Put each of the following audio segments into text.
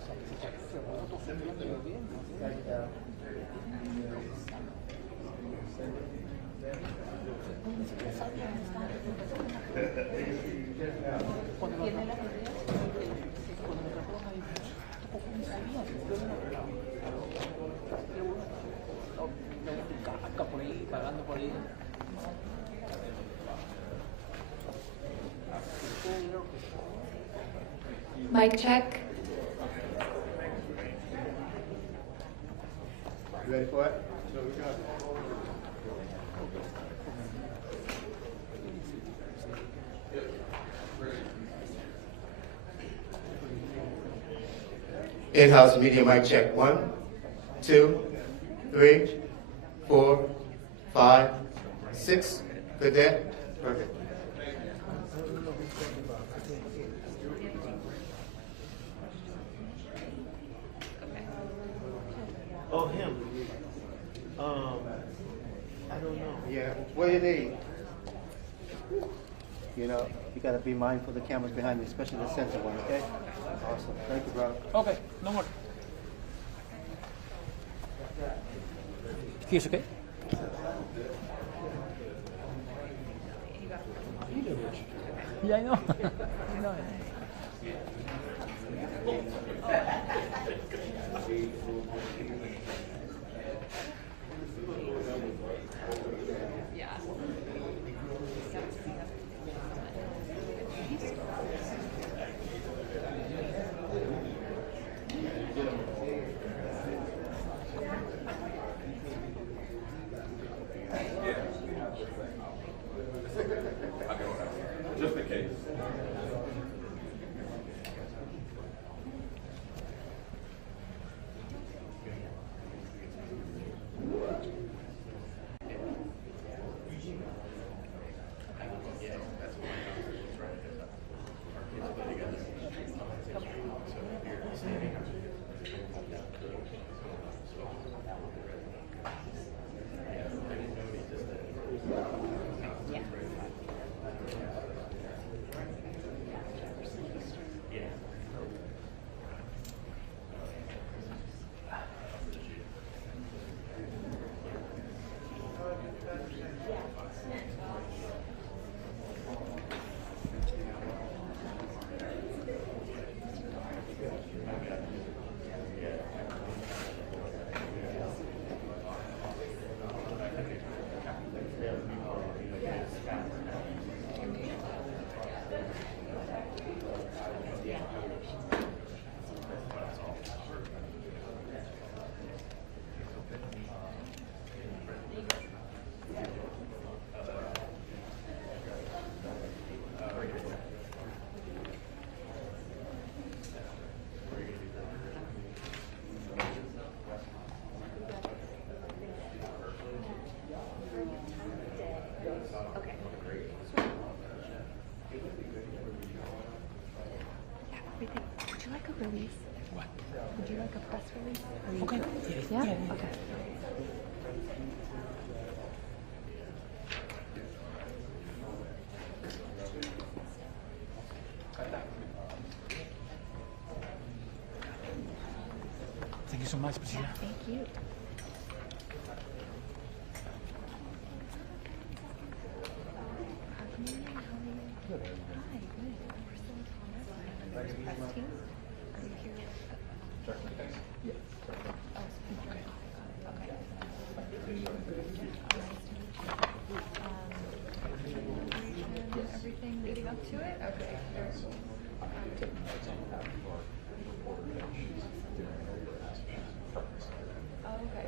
Mic check. You ready for it? No, we got it. In-house media mic check. 1, 2, 3, 4, 5, 6. Good there? Perfect. Oh, him. I don't know. Yeah, what do you need? You know, you gotta be mindful of the cameras behind you, especially the center one, okay? Awesome. Thank you, bro. Okay, no more. He's okay? Yeah, I know. I know. Just in case. Release? What? Would you like a press release? Okay. Yeah? Yeah. Okay. Thank you so much, Priscilla. Thank you. Everything leading up to it? Okay. Oh, okay.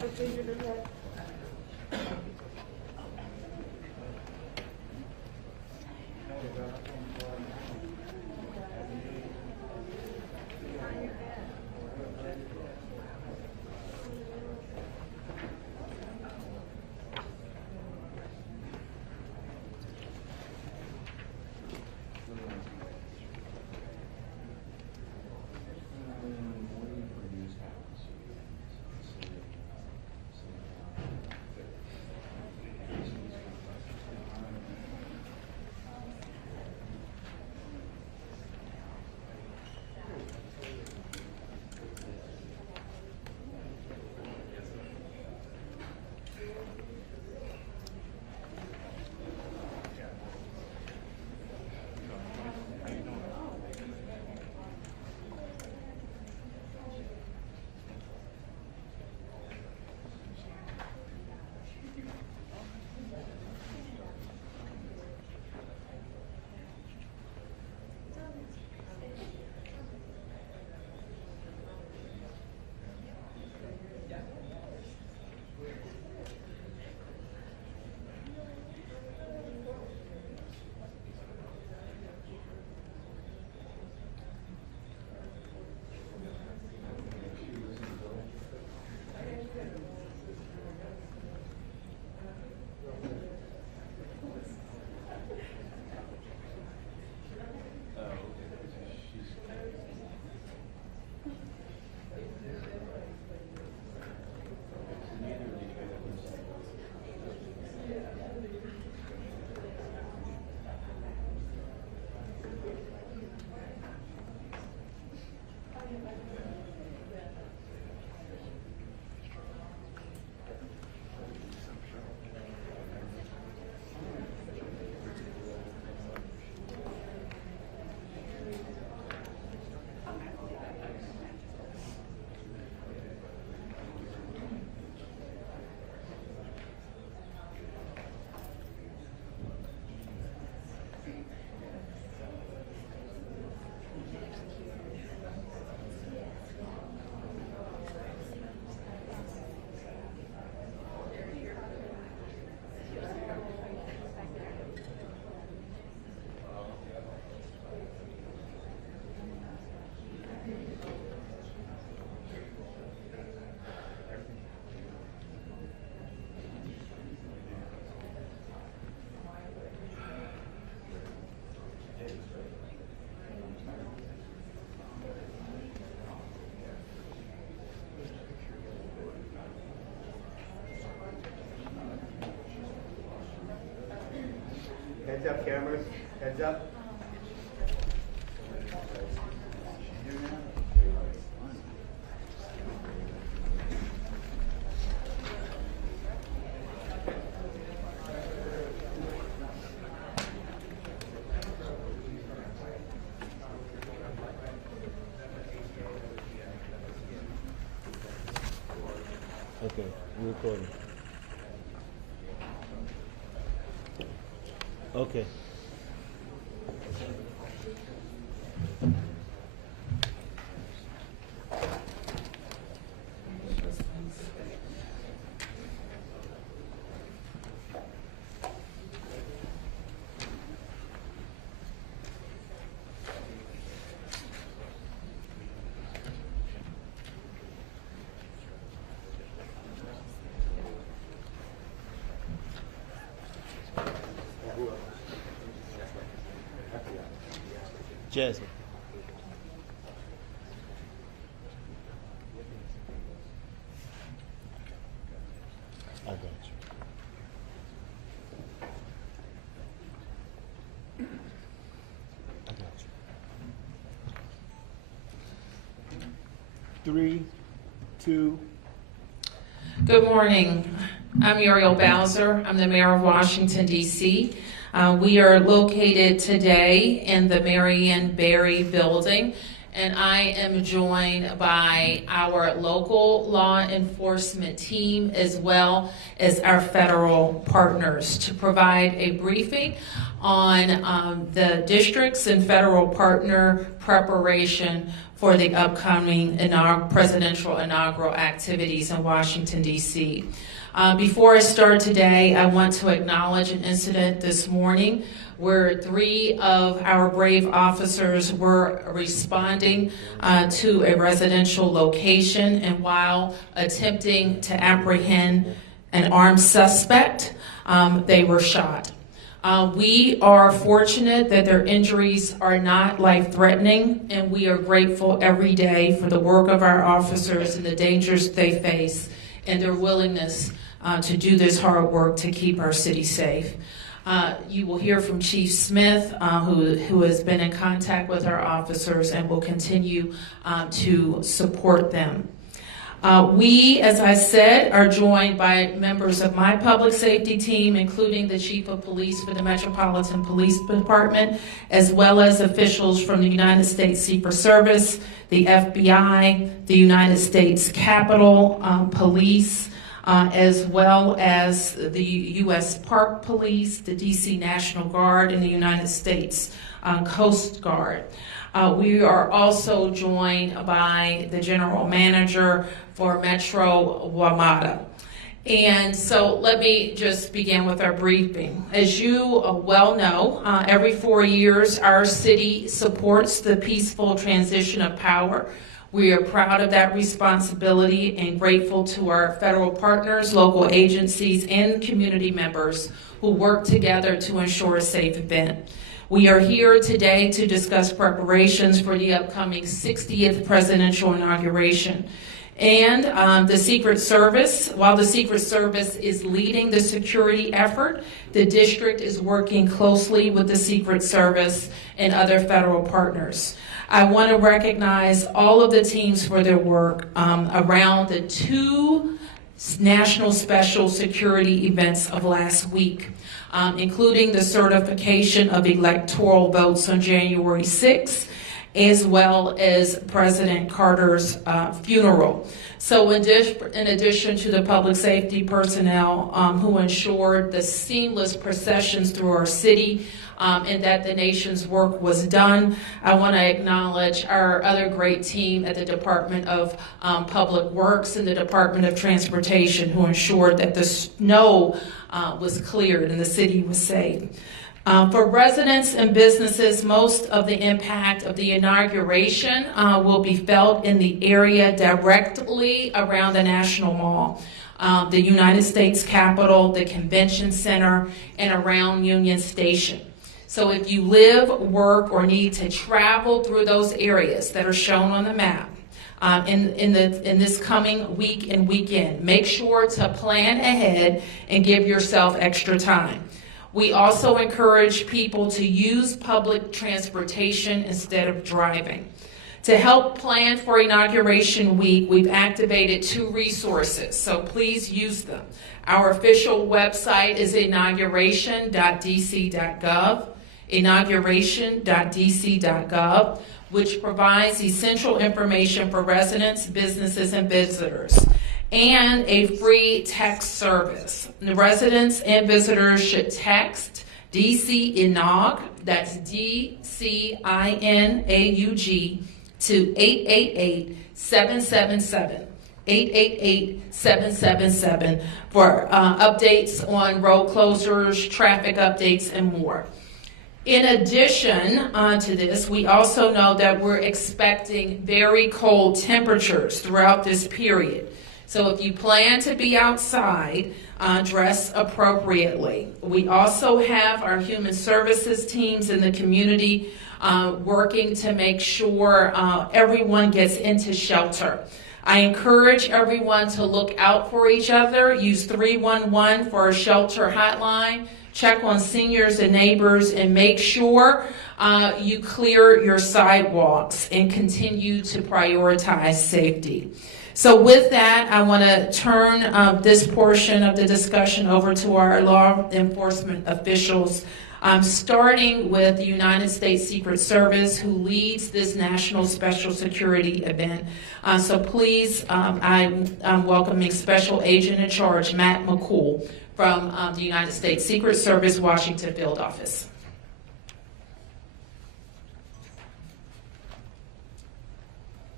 Heads up, cameras. Heads up. Okay, we're recording. Okay. Jasmine. I got you. I got you. 3, 2. Good morning. I'm Muriel Bowser. I'm the mayor of Washington, D.C. We are located today in the Marion Barry building, and I am joined by our local law enforcement team as well as our federal partners to provide a briefing on the districts and federal partner preparation for the upcoming presidential inaugural activities in Washington, D.C. Before I start today, I want to acknowledge an incident this morning where 3 of our brave officers were responding to a residential location, and while attempting to apprehend an armed suspect, they were shot. We are fortunate that their injuries are not life-threatening, and we are grateful every day for the work of our officers and the dangers they face and their willingness to do this hard work to keep our city safe. You will hear from Chief Smith, who has been in contact with our officers and will continue to support them. We, as I said, are joined by members of my public safety team, including the Chief of Police for the Metropolitan Police Department, as well as officials from the United States Secret Service, the FBI, the United States Capitol Police, as well as the U.S. Park Police, the D.C. National Guard, and the United States Coast Guard. We are also joined by the General Manager for Metro WMATA. And so let me just begin with our briefing. As you well know, every 4 years our city supports the peaceful transition of power. We are proud of that responsibility and grateful to our federal partners, local agencies, and community members who work together to ensure a safe event. We are here today to discuss preparations for the upcoming 60th presidential inauguration. And the Secret Service, while the Secret Service is leading the security effort, the district is working closely with the Secret Service and other federal partners. I want to recognize all of the teams for their work around the 2 national special security events of last week, including the certification of electoral votes on January 6th, as well as President Carter's funeral. So in addition to the public safety personnel who ensured the seamless processions through our city and that the nation's work was done, I want to acknowledge our other great team at the Department of Public Works and the Department of Transportation who ensured that the snow was cleared and the city was safe. For residents and businesses, most of the impact of the inauguration will be felt in the area directly around the National Mall, the United States Capitol, the Convention Center, and around Union Station. So if you live, work, or need to travel through those areas that are shown on the map in this coming week and weekend, make sure to plan ahead and give yourself extra time. We also encourage people to use public transportation instead of driving. To help plan for Inauguration Week, we've activated 2 resources, so please use them. Our official website is inauguration.dc.gov, inauguration.dc.gov, which provides essential information for residents, businesses, and visitors, and a free text service. The residents and visitors should text DC Inaug, that's DCINAUG, to 888-777. 888-777 for updates on road closures, traffic updates, and more. In addition to this, we also know that we're expecting very cold temperatures throughout this period. So if you plan to be outside, dress appropriately. We also have our human services teams in the community working to make sure everyone gets into shelter. I encourage everyone to look out for each other. Use 311 for a shelter hotline. Check on seniors and neighbors and make sure you clear your sidewalks and continue to prioritize safety. So with that, I want to turn this portion of the discussion over to our law enforcement officials, starting with the United States Secret Service, who leads this national special security event. So please, I'm welcoming Special Agent in Charge, Matt McCool, from the United States Secret Service, Washington Field Office.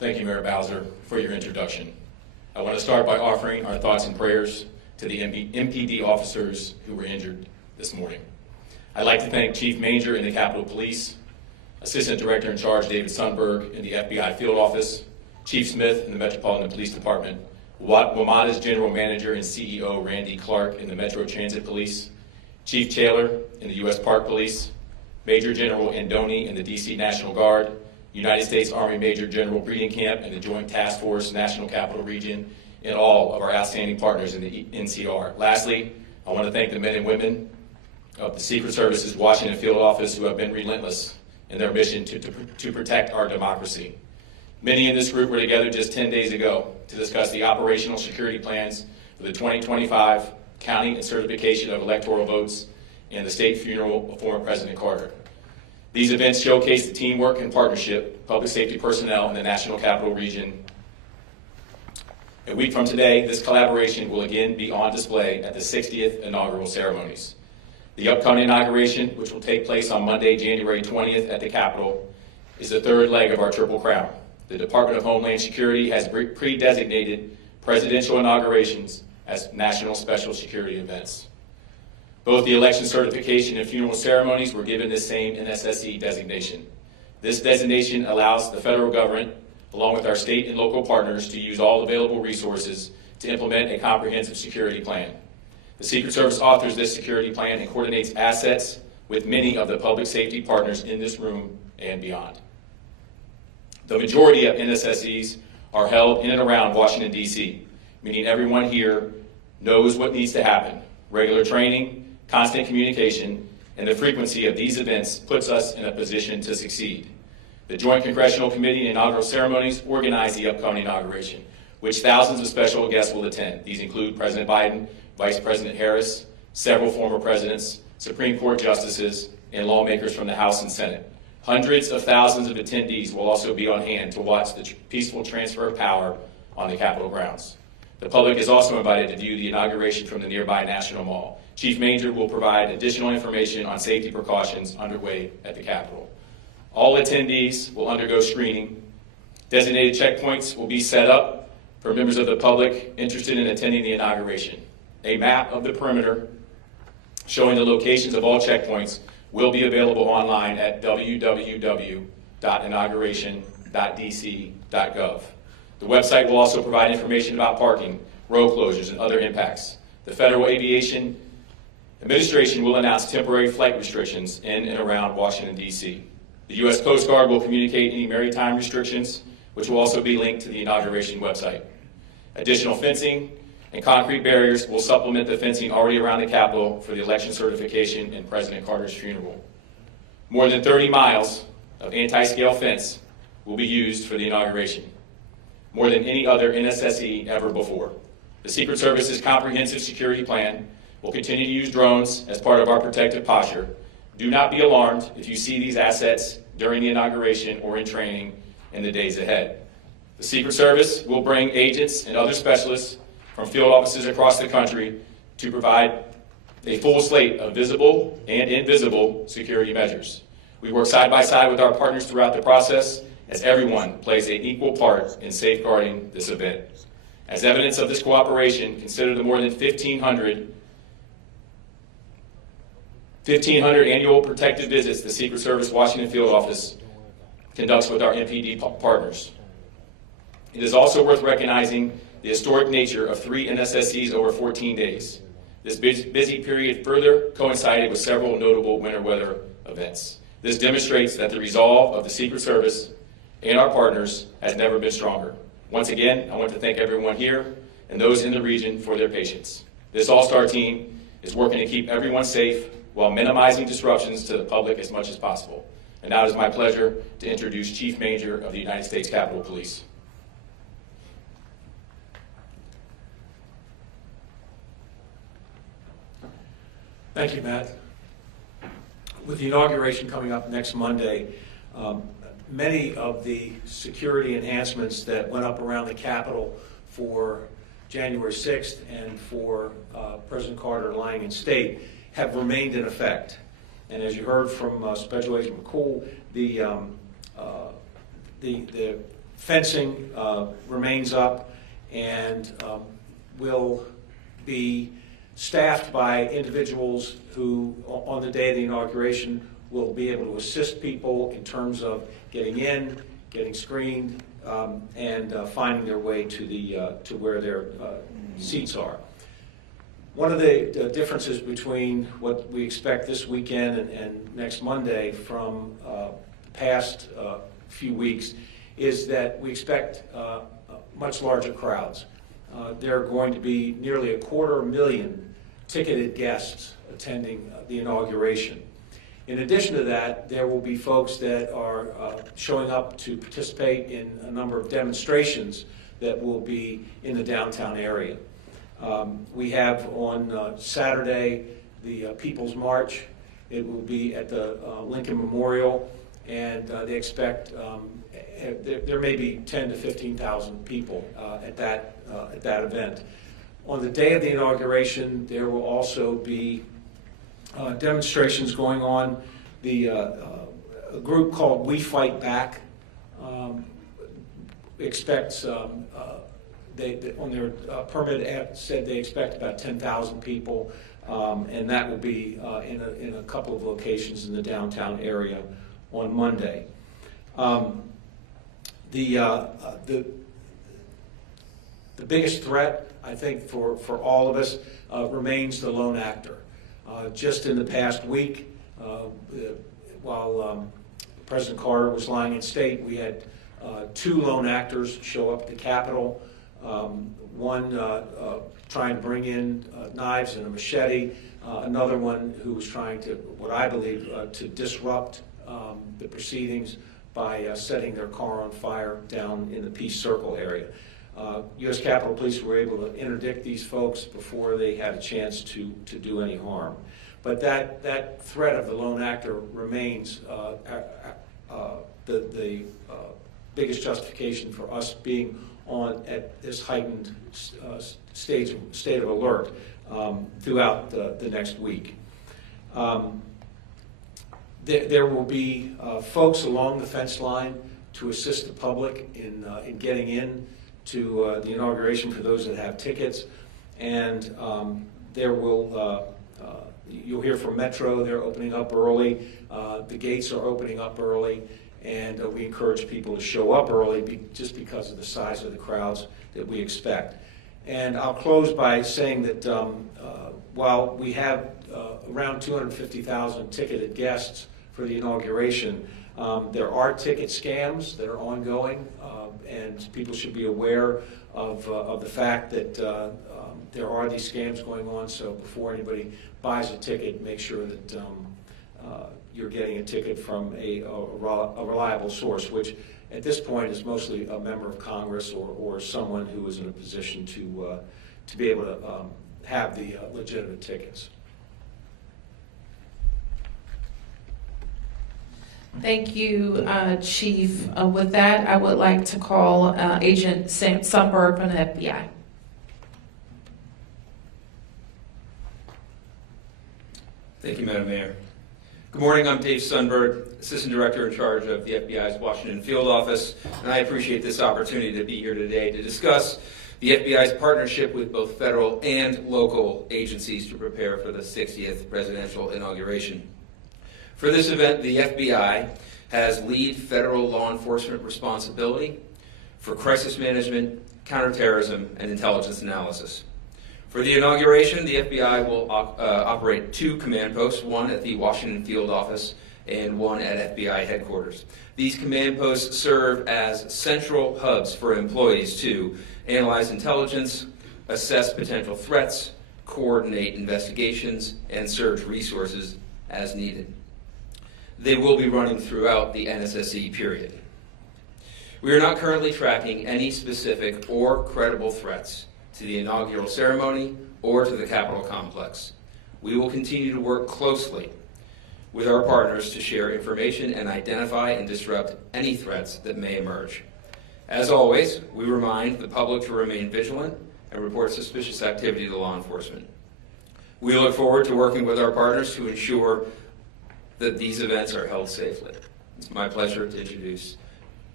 Thank you, Mayor Bowser, for your introduction. I want to start by offering our thoughts and prayers to the MPD officers who were injured this morning. I'd like to thank Chief Manger in the Capitol Police, Assistant Director in Charge David Sundberg in the FBI Field Office, Chief Smith in the Metropolitan Police Department, WMATA's General Manager and CEO Randy Clark in the Metro Transit Police, Chief Taylor in the U.S. Park Police, Major General Andoni in the D.C. National Guard, United States Army Major General Breeding Camp and the Joint Task Force National Capital Region, and all of our outstanding partners in the NCR. Lastly, I want to thank the men and women of the Secret Service's Washington Field Office who have been relentless in their mission to protect our democracy. Many in this group were together just 10 days ago to discuss the operational security plans for the 2025 counting and certification of electoral votes and the state funeral of former President Carter. These events showcase the teamwork and partnership of public safety personnel in the National Capital Region. A week from today, this collaboration will again be on display at the 60th inaugural ceremonies. The upcoming inauguration, which will take place on Monday, January 20th at the Capitol, is the third leg of our Triple Crown. The Department of Homeland Security has pre-designated presidential inaugurations as national special security events. Both the election certification and funeral ceremonies were given this same NSSE designation. This designation allows the federal government, along with our state and local partners, to use all available resources to implement a comprehensive security plan. The Secret Service authors this security plan and coordinates assets with many of the public safety partners in this room and beyond. The majority of NSSEs are held in and around Washington, D.C., meaning everyone here knows what needs to happen. Regular training, constant communication, and the frequency of these events puts us in a position to succeed. The Joint Congressional Committee and inaugural ceremonies organize the upcoming inauguration, which thousands of special guests will attend. These include President Biden, Vice President Harris, several former presidents, Supreme Court justices, and lawmakers from the House and Senate. Hundreds of thousands of attendees will also be on hand to watch the peaceful transfer of power on the Capitol grounds. The public is also invited to view the inauguration from the nearby National Mall. Chief Manger will provide additional information on safety precautions underway at the Capitol. All attendees will undergo screening. Designated checkpoints will be set up for members of the public interested in attending the inauguration. A map of the perimeter showing the locations of all checkpoints will be available online at www.inauguration.dc.gov. The website will also provide information about parking, road closures, and other impacts. The Federal Aviation Administration will announce temporary flight restrictions in and around Washington, D.C. The U.S. Coast Guard will communicate any maritime restrictions, which will also be linked to the inauguration website. Additional fencing and concrete barriers will supplement the fencing already around the Capitol for the election certification and President Carter's funeral. More than 30 miles of anti-scale fence will be used for the inauguration, more than any other NSSE ever before. The Secret Service's comprehensive security plan will continue to use drones as part of our protective posture. Do not be alarmed if you see these assets during the inauguration or in training in the days ahead. The Secret Service will bring agents and other specialists from field offices across the country to provide a full slate of visible and invisible security measures. We work side by side with our partners throughout the process as everyone plays an equal part in safeguarding this event. As evidence of this cooperation, consider the more than 1,500 annual protective visits the Secret Service Washington Field Office conducts with our MPD partners. It is also worth recognizing the historic nature of 3 NSSEs over 14 days. This busy period further coincided with several notable winter weather events. This demonstrates that the resolve of the Secret Service and our partners has never been stronger. Once again, I want to thank everyone here and those in the region for their patience. This all-star team is working to keep everyone safe while minimizing disruptions to the public as much as possible. And now it is my pleasure to introduce Chief Manger of the United States Capitol Police. Thank you, Matt. With the inauguration coming up next Monday, many of the security enhancements that went up around the Capitol for January 6th and for President Carter lying in state have remained in effect. And as you heard from Special Agent McCool, the Fencing remains up and will be staffed by individuals who, on the day of the inauguration, will be able to assist people in terms of getting in, getting screened, and finding their way to where their seats are. One of the differences between what we expect this weekend and next Monday from the past few weeks is that we expect much larger crowds. There are going to be nearly 250,000 ticketed guests attending the inauguration. In addition to that, there will be folks that are showing up to participate in a number of demonstrations that will be in the downtown area. We have on Saturday the People's March. It will be at the Lincoln Memorial, and they expect there may be 10,000 to 15,000 people at that event. On the day of the inauguration, there will also be demonstrations going on. A group called We Fight Back expects, they on their permit app said they expect about 10,000 people, and that will be in a couple of locations in the downtown area on Monday. The biggest threat, I think, for all of us remains the lone actor. Just in the past week, while President Carter was lying in state, we had 2 lone actors show up at the Capitol. One trying to bring in knives and a machete, another one who was trying to, what I believe, to disrupt the proceedings by setting their car on fire down in the Peace Circle area. U.S. Capitol Police were able to interdict these folks before they had a chance to do any harm. But that threat of the lone actor remains the biggest justification for us being on at this heightened state of alert throughout the next week. There will be folks along the fence line to assist the public in getting in to the inauguration for those that have tickets, and there will you'll hear from Metro. They're opening up early. The gates are opening up early, and we encourage people to show up early just because of the size of the crowds that we expect. And I'll close by saying that while we have around 250,000 ticketed guests for the inauguration, there are ticket scams that are ongoing, and people should be aware of the fact that there are these scams going on. So before anybody buys a ticket, make sure that you're getting a ticket from a reliable source, which at this point is mostly a member of Congress or someone who is in a position to be able to have the legitimate tickets. Thank you, Chief. With that, I would like to call Agent Sundberg from the FBI. Thank you, Madam Mayor. Good morning, I'm Dave Sundberg, Assistant Director in charge of the FBI's Washington Field Office, and I appreciate this opportunity to be here today to discuss the FBI's partnership with both federal and local agencies to prepare for the 60th presidential inauguration. For this event, the FBI has lead federal law enforcement responsibility for crisis management, counterterrorism, and intelligence analysis. For the inauguration, the FBI will operate 2 command posts, one at the Washington Field Office and one at FBI headquarters. These command posts serve as central hubs for employees to analyze intelligence, assess potential threats, coordinate investigations, and surge resources as needed. They will be running throughout the NSSE period. We are not currently tracking any specific or credible threats to the inaugural ceremony or to the Capitol complex. We will continue to work closely with our partners to share information and identify and disrupt any threats that may emerge. As always, we remind the public to remain vigilant and report suspicious activity to law enforcement. We look forward to working with our partners to ensure that these events are held safely. It's my pleasure to introduce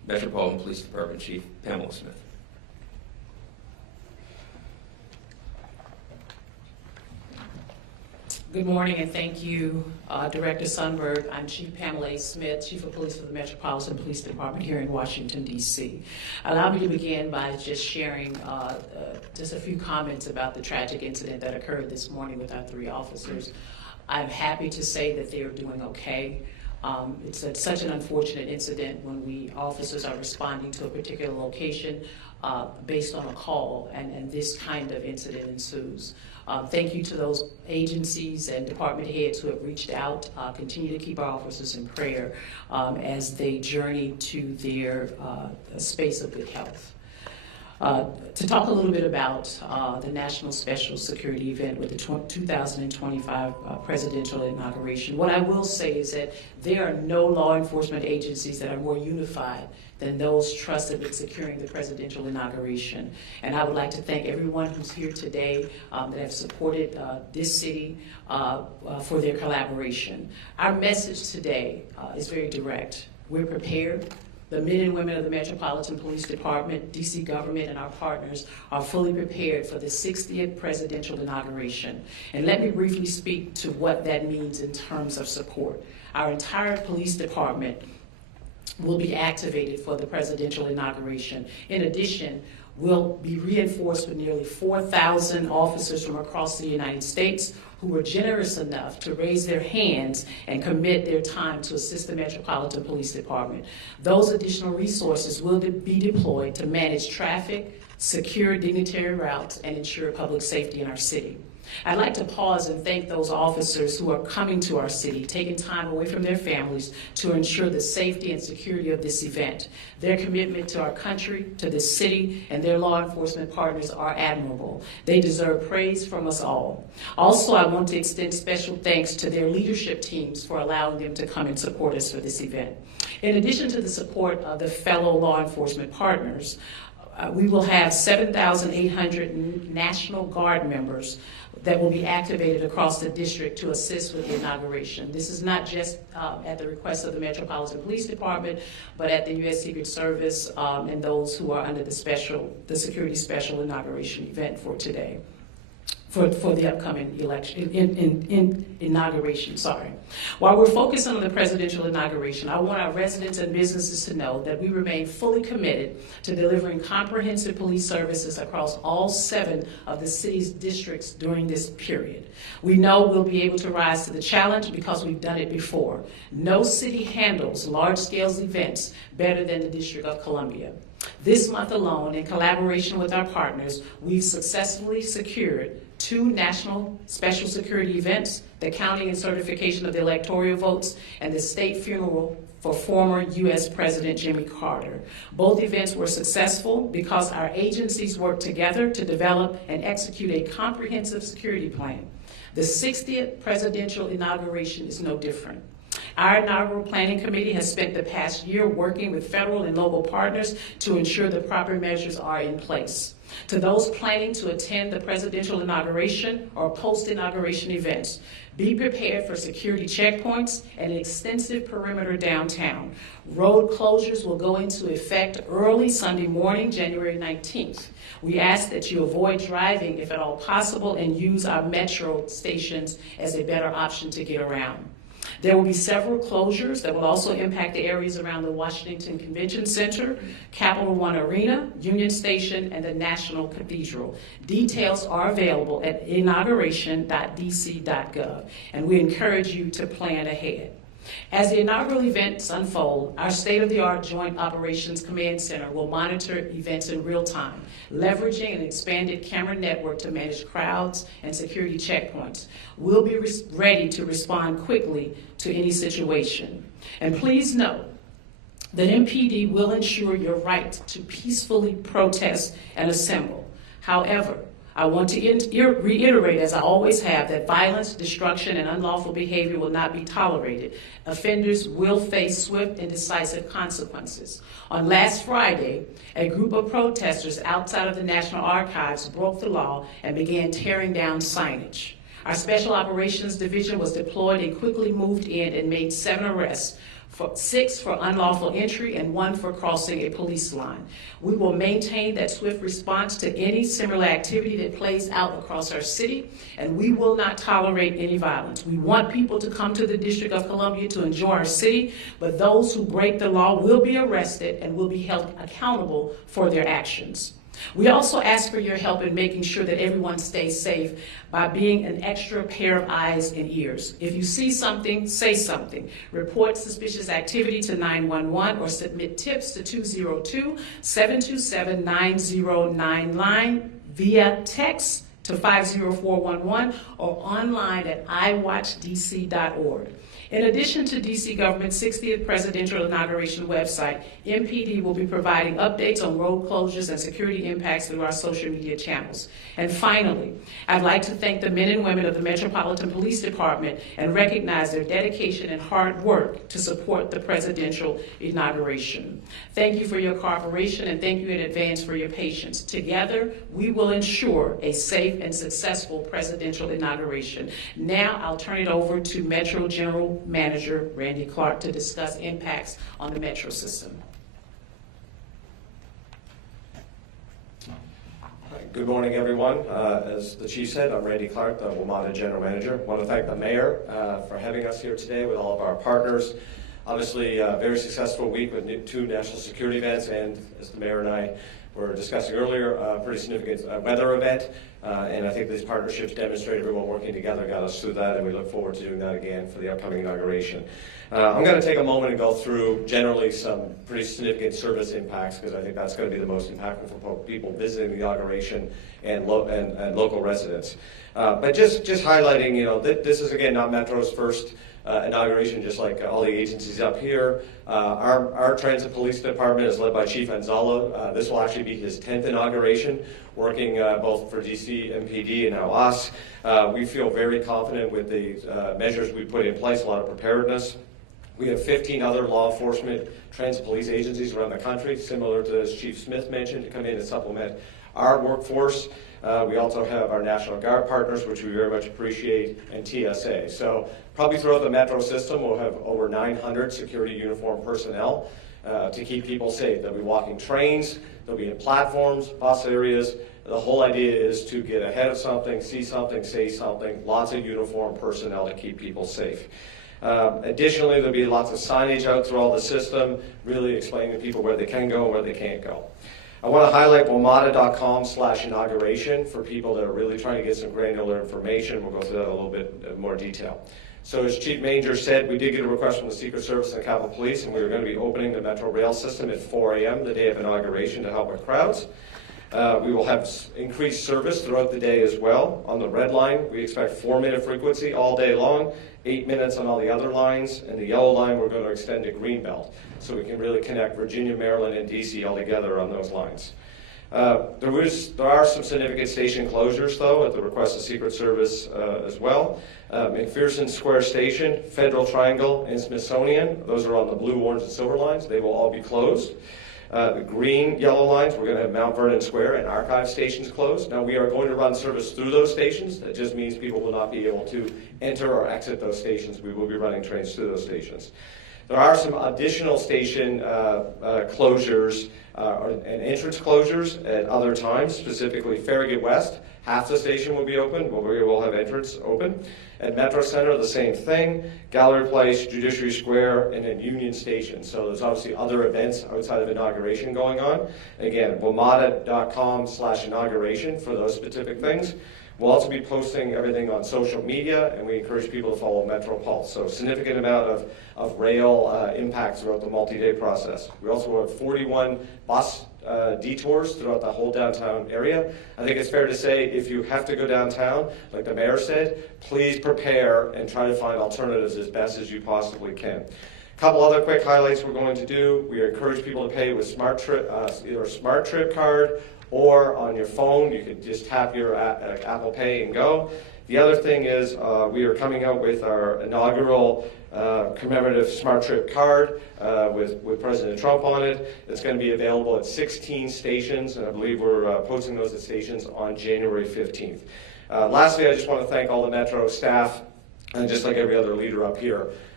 Metropolitan Police Department Chief Pamela Smith. Good morning, and thank you, Director Sundberg. I'm Chief Pamela A. Smith, Chief of Police for the Metropolitan Police Department here in Washington, D.C. Allow me to begin by just sharing just a few comments about the tragic incident that occurred this morning with our 3 officers. I'm happy to say that they are doing okay. It's such an unfortunate incident when officers are responding to a particular location based on a call, and this kind of incident ensues. Thank you to those agencies and department heads who have reached out. Continue to keep our officers in prayer as they journey to their space of good health. To talk a little bit about the National Special Security event with the 2025 Presidential Inauguration, what I will say is that there are no law enforcement agencies that are more unified than those trusted with securing the presidential inauguration. And I would like to thank everyone who's here today that have supported this city for their collaboration. Our message today is very direct. We're prepared. The men and women of the Metropolitan Police Department, DC government, and our partners are fully prepared for the 60th presidential inauguration. And let me briefly speak to what that means in terms of support. Our entire police department will be activated for the presidential inauguration. In addition, we'll be reinforced with nearly 4,000 officers from across the United States who were generous enough to raise their hands and commit their time to assist the Metropolitan Police Department. Those additional resources will be deployed to manage traffic, secure dignitary routes, and ensure public safety in our city. I'd like to pause and thank those officers who are coming to our city, taking time away from their families to ensure the safety and security of this event. Their commitment to our country, to this city, and their law enforcement partners are admirable. They deserve praise from us all. Also, I want to extend special thanks to their leadership teams for allowing them to come and support us for this event. In addition to the support of the fellow law enforcement partners, we will have 7,800 National Guard members that will be activated across the district to assist with the inauguration. This is not just at the request of the Metropolitan Police Department, but at the U.S. Secret Service and those who are under the Security Special Inauguration event for today. For the upcoming election, inauguration, sorry. While we're focused on the presidential inauguration, I want our residents and businesses to know that we remain fully committed to delivering comprehensive police services across all 7 of the city's districts during this period. We know we'll be able to rise to the challenge because we've done it before. No city handles large-scale events better than the District of Columbia. This month alone, in collaboration with our partners, we've successfully secured 2 national special security events, the counting and certification of the electoral votes, and the state funeral for former U.S. President Jimmy Carter. Both events were successful because our agencies worked together to develop and execute a comprehensive security plan. The 60th presidential inauguration is no different. Our inaugural planning committee has spent the past year working with federal and local partners to ensure the proper measures are in place. To those planning to attend the presidential inauguration or post-inauguration events, be prepared for security checkpoints and an extensive perimeter downtown. Road closures will go into effect early Sunday morning, January 19th. We ask that you avoid driving if at all possible and use our metro stations as a better option to get around. There will be several closures that will also impact the areas around the Washington Convention Center, Capital One Arena, Union Station, and the National Cathedral. Details are available at inauguration.dc.gov, and we encourage you to plan ahead. As the inaugural events unfold, our state-of-the-art Joint Operations Command Center will monitor events in real time, leveraging an expanded camera network to manage crowds and security checkpoints. We'll be ready to respond quickly to any situation. And please note that MPD will ensure your right to peacefully protest and assemble. However, I want to reiterate, as I always have, that violence, destruction, and unlawful behavior will not be tolerated. Offenders will face swift and decisive consequences. On last Friday, a group of protesters outside of the National Archives broke the law and began tearing down signage. Our Special Operations Division was deployed and quickly moved in and made 7 arrests. 6 for unlawful entry, and 1 for crossing a police line. We will maintain that swift response to any similar activity that plays out across our city, and we will not tolerate any violence. We want people to come to the District of Columbia to enjoy our city, but those who break the law will be arrested and will be held accountable for their actions. We also ask for your help in making sure that everyone stays safe by being an extra pair of eyes and ears. If you see something, say something. Report suspicious activity to 911 or submit tips to 202-727-9099 via text to 50411 or online at iwatchdc.org. In addition to DC government's 60th Presidential Inauguration website, MPD will be providing updates on road closures and security impacts through our social media channels. And finally, I'd like to thank the men and women of the Metropolitan Police Department and recognize their dedication and hard work to support the Presidential Inauguration. Thank you for your cooperation and thank you in advance for your patience. Together, we will ensure a safe and successful Presidential Inauguration. Now, I'll turn it over to Metro General Manager Randy Clark to discuss impacts on the Metro system. Good morning, everyone. As the Chief said, I'm Randy Clark, the WMATA General Manager. I want to thank the Mayor for having us here today with all of our partners. Obviously, a very successful week with 2 national security events, and as the Mayor and I were discussing earlier, a pretty significant weather event. And I think these partnerships demonstrate everyone working together got us through that, and we look forward to doing that again for the upcoming inauguration. I'm going to take a moment and go through generally some pretty significant service impacts, because I think that's going to be the most impactful for people visiting the inauguration and local residents. But just highlighting, this is again not Metro's first inauguration, just like all the agencies up here. Our Transit Police Department is led by Chief Anzalo. This will actually be his 10th inauguration, working both for DC, MPD, and now us. We feel very confident with the measures we put in place, a lot of preparedness. We have 15 other law enforcement transit police agencies around the country, similar to as Chief Smith mentioned, to come in and supplement our workforce. We also have our National Guard partners, which we very much appreciate, and TSA. So probably throughout the Metro system, we'll have over 900 security uniform personnel to keep people safe. They'll be walking trains, they'll be in platforms, bus areas. The whole idea is to get ahead of something, see something, say something, lots of uniform personnel to keep people safe. Additionally, there'll be lots of signage out through all the system, really explaining to people where they can go and where they can't go. I want to highlight WMATA.com/inauguration for people that are really trying to get some granular information. We'll go through that in a little bit more detail. So as Chief Manger said, we did get a request from the Secret Service and Capitol Police, and we were going to be opening the Metro Rail system at 4 a.m. the day of inauguration to help with crowds. We will have increased service throughout the day as well. On the red line, we expect 4-minute frequency all day long, 8 minutes on all the other lines, and the yellow line we're going to extend to Greenbelt, so we can really connect Virginia, Maryland, and DC all together on those lines. There are some significant station closures, though, at the request of Secret Service as well. McPherson Square Station, Federal Triangle, and Smithsonian, those are on the blue, orange, and silver lines. They will all be closed. The green, yellow lines, we're going to have Mount Vernon Square and Archive stations closed. Now, we are going to run service through those stations. That just means people will not be able to enter or exit those stations. We will be running trains through those stations. There are some additional station closures and entrance closures at other times, specifically Farragut West. Half the station will be open, but we will have entrance open. At Metro Center, the same thing. Gallery Place, Judiciary Square, and then Union Station. So there's obviously other events outside of inauguration going on. Again, WMATA.com/inauguration for those specific things. We'll also be posting everything on social media, and we encourage people to follow Metro Pulse. So significant amount of rail impact throughout the multi-day process. We also have 41 bus detours throughout the whole downtown area. I think it's fair to say if you have to go downtown, like the Mayor said, please prepare and try to find alternatives as best as you possibly can. A couple other quick highlights we're going to do. We encourage people to pay with either a Smart Trip card or on your phone. You can just tap your Apple Pay and go. The other thing is we are coming out with our inaugural commemorative Smart Trip card with President Trump on it. It's going to be available at 16 stations, and I believe we're posting those at stations on January 15th. Lastly, I just want to thank all the Metro staff, and just like every other leader up here.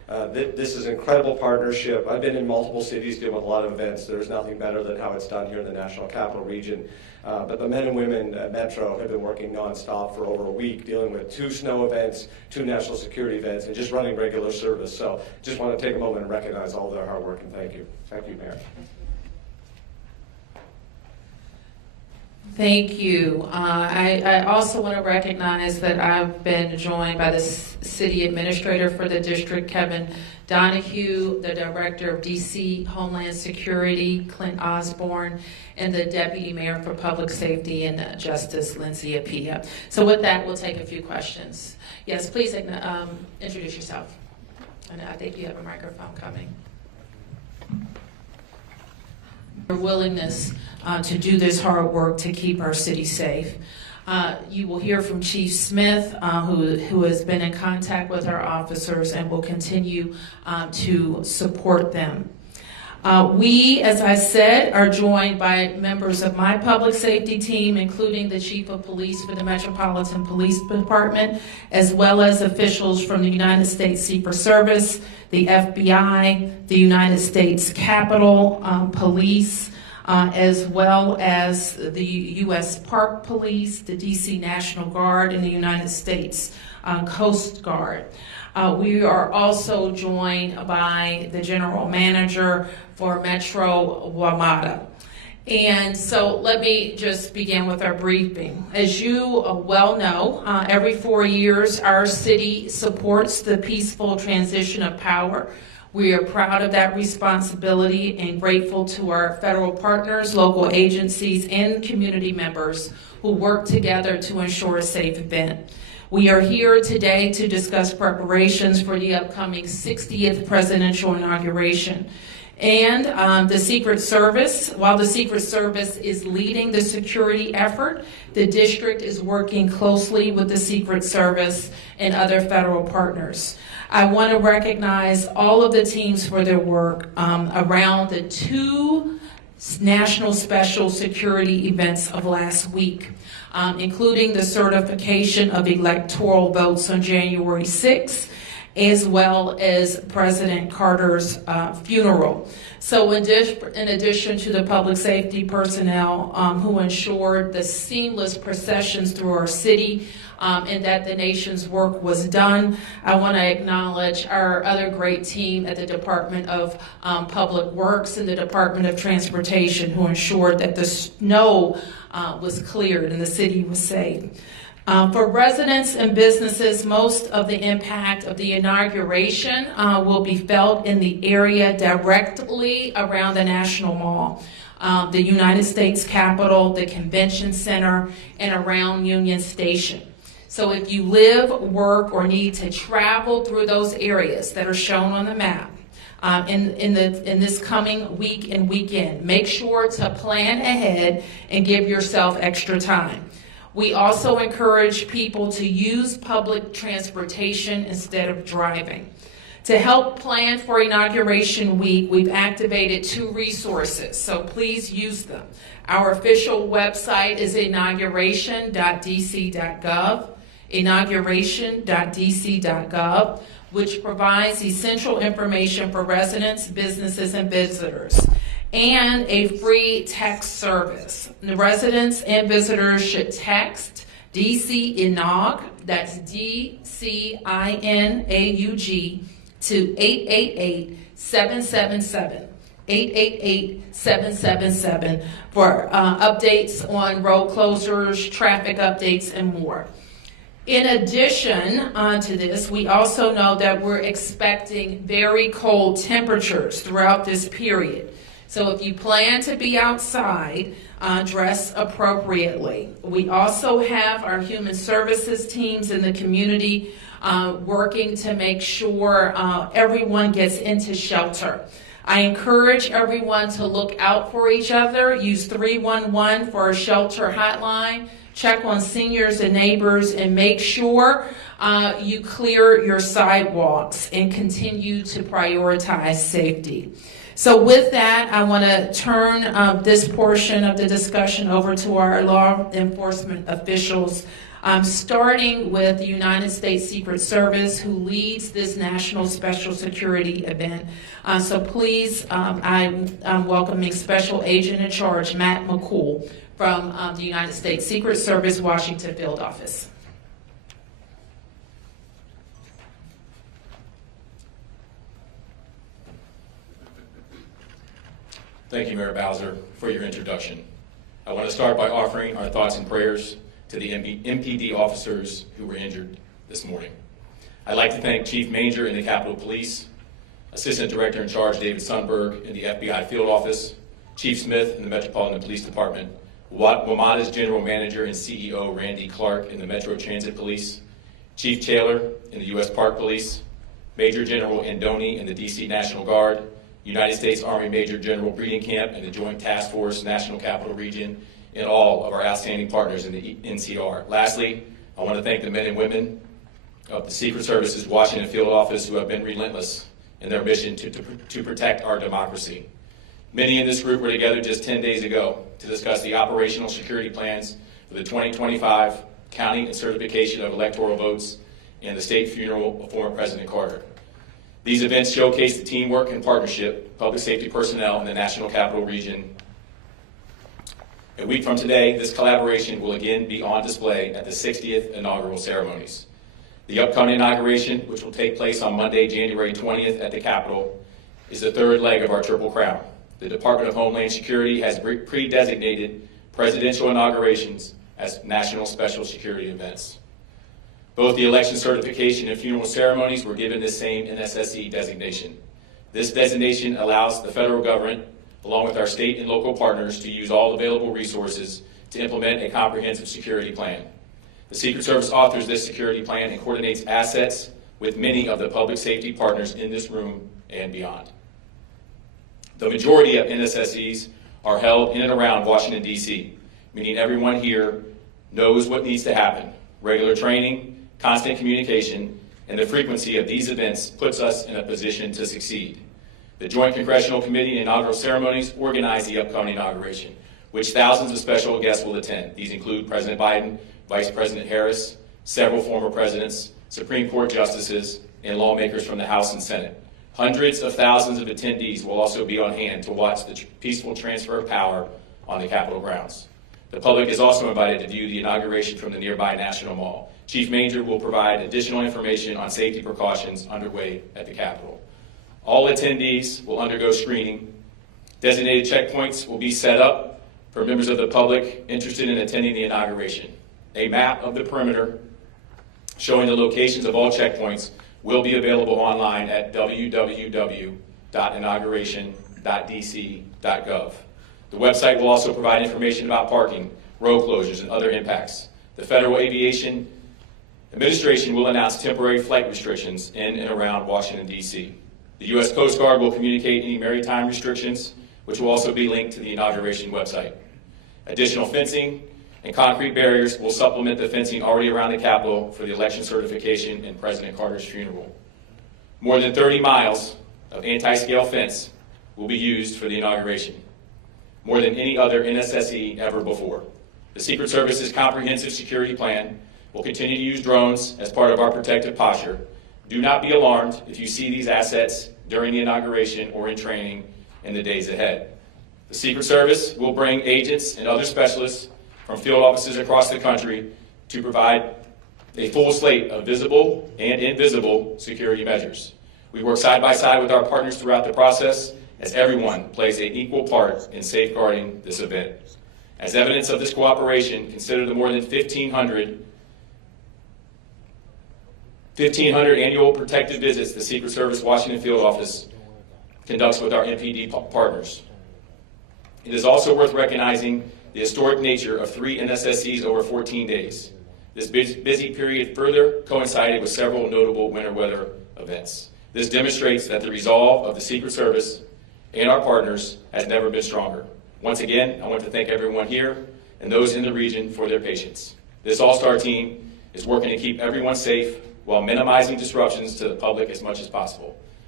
This is an incredible partnership. I've been in multiple cities doing a lot of events. There's nothing better than how it's done here in the National Capital Region. But the men and women at Metro have been working nonstop for over a week, dealing with 2 snow events, 2 national security events, and just running regular service. So just want to take a moment and recognize all their hard work, and thank you. Thank you, Mayor. Thank you. I also want to recognize that I've been joined by the City Administrator for the District, Kevin Donahue, the Director of DC Homeland Security, Clint Osborne, and the Deputy Mayor for Public Safety and Justice, Lindsay Apia. So with that, we'll take a few questions. Yes, please introduce yourself. And I think you have a microphone coming. Your willingness to do this hard work to keep our city safe. You will hear from Chief Smith, who has been in contact with our officers and will continue to support them. We, as I said, are joined by members of my public safety team, including the Chief of Police for the Metropolitan Police Department, as well as officials from the United States Secret Service, the FBI, the United States Capitol Police, as well as the U.S. Park Police, the D.C. National Guard, and the United States Coast Guard. We are also joined by the General Manager for Metro WMATA. And so let me just begin with our briefing. As you well know, every 4 years our city supports the peaceful transition of power. We are proud of that responsibility and grateful to our federal partners, local agencies, and community members who work together to ensure a safe event. We are here today to discuss preparations for the upcoming 60th Presidential Inauguration. And the Secret Service, while the Secret Service is leading the security effort, the district is working closely with the Secret Service and other federal partners. I want to recognize all of the teams for their work around the 2 national special security events of last week, including the certification of electoral votes on January 6th, as well as President Carter's funeral. So in addition to the public safety personnel who ensured the seamless processions through our city and that the nation's work was done, I want to acknowledge our other great team at the Department of Public Works and the Department of Transportation who ensured that the snow was cleared and the city was safe. For residents and businesses, most of the impact of the inauguration will be felt in the area directly around the National Mall, the United States Capitol, the Convention Center, and around Union Station. So if you live, work, or need to travel through those areas that are shown on the map in this coming week and weekend, make sure to plan ahead and give yourself extra time. We also encourage people to use public transportation instead of driving. To help plan for Inauguration Week, we've activated 2 resources, so please use them. Our official website is inauguration.dc.gov, inauguration.dc.gov, which provides essential information for residents, businesses, and visitors, and a free text service. The residents and visitors should text DC Inaug, that's DCINAUG, to 888-777. 888-777 for updates on road closures, traffic updates, and more. In addition to this, we also know that we're expecting very cold temperatures throughout this period. So if you plan to be outside, dress appropriately. We also have our human services teams in the community working to make sure everyone gets into shelter. I encourage everyone to look out for each other. Use 311 for a shelter hotline. Check on seniors and neighbors and make sure you clear your sidewalks and continue to prioritize safety. So with that, I want to turn this portion of the discussion over to our law enforcement officials, starting with the United States Secret Service, who leads this National Special Security event. So please, I'm welcoming Special Agent in Charge, Matt McCool, from the United States Secret Service, Washington Field Office. Thank you, Mayor Bowser, for your introduction. I want to start by offering our thoughts and prayers to the MPD officers who were injured this morning. I'd like to thank Chief Manger in the Capitol Police, Assistant Director in Charge David Sundberg in the FBI Field Office, Chief Smith in the Metropolitan Police Department, WMATA's General Manager and CEO Randy Clark in the Metro Transit Police, Chief Taylor in the U.S. Park Police, Major General Andoni in the D.C. National Guard, United States Army Major General Breeding Camp and the Joint Task Force National Capital Region, and all of our outstanding partners in the NCR. Lastly, I want to thank the men and women of the Secret Service's Washington Field Office who have been relentless in their mission to protect our democracy. Many in this group were together just 10 days ago to discuss the operational security plans for the 2025 counting and certification of electoral votes and the state funeral of former President Carter. These events showcase the teamwork and partnership of public safety personnel in the National Capital Region. A week from today, this collaboration will again be on display at the 60th inaugural ceremonies. The upcoming inauguration, which will take place on Monday, January 20th at the Capitol, is the third leg of our Triple Crown. The Department of Homeland Security has pre-designated presidential inaugurations as national special security events. Both the election certification and funeral ceremonies were given this same NSSE designation. This designation allows the federal government, along with our state and local partners, to use all available resources to implement a comprehensive security plan. The Secret Service authors this security plan and coordinates assets with many of the public safety partners in this room and beyond. The majority of NSSEs are held in and around Washington, D.C., meaning everyone here knows what needs to happen. Regular training, constant communication, and the frequency of these events puts us in a position to succeed. The Joint Congressional Committee and inaugural ceremonies organize the upcoming inauguration, which thousands of special guests will attend. These include President Biden, Vice President Harris, several former presidents, Supreme Court justices, and lawmakers from the House and Senate. Hundreds of thousands of attendees will also be on hand to watch the peaceful transfer of power on the Capitol grounds. The public is also invited to view the inauguration from the nearby National Mall. Chief Manger will provide additional information on safety precautions underway at the Capitol. All attendees will undergo screening. Designated checkpoints will be set up for members of the public interested in attending the inauguration. A map of the perimeter showing the locations of all checkpoints will be available online at www.inauguration.dc.gov. The website will also provide information about parking, road closures, and other impacts. The Federal Aviation Administration will announce temporary flight restrictions in and around Washington, D.C. The U.S. Coast Guard will communicate any maritime restrictions, which will also be linked to the inauguration website. Additional fencing and concrete barriers will supplement the fencing already around the Capitol for the election certification and President Carter's funeral. More than 30 miles of anti-scale fence will be used for the inauguration, more than any other NSSE ever before. The Secret Service's comprehensive security plan will continue to use drones as part of our protective posture. Do not be alarmed if you see these assets during the inauguration or in training in the days ahead. The Secret Service will bring agents and other specialists from field offices across the country to provide a full slate of visible and invisible security measures. We work side by side with our partners throughout the process as everyone plays an equal part in safeguarding this event. As evidence of this cooperation, consider the more than 1,500 annual protective visits the Secret Service Washington Field Office conducts with our MPD partners. It is also worth recognizing the historic nature of 3 NSSEs over 14 days. This busy period further coincided with several notable winter weather events. This demonstrates that the resolve of the Secret Service and our partners has never been stronger. Once again, I want to thank everyone here and those in the region for their patience. This all-star team is working to keep everyone safe while minimizing disruptions to the public as much as possible.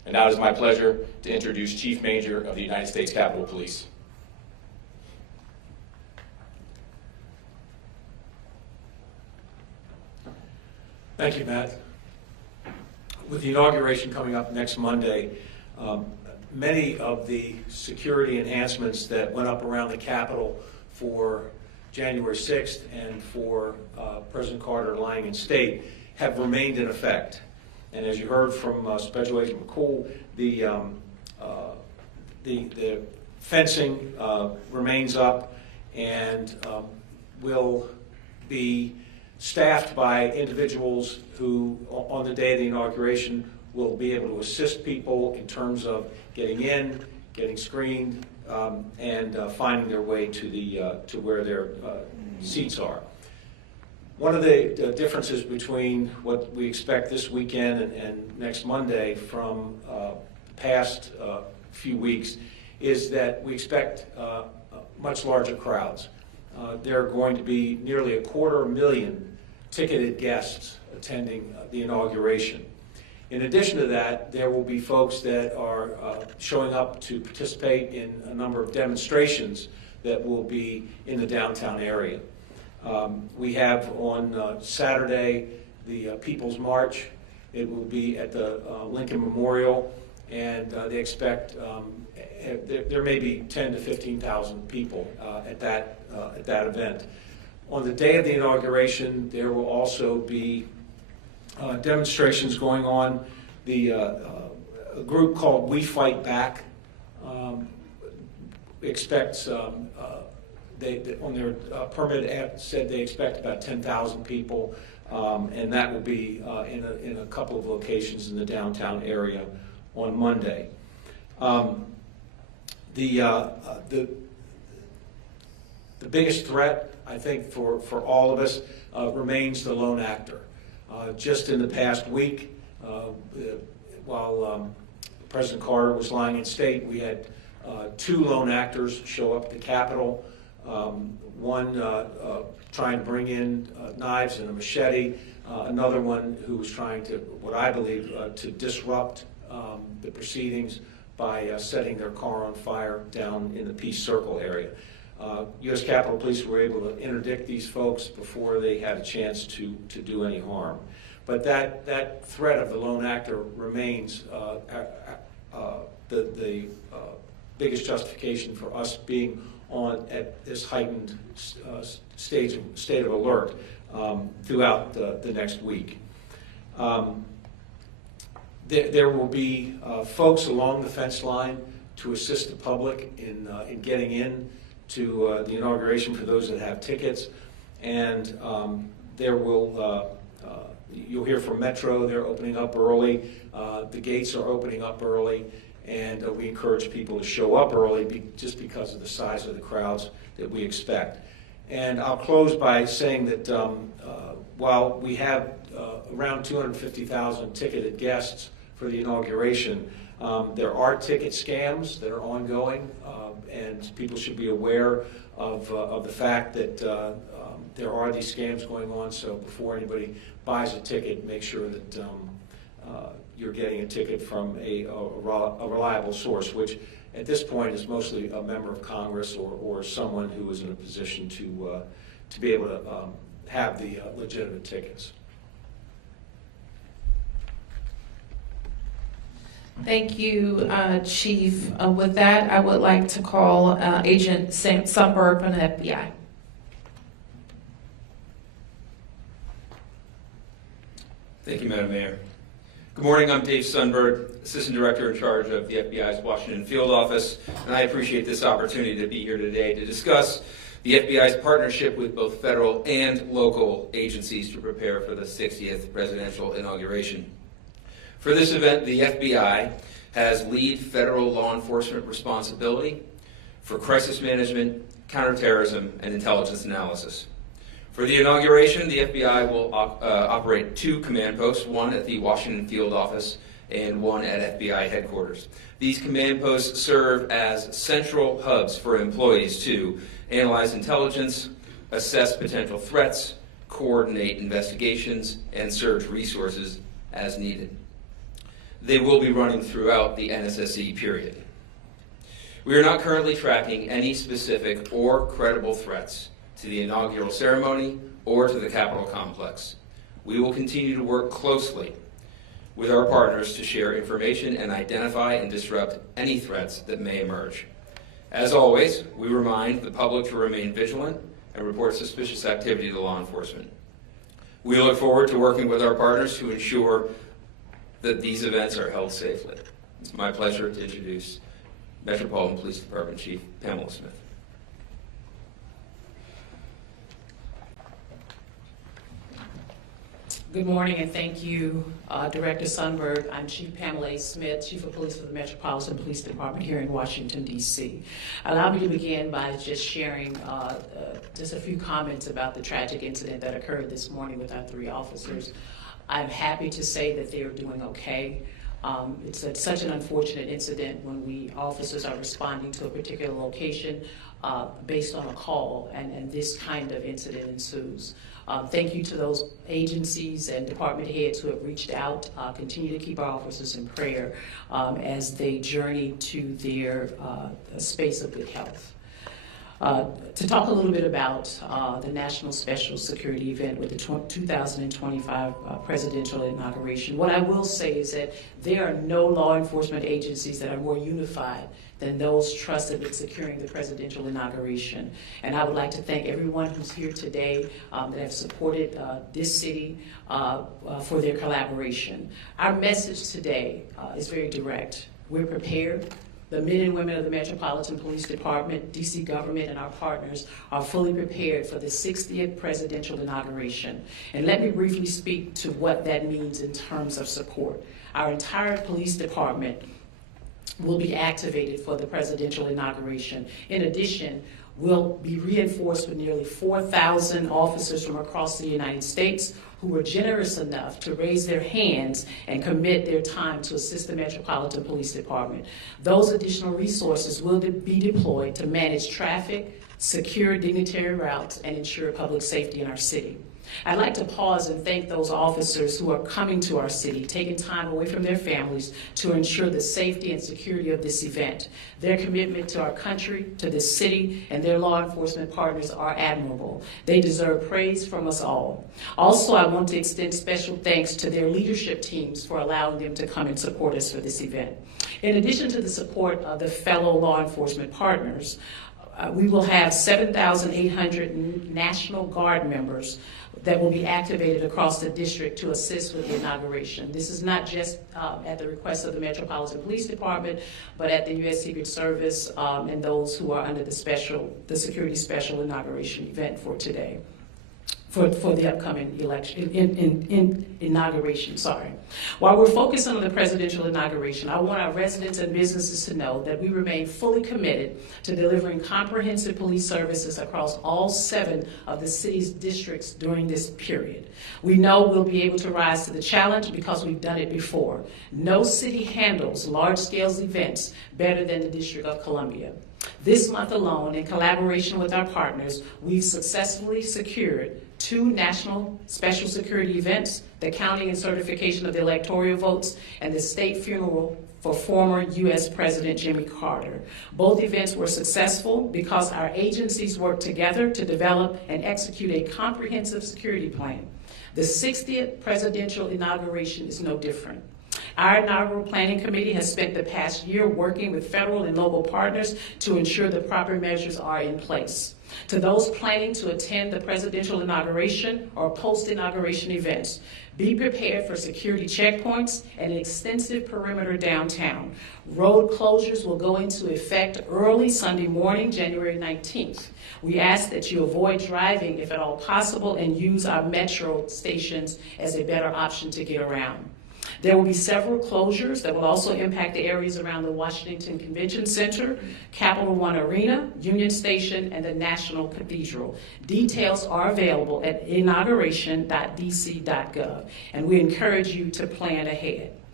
And now it is my pleasure to introduce Chief Major of the United States Capitol Police. Thank you, Matt. With the inauguration coming up next Monday, many of the security enhancements that went up around the Capitol for January 6th and for President Carter lying in state have remained in effect. And as you heard from Special Agent McCool, the fencing remains up and will be staffed by individuals who, on the day of the inauguration, will be able to assist people in terms of getting in, getting screened, and finding their way to where their seats are. One of the differences between what we expect this weekend and next Monday from the past few weeks is that we expect much larger crowds. There are going to be nearly 250,000 ticketed guests attending the inauguration. In addition to that, there will be folks that are showing up to participate in a number of demonstrations that will be in the downtown area. We have on Saturday the People's March. It will be at the Lincoln Memorial, and they expect there may be 10,000 to 15,000 people at that event. On the day of the inauguration, there will also be demonstrations going on. A group called We Fight Back expects, on their permit ad said they expect about 10,000 people, and that will be in a couple of locations in the downtown area on Monday. The biggest threat, I think, for all of us remains the lone actor. Just in the past week, while President Carter was lying in state, we had 2 lone actors show up at the Capitol. One trying to bring in knives and a machete, another one who was trying to, what I believe, to disrupt the proceedings by setting their car on fire down in the Peace Circle area. U.S. Capitol Police were able to interdict these folks before they had a chance to do any harm. But that threat of the lone actor remains the biggest justification for us being on at this heightened state of alert throughout the next week. There will be folks along the fence line to assist the public in getting in to the inauguration for those that have tickets, and there will you'll hear from Metro. They're opening up early. The gates are opening up early, and we encourage people to show up early just because of the size of the crowds that we expect. And I'll close by saying that while we have around 250,000 ticketed guests for the inauguration, there are ticket scams that are ongoing, and people should be aware of the fact that there are these scams going on. So before anybody buys a ticket, make sure that you're getting a ticket from a reliable source, which at this point is mostly a member of Congress or someone who is in a position to be able to have the legitimate tickets. Thank you, Chief. With that, I would like to call Agent Sundberg from the FBI. Thank you, Madam Mayor. Good morning, I'm Dave Sundberg, Assistant Director in charge of the FBI's Washington Field Office, and I appreciate this opportunity to be here today to discuss the FBI's partnership with both federal and local agencies to prepare for the 60th Presidential Inauguration. For this event, the FBI has lead federal law enforcement responsibility for crisis management, counterterrorism, and intelligence analysis. For the inauguration, the FBI will operate 2 command posts, one at the Washington Field Office and one at FBI headquarters. These command posts serve as central hubs for employees to analyze intelligence, assess potential threats, coordinate investigations, and surge resources as needed. They will be running throughout the NSSE period. We are not currently tracking any specific or credible threats to the inaugural ceremony or to the Capitol complex. We will continue to work closely with our partners to share information and identify and disrupt any threats that may emerge. As always, we remind the public to remain vigilant and report suspicious activity to law enforcement. We look forward to working with our partners to ensure that these events are held safely. It's my pleasure to introduce Metropolitan Police Department Chief Pamela Smith. Good morning, and thank you, Director Sundberg. I'm Chief Pamela Smith, Chief of Police for the Metropolitan Police Department here in Washington, D.C. Allow me to begin by just sharing just a few comments about the tragic incident that occurred this morning with our 3 officers. I'm happy to say that they are doing okay. It's such an unfortunate incident when we officers are responding to a particular location based on a call, and this kind of incident ensues. Thank you to those agencies and department heads who have reached out. Continue to keep our officers in prayer as they journey to their space of good health. To talk a little bit about the National Special Security event with the 2025 Presidential Inauguration, what I will say is that there are no law enforcement agencies that are more unified than those trusted in securing the presidential inauguration. And I would like to thank everyone who's here today that have supported this city for their collaboration. Our message today is very direct. We're prepared. The men and women of the Metropolitan Police Department, DC government, and our partners are fully prepared for the 60th presidential inauguration. And let me briefly speak to what that means in terms of support. Our entire police department will be activated for the presidential inauguration. In addition, we'll be reinforced with nearly 4,000 officers from across the United States who were generous enough to raise their hands and commit their time to assist the Metropolitan Police Department. Those additional resources will be deployed to manage traffic, secure dignitary routes, and ensure public safety in our city. I'd like to pause and thank those officers who are coming to our city, taking time away from their families to ensure the safety and security of this event. Their commitment to our country, to this city, and their law enforcement partners are admirable. They deserve praise from us all. Also, I want to extend special thanks to their leadership teams for allowing them to come and support us for this event. In addition to the support of the fellow law enforcement partners, we will have 7,800 National Guard members that will be activated across the district to assist with the inauguration. This is not just at the request of the Metropolitan Police Department, but at the U.S. Secret Service and those who are under the Security Special Inauguration event for today. For the upcoming election, inauguration, sorry. While we're focusing on the presidential inauguration, I want our residents and businesses to know that we remain fully committed to delivering comprehensive police services across all 7 of the city's districts during this period. We know we'll be able to rise to the challenge because we've done it before. No city handles large-scale events better than the District of Columbia. This month alone, in collaboration with our partners, we've successfully secured 2 national special security events, the counting and certification of the electoral votes, and the state funeral for former U.S. President Jimmy Carter. Both events were successful because our agencies worked together to develop and execute a comprehensive security plan. The 60th presidential inauguration is no different. Our inaugural planning committee has spent the past year working with federal and local partners to ensure the proper measures are in place. To those planning to attend the presidential inauguration or post-inauguration events, be prepared for security checkpoints and an extensive perimeter downtown. Road closures will go into effect early Sunday morning, January 19th. We ask that you avoid driving if at all possible and use our metro stations as a better option to get around. There will be several closures that will also impact the areas around the Washington Convention Center, Capital One Arena, Union Station, and the National Cathedral. Details are available at inauguration.dc.gov, and we encourage you to plan ahead.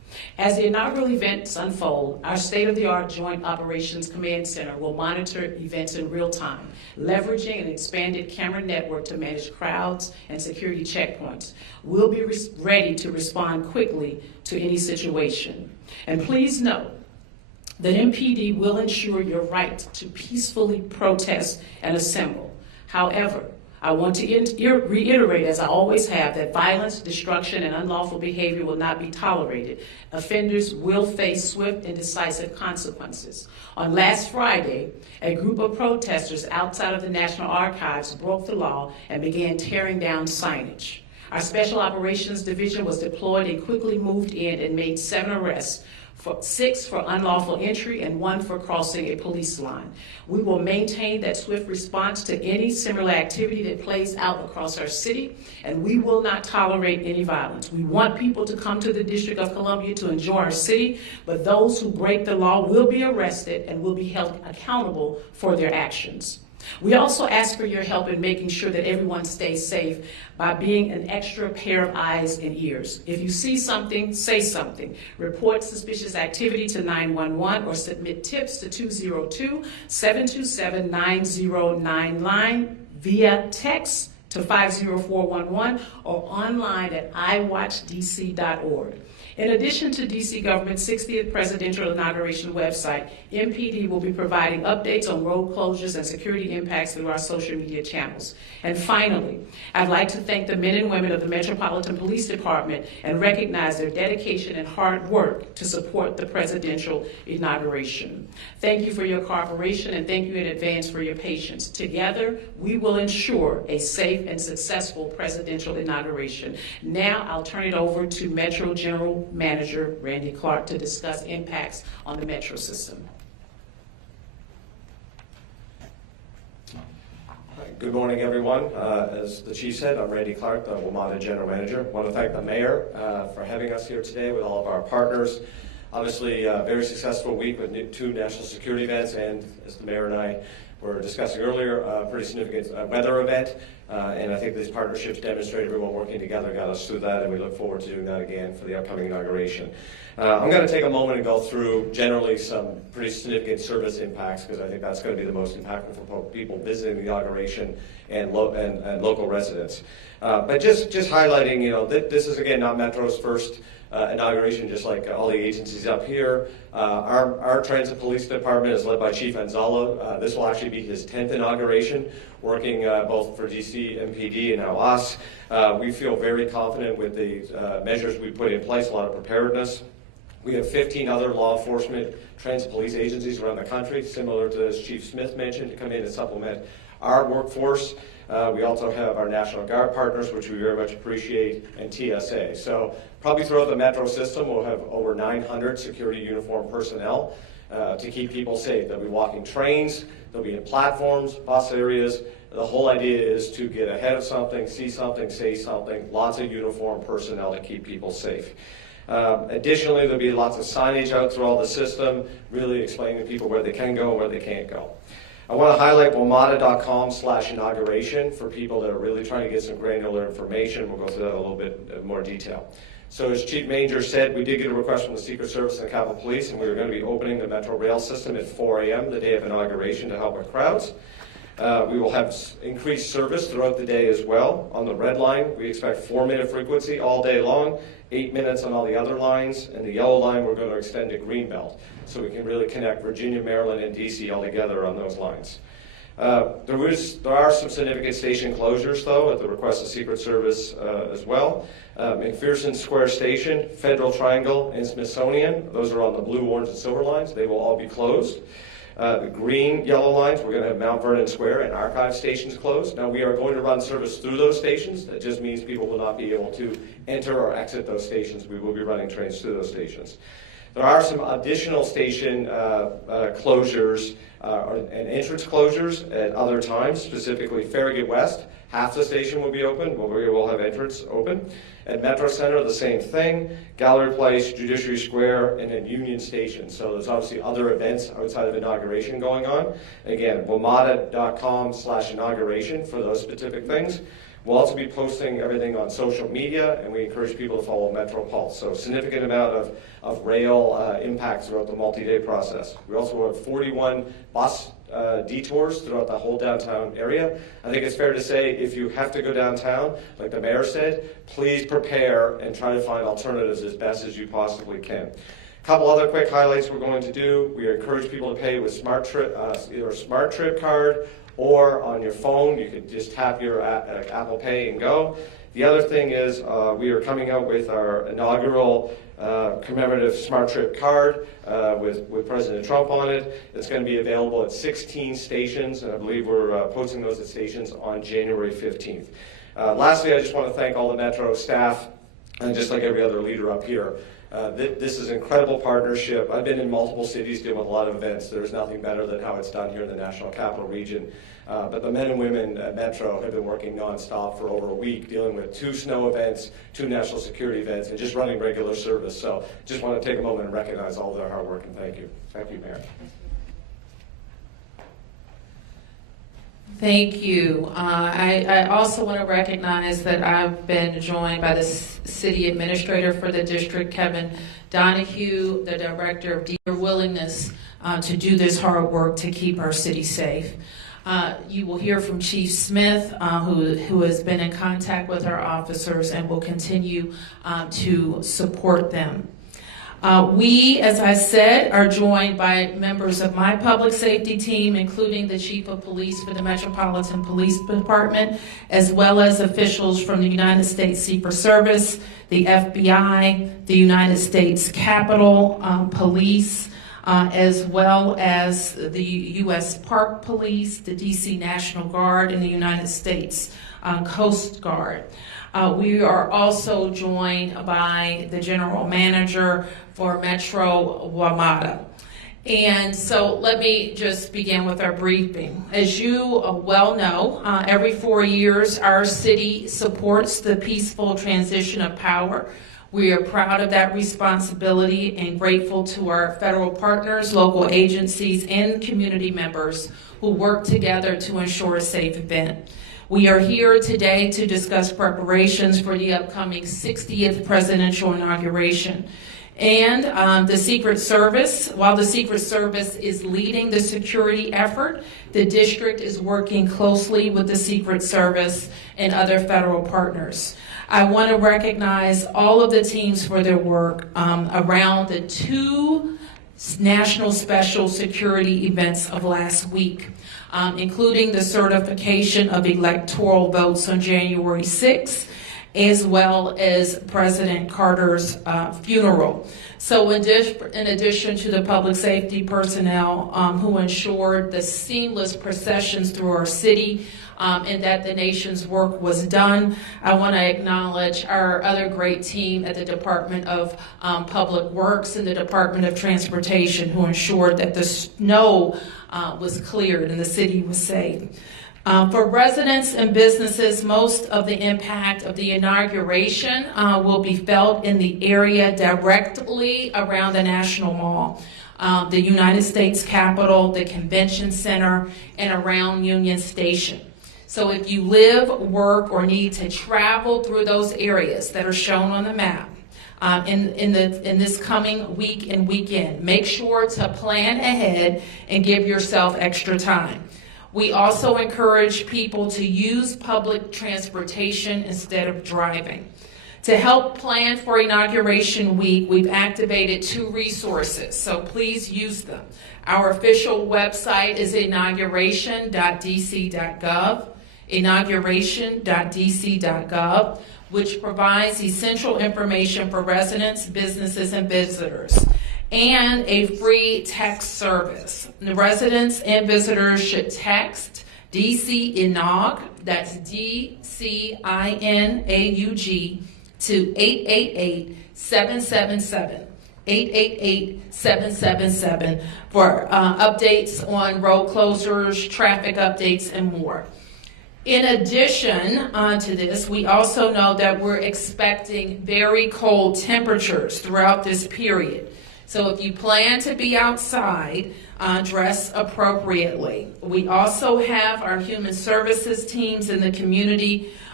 As the inaugural events unfold, our state-of-the-art Joint Operations Command Center will monitor events in real time, leveraging an expanded camera network to manage crowds and security checkpoints. We'll be ready to respond quickly to any situation. And please note that MPD will ensure your right to peacefully protest and assemble. However, I want to reiterate, as I always have, that violence, destruction, and unlawful behavior will not be tolerated. Offenders will face swift and decisive consequences. On last Friday, a group of protesters outside of the National Archives broke the law and began tearing down signage. Our Special Operations Division was deployed and quickly moved in and made 7 arrests, 6 for unlawful entry and 1 for crossing a police line. We will maintain that swift response to any similar activity that plays out across our city, and we will not tolerate any violence. We want people to come to the District of Columbia to enjoy our city, but those who break the law will be arrested and will be held accountable for their actions. We also ask for your help in making sure that everyone stays safe by being an extra pair of eyes and ears. If you see something, say something. Report suspicious activity to 911 or submit tips to 202-727-9099 via text to 50411 or online at iwatchdc.org. In addition to DC government's 60th Presidential Inauguration website, MPD will be providing updates on road closures and security impacts through our social media channels. And finally, I'd like to thank the men and women of the Metropolitan Police Department and recognize their dedication and hard work to support the presidential inauguration. Thank you for your cooperation and thank you in advance for your patience. Together, we will ensure a safe and successful presidential inauguration. Now, I'll turn it over to Metro General Manager Randy Clark to discuss impacts on the Metro system. Good morning, everyone. As the Chief said, I'm Randy Clark, the WMATA General Manager. I want to thank the Mayor for having us here today with all of our partners. Obviously, a very successful week with 2 national security events, and as the Mayor and I were discussing earlier, a pretty significant weather event. And I think these partnerships demonstrate everyone working together got us through that, and we look forward to doing that again for the upcoming inauguration. I'm going to take a moment and go through generally some pretty significant service impacts, because I think that's going to be the most impactful for people visiting the inauguration and local residents. But just highlighting, this is again not Metro's first inauguration, just like all the agencies up here. Our Transit Police Department is led by Chief Anzala. This will actually be his 10th inauguration, working both for DC, MPD, and now us. We feel very confident with the measures we put in place, a lot of preparedness. We have 15 other law enforcement transit police agencies around the country, similar to as Chief Smith mentioned, to come in and supplement our workforce. We also have our National Guard partners, which we very much appreciate, and TSA. So probably throughout the Metro system, we'll have over 900 security uniformed personnel to keep people safe. They'll be walking trains, they'll be in platforms, bus areas. The whole idea is to get ahead of something, see something, say something, lots of uniformed personnel to keep people safe. Additionally, there'll be lots of signage out through all the system, really explaining to people where they can go and where they can't go. I want to highlight WMATA.com/inauguration for people that are really trying to get some granular information. We'll go through that in a little bit more detail. So as Chief Manger said, we did get a request from the Secret Service and the Capitol Police, and we were going to be opening the Metro Rail system at 4 a.m. the day of inauguration to help with crowds. We will have increased service throughout the day as well. On the red line, we expect 4-minute frequency all day long, 8 minutes on all the other lines, and the yellow line we're going to extend to Greenbelt, so we can really connect Virginia, Maryland, and DC all together on those lines. There are some significant station closures, though, at the request of Secret Service as well. McPherson Square Station, Federal Triangle, and Smithsonian, those are on the blue, orange, and silver lines. They will all be closed. The green, yellow lines, we're going to have Mount Vernon Square and Archive stations closed. Now, we are going to run service through those stations. That just means people will not be able to enter or exit those stations. We will be running trains through those stations. There are some additional station closures and entrance closures at other times, specifically Farragut West. Half the station will be open, but we will have entrance open. At Metro Center, the same thing. Gallery Place, Judiciary Square, and then Union Station. So there's obviously other events outside of inauguration going on. Again, WMATA.com/inauguration for those specific things. We'll also be posting everything on social media, and we encourage people to follow Metro Pulse. So significant amount of rail impacts throughout the multi-day process. We also have 41 bus detours throughout the whole downtown area. I think it's fair to say if you have to go downtown, like the mayor said, please prepare and try to find alternatives as best as you possibly can. A couple other quick highlights we're going to do. We encourage people to pay with either a Smart Trip card or on your phone. You can just tap your Apple Pay and go. The other thing is we are coming out with our inaugural commemorative Smart Trip card with President Trump on it. It's going to be available at 16 stations, and I believe we're posting those at stations on January 15th. Lastly, I just want to thank all the Metro staff, and just like every other leader up here. This is an incredible partnership. I've been in multiple cities dealing with a lot of events. There's nothing better than how it's done here in the National Capital Region. But the men and women at Metro have been working nonstop for over a week, dealing with 2 snow events, 2 national security events, and just running regular service. So just want to take a moment and recognize all their hard work, and thank you. Thank you, Mayor. Thank you. I also want to recognize that I've been joined by the city administrator for the district, Kevin Donahue, the director of their willingness to do this hard work to keep our city safe. You will hear from Chief Smith, who has been in contact with our officers and will continue to support them. We, as I said, are joined by members of my public safety team, including the Chief of Police for the Metropolitan Police Department, as well as officials from the United States Secret Service, the FBI, the United States Capitol Police, as well as the U.S. Park Police, the D.C. National Guard, and the United States Coast Guard. We are also joined by the General Manager for Metro WMATA. And so let me just begin with our briefing. As you well know, every 4 years our city supports the peaceful transition of power. We are proud of that responsibility and grateful to our federal partners, local agencies, and community members who work together to ensure a safe event. We are here today to discuss preparations for the upcoming 60th presidential inauguration. And the Secret Service, while the Secret Service is leading the security effort, the district is working closely with the Secret Service and other federal partners. I want to recognize all of the teams for their work around the 2 national special security events of last week, including the certification of electoral votes on January 6th, as well as President Carter's funeral. So in addition to the public safety personnel who ensured the seamless processions through our city and that the nation's work was done, I want to acknowledge our other great team at the Department of Public Works and the Department of Transportation who ensured that the snow was cleared and the city was safe. For residents and businesses, most of the impact of the inauguration will be felt in the area directly around the National Mall, the United States Capitol, the Convention Center, and around Union Station. So if you live, work, or need to travel through those areas that are shown on the map in this coming week and weekend, make sure to plan ahead and give yourself extra time. We also encourage people to use public transportation instead of driving. To help plan for Inauguration Week, we've activated 2 resources, so please use them. Our official website is inauguration.dc.gov, inauguration.dc.gov, which provides essential information for residents, businesses, and visitors, and a free text service. The residents and visitors should text DC Inaug, that's DCINAUG, to 888-777. 888-777 for updates on road closures, traffic updates, and more. In addition to this, we also know that we're expecting very cold temperatures throughout this period. So if you plan to be outside, dress appropriately. We also have our human services teams in the community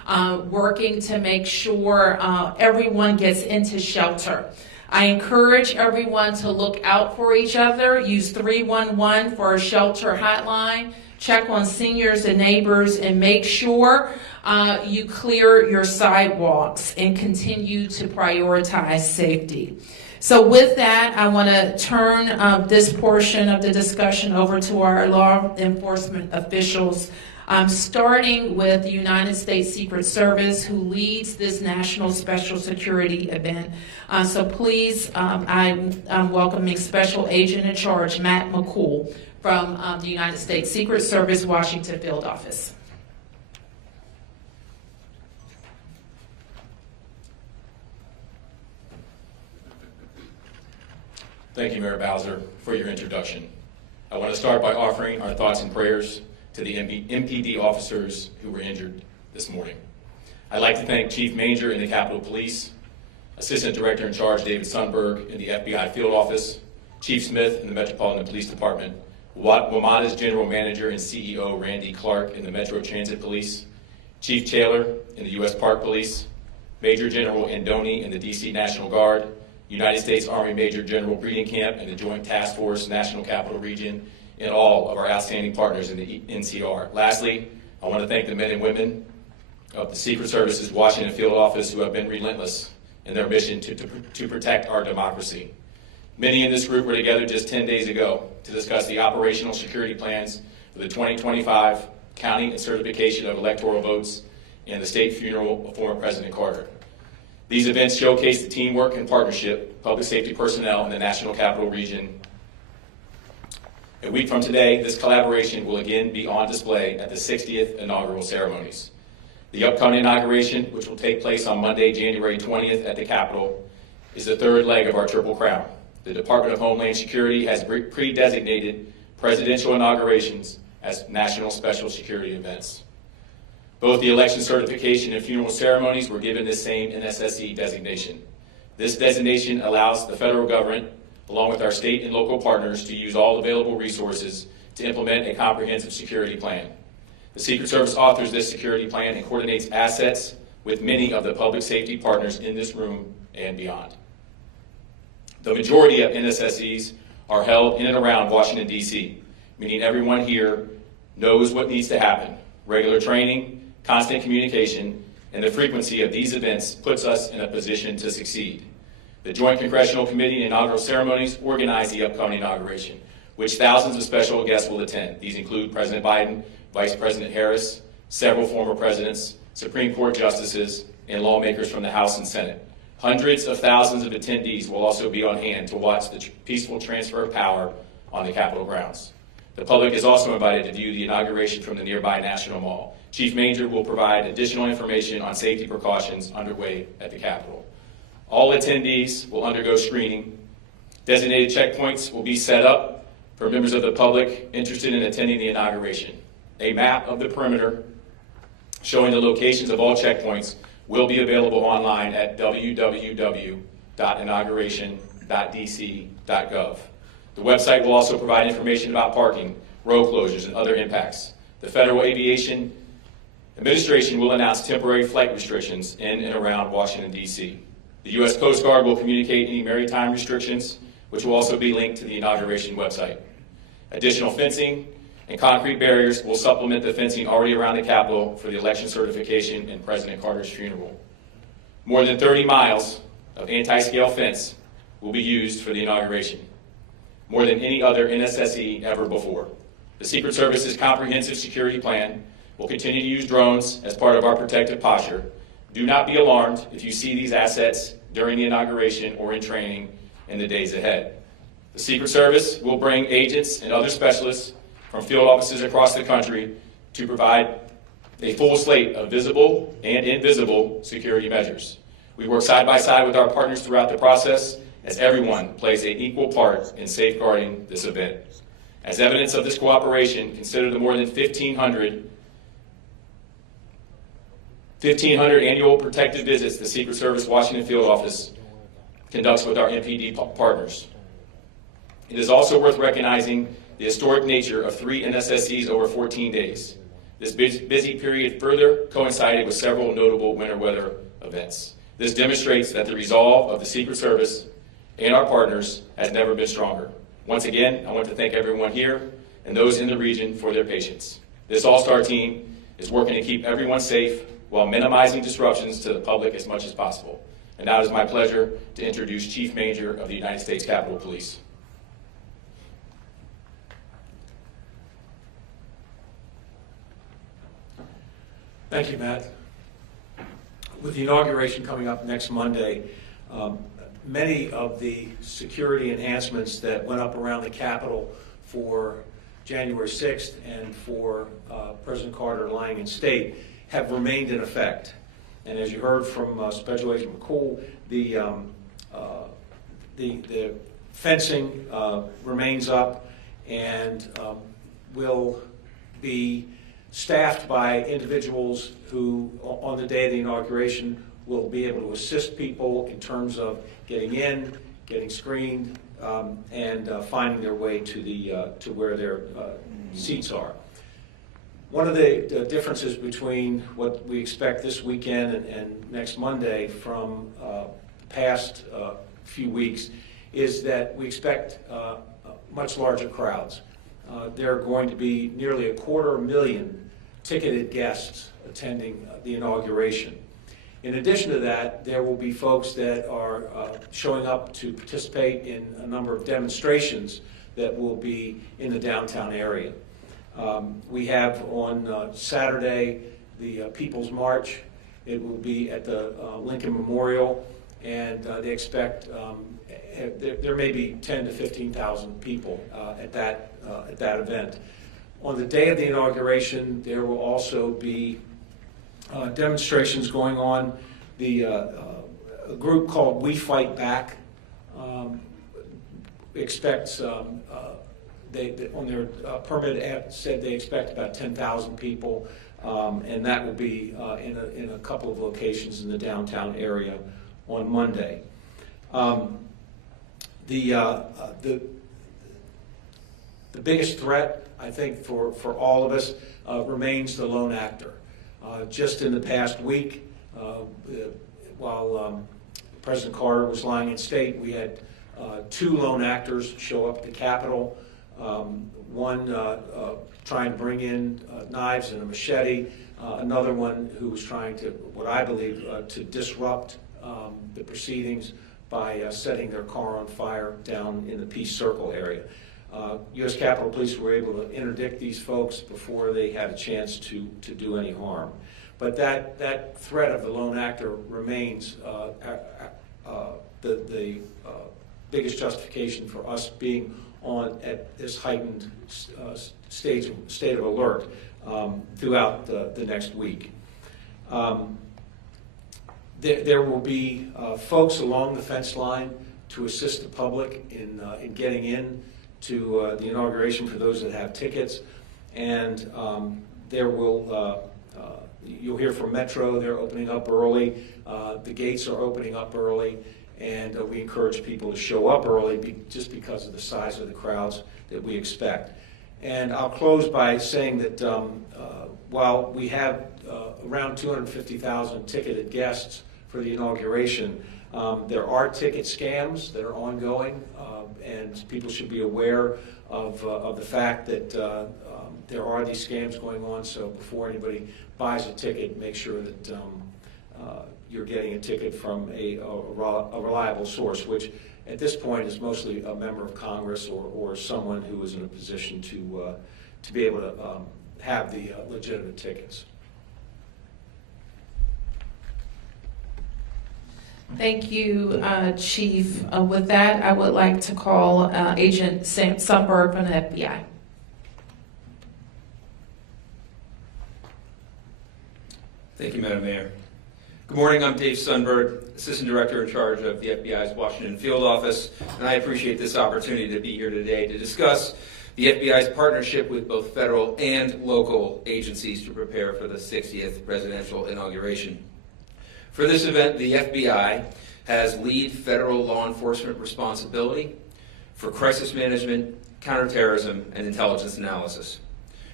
working to make sure everyone gets into shelter. I encourage everyone to look out for each other. Use 311 for a shelter hotline. Check on seniors and neighbors, and make sure you clear your sidewalks and continue to prioritize safety. So with that, I want to turn this portion of the discussion over to our law enforcement officials, starting with the United States Secret Service, who leads this National Special Security event. So please, I'm welcoming Special Agent in Charge, Matt McCool, from the United States Secret Service, Washington Field Office. Thank you, Mayor Bowser, for your introduction. I want to start by offering our thoughts and prayers to the MPD officers who were injured this morning. I'd like to thank Chief Manger in the Capitol Police, Assistant Director in Charge David Sundberg in the FBI Field Office, Chief Smith in the Metropolitan Police Department, WMATA's General Manager and CEO Randy Clark in the Metro Transit Police, Chief Taylor in the U.S. Park Police, Major General Andoni in the D.C. National Guard, United States Army Major General Breeding Camp and the Joint Task Force National Capital Region, and all of our outstanding partners in the NCR. Lastly, I want to thank the men and women of the Secret Service's Washington Field Office who have been relentless in their mission to protect our democracy. Many in this group were together just 10 days ago to discuss the operational security plans for the 2025 counting and certification of electoral votes and the state funeral of former President Carter. These events showcase the teamwork and partnership of public safety personnel in the National Capital Region. A week from today, this collaboration will again be on display at the 60th inaugural ceremonies. The upcoming inauguration, which will take place on Monday, January 20th at the Capitol, is the third leg of our Triple Crown. The Department of Homeland Security has pre-designated presidential inaugurations as national special security events. Both the election certification and funeral ceremonies were given this same NSSE designation. This designation allows the federal government, along with our state and local partners, to use all available resources to implement a comprehensive security plan. The Secret Service authors this security plan and coordinates assets with many of the public safety partners in this room and beyond. The majority of NSSEs are held in and around Washington, D.C., meaning everyone here knows what needs to happen. Regular training, constant communication, and the frequency of these events puts us in a position to succeed. The Joint Congressional Committee and inaugural ceremonies organize the upcoming inauguration, which thousands of special guests will attend. These include President Biden, Vice President Harris, several former presidents, Supreme Court justices, and lawmakers from the House and Senate. Hundreds of thousands of attendees will also be on hand to watch the peaceful transfer of power on the Capitol grounds. The public is also invited to view the inauguration from the nearby National Mall. Chief Manger will provide additional information on safety precautions underway at the Capitol. All attendees will undergo screening. Designated checkpoints will be set up for members of the public interested in attending the inauguration. A map of the perimeter showing the locations of all checkpoints will be available online at www.inauguration.dc.gov. The website will also provide information about parking, road closures, and other impacts. The Federal Aviation Administration will announce temporary flight restrictions in and around Washington, D.C. The U.S. Coast Guard will communicate any maritime restrictions, which will also be linked to the inauguration website. Additional fencing and concrete barriers will supplement the fencing already around the Capitol for the election certification and President Carter's funeral. More than 30 miles of anti-scale fence will be used for the inauguration, more than any other NSSE ever before. The Secret Service's comprehensive security plan will continue to use drones as part of our protective posture. Do not be alarmed if you see these assets during the inauguration or in training in the days ahead. The Secret Service will bring agents and other specialists from field offices across the country to provide a full slate of visible and invisible security measures. We work side by side with our partners throughout the process as everyone plays an equal part in safeguarding this event. As evidence of this cooperation, consider the more than 1,500 annual protective visits the Secret Service Washington Field Office conducts with our MPD partners. It is also worth recognizing the historic nature of 3 NSSEs over 14 days. This busy period further coincided with several notable winter weather events. This demonstrates that the resolve of the Secret Service and our partners has never been stronger. Once again, I want to thank everyone here and those in the region for their patience. This all-star team is working to keep everyone safe while minimizing disruptions to the public as much as possible. And now it is my pleasure to introduce Chief Major of the United States Capitol Police. Thank you, Matt. With the inauguration coming up next Monday, many of the security enhancements that went up around the Capitol for January 6th and for President Carter lying in state have remained in effect. And as you heard from Special Agent McCool, the fencing remains up and will be staffed by individuals who, on the day of the inauguration, will be able to assist people in terms of getting in, getting screened, and finding their way to where their seats are. One of the differences between what we expect this weekend and next Monday from the past few weeks is that we expect much larger crowds. There are going to be nearly 250,000 ticketed guests attending the inauguration. In addition to that, there will be folks that are showing up to participate in a number of demonstrations that will be in the downtown area. We have on Saturday the People's March. It will be at the Lincoln Memorial, and they expect there may be 10,000 to 15,000 people at that event. On the day of the inauguration, there will also be demonstrations going on. A group called We Fight Back expects, on their permit ad said they expect about 10,000 people, and that will be in a couple of locations in the downtown area on Monday. The biggest threat, I think, for all of us remains the lone actor. Just in the past week, while President Carter was lying in state, we had 2 lone actors show up at the Capitol. One trying to bring in knives and a machete, another one who was trying to, what I believe, to disrupt the proceedings by setting their car on fire down in the Peace Circle area. U.S. Capitol Police were able to interdict these folks before they had a chance to do any harm. But that threat of the lone actor remains the biggest justification for us being on at this heightened state of alert throughout the next week. There will be folks along the fence line to assist the public in getting in to the inauguration for those that have tickets, and there will you'll hear from Metro. They're opening up early. The gates are opening up early, and we encourage people to show up early just because of the size of the crowds that we expect. And I'll close by saying that while we have around 250,000 ticketed guests for the inauguration, there are ticket scams that are ongoing, and people should be aware of the fact that there are these scams going on. So before anybody buys a ticket, make sure that you're getting a ticket from a reliable source, which at this point is mostly a member of Congress or someone who is in a position to be able to have the legitimate tickets. Thank you, Chief. With that, I would like to call Agent Sundberg from the FBI. Thank you, Madam Mayor. Good morning, I'm Dave Sundberg, Assistant Director in charge of the FBI's Washington Field Office, and I appreciate this opportunity to be here today to discuss the FBI's partnership with both federal and local agencies to prepare for the 60th Presidential Inauguration. For this event, the FBI has lead federal law enforcement responsibility for crisis management, counterterrorism, and intelligence analysis.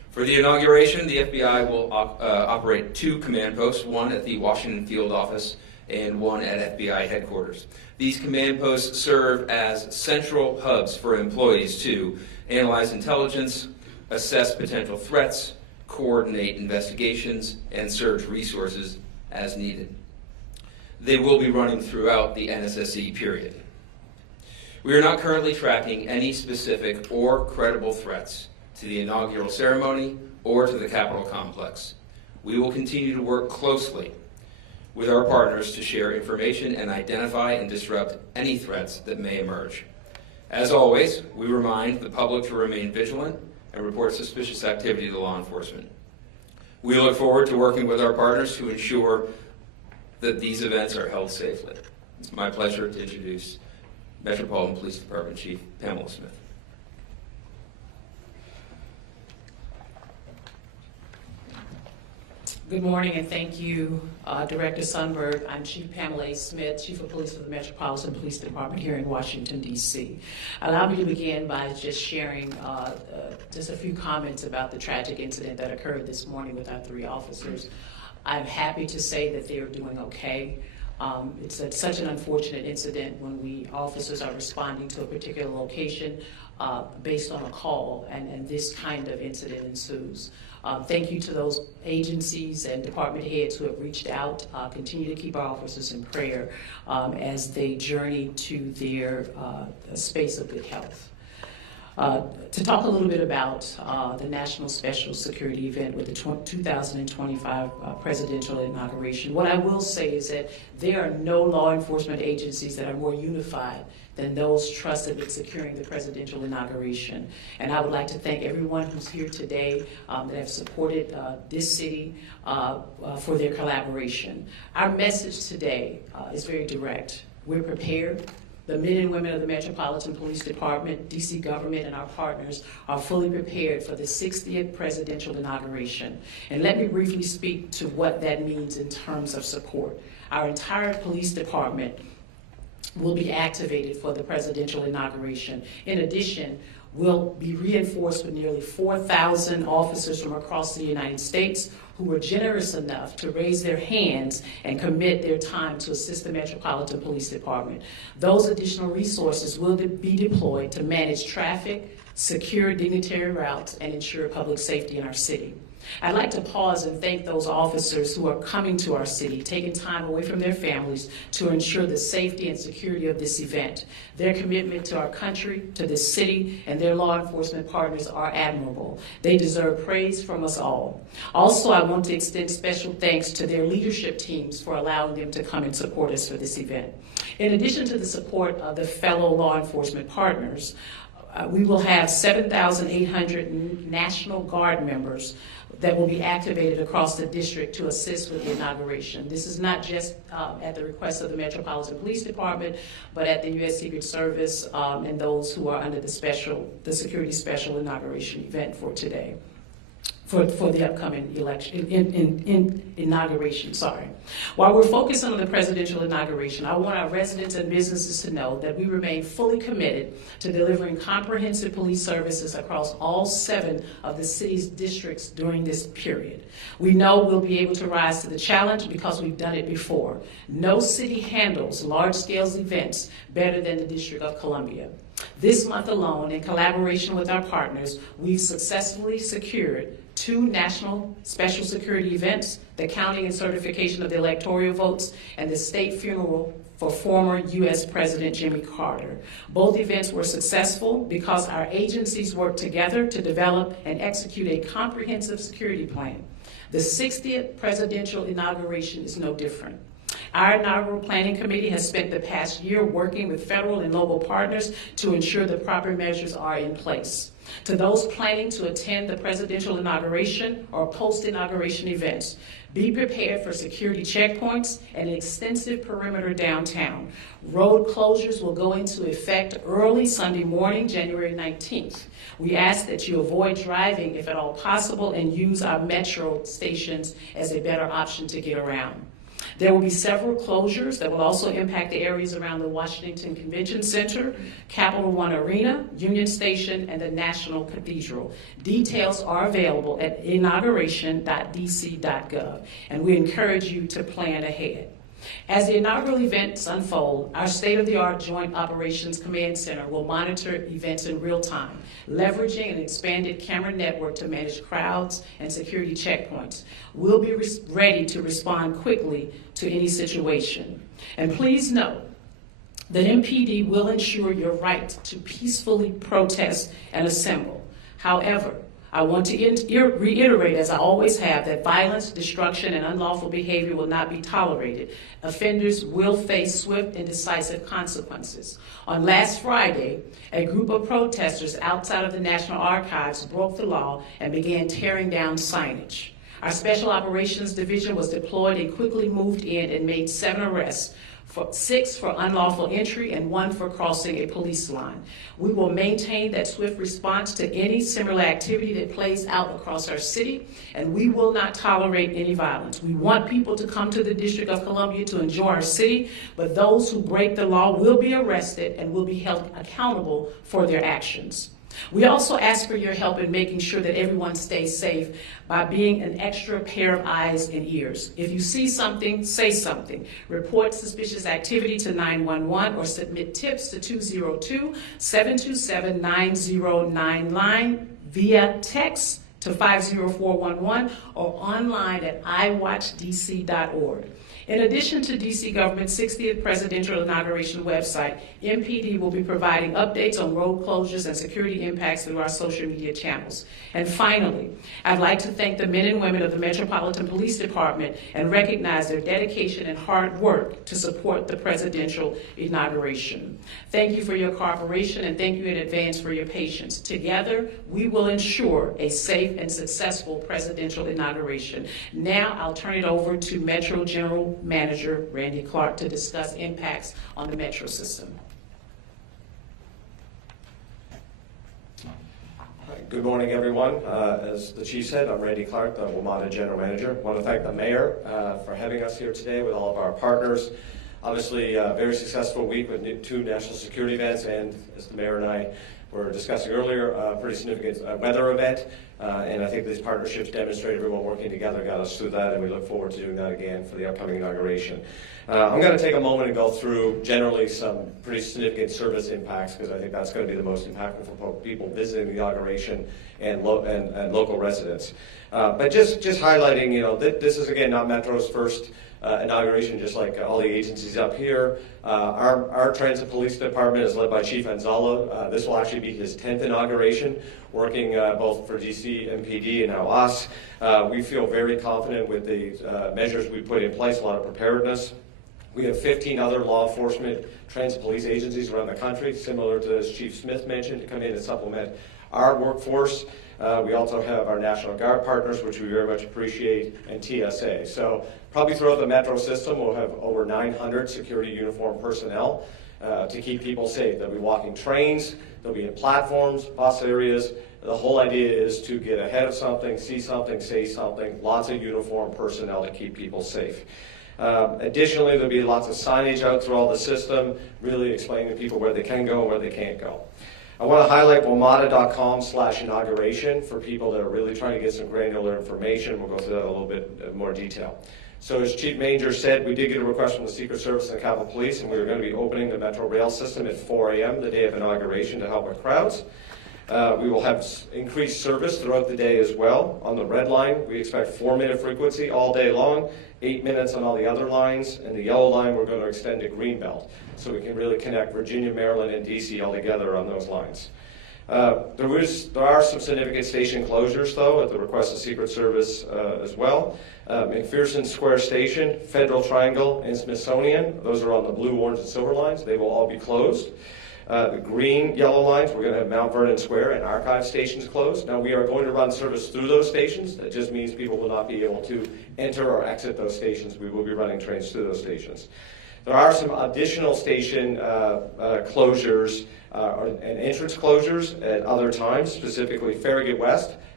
For the inauguration, the FBI will operate 2 command posts, one at the Washington field office and one at FBI headquarters. These command posts serve as central hubs for employees to analyze intelligence, assess potential threats, coordinate investigations, and surge resources as needed. They will be running throughout the NSSE period. We are not currently tracking any specific or credible threats to the inaugural ceremony or to the Capitol complex. We will continue to work closely with our partners to share information and identify and disrupt any threats that may emerge. As always, we remind the public to remain vigilant and report suspicious activity to law enforcement. We look forward to working with our partners to ensure that these events are held safely. It's my pleasure to introduce Metropolitan Police Department Chief Pamela Smith. Good morning, and thank you, Director Sundberg. I'm Chief Pamela Smith, Chief of Police for the Metropolitan Police Department here in Washington, D.C. Allow me to begin by just sharing just a few comments about the tragic incident that occurred this morning with our 3 officers. I'm happy to say that they are doing okay. It's such an unfortunate incident when officers are responding to a particular location based on a call, and this kind of incident ensues. Thank you to those agencies and department heads who have reached out. Continue to keep our officers in prayer as they journey to their space of good health. To talk a little bit about the National Special Security event with the 2025 Presidential Inauguration, what I will say is that there are no law enforcement agencies that are more unified than those trusted with securing the presidential inauguration. And I would like to thank everyone who's here today that have supported this city for their collaboration. Our message today is very direct. We're prepared. The men and women of the Metropolitan Police Department, DC government, and our partners are fully prepared for the 60th presidential inauguration. And let me briefly speak to what that means in terms of support. Our entire police department will be activated for the presidential inauguration. In addition, we'll be reinforced with nearly 4,000 officers from across the United States who were generous enough to raise their hands and commit their time to assist the Metropolitan Police Department. Those additional resources will be deployed to manage traffic, secure dignitary routes, and ensure public safety in our city. I'd like to pause and thank those officers who are coming to our city, taking time away from their families to ensure the safety and security of this event. Their commitment to our country, to this city, and their law enforcement partners are admirable. They deserve praise from us all. Also, I want to extend special thanks to their leadership teams for allowing them to come and support us for this event. In addition to the support of the fellow law enforcement partners, we will have 7,800 National Guard members that will be activated across the district to assist with the inauguration. This is not just at the request of the Metropolitan Police Department, but at the U.S. Secret Service and those who are under the Security Special Inauguration event for today. For the upcoming election, inauguration, sorry. While we're focused on the presidential inauguration, I want our residents and businesses to know that we remain fully committed to delivering comprehensive police services across all 7 of the city's districts during this period. We know we'll be able to rise to the challenge because we've done it before. No city handles large-scale events better than the District of Columbia. This month alone, in collaboration with our partners, we've successfully secured 2 national special security events, the counting and certification of the electoral votes, and the state funeral for former U.S. President Jimmy Carter. Both events were successful because our agencies worked together to develop and execute a comprehensive security plan. The 60th presidential inauguration is no different. Our inaugural planning committee has spent the past year working with federal and local partners to ensure the proper measures are in place. To those planning to attend the presidential inauguration or post-inauguration events, be prepared for security checkpoints and an extensive perimeter downtown. Road closures will go into effect early Sunday morning, January 19th. We ask that you avoid driving if at all possible and use our metro stations as a better option to get around. There will be several closures that will also impact the areas around the Washington Convention Center, Capital One Arena, Union Station, and the National Cathedral. Details are available at inauguration.dc.gov, and we encourage you to plan ahead. As the inaugural events unfold, our state-of-the-art Joint Operations Command Center will monitor events in real time, leveraging an expanded camera network to manage crowds and security checkpoints. We'll be ready to respond quickly to any situation. And please note that MPD will ensure your right to peacefully protest and assemble. However, I want to reiterate, as I always have, that violence, destruction, and unlawful behavior will not be tolerated. Offenders will face swift and decisive consequences. On last Friday, a group of protesters outside of the National Archives broke the law and began tearing down signage. Our Special Operations Division was deployed and quickly moved in and made 7 arrests, 6 for unlawful entry and 1 for crossing a police line. We will maintain that swift response to any similar activity that plays out across our city, and we will not tolerate any violence. We want people to come to the District of Columbia to enjoy our city, but those who break the law will be arrested and will be held accountable for their actions. We also ask for your help in making sure that everyone stays safe by being an extra pair of eyes and ears. If you see something, say something. Report suspicious activity to 911 or submit tips to 202-727-9099 via text to 50411 or online at iwatchdc.org. In addition to DC government's 60th Presidential Inauguration website, MPD will be providing updates on road closures and security impacts through our social media channels. And finally, I'd like to thank the men and women of the Metropolitan Police Department and recognize their dedication and hard work to support the presidential inauguration. Thank you for your cooperation and thank you in advance for your patience. Together, we will ensure a safe and successful presidential inauguration. Now, I'll turn it over to Metro General Manager Randy Clark to discuss impacts on the Metro system. Good morning, everyone. As the Chief said, I'm Randy Clark, the WMATA General Manager. I want to thank the Mayor for having us here today with all of our partners. Obviously, a very successful week with 2 national security events, and as the Mayor and I were discussing earlier, a pretty significant weather event. And I think these partnerships demonstrate everyone working together got us through that, and we look forward to doing that again for the upcoming inauguration. I'm going to take a moment and go through generally some pretty significant service impacts, because I think that's going to be the most impactful for people visiting the inauguration and local residents. But just highlighting, this is again not Metro's first inauguration, just like all the agencies up here. Our Transit Police Department is led by Chief Anzala. This will actually be his 10th inauguration, working both for DC, MPD, and now us. We feel very confident with the measures we put in place, a lot of preparedness. We have 15 other law enforcement transit police agencies around the country, similar to as Chief Smith mentioned, to come in and supplement our workforce. We also have our National Guard partners, which we very much appreciate, and TSA. So probably throughout the Metro system, we'll have over 900 security uniformed personnel to keep people safe. They'll be walking trains, they'll be in platforms, bus areas. The whole idea is to get ahead of something, see something, say something, lots of uniformed personnel to keep people safe. Additionally, there'll be lots of signage out through all the system, really explaining to people where they can go and where they can't go. I want to highlight WMATA.com/inauguration for people that are really trying to get some granular information. We'll go through that in a little bit more detail. So as Chief Manger said, we did get a request from the Secret Service and the Capitol Police, and we were going to be opening the Metro Rail system at 4 a.m. the day of inauguration to help with crowds. We will have increased service throughout the day as well. On the red line, we expect 4-minute frequency all day long, 8 minutes on all the other lines, and the yellow line we're going to extend to Greenbelt, so we can really connect Virginia, Maryland, and DC all together on those lines. There are some significant station closures, though, at the request of Secret Service as well. McPherson Square Station, Federal Triangle, and Smithsonian, those are on the blue, orange, and silver lines. They will all be closed. The green, yellow lines, we're going to have Mount Vernon Square and Archive stations closed. Now, we are going to run service through those stations. That just means people will not be able to enter or exit those stations. We will be running trains through those stations. There are some additional station closures and entrance closures at other times, specifically Farragut West,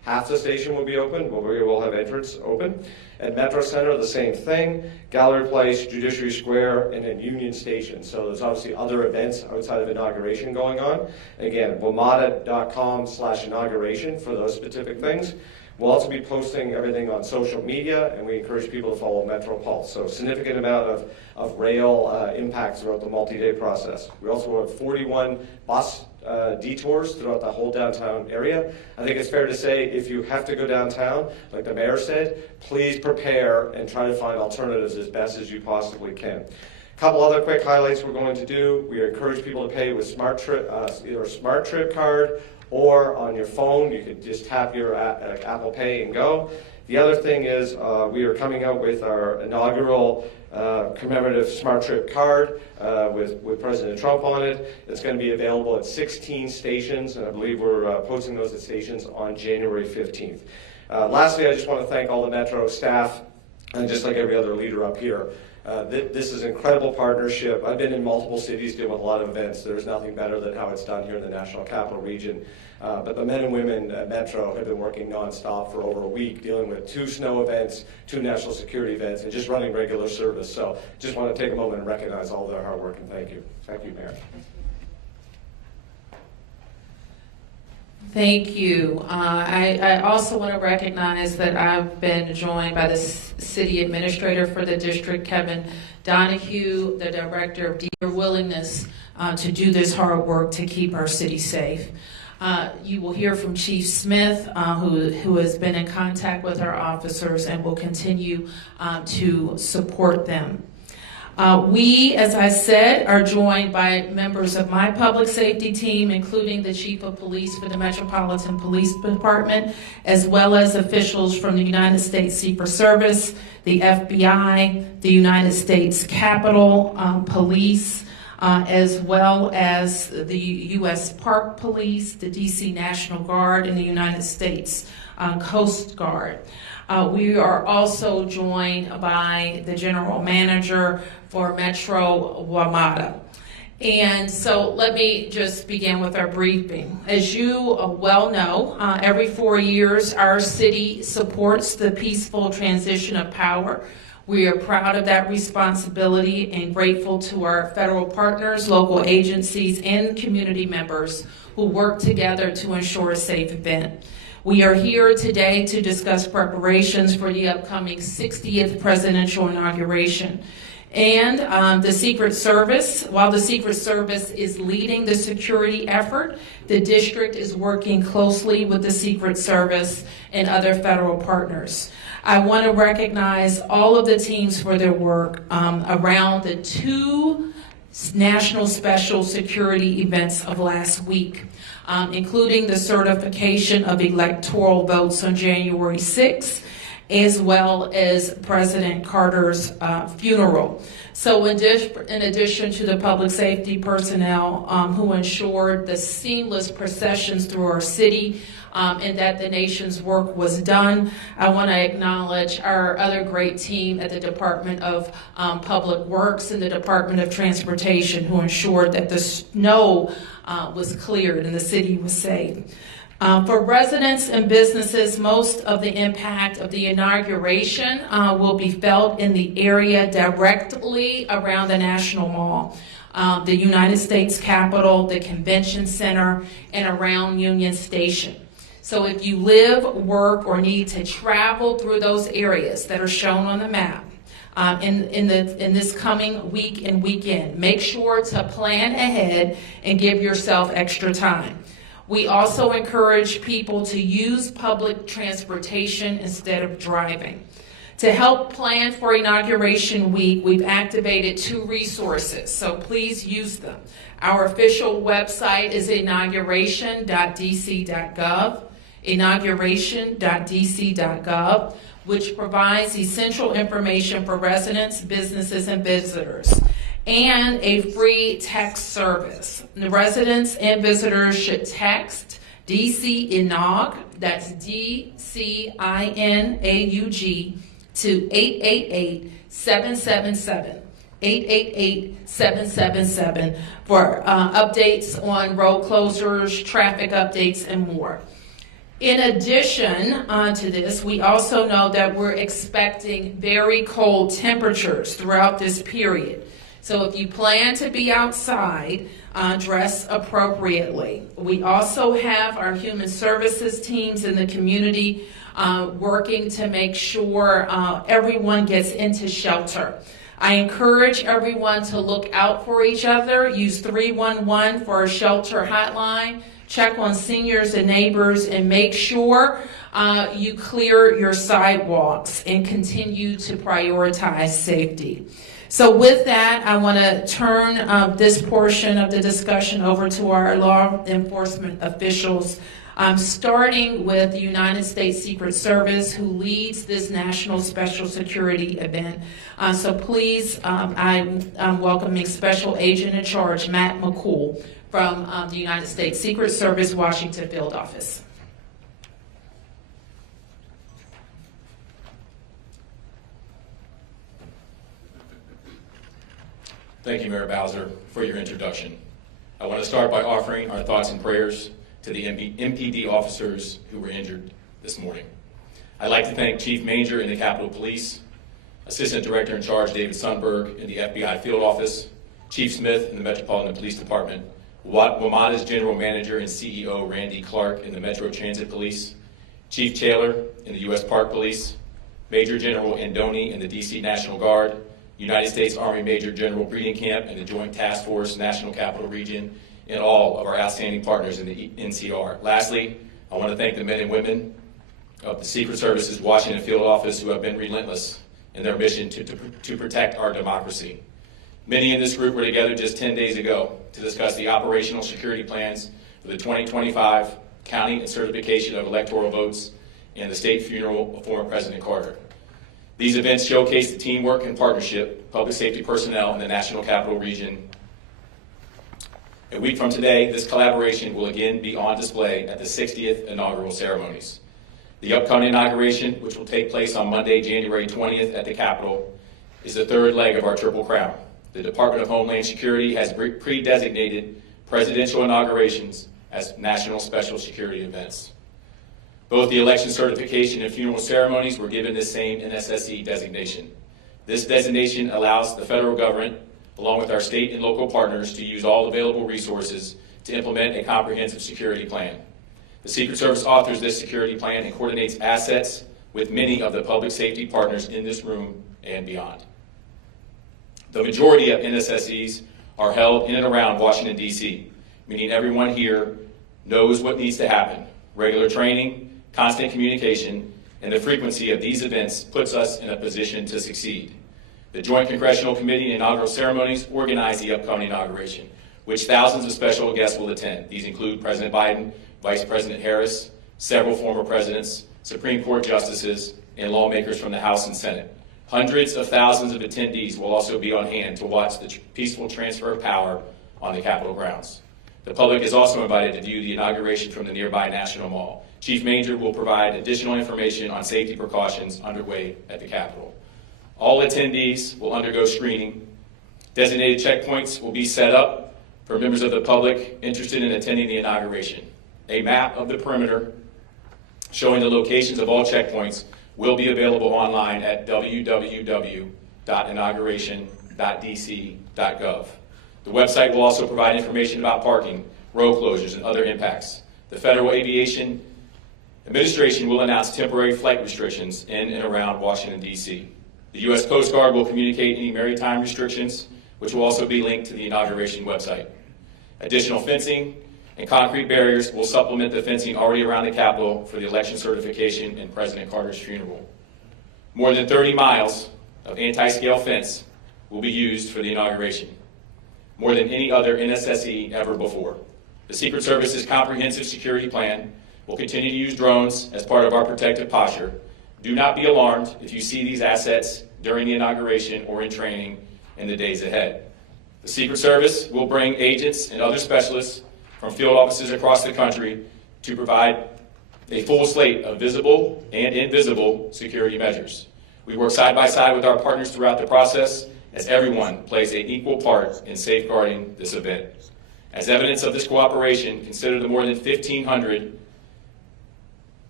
half the station will be open, but we will have entrance open. At Metro Center, the same thing, Gallery Place, Judiciary Square, and then Union Station. So there's obviously other events outside of inauguration going on. And again, WMATA.com/inauguration for those specific things. We'll also be posting everything on social media, and we encourage people to follow Metro Pulse. So significant amount of rail impacts throughout the multi-day process. We also have 41 bus detours throughout the whole downtown area. I think it's fair to say if you have to go downtown, like the mayor said, please prepare and try to find alternatives as best as you possibly can. A couple other quick highlights we're going to do. We encourage people to pay with either a Smart Trip card or on your phone. You can just tap your Apple Pay and go. The other thing is we are coming out with our inaugural commemorative Smart Trip card with President Trump on it. It's going to be available at 16 stations, and I believe we're posting those at stations on January 15th. Lastly, I just want to thank all the Metro staff, and just like every other leader up here. This is an incredible partnership. I've been in multiple cities doing a lot of events. There's nothing better than how it's done here in the National Capital Region. But the men and women at Metro have been working nonstop for over a week, dealing with 2 snow events, 2 national security events, and just running regular service. So just want to take a moment and recognize all their hard work, and thank you. Thank you, Mayor. Thank you. I also want to recognize that I've been joined by the city administrator for the district, Kevin Donahue, the director of their willingness to do this hard work to keep our city safe. You will hear from Chief Smith, who has been in contact with our officers and will continue to support them. We, as I said, are joined by members of my public safety team, including the Chief of Police for the Metropolitan Police Department, as well as officials from the United States Secret Service, the FBI, the United States Capitol Police, as well as the U.S. Park Police, the D.C. National Guard, and the United States Coast Guard. We are also joined by the General Manager for Metro WMATA. And so let me just begin with our briefing. As you well know, every 4 years our city supports the peaceful transition of power. We are proud of that responsibility and grateful to our federal partners, local agencies, and community members who work together to ensure a safe event. We are here today to discuss preparations for the upcoming 60th presidential inauguration. And the Secret Service, while the Secret Service is leading the security effort, the district is working closely with the Secret Service and other federal partners. I want to recognize all of the teams for their work around the 2 national special security events of last week, including the certification of electoral votes on January 6th, as well as President Carter's funeral. So in addition to the public safety personnel who ensured the seamless processions through our city and that the nation's work was done, I want to acknowledge our other great team at the Department of Public Works and the Department of Transportation who ensured that the snow was cleared and the city was safe. For residents and businesses, most of the impact of the inauguration will be felt in the area directly around the National Mall, the United States Capitol, the Convention Center, and around Union Station. So if you live, work, or need to travel through those areas that are shown on the map in this coming week and weekend, make sure to plan ahead and give yourself extra time. We also encourage people to use public transportation instead of driving. To help plan for Inauguration Week, we've activated 2 resources, so please use them. Our official website is inauguration.dc.gov, which provides essential information for residents, businesses, and visitors, and a free text service. The residents and visitors should text DC Inaug, that's DCINAUG, to 888-777. 888-777 for updates on road closures, traffic updates, and more. In addition to this, we also know that we're expecting very cold temperatures throughout this period. So if you plan to be outside, dress appropriately. We also have our human services teams in the community working to make sure everyone gets into shelter. I encourage everyone to look out for each other. Use 311 for a shelter hotline. Check on seniors and neighbors, and make sure you clear your sidewalks and continue to prioritize safety. So with that, I want to turn this portion of the discussion over to our law enforcement officials, starting with the United States Secret Service, who leads this National Special Security event. So please, I'm welcoming Special Agent in Charge, Matt McCool, from the United States Secret Service, Washington Field Office. Thank you, Mayor Bowser, for your introduction. I want to start by offering our thoughts and prayers to the MPD officers who were injured this morning. I'd like to thank Chief Manger in the Capitol Police, Assistant Director in Charge David Sundberg in the FBI Field Office, Chief Smith in the Metropolitan Police Department, WMATA's General Manager and CEO Randy Clark in the Metro Transit Police, Chief Taylor in the U.S. Park Police, Major General Andoni in the D.C. National Guard, United States Army Major General Breeding Camp and the Joint Task Force National Capital Region, and all of our outstanding partners in the NCR. Lastly, I want to thank the men and women of the Secret Service's Washington Field Office who have been relentless in their mission to protect our democracy. Many in this group were together just 10 days ago to discuss the operational security plans for the 2025 counting and certification of electoral votes and the state funeral of former President Carter. These events showcase the teamwork and partnership of public safety personnel in the National Capital Region. A week from today, this collaboration will again be on display at the 60th inaugural ceremonies. The upcoming inauguration, which will take place on Monday, January 20th at the Capitol, is the third leg of our Triple Crown. The Department of Homeland Security has pre-designated presidential inaugurations as national special security events. Both the election certification and funeral ceremonies were given the same NSSE designation. This designation allows the federal government, along with our state and local partners, to use all available resources to implement a comprehensive security plan. The Secret Service authors this security plan and coordinates assets with many of the public safety partners in this room and beyond. The majority of NSSEs are held in and around Washington, D.C., meaning everyone here knows what needs to happen. Regular training, constant communication, and the frequency of these events puts us in a position to succeed. The Joint Congressional Committee and inaugural ceremonies organize the upcoming inauguration, which thousands of special guests will attend. These include President Biden, Vice President Harris, several former presidents, Supreme Court justices, and lawmakers from the House and Senate. Hundreds of thousands of attendees will also be on hand to watch the peaceful transfer of power on the Capitol grounds. The public is also invited to view the inauguration from the nearby National Mall. Chief Manger will provide additional information on safety precautions underway at the Capitol. All attendees will undergo screening. Designated checkpoints will be set up for members of the public interested in attending the inauguration. A map of the perimeter showing the locations of all checkpoints will be available online at www.inauguration.dc.gov. The website will also provide information about parking, road closures, and other impacts. The Federal Aviation Administration will announce temporary flight restrictions in and around Washington, D.C. The U.S. Coast Guard will communicate any maritime restrictions, which will also be linked to the inauguration website. Additional fencing and concrete barriers will supplement the fencing already around the Capitol for the election certification and President Carter's funeral. More than 30 miles of anti-scale fence will be used for the inauguration, more than any other NSSE ever before. The Secret Service's comprehensive security plan will continue to use drones as part of our protective posture. Do not be alarmed if you see these assets during the inauguration or in training in the days ahead. The Secret Service will bring agents and other specialists from field offices across the country to provide a full slate of visible and invisible security measures. We work side by side with our partners throughout the process as everyone plays an equal part in safeguarding this event. As evidence of this cooperation, consider the more than 1,500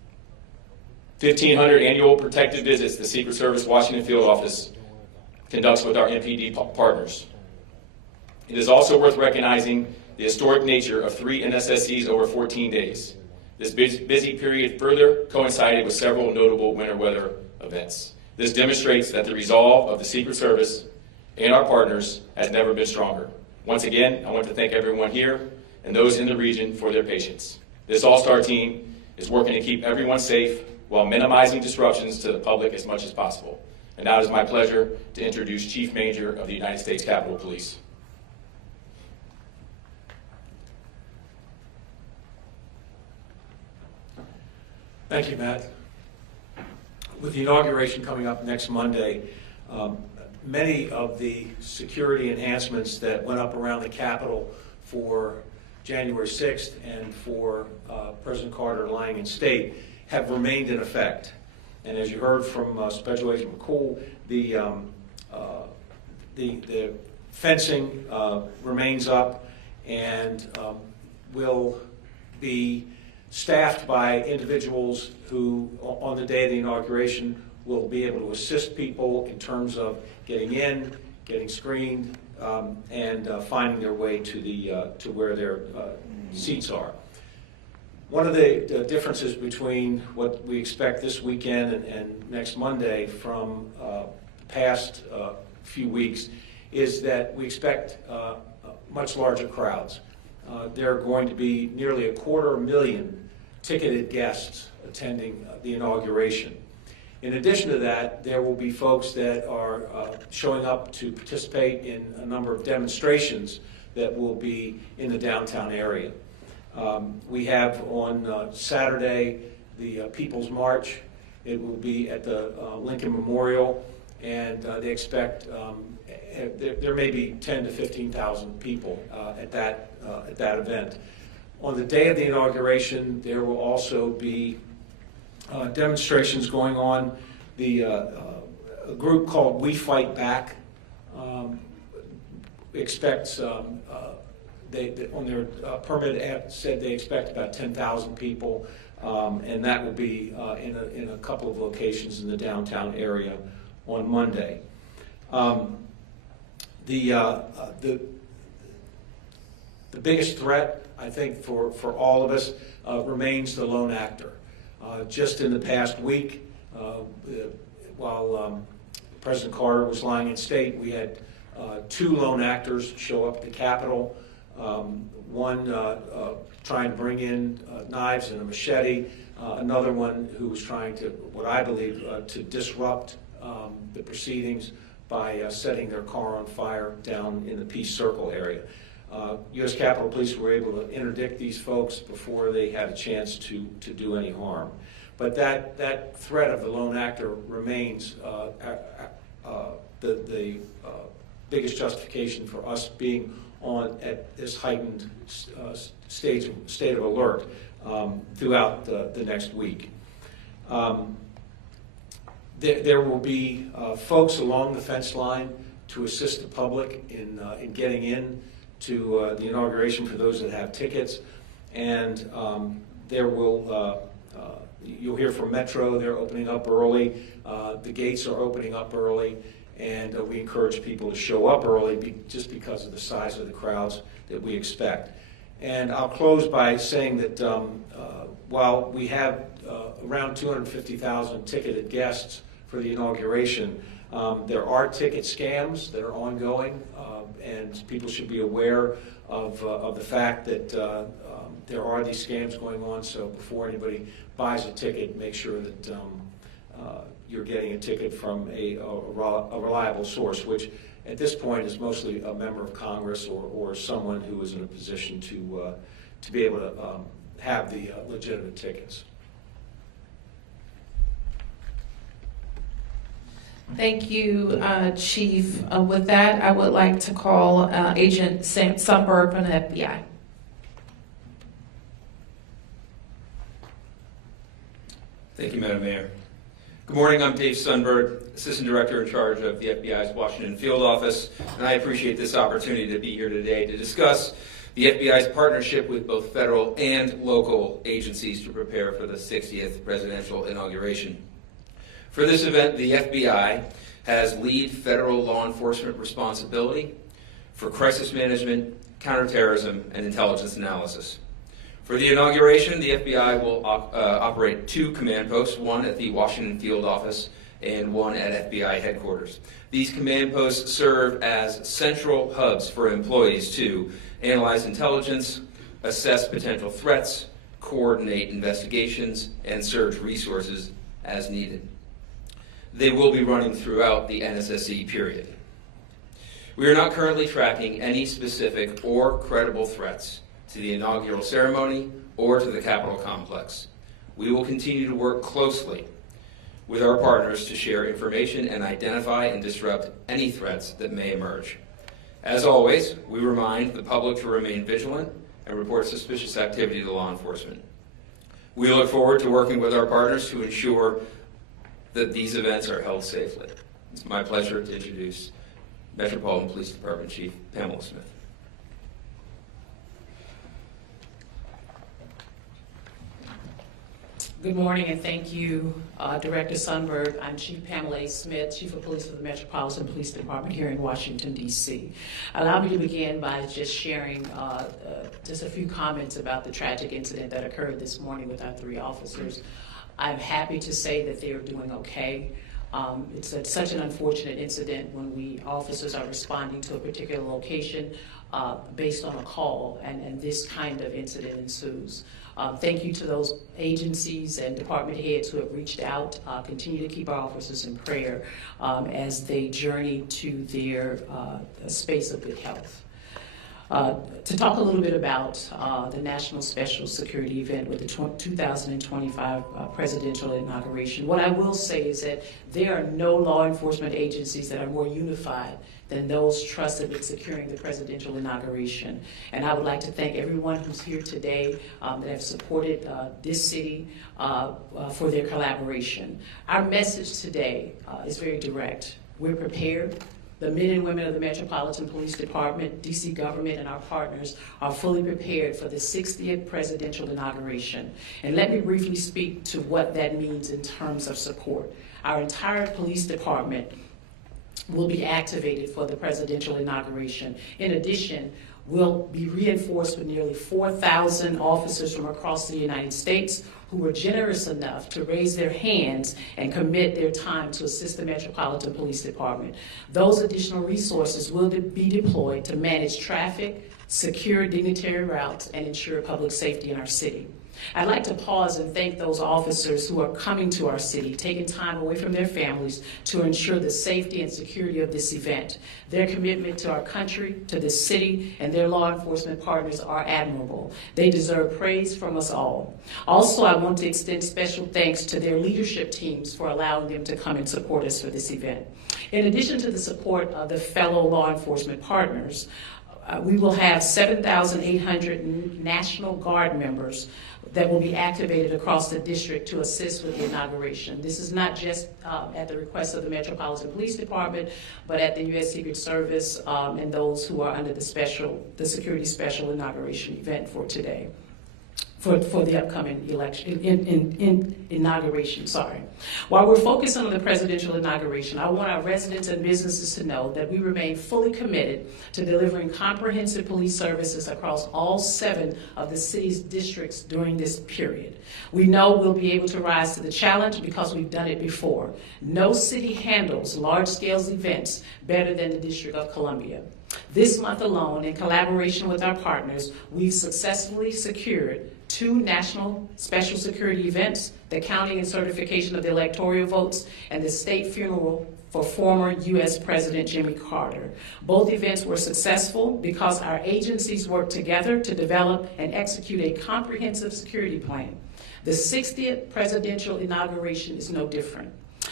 1,500 annual protective visits the Secret Service Washington Field Office conducts with our MPD partners. It is also worth recognizing the historic nature of 3 NSSCs over 14 days. This busy period further coincided with several notable winter weather events. This demonstrates that the resolve of the Secret Service and our partners has never been stronger. Once again, I want to thank everyone here and those in the region for their patience. This all-star team is working to keep everyone safe while minimizing disruptions to the public as much as possible. And now it is my pleasure to introduce Chief Major of the United States Capitol Police. Thank you, Matt. With the inauguration coming up next Monday, many of the security enhancements that went up around the Capitol for January 6th and for President Carter lying in state have remained in effect. And as you heard from Special Agent McCool, the fencing remains up and will be staffed by individuals who, on the day of the inauguration, will be able to assist people in terms of getting in, getting screened, and finding their way to where their seats are. One of the differences between what we expect this weekend and next Monday from the past few weeks is that we expect much larger crowds. There are going to be nearly 250,000 ticketed guests attending the inauguration. In addition to that, there will be folks that are showing up to participate in a number of demonstrations that will be in the downtown area. We have on Saturday the People's March. It will be at the Lincoln Memorial, and they expect there may be 10,000 to 15,000 people at that event. On the day of the inauguration, there will also be demonstrations going on. A group called We Fight Back expects, they on their permit app said they expect about 10,000 people, and that will be in a couple of locations in the downtown area on Monday. The biggest threat, I think, for all of us remains the lone actor. Just in the past week, while President Carter was lying in state, we had 2 lone actors show up at the Capitol. One trying to bring in knives and a machete, another one who was trying to, what I believe, to disrupt the proceedings by setting their car on fire down in the Peace Circle area. U.S. Capitol Police were able to interdict these folks before they had a chance to do any harm. But that threat of the lone actor remains the biggest justification for us being on at this heightened state of alert throughout the next week. There will be folks along the fence line to assist the public in getting in to the inauguration for those that have tickets, and there will you'll hear from Metro. They're opening up early. The gates are opening up early, and we encourage people to show up early just because of the size of the crowds that we expect. And I'll close by saying that while we have around 250,000 ticketed guests for the inauguration, there are ticket scams that are ongoing, and people should be aware of the fact that there are these scams going on. So before anybody buys a ticket, make sure that you're getting a ticket from a reliable source, which at this point is mostly a member of Congress or someone who is in a position to be able to have the legitimate tickets. Thank you, Chief. With that, I would like to call Agent Sundberg from the FBI. Thank you, Madam Mayor. Good morning, I'm Dave Sundberg, Assistant Director in charge of the FBI's Washington Field Office, and I appreciate this opportunity to be here today to discuss the FBI's partnership with both federal and local agencies to prepare for the 60th presidential inauguration. For this event, the FBI has lead federal law enforcement responsibility for crisis management, counterterrorism, and intelligence analysis. For the inauguration, the FBI will operate 2 command posts, one at the Washington field office and one at FBI headquarters. These command posts serve as central hubs for employees to analyze intelligence, assess potential threats, coordinate investigations, and surge resources as needed. They will be running throughout the NSSE period. We are not currently tracking any specific or credible threats to the inaugural ceremony or to the Capitol complex. We will continue to work closely with our partners to share information and identify and disrupt any threats that may emerge. As always, we remind the public to remain vigilant and report suspicious activity to law enforcement. We look forward to working with our partners to ensure that these events are held safely. It's my pleasure to introduce Metropolitan Police Department Chief Pamela Smith. Good morning, and thank you, Director Sundberg. I'm Chief Pamela Smith, Chief of Police for the Metropolitan Police Department here in Washington, D.C. Allow me to begin by just sharing just a few comments about the tragic incident that occurred this morning with our 3 officers. I'm happy to say that they are doing okay. It's such an unfortunate incident when officers are responding to a particular location based on a call, and this kind of incident ensues. Thank you to those agencies and department heads who have reached out. Continue to keep our officers in prayer as they journey to their space of good health. To talk a little bit about the National Special Security event with the 2025 presidential inauguration, what I will say is that there are no law enforcement agencies that are more unified than those trusted with securing the presidential inauguration. And I would like to thank everyone who's here today that have supported this city for their collaboration. Our message today is very direct. We're prepared. The men and women of the Metropolitan Police Department, DC government, and our partners are fully prepared for the 60th presidential inauguration. And let me briefly speak to what that means in terms of support. Our entire police department will be activated for the presidential inauguration. In addition, we'll be reinforced with nearly 4,000 officers from across the United States who were generous enough to raise their hands and commit their time to assist the Metropolitan Police Department. Those additional resources will be deployed to manage traffic, secure dignitary routes, and ensure public safety in our city. I'd like to pause and thank those officers who are coming to our city, taking time away from their families to ensure the safety and security of this event. Their commitment to our country, to this city, and their law enforcement partners are admirable. They deserve praise from us all. Also, I want to extend special thanks to their leadership teams for allowing them to come and support us for this event. In addition to the support of the fellow law enforcement partners, we will have 7,800 National Guard members that will be activated across the district to assist with the inauguration. This is not just at the request of the Metropolitan Police Department, but at the U.S. Secret Service and those who are under the Security Special Inauguration event for today. For the upcoming election, inauguration, sorry. While we're focused on the presidential inauguration, I want our residents and businesses to know that we remain fully committed to delivering comprehensive police services across all 7 of the city's districts during this period. We know we'll be able to rise to the challenge because we've done it before. No city handles large-scale events better than the District of Columbia. This month alone, in collaboration with our partners, we've successfully secured 2 national special security events, the counting and certification of the electoral votes, and the state funeral for former U.S. President Jimmy Carter. Both events were successful because our agencies worked together to develop and execute a comprehensive security plan. The 60th presidential inauguration is no different.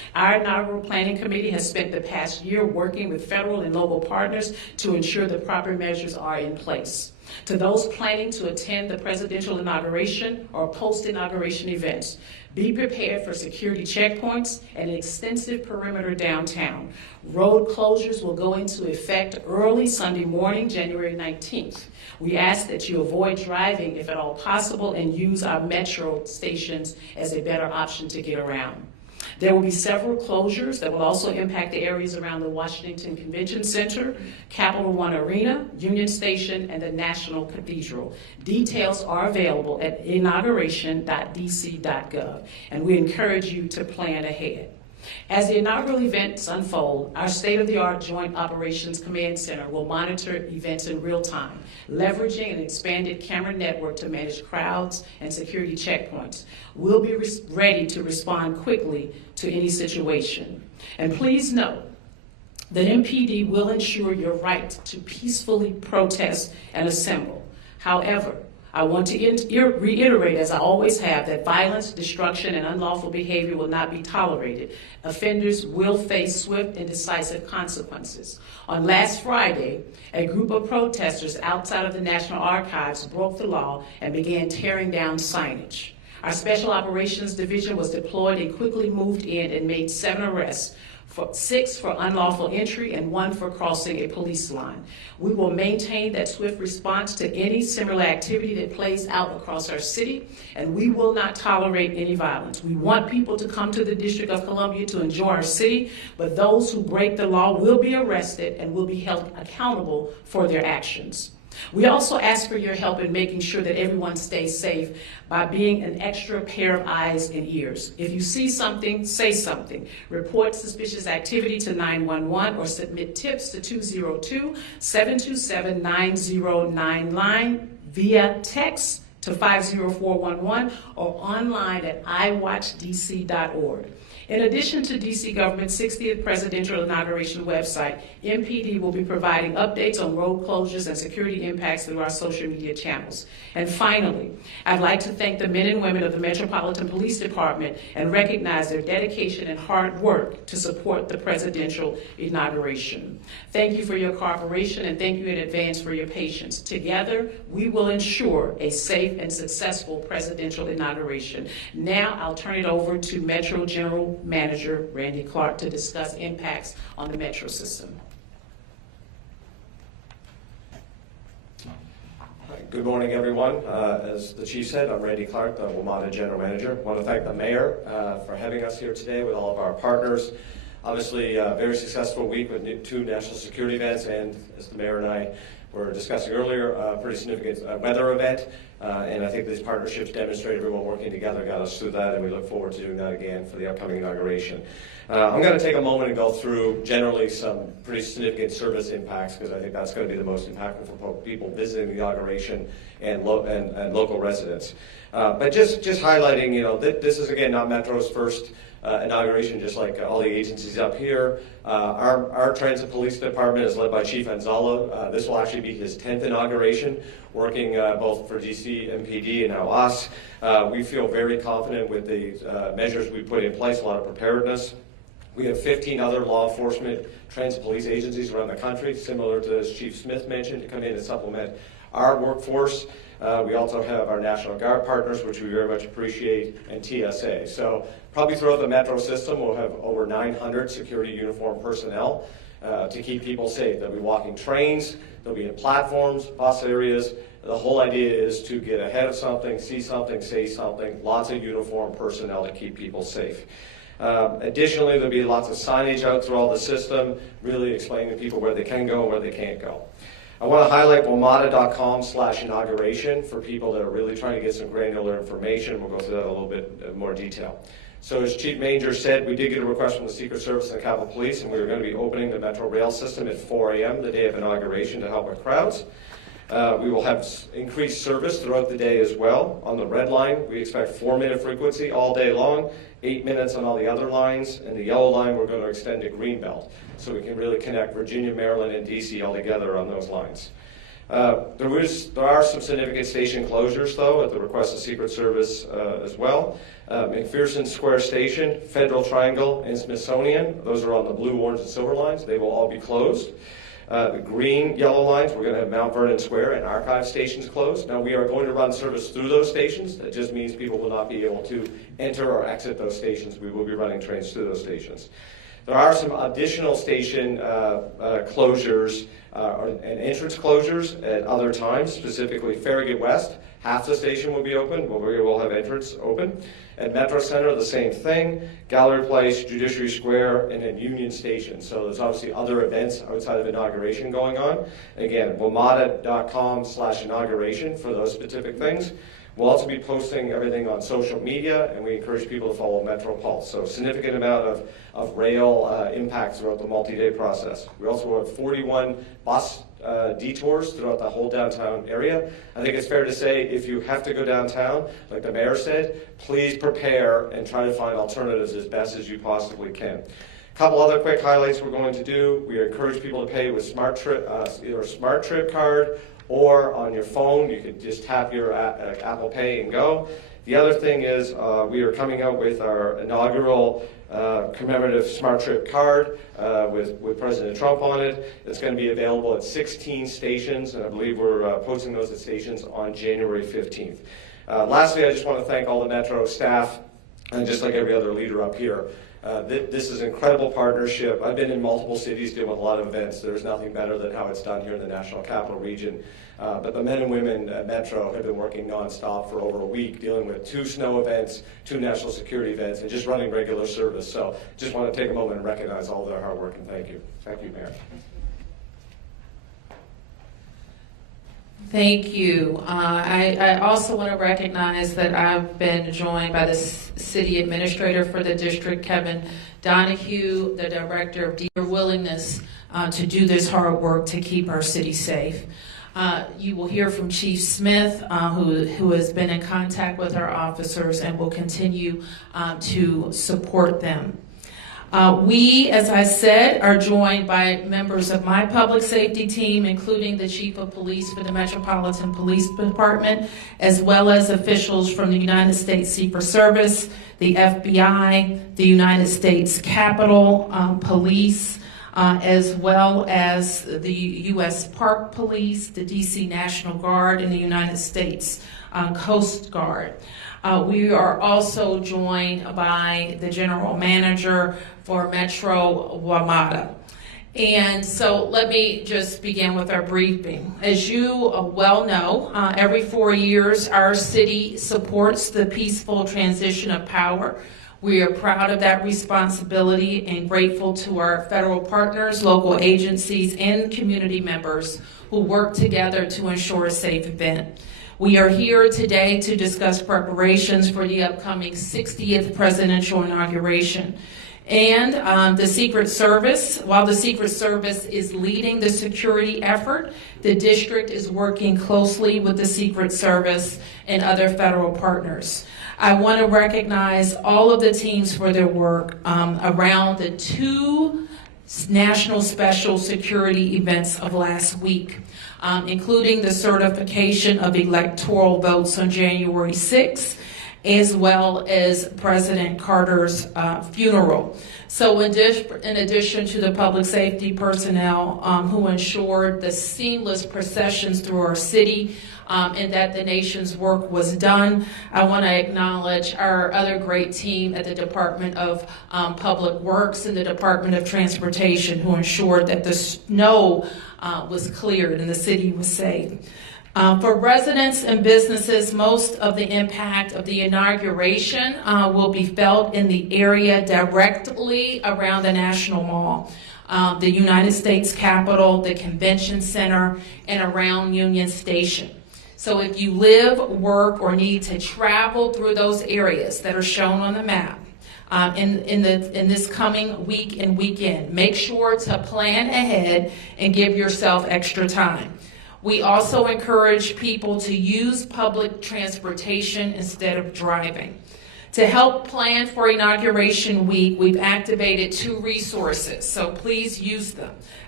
Our inaugural planning committee has spent the past year working with federal and local partners to ensure the proper measures are in place. To those planning to attend the presidential inauguration or post-inauguration events, be prepared for security checkpoints and an extensive perimeter downtown. Road closures will go into effect early Sunday morning, January 19th. We ask that you avoid driving if at all possible and use our metro stations as a better option to get around. There will be several closures that will also impact the areas around the Washington Convention Center, Capital One Arena, Union Station, and the National Cathedral. Details are available at inauguration.dc.gov, and we encourage you to plan ahead. As the inaugural events unfold, our state-of-the-art Joint Operations Command Center will monitor events in real time, leveraging an expanded camera network to manage crowds and security checkpoints. We'll be ready to respond quickly to any situation. And please note that MPD will ensure your right to peacefully protest and assemble. However, I want to reiterate, as I always have, that violence, destruction, and unlawful behavior will not be tolerated. Offenders will face swift and decisive consequences. On last Friday, a group of protesters outside of the National Archives broke the law and began tearing down signage. Our Special Operations Division was deployed and quickly moved in and made 7 arrests, 6 for unlawful entry and 1 for crossing a police line. We will maintain that swift response to any similar activity that plays out across our city, and we will not tolerate any violence. We want people to come to the District of Columbia to enjoy our city, but those who break the law will be arrested and will be held accountable for their actions. We also ask for your help in making sure that everyone stays safe by being an extra pair of eyes and ears. If you see something, say something. Report suspicious activity to 911 or submit tips to 202-727-9099 via text to 50411 or online at iwatchdc.org. In addition to DC government's 60th Presidential Inauguration website, MPD will be providing updates on road closures and security impacts through our social media channels. And finally, I'd like to thank the men and women of the Metropolitan Police Department and recognize their dedication and hard work to support the presidential inauguration. Thank you for your cooperation and thank you in advance for your patience. Together, we will ensure a safe and successful presidential inauguration. Now, I'll turn it over to Metro General Manager Randy Clark to discuss impacts on the Metro system. Good morning, everyone. As the Chief said, I'm Randy Clark, the WMATA General Manager. I want to thank the Mayor for having us here today with all of our partners. Obviously, a very successful week with 2 national security events, and as the Mayor and I were discussing earlier, a pretty significant weather event. And I think these partnerships demonstrate everyone working together got us through that, and we look forward to doing that again for the upcoming inauguration. I'm going to take a moment and go through generally some pretty significant service impacts, because I think that's going to be the most impactful for people visiting the inauguration and local residents. But just highlighting, this is again not Metro's first inauguration, just like all the agencies up here. Our Transit Police Department is led by Chief Anzala. This will actually be his 10th inauguration, working both for DC, MPD, and now us. We feel very confident with the measures we put in place, a lot of preparedness. We have 15 other law enforcement transit police agencies around the country, similar to as Chief Smith mentioned, to come in and supplement our workforce. We also have our National Guard partners, which we very much appreciate, and TSA. So probably throughout the Metro system, we'll have over 900 security uniformed personnel to keep people safe. They'll be walking trains, they'll be in platforms, bus areas. The whole idea is to get ahead of something, see something, say something, lots of uniformed personnel to keep people safe. Additionally, there'll be lots of signage out throughout the system, really explaining to people where they can go and where they can't go. I want to highlight WMATA.com/inauguration for people that are really trying to get some granular information. We'll go through that in a little bit more detail. So as Chief Manger said, we did get a request from the Secret Service and the Capitol Police, and we were going to be opening the Metro Rail system at 4 a.m. the day of inauguration to help with crowds. We will have increased service throughout the day as well. On the red line, we expect 4-minute frequency all day long, 8 minutes on all the other lines, and the yellow line we're going to extend to Greenbelt, so we can really connect Virginia, Maryland, and DC all together on those lines. There are some significant station closures, though, at the request of Secret Service as well. McPherson Square Station, Federal Triangle, and Smithsonian, those are on the blue, orange, and silver lines. They will all be closed. The green, yellow lines, we're going to have Mount Vernon Square and Archive stations closed. Now, we are going to run service through those stations. That just means people will not be able to enter or exit those stations. We will be running trains through those stations. There are some additional station closures and entrance closures at other times, specifically Farragut West. Half the station will be open, but we will have entrance open. At Metro Center, the same thing. Gallery Place, Judiciary Square, and then Union Station. So there's obviously other events outside of inauguration going on. Again, WMATA.com/inauguration for those specific things. We'll also be posting everything on social media, and we encourage people to follow Metro Pulse. So significant amount of rail impacts throughout the multi-day process. We also have 41 bus detours throughout the whole downtown area. I think it's fair to say if you have to go downtown, like the mayor said, please prepare and try to find alternatives as best as you possibly can. A couple other quick highlights we're going to do. We encourage people to pay with either a Smart Trip card or on your phone. You can just tap your Apple Pay and go. The other thing is we are coming out with our inaugural commemorative Smart Trip card with President Trump on it. It's going to be available at 16 stations, and I believe we're posting those at stations on January 15th. Lastly, I just want to thank all the Metro staff, and just like every other leader up here. This is an incredible partnership. I've been in multiple cities doing a lot of events. There's nothing better than how it's done here in the National Capital Region. But the men and women at Metro have been working nonstop for over a week, dealing with 2 snow events, 2 national security events, and just running regular service. So just want to take a moment and recognize all their hard work, and thank you. Thank you, Mayor. Thank you. I also want to recognize that I've been joined by the city administrator for the district, Kevin Donahue, the director of their willingness to do this hard work to keep our city safe. You will hear from Chief Smith, who has been in contact with our officers and will continue to support them. We, as I said, are joined by members of my public safety team, including the Chief of Police for the Metropolitan Police Department, as well as officials from the United States Secret Service, the FBI, the United States Capitol Police, as well as the U.S. Park Police, the D.C. National Guard, and the United States Coast Guard. We are also joined by the General Manager for Metro WMATA. And so let me just begin with our briefing. As you well know, every 4 years our city supports the peaceful transition of power. We are proud of that responsibility and grateful to our federal partners, local agencies, and community members who work together to ensure a safe event. We are here today to discuss preparations for the upcoming 60th presidential inauguration. And the Secret Service, while the Secret Service is leading the security effort, the district is working closely with the Secret Service and other federal partners. I want to recognize all of the teams for their work around the 2 national special security events of last week, including the certification of electoral votes on January 6th, as well as President Carter's funeral. So in addition to the public safety personnel who ensured the seamless processions through our city and that the nation's work was done, I want to acknowledge our other great team at the Department of Public Works and the Department of Transportation who ensured that the snow was cleared and the city was safe. For residents and businesses, most of the impact of the inauguration will be felt in the area directly around the National Mall, the United States Capitol, the Convention Center, and around Union Station. So if you live, work, or need to travel through those areas that are shown on the map in this coming week and weekend, make sure to plan ahead and give yourself extra time. We also encourage people to use public transportation instead of driving. To help plan for Inauguration Week, we've activated 2 resources, so please use them.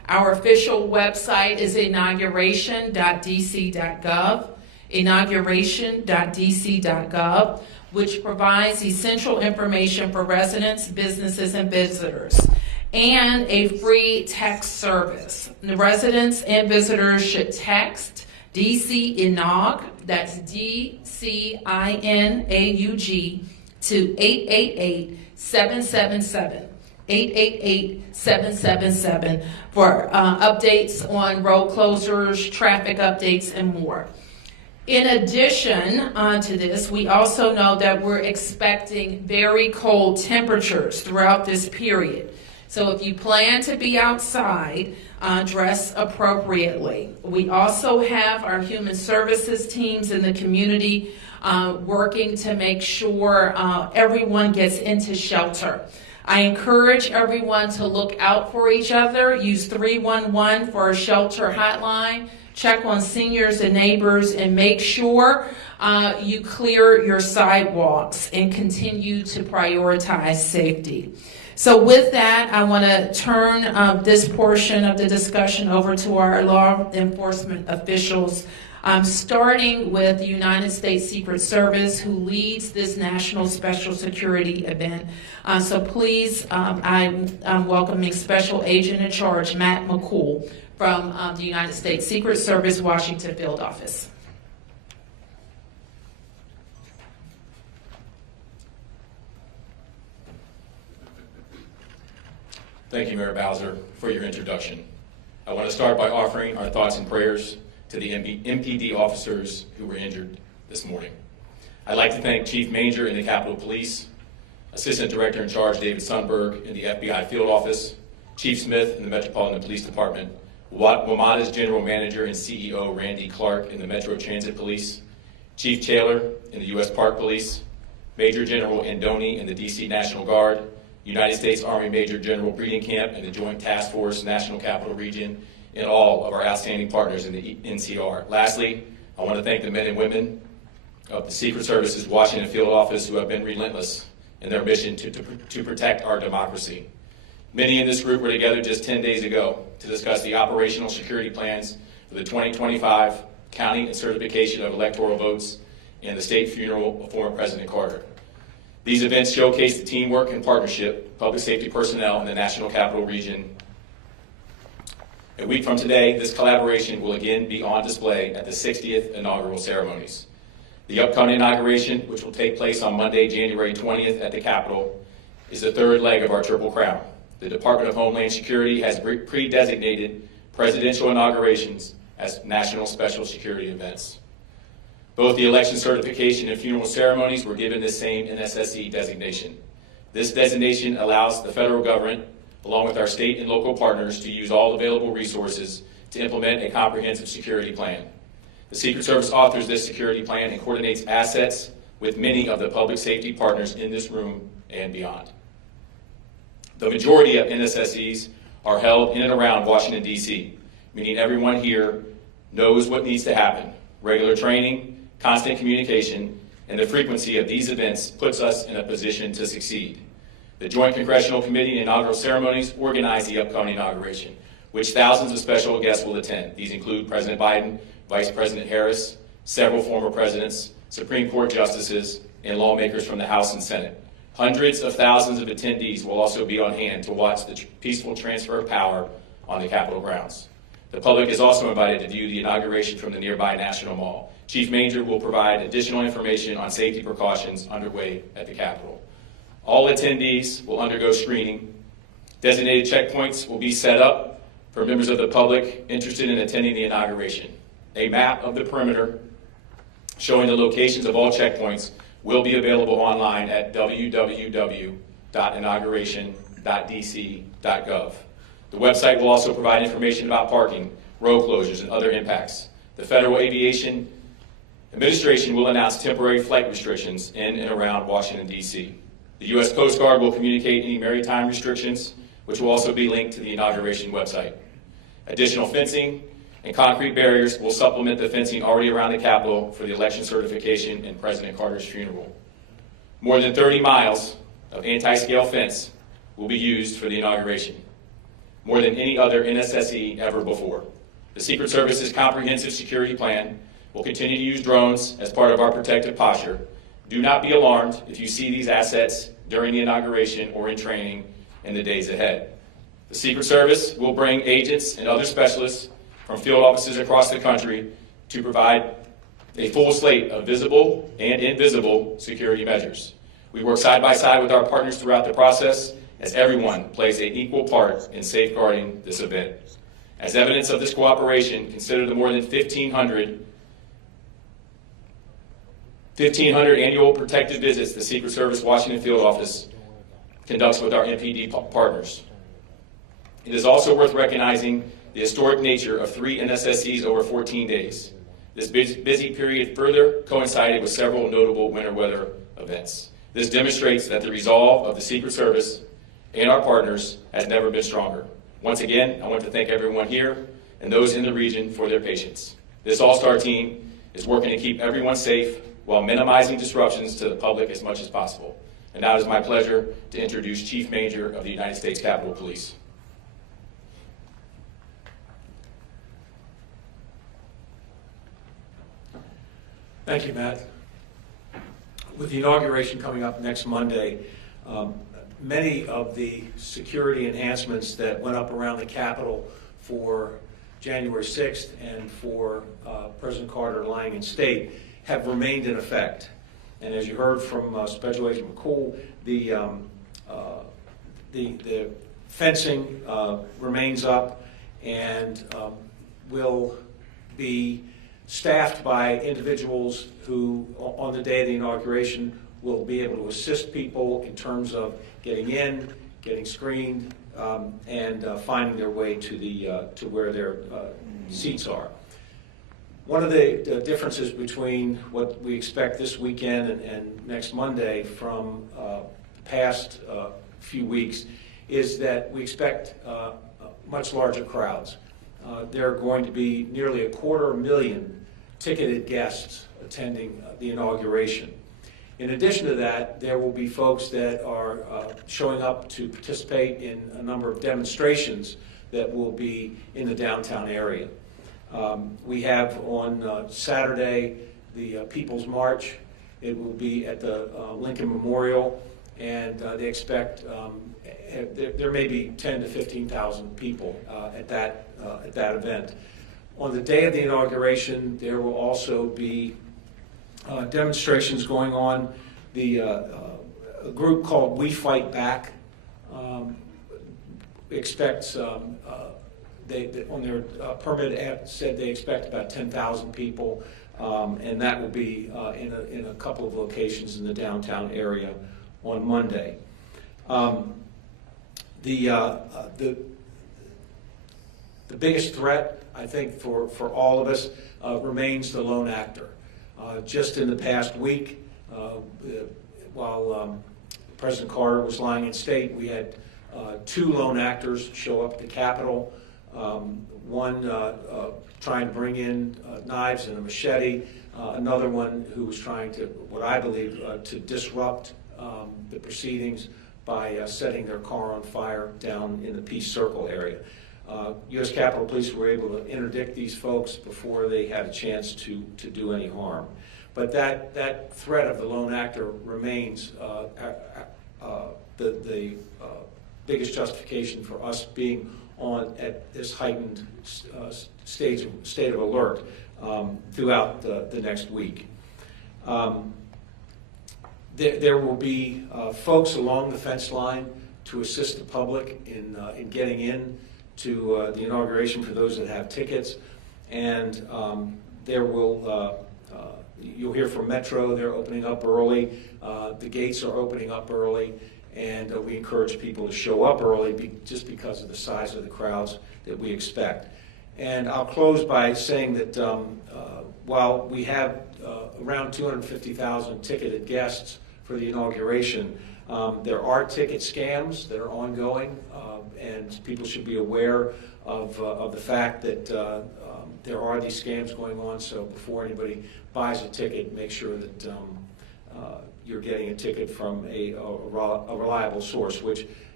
Our official website is inauguration.dc.gov, inauguration.dc.gov, which provides essential information for residents, businesses, and visitors, and a free text service. The residents and visitors should text DC Inaug, that's DCINAUG, to 888-777. 888-777 for updates on road closures, traffic updates, and more. In addition to this, we also know that we're expecting very cold temperatures throughout this period. So if you plan to be outside, dress appropriately. We also have our human services teams in the community working to make sure everyone gets into shelter. I encourage everyone to look out for each other. Use 311 for a shelter hotline. Check on seniors and neighbors, and make sure you clear your sidewalks and continue to prioritize safety. So with that, I want to turn this portion of the discussion over to our law enforcement officials, starting with the United States Secret Service, who leads this National Special Security event. So please, I'm welcoming Special Agent in Charge Matt McCool from the United States Secret Service, Washington Field Office. Thank you, Mayor Bowser, for your introduction. I want to start by offering our thoughts and prayers to the MPD officers who were injured this morning. I'd like to thank Chief Manger in the Capitol Police, Assistant Director in Charge David Sundberg in the FBI Field Office, Chief Smith in the Metropolitan Police Department, WMATA's General Manager and CEO Randy Clark in the Metro Transit Police, Chief Taylor in the U.S. Park Police, Major General Andoni in the D.C. National Guard, United States Army Major General Breeding Camp and the Joint Task Force National Capital Region, and all of our outstanding partners in the NCR. Lastly, I want to thank the men and women of the Secret Service's Washington Field Office who have been relentless in their mission to protect our democracy. Many in this group were together just 10 days ago to discuss the operational security plans for the 2025 counting and certification of electoral votes and the state funeral of former President Carter. These events showcase the teamwork and partnership of public safety personnel in the National Capital Region. A week from today, this collaboration will again be on display at the 60th inaugural ceremonies. The upcoming inauguration, which will take place on Monday, January 20th at the Capitol, is the third leg of our Triple Crown. The Department of Homeland Security has pre-designated presidential inaugurations as national special security events. Both the election certification and funeral ceremonies were given this same NSSE designation. This designation allows the federal government, along with our state and local partners, to use all available resources to implement a comprehensive security plan. The Secret Service authors this security plan and coordinates assets with many of the public safety partners in this room and beyond. The majority of NSSEs are held in and around Washington, D.C., meaning everyone here knows what needs to happen. Regular training, constant communication, and the frequency of these events puts us in a position to succeed. The Joint Congressional Committee and inaugural ceremonies organize the upcoming inauguration, which thousands of special guests will attend. These include President Biden, Vice President Harris, several former presidents, Supreme Court justices, and lawmakers from the House and Senate. Hundreds of thousands of attendees will also be on hand to watch the peaceful transfer of power on the Capitol grounds. The public is also invited to view the inauguration from the nearby National Mall. Chief Manger will provide additional information on safety precautions underway at the Capitol. All attendees will undergo screening. Designated checkpoints will be set up for members of the public interested in attending the inauguration. A map of the perimeter showing the locations of all checkpoints will be available online at www.inauguration.dc.gov. The website will also provide information about parking, road closures, and other impacts. The Federal Aviation Administration will announce temporary flight restrictions in and around Washington, D.C. The U.S. Coast Guard will communicate any maritime restrictions, which will also be linked to the inauguration website. Additional fencing and concrete barriers will supplement the fencing already around the Capitol for the election certification and President Carter's funeral. More than 30 miles of anti-scale fence will be used for the inauguration. more than any other NSSE ever before. The Secret Service's comprehensive security plan will continue to use drones as part of our protective posture. Do not be alarmed if you see these assets during the inauguration or in training in the days ahead. The Secret Service will bring agents and other specialists from field offices across the country to provide a full slate of visible and invisible security measures. We work side by side with our partners throughout the process, as everyone plays an equal part in safeguarding this event. As evidence of this cooperation, consider the more than 1,500 annual protective visits the Secret Service Washington Field Office conducts with our MPD partners. It is also worth recognizing the historic nature of 3 NSSEs over 14 days. This busy period further coincided with several notable winter weather events. This demonstrates that the resolve of the Secret Service and our partners has never been stronger. Once again, I want to thank everyone here and those in the region for their patience. This all-star team is working to keep everyone safe while minimizing disruptions to the public as much as possible. And now it is my pleasure to introduce Chief Major of the United States Capitol Police. Thank you, Matt. With the inauguration coming up next Monday, many of the security enhancements that went up around the Capitol for January 6th and for President Carter lying in state have remained in effect. And as you heard from Special Agent McCool, the fencing remains up and will be staffed by individuals who, on the day of the inauguration, will be able to assist people in terms of getting in, getting screened, and finding their way to where their seats are. One of the differences between what we expect this weekend and next Monday from the past few weeks is that we expect much larger crowds. There are going to be nearly 250,000 ticketed guests attending the inauguration. In addition to that, there will be folks that are showing up to participate in a number of demonstrations that will be in the downtown area. We have on Saturday the People's March. It will be at the Lincoln Memorial, and they expect there may be 10,000 to 15,000 people at that event. On the day of the inauguration, there will also be demonstrations going on. A group called We Fight Back expects, they on their permit app said they expect about 10,000 people, and that will be in a couple of locations in the downtown area on Monday. The biggest threat, I think, for all of us remains the lone actor. Just in the past week, while President Carter was lying in state, we had 2 lone actors show up at the Capitol. One trying to bring in knives and a machete, another one who was trying to, what I believe, to disrupt the proceedings by setting their car on fire down in the Peace Circle area. U.S. Capitol Police were able to interdict these folks before they had a chance to do any harm. But that threat of the lone actor remains the biggest justification for us being on at this heightened state of alert throughout the next week. There will be folks along the fence line to assist the public in getting in to the inauguration for those that have tickets, and there will you'll hear from Metro. They're opening up early. The gates are opening up early, and we encourage people to show up early just because of the size of the crowds that we expect. And I'll close by saying that while we have around 250,000 ticketed guests for the inauguration, there are ticket scams that are ongoing, and people should be aware of the fact that there are these scams going on. So before anybody buys a ticket, make sure that you're getting a ticket from a reliable source, which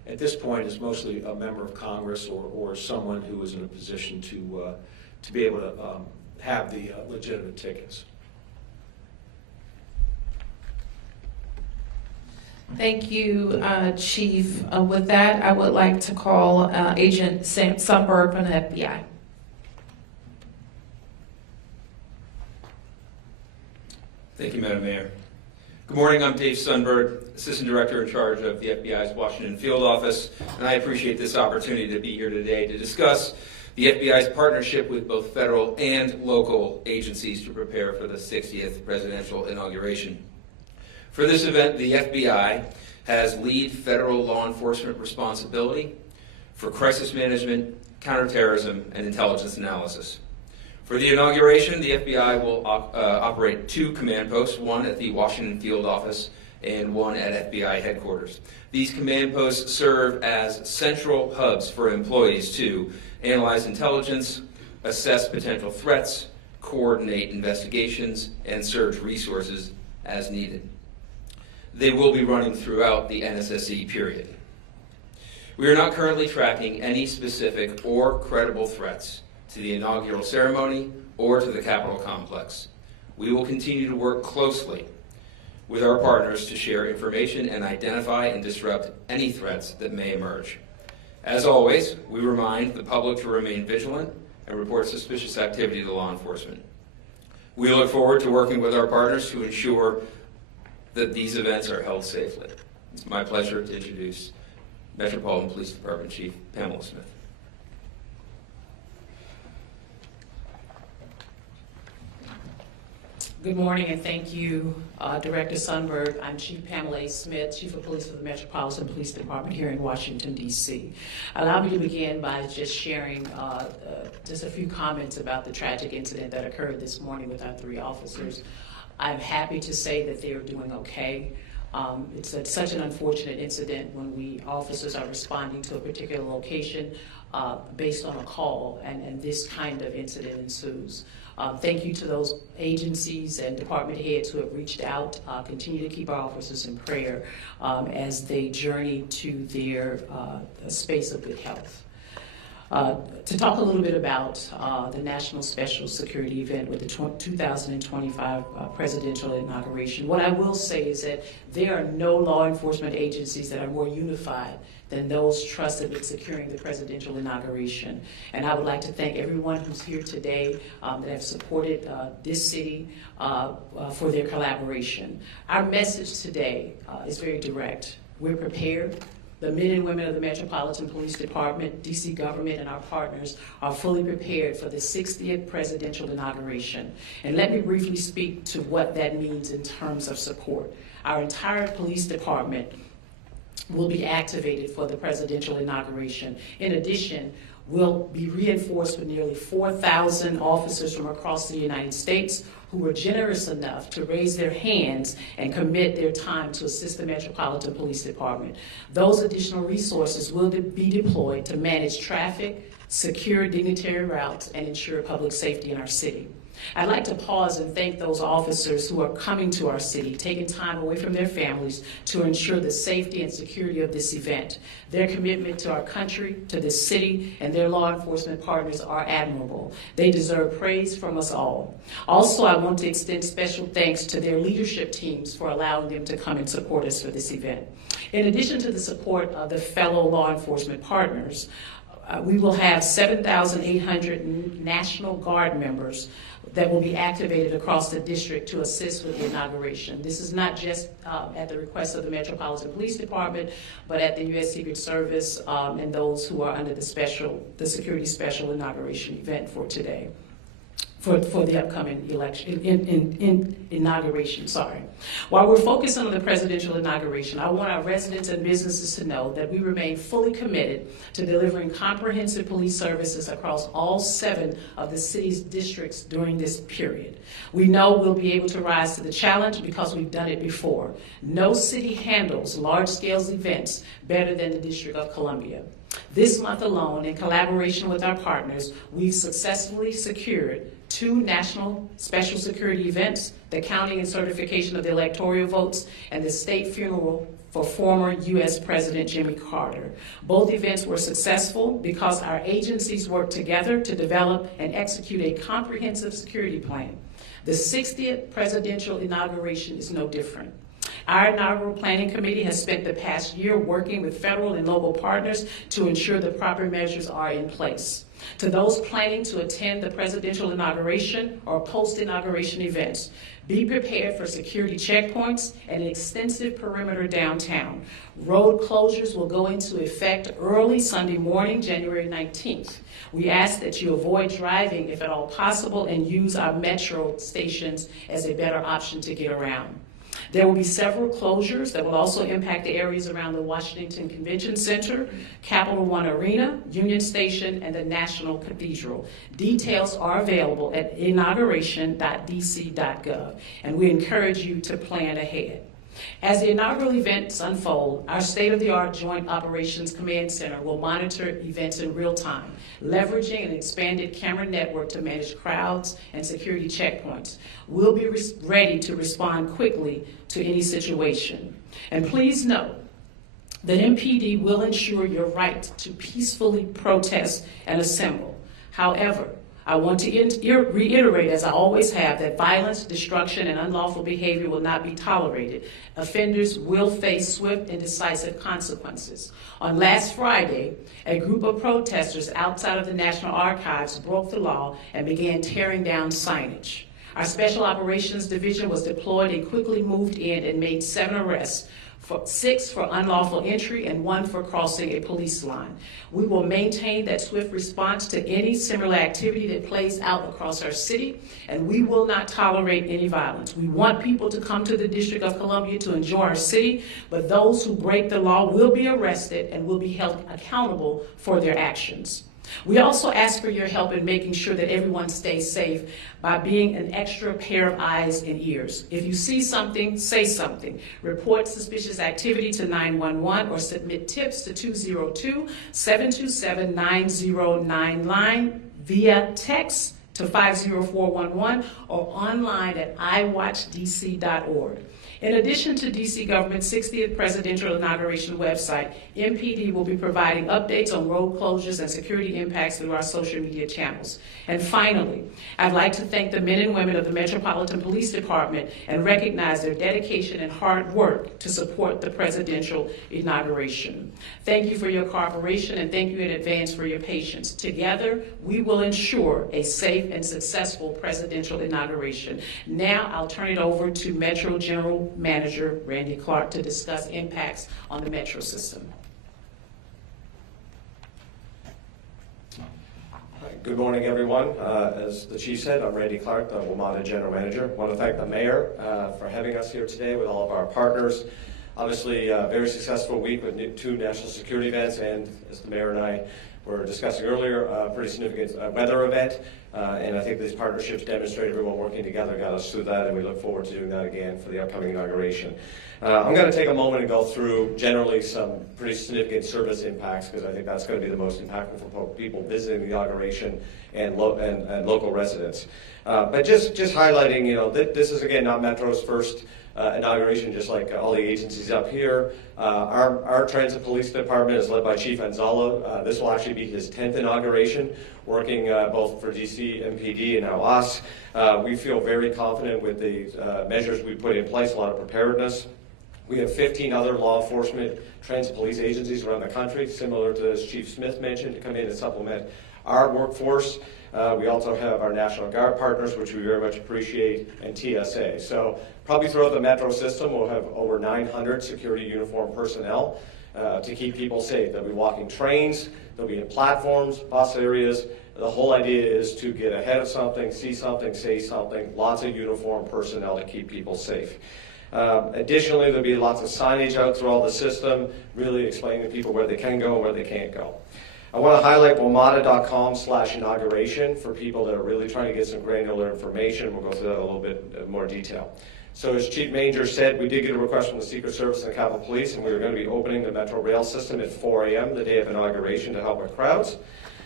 at this point is mostly a member of Congress or someone who is in a position to be able to have the legitimate tickets. Thank you, Chief. With that, I would like to call Agent Sundberg from the FBI. Thank you, Madam Mayor. Good morning, I'm Dave Sundberg, Assistant Director in charge of the FBI's Washington Field Office, and I appreciate this opportunity to be here today to discuss the FBI's partnership with both federal and local agencies to prepare for the 60th Presidential Inauguration. For this event, the FBI has lead federal law enforcement responsibility for crisis management, counterterrorism, and intelligence analysis. For the inauguration, the FBI will operate 2 command posts, one at the Washington Field Office and one at FBI headquarters. These command posts serve as central hubs for employees to analyze intelligence, assess potential threats, coordinate investigations, and surge resources as needed. They will be running throughout the NSSE period. We are not currently tracking any specific or credible threats to the inaugural ceremony or to the Capitol complex. We will continue to work closely with our partners to share information and identify and disrupt any threats that may emerge. As always, we remind the public to remain vigilant and report suspicious activity to law enforcement. We look forward to working with our partners to ensure that these events are held safely. It's my pleasure to introduce Metropolitan Police Department Chief Pamela Smith. Good morning, and thank you, Director Sundberg. I'm Chief Pamela Smith, Chief of Police for the Metropolitan Police Department here in Washington, D.C. Allow me to begin by just sharing just a few comments about the tragic incident that occurred this morning with our 3 officers. I'm happy to say that they're doing okay. It's such an unfortunate incident when officers are responding to a particular location based on a call, and this kind of incident ensues. Thank you to those agencies and department heads who have reached out. Continue to keep our officers in prayer as they journey to their space of good health. To talk a little bit about the National Special Security event with the 2025 Presidential Inauguration, what I will say is that there are no law enforcement agencies that are more unified than those trusted with securing the presidential inauguration. And I would like to thank everyone who's here today that have supported this city for their collaboration. Our message today is very direct. We're prepared. The men and women of the Metropolitan Police Department, DC government, and our partners are fully prepared for the 60th presidential inauguration. And let me briefly speak to what that means in terms of support. Our entire police department will be activated for the presidential inauguration. In addition, we'll be reinforced with nearly 4,000 officers from across the United States who were generous enough to raise their hands and commit their time to assist the Metropolitan Police Department. Those additional resources will be deployed to manage traffic, secure dignitary routes, and ensure public safety in our city. I'd like to pause and thank those officers who are coming to our city, taking time away from their families to ensure the safety and security of this event. Their commitment to our country, to this city, and their law enforcement partners are admirable. They deserve praise from us all. Also, I want to extend special thanks to their leadership teams for allowing them to come and support us for this event. In addition to the support of the fellow law enforcement partners, we will have 7,800 National Guard members that will be activated across the district to assist with the inauguration. This is not just at the request of the Metropolitan Police Department, but at the U.S. Secret Service and those who are under the Security Special Inauguration event for today. For the upcoming election, inauguration, sorry. While we're focused on the presidential inauguration, I want our residents and businesses to know that we remain fully committed to delivering comprehensive police services across all 7 of the city's districts during this period. We know we'll be able to rise to the challenge because we've done it before. No city handles large-scale events better than the District of Columbia. This month alone, in collaboration with our partners, we've successfully secured 2 national special security events, the counting and certification of the electoral votes, and the state funeral for former U.S. President Jimmy Carter. Both events were successful because our agencies worked together to develop and execute a comprehensive security plan. The 60th presidential inauguration is no different. Our inaugural planning committee has spent the past year working with federal and local partners to ensure the proper measures are in place. To those planning to attend the presidential inauguration or post-inauguration events, be prepared for security checkpoints and an extensive perimeter downtown. Road closures will go into effect early Sunday morning, January 19th. We ask that you avoid driving if at all possible and use our metro stations as a better option to get around. There will be several closures that will also impact the areas around the Washington Convention Center, Capital One Arena, Union Station, and the National Cathedral. Details are available at inauguration.dc.gov, and we encourage you to plan ahead. As the inaugural events unfold, our state-of-the-art Joint Operations Command Center will monitor events in real time, leveraging an expanded camera network to manage crowds and security checkpoints. We'll be ready to respond quickly to any situation. And please note that MPD will ensure your right to peacefully protest and assemble. However, I want to reiterate, as I always have, that violence, destruction, and unlawful behavior will not be tolerated. Offenders will face swift and decisive consequences. On last Friday, a group of protesters outside of the National Archives broke the law and began tearing down signage. Our Special Operations Division was deployed and quickly moved in and made 7 arrests, 6 for unlawful entry and 1 for crossing a police line. We will maintain that swift response to any similar activity that plays out across our city, and we will not tolerate any violence. We want people to come to the District of Columbia to enjoy our city, but those who break the law will be arrested and will be held accountable for their actions. We also ask for your help in making sure that everyone stays safe by being an extra pair of eyes and ears. If you see something, say something. Report suspicious activity to 911 or submit tips to 202-727-9099 via text to 50411 or online at iwatchdc.org. In addition to DC government's 60th presidential inauguration website, MPD will be providing updates on road closures and security impacts through our social media channels. And finally, I'd like to thank the men and women of the Metropolitan Police Department and recognize their dedication and hard work to support the presidential inauguration. Thank you for your cooperation and thank you in advance for your patience. Together, we will ensure a safe and successful presidential inauguration. Now, I'll turn it over to Metro General Manager Randy Clark to discuss impacts on the Metro system. Good morning, everyone. As the Chief said, I'm Randy Clark, the WMATA General Manager. I want to thank the Mayor for having us here today with all of our partners. Obviously, a very successful week with 2 national security events, and as the Mayor and I were discussing earlier, a pretty significant weather event. And I think these partnerships demonstrate everyone working together got us through that, and we look forward to doing that again for the upcoming inauguration. I'm going to take a moment and go through generally some pretty significant service impacts, because I think that's going to be the most impactful for people visiting the inauguration and local residents. But just highlighting, this is again not Metro's first inauguration, just like all the agencies up here. Our Transit Police Department is led by Chief Anzalo. This will actually be his 10th inauguration, working both for DC, MPD, and now us. We feel very confident with the measures we put in place, a lot of preparedness. We have 15 other law enforcement transit police agencies around the country, similar to as Chief Smith mentioned, to come in and supplement our workforce. We also have our National Guard partners, which we very much appreciate, and TSA. So probably throughout the Metro system, we'll have over 900 security uniform personnel to keep people safe. They'll be walking trains, they'll be in platforms, bus areas. The whole idea is to get ahead of something, see something, say something, lots of uniform personnel to keep people safe. Additionally, there'll be lots of signage out through all the system, really explaining to people where they can go and where they can't go. I want to highlight WMATA.com/inauguration for people that are really trying to get some granular information. We'll go through that in a little bit more detail. So as Chief Manger said, we did get a request from the Secret Service and the Capitol Police, and we were going to be opening the Metro Rail system at 4 a.m. the day of inauguration to help with crowds.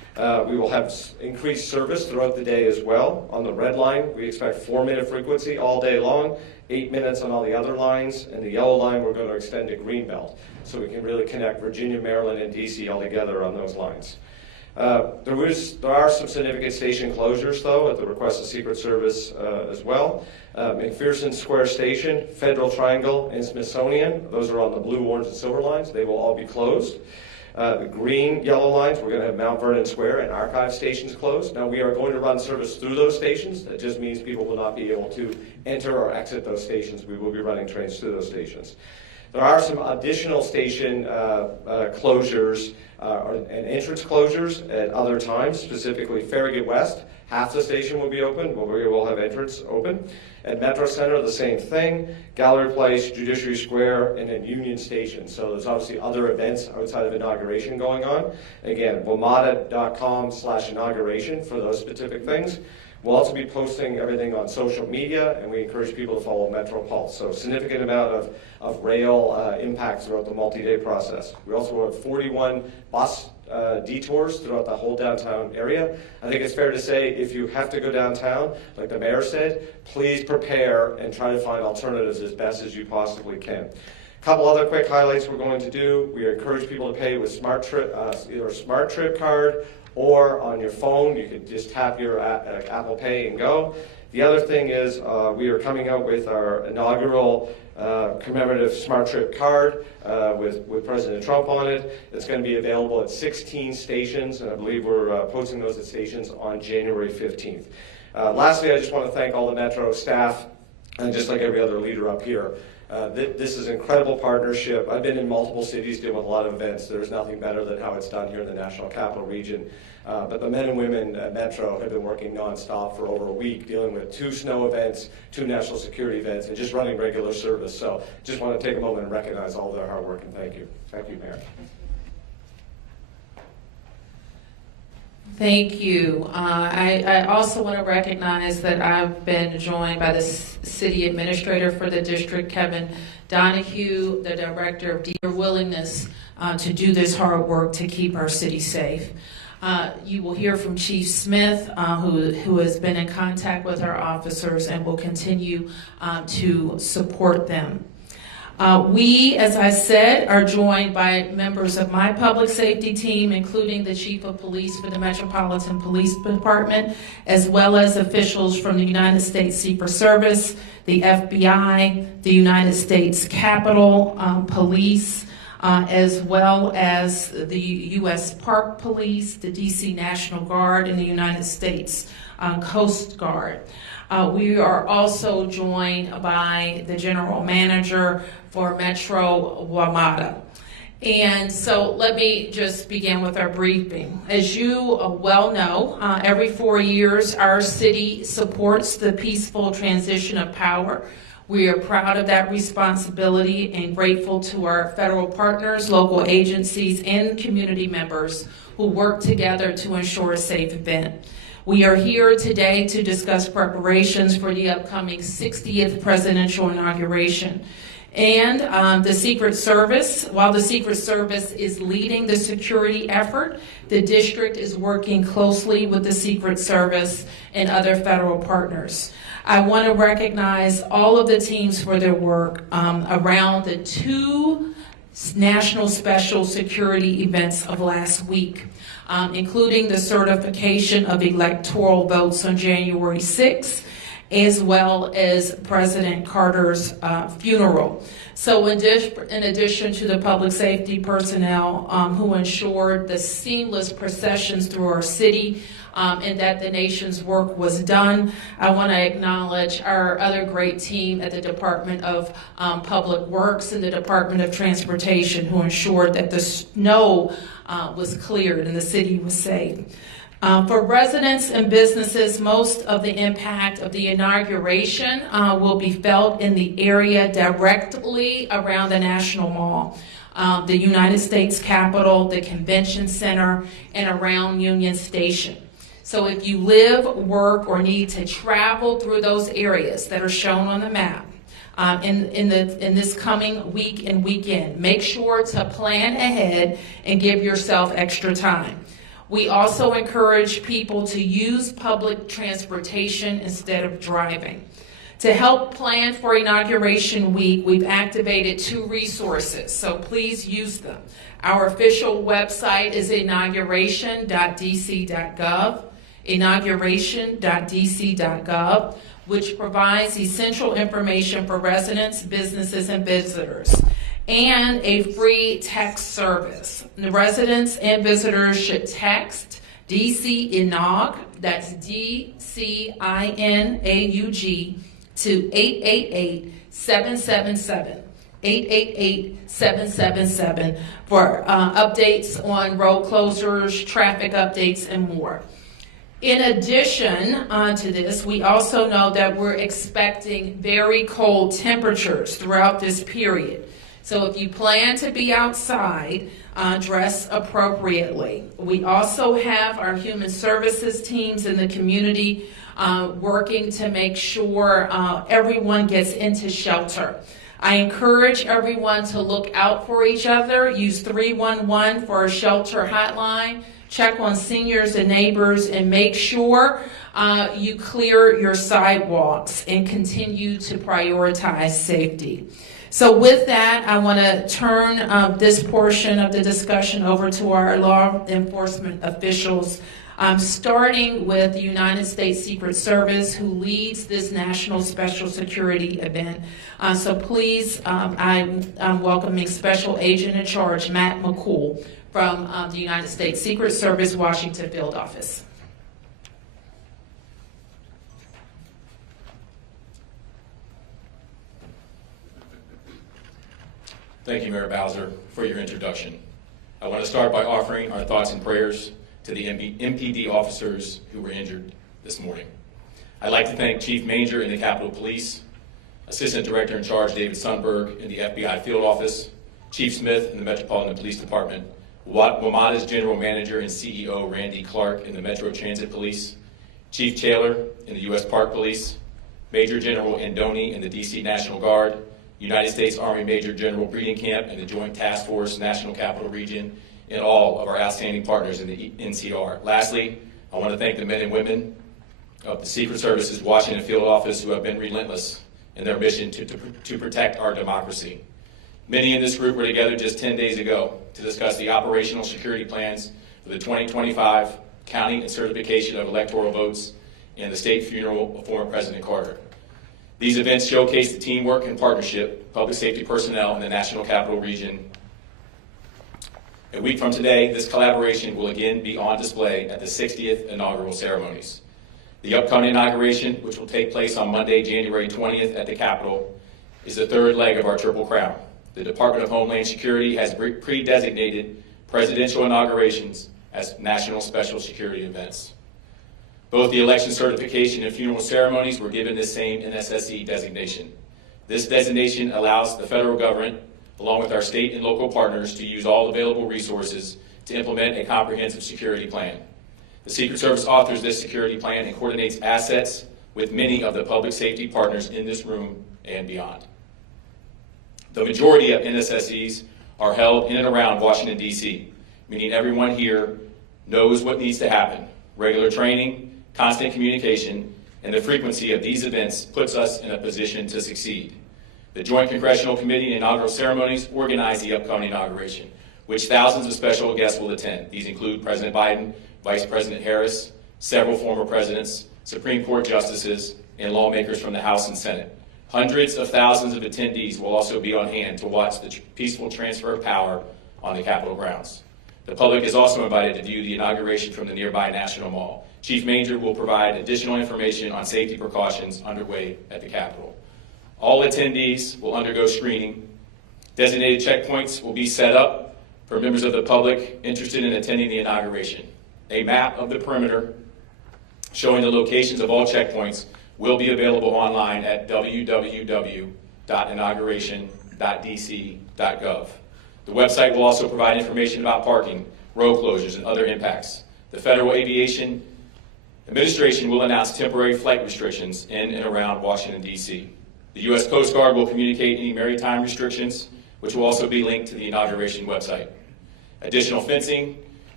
We will have increased service throughout the day as well. On the red line, we expect 4-minute frequency all day long, 8 minutes on all the other lines, and the yellow line we're going to extend to Greenbelt, so we can really connect Virginia, Maryland, and DC all together on those lines. There are some significant station closures, though, at the request of Secret Service as well. McPherson Square Station, Federal Triangle, and Smithsonian, those are on the blue, orange, and silver lines. They will all be closed. The green, yellow lines, we're going to have Mount Vernon Square and Archive stations closed. Now, we are going to run service through those stations. That just means people will not be able to enter or exit those stations. We will be running trains through those stations. There are some additional station closures and entrance closures at other times, specifically Farragut West. Half the station will be open, but we will have entrance open. At Metro Center, the same thing. Gallery Place, Judiciary Square, and then Union Station. So there's obviously other events outside of inauguration going on. Again, WMATA.com/inauguration for those specific things. We'll also be posting everything on social media, and we encourage people to follow Metro Pulse. So significant amount of rail impact throughout the multi-day process. We also have 41 bus detours throughout the whole downtown area. I think it's fair to say if you have to go downtown, like the mayor said, please prepare and try to find alternatives as best as you possibly can. A couple other quick highlights we're going to do. We encourage people to pay with either a Smart Trip card or on your phone. You can just tap your Apple Pay and go. The other thing is we are coming out with our inaugural commemorative Smart Trip card with President Trump on it. It's going to be available at 16 stations, and I believe we're posting those at stations on January 15th. Lastly, I just want to thank all the Metro staff, and just like every other leader up here. This is an incredible partnership. I've been in multiple cities doing a lot of events. There's nothing better than how it's done here in the National Capital Region. But the men and women at Metro have been working nonstop for over a week, dealing with 2 snow events, 2 national security events, and just running regular service. So just want to take a moment and recognize all their hard work, and thank you. Thank you, Mayor. Thank you. I also want to recognize that I've been joined by the city administrator for the district, Kevin Donahue, the director of their willingness to do this hard work to keep our city safe. You will hear from Chief Smith, who has been in contact with our officers and will continue to support them. We, as I said, are joined by members of my public safety team, including the Chief of Police for the Metropolitan Police Department, as well as officials from the United States Secret Service, the FBI, the United States Capitol Police, as well as the U.S. Park Police, the D.C. National Guard, and the United States Coast Guard. We are also joined by the General Manager for Metro WMATA. And so let me just begin with our briefing. As you well know, every 4 years our city supports the peaceful transition of power. We are proud of that responsibility and grateful to our federal partners, local agencies, and community members who work together to ensure a safe event. We are here today to discuss preparations for the upcoming 60th presidential inauguration. And the Secret Service, while the Secret Service is leading the security effort, the district is working closely with the Secret Service and other federal partners. I want to recognize all of the teams for their work around the 2 national special security events of last week, including the certification of electoral votes on January 6th, as well as President Carter's funeral. So in addition to the public safety personnel who ensured the seamless processions through our city and that the nation's work was done, I want to acknowledge our other great team at the Department of Public Works and the Department of Transportation who ensured that the snow was cleared and the city was safe. For residents and businesses, most of the impact of the inauguration will be felt in the area directly around the National Mall, the United States Capitol, the Convention Center, and around Union Station. So if you live, work, or need to travel through those areas that are shown on the map in this coming week and weekend, make sure to plan ahead and give yourself extra time. We also encourage people to use public transportation instead of driving. To help plan for Inauguration Week, we've activated 2 resources, so please use them. Our official website is inauguration.dc.gov, inauguration.dc.gov, which provides essential information for residents, businesses, and visitors, and a free text service. The residents and visitors should text DC Inaug, that's DCINAUG, to 888-777. 888-777 for updates on road closures, traffic updates, and more. In addition to this, we also know that we're expecting very cold temperatures throughout this period. So if you plan to be outside, dress appropriately. We also have our human services teams in the community working to make sure everyone gets into shelter. I encourage everyone to look out for each other. Use 311 for a shelter hotline. Check on seniors and neighbors, and make sure you clear your sidewalks and continue to prioritize safety. So with that, I want to turn this portion of the discussion over to our law enforcement officials, starting with the United States Secret Service, who leads this National Special Security event. So please, I'm welcoming Special Agent in Charge, Matt McCool, from the United States Secret Service, Washington Field Office. Thank you, Mayor Bowser, for your introduction. I want to start by offering our thoughts and prayers to the MPD officers who were injured this morning. I'd like to thank Chief Manger in the Capitol Police, Assistant Director in Charge David Sundberg in the FBI Field Office, Chief Smith in the Metropolitan Police Department, WMATA's General Manager and CEO Randy Clark in the Metro Transit Police, Chief Taylor in the U.S. Park Police, Major General Andoni in the D.C. National Guard, United States Army Major General Breeding Camp and the Joint Task Force National Capital Region, and all of our outstanding partners in the NCR. Lastly, I want to thank the men and women of the Secret Service's Washington Field Office who have been relentless in their mission to protect our democracy. Many in this group were together just 10 days ago to discuss the operational security plans for the 2025 counting and certification of electoral votes and the state funeral of former President Carter. These events showcase the teamwork and partnership, public safety personnel in the National Capital Region. A week from today, this collaboration will again be on display at the 60th inaugural ceremonies. The upcoming inauguration, which will take place on Monday, January 20th at the Capitol, is the third leg of our Triple Crown. The Department of Homeland Security has pre-designated presidential inaugurations as national special security events. Both the election certification and funeral ceremonies were given this same NSSE designation. This designation allows the federal government, along with our state and local partners, to use all available resources to implement a comprehensive security plan. The Secret Service authors this security plan and coordinates assets with many of the public safety partners in this room and beyond. The majority of NSSEs are held in and around Washington, D.C., meaning everyone here knows what needs to happen. Regular training, constant communication, and the frequency of these events puts us in a position to succeed. The Joint Congressional Committee and inaugural ceremonies organize the upcoming inauguration, which thousands of special guests will attend. These include President Biden, Vice President Harris, several former presidents, Supreme Court justices, and lawmakers from the House and Senate. Hundreds of thousands of attendees will also be on hand to watch the peaceful transfer of power on the Capitol grounds. The public is also invited to view the inauguration from the nearby National Mall. Chief Manger will provide additional information on safety precautions underway at the Capitol. All attendees will undergo screening. Designated checkpoints will be set up for members of the public interested in attending the inauguration. A map of the perimeter showing the locations of all checkpoints will be available online at www.inauguration.dc.gov. The website will also provide information about parking, road closures, and other impacts. The Federal Aviation Administration will announce temporary flight restrictions in and around Washington, D.C. The U.S. Coast Guard will communicate any maritime restrictions, which will also be linked to the inauguration website. Additional fencing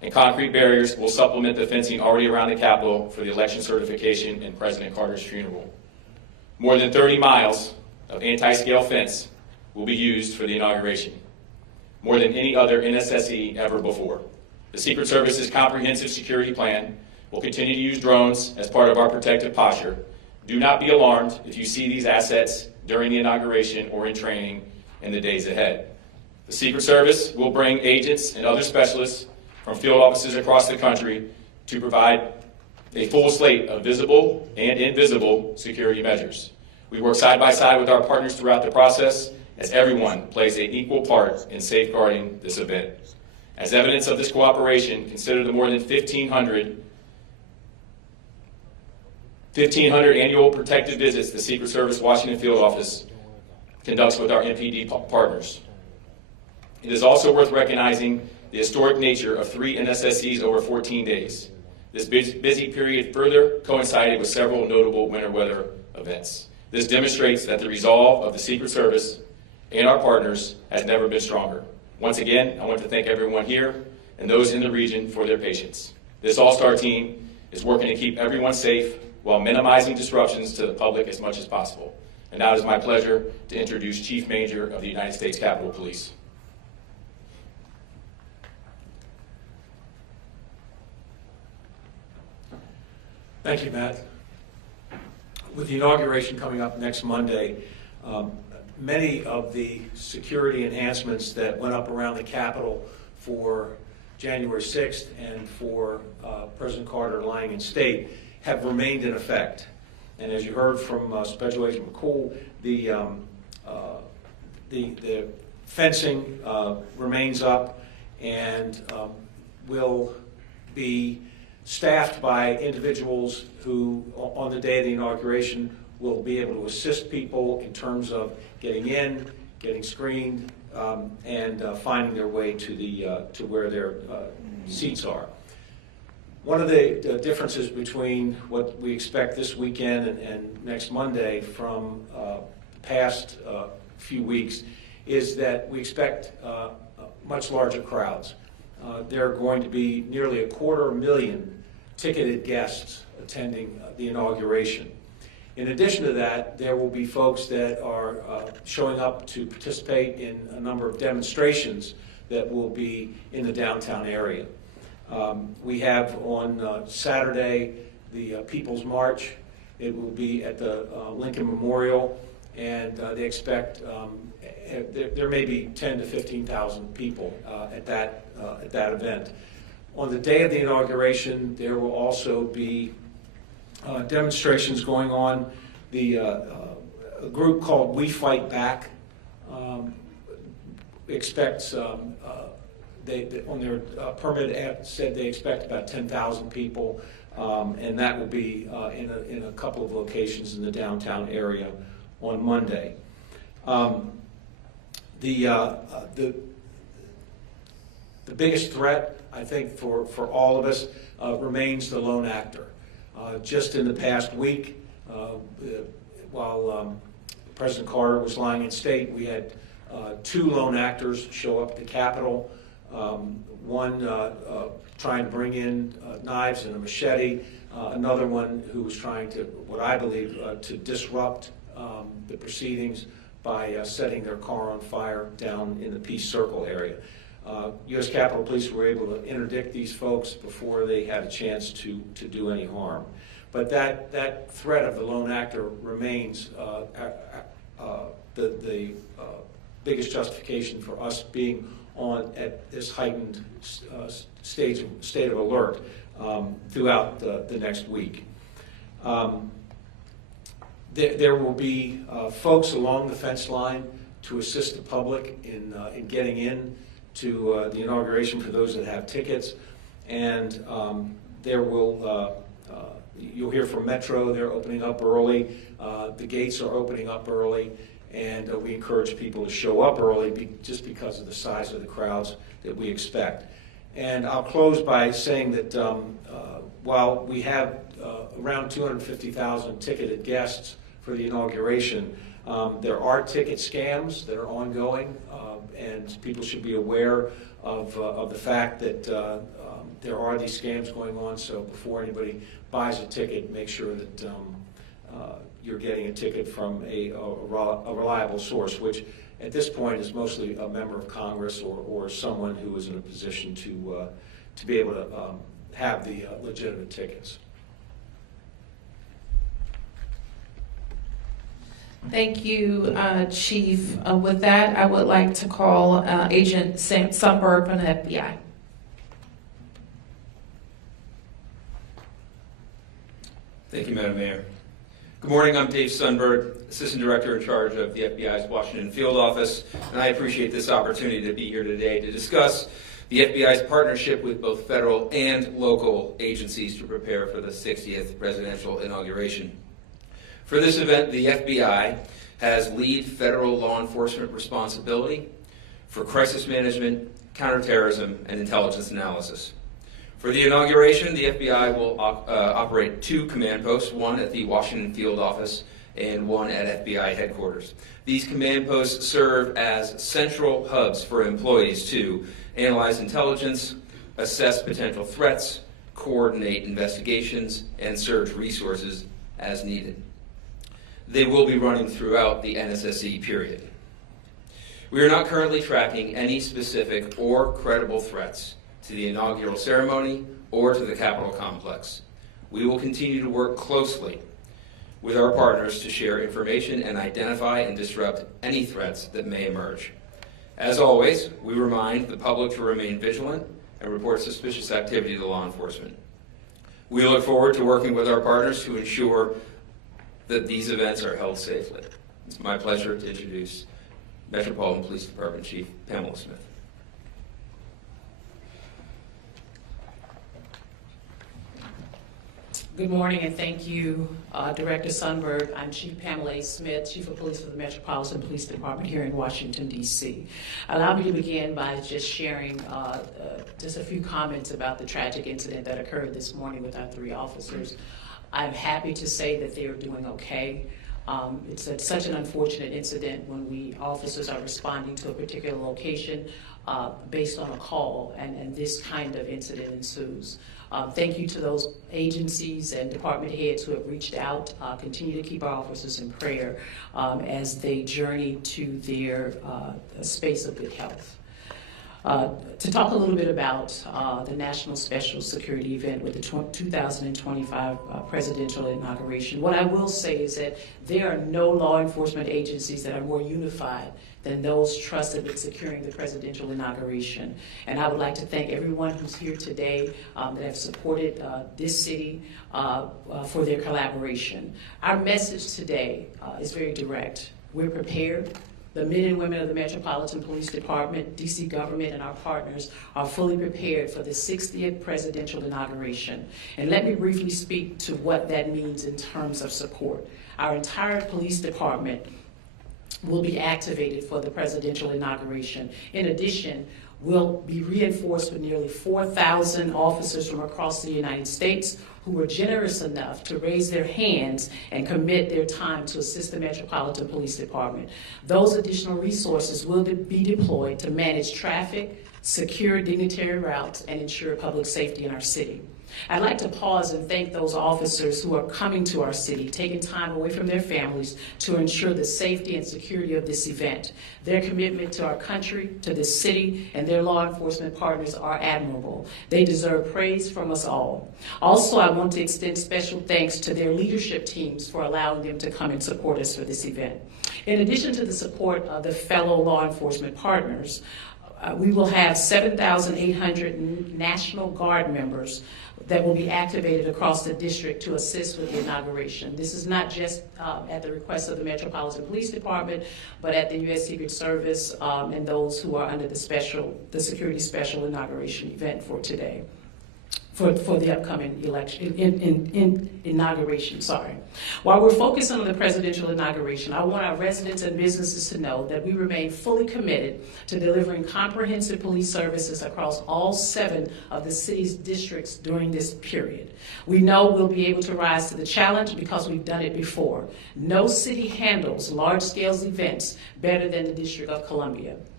and concrete barriers will supplement the fencing already around the Capitol for the election certification and President Carter's funeral. More than 30 miles of anti-scale fence will be used for the inauguration, more than any other NSSE ever before. The Secret Service's comprehensive security plan will continue to use drones as part of our protective posture. Do not be alarmed if you see these assets during the inauguration or in training in the days ahead. The Secret Service will bring agents and other specialists from field offices across the country to provide a full slate of visible and invisible security measures. We work side by side with our partners throughout the process as everyone plays an equal part in safeguarding this event. As evidence of this cooperation, consider the more than 1,500 annual protective visits the Secret Service Washington Field Office conducts with our MPD partners. It is also worth recognizing the historic nature of 3 NSSEs over 14 days. This busy period further coincided with several notable winter weather events. This demonstrates that the resolve of the Secret Service and our partners has never been stronger. Once again, I want to thank everyone here and those in the region for their patience. This all-star team is working to keep everyone safe while minimizing disruptions to the public as much as possible. And now it is my pleasure to introduce Chief Major of the United States Capitol Police. Thank you, Matt. With the inauguration coming up next Monday, many of the security enhancements that went up around the Capitol for January 6th and for President Carter lying in state have remained in effect. And as you heard from Special Agent McCool, the fencing remains up and will be staffed by individuals who, on the day of the inauguration, will be able to assist people in terms of getting in, getting screened, and finding their way to where their seats are. One of the differences between what we expect this weekend and next Monday from the past few weeks is that we expect much larger crowds. There are going to be nearly 250,000 ticketed guests attending the inauguration. In addition to that, there will be folks that are showing up to participate in a number of demonstrations that will be in the downtown area. We have on Saturday the People's March. It will be at the Lincoln Memorial, and they expect there may be 10,000 to 15,000 people at that event. On the day of the inauguration, there will also be demonstrations going on. A group called We Fight Back expects, on their permit ad said they expect about 10,000 people, and that will be in a couple of locations in the downtown area on Monday. The biggest threat, I think, for all of us remains the lone actor. Just in the past week, while President Carter was lying in state, we had 2 lone actors show up at the Capitol. One trying to bring in knives and a machete, another one who was trying to, what I believe, to disrupt the proceedings by setting their car on fire down in the Peace Circle area. U.S. Capitol Police were able to interdict these folks before they had a chance to do any harm. But that threat of the lone actor remains the biggest justification for us being at this heightened state of alert throughout the next week. There will be folks along the fence line to assist the public in getting in to the inauguration for those that have tickets, and you'll hear from Metro. They're opening up early. The gates are opening up early, and we encourage people to show up early just because of the size of the crowds that we expect. And I'll close by saying that while we have around 250,000 ticketed guests for the inauguration, there are ticket scams that are ongoing, and people should be aware of the fact that there are these scams going on, so before anybody buys a ticket, make sure that you're getting a ticket from a reliable source, which at this point is mostly a member of Congress or someone who is in a position to be able to have the legitimate tickets. Thank you, Chief. With that, I would like to call Agent Sundberg from the FBI. Thank you, Madam Mayor. Good morning, I'm Dave Sundberg, Assistant Director in charge of the FBI's Washington Field Office, and I appreciate this opportunity to be here today to discuss the FBI's partnership with both federal and local agencies to prepare for the 60th Presidential Inauguration. For this event, the FBI has lead federal law enforcement responsibility for crisis management, counterterrorism, and intelligence analysis. For the inauguration, the FBI will operate 2 command posts, one at the Washington Field Office and one at FBI headquarters. These command posts serve as central hubs for employees to analyze intelligence, assess potential threats, coordinate investigations, and surge resources as needed. They will be running throughout the NSSE period. We are not currently tracking any specific or credible threats to the inaugural ceremony or to the Capitol complex. We will continue to work closely with our partners to share information and identify and disrupt any threats that may emerge. As always, we remind the public to remain vigilant and report suspicious activity to law enforcement. We look forward to working with our partners to ensure that these events are held safely. It's my pleasure to introduce Metropolitan Police Department Chief Pamela Smith. Good morning, and thank you, Director Sundberg. I'm Chief Pamela Smith, Chief of Police for the Metropolitan Police Department here in Washington, D.C. Allow me to begin by just sharing just a few comments about the tragic incident that occurred this morning with our 3 officers. I'm happy to say that they are doing okay. It's such an unfortunate incident when officers are responding to a particular location based on a call, and this kind of incident ensues. Thank you to those agencies and department heads who have reached out. Continue to keep our officers in prayer as they journey to their space of good health. To talk a little bit about the National Special Security event with the 2025 Presidential Inauguration, what I will say is that there are no law enforcement agencies that are more unified than those trusted with securing the Presidential Inauguration. And I would like to thank everyone who's here today that have supported this city for their collaboration. Our message today is very direct. We're prepared. The men and women of the Metropolitan Police Department, DC government, and our partners are fully prepared for the 60th Presidential Inauguration. And let me briefly speak to what that means in terms of support. Our entire police department will be activated for the Presidential Inauguration. In addition, we'll be reinforced with nearly 4,000 officers from across the United States who were generous enough to raise their hands and commit their time to assist the Metropolitan Police Department. Those additional resources will be deployed to manage traffic, secure dignitary routes, and ensure public safety in our city. I'd like to pause and thank those officers who are coming to our city, taking time away from their families to ensure the safety and security of this event. Their commitment to our country, to this city, and their law enforcement partners are admirable. They deserve praise from us all. Also, I want to extend special thanks to their leadership teams for allowing them to come and support us for this event. In addition to the support of the fellow law enforcement partners, we will have 7,800 National Guard members that will be activated across the district to assist with the inauguration. This is not just at the request of the Metropolitan Police Department, but at the U.S. Secret Service and those who are under the Security Special Inauguration event for today. For the upcoming election, inauguration, sorry. While we're focusing on the presidential inauguration, I want our residents and businesses to know that we remain fully committed to delivering comprehensive police services across all 7 of the city's districts during this period. We know we'll be able to rise to the challenge because we've done it before. No city handles large-scale events better than the District of Columbia.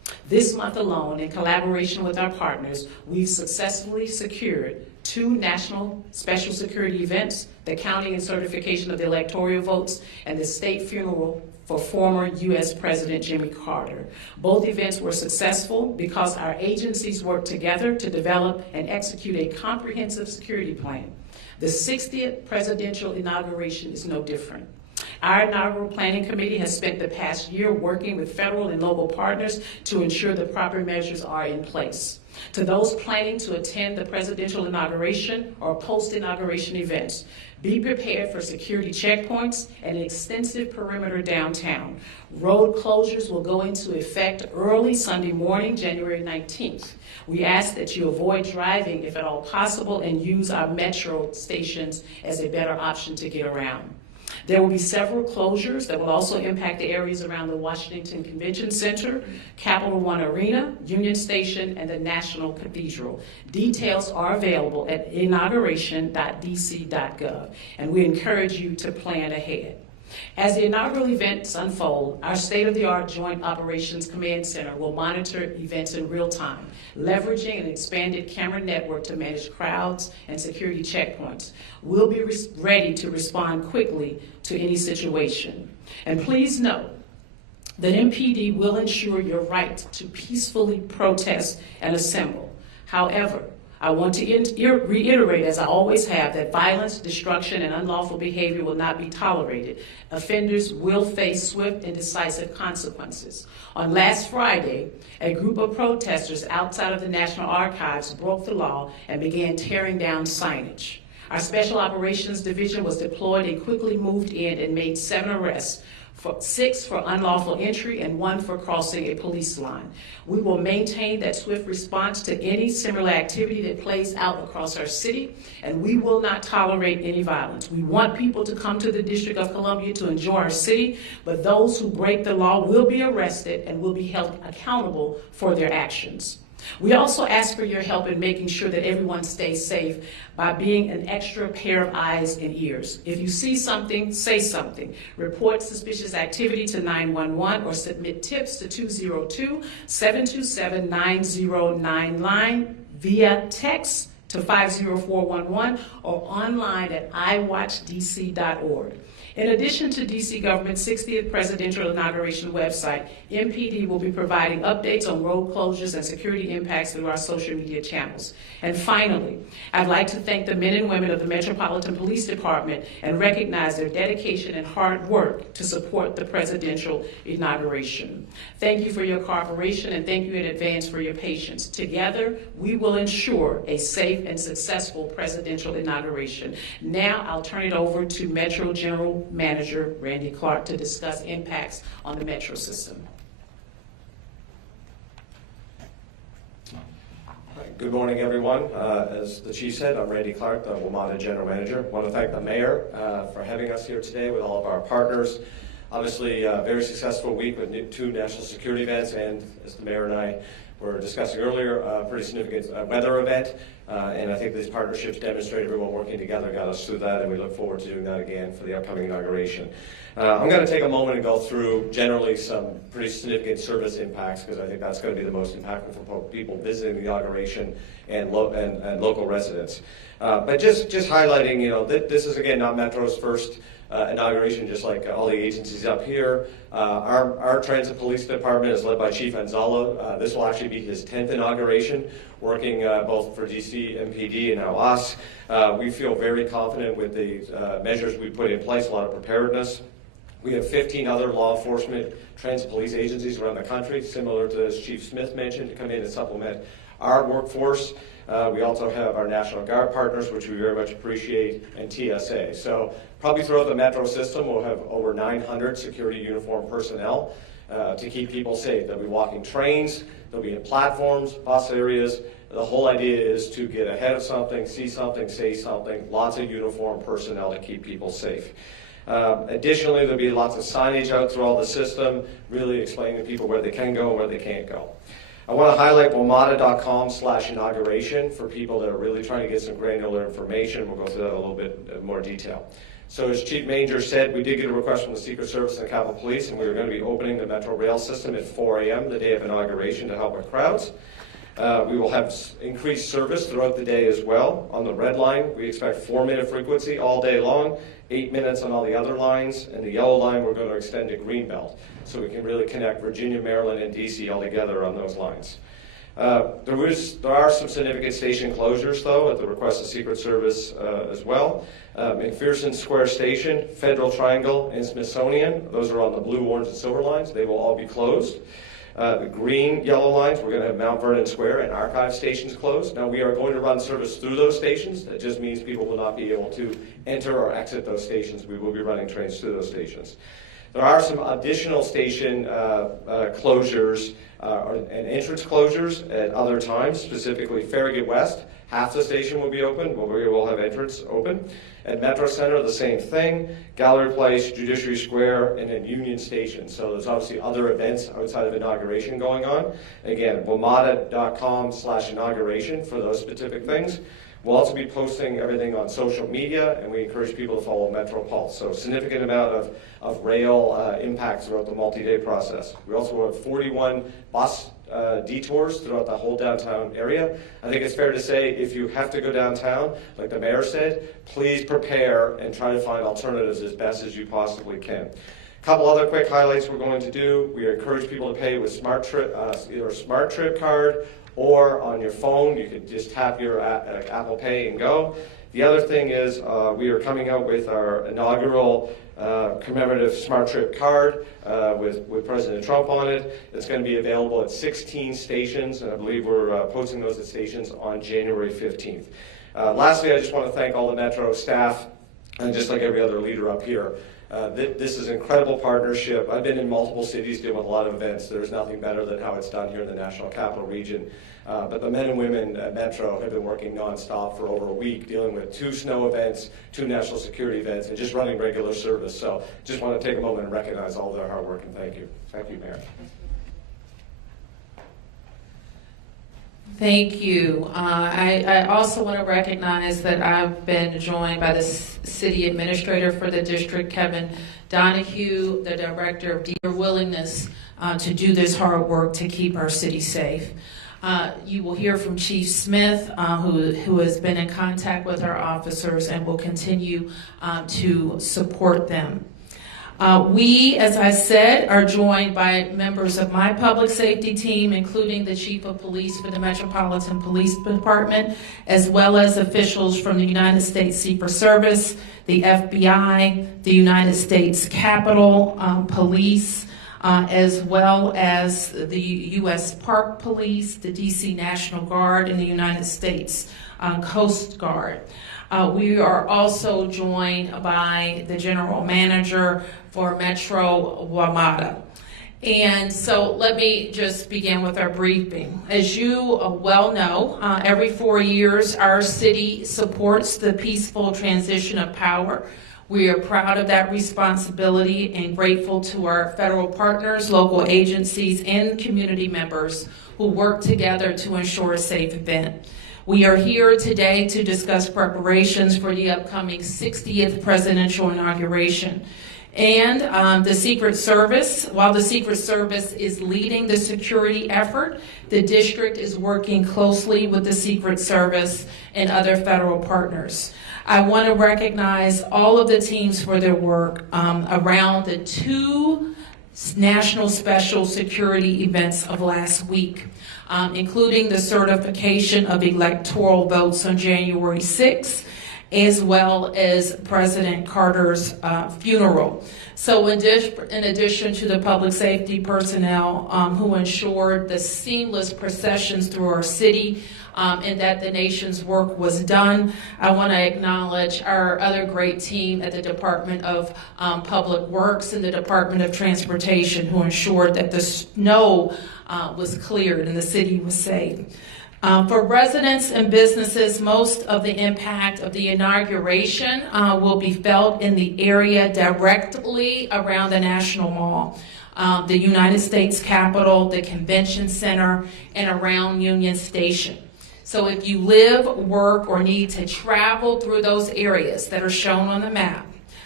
This month alone, in collaboration with our partners, we've successfully secured 2 national special security events, the counting and certification of the electoral votes, and the state funeral for former U.S. President Jimmy Carter. Both events were successful because our agencies worked together to develop and execute a comprehensive security plan. The 60th presidential inauguration is no different. Our inaugural planning committee has spent the past year working with federal and local partners to ensure the proper measures are in place. To those planning to attend the presidential inauguration or post-inauguration events, be prepared for security checkpoints and an extensive perimeter downtown. Road closures will go into effect early Sunday morning, January 19th. We ask that you avoid driving if at all possible and use our metro stations as a better option to get around. There will be several closures that will also impact the areas around the Washington Convention Center, Capital One Arena, Union Station, and the National Cathedral. Details are available at inauguration.dc.gov, and we encourage you to plan ahead. As the inaugural events unfold, our state-of-the-art Joint Operations Command Center will monitor events in real time, leveraging an expanded camera network to manage crowds and security checkpoints. We'll be ready to respond quickly to any situation. And please note that MPD will ensure your right to peacefully protest and assemble. However, I want to reiterate, as I always have, that violence, destruction, and unlawful behavior will not be tolerated. Offenders will face swift and decisive consequences. On last Friday, a group of protesters outside of the National Archives broke the law and began tearing down signage. Our Special Operations Division was deployed and quickly moved in and made 7 arrests, 6 for unlawful entry and 1 for crossing a police line. We will maintain that swift response to any similar activity that plays out across our city, and we will not tolerate any violence. We want people to come to the District of Columbia to enjoy our city, but those who break the law will be arrested and will be held accountable for their actions. We also ask for your help in making sure that everyone stays safe by being an extra pair of eyes and ears. If you see something, say something. Report suspicious activity to 911 or submit tips to 202-727-9099 via text to 50411 or online at iwatchdc.org. In addition to DC government's 60th presidential inauguration website, MPD will be providing updates on road closures and security impacts through our social media channels. And finally, I'd like to thank the men and women of the Metropolitan Police Department and recognize their dedication and hard work to support the presidential inauguration. Thank you for your cooperation and thank you in advance for your patience. Together, we will ensure a safe and successful presidential inauguration. Now, I'll turn it over to Metro General Manager Randy Clark to discuss impacts on the Metro system. Good morning, everyone. As the Chief said, I'm Randy Clark, the WMATA General Manager. I want to thank the Mayor for having us here today with all of our partners. Obviously, a very successful week with 2 national security events, and as the Mayor and I were discussing earlier, a pretty significant weather event. And I think these partnerships demonstrate everyone working together got us through that, and we look forward to doing that again for the upcoming inauguration. I'm going to take a moment and go through generally some pretty significant service impacts, because I think that's going to be the most impactful for people visiting the inauguration and local residents. But just highlighting, this is again not Metro's first inauguration, just like all the agencies up here. Our Transit Police Department is led by Chief Anzala. This will actually be his 10th inauguration, working both for DC, MPD, and now us. We feel very confident with the measures we put in place, a lot of preparedness. We have 15 other law enforcement transit police agencies around the country, similar to as Chief Smith mentioned, to come in and supplement our workforce. We also have our National Guard partners, which we very much appreciate, and TSA. So probably throughout the Metro system, we'll have over 900 security uniformed personnel to keep people safe. They'll be walking trains, they'll be in platforms, bus areas. The whole idea is to get ahead of something, see something, say something, lots of uniformed personnel to keep people safe. Additionally, there'll be lots of signage out through all the system, really explaining to people where they can go and where they can't go. I want to highlight WMATA.com/inauguration for people that are really trying to get some granular information. We'll go through that in a little bit more detail. So as Chief Manger said, we did get a request from the Secret Service and the Capitol Police, and we were going to be opening the Metro rail system at 4 a.m. the day of inauguration to help with crowds. We will have increased service throughout the day as well. On the red line, we expect 4-minute frequency all day long, 8 minutes on all the other lines, and the yellow line we're going to extend to Greenbelt, so we can really connect Virginia, Maryland, and DC all together on those lines. There are some significant station closures, though, at the request of Secret Service as well. McPherson Square Station, Federal Triangle, and Smithsonian, those are on the blue, orange, and silver lines. They will all be closed. The green, yellow lines, we're going to have Mount Vernon Square and Archive stations closed. Now, we are going to run service through those stations. That just means people will not be able to enter or exit those stations. We will be running trains through those stations. There are some additional station closures and entrance closures at other times, specifically Farragut West. Half the station will be open, but we will have entrance open. At Metro Center, the same thing. Gallery Place, Judiciary Square, and then Union Station. So there's obviously other events outside of inauguration going on. Again, WMATA.com/inauguration for those specific things. We'll also be posting everything on social media, and we encourage people to follow Metro Pulse. So significant amount of rail impact throughout the multi-day process. We also have 41 bus detours throughout the whole downtown area. I think it's fair to say if you have to go downtown, like the mayor said, please prepare and try to find alternatives as best as you possibly can. A couple other quick highlights we're going to do. We encourage people to pay with either a Smart Trip card or on your phone. You can just tap your Apple Pay and go. The other thing is we are coming out with our inaugural commemorative Smart Trip card with President Trump on it. It's going to be available at 16 stations, and I believe we're posting those at stations on January 15th. Lastly, I just want to thank all the Metro staff, and just like every other leader up here. This is an incredible partnership. I've been in multiple cities doing a lot of events. There's nothing better than how it's done here in the National Capital Region. But the men and women at Metro have been working nonstop for over a week, dealing with 2 snow events, 2 national security events, and just running regular service. So just want to take a moment and recognize all their hard work, and thank you. Thank you, Mayor. Thank you. I also want to recognize that I've been joined by the city administrator for the district, Kevin Donahue, the director of their willingness to do this hard work to keep our city safe. You will hear from Chief Smith, who has been in contact with our officers and will continue to support them. We, as I said, are joined by members of my public safety team, including the Chief of Police for the Metropolitan Police Department, as well as officials from the United States Secret Service, the FBI, the United States Capitol Police, as well as the U.S. Park Police, the D.C. National Guard, and the United States Coast Guard. We are also joined by the General Manager for Metro WMATA. And so let me just begin with our briefing. As you well know, every 4 years our city supports the peaceful transition of power. We are proud of that responsibility and grateful to our federal partners, local agencies, and community members who work together to ensure a safe event. We are here today to discuss preparations for the upcoming 60th presidential inauguration. And the Secret Service, while the Secret Service is leading the security effort, the district is working closely with the Secret Service and other federal partners. I want to recognize all of the teams for their work around the 2 national special security events of last week, including the certification of electoral votes on January 6th, as well as President Carter's funeral. So in addition to the public safety personnel who ensured the seamless processions through our city and that the nation's work was done, I want to acknowledge our other great team at the Department of Public Works and the Department of Transportation who ensured that the snow was cleared and the city was safe. For residents and businesses, most of the impact of the inauguration will be felt in the area directly around the National Mall, the United States Capitol, the Convention Center, and around Union Station. So if you live, work, or need to travel through those areas that are shown on the map,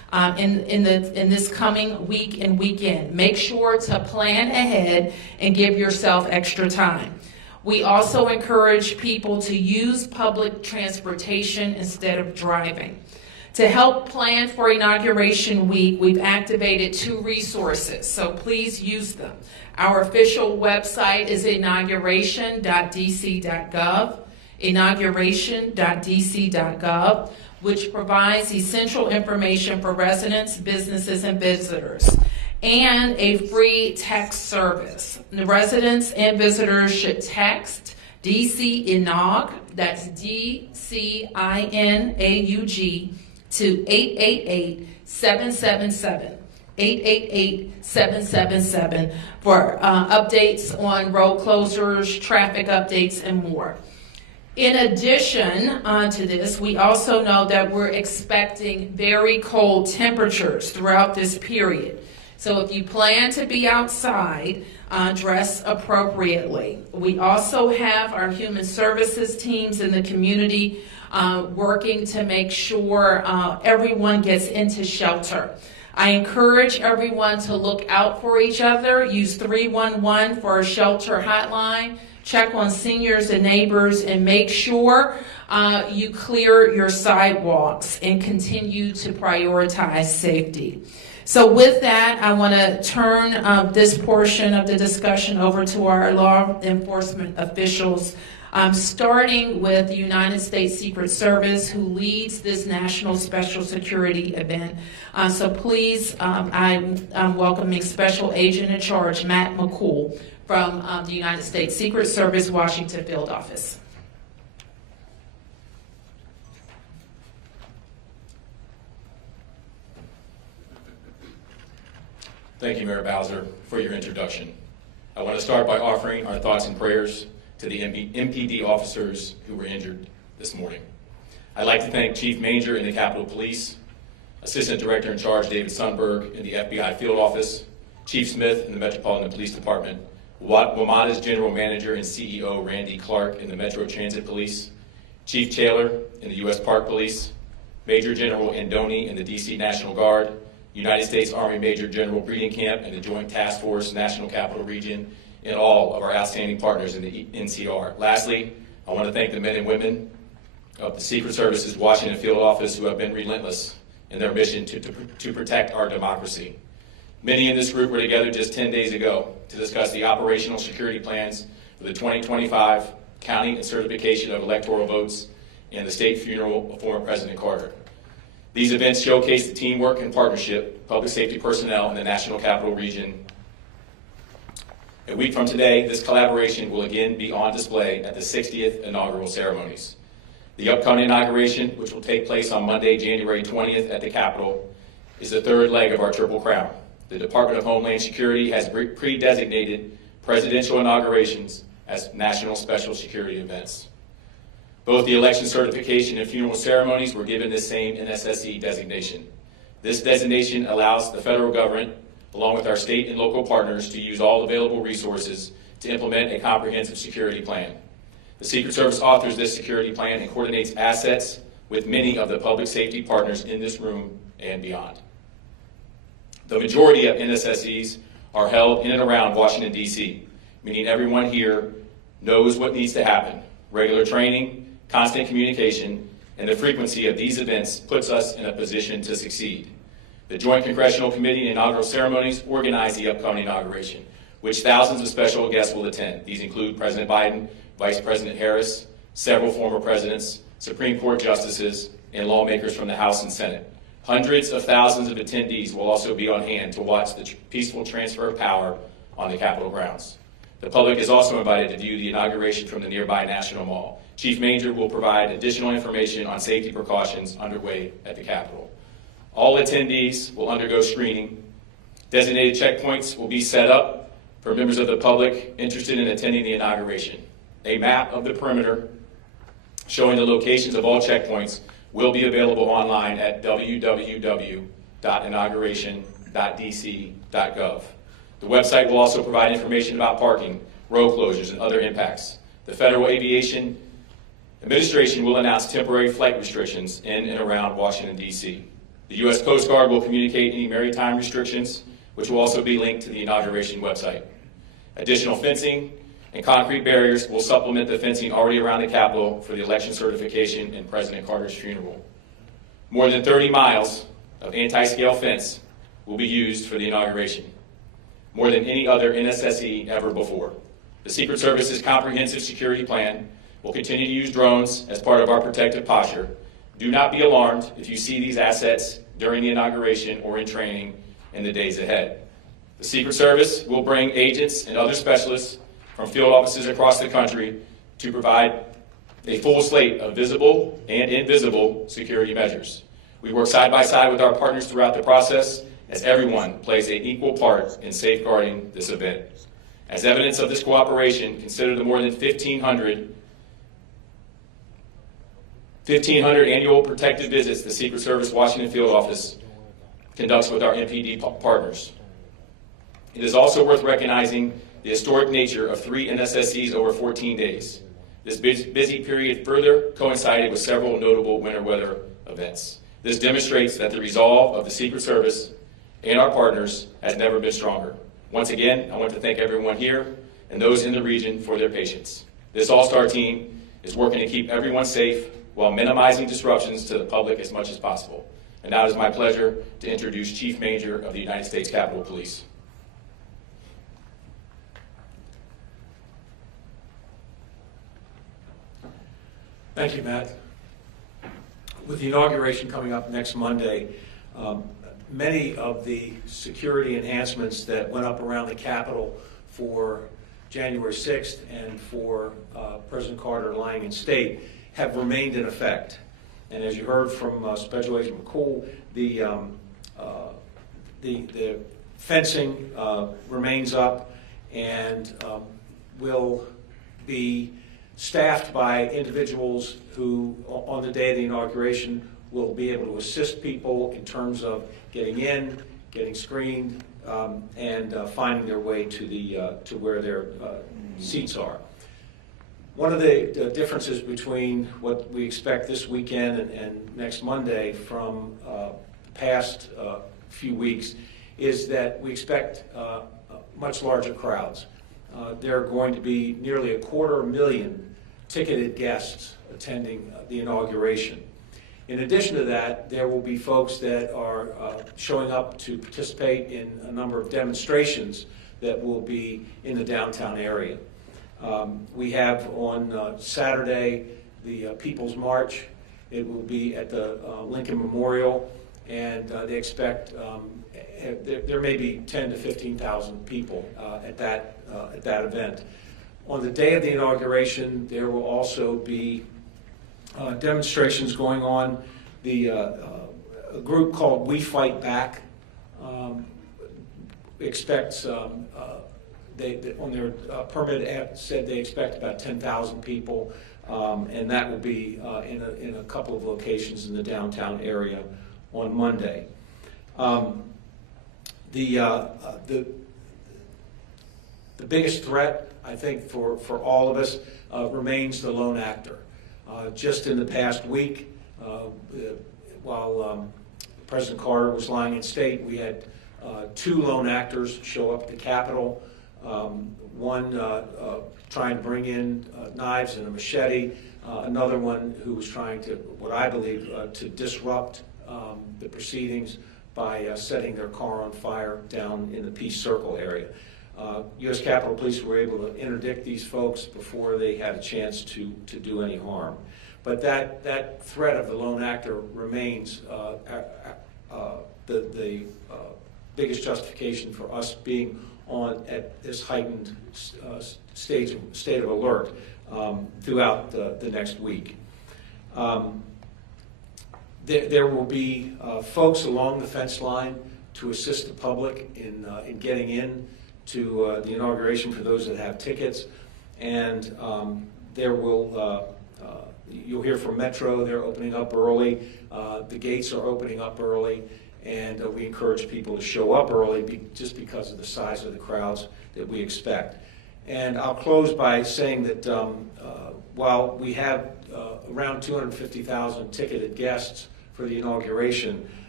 in this coming week and weekend. Make sure to plan ahead and give yourself extra time. We also encourage people to use public transportation instead of driving. To help plan for Inauguration Week, we've activated 2 resources, so please use them. Our official website is inauguration.dc.gov, inauguration.dc.gov, which provides essential information for residents, businesses, and visitors, and a free text service. The residents and visitors should text DC Inaug, that's DCINAUG, to 888-777. 888-777 for updates on road closures, traffic updates, and more. In addition to this, we also know that we're expecting very cold temperatures throughout this period. So if you plan to be outside, dress appropriately. We also have our human services teams in the community working to make sure everyone gets into shelter. I encourage everyone to look out for each other. Use 311 for a shelter hotline. Check on seniors and neighbors, and make sure you clear your sidewalks and continue to prioritize safety. So with that, I want to turn this portion of the discussion over to our law enforcement officials, starting with the United States Secret Service, who leads this National Special Security event. So please, I'm welcoming Special Agent in Charge, Matt McCool, from the United States Secret Service, Washington Field Office. Thank you, Mayor Bowser, for your introduction. I want to start by offering our thoughts and prayers to the MPD officers who were injured this morning. I'd like to thank Chief Manger in the Capitol Police, Assistant Director in Charge David Sundberg in the FBI Field Office, Chief Smith in the Metropolitan Police Department, WMATA's General Manager and CEO Randy Clark in the Metro Transit Police, Chief Taylor in the U.S. Park Police, Major General Andoni in the D.C. National Guard, United States Army Major General Breeding Camp and the Joint Task Force National Capital Region, and all of our outstanding partners in the NCR. Lastly, I want to thank the men and women of the Secret Service's Washington Field Office who have been relentless in their mission to protect our democracy. Many in this group were together just 10 days ago to discuss the operational security plans for the 2025 counting and certification of electoral votes and the state funeral of former President Carter. These events showcase the teamwork and partnership of public safety personnel in the National Capital Region. A week from today, this collaboration will again be on display at the 60th inaugural ceremonies. The upcoming inauguration, which will take place on Monday, January 20th at the Capitol, is the third leg of our Triple Crown. The Department of Homeland Security has pre-designated presidential inaugurations as national special security events. Both the election certification and funeral ceremonies were given the same NSSE designation. This designation allows the federal government, along with our state and local partners, to use all available resources to implement a comprehensive security plan. The Secret Service authors this security plan and coordinates assets with many of the public safety partners in this room and beyond. The majority of NSSEs are held in and around Washington, D.C., meaning everyone here knows what needs to happen. Regular training, constant communication, and the frequency of these events puts us in a position to succeed. The Joint Congressional Committee and inaugural ceremonies organize the upcoming inauguration, which thousands of special guests will attend. These include President Biden, Vice President Harris, several former presidents, Supreme Court justices, and lawmakers from the House and Senate. Hundreds of thousands of attendees will also be on hand to watch the peaceful transfer of power on the Capitol grounds. The public is also invited to view the inauguration from the nearby National Mall. Chief Manger will provide additional information on safety precautions underway at the Capitol. All attendees will undergo screening. Designated checkpoints will be set up for members of the public interested in attending the inauguration. A map of the perimeter showing the locations of all checkpoints will be available online at www.inauguration.dc.gov. The website will also provide information about parking, road closures, and other impacts. The Federal Aviation Administration will announce temporary flight restrictions in and around Washington, D.C. The U.S. Coast Guard will communicate any maritime restrictions, which will also be linked to the inauguration website. Additional fencing and concrete barriers will supplement the fencing already around the Capitol for the election certification and President Carter's funeral. More than 30 miles of anti-scale fence will be used for the inauguration, more than any other NSSE ever before. The Secret Service's comprehensive security plan will continue to use drones as part of our protective posture. Do not be alarmed if you see these assets during the inauguration or in training in the days ahead. The Secret Service will bring agents and other specialists from field offices across the country to provide a full slate of visible and invisible security measures. We work side by side with our partners throughout the process as everyone plays an equal part in safeguarding this event. As evidence of this cooperation, consider the more than 1,500 annual protective visits the Secret Service Washington Field Office conducts with our MPD partners. It is also worth recognizing the historic nature of 3 NSSEs over 14 days. This busy period further coincided with several notable winter weather events. This demonstrates that the resolve of the Secret Service and our partners has never been stronger. Once again, I want to thank everyone here and those in the region for their patience. This all-star team is working to keep everyone safe while minimizing disruptions to the public as much as possible. And now it is my pleasure to introduce Chief Major of the United States Capitol Police. Thank you, Matt. With the inauguration coming up next Monday, many of the security enhancements that went up around the Capitol for January 6th and for President Carter lying in state have remained in effect. And as you heard from Special Agent McCool, the fencing remains up and will be staffed by individuals who, on the day of the inauguration, will be able to assist people in terms of getting in, getting screened, and finding their way to where their seats are. One of the differences between what we expect this weekend and next Monday from the past few weeks is that we expect much larger crowds. There are going to be nearly 250,000 ticketed guests attending the inauguration. In addition to that, there will be folks that are showing up to participate in a number of demonstrations that will be in the downtown area. We have on Saturday the People's March. It will be at the Lincoln Memorial, and they expect there may be 10,000 to 15,000 people at that event. On the day of the inauguration, there will also be demonstrations going on. A group called We Fight Back expects, on their permit app said they expect about 10,000 people, and that will be in a couple of locations in the downtown area on Monday. The biggest threat, I think, for all of us remains the lone actor. Just in the past week, while President Carter was lying in state, we had 2 lone actors show up at the Capitol. One trying to bring in knives and a machete, another one who was trying to, what I believe, to disrupt the proceedings by setting their car on fire down in the Peace Circle area. U.S. Capitol Police were able to interdict these folks before they had a chance to do any harm. But that threat of the lone actor remains the biggest justification for us being on at this heightened state of alert throughout the next week. There will be folks along the fence line to assist the public in getting in to the inauguration for those that have tickets, and there will you'll hear from Metro. They're opening up early. The gates are opening up early, and we encourage people to show up early just because of the size of the crowds that we expect. And I'll close by saying that while we have around 250,000 ticketed guests for the inauguration,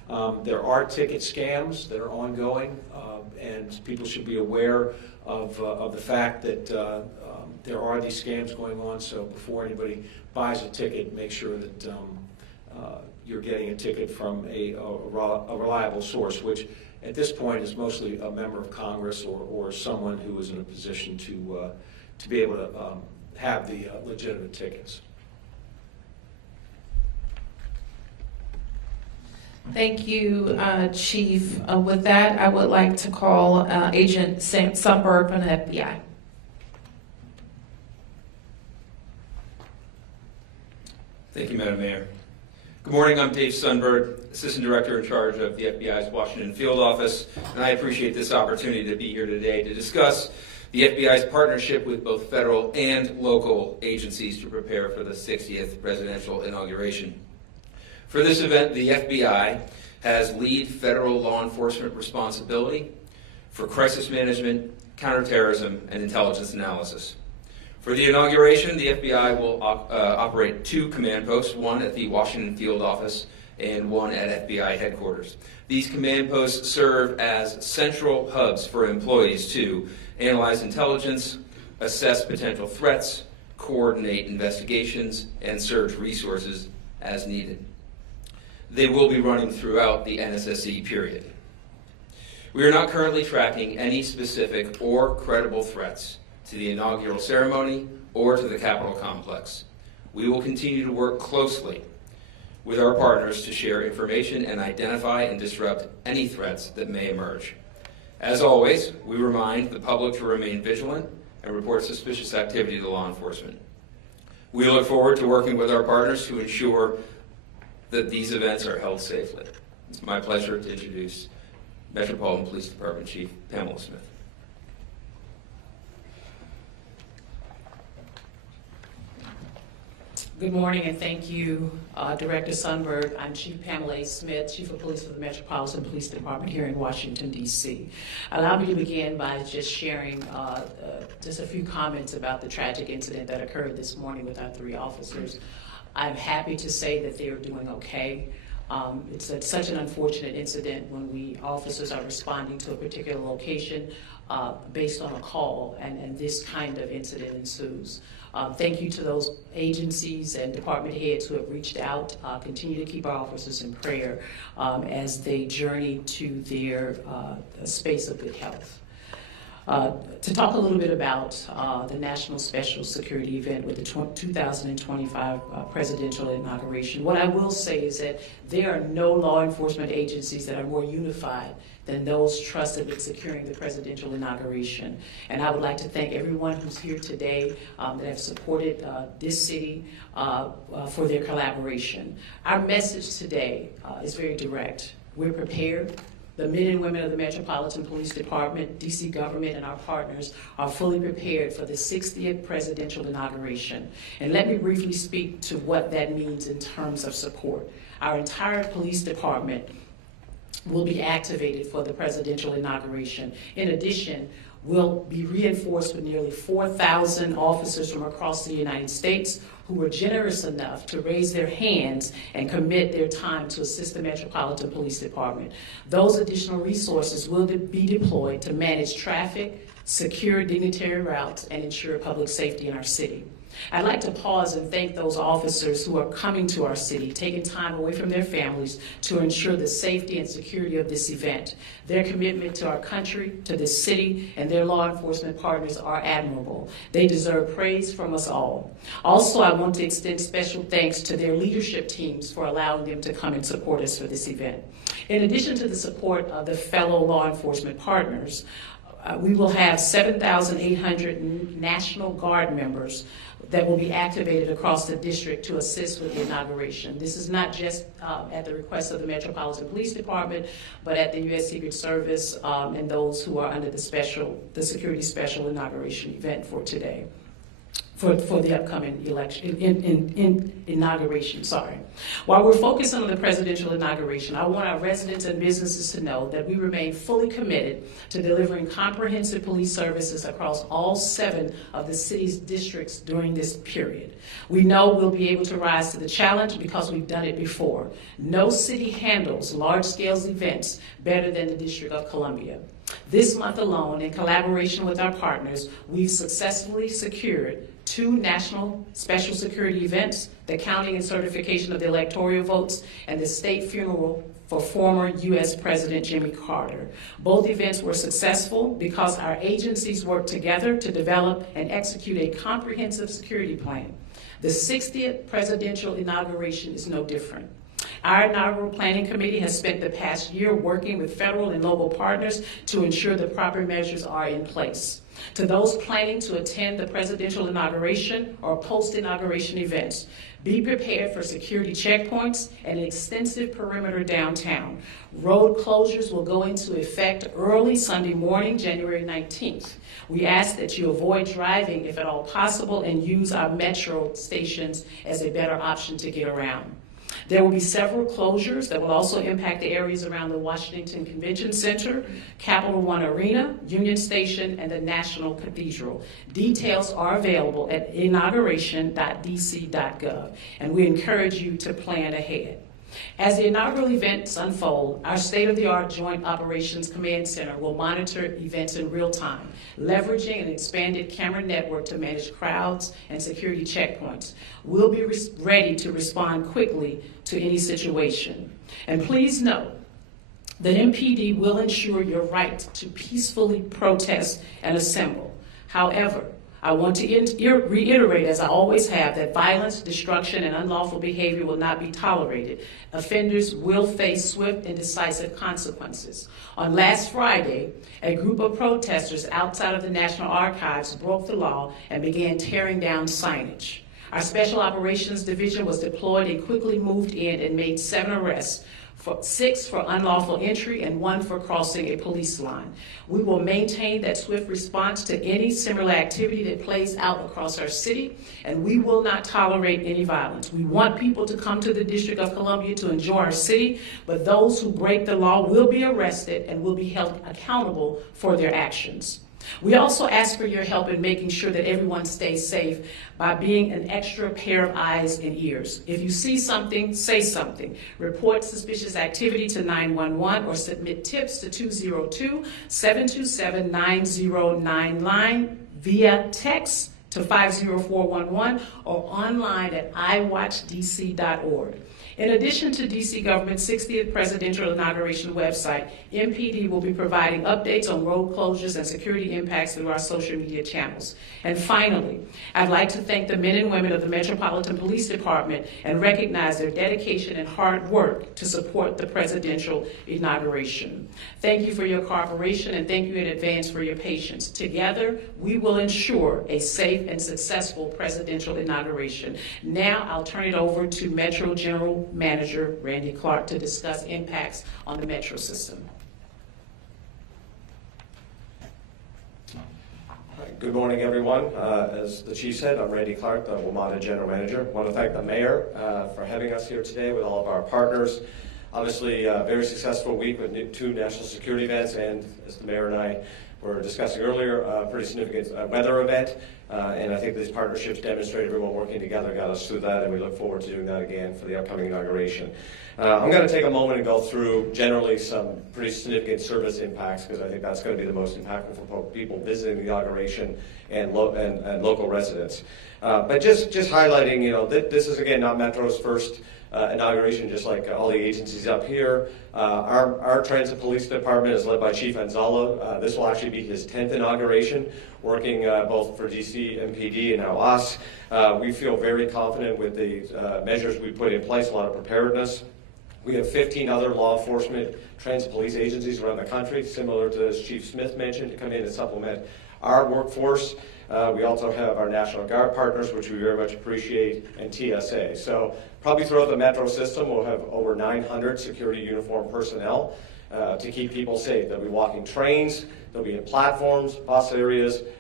There are ticket scams that are ongoing, and people should be aware of the fact that there are these scams going on. So before anybody buys a ticket, make sure that you're getting a ticket from a reliable source, which at this point is mostly a member of Congress or someone who is in a position to be able to have the legitimate tickets. Thank you, Chief. With that, I would like to call Agent Sundberg from the FBI. Thank you, Madam Mayor. Good morning, I'm Dave Sundberg, Assistant Director in charge of the FBI's Washington Field Office, and I appreciate this opportunity to be here today to discuss the FBI's partnership with both federal and local agencies to prepare for the 60th Presidential Inauguration. For this event, the FBI has lead federal law enforcement responsibility for crisis management, counterterrorism, and intelligence analysis. For the inauguration, the FBI will operate 2 command posts, one at the Washington Field Office and one at FBI headquarters. These command posts serve as central hubs for employees to analyze intelligence, assess potential threats, coordinate investigations, and surge resources as needed. They will be running throughout the NSSE period. We are not currently tracking any specific or credible threats to the inaugural ceremony or to the Capitol complex. We will continue to work closely with our partners to share information and identify and disrupt any threats that may emerge. As always, we remind the public to remain vigilant and report suspicious activity to law enforcement. We look forward to working with our partners to ensure that these events are held safely. It's my pleasure to introduce Metropolitan Police Department Chief Pamela Smith. Good morning, and thank you, Director Sundberg. I'm Chief Pamela Smith, Chief of Police for the Metropolitan Police Department here in Washington, D.C. Allow me to begin by just sharing just a few comments about the tragic incident that occurred this morning with our 3 officers. I'm happy to say that they are doing okay. It's such an unfortunate incident when officers are responding to a particular location based on a call, and this kind of incident ensues. Thank you to those agencies and department heads who have reached out. Continue to keep our officers in prayer as they journey to their space of good health. To talk a little bit about the National Special Security event with the 2025 Presidential Inauguration, what I will say is that there are no law enforcement agencies that are more unified than those trusted with securing the presidential inauguration. And I would like to thank everyone who's here today that have supported this city for their collaboration. Our message today is very direct. We're prepared. The men and women of the Metropolitan Police Department, DC government, and our partners are fully prepared for the 60th presidential inauguration. And let me briefly speak to what that means in terms of support. Our entire police department will be activated for the presidential inauguration. In addition, we'll be reinforced with nearly 4,000 officers from across the United States who were generous enough to raise their hands and commit their time to assist the Metropolitan Police Department. Those additional resources will be deployed to manage traffic, secure dignitary routes, and ensure public safety in our city. I'd like to pause and thank those officers who are coming to our city, taking time away from their families to ensure the safety and security of this event. Their commitment to our country, to this city, and their law enforcement partners are admirable. They deserve praise from us all. Also, I want to extend special thanks to their leadership teams for allowing them to come and support us for this event. In addition to the support of the fellow law enforcement partners, we will have 7,800 National Guard members that will be activated across the district to assist with the inauguration. This is not just at the request of the Metropolitan Police Department, but at the U.S. Secret Service and those who are under the Security Special Inauguration event for today. for the upcoming election, inauguration, sorry. While we're focusing on the presidential inauguration, I want our residents and businesses to know that we remain fully committed to delivering comprehensive police services across all 7 of the city's districts during this period. We know we'll be able to rise to the challenge because we've done it before. No city handles large-scale events better than the District of Columbia. This month alone, in collaboration with our partners, we've successfully secured 2 national special security events, the counting and certification of the electoral votes, and the state funeral for former U.S. President Jimmy Carter. Both events were successful because our agencies worked together to develop and execute a comprehensive security plan. The 60th presidential inauguration is no different. Our inaugural planning committee has spent the past year working with federal and local partners to ensure the proper measures are in place. To those planning to attend the presidential inauguration or post-inauguration events, be prepared for security checkpoints and an extensive perimeter downtown. Road closures will go into effect early Sunday morning, January 19th. We ask that you avoid driving if at all possible and use our metro stations as a better option to get around. There will be several closures that will also impact the areas around the Washington Convention Center, Capital One Arena, Union Station, and the National Cathedral. Details are available at inauguration.dc.gov, and we encourage you to plan ahead. As the inaugural events unfold, our state-of-the-art Joint Operations Command Center will monitor events in real time, leveraging an expanded camera network to manage crowds and security checkpoints. We'll be ready to respond quickly to any situation. And please note that MPD will ensure your right to peacefully protest and assemble. However, I want to reiterate, as I always have, that violence, destruction, and unlawful behavior will not be tolerated. Offenders will face swift and decisive consequences. On last Friday, a group of protesters outside of the National Archives broke the law and began tearing down signage. Our Special Operations Division was deployed and quickly moved in and made 7 arrests, 6 for unlawful entry and 1 for crossing a police line. We will maintain that swift response to any similar activity that plays out across our city, and we will not tolerate any violence. We want people to come to the District of Columbia to enjoy our city, but those who break the law will be arrested and will be held accountable for their actions. We also ask for your help in making sure that everyone stays safe by being an extra pair of eyes and ears. If you see something, say something. Report suspicious activity to 911 or submit tips to 202-727-9099 via text to 50411 or online at iwatchdc.org. In addition to DC government's 60th presidential inauguration website, MPD will be providing updates on road closures and security impacts through our social media channels. And finally, I'd like to thank the men and women of the Metropolitan Police Department and recognize their dedication and hard work to support the presidential inauguration. Thank you for your cooperation and thank you in advance for your patience. Together, we will ensure a safe and successful presidential inauguration. Now, I'll turn it over to Metro General Manager Randy Clark to discuss impacts on the Metro system. Good morning, everyone. As the Chief said, I'm Randy Clark, the WMATA General Manager. I want to thank the Mayor for having us here today with all of our partners. Obviously, a very successful week with 2 national security events, and as the Mayor and I were discussing earlier, a pretty significant weather event. And I think these partnerships demonstrate everyone working together got us through that, and we look forward to doing that again for the upcoming inauguration. I'm going to take a moment and go through generally some pretty significant service impacts, because I think that's going to be the most impactful for people visiting the inauguration and local residents. But just highlighting, this is again not Metro's first inauguration, just like all the agencies up here. Our Transit Police Department is led by Chief Anzala. This will actually be his 10th inauguration, working both for DC, MPD, and now us. We feel very confident with the measures we put in place, a lot of preparedness. We have 15 other law enforcement transit police agencies around the country, similar to as Chief Smith mentioned, to come in and supplement our workforce. We also have our National Guard partners, which we very much appreciate, and TSA. So probably throughout the Metro system, we'll have over 900 security uniformed personnel to keep people safe. They'll be walking trains, they'll be in platforms, bus areas,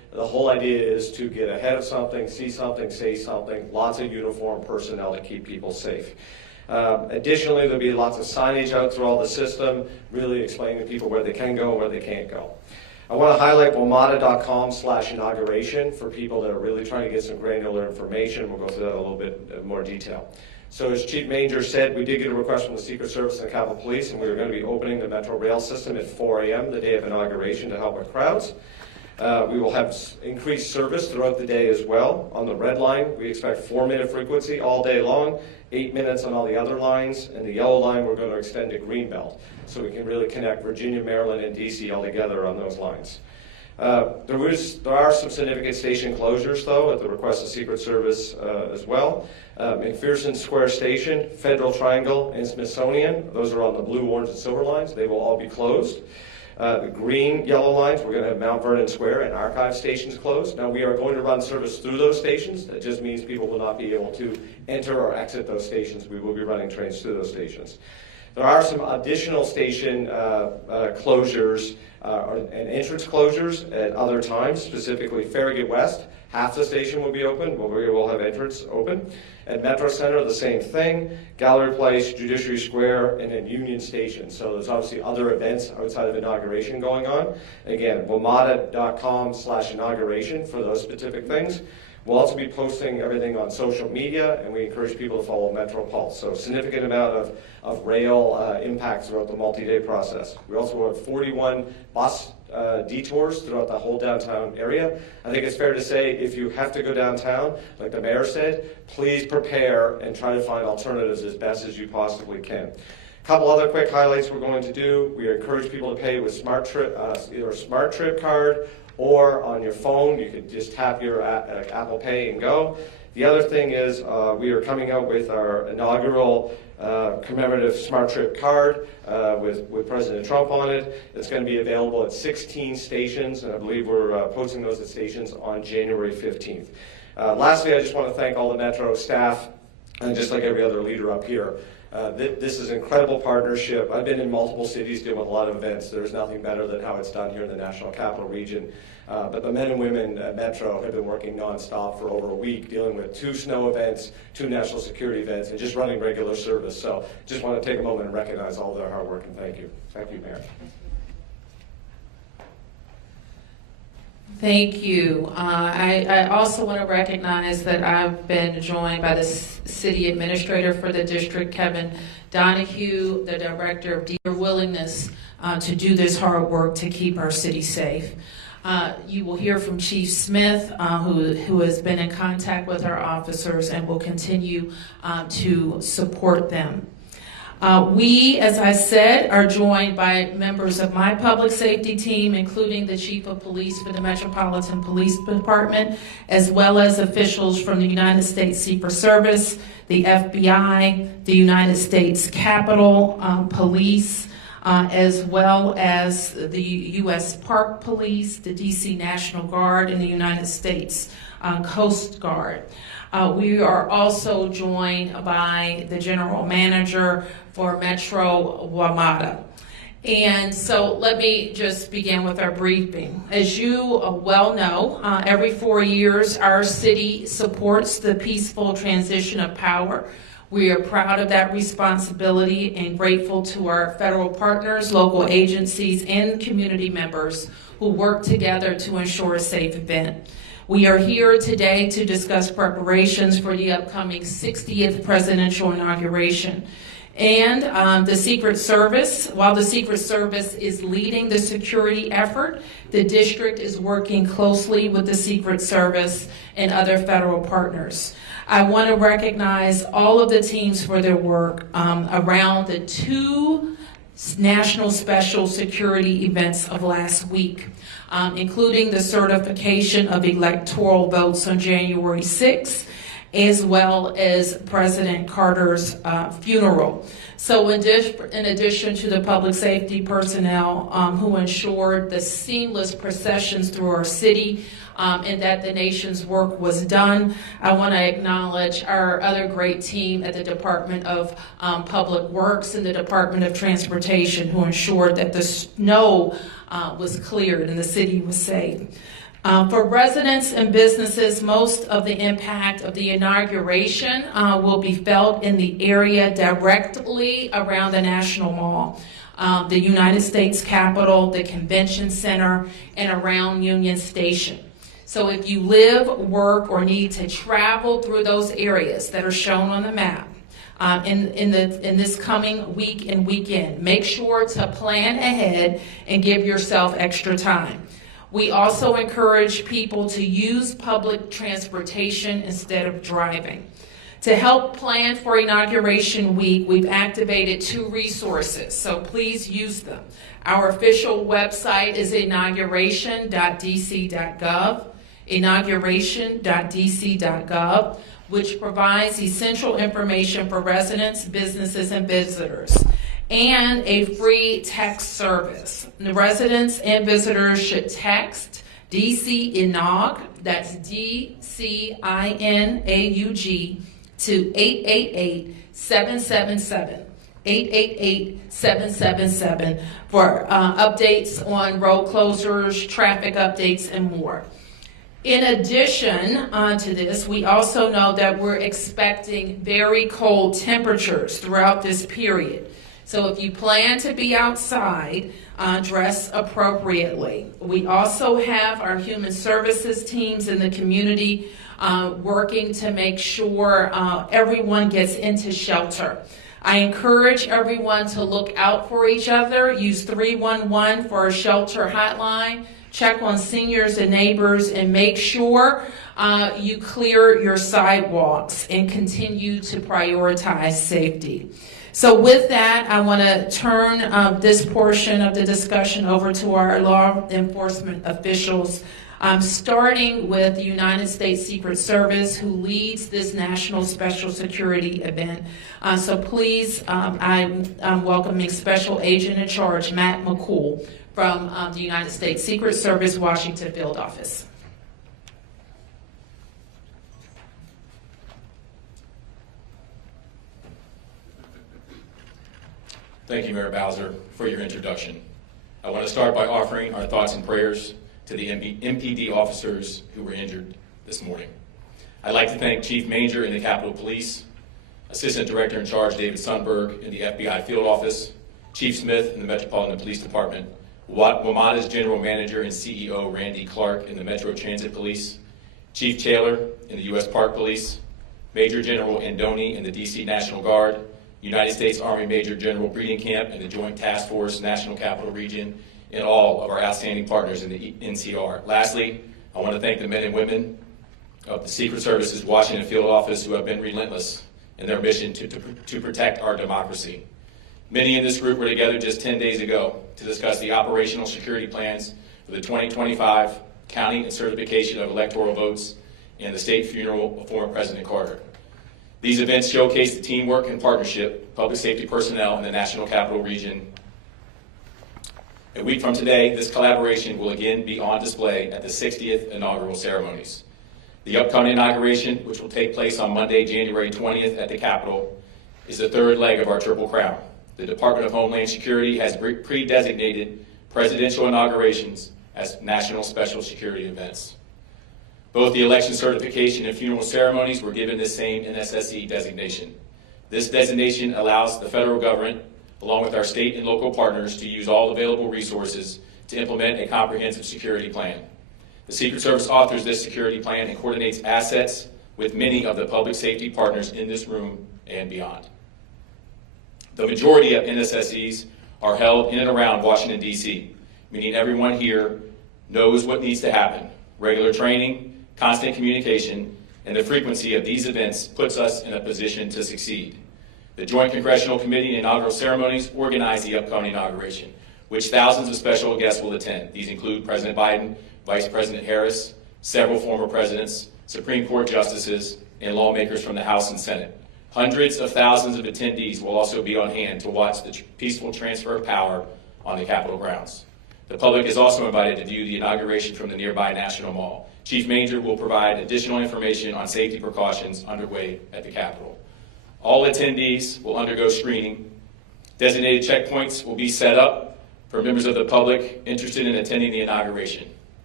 The whole idea is to get ahead of something, see something, say something, lots of uniformed personnel to keep people safe. Additionally, there'll be lots of signage out through all the system, really explaining to people where they can go and where they can't go. I want to highlight WMATA.com/inauguration for people that are really trying to get some granular information. We'll go through that in a little bit more detail. So as Chief Manger said, we did get a request from the Secret Service and the Capitol Police, and we were going to be opening the Metro Rail system at 4 a.m. the day of inauguration to help with crowds. We will have increased service throughout the day as well. On the red line, we expect 4-minute frequency all day long, 8 minutes on all the other lines, and the yellow line we're going to extend to Greenbelt, so we can really connect Virginia, Maryland, and DC all together on those lines. There are some significant station closures, though, at the request of Secret Service as well. McPherson Square Station, Federal Triangle, and Smithsonian, those are on the blue, orange, and silver lines. They will all be closed. The green, yellow lines, we're going to have Mount Vernon Square and Archive stations closed. Now, we are going to run service through those stations. That just means people will not be able to enter or exit those stations. We will be running trains through those stations. There are some additional station closures and entrance closures at other times, specifically Farragut West. Half the station will be open, but we will have entrance open. At Metro Center, the same thing. Gallery Place, Judiciary Square, and then Union Station. So there's obviously other events outside of inauguration going on. Again, WMATA.com/inauguration for those specific things. We'll also be posting everything on social media, and we encourage people to follow Metro Pulse. So a significant amount of rail impacts throughout the multi-day process. We also have 41 bus detours throughout the whole downtown area. I think it's fair to say if you have to go downtown, like the mayor said, please prepare and try to find alternatives as best as you possibly can. A couple other quick highlights we're going to do. We encourage people to pay with either a Smart Trip card or on your phone. You can just tap your Apple Pay and go. The other thing is we are coming out with our inaugural commemorative Smart Trip card with President Trump on it. It's going to be available at 16 stations, and I believe we're posting those at stations on January 15th. Lastly, I just want to thank all the Metro staff, and just like every other leader up here. This is an incredible partnership. I've been in multiple cities doing a lot of events. There's nothing better than how it's done here in the National Capital Region. But the men and women at Metro have been working nonstop for over a week, dealing with 2 snow events, 2 national security events, and just running regular service. So just want to take a moment and recognize all their hard work, and thank you. Thank you, Mayor. Thank you. I also want to recognize that I've been joined by the city administrator for the district, Kevin Donahue, the director of their willingness to do this hard work to keep our city safe. You will hear from Chief Smith, who has been in contact with our officers and will continue to support them. We, as I said, are joined by members of my public safety team, including the Chief of Police for the Metropolitan Police Department, as well as officials from the United States Secret Service, the FBI, the United States Capitol Police, as well as the U.S. Park Police, the D.C. National Guard, and the United States Coast Guard. We are also joined by the General Manager for Metro WMATA. And so let me just begin with our briefing. As you well know, every 4 years our city supports the peaceful transition of power. We are proud of that responsibility and grateful to our federal partners, local agencies, and community members who work together to ensure a safe event. We are here today to discuss preparations for the upcoming 60th presidential inauguration. And the Secret Service, while the Secret Service is leading the security effort, the district is working closely with the Secret Service and other federal partners. I want to recognize all of the teams for their work around the 2 national special security events of last week, including the certification of electoral votes on January 6th, as well as President Carter's funeral. So in addition to the public safety personnel who ensured the seamless processions through our city and that the nation's work was done, I want to acknowledge our other great team at the Department of Public Works and the Department of Transportation who ensured that the snow was cleared and the city was safe. For residents and businesses, most of the impact of the inauguration will be felt in the area directly around the National Mall, the United States Capitol, the Convention Center, and around Union Station. So if you live, work, or need to travel through those areas that are shown on the map in this coming week and weekend, make sure to plan ahead and give yourself extra time. We also encourage people to use public transportation instead of driving. To help plan for Inauguration Week, we've activated 2 resources, so please use them. Our official website is inauguration.dc.gov, inauguration.dc.gov, which provides essential information for residents, businesses, and visitors, and a free text service. The residents and visitors should text DC Inaug, that's DCINAUG, to 888-777. 888-777 for updates on road closures, traffic updates, and more. In addition to this, we also know that we're expecting very cold temperatures throughout this period. So if you plan to be outside, dress appropriately. We also have our human services teams in the community working to make sure everyone gets into shelter. I encourage everyone to look out for each other. Use 311 for a shelter hotline. Check on seniors and neighbors, and make sure you clear your sidewalks and continue to prioritize safety. So with that, I want to turn this portion of the discussion over to our law enforcement officials, starting with the United States Secret Service, who leads this National Special Security event. So please, I'm welcoming Special Agent in Charge Matt McCool from the United States Secret Service, Washington Field Office. Thank you, Mayor Bowser, for your introduction. I want to start by offering our thoughts and prayers to the MPD officers who were injured this morning. I'd like to thank Chief Manger in the Capitol Police, Assistant Director in Charge David Sundberg in the FBI Field Office, Chief Smith in the Metropolitan Police Department, WMATA's General Manager and CEO Randy Clark in the Metro Transit Police, Chief Taylor in the U.S. Park Police, Major General Andoni in the D.C. National Guard, United States Army Major General Breeding Camp and the Joint Task Force National Capital Region, and all of our outstanding partners in the NCR. Lastly, I want to thank the men and women of the Secret Service's Washington Field Office who have been relentless in their mission to protect our democracy. Many in this group were together just 10 days ago to discuss the operational security plans for the 2025 counting and certification of electoral votes and the state funeral of former President Carter. These events showcase the teamwork and partnership of public safety personnel in the National Capital Region. A week from today, this collaboration will again be on display at the 60th inaugural ceremonies. The upcoming inauguration, which will take place on Monday, January 20th at the Capitol, is the third leg of our Triple Crown. The Department of Homeland Security has pre-designated presidential inaugurations as national special security events. Both the election certification and funeral ceremonies were given this same NSSE designation. This designation allows the federal government, along with our state and local partners, to use all available resources to implement a comprehensive security plan. The Secret Service authors this security plan and coordinates assets with many of the public safety partners in this room and beyond. The majority of NSSEs are held in and around Washington, D.C., meaning everyone here knows what needs to happen. Regular training, constant communication, and the frequency of these events puts us in a position to succeed. The Joint Congressional Committee and inaugural ceremonies organize the upcoming inauguration, which thousands of special guests will attend. These include President Biden, Vice President Harris, several former presidents, Supreme Court justices, and lawmakers from the House and Senate. Hundreds of thousands of attendees will also be on hand to watch the peaceful transfer of power on the Capitol grounds. The public is also invited to view the inauguration from the nearby National Mall. Chief Manger will provide additional information on safety precautions underway at the Capitol. All attendees will undergo screening. Designated checkpoints will be set up for members of the public interested in attending the inauguration.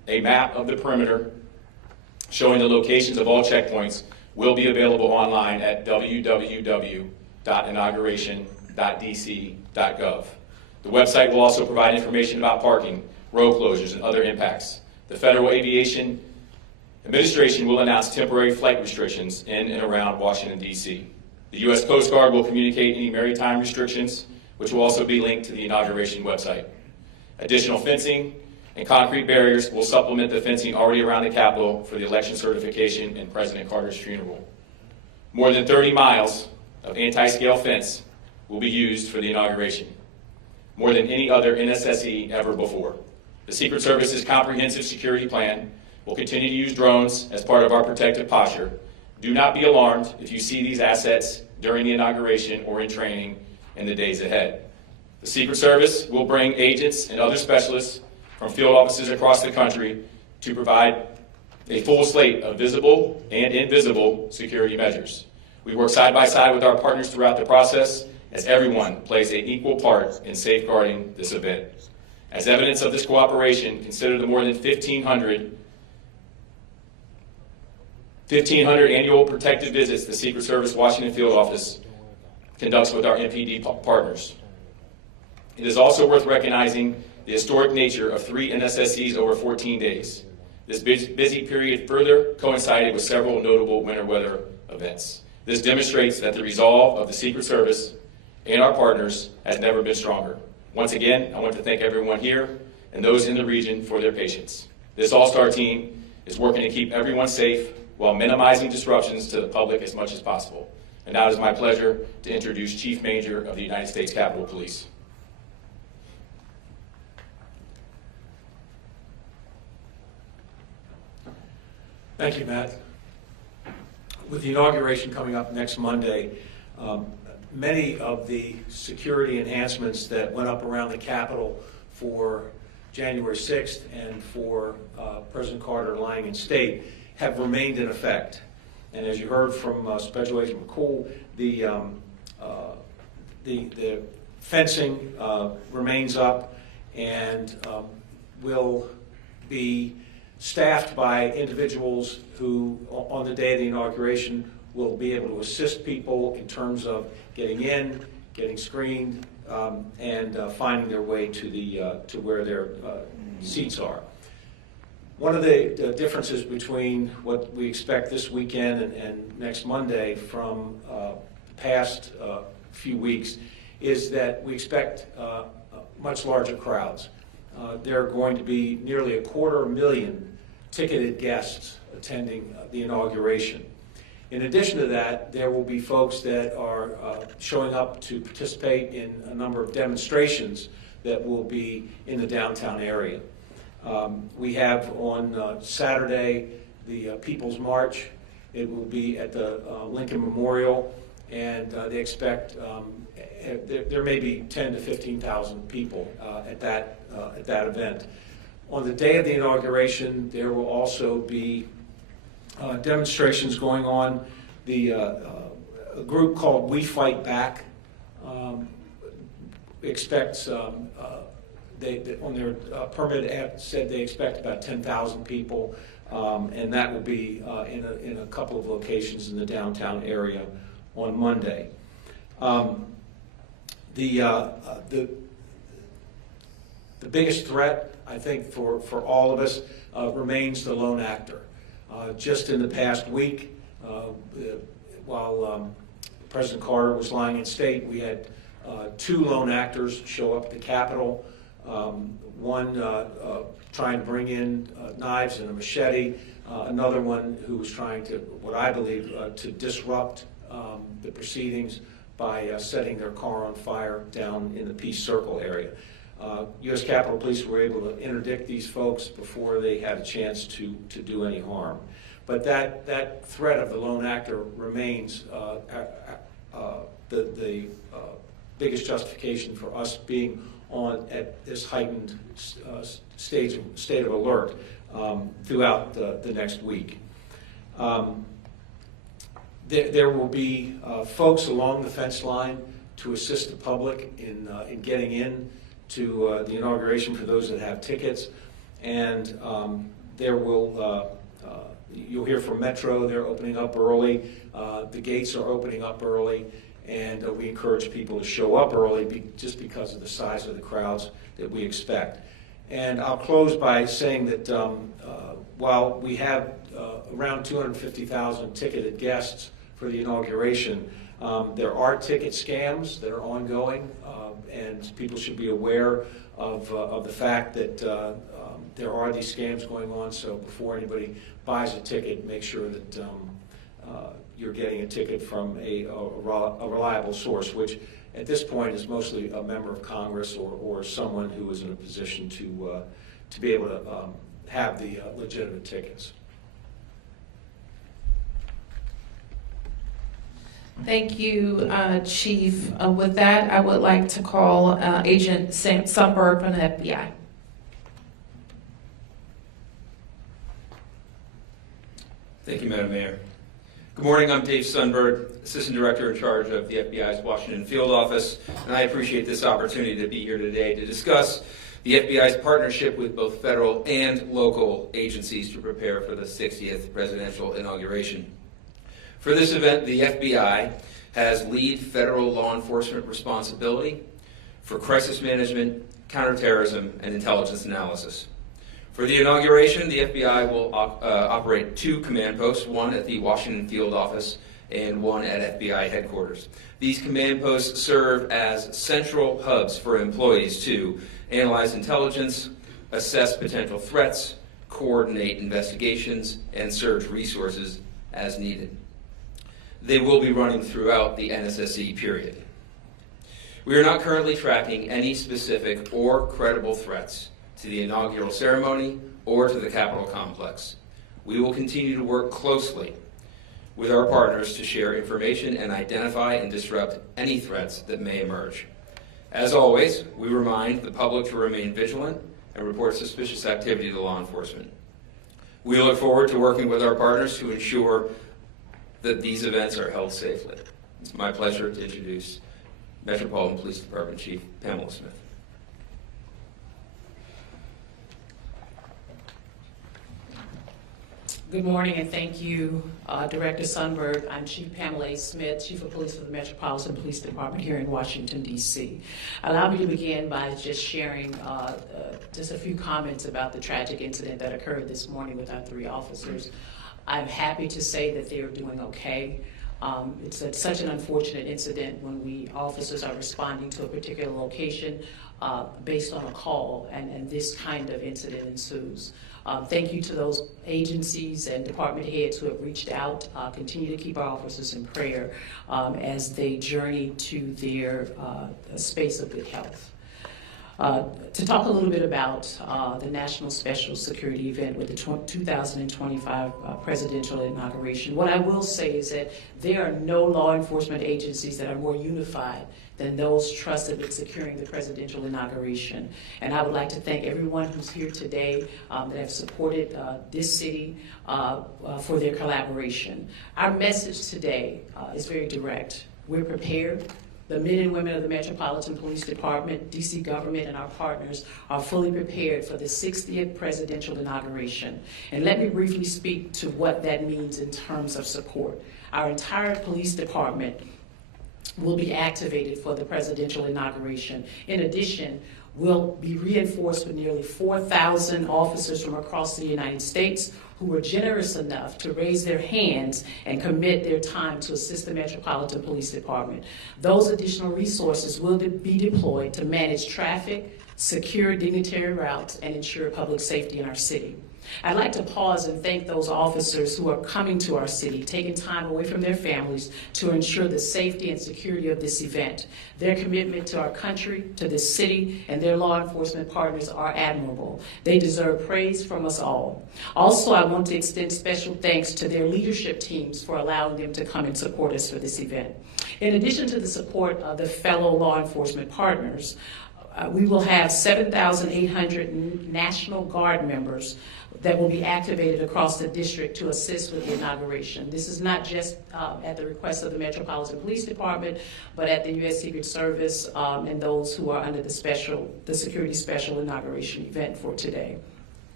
A map of the perimeter showing the locations of all checkpoints will be available online at www.inauguration.dc.gov. The website will also provide information about parking, road closures, and other impacts. The Federal Aviation Administration will announce temporary flight restrictions in and around Washington, D.C. The U.S. Coast Guard will communicate any maritime restrictions, which will also be linked to the inauguration website. Additional fencing and concrete barriers will supplement the fencing already around the Capitol for the election certification and President Carter's funeral. More than 30 miles of anti-scale fence will be used for the inauguration, more than any other NSSE ever before. The Secret Service's comprehensive security plan will continue to use drones as part of our protective posture. Do not be alarmed if you see these assets during the inauguration or in training in the days ahead. The Secret Service will bring agents and other specialists from field offices across the country to provide a full slate of visible and invisible security measures. We work side by side with our partners throughout the process as everyone plays an equal part in safeguarding this event. As evidence of this cooperation, consider the more than 1,500 annual protective visits the Secret Service Washington Field Office conducts with our MPD partners. It is also worth recognizing the historic nature of 3 NSSEs over 14 days. This busy period further coincided with several notable winter weather events. This demonstrates that the resolve of the Secret Service and our partners has never been stronger. Once again, I want to thank everyone here and those in the region for their patience. This all-star team is working to keep everyone safe while minimizing disruptions to the public as much as possible. And now it is my pleasure to introduce Chief Major of the United States Capitol Police. Thank you, Matt. With the inauguration coming up next Monday, many of the security enhancements that went up around the Capitol for January 6th and for President Carter lying in state have remained in effect. And as you heard from Special Agent McCool, the fencing remains up and will be staffed by individuals who, on the day of the inauguration, will be able to assist people in terms of getting in, getting screened, and finding their way to where their seats are. One of the differences between what we expect this weekend and next Monday from the past few weeks is that we expect much larger crowds. There are going to be nearly 250,000 ticketed guests attending the inauguration. In addition to that, there will be folks that are showing up to participate in a number of demonstrations that will be in the downtown area. We have on Saturday the People's March. It will be at the Lincoln Memorial, and they expect there may be 10,000 to 15,000 people at that event. On the day of the inauguration, there will also be demonstrations going on. A group called We Fight Back expects, they on their permit app said they expect about 10,000 people, and that will be in a couple of locations in the downtown area on Monday. The biggest threat, I think, for all of us remains the lone actor. Just in the past week, while President Carter was lying in state, we had 2 lone actors show up at the Capitol. One trying to bring in knives and a machete, another one who was trying to, what I believe, to disrupt the proceedings by setting their car on fire down in the Peace Circle area. U.S. Capitol Police were able to interdict these folks before they had a chance to do any harm. But that threat of the lone actor remains the biggest justification for us being on at this heightened state of alert throughout the next week. There will be folks along the fence line to assist the public in getting in to the inauguration for those that have tickets, and there will you'll hear from Metro. They're opening up early. The gates are opening up early, and we encourage people to show up early just because of the size of the crowds that we expect. And I'll close by saying that while we have around 250,000 ticketed guests for the inauguration, there are ticket scams that are ongoing, and people should be aware of the fact that there are these scams going on. So before anybody buys a ticket, make sure that you're getting a ticket from a reliable source, which at this point is mostly a member of Congress or someone who is in a position to be able to have the legitimate tickets. Thank you, Chief. With that, I would like to call Agent Sundberg from the FBI. Thank you, Madam Mayor. Good morning, I'm Dave Sundberg, Assistant Director in charge of the FBI's Washington Field Office, and I appreciate this opportunity to be here today to discuss the FBI's partnership with both federal and local agencies to prepare for the 60th Presidential Inauguration. For this event, the FBI has lead federal law enforcement responsibility for crisis management, counterterrorism, and intelligence analysis. For the inauguration, the FBI will operate 2 command posts, one at the Washington Field Office and one at FBI headquarters. These command posts serve as central hubs for employees to analyze intelligence, assess potential threats, coordinate investigations, and surge resources as needed. They will be running throughout the NSSE period. We are not currently tracking any specific or credible threats to the inaugural ceremony or to the Capitol complex. We will continue to work closely with our partners to share information and identify and disrupt any threats that may emerge. As always, we remind the public to remain vigilant and report suspicious activity to law enforcement. We look forward to working with our partners to ensure that these events are held safely. It's my pleasure to introduce Metropolitan Police Department Chief Pamela Smith. Good morning, and thank you, Director Sundberg. I'm Chief Pamela Smith, Chief of Police for the Metropolitan Police Department here in Washington, D.C. Allow me to begin by just sharing just a few comments about the tragic incident that occurred this morning with our 3 officers. I'm happy to say that they're doing okay. It's such an unfortunate incident when officers are responding to a particular location based on a call, and this kind of incident ensues. Thank you to those agencies and department heads who have reached out. Continue to keep our officers in prayer as they journey to their space of good health. To talk a little bit about the National Special Security event with the 2025 Presidential Inauguration, what I will say is that there are no law enforcement agencies that are more unified than those trusted with securing the presidential inauguration. And I would like to thank everyone who's here today that have supported this city for their collaboration. Our message today is very direct. We're prepared. The men and women of the Metropolitan Police Department, DC government, and our partners are fully prepared for the 60th presidential inauguration. And let me briefly speak to what that means in terms of support. Our entire police department will be activated for the presidential inauguration. In addition, we'll be reinforced with nearly 4,000 officers from across the United States who were generous enough to raise their hands and commit their time to assist the Metropolitan Police Department. Those additional resources will be deployed to manage traffic, secure dignitary routes, and ensure public safety in our city. I'd like to pause and thank those officers who are coming to our city, taking time away from their families to ensure the safety and security of this event. Their commitment to our country, to this city, and their law enforcement partners are admirable. They deserve praise from us all. Also, I want to extend special thanks to their leadership teams for allowing them to come and support us for this event. In addition to the support of the fellow law enforcement partners, we will have 7,800 National Guard members that will be activated across the district to assist with the inauguration. This is not just at the request of the Metropolitan Police Department, but at the U.S. Secret Service and those who are under the Security Special Inauguration event for today.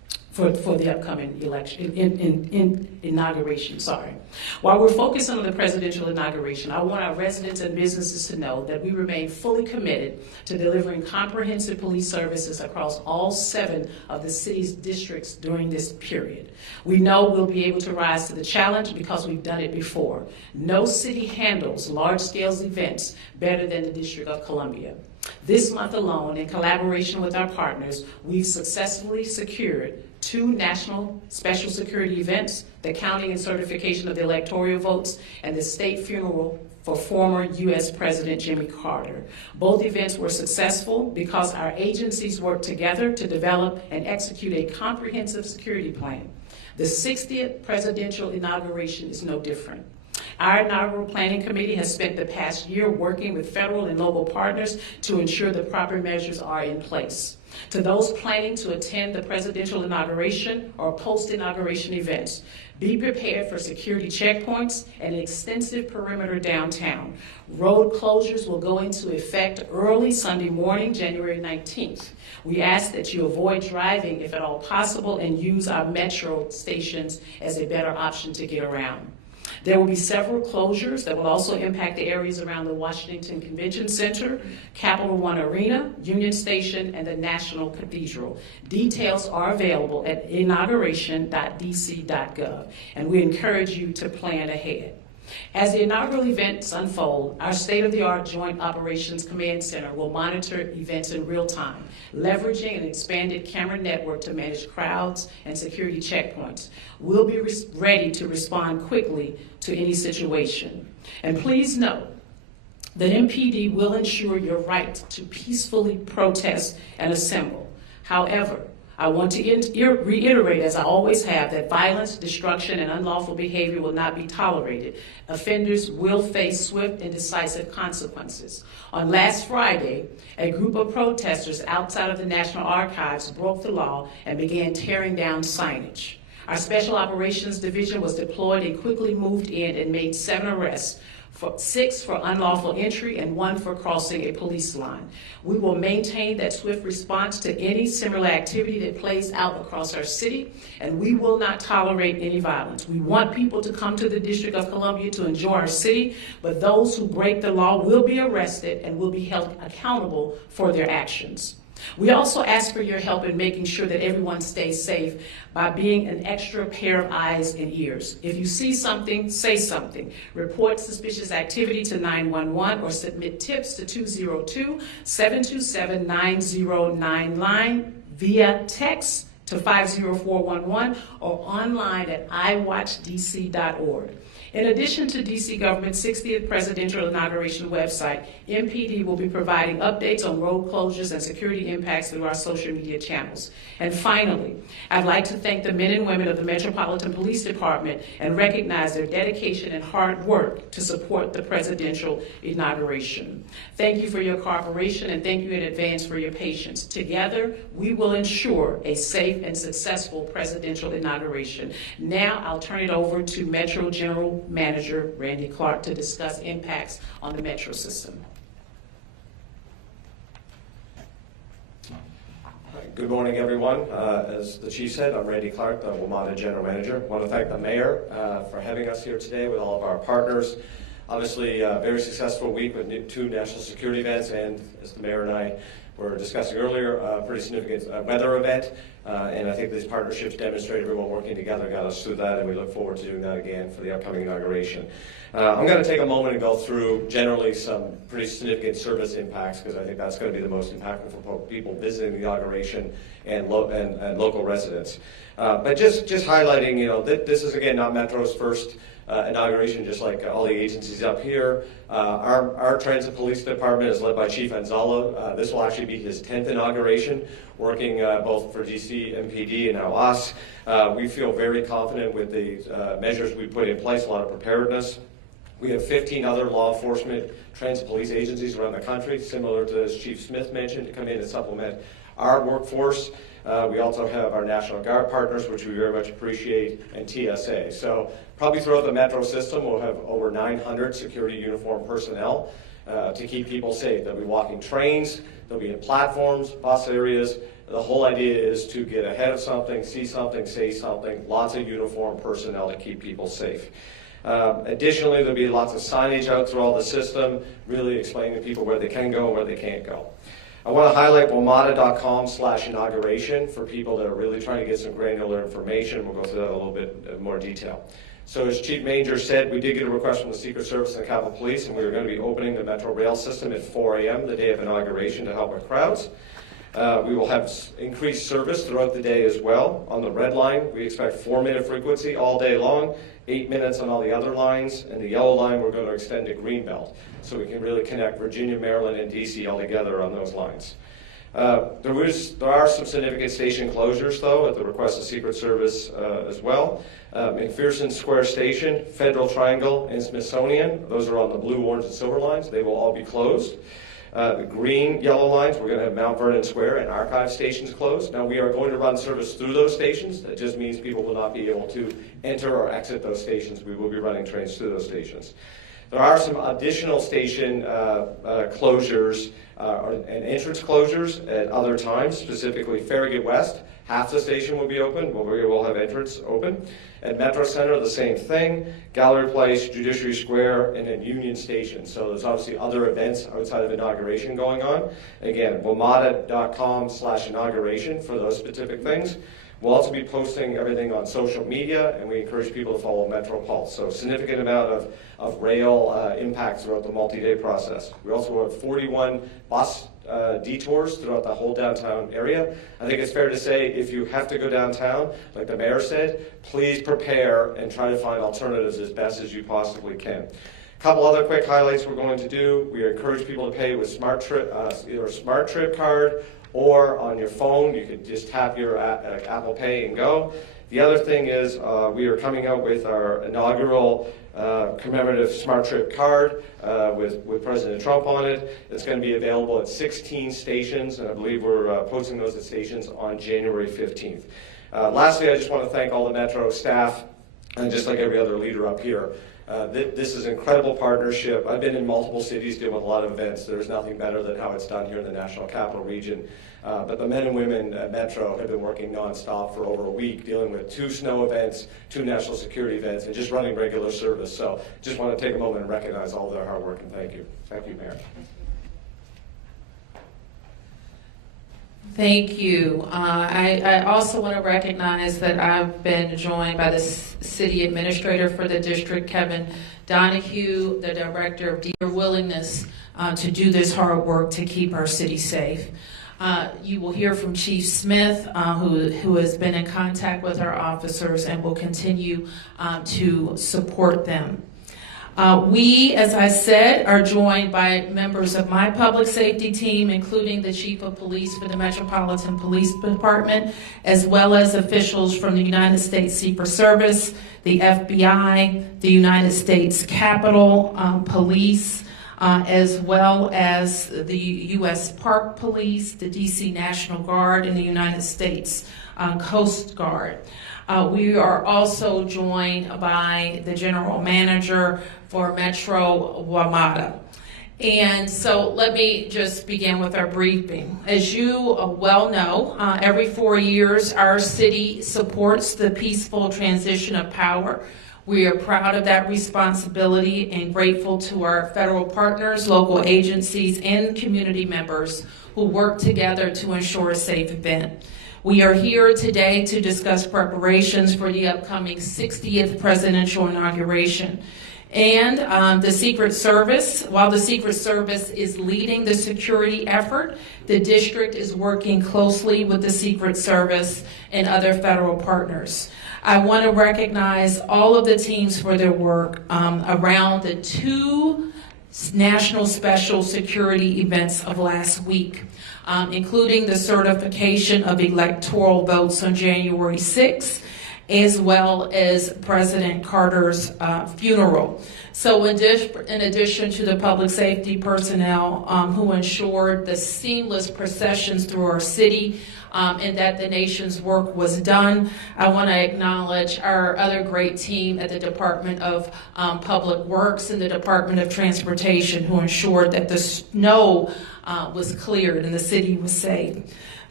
for the upcoming election, inauguration, sorry. While we're focused on the presidential inauguration, I want our residents and businesses to know that we remain fully committed to delivering comprehensive police services across all 7 of the city's districts during this period. We know we'll be able to rise to the challenge because we've done it before. No city handles large-scale events better than the District of Columbia. This month alone, in collaboration with our partners, we've successfully secured 2 national special security events, the counting and certification of the electoral votes, and the state funeral for former U.S. President Jimmy Carter. Both events were successful because our agencies worked together to develop and execute a comprehensive security plan. The 60th presidential inauguration is no different. Our inaugural planning committee has spent the past year working with federal and local partners to ensure the proper measures are in place. To those planning to attend the presidential inauguration or post-inauguration events, be prepared for security checkpoints and an extensive perimeter downtown. Road closures will go into effect early Sunday morning, January 19th. We ask that you avoid driving if at all possible and use our metro stations as a better option to get around. There will be several closures that will also impact the areas around the Washington Convention Center, Capital One Arena, Union Station, and the National Cathedral. Details are available at inauguration.dc.gov, and we encourage you to plan ahead. As the inaugural events unfold, our state-of-the-art Joint Operations Command Center will monitor events in real time, leveraging an expanded camera network to manage crowds and security checkpoints. We'll be ready to respond quickly to any situation. And please note that MPD will ensure your right to peacefully protest and assemble. However, I want to reiterate, as I always have, that violence, destruction, and unlawful behavior will not be tolerated. Offenders will face swift and decisive consequences. On last Friday, a group of protesters outside of the National Archives broke the law and began tearing down signage. Our Special Operations Division was deployed and quickly moved in and made 7 arrests, 6 for unlawful entry and 1 for crossing a police line. We will maintain that swift response to any similar activity that plays out across our city, and we will not tolerate any violence. We want people to come to the District of Columbia to enjoy our city, but those who break the law will be arrested and will be held accountable for their actions. We also ask for your help in making sure that everyone stays safe by being an extra pair of eyes and ears. If you see something, say something. Report suspicious activity to 911 or submit tips to 202-727-9099 via text to 50411 or online at iwatchdc.org. In addition to DC government's 60th presidential inauguration website, MPD will be providing updates on road closures and security impacts through our social media channels. And finally, I'd like to thank the men and women of the Metropolitan Police Department and recognize their dedication and hard work to support the presidential inauguration. Thank you for your cooperation and thank you in advance for your patience. Together, we will ensure a safe and successful presidential inauguration. Now, I'll turn it over to Metro General Manager Randy Clark to discuss impacts on the Metro system. Good morning, everyone. As the Chief said, I'm Randy Clark, the WMATA General Manager. I want to thank the Mayor for having us here today with all of our partners. Obviously, a very successful week with 2 national security events, and as the Mayor and I were discussing earlier, a pretty significant weather event. And I think these partnerships demonstrate everyone working together got us through that, and we look forward to doing that again for the upcoming inauguration. I'm going to take a moment and go through generally some pretty significant service impacts, because I think that's going to be the most impactful for people visiting the inauguration and local residents. But just highlighting, this is again not Metro's first inauguration, just like all the agencies up here. Our Transit Police Department is led by Chief Anzalo. This will actually be his 10th inauguration, working both for DC, MPD, and now us. We feel very confident with the measures we put in place, a lot of preparedness. We have 15 other law enforcement transit police agencies around the country, similar to as Chief Smith mentioned, to come in and supplement our workforce. We also have our National Guard partners, which we very much appreciate, and TSA. So probably throughout the Metro system, we'll have over 900 security uniform personnel to keep people safe. They'll be walking trains, they'll be in platforms, bus areas, The whole idea is to get ahead of something, see something, say something, lots of uniformed personnel to keep people safe. Additionally, there'll be lots of signage out through all the system, really explaining to people where they can go and where they can't go. I want to highlight WMATA.com/inauguration for people that are really trying to get some granular information. We'll go through that in a little bit more detail. So as Chief Manger said, we did get a request from the Secret Service and the Capitol Police, and we are going to be opening the Metro Rail system at 4 a.m. the day of inauguration to help with crowds. We will have increased service throughout the day as well. On the red line, we expect 4-minute frequency all day long, 8 minutes on all the other lines, and the yellow line we're going to extend to Greenbelt, so we can really connect Virginia, Maryland, and DC all together on those lines. There are some significant station closures, though, at the request of Secret Service as well. McPherson Square Station, Federal Triangle, and Smithsonian, those are on the blue, orange, and silver lines. They will all be closed. The green, yellow lines, we're going to have Mount Vernon Square and Archive stations closed. Now, we are going to run service through those stations. That just means people will not be able to enter or exit those stations. We will be running trains through those stations. There are some additional station closures and entrance closures at other times, specifically Farragut West. Half the station will be open, but we will have entrance open. At Metro Center, the same thing. Gallery Place, Judiciary Square, and then Union Station. So there's obviously other events outside of inauguration going on. Again, WMATA.com/inauguration for those specific things. We'll also be posting everything on social media, and we encourage people to follow Metro Pulse. So significant amount of rail impact throughout the multi-day process. We also have 41 bus detours throughout the whole downtown area. I think it's fair to say if you have to go downtown, like the mayor said, please prepare and try to find alternatives as best as you possibly can. A couple other quick highlights we're going to do. We encourage people to pay with either a Smart Trip card or on your phone. You can just tap your Apple Pay and go. The other thing is we are coming out with our inaugural commemorative Smart Trip card with President Trump on it. It's going to be available at 16 stations, and I believe we're posting those at stations on January 15th. Lastly, I just want to thank all the Metro staff, and just like every other leader up here. This is an incredible partnership. I've been in multiple cities doing a lot of events. There's nothing better than how it's done here in the National Capital Region. But the men and women at Metro have been working nonstop for over a week, dealing with 2 snow events, 2 national security events, and just running regular service. So just want to take a moment and recognize all their hard work, and thank you. Thank you, Mayor. Thank you. I also want to recognize that I've been joined by the city administrator for the district, Kevin Donahue, the director of their willingness to do this hard work to keep our city safe. You will hear from Chief Smith, who has been in contact with our officers and will continue to support them. We, as I said, are joined by members of my public safety team, including the Chief of Police for the Metropolitan Police Department, as well as officials from the United States Secret Service, the FBI, the United States Capitol Police, as well as the U.S. Park Police, the D.C. National Guard, and the United States Coast Guard. We are also joined by the General Manager for Metro WMATA. And so let me just begin with our briefing. As you well know, every 4 years our city supports the peaceful transition of power. We are proud of that responsibility and grateful to our federal partners, local agencies, and community members who work together to ensure a safe event. We are here today to discuss preparations for the upcoming 60th presidential inauguration. And the Secret Service, while the Secret Service is leading the security effort, the district is working closely with the Secret Service and other federal partners. I want to recognize all of the teams for their work around the 2 national special security events of last week, including the certification of electoral votes on January 6th, as well as President Carter's funeral. So in addition to the public safety personnel who ensured the seamless processions through our city and that the nation's work was done, I want to acknowledge our other great team at the Department of Public Works and the Department of Transportation who ensured that the snow was cleared and the city was safe.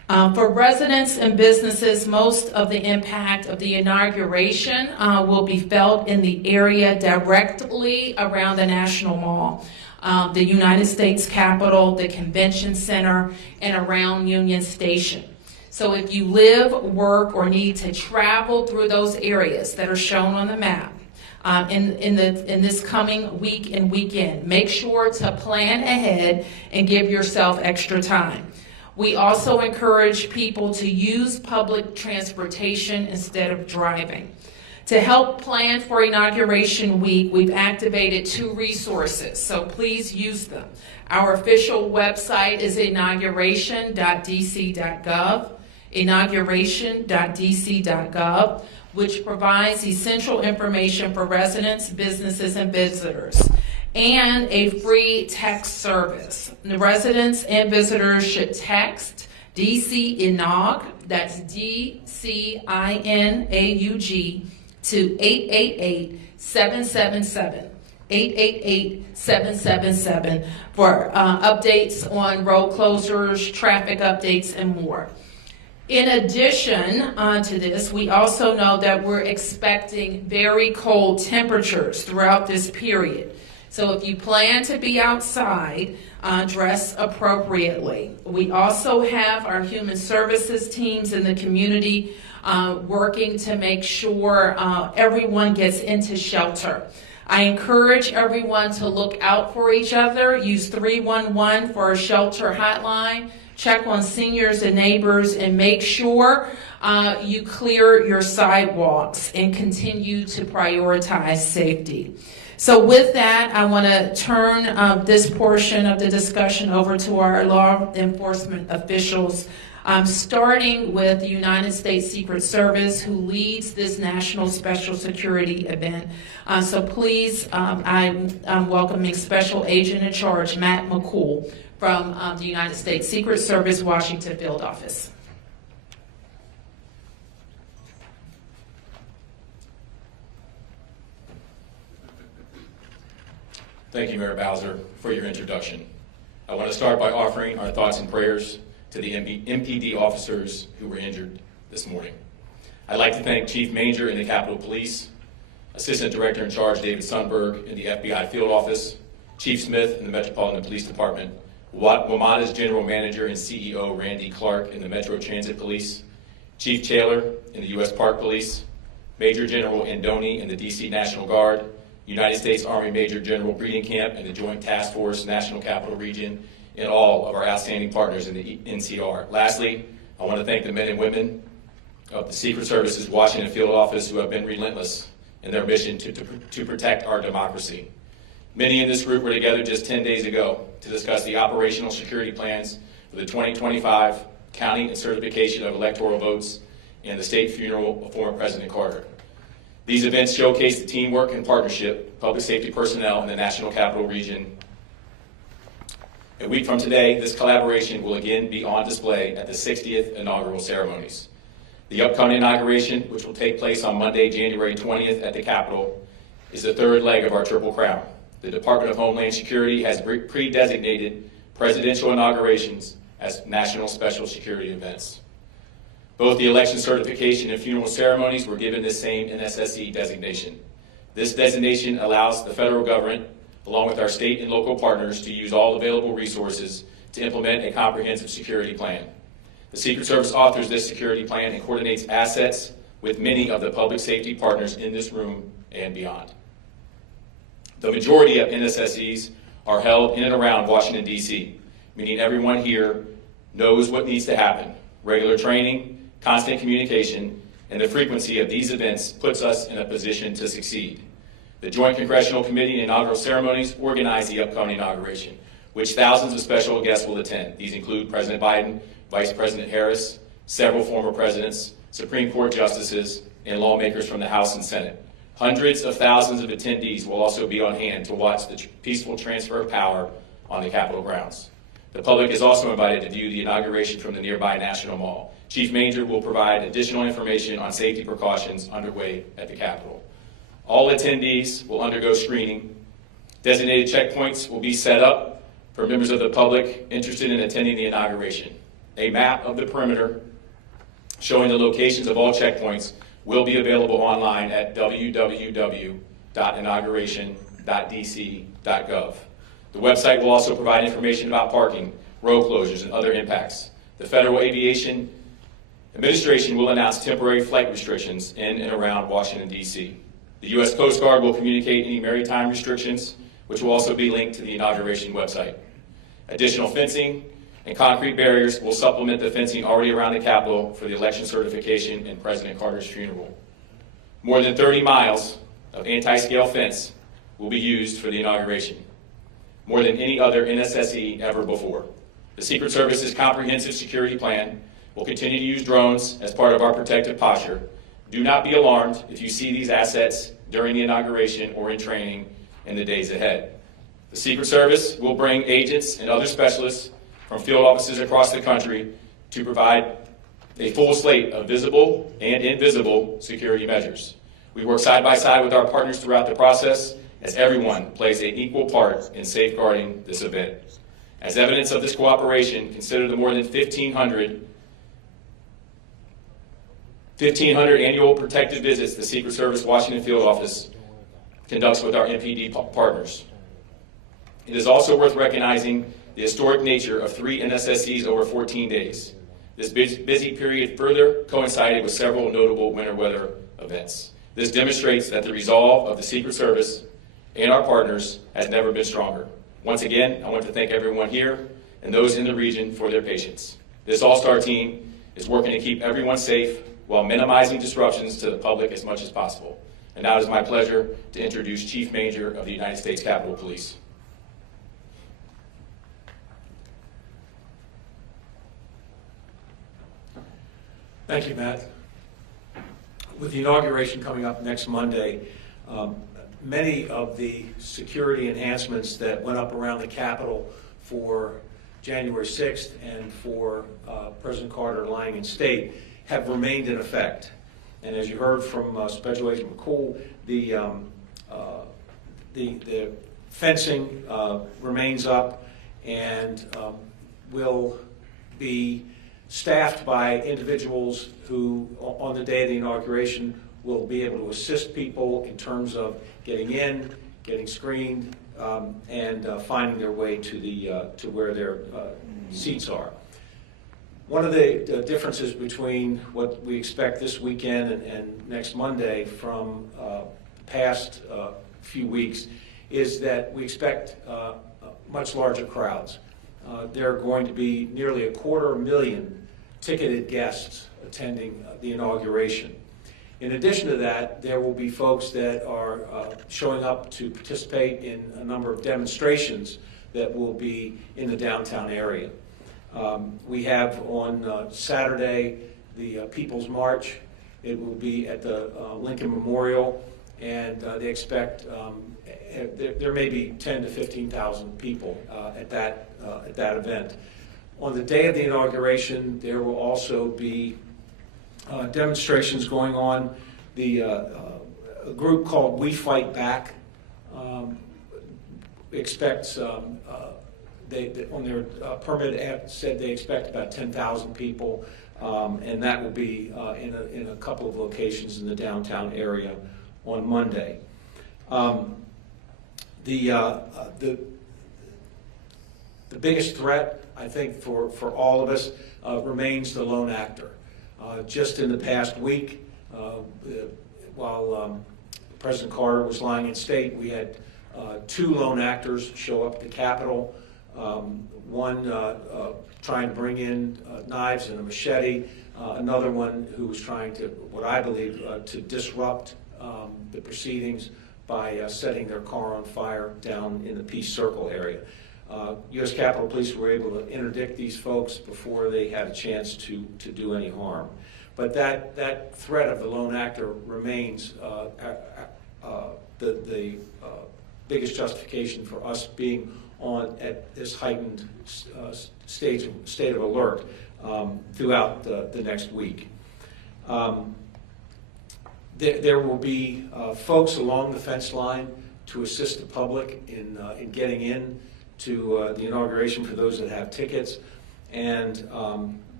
For residents and businesses, most of the impact of the inauguration will be felt in the area directly around the National Mall, the United States Capitol, the Convention Center, and around Union Station. So if you live, work, or need to travel through those areas that are shown on the map in this coming week and weekend, make sure to plan ahead and give yourself extra time. We also encourage people to use public transportation instead of driving. To help plan for Inauguration Week, we've activated 2 resources, so please use them. Our official website is inauguration.dc.gov, inauguration.dc.gov, which provides essential information for residents, businesses, and visitors, and a free text service. The residents and visitors should text DC Inaug, that's DCINAUG, to 888-777, 888-777 for updates on road closures, traffic updates, and more. In addition to this, we also know that we're expecting very cold temperatures throughout this period. So if you plan to be outside, dress appropriately. We also have our human services teams in the community working to make sure everyone gets into shelter. I encourage everyone to look out for each other. Use 311 for a shelter hotline. Check on seniors and neighbors, and make sure you clear your sidewalks and continue to prioritize safety. So with that, I want to turn this portion of the discussion over to our law enforcement officials, starting with the United States Secret Service, who leads this National Special Security event. So please, I'm welcoming Special Agent in Charge, Matt McCool, from the United States Secret Service, Washington Field Office. Thank you, Mayor Bowser, for your introduction. I want to start by offering our thoughts and prayers to the MPD officers who were injured this morning. I'd like to thank Chief Manger in the Capitol Police, Assistant Director in Charge David Sundberg in the FBI Field Office, Chief Smith in the Metropolitan Police Department, WMATA's General Manager and CEO Randy Clark in the Metro Transit Police, Chief Taylor in the U.S. Park Police, Major General Andoni in the D.C. National Guard, United States Army Major General Breeding Camp and the Joint Task Force National Capital Region, and all of our outstanding partners in the NCR. Lastly, I want to thank the men and women of the Secret Service's Washington Field Office who have been relentless in their mission to protect our democracy. Many in this group were together just 10 days ago to discuss the operational security plans for the 2025 counting and certification of electoral votes and the state funeral of former President Carter. These events showcase the teamwork and partnership, public safety personnel in the National Capital Region. A week from today, this collaboration will again be on display at the 60th inaugural ceremonies. The upcoming inauguration, which will take place on Monday, January 20th at the Capitol, is the third leg of our Triple Crown. The Department of Homeland Security has pre-designated presidential inaugurations as national special security events. Both the election certification and funeral ceremonies were given this same NSSE designation. This designation allows the federal government, along with our state and local partners, to use all available resources to implement a comprehensive security plan. The Secret Service authors this security plan and coordinates assets with many of the public safety partners in this room and beyond. The majority of NSSEs are held in and around Washington, D.C., meaning everyone here knows what needs to happen. Regular training, constant communication, and the frequency of these events puts us in a position to succeed. The Joint Congressional Committee and inaugural ceremonies organize the upcoming inauguration, which thousands of special guests will attend. These include President Biden, Vice President Harris, several former presidents, Supreme Court justices, and lawmakers from the House and Senate. Hundreds of thousands of attendees will also be on hand to watch the peaceful transfer of power on the Capitol grounds. The public is also invited to view the inauguration from the nearby National Mall. Chief Manger will provide additional information on safety precautions underway at the Capitol. All attendees will undergo screening. Designated checkpoints will be set up for members of the public interested in attending the inauguration. A map of the perimeter showing the locations of all checkpoints will be available online at www.inauguration.dc.gov. The website will also provide information about parking, road closures, and other impacts. The Federal Aviation Administration will announce temporary flight restrictions in and around Washington, D.C. The U.S. Coast Guard will communicate any maritime restrictions, which will also be linked to the inauguration website. Additional fencing and concrete barriers will supplement the fencing already around the Capitol for the election certification and President Carter's funeral. More than 30 miles of anti-scale fence will be used for the inauguration, more than any other NSSE ever before. The Secret Service's comprehensive security plan will continue to use drones as part of our protective posture. Do not be alarmed if you see these assets during the inauguration or in training in the days ahead. The Secret Service will bring agents and other specialists from field offices across the country to provide a full slate of visible and invisible security measures. We work side by side with our partners throughout the process as everyone plays an equal part in safeguarding this event. As evidence of this cooperation, consider the more than 1,500 annual protective visits the Secret Service Washington Field Office conducts with our MPD partners. It is also worth recognizing the historic nature of 3 NSSEs over 14 days. This busy period further coincided with several notable winter weather events. This demonstrates that the resolve of the Secret Service and our partners has never been stronger. Once again, I want to thank everyone here and those in the region for their patience. This all-star team is working to keep everyone safe while minimizing disruptions to the public as much as possible. And now it is my pleasure to introduce Chief Major of the United States Capitol Police. Thank you, Matt. With the inauguration coming up next Monday, many of the security enhancements that went up around the Capitol for January 6th and for President Carter lying in state have remained in effect. And as you heard from Special Agent McCool, the fencing remains up and will be staffed by individuals who, on the day of the inauguration, will be able to assist people in terms of getting in, getting screened, and finding their way to where their seats are. One of the differences between what we expect this weekend and next Monday from the past few weeks is that we expect much larger crowds. There are going to be nearly 250,000 ticketed guests attending the inauguration. In addition to that, there will be folks that are showing up to participate in a number of demonstrations that will be in the downtown area. We have on Saturday the People's March. It will be at the Lincoln Memorial, and they expect there may be 10,000 to 15,000 people at that event. On the day of the inauguration, there will also be demonstrations going on. A group called We Fight Back expects, on their permit app said they expect about 10,000 people, and that will be in a couple of locations in the downtown area on Monday. The biggest threat, I think, for all of us remains the lone actor. Just in the past week, while President Carter was lying in state, we had 2 lone actors show up at the Capitol. One trying to bring in knives and a machete, another one who was trying to, what I believe, to disrupt the proceedings by setting their car on fire down in the Peace Circle area. U.S. Capitol Police were able to interdict these folks before they had a chance to do any harm. But that threat of the lone actor remains the biggest justification for us being at this heightened state of alert throughout the next week. There will be folks along the fence line to assist the public in getting in to the inauguration for those that have tickets, and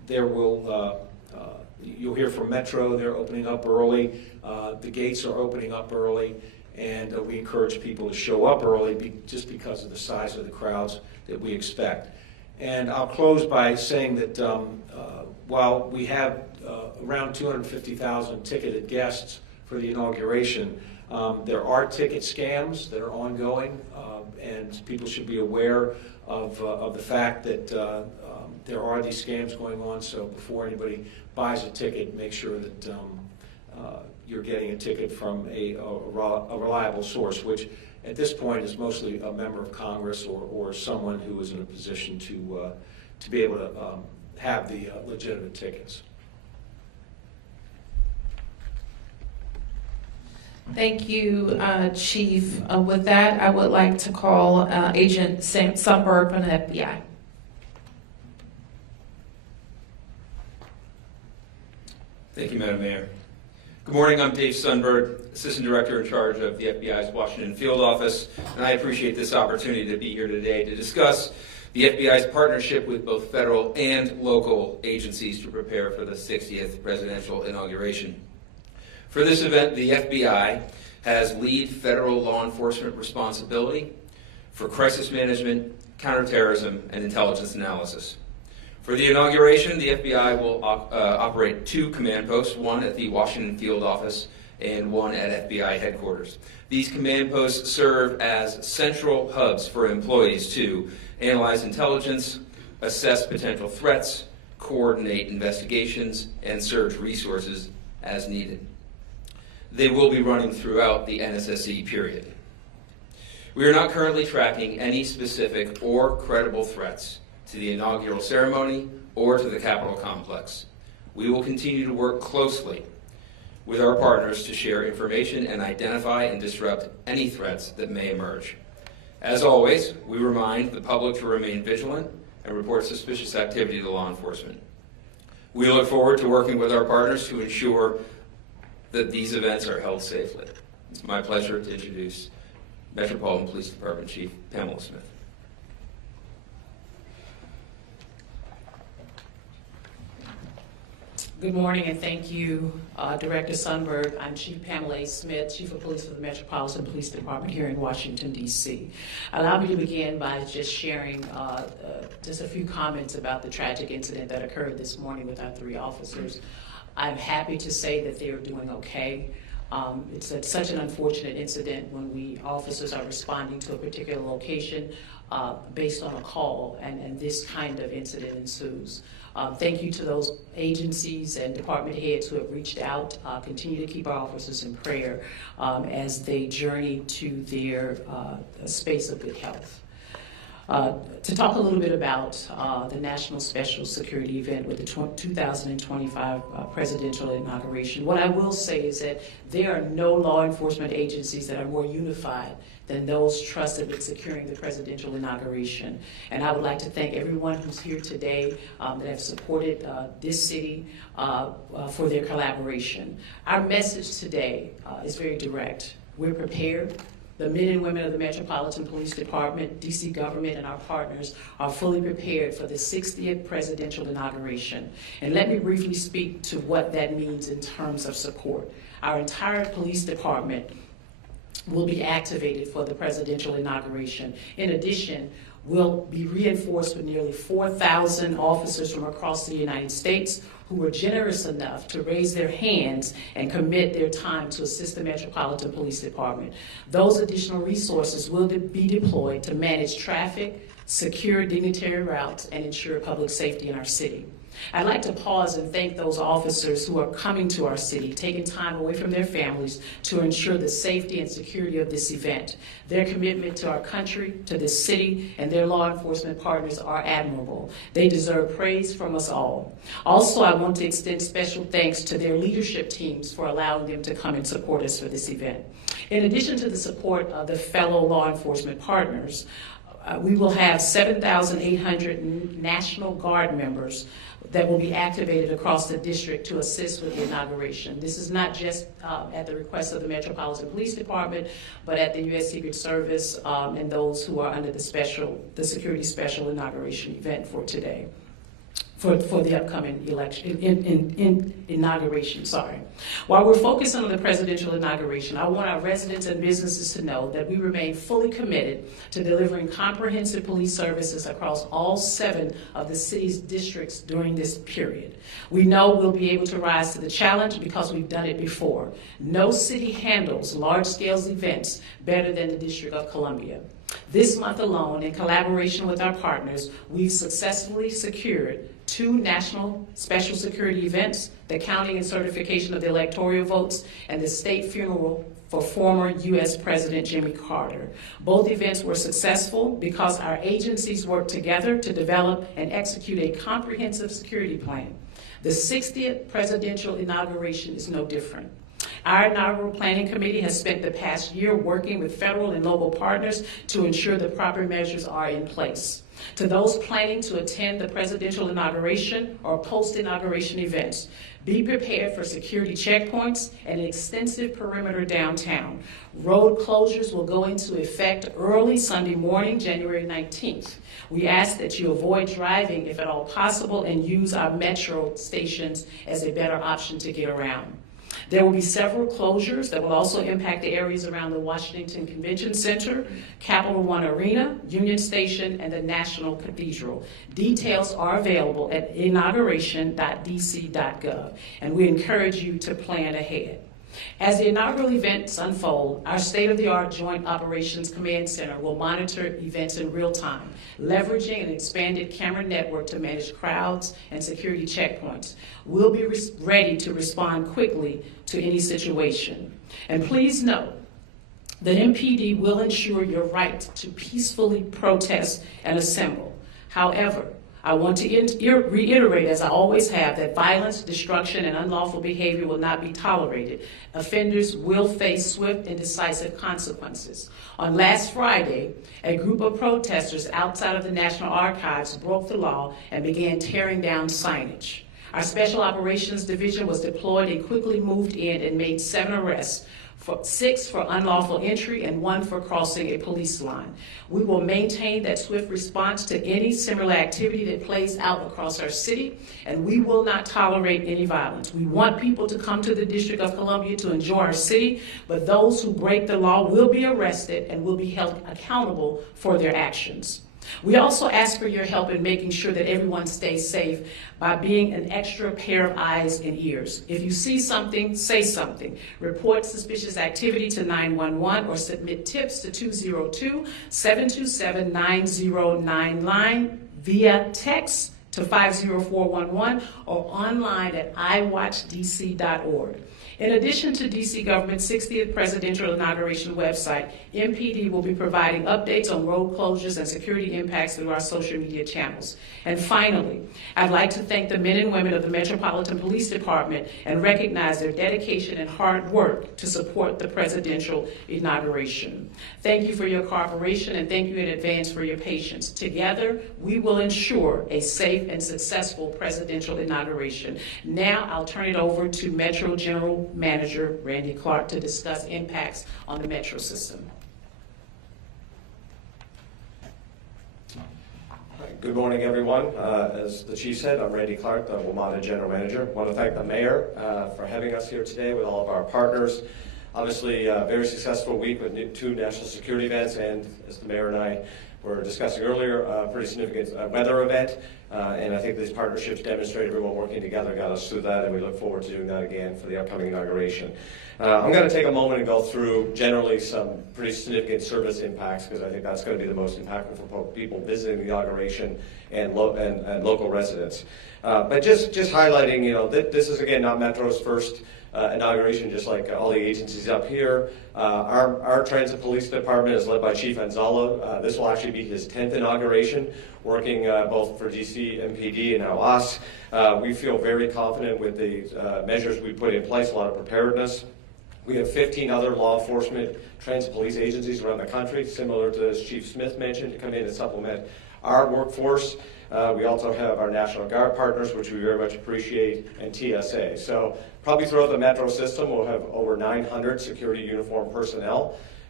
You'll hear from Metro, they're opening up early. The gates are opening up early, and we encourage people to show up early just because of the size of the crowds that we expect. And I'll close by saying that while we have around 250,000 ticketed guests for the inauguration, there are ticket scams that are ongoing, and people should be aware of the fact that there are these scams going on. So before anybody buys a ticket, make sure that you're getting a ticket from a reliable source, which at this point is mostly a member of Congress or someone who is in a position to be able to have the legitimate tickets. Thank you, Chief. With that, I would like to call Agent Sundberg from the FBI. Thank you, Madam Mayor. Good morning, I'm Dave Sundberg, Assistant Director in charge of the FBI's Washington Field Office, and I appreciate this opportunity to be here today to discuss the FBI's partnership with both federal and local agencies to prepare for the 60th Presidential Inauguration. For this event, the FBI has lead federal law enforcement responsibility for crisis management, counterterrorism, and intelligence analysis. For the inauguration, the FBI will operate 2 command posts, one at the Washington Field Office and one at FBI headquarters. These command posts serve as central hubs for employees to analyze intelligence, assess potential threats, coordinate investigations, and surge resources as needed. They will be running throughout the NSSE period. We are not currently tracking any specific or credible threats to the inaugural ceremony or to the Capitol complex. We will continue to work closely with our partners to share information and identify and disrupt any threats that may emerge. As always, we remind the public to remain vigilant and report suspicious activity to law enforcement. We look forward to working with our partners to ensure that these events are held safely. It's my pleasure to introduce Metropolitan Police Department Chief Pamela Smith. Good morning, and thank you, Director Sundberg. I'm Chief Pamela Smith, Chief of Police for the Metropolitan Police Department here in Washington, D.C. Allow me to begin by just sharing just a few comments about the tragic incident that occurred this morning with our 3 officers. I'm happy to say that they are doing okay. It's such an unfortunate incident when officers are responding to a particular location based on a call, and this kind of incident ensues. Thank you to those agencies and department heads who have reached out. Continue to keep our officers in prayer as they journey to their space of good health. To talk a little bit about the National Special Security event with the 2025 Presidential Inauguration, what I will say is that there are no law enforcement agencies that are more unified than those trusted with securing the presidential inauguration. And I would like to thank everyone who's here today that have supported this city for their collaboration. Our message today is very direct. We're prepared. The men and women of the Metropolitan Police Department, DC government, and our partners are fully prepared for the 60th presidential inauguration. And let me briefly speak to what that means in terms of support. Our entire police department will be activated for the presidential inauguration. In addition, we'll be reinforced with nearly 4,000 officers from across the United States who were generous enough to raise their hands and commit their time to assist the Metropolitan Police Department. Those additional resources will be deployed to manage traffic, secure dignitary routes, and ensure public safety in our city. I'd like to pause and thank those officers who are coming to our city, taking time away from their families to ensure the safety and security of this event. Their commitment to our country, to this city, and their law enforcement partners are admirable. They deserve praise from us all. Also, I want to extend special thanks to their leadership teams for allowing them to come and support us for this event. In addition to the support of the fellow law enforcement partners, we will have 7,800 National Guard members that will be activated across the district to assist with the inauguration. This is not just at the request of the Metropolitan Police Department, but at the U.S. Secret Service and those who are under the Security Special Inauguration event for today. for the upcoming election, inauguration, sorry. While we're focusing on the presidential inauguration, I want our residents and businesses to know that we remain fully committed to delivering comprehensive police services across all 7 of the city's districts during this period. We know we'll be able to rise to the challenge because we've done it before. No city handles large-scale events better than the District of Columbia. This month alone, in collaboration with our partners, we've successfully secured 2 national special security events, the counting and certification of the electoral votes, and the state funeral for former U.S. President Jimmy Carter. Both events were successful because our agencies worked together to develop and execute a comprehensive security plan. The 60th presidential inauguration is no different. Our inaugural planning committee has spent the past year working with federal and local partners to ensure the proper measures are in place. To those planning to attend the presidential inauguration or post-inauguration events, be prepared for security checkpoints and an extensive perimeter downtown. Road closures will go into effect early Sunday morning, January 19th. We ask that you avoid driving if at all possible and use our metro stations as a better option to get around. There will be several closures that will also impact the areas around the Washington Convention Center, Capital One Arena, Union Station, and the National Cathedral. Details are available at inauguration.dc.gov, and we encourage you to plan ahead. As the inaugural events unfold, our state-of-the-art Joint Operations Command Center will monitor events in real time, leveraging an expanded camera network to manage crowds and security checkpoints. We'll be ready to respond quickly to any situation. And please note that MPD will ensure your right to peacefully protest and assemble. However, I want to reiterate, as I always have, that violence, destruction, and unlawful behavior will not be tolerated. Offenders will face swift and decisive consequences. On last Friday, a group of protesters outside of the National Archives broke the law and began tearing down signage. Our Special Operations Division was deployed and quickly moved in and made 7 arrests, 6 for unlawful entry and 1 for crossing a police line. We will maintain that swift response to any similar activity that plays out across our city, and we will not tolerate any violence. We want people to come to the District of Columbia to enjoy our city, but those who break the law will be arrested and will be held accountable for their actions. We also ask for your help in making sure that everyone stays safe by being an extra pair of eyes and ears. If you see something, say something. Report suspicious activity to 911 or submit tips to 202-727-9099 via text to 50411 or online at iwatchdc.org. In addition to DC government's 60th presidential inauguration website, MPD will be providing updates on road closures and security impacts through our social media channels. And finally, I'd like to thank the men and women of the Metropolitan Police Department and recognize their dedication and hard work to support the presidential inauguration. Thank you for your cooperation and thank you in advance for your patience. Together, we will ensure a safe and successful presidential inauguration. Now, I'll turn it over to Metro General Manager Randy Clark to discuss impacts on the Metro system. Good morning, everyone. As the Chief said, I'm Randy Clark, the WMATA General Manager. I want to thank the Mayor for having us here today with all of our partners. Obviously, a very successful week with 2 national security events, and as the Mayor and I were discussing earlier, a pretty significant weather event. And I think these partnerships demonstrate everyone working together got us through that, and we look forward to doing that again for the upcoming inauguration. I'm going to take a moment and go through generally some pretty significant service impacts, because I think that's going to be the most impactful for people visiting the inauguration and local residents. But just highlighting, this is again not Metro's first inauguration, just like all the agencies up here. Our Transit Police Department is led by Chief Anzala. This will actually be his 10th inauguration, working both for DC, MPD, and now us. We feel very confident with the measures we put in place, a lot of preparedness. We have 15 other law enforcement transit police agencies around the country, similar to as Chief Smith mentioned, to come in and supplement our workforce. We also have our National Guard partners, which we very much appreciate, and TSA. So probably throughout the Metro system, we'll have over 900 security uniformed personnel.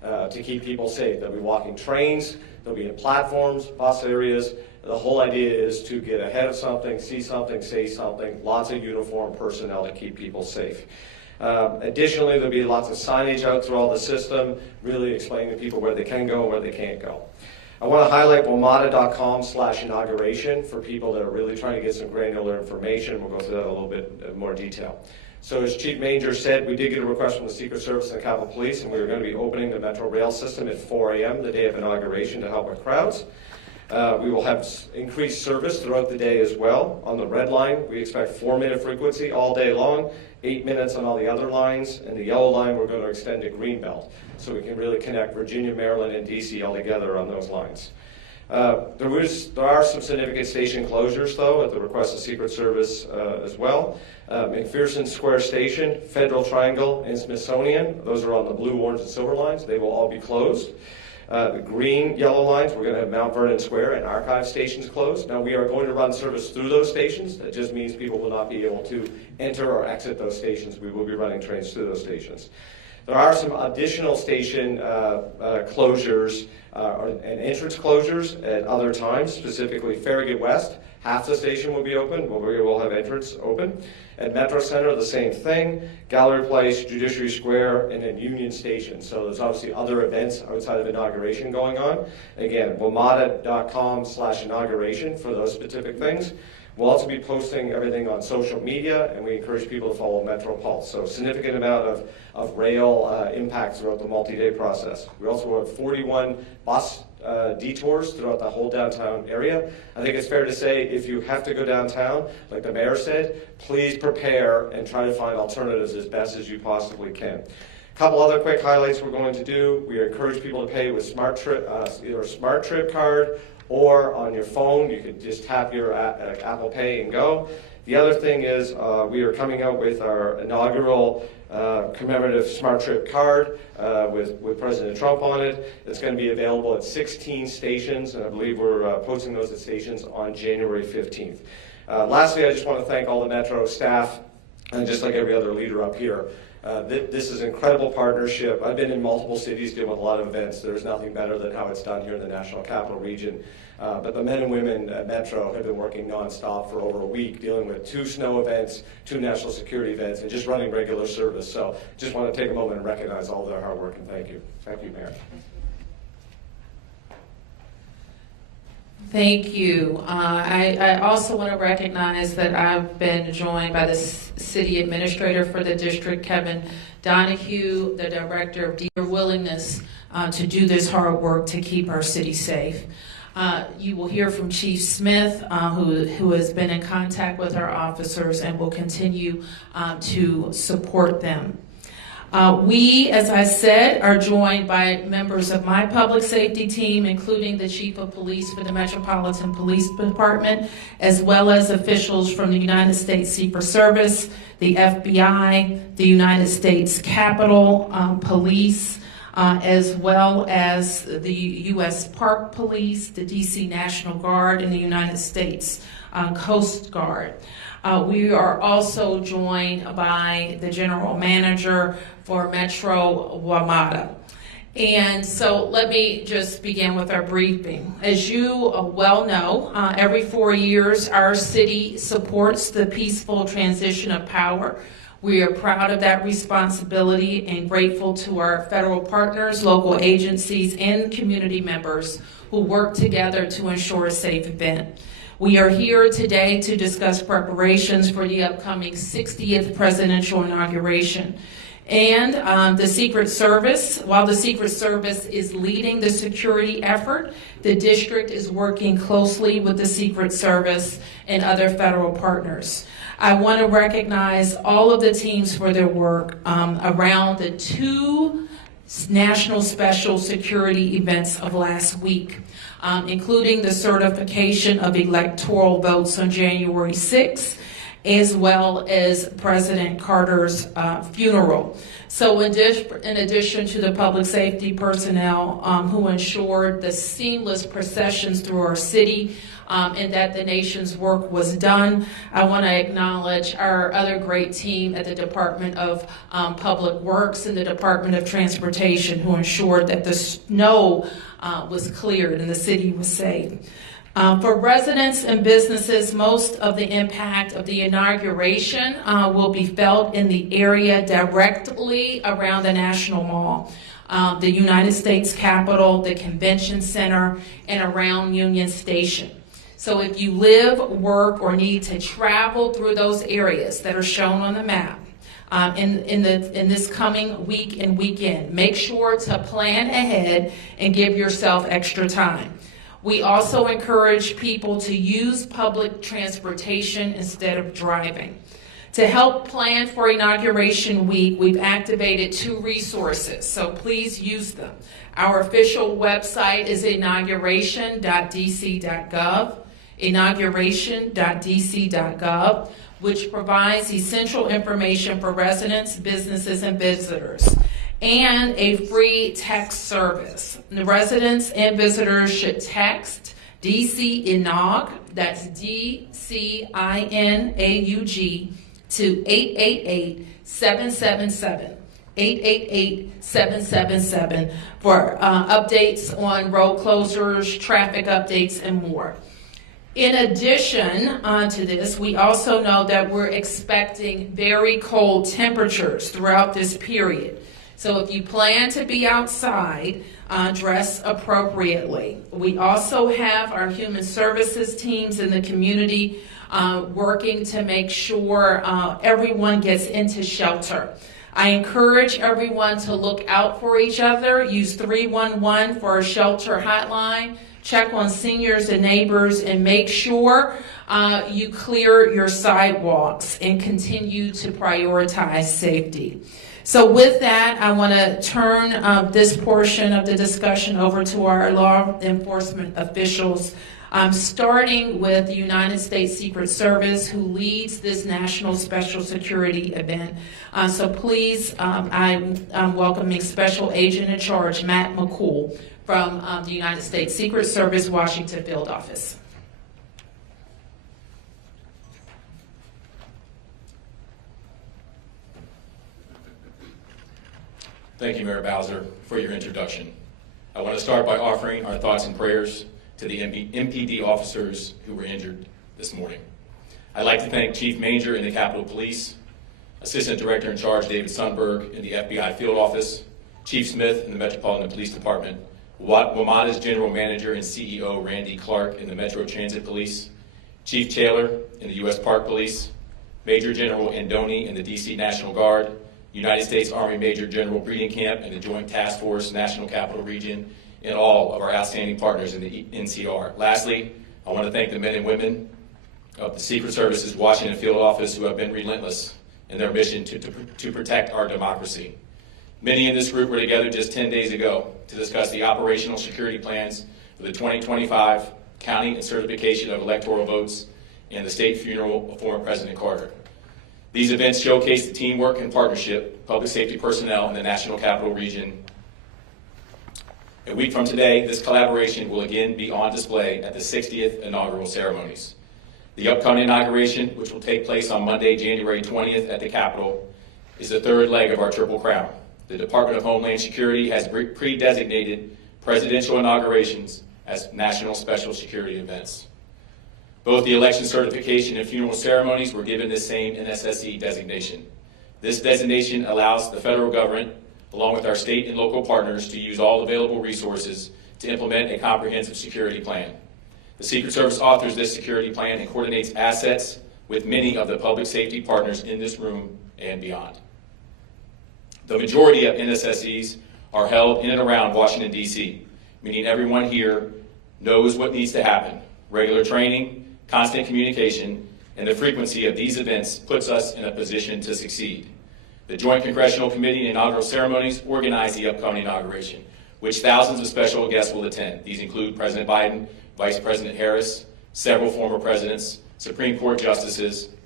to keep people safe. They'll be walking trains, they'll be in platforms, bus areas. The whole idea is to get ahead of something, see something, say something, lots of uniformed personnel to keep people safe. Additionally, there'll be lots of signage out through all the system, really explaining to people where they can go and where they can't go. I want to highlight WMATA.com/inauguration for people that are really trying to get some granular information. We'll go through that in a little bit more detail. So as Chief Manger said, we did get a request from the Secret Service and the Capitol Police, and we were going to be opening the Metro Rail system at 4 a.m. the day of inauguration to help with crowds. We will have increased service throughout the day as well. On the red line, we expect 4-minute frequency all day long, 8 minutes on all the other lines, and the yellow line we're going to extend to Greenbelt, so we can really connect Virginia, Maryland, and DC all together on those lines. There are some significant station closures, though, at the request of Secret Service as well. McPherson Square Station, Federal Triangle, and Smithsonian, those are on the blue, orange, and silver lines. They will all be closed. The green, yellow lines, we're going to have Mount Vernon Square and Archive stations closed. Now, we are going to run service through those stations. That just means people will not be able to enter or exit those stations. We will be running trains through those stations. There are some additional station closures and entrance closures at other times, specifically Farragut West. Half the station will be open, but we will have entrance open. At Metro Center, the same thing. Gallery Place, Judiciary Square, and then Union Station. So there's obviously other events outside of inauguration going on. Again, WMATA.com/inauguration for those specific things. We'll also be posting everything on social media, and we encourage people to follow Metro Pulse. So significant amount of rail impact throughout the multi-day process. We also have 41 bus detours throughout the whole downtown area. I think it's fair to say if you have to go downtown, like the mayor said, please prepare and try to find alternatives as best as you possibly can. A couple other quick highlights we're going to do. We encourage people to pay with either a Smart Trip card or on your phone. You can just tap your Apple Pay and go. The other thing is we are coming out with our inaugural commemorative Smart Trip card with President Trump on it. It's going to be available at 16 stations, and I believe we're posting those at stations on January 15th. Lastly, I just want to thank all the Metro staff, and just like every other leader up here. This is an incredible partnership. I've been in multiple cities dealing with a lot of events. There's nothing better than how it's done here in the National Capital Region. But the men and women at Metro have been working nonstop for over a week, dealing with 2 snow events, 2 national security events, and just running regular service. So just want to take a moment and recognize all their hard work, and thank you. Thank you, Mayor. Thank you. I also want to recognize that I've been joined by the city administrator for the district, Kevin Donahue, the director of their willingness to do this hard work to keep our city safe. You will hear from Chief Smith, who has been in contact with our officers and will continue to support them. We, as I said, are joined by members of my public safety team, including the Chief of Police for the Metropolitan Police Department, as well as officials from the United States Secret Service, the FBI, the United States Capitol Police, as well as the U.S. Park Police, the D.C. National Guard, and the United States Coast Guard. We are also joined by the General Manager for Metro WMATA. And so let me just begin with our briefing. As you well know, every 4 years our city supports the peaceful transition of power. We are proud of that responsibility and grateful to our federal partners, local agencies, and community members who work together to ensure a safe event. We are here today to discuss preparations for the upcoming 60th presidential inauguration. And the Secret Service, while the Secret Service is leading the security effort, the district is working closely with the Secret Service and other federal partners. I want to recognize all of the teams for their work around the 2 national special security events of last week, including the certification of electoral votes on January 6th as well as President Carter's funeral. So in addition to the public safety personnel who ensured the seamless processions through our city and that the nation's work was done, I want to acknowledge our other great team at the Department of Public Works and the Department of Transportation who ensured that the snow was cleared and the city was safe. For residents and businesses, most of the impact of the inauguration will be felt in the area directly around the National Mall, the United States Capitol, the Convention Center, and around Union Station. So if you live, work, or need to travel through those areas that are shown on the map in this coming week and weekend, make sure to plan ahead and give yourself extra time. We also encourage people to use public transportation instead of driving. To help plan for Inauguration Week, we've activated 2 resources, so please use them. Our official website is inauguration.dc.gov, inauguration.dc.gov, which provides essential information for residents, businesses, and visitors, and a free text service. The residents and visitors should text DC Inaug, that's DCINAUG, to 888-777. 888-777 for updates on road closures, traffic updates, and more. In addition to this, we also know that we're expecting very cold temperatures throughout this period. So if you plan to be outside, dress appropriately. We also have our human services teams in the community working to make sure everyone gets into shelter. I encourage everyone to look out for each other. Use 311 for a shelter hotline. Check on seniors and neighbors, and make sure you clear your sidewalks and continue to prioritize safety. So with that, I want to turn this portion of the discussion over to our law enforcement officials, starting with the United States Secret Service, who leads this National Special Security event. So please, I'm welcoming Special Agent in Charge, Matt McCool, from the United States Secret Service, Washington Field Office. Thank you, Mayor Bowser, for your introduction. I want to start by offering our thoughts and prayers to the MPD officers who were injured this morning. I'd like to thank Chief Manger in the Capitol Police, Assistant Director in Charge David Sundberg in the FBI Field Office, Chief Smith in the Metropolitan Police Department, WMATA's General Manager and CEO Randy Clark in the Metro Transit Police, Chief Taylor in the U.S. Park Police, Major General Andoni in the D.C. National Guard, United States Army Major General Breeding Camp and the Joint Task Force National Capital Region, and all of our outstanding partners in the NCR. Lastly, I want to thank the men and women of the Secret Service's Washington Field Office who have been relentless in their mission to protect our democracy. Many in this group were together just 10 days ago to discuss the operational security plans for the 2025 counting and certification of electoral votes and the state funeral of former President Carter. These events showcase the teamwork and partnership of public safety personnel in the National Capital Region. A week from today, this collaboration will again be on display at the 60th inaugural ceremonies. The upcoming inauguration, which will take place on Monday, January 20th at the Capitol, is the third leg of our Triple Crown. The Department of Homeland Security has pre-designated presidential inaugurations as national special security events. Both the election certification and funeral ceremonies were given the same NSSE designation. This designation allows the federal government, along with our state and local partners, to use all available resources to implement a comprehensive security plan. The Secret Service authors this security plan and coordinates assets with many of the public safety partners in this room and beyond. The majority of NSSEs are held in and around Washington, D.C., meaning everyone here knows what needs to happen. Regular training, constant communication, and the frequency of these events puts us in a position to succeed. The Joint Congressional Committee and inaugural ceremonies organize the upcoming inauguration, which thousands of special guests will attend. These include President Biden, Vice President Harris, several former presidents, Supreme Court justices,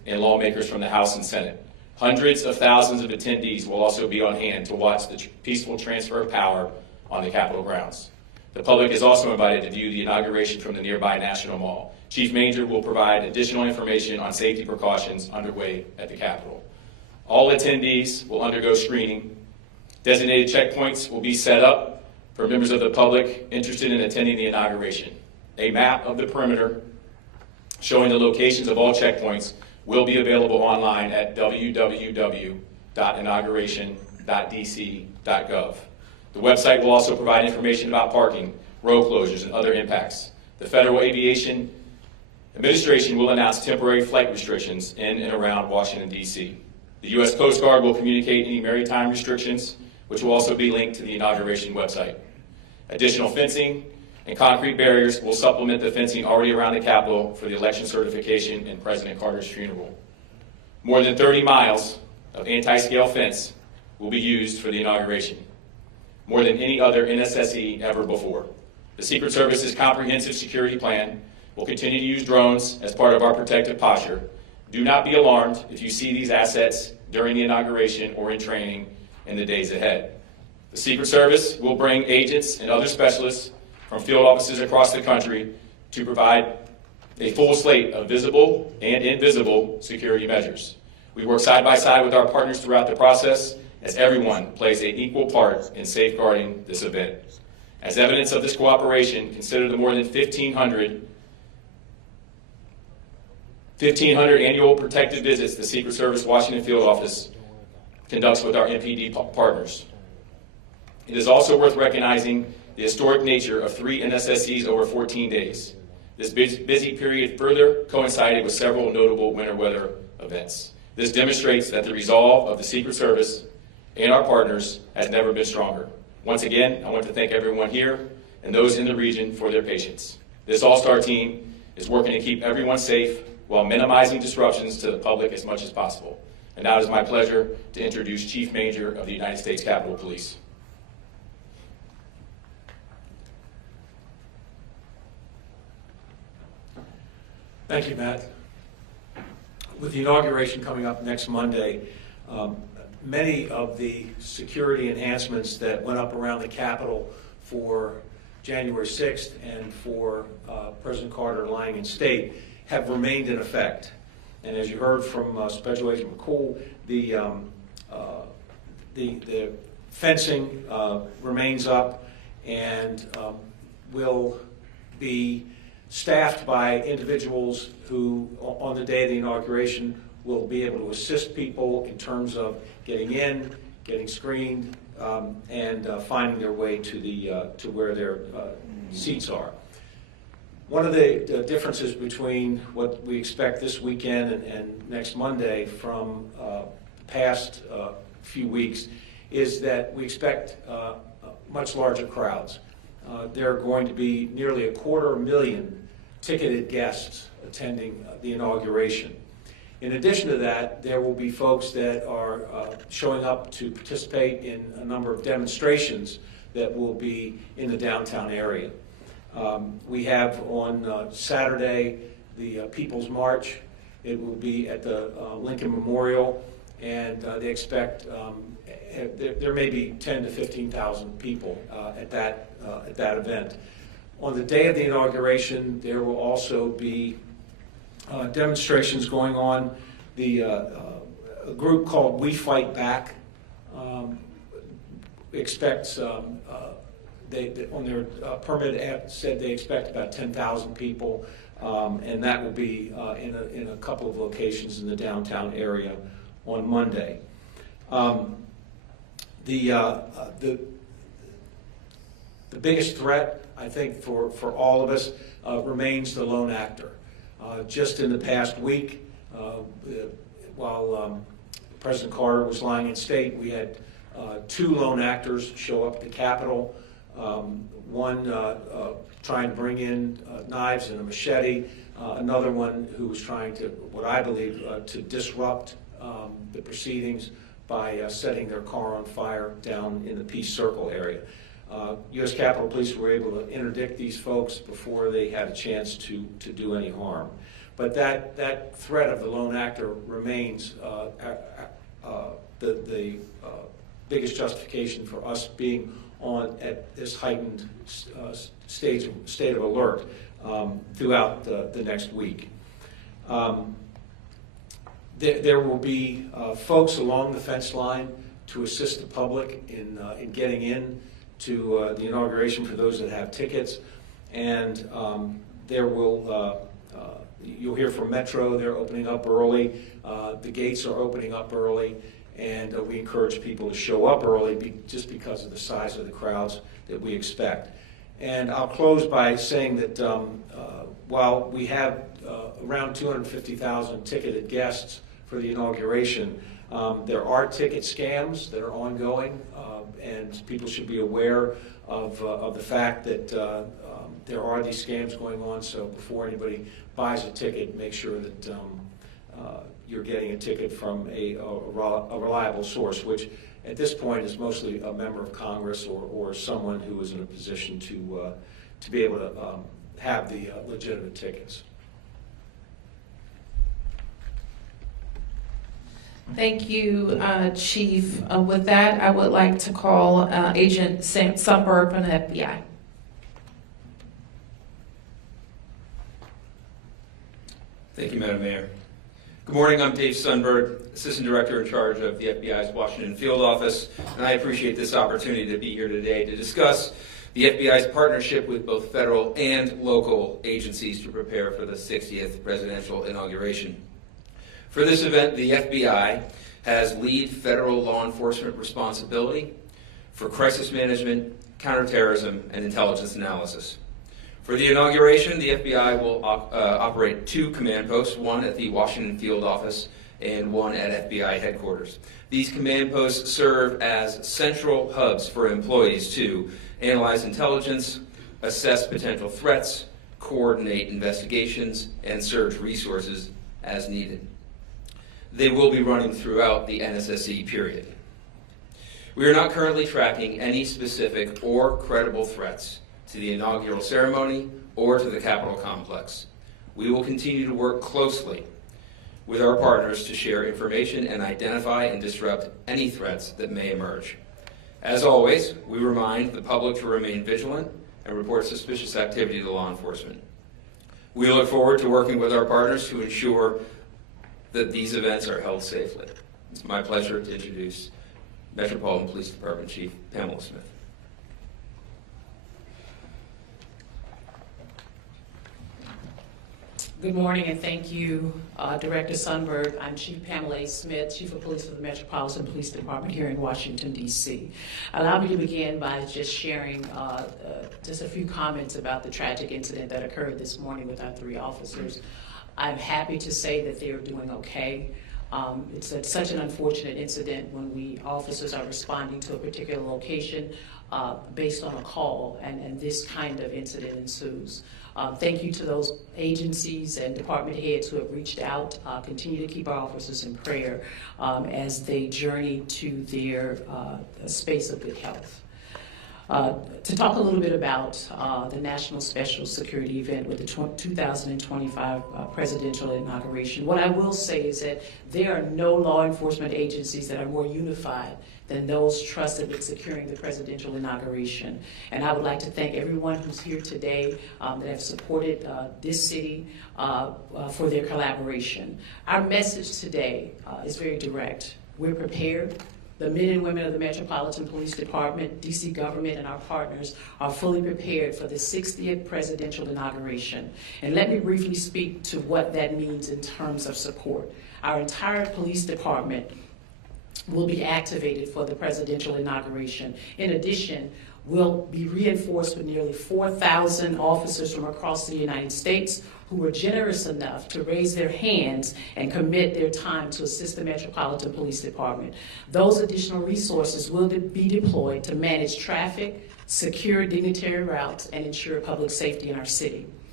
and lawmakers from the House and Senate. Hundreds of thousands of attendees will also be on hand to watch the peaceful transfer of power on the Capitol grounds. The public is also invited to view the inauguration from the nearby National Mall. Chief Major will provide additional information on safety precautions underway at the Capitol. All attendees will undergo screening. Designated checkpoints will be set up for members of the public interested in attending the inauguration. A map of the perimeter showing the locations of all checkpoints will be available online at www.inauguration.dc.gov. The website will also provide information about parking, road closures, and other impacts. The Federal Aviation Administration will announce temporary flight restrictions in and around Washington, D.C. The U.S. Coast Guard will communicate any maritime restrictions, which will also be linked to the inauguration website. Additional fencing and concrete barriers will supplement the fencing already around the Capitol for the election certification and President Carter's funeral. More than 30 miles of anti-scale fence will be used for the inauguration, more than any other NSSE ever before. The Secret Service's comprehensive security plan will continue to use drones as part of our protective posture. Do not be alarmed if you see these assets during the inauguration or in training in the days ahead. The Secret Service will bring agents and other specialists from field offices across the country to provide a full slate of visible and invisible security measures. We work side by side with our partners throughout the process as everyone plays an equal part in safeguarding this event. As evidence of this cooperation, consider the more than 1,500 annual protective visits the Secret Service Washington Field Office conducts with our MPD partners. It is also worth recognizing the historic nature of 3 NSSEs over 14 days. This busy period further coincided with several notable winter weather events. This demonstrates that the resolve of the Secret Service and our partners has never been stronger. Once again, I want to thank everyone here and those in the region for their patience. This all-star team is working to keep everyone safe while minimizing disruptions to the public as much as possible. And now it is my pleasure to introduce Chief Major of the United States Capitol Police. Thank you, Matt. With the inauguration coming up next Monday, many of the security enhancements that went up around the Capitol for January 6th and for President Carter lying in state have remained in effect. And as you heard from Special Agent McCool, the fencing remains up and will be staffed by individuals who, on the day of the inauguration, will be able to assist people in terms of getting in, getting screened, and finding their way to where their seats are. One of the differences between what we expect this weekend and next Monday from the past few weeks is that we expect much larger crowds. There are going to be nearly 250,000 ticketed guests attending the inauguration. In addition to that, there will be folks that are showing up to participate in a number of demonstrations that will be in the downtown area. We have on Saturday the People's March. It will be at the Lincoln Memorial, and they expect there may be 10,000 to 15,000 people at that event. On the day of the inauguration, there will also be demonstrations going on. A group called We Fight Back expects, on their permit app said they expect about 10,000 people, and that will be in a couple of locations in the downtown area on Monday. The biggest threat, I think, for all of us remains the lone actor. Just in the past week, while President Carter was lying in state, we had 2 lone actors show up at the Capitol. One trying to bring in knives and a machete, another one who was trying to, what I believe, to disrupt the proceedings by setting their car on fire down in the Peace Circle area. U.S. Capitol Police were able to interdict these folks before they had a chance to do any harm. But that threat of the lone actor remains the biggest justification for us being on at this heightened state of alert throughout the next week. There will be folks along the fence line to assist the public in getting in to the inauguration for those that have tickets, and there will you'll hear from Metro. They're opening up early. The gates are opening up early, and we encourage people to show up early just because of the size of the crowds that we expect. And I'll close by saying that while we have around 250,000 ticketed guests for the inauguration, there are ticket scams that are ongoing, and people should be aware of the fact that there are these scams going on. So before anybody buys a ticket, make sure that you're getting a ticket from a reliable source, which at this point is mostly a member of Congress or someone who is in a position to be able to have the legitimate tickets. Thank you, Chief. With that, I would like to call Agent Sundberg from the FBI. Thank you, Madam Mayor. Good morning, I'm Dave Sundberg, Assistant Director in charge of the FBI's Washington Field Office, and I appreciate this opportunity to be here today to discuss the FBI's partnership with both federal and local agencies to prepare for the 60th Presidential Inauguration. For this event, the FBI has lead federal law enforcement responsibility for crisis management, counterterrorism, and intelligence analysis. For the inauguration, the FBI will operate 2 command posts, one at the Washington Field Office and one at FBI headquarters. These command posts serve as central hubs for employees to analyze intelligence, assess potential threats, coordinate investigations, and surge resources as needed. They will be running throughout the NSSE period. We are not currently tracking any specific or credible threats to the inaugural ceremony or to the Capitol complex. We will continue to work closely with our partners to share information and identify and disrupt any threats that may emerge. As always, we remind the public to remain vigilant and report suspicious activity to law enforcement. We look forward to working with our partners to ensure that these events are held safely. It's my pleasure to introduce Metropolitan Police Department Chief Pamela Smith. Good morning, and thank you, Director Sundberg. I'm Chief Pamela Smith, Chief of Police for the Metropolitan Police Department here in Washington, D.C. Allow me to begin by just sharing just a few comments about the tragic incident that occurred this morning with our 3 officers. I'm happy to say that they are doing okay. It's such an unfortunate incident when officers are responding to a particular location based on a call, and this kind of incident ensues. Thank you to those agencies and department heads who have reached out. Continue to keep our officers in prayer as they journey to their space of good health. To talk a little bit about the National Special Security event with the 2025 Presidential Inauguration, what I will say is that there are no law enforcement agencies that are more unified than those trusted with securing the presidential inauguration. And I would like to thank everyone who's here today that have supported this city for their collaboration. Our message today is very direct. We're prepared. The men and women of the Metropolitan Police Department, DC government, and our partners are fully prepared for the 60th presidential inauguration. And let me briefly speak to what that means in terms of support. Our entire police department will be activated for the presidential inauguration. In addition, we'll be reinforced with nearly 4,000 officers from across the United States who were generous enough to raise their hands and commit their time to assist the Metropolitan Police Department. Those additional resources will be deployed to manage traffic, secure dignitary routes, and ensure public safety in our city.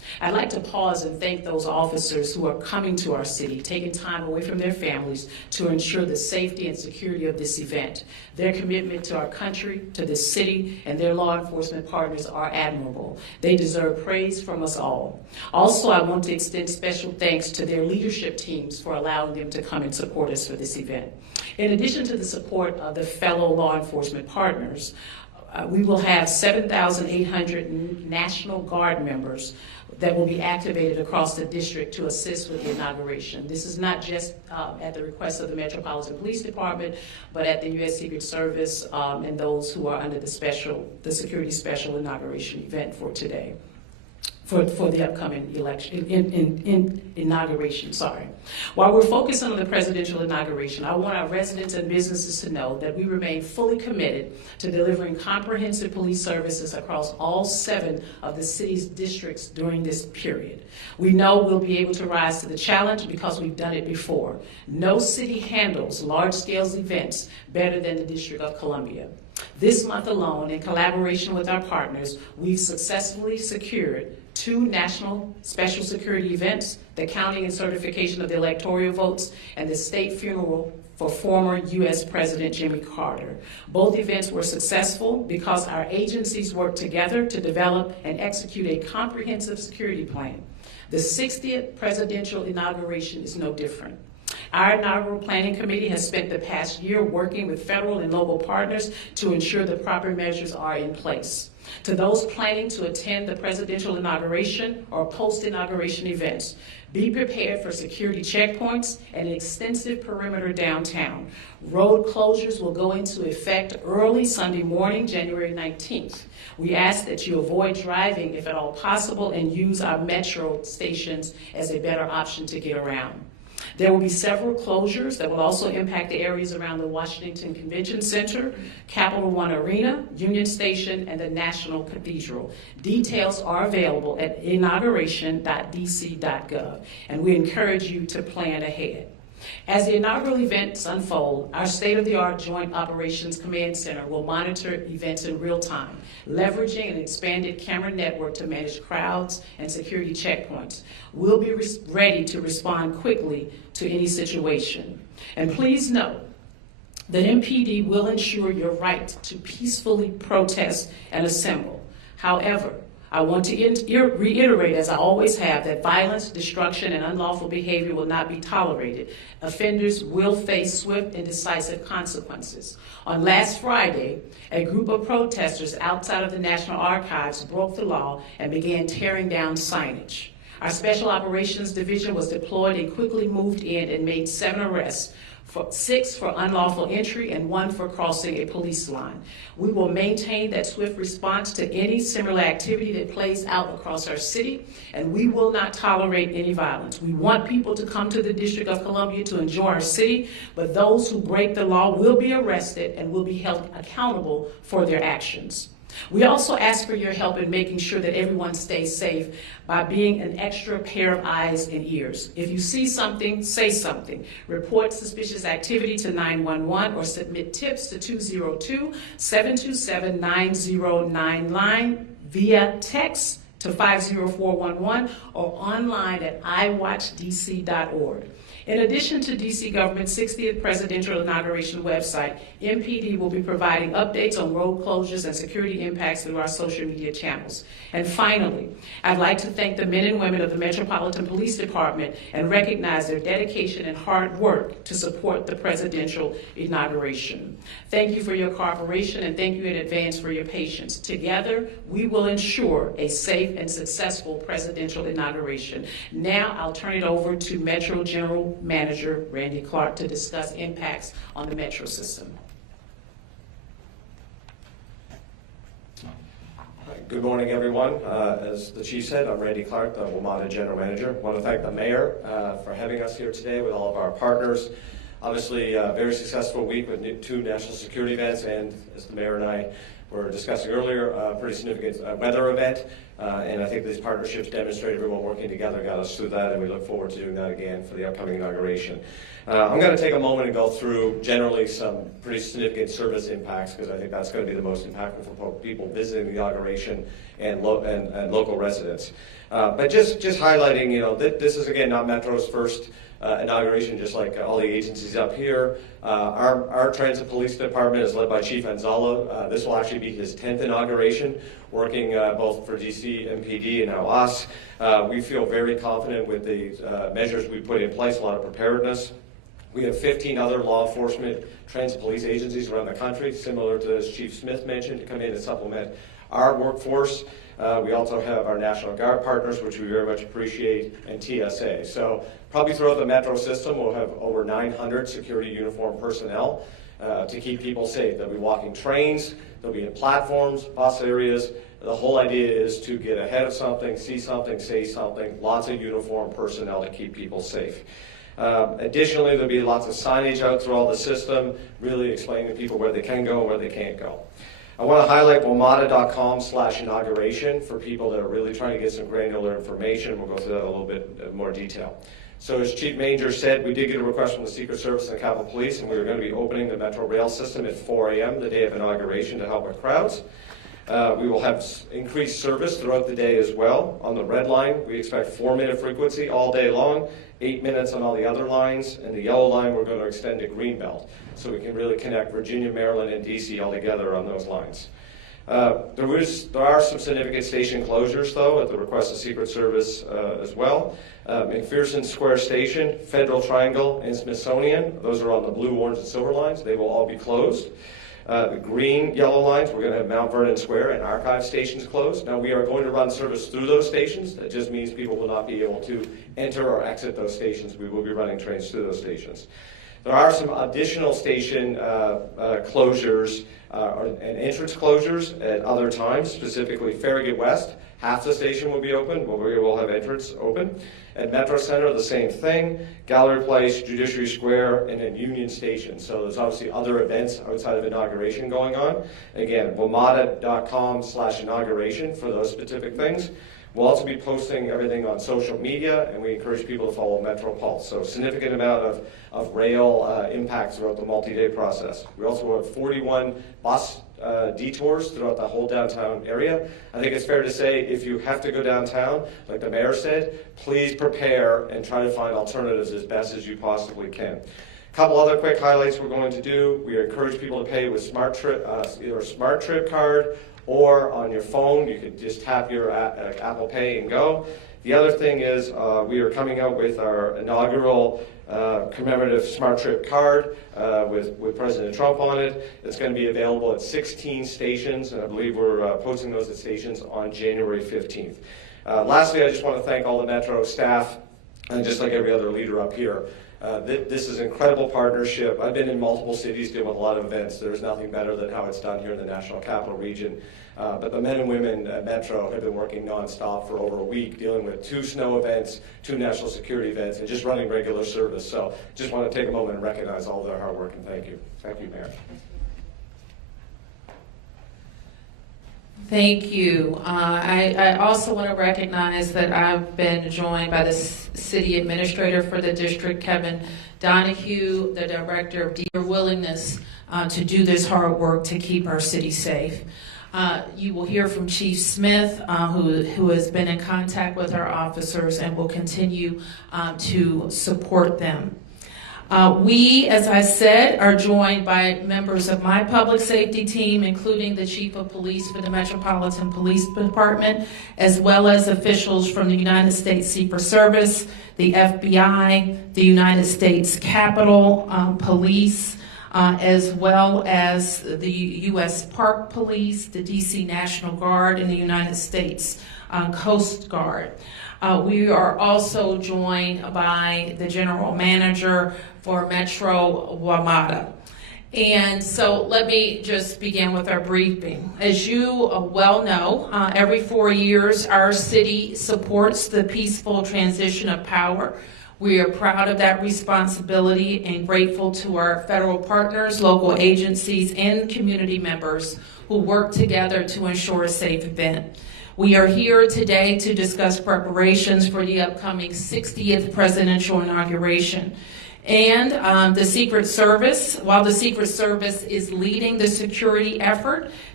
I'd like to pause and thank those officers who are coming to our city, taking time away from their families to ensure the safety and security of this event. Their commitment to our country, to this city, and their law enforcement partners are admirable. They deserve praise from us all. Also, I want to extend special thanks to their leadership teams for allowing them to come and support us for this event. In addition to the support of the fellow law enforcement partners, we will have 7,800 National Guard members that will be activated across the district to assist with the inauguration. This is not just at the request of the Metropolitan Police Department, but at the U.S. Secret Service and those who are under the security special inauguration event for today. For the upcoming election, inauguration, sorry. While we're focusing on the presidential inauguration, I want our residents and businesses to know that we remain fully committed to delivering comprehensive police services across all 7 of the city's districts during this period. We know we'll be able to rise to the challenge because we've done it before. No city handles large-scale events better than the District of Columbia. This month alone, in collaboration with our partners, we've successfully secured 2 national special security events, the counting and certification of the electoral votes, and the state funeral for former U.S. President Jimmy Carter. Both events were successful because our agencies worked together to develop and execute a comprehensive security plan. The 60th presidential inauguration is no different. Our inaugural planning committee has spent the past year working with federal and local partners to ensure the proper measures are in place. To those planning to attend the presidential inauguration or post-inauguration events, be prepared for security checkpoints and an extensive perimeter downtown. Road closures will go into effect early Sunday morning, January 19th. We ask that you avoid driving if at all possible and use our metro stations as a better option to get around. There will be several closures that will also impact the areas around the Washington Convention Center, Capital One Arena, Union Station, and the National Cathedral. Details are available at inauguration.dc.gov, and we encourage you to plan ahead. As the inaugural events unfold, our state-of-the-art Joint Operations Command Center will monitor events in real time, leveraging an expanded camera network to manage crowds and security checkpoints. We'll be ready to respond quickly to any situation. And please note that MPD will ensure your right to peacefully protest and assemble. However, I want to reiterate, as I always have, that violence, destruction, and unlawful behavior will not be tolerated. Offenders will face swift and decisive consequences. On last Friday, a group of protesters outside of the National Archives broke the law and began tearing down signage. Our Special Operations Division was deployed and quickly moved in and made 7 arrests, 6 for unlawful entry and 1 for crossing a police line. We will maintain that swift response to any similar activity that plays out across our city, and we will not tolerate any violence. We want people to come to the District of Columbia to enjoy our city, but those who break the law will be arrested and will be held accountable for their actions. We also ask for your help in making sure that everyone stays safe by being an extra pair of eyes and ears. If you see something, say something. Report suspicious activity to 911 or submit tips to 202-727-9099 via text to 50411 or online at iwatchdc.org. In addition to DC government's 60th presidential inauguration website, MPD will be providing updates on road closures and security impacts through our social media channels. And finally, I'd like to thank the men and women of the Metropolitan Police Department and recognize their dedication and hard work to support the presidential inauguration. Thank you for your cooperation and thank you in advance for your patience. Together, we will ensure a safe and successful presidential inauguration. Now, I'll turn it over to Metro General Manager Randy Clark to discuss impacts on the Metro system. Good morning, everyone. As the Chief said, I'm Randy Clark, the WMATA General Manager. I want to thank the Mayor for having us here today with all of our partners. Obviously, a very successful week with 2 national security events, and as the Mayor and I were discussing earlier, a pretty significant weather event. And I think these partnerships demonstrate everyone working together got us through that, and we look forward to doing that again for the upcoming inauguration. I'm going to take a moment and go through generally some pretty significant service impacts, because I think that's going to be the most impactful for people visiting the inauguration and local residents. But just highlighting, this is again not Metro's first inauguration, just like all the agencies up here. Our transit police department is led by Chief Anzala. This will actually be his 10th inauguration, working both for DC, MPD, and now us. We feel very confident with the measures we put in place, a lot of preparedness. We have 15 other law enforcement transit police agencies around the country, similar to as Chief Smith mentioned, to come in and supplement our workforce. We also have our National Guard partners, which we very much appreciate, and TSA. So probably throughout the Metro system, we'll have over 900 security uniformed personnel to keep people safe. They'll be walking trains, they'll be in platforms, bus areas. The whole idea is to get ahead of something, see something, say something, lots of uniformed personnel to keep people safe. Additionally, there'll be lots of signage out through all the system, really explaining to people where they can go and where they can't go. I want to highlight WMATA.com/inauguration for people that are really trying to get some granular information. We'll go through that in a little bit more detail. So as Chief Manger said, we did get a request from the Secret Service and the Capitol Police, and we were going to be opening the Metro Rail system at 4 a.m. the day of inauguration to help with crowds. We will have increased service throughout the day as well. On the red line, we expect 4-minute frequency all day long, 8 minutes on all the other lines, and the yellow line we're going to extend to Greenbelt, so we can really connect Virginia, Maryland, and DC all together on those lines. There are some significant station closures, though, at the request of Secret Service as well. McPherson Square Station, Federal Triangle, and Smithsonian, those are on the blue, orange, and silver lines. They will all be closed. The green, yellow lines, we're going to have Mount Vernon Square and Archive stations closed. Now, we are going to run service through those stations. That just means people will not be able to enter or exit those stations. We will be running trains through those stations. There are some additional station closures and entrance closures at other times, specifically Farragut West. Half the station will be open, but we will have entrance open. At Metro Center, the same thing. Gallery Place, Judiciary Square, and then Union Station. So there's obviously other events outside of inauguration going on. Again, WMATA.com/inauguration for those specific things. We'll also be posting everything on social media, and we encourage people to follow Metro Pulse. So significant amount of rail impact throughout the multi-day process. We also have 41 bus detours throughout the whole downtown area. I think it's fair to say if you have to go downtown, like the mayor said, please prepare and try to find alternatives as best as you possibly can. A couple other quick highlights we're going to do. We encourage people to pay with either a Smart Trip card or on your phone. You can just tap your Apple Pay and go. The other thing is we are coming out with our inaugural commemorative Smart Trip card with President Trump on it. It's going to be available at 16 stations, and I believe we're posting those at stations on January 15th. Lastly, I just want to thank all the Metro staff, and just like every other leader up here. This is an incredible partnership. I've been in multiple cities doing a lot of events. There's nothing better than how it's done here in the National Capital Region. But the men and women at Metro have been working nonstop for over a week, dealing with 2 snow events, 2 national security events, and just running regular service. So just want to take a moment and recognize all their hard work, and thank you. Thank you, Mayor. Thank you. I also want to recognize that I've been joined by the city administrator for the district, Kevin Donahue, the director of their willingness to do this hard work to keep our city safe. You will hear from Chief Smith, who has been in contact with our officers and will continue to support them. We, as I said, are joined by members of my public safety team, including the Chief of Police for the Metropolitan Police Department, as well as officials from the United States Secret Service, the FBI, the United States Capitol Police, as well as the U.S. Park Police, the D.C. National Guard, and the United States Coast Guard. We are also joined by the General Manager for Metro WMATA. And so let me just begin with our briefing. As you well know, every 4 years our city supports the peaceful transition of power. We are proud of that responsibility and grateful to our federal partners, local agencies, and community members who work together to ensure a safe event. We are here today to discuss preparations for the upcoming 60th presidential inauguration. And the Secret Service, while the Secret Service is leading the security effort,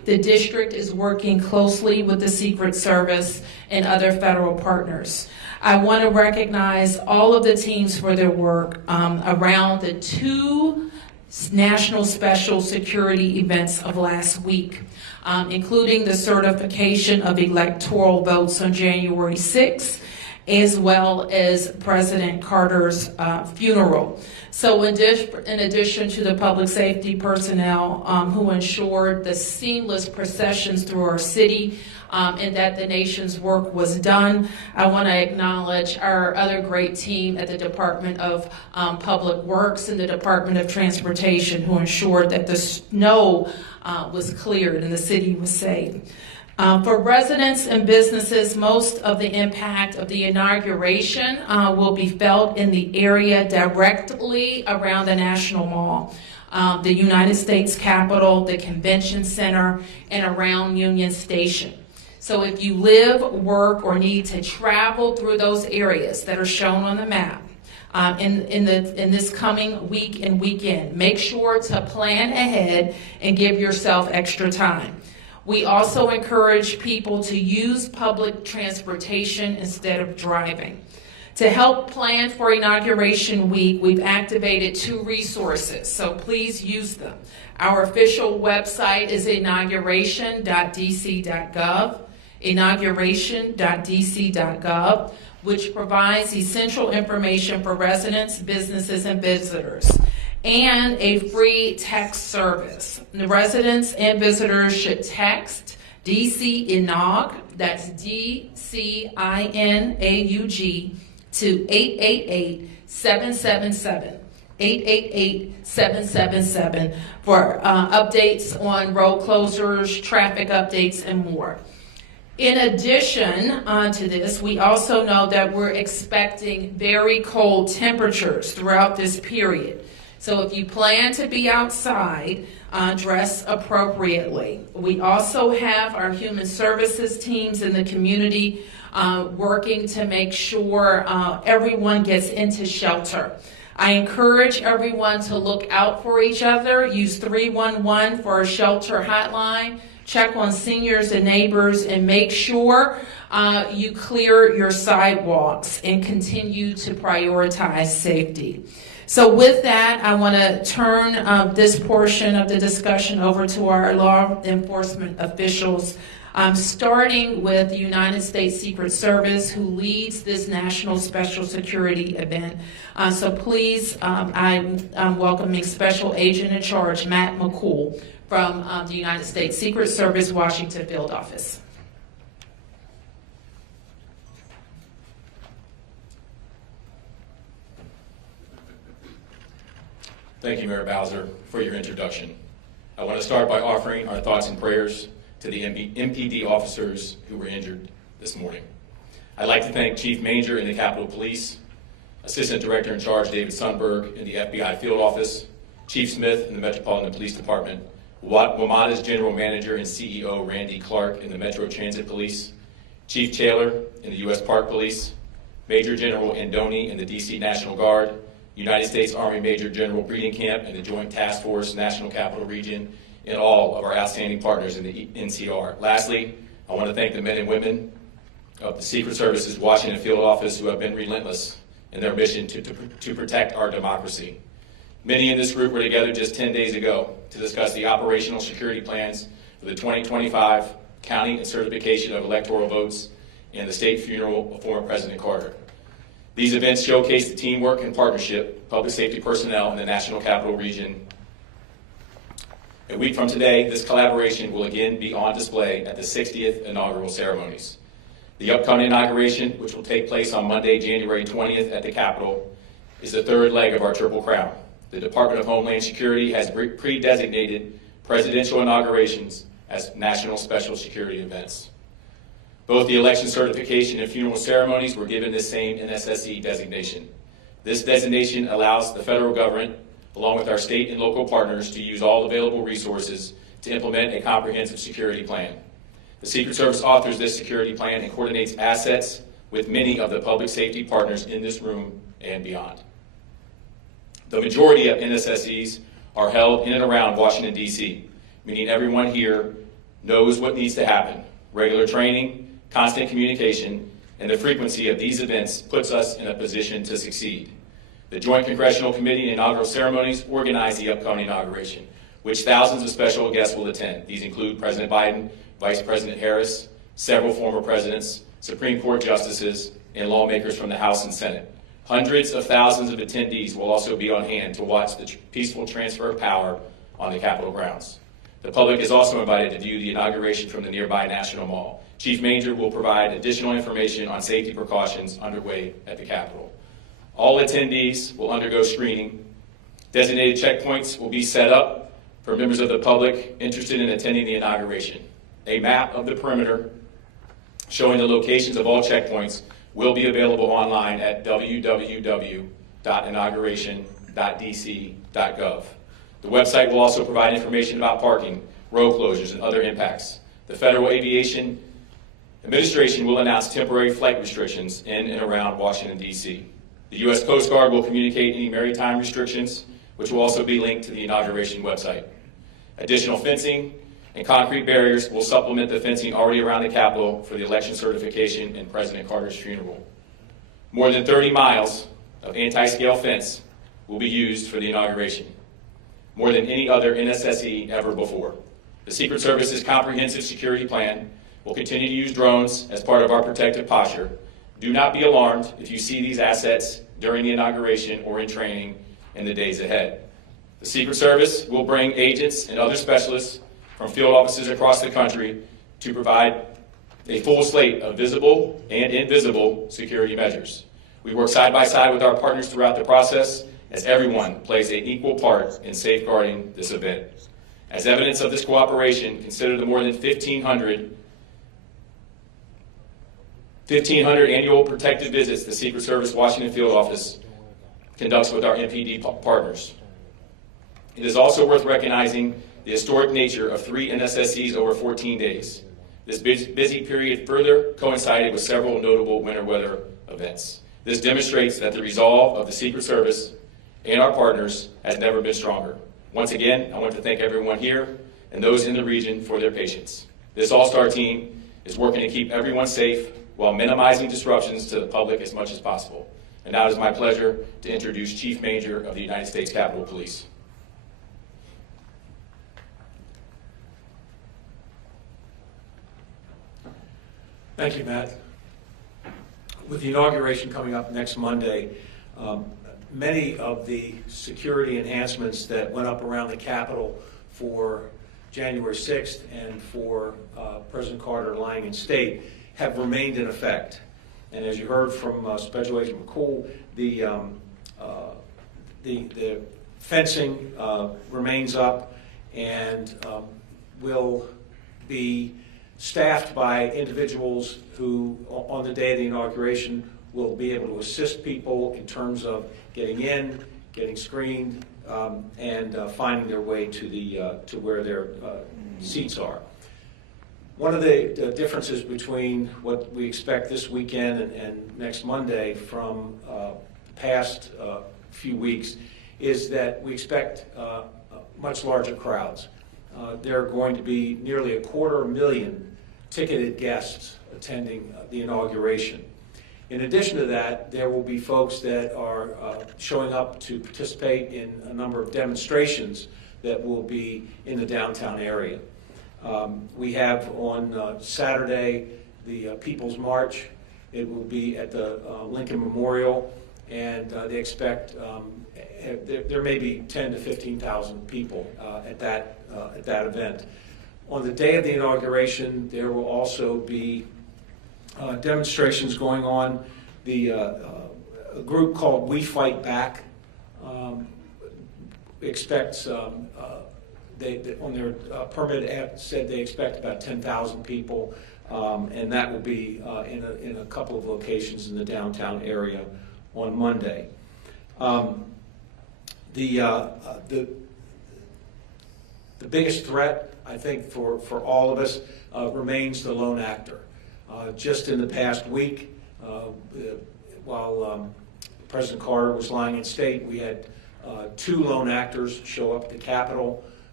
The district is working closely with the Secret Service and other federal partners. I want to recognize all of the teams for their work around the 2 national special security events of last week, including the certification of electoral votes on January 6th, as well as President Carter's funeral. So in addition to the public safety personnel who ensured the seamless processions through our city and that the nation's work was done, I want to acknowledge our other great team at the Department of Public Works and the Department of Transportation who ensured that the snow was cleared and the city was safe. For residents and businesses, most of the impact of the inauguration will be felt in the area directly around the National Mall, the United States Capitol, the Convention Center, and around Union Station. So if you live, work, or need to travel through those areas that are shown on the map in this coming week and weekend, make sure to plan ahead and give yourself extra time. We also encourage people to use public transportation instead of driving. To help plan for Inauguration Week, we've activated 2 resources, so please use them. Our official website is inauguration.dc.gov, inauguration.dc.gov, which provides essential information for residents, businesses, and visitors, and a free text service. The residents and visitors should text DC Inaug, that's DCINAUG, to 888-777. 888-777 for updates on road closures, traffic updates, and more. In addition to this, we also know that we're expecting very cold temperatures throughout this period. So if you plan to be outside, dress appropriately. We also have our human services teams in the community working to make sure everyone gets into shelter. I encourage everyone to look out for each other. Use 311 for a shelter hotline. Check on seniors and neighbors and make sure you clear your sidewalks and continue to prioritize safety. So with that, I want to turn this portion of the discussion over to our law enforcement officials, starting with the United States Secret Service, who leads this national special security event. So please, I'm welcoming Special Agent in Charge, Matt McCool, from the United States Secret Service, Washington Field Office. Thank you, Mayor Bowser, for your introduction. I want to start by offering our thoughts and prayers to the MPD officers who were injured this morning. I'd like to thank Chief Manger in the Capitol Police, Assistant Director in Charge David Sundberg in the FBI Field Office, Chief Smith in the Metropolitan Police Department, WMATA's General Manager and CEO Randy Clark in the Metro Transit Police, Chief Taylor in the U.S. Park Police, Major General Andoni in the D.C. National Guard, United States Army Major General Breeding Camp and the Joint Task Force National Capital Region, and all of our outstanding partners in the NCR. Lastly, I want to thank the men and women of the Secret Service's Washington Field Office who have been relentless in their mission to protect our democracy. Many in this group were together just 10 days ago to discuss the operational security plans for the 2025 counting and certification of electoral votes and the state funeral of former President Carter. These events showcase the teamwork and partnership, public safety personnel in the National Capital Region. A week from today, this collaboration will again be on display at the 60th inaugural ceremonies. The upcoming inauguration, which will take place on Monday, January 20th at the Capitol, is the third leg of our Triple Crown. The Department of Homeland Security has pre-designated presidential inaugurations as national special security events. Both the election certification and funeral ceremonies were given this same NSSE designation. This designation allows the federal government, along with our state and local partners, to use all available resources to implement a comprehensive security plan. The Secret Service authors this security plan and coordinates assets with many of the public safety partners in this room and beyond. The majority of NSSEs are held in and around Washington, D.C., meaning everyone here knows what needs to happen. Regular training, constant communication, and the frequency of these events puts us in a position to succeed. The Joint Congressional Committee and inaugural ceremonies organize the upcoming inauguration, which thousands of special guests will attend. These include President Biden, Vice President Harris, several former presidents, Supreme Court justices, and lawmakers from the House and Senate. Hundreds of thousands of attendees will also be on hand to watch the peaceful transfer of power on the Capitol grounds. The public is also invited to view the inauguration from the nearby National Mall. Chief Manger will provide additional information on safety precautions underway at the Capitol. All attendees will undergo screening. Designated checkpoints will be set up for members of the public interested in attending the inauguration. A map of the perimeter showing the locations of all checkpoints will be available online at www.inauguration.dc.gov. The website will also provide information about parking, road closures, and other impacts. The Federal Aviation Administration will announce temporary flight restrictions in and around Washington, D.C. The U.S. Coast Guard will communicate any maritime restrictions, which will also be linked to the inauguration website. Additional fencing and concrete barriers will supplement the fencing already around the Capitol for the election certification and President Carter's funeral. More than 30 miles of anti-scale fence will be used for the inauguration, more than any other NSSE ever before. The Secret Service's comprehensive security plan will continue to use drones as part of our protective posture. Do not be alarmed if you see these assets during the inauguration or in training in the days ahead. The Secret Service will bring agents and other specialists from field offices across the country to provide a full slate of visible and invisible security measures. We work side by side with our partners throughout the process as everyone plays an equal part in safeguarding this event. As evidence of this cooperation, consider the more than 1,500 annual protective visits the Secret Service Washington Field Office conducts with our MPD partners. It is also worth recognizing the historic nature of 3 NSSEs over 14 days. This busy period further coincided with several notable winter weather events. This demonstrates that the resolve of the Secret Service and our partners has never been stronger. Once again, I want to thank everyone here and those in the region for their patience. This all-star team is working to keep everyone safe while minimizing disruptions to the public as much as possible. And now it is my pleasure to introduce Chief Manger of the United States Capitol Police. Thank you, Matt. With the inauguration coming up next Monday, many of the security enhancements that went up around the Capitol for January 6th and for President Carter lying in state have remained in effect. And as you heard from Special Agent McCool, the fencing remains up and will be staffed by individuals who, on the day of the inauguration, will be able to assist people in terms of getting in, getting screened, and finding their way to where their seats are. One of the differences between what we expect this weekend and next Monday from the past few weeks is that we expect much larger crowds. There are going to be nearly 250,000 ticketed guests attending the inauguration. In addition to that, there will be folks that are showing up to participate in a number of demonstrations that will be in the downtown area. We have on Saturday the People's March. It will be at the Lincoln Memorial, and they expect there may be 10,000 to 15,000 people at that event. On the day of the inauguration, there will also be demonstrations going on. A group called We Fight Back expects, they on their permit app said they expect about 10,000 people, and that will be in a couple of locations in the downtown area on Monday. The biggest threat, I think, for all of us remains the lone actor. Just in the past week, while President Carter was lying in state, we had 2 lone actors show up at the Capitol.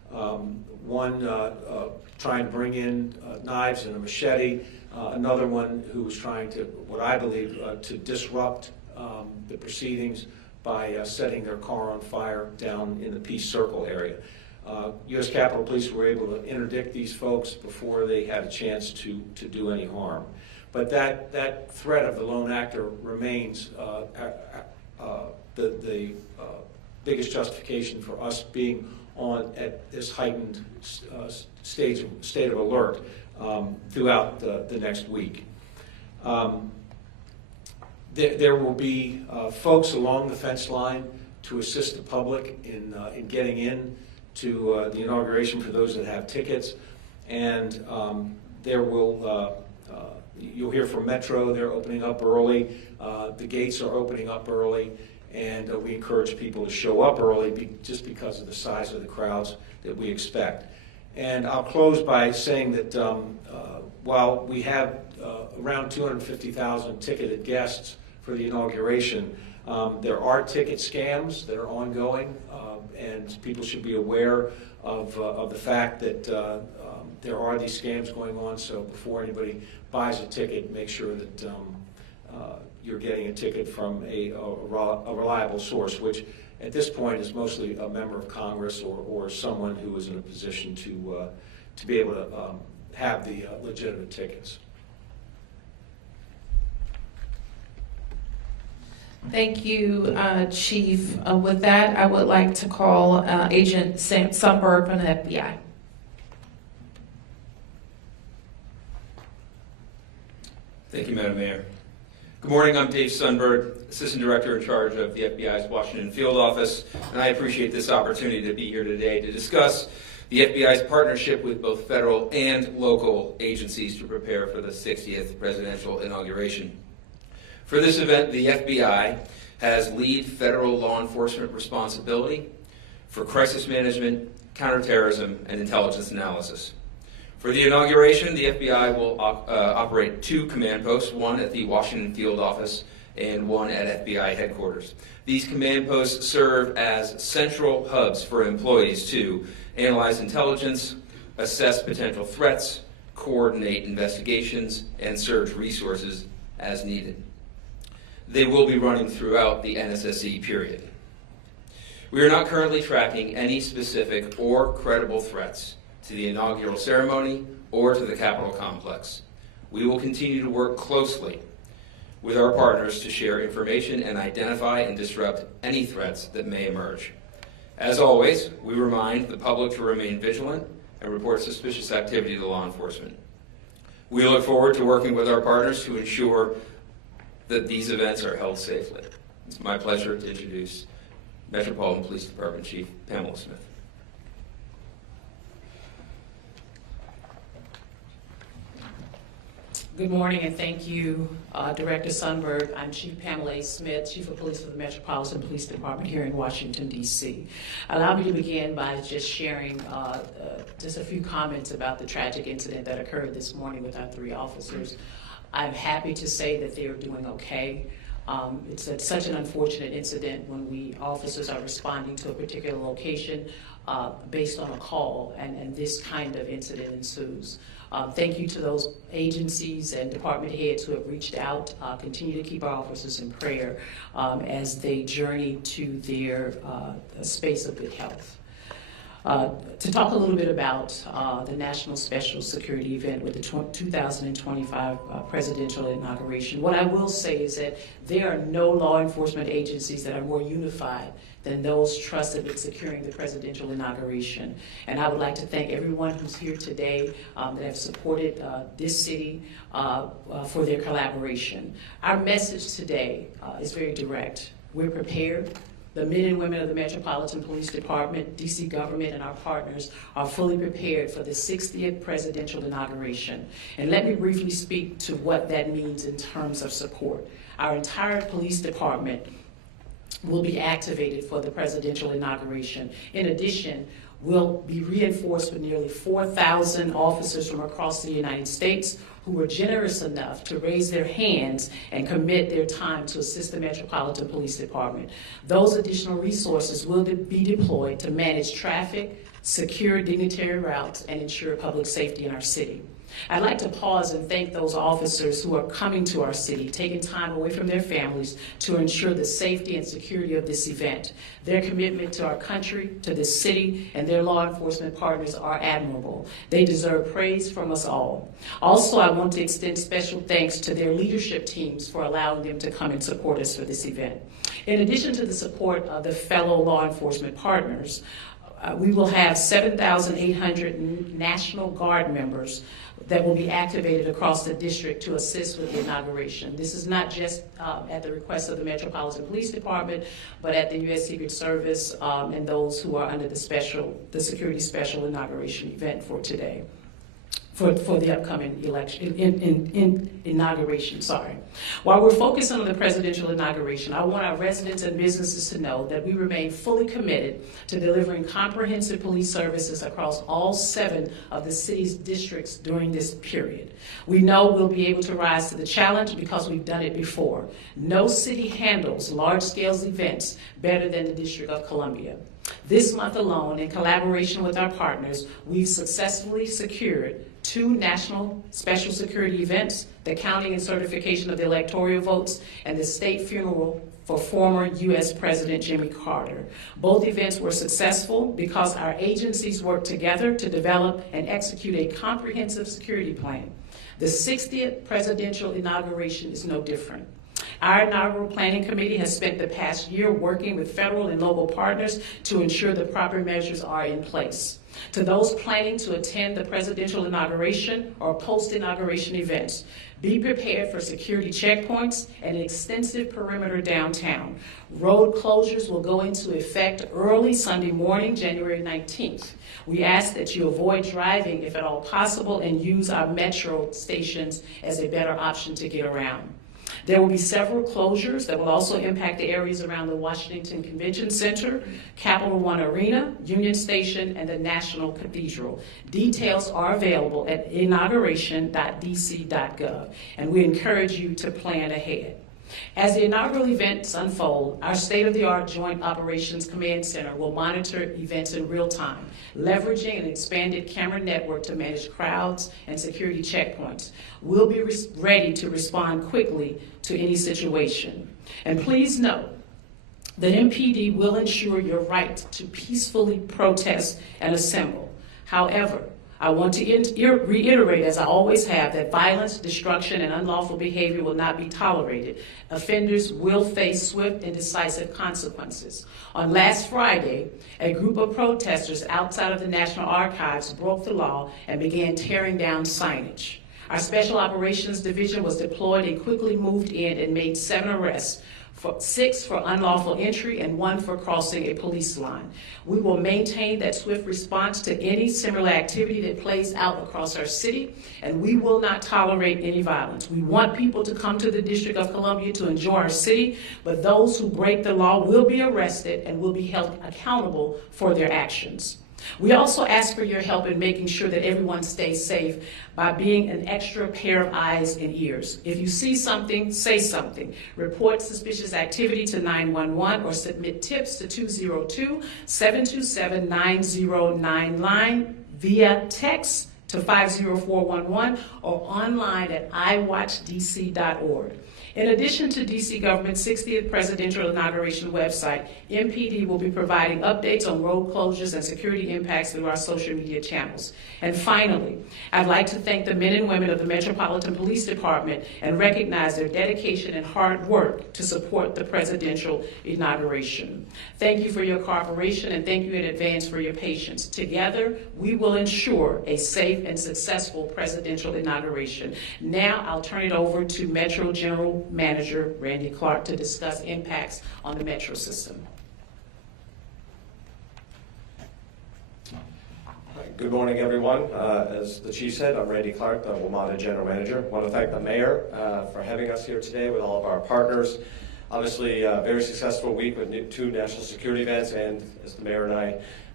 One trying to bring in knives and a machete. Another one who was trying to, what I believe, to disrupt the proceedings by setting their car on fire down in the Peace Circle area. U.S. Capitol Police were able to interdict these folks before they had a chance to do any harm. But that threat of the lone actor remains the biggest justification for us being on at this heightened state of alert throughout the next week. There will be folks along the fence line to assist the public in getting in to the inauguration for those that have tickets, and there will you'll hear from Metro. They're opening up early. The gates are opening up early, and we encourage people to show up early just because of the size of the crowds that we expect. And I'll close by saying that while we have around 250,000 ticketed guests for the inauguration, there are ticket scams that are ongoing, and people should be aware of the fact that there are these scams going on. So before anybody buys a ticket, make sure that you're getting a ticket from a reliable source, which at this point is mostly a member of Congress or someone who is in a position to be able to have the legitimate tickets. Thank you, Chief. With that, I would like to call Agent Sundberg from the FBI. Thank you, Madam Mayor. Good morning, I'm Dave Sundberg, Assistant Director in charge of the FBI's Washington Field Office, and I appreciate this opportunity to be here today to discuss the FBI's partnership with both federal and local agencies to prepare for the 60th Presidential Inauguration. For this event, the FBI has lead federal law enforcement responsibility for crisis management, counterterrorism, and intelligence analysis. For the inauguration, the FBI will operate 2 command posts, one at the Washington Field Office and one at FBI headquarters. These command posts serve as central hubs for employees to analyze intelligence, assess potential threats, coordinate investigations, and surge resources as needed. They will be running throughout the NSSE period. We are not currently tracking any specific or credible threats to the inaugural ceremony or to the Capitol complex. We will continue to work closely with our partners to share information and identify and disrupt any threats that may emerge. As always, we remind the public to remain vigilant and report suspicious activity to law enforcement. We look forward to working with our partners to ensure that these events are held safely. It's my pleasure to introduce Metropolitan Police Department Chief Pamela Smith. Good morning, and thank you, Director Sundberg. I'm Chief Pamela Smith, Chief of Police for the Metropolitan Police Department here in Washington, D.C. Allow me to begin by just sharing just a few comments about the tragic incident that occurred this morning with our 3 officers. I'm happy to say that they are doing okay. It's such an unfortunate incident when officers are responding to a particular location based on a call, and this kind of incident ensues. Thank you to those agencies and department heads who have reached out. Continue to keep our officers in prayer as they journey to their space of good health. To talk a little bit about the National Special Security event with the 2025 Presidential Inauguration, what I will say is that there are no law enforcement agencies that are more unified than those trusted with securing the presidential inauguration. And I would like to thank everyone who's here today that have supported this city for their collaboration. Our message today is very direct. We're prepared. The men and women of the Metropolitan Police Department, DC government, and our partners are fully prepared for the 60th presidential inauguration. And let me briefly speak to what that means in terms of support. Our entire police department will be activated for the presidential inauguration. In addition, we'll be reinforced with nearly 4,000 officers from across the United States who were generous enough to raise their hands and commit their time to assist the Metropolitan Police Department. Those additional resources will be deployed to manage traffic, secure dignitary routes, and ensure public safety in our city. I'd like to pause and thank those officers who are coming to our city, taking time away from their families to ensure the safety and security of this event. Their commitment to our country, to this city, and their law enforcement partners are admirable. They deserve praise from us all. Also, I want to extend special thanks to their leadership teams for allowing them to come and support us for this event. In addition to the support of the fellow law enforcement partners, we will have 7,800 National Guard members that will be activated across the district to assist with the inauguration. This is not just at the request of the Metropolitan Police Department, but at the U.S. Secret Service and those who are under the Security Special Inauguration event for today. For the upcoming election, inauguration, sorry. While we're focused on the presidential inauguration, I want our residents and businesses to know that we remain fully committed to delivering comprehensive police services across all 7 of the city's districts during this period. We know we'll be able to rise to the challenge because we've done it before. No city handles large-scale events better than the District of Columbia. This month alone, in collaboration with our partners, we've successfully secured 2 national special security events, the counting and certification of the electoral votes, and the state funeral for former U.S. President Jimmy Carter. Both events were successful because our agencies worked together to develop and execute a comprehensive security plan. The 60th presidential inauguration is no different. Our inaugural planning committee has spent the past year working with federal and local partners to ensure the proper measures are in place. To those planning to attend the presidential inauguration or post-inauguration events, be prepared for security checkpoints and an extensive perimeter downtown. Road closures will go into effect early Sunday morning, January 19th. We ask that you avoid driving if at all possible and use our metro stations as a better option to get around. There will be several closures that will also impact the areas around the Washington Convention Center, Capital One Arena, Union Station, and the National Cathedral. Details are available at inauguration.dc.gov, and we encourage you to plan ahead. As the inaugural events unfold, our state-of-the-art Joint Operations Command Center will monitor events in real time, leveraging an expanded camera network to manage crowds and security checkpoints. We'll be ready to respond quickly to any situation. And please note that MPD will ensure your right to peacefully protest and assemble. However, I want to reiterate, as I always have, that violence, destruction, and unlawful behavior will not be tolerated. Offenders will face swift and decisive consequences. On last Friday, a group of protesters outside of the National Archives broke the law and began tearing down signage. Our Special Operations Division was deployed and quickly moved in and made 7 arrests, 6 for unlawful entry and 1 for crossing a police line. We will maintain that swift response to any similar activity that plays out across our city, and we will not tolerate any violence. We want people to come to the District of Columbia to enjoy our city, but those who break the law will be arrested and will be held accountable for their actions. We also ask for your help in making sure that everyone stays safe by being an extra pair of eyes and ears. If you see something, say something. Report suspicious activity to 911 or submit tips to 202-727-9099 via text to 50411 or online at iwatchdc.org. In addition to DC government's 60th presidential inauguration website, MPD will be providing updates on road closures and security impacts through our social media channels. And finally, I'd like to thank the men and women of the Metropolitan Police Department and recognize their dedication and hard work to support the presidential inauguration. Thank you for your cooperation and thank you in advance for your patience. Together, we will ensure a safe and successful presidential inauguration. Now, I'll turn it over to Metro General Manager Randy Clark to discuss impacts on the Metro system. Good morning, everyone. As the Chief said, I'm Randy Clark, the WMATA General Manager. I want to thank the Mayor for having us here today with all of our partners. Obviously, a very successful week with 2 national security events, and as the Mayor and I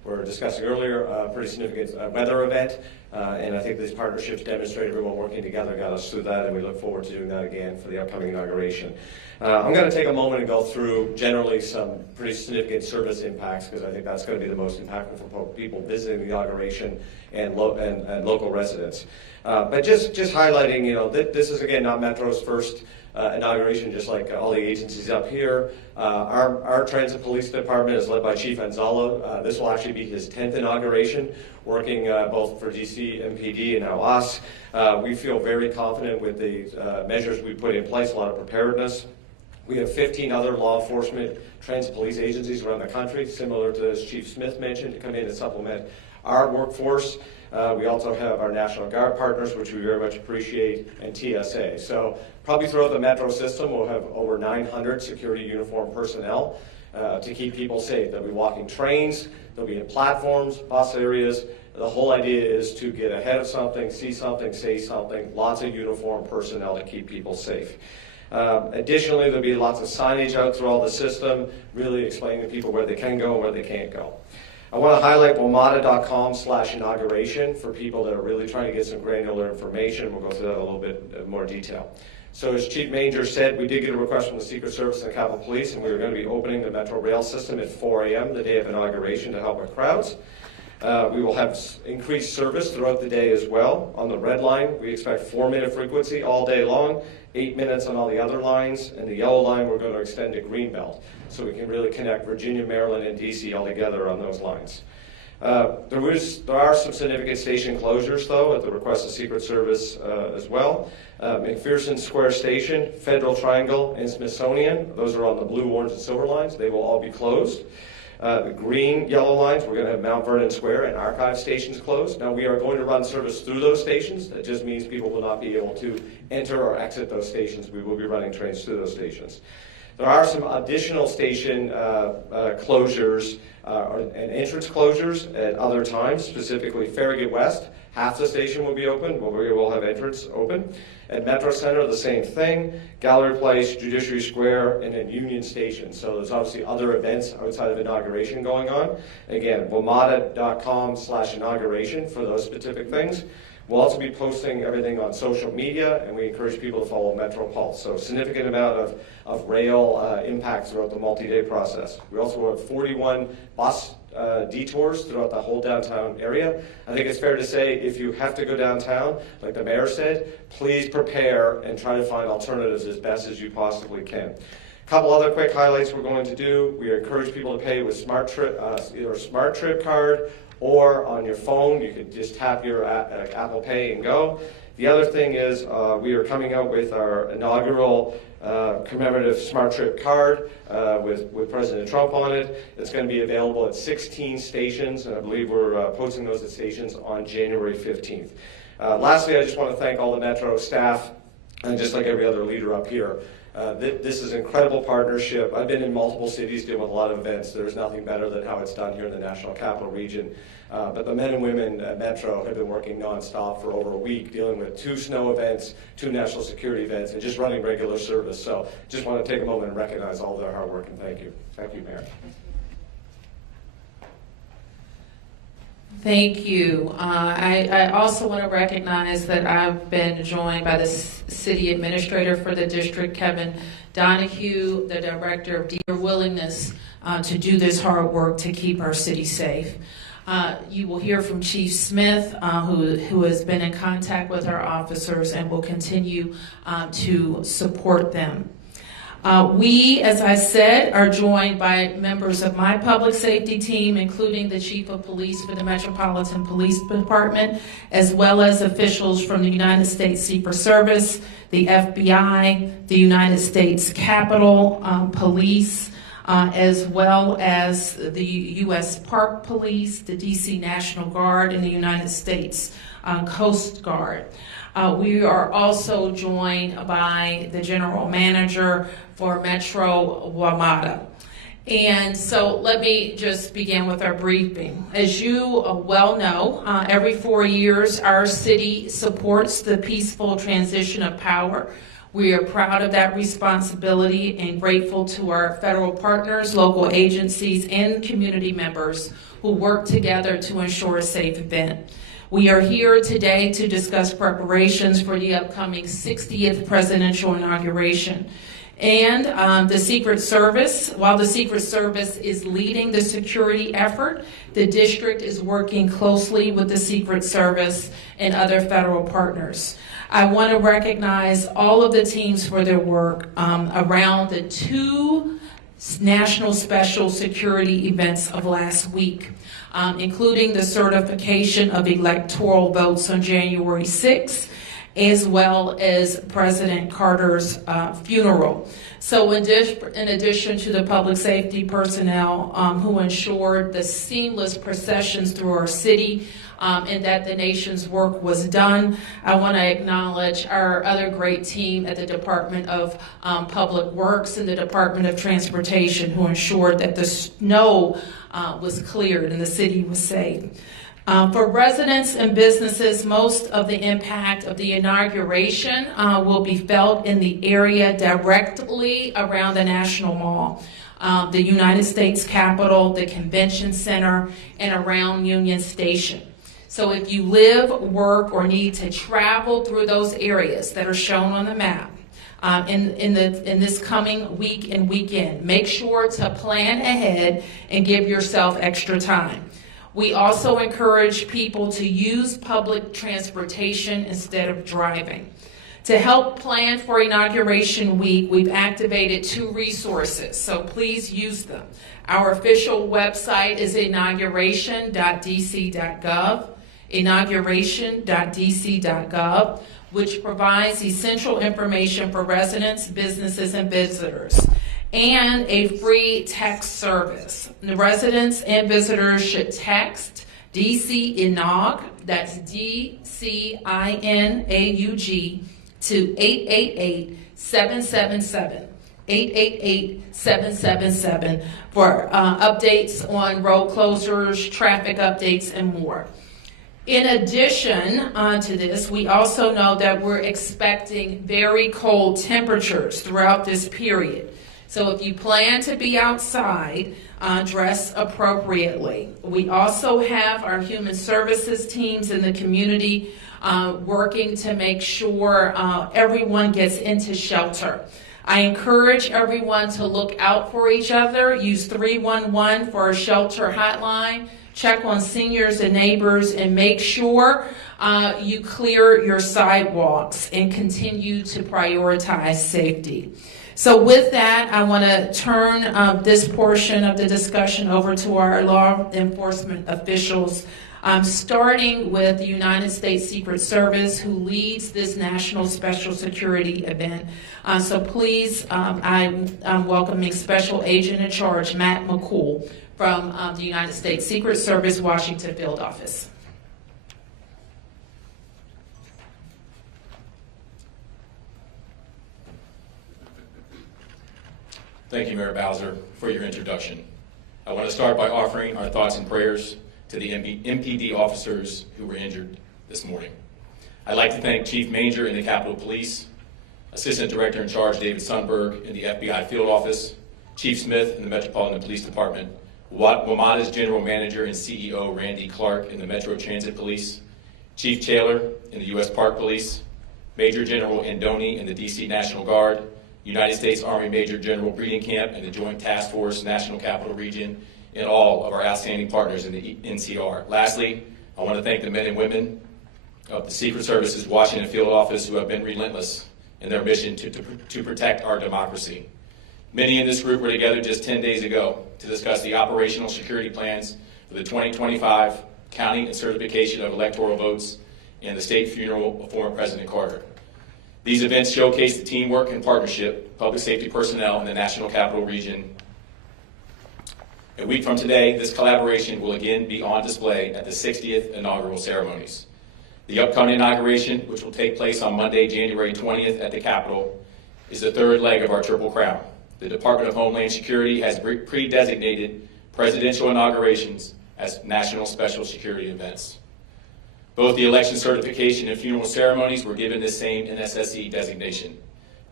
were discussing earlier, a pretty significant weather event. And I think these partnerships demonstrate everyone working together got us through that, and we look forward to doing that again for the upcoming inauguration. I'm going to take a moment and go through generally some pretty significant service impacts, because I think that's going to be the most impactful for people visiting the inauguration and local residents. But just highlighting, this is again not Metro's first inauguration, just like all the agencies up here. Our Transit Police Department is led by Chief Anzalo. This will actually be his 10th inauguration, working both for DC, MPD, and now us. We feel very confident with the measures we put in place, a lot of preparedness. We have 15 other law enforcement transit police agencies around the country, similar to as Chief Smith mentioned, to come in and supplement our workforce. We also have our National Guard partners, which we very much appreciate, and TSA. So probably throughout the Metro system, we'll have over 900 security uniform personnel to keep people safe. They'll be walking trains, they'll be in platforms, bus areas. The whole idea is to get ahead of something, see something, say something, lots of uniform personnel to keep people safe. Additionally, there'll be lots of signage out through all the system, really explaining to people where they can go and where they can't go. I want to highlight WMATA.com/inauguration for people that are really trying to get some granular information. We'll go through that in a little bit more detail. So as Chief Manger said, we did get a request from the Secret Service and Capitol Police, and we were going to be opening the Metro Rail system at 4 a.m. the day of inauguration to help with crowds. We will have increased service throughout the day as well. On the red line, we expect 4-minute frequency all day long, 8 minutes on all the other lines, and the yellow line we're going to extend to Greenbelt, so we can really connect Virginia, Maryland, and DC all together on those lines. There are some significant station closures, though, at the request of Secret Service as well. McPherson Square Station, Federal Triangle, and Smithsonian, those are on the blue, orange, and silver lines. They will all be closed. The green, yellow lines, we're going to have Mount Vernon Square and Archive stations closed. Now, we are going to run service through those stations. That just means people will not be able to enter or exit those stations. We will be running trains through those stations. There are some additional station closures and entrance closures at other times, specifically Farragut West. Half the station will be open, but we will have entrance open. At Metro Center, the same thing. Gallery Place, Judiciary Square, and then Union Station. So there's obviously other events outside of inauguration going on. Again, WMATA.com/inauguration for those specific things. We'll also be posting everything on social media, and we encourage people to follow Metro Pulse. So significant amount of rail impact throughout the multi-day process. We also have 41 bus detours throughout the whole downtown area. I think it's fair to say if you have to go downtown, like the mayor said, please prepare and try to find alternatives as best as you possibly can. A couple other quick highlights we're going to do. We encourage people to pay with either a Smart Trip card or on your phone. You can just tap your Apple Pay and go. The other thing is we are coming out with our inaugural commemorative Smart Trip card with President Trump on it. It's going to be available at 16 stations, and I believe we're posting those at stations on January 15th. Lastly, I just want to thank all the Metro staff, and just like every other leader up here. This is an incredible partnership. I've been in multiple cities doing a lot of events. There's nothing better than how it's done here in the National Capital Region. But the men and women at Metro have been working nonstop for over a week, dealing with 2 snow events, 2 national security events, and just running regular service. So just want to take a moment and recognize all their hard work, and thank you. Thank you, Mayor. Thank you. I also want to recognize that I've been joined by the city administrator for the district, Kevin Donahue, the director of their willingness to do this hard work to keep our city safe. You will hear from Chief Smith, who has been in contact with our officers and will continue to support them. We, as I said, are joined by members of my public safety team, including the Chief of Police for the Metropolitan Police Department, as well as officials from the United States Secret Service, the FBI, the United States Capitol Police, as well as the U.S. Park Police, the D.C. National Guard, and the United States Coast Guard. We are also joined by the General Manager for Metro WMATA. And so let me just begin with our briefing. As you well know, every 4 years our city supports the peaceful transition of power We are proud of that responsibility and grateful to our federal partners, local agencies, and community members who work together to ensure a safe event. We are here today to discuss preparations for the upcoming 60th presidential inauguration. And the Secret Service, while the Secret Service is leading the security effort, the district is working closely with the Secret Service and other federal partners. I want to recognize all of the teams for their work around the 2 national special security events of last week, including the certification of electoral votes on January 6th, as well as President Carter's funeral. So in addition to the public safety personnel who ensured the seamless processions through our city and that the nation's work was done, I want to acknowledge our other great team at the Department of Public Works and the Department of Transportation who ensured that the snow was cleared and the city was safe. For residents and businesses, most of the impact of the inauguration will be felt in the area directly around the National Mall, the United States Capitol, the Convention Center, and around Union Station. So if you live, work, or need to travel through those areas that are shown on the map in this coming week and weekend, make sure to plan ahead and give yourself extra time. We also encourage people to use public transportation instead of driving. To help plan for Inauguration Week, we've activated 2 resources, so please use them. Our official website is inauguration.dc.gov, inauguration.dc.gov, which provides essential information for residents, businesses, and visitors, and a free text service. The residents and visitors should text DC Inaug, that's DCINAUG, to 888-777. 888-777 for updates on road closures, traffic updates, and more. In addition to this, we also know that we're expecting very cold temperatures throughout this period. So if you plan to be outside, dress appropriately. We also have our human services teams in the community working to make sure everyone gets into shelter. I encourage everyone to look out for each other. Use 311 for a shelter hotline. Check on seniors and neighbors and make sure you clear your sidewalks and continue to prioritize safety. So with that, I want to turn this portion of the discussion over to our law enforcement officials, starting with the United States Secret Service, who leads this national special security event. So please, I'm welcoming Special Agent in Charge, Matt McCool, from the United States Secret Service, Washington Field Office. Thank you, Mayor Bowser, for your introduction. I want to start by offering our thoughts and prayers to the MPD officers who were injured this morning. I'd like to thank Chief Manger in the Capitol Police, Assistant Director in Charge David Sundberg in the FBI Field Office, Chief Smith in the Metropolitan Police Department, WMATA's General Manager and CEO Randy Clark in the Metro Transit Police, Chief Taylor in the U.S. Park Police, Major General Andoni in the D.C. National Guard, United States Army Major General Breeding Camp and the Joint Task Force National Capital Region, and all of our outstanding partners in the NCR. Lastly, I want to thank the men and women of the Secret Service's Washington Field Office who have been relentless in their mission to protect our democracy. Many in this group were together just 10 days ago to discuss the operational security plans for the 2025 counting and certification of electoral votes and the state funeral of former President Carter. These events showcase the teamwork and partnership, public safety personnel in the National Capital Region. A week from today, this collaboration will again be on display at the 60th inaugural ceremonies. The upcoming inauguration, which will take place on Monday, January 20th at the Capitol, is the third leg of our Triple Crown. The Department of Homeland Security has pre-designated presidential inaugurations as national special security events. Both the election certification and funeral ceremonies were given this same NSSE designation.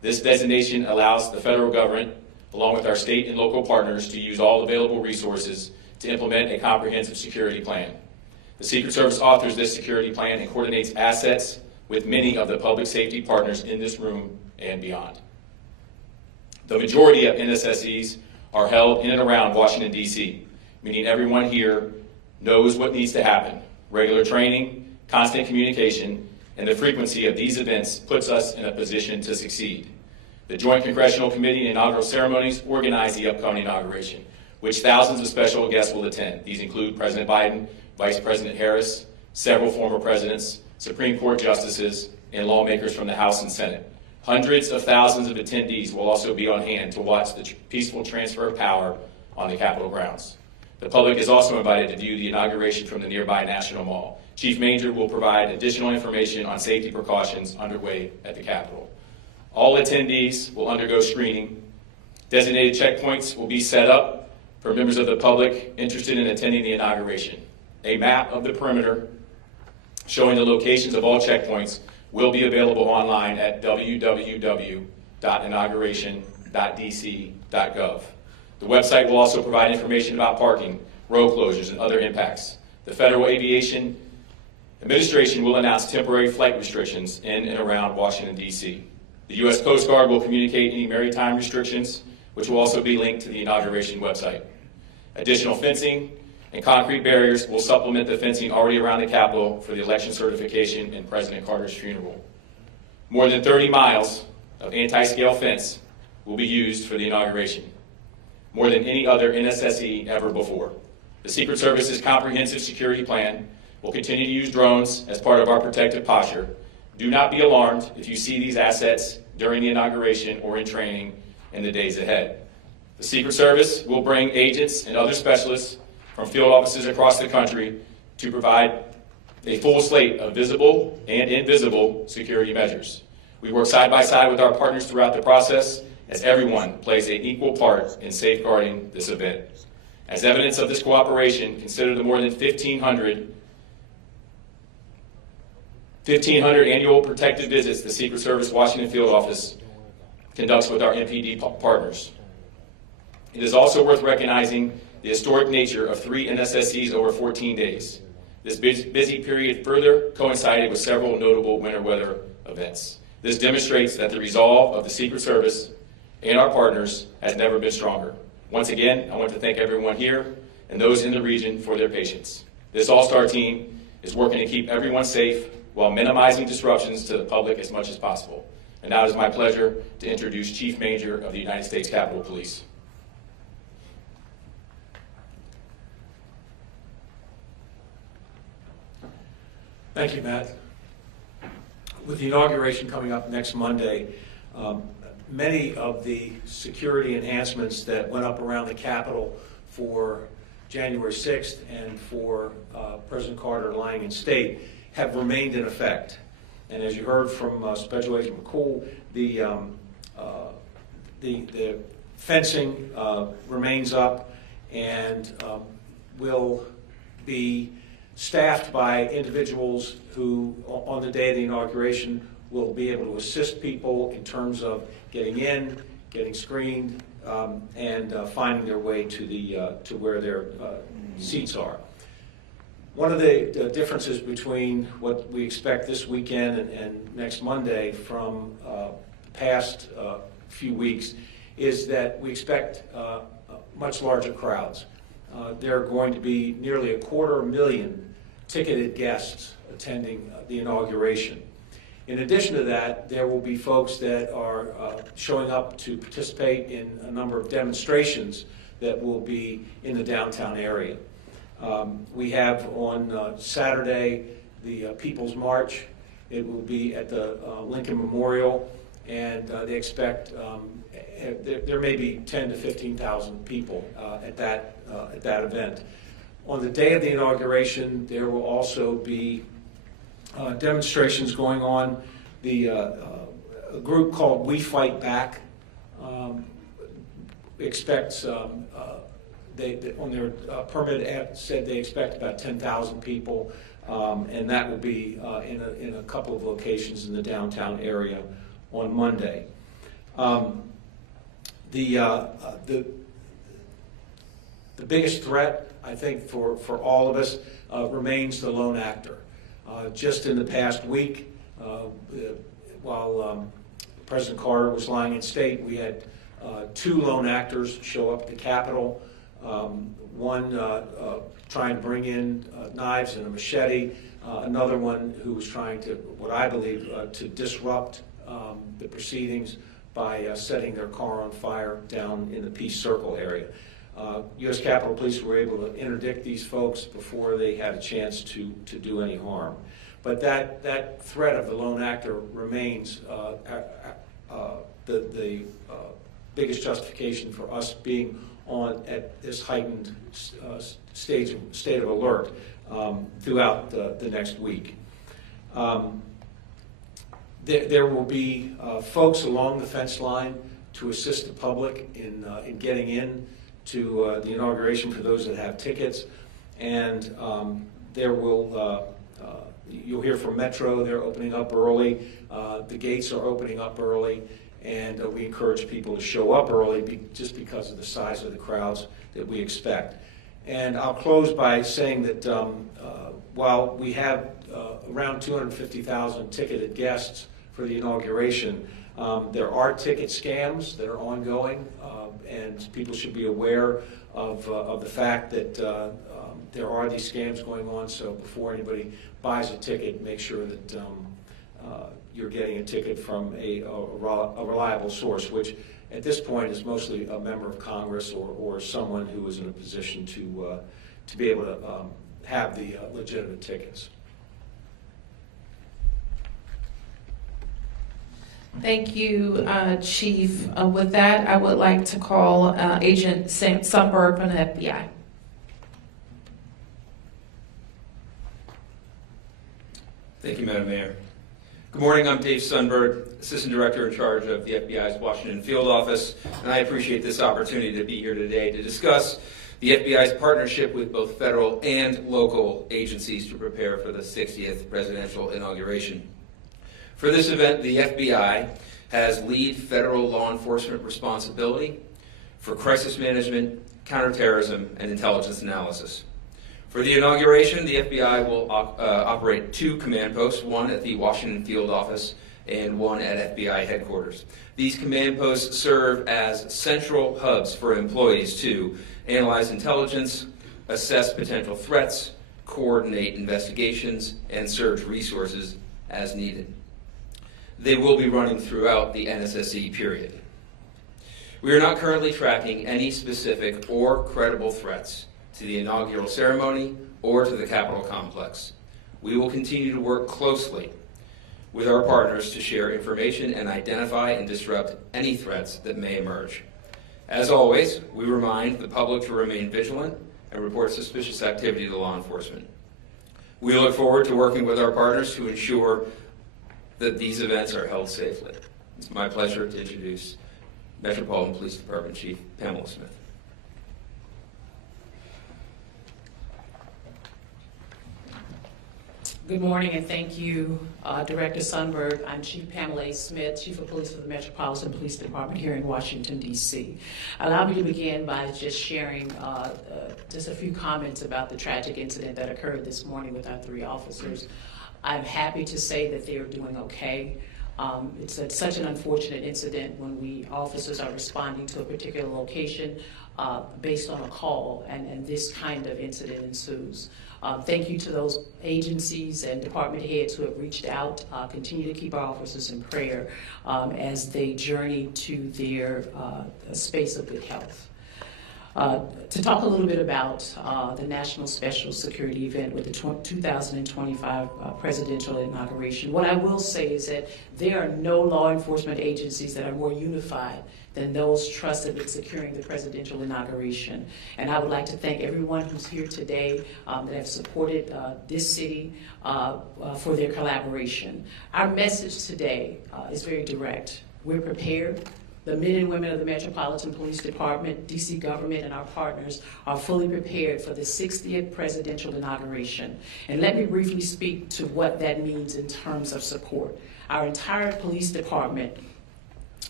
This designation allows the federal government, along with our state and local partners, to use all available resources to implement a comprehensive security plan. The Secret Service authors this security plan and coordinates assets with many of the public safety partners in this room and beyond. The majority of NSSEs are held in and around Washington, D.C., meaning everyone here knows what needs to happen. Regular training, constant communication, and the frequency of these events puts us in a position to succeed. The Joint Congressional Committee and inaugural ceremonies organize the upcoming inauguration, which thousands of special guests will attend. These include President Biden, Vice President Harris, several former presidents, Supreme Court justices, and lawmakers from the House and Senate. Hundreds of thousands of attendees will also be on hand to watch the peaceful transfer of power on the Capitol grounds. The public is also invited to view the inauguration from the nearby National Mall. Chief Manger will provide additional information on safety precautions underway at the Capitol. All attendees will undergo screening. Designated checkpoints will be set up for members of the public interested in attending the inauguration. A map of the perimeter showing the locations of all checkpoints will be available online at www.inauguration.dc.gov. The website will also provide information about parking, road closures, and other impacts. The Federal Aviation Administration will announce temporary flight restrictions in and around Washington, D.C. The U.S. Coast Guard will communicate any maritime restrictions, which will also be linked to the inauguration website. Additional fencing and concrete barriers will supplement the fencing already around the Capitol for the election certification and President Carter's funeral. More than 30 miles of anti-scale fence will be used for the inauguration, more than any other NSSE ever before. The Secret Service's comprehensive security plan will continue to use drones as part of our protective posture. Do not be alarmed if you see these assets during the inauguration or in training in the days ahead. The Secret Service will bring agents and other specialists from field offices across the country to provide a full slate of visible and invisible security measures. We work side by side with our partners throughout the process as everyone plays an equal part in safeguarding this event. As evidence of this cooperation, consider the more than 1,500 annual protective visits the Secret Service Washington Field Office conducts with our MPD partners. It is also worth recognizing the historic nature of 3 NSSEs over 14 days. This busy period further coincided with several notable winter weather events. This demonstrates that the resolve of the Secret Service and our partners has never been stronger. Once again, I want to thank everyone here and those in the region for their patience. This all-star team is working to keep everyone safe while minimizing disruptions to the public as much as possible. And now it is my pleasure to introduce Chief Manger of the United States Capitol Police. Thank you, Matt. With the inauguration coming up next Monday, many of the security enhancements that went up around the Capitol for January 6th and for President Carter lying in state have remained in effect. And as you heard from Special Agent McCool, the fencing remains up and will be staffed by individuals who, on the day of the inauguration, will be able to assist people in terms of getting in, getting screened, and finding their way to where their seats are. One of the differences between what we expect this weekend and next Monday from the past few weeks is that we expect much larger crowds. There are going to be nearly 250,000 ticketed guests attending the inauguration. In addition to that, there will be folks that are showing up to participate in a number of demonstrations that will be in the downtown area. We have on Saturday the People's March. It will be at the Lincoln Memorial, and they expect there may be 10,000 to 15,000 people at that event. On the day of the inauguration, there will also be demonstrations going on. A group called We Fight Back expects, on their permit ad said they expect about 10,000 people, and that will be in a couple of locations in the downtown area on Monday. The biggest threat, I think, for all of us remains the lone actor. Just in the past week, while President Carter was lying in state, we had 2 lone actors show up at the Capitol. One trying to bring in knives and a machete, another one who was trying to, what I believe, to disrupt the proceedings by setting their car on fire down in the Peace Circle area. U.S. Capitol Police were able to interdict these folks before they had a chance to do any harm. But that threat of the lone actor remains the biggest justification for us being on at this heightened state of alert throughout the next week. There will be folks along the fence line to assist the public in getting in to the inauguration for those that have tickets, and you'll hear from Metro. They're opening up early. The gates are opening up early, and we encourage people to show up early just because of the size of the crowds that we expect. And I'll close by saying that while we have around 250,000 ticketed guests for the inauguration, there are ticket scams that are ongoing, and people should be aware of the fact that there are these scams going on. So before anybody buys a ticket, make sure that you're getting a ticket from a reliable source, which at this point is mostly a member of Congress or someone who is in a position to be able to have the legitimate tickets. Thank you, Chief. With that, I would like to call Agent Sundberg from the FBI. Thank you, Madam Mayor. Good morning, I'm Dave Sundberg, Assistant Director in charge of the FBI's Washington Field Office, and I appreciate this opportunity to be here today to discuss the FBI's partnership with both federal and local agencies to prepare for the 60th Presidential Inauguration. For this event, the FBI has lead federal law enforcement responsibility for crisis management, counterterrorism, and intelligence analysis. For the inauguration, the FBI will operate 2 command posts, one at the Washington Field Office and one at FBI headquarters. These command posts serve as central hubs for employees to analyze intelligence, assess potential threats, coordinate investigations, and surge resources as needed. They will be running throughout the NSSE period. We are not currently tracking any specific or credible threats to the inaugural ceremony or to the Capitol complex. We will continue to work closely with our partners to share information and identify and disrupt any threats that may emerge. As always, we remind the public to remain vigilant and report suspicious activity to law enforcement. We look forward to working with our partners to ensure that these events are held safely. It's my pleasure to introduce Metropolitan Police Department Chief Pamela Smith. Good morning, and thank you, Director Sundberg. I'm Chief Pamela Smith, Chief of Police for the Metropolitan Police Department here in Washington, D.C. Allow me to begin by just sharing just a few comments about the tragic incident that occurred this morning with our 3 officers. I'm happy to say that they are doing okay. It's such an unfortunate incident when officers are responding to a particular location based on a call, and this kind of incident ensues. Thank you to those agencies and department heads who have reached out. Continue to keep our officers in prayer as they journey to their space of good health. To talk a little bit about the National Special Security event with the 2025 Presidential Inauguration, what I will say is that there are no law enforcement agencies that are more unified than those trusted with securing the presidential inauguration. And I would like to thank everyone who's here today that have supported this city for their collaboration. Our message today is very direct. We're prepared. The men and women of the Metropolitan Police Department, DC government, and our partners are fully prepared for the 60th presidential inauguration. And let me briefly speak to what that means in terms of support. Our entire police department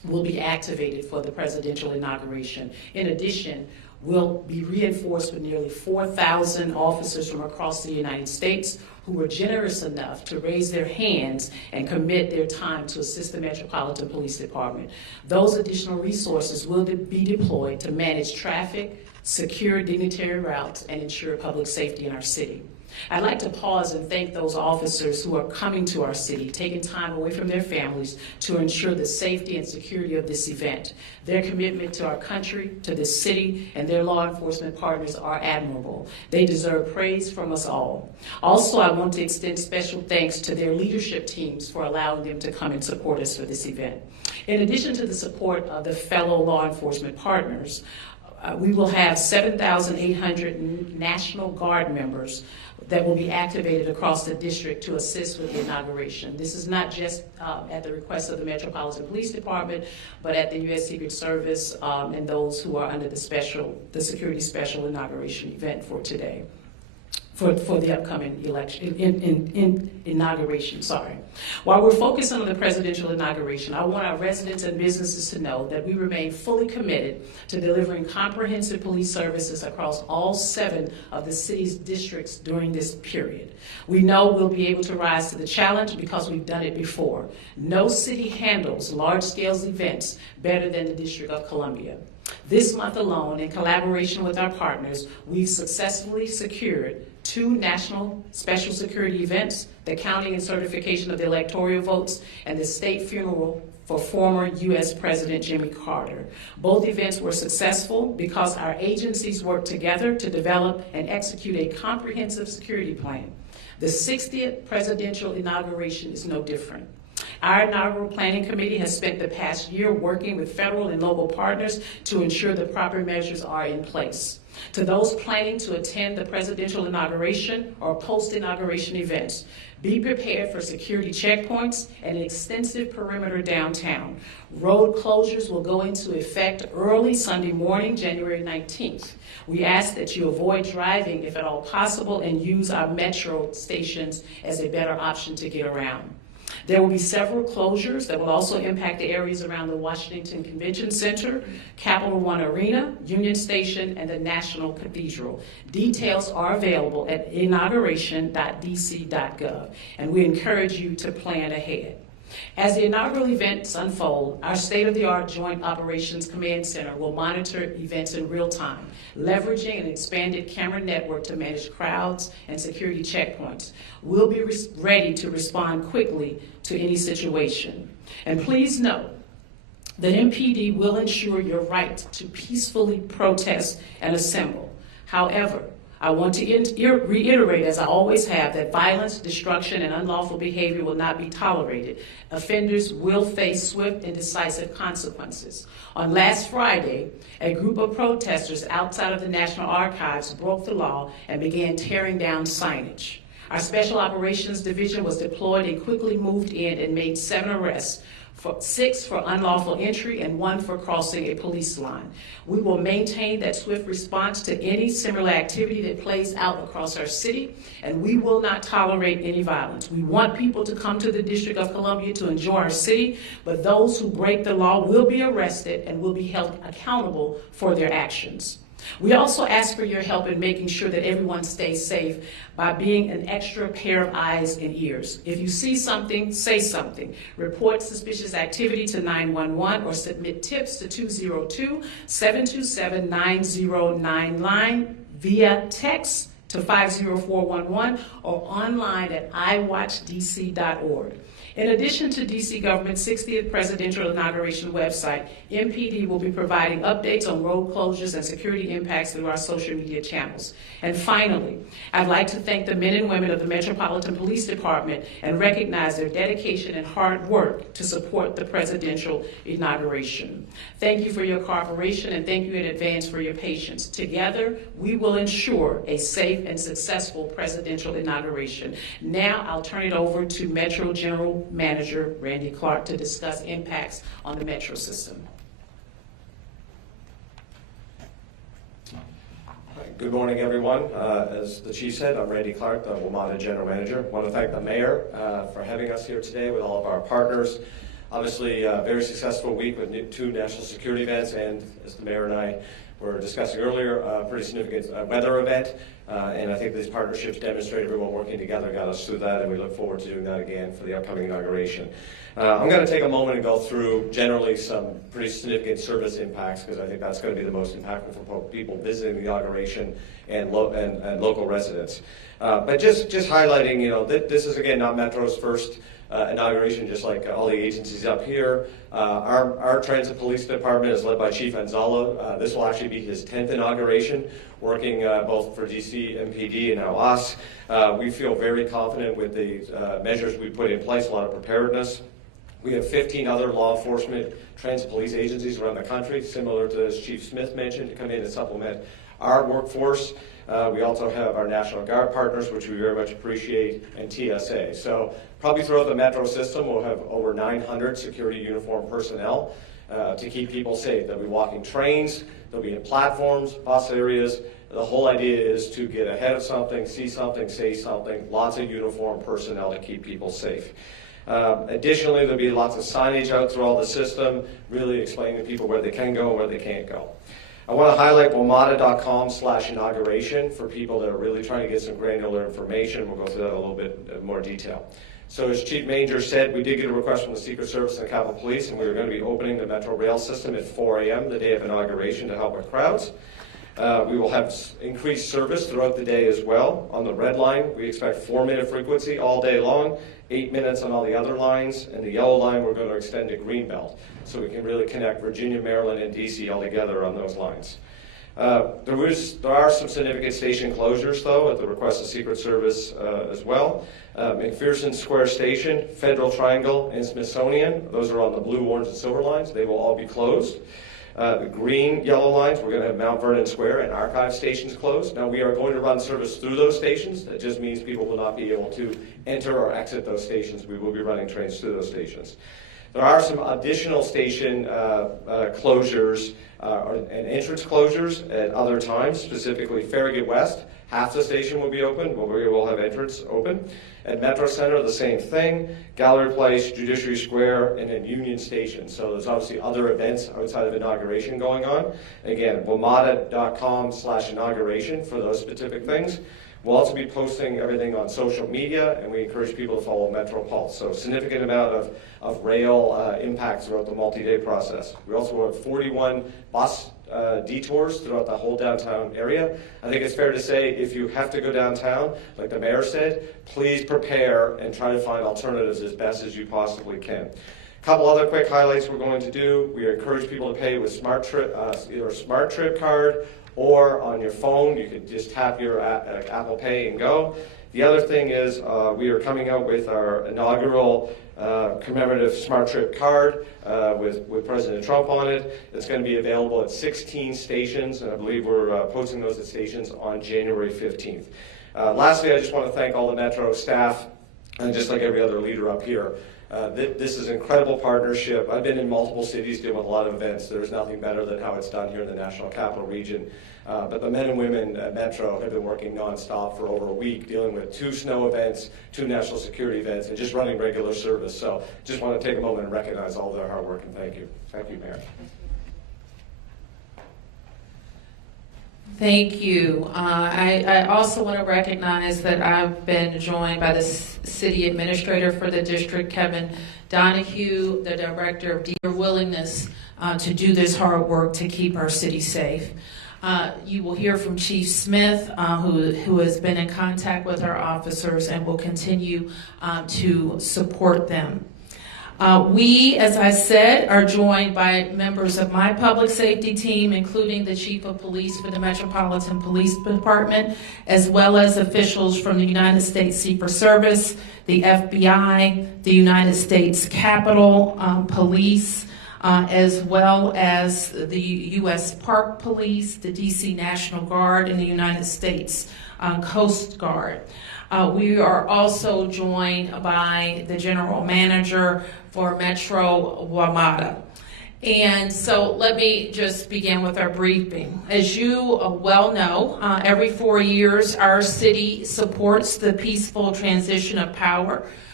will be activated for the presidential inauguration. In addition, will be reinforced with nearly 4,000 officers from across the United States who were generous enough to raise their hands and commit their time to assist the Metropolitan Police Department. Those additional resources will be deployed to manage traffic, secure dignitary routes, and ensure public safety in our city. I'd like to pause and thank those officers who are coming to our city, taking time away from their families to ensure the safety and security of this event. Their commitment to our country, to this city, and their law enforcement partners are admirable. They deserve praise from us all. Also, I want to extend special thanks to their leadership teams for allowing them to come and support us for this event. In addition to the support of the fellow law enforcement partners, we will have 7,800 National Guard members that will be activated across the district to assist with the inauguration. This is not just at the request of the Metropolitan Police Department, but at the U.S. Secret Service and those who are under the Security Special Inauguration event for today. For the upcoming election, inauguration, sorry. While we're focusing on the presidential inauguration, I want our residents and businesses to know that we remain fully committed to delivering comprehensive police services across all 7 of the city's districts during this period. We know we'll be able to rise to the challenge because we've done it before. No city handles large-scale events better than the District of Columbia. This month alone, in collaboration with our partners, we've successfully secured 2 national special security events, the counting and certification of the electoral votes, and the state funeral for former U.S. President Jimmy Carter. Both events were successful because our agencies worked together to develop and execute a comprehensive security plan. The 60th presidential inauguration is no different. Our inaugural planning committee has spent the past year working with federal and local partners to ensure the proper measures are in place. To those planning to attend the presidential inauguration or post-inauguration events, be prepared for security checkpoints and an extensive perimeter downtown. Road closures will go into effect early Sunday morning, January 19th. We ask that you avoid driving if at all possible and use our metro stations as a better option to get around. There will be several closures that will also impact the areas around the Washington Convention Center, Capital One Arena, Union Station, and the National Cathedral. Details are available at inauguration.dc.gov, and we encourage you to plan ahead. As the inaugural events unfold, our state-of-the-art Joint Operations Command Center will monitor events in real time, leveraging an expanded camera network to manage crowds and security checkpoints. We'll be ready to respond quickly to any situation. And please note that MPD will ensure your right to peacefully protest and assemble. However, I want to reiterate, as I always have, that violence, destruction, and unlawful behavior will not be tolerated. Offenders will face swift and decisive consequences. On last Friday, a group of protesters outside of the National Archives broke the law and began tearing down signage. Our Special Operations Division was deployed and quickly moved in and made 7 arrests, 6 for unlawful entry and 1 for crossing a police line. We will maintain that swift response to any similar activity that plays out across our city, and we will not tolerate any violence. We want people to come to the District of Columbia to enjoy our city, but those who break the law will be arrested and will be held accountable for their actions. We also ask for your help in making sure that everyone stays safe by being an extra pair of eyes and ears. If you see something, say something. Report suspicious activity to 911 or submit tips to 202-727-9099 via text to 50411 or online at iwatchdc.org. In addition to DC government's 60th presidential inauguration website, MPD will be providing updates on road closures and security impacts through our social media channels. And finally, I'd like to thank the men and women of the Metropolitan Police Department and recognize their dedication and hard work to support the presidential inauguration. Thank you for your cooperation and thank you in advance for your patience. Together, we will ensure a safe and successful presidential inauguration. Now, I'll turn it over to Metro General Manager Randy Clark to discuss impacts on the Metro system. Good morning, everyone. As the Chief said, I'm Randy Clark, the WMATA General Manager. I want to thank the Mayor for having us here today with all of our partners. Obviously, very successful week with 2 national security events, and as the mayor and I were discussing earlier, a pretty significant weather event. And I think these partnerships demonstrate everyone working together got us through that, and we look forward to doing that again for the upcoming inauguration. I'm going to take a moment and go through generally some pretty significant service impacts, because I think that's going to be the most impactful for people visiting the inauguration and local residents. But just highlighting, this is again not Metro's first inauguration, just like all the agencies up here. Our Transit Police Department is led by Chief Anzala. This will actually be his 10th inauguration, working both for DC, MPD, and now us. We feel very confident with the measures we put in place, a lot of preparedness. We have 15 other law enforcement transit police agencies around the country, similar to as Chief Smith mentioned, to come in and supplement our workforce. We also have our National Guard partners, which we very much appreciate, and TSA. So probably throughout the Metro system, we'll have over 900 security uniformed personnel to keep people safe. They'll be walking trains, they'll be in platforms, bus areas. The whole idea is to get ahead of something, see something, say something, lots of uniformed personnel to keep people safe. Additionally, there'll be lots of signage out through all the system, really explaining to people where they can go and where they can't go. I want to highlight WMATA.com/inauguration for people that are really trying to get some granular information. We'll go through that in a little bit more detail. So as Chief Manger said, we did get a request from the Secret Service and the Capitol Police, and we were going to be opening the Metro Rail system at 4 a.m. the day of inauguration to help with crowds. We will have increased service throughout the day as well. On the red line, we expect 4-minute frequency all day long, 8 minutes on all the other lines, and the yellow line we're going to extend to Greenbelt, so we can really connect Virginia, Maryland, and DC all together on those lines. There are some significant station closures, though, at the request of Secret Service as well. McPherson Square Station, Federal Triangle, and Smithsonian, those are on the blue, orange, and silver lines. They will all be closed. The green, yellow lines, we're going to have Mount Vernon Square and Archive stations closed. Now, we are going to run service through those stations. That just means people will not be able to enter or exit those stations. We will be running trains through those stations. There are some additional station closures and entrance closures at other times, specifically Farragut West. Half the station will be open, but we will have entrance open. At Metro Center, the same thing. Gallery Place, Judiciary Square, and then Union Station. So there's obviously other events outside of inauguration going on. Again, WMATA.com/inauguration for those specific things. We'll also be posting everything on social media, and we encourage people to follow Metro Pulse. So a significant amount of rail impact throughout the multi-day process. We also have 41 bus detours throughout the whole downtown area. I think it's fair to say if you have to go downtown, like the mayor said, please prepare and try to find alternatives as best as you possibly can. A couple other quick highlights we're going to do. We encourage people to pay with either a Smart Trip card or on your phone. You can just tap your Apple Pay and go. The other thing is we are coming out with our inaugural commemorative Smart Trip card with President Trump on it. It's going to be available at 16 stations, and I believe we're posting those at stations on January 15th. Lastly, I just want to thank all the Metro staff, and just like every other leader up here. This is an incredible partnership. I've been in multiple cities doing a lot of events. There's nothing better than how it's done here in the National Capital Region. But the men and women at Metro have been working nonstop for over a week, dealing with 2 snow events, 2 national security events, and just running regular service. So just want to take a moment and recognize all their hard work, and thank you. Thank you, Mayor. Thank you. I also want to recognize that I've been joined by the city administrator for the district, Kevin Donahue, the director of their willingness to do this hard work to keep our city safe. You will hear from Chief Smith, who has been in contact with our officers and will continue to support them. We, as I said, are joined by members of my public safety team, including the Chief of Police for the Metropolitan Police Department, as well as officials from the United States Secret Service, the FBI, the United States Capitol Police, as well as the U.S. Park Police, the D.C. National Guard, and the United States Coast Guard. We are also joined by the General Manager for Metro WMATA. And so let me just begin with our briefing. As you well know, every 4 years our city supports the peaceful transition of power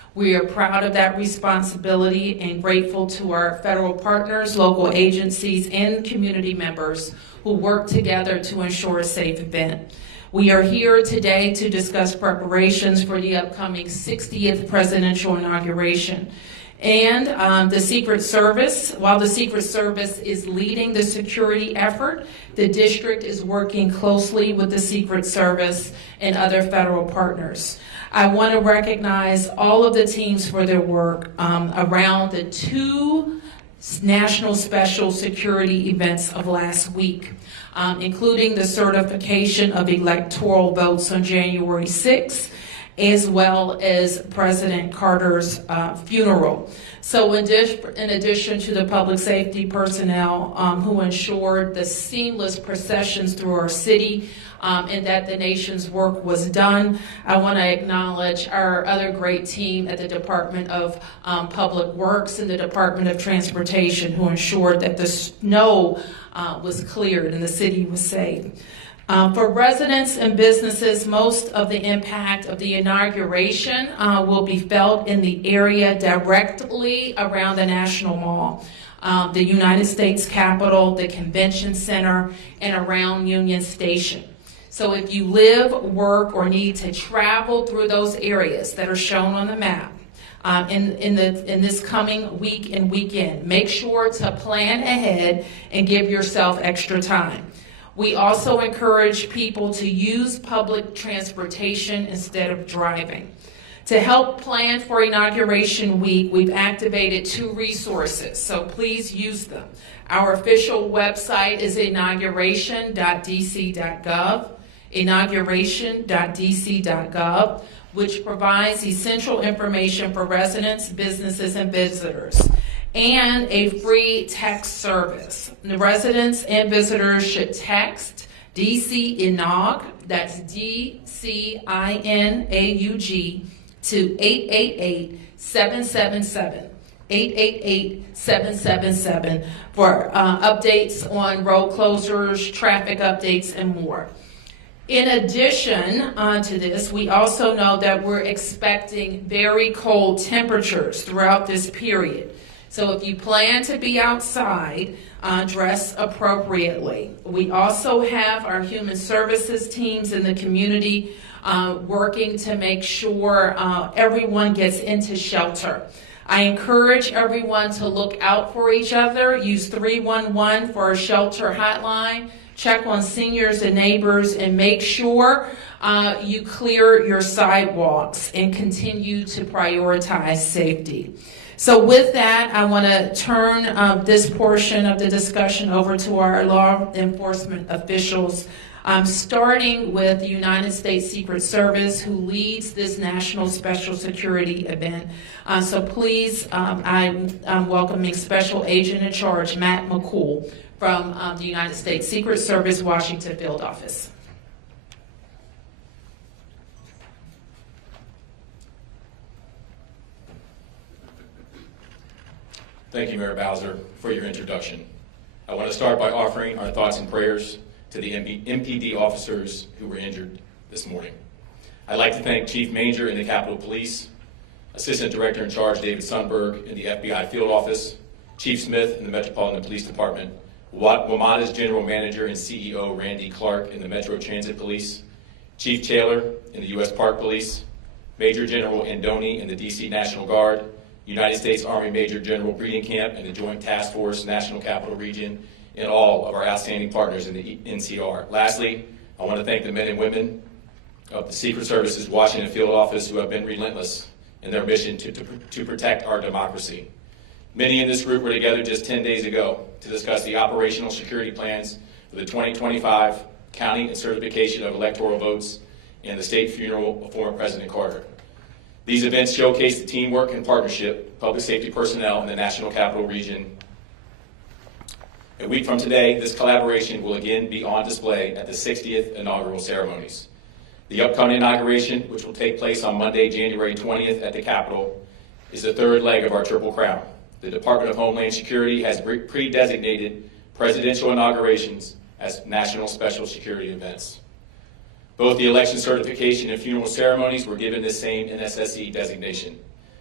We are proud of that responsibility and grateful to our federal partners, local agencies, and community members who work together to ensure a safe event. We are here today to discuss preparations for the upcoming 60th presidential inauguration. And the Secret Service, while the Secret Service is leading the security effort, the district is working closely with the Secret Service and other federal partners. I want to recognize all of the teams for their work around the 2 national special security events of last week, including the certification of electoral votes on January 6th, as well as President Carter's funeral. So in addition to the public safety personnel who ensured the seamless processions through our city and that the nation's work was done, I want to acknowledge our other great team at the Department of Public Works and the Department of Transportation who ensured that the snow was cleared and the city was safe. For residents and businesses, most of the impact of the inauguration will be felt in the area directly around the National Mall, the United States Capitol, the Convention Center, and around Union Station. So if you live, work, or need to travel through those areas that are shown on the map in this coming week and weekend, make sure to plan ahead and give yourself extra time. We also encourage people to use public transportation instead of driving. To help plan for Inauguration Week, we've activated 2 resources, so please use them. Our official website is inauguration.dc.gov, inauguration.dc.gov, which provides essential information for residents, businesses, and visitors, and a free text service. The residents and visitors should text DC Inaug, that's DCINAUG, to 888-777, 888-777 for updates on road closures, traffic updates, and more. In addition to this, we also know that we're expecting very cold temperatures throughout this period. So if you plan to be outside, dress appropriately. We also have our human services teams in the community working to make sure everyone gets into shelter. I encourage everyone to look out for each other. Use 311 for a shelter hotline. Check on seniors and neighbors and make sure you clear your sidewalks and continue to prioritize safety. So with that, I want to turn this portion of the discussion over to our law enforcement officials, starting with the United States Secret Service, who leads this national special security event. So please, I'm welcoming Special Agent in Charge, Matt McCool, from the United States Secret Service, Washington Field Office. Thank you, Mayor Bowser, for your introduction. I want to start by offering our thoughts and prayers to the MPD officers who were injured this morning. I'd like to thank Chief Manger in the Capitol Police, Assistant Director in Charge David Sundberg in the FBI Field Office, Chief Smith in the Metropolitan Police Department, WMATA's General Manager and CEO Randy Clark in the Metro Transit Police, Chief Taylor in the U.S. Park Police, Major General Andoni in the D.C. National Guard, United States Army Major General Breeding Camp and the Joint Task Force National Capital Region, and all of our outstanding partners in the NCR. Lastly, I want to thank the men and women of the Secret Service's Washington Field Office who have been relentless in their mission to protect our democracy. Many in this group were together just 10 days ago to discuss the operational security plans for the 2025 counting and certification of electoral votes and the state funeral of former President Carter. These events showcase the teamwork and partnership of public safety personnel in the National Capital Region. A week from today, this collaboration will again be on display at the 60th inaugural ceremonies. The upcoming inauguration, which will take place on Monday, January 20th at the Capitol, is the third leg of our Triple Crown. The Department of Homeland Security has pre-designated presidential inaugurations as national special security events. Both the election certification and funeral ceremonies were given the same NSSE designation.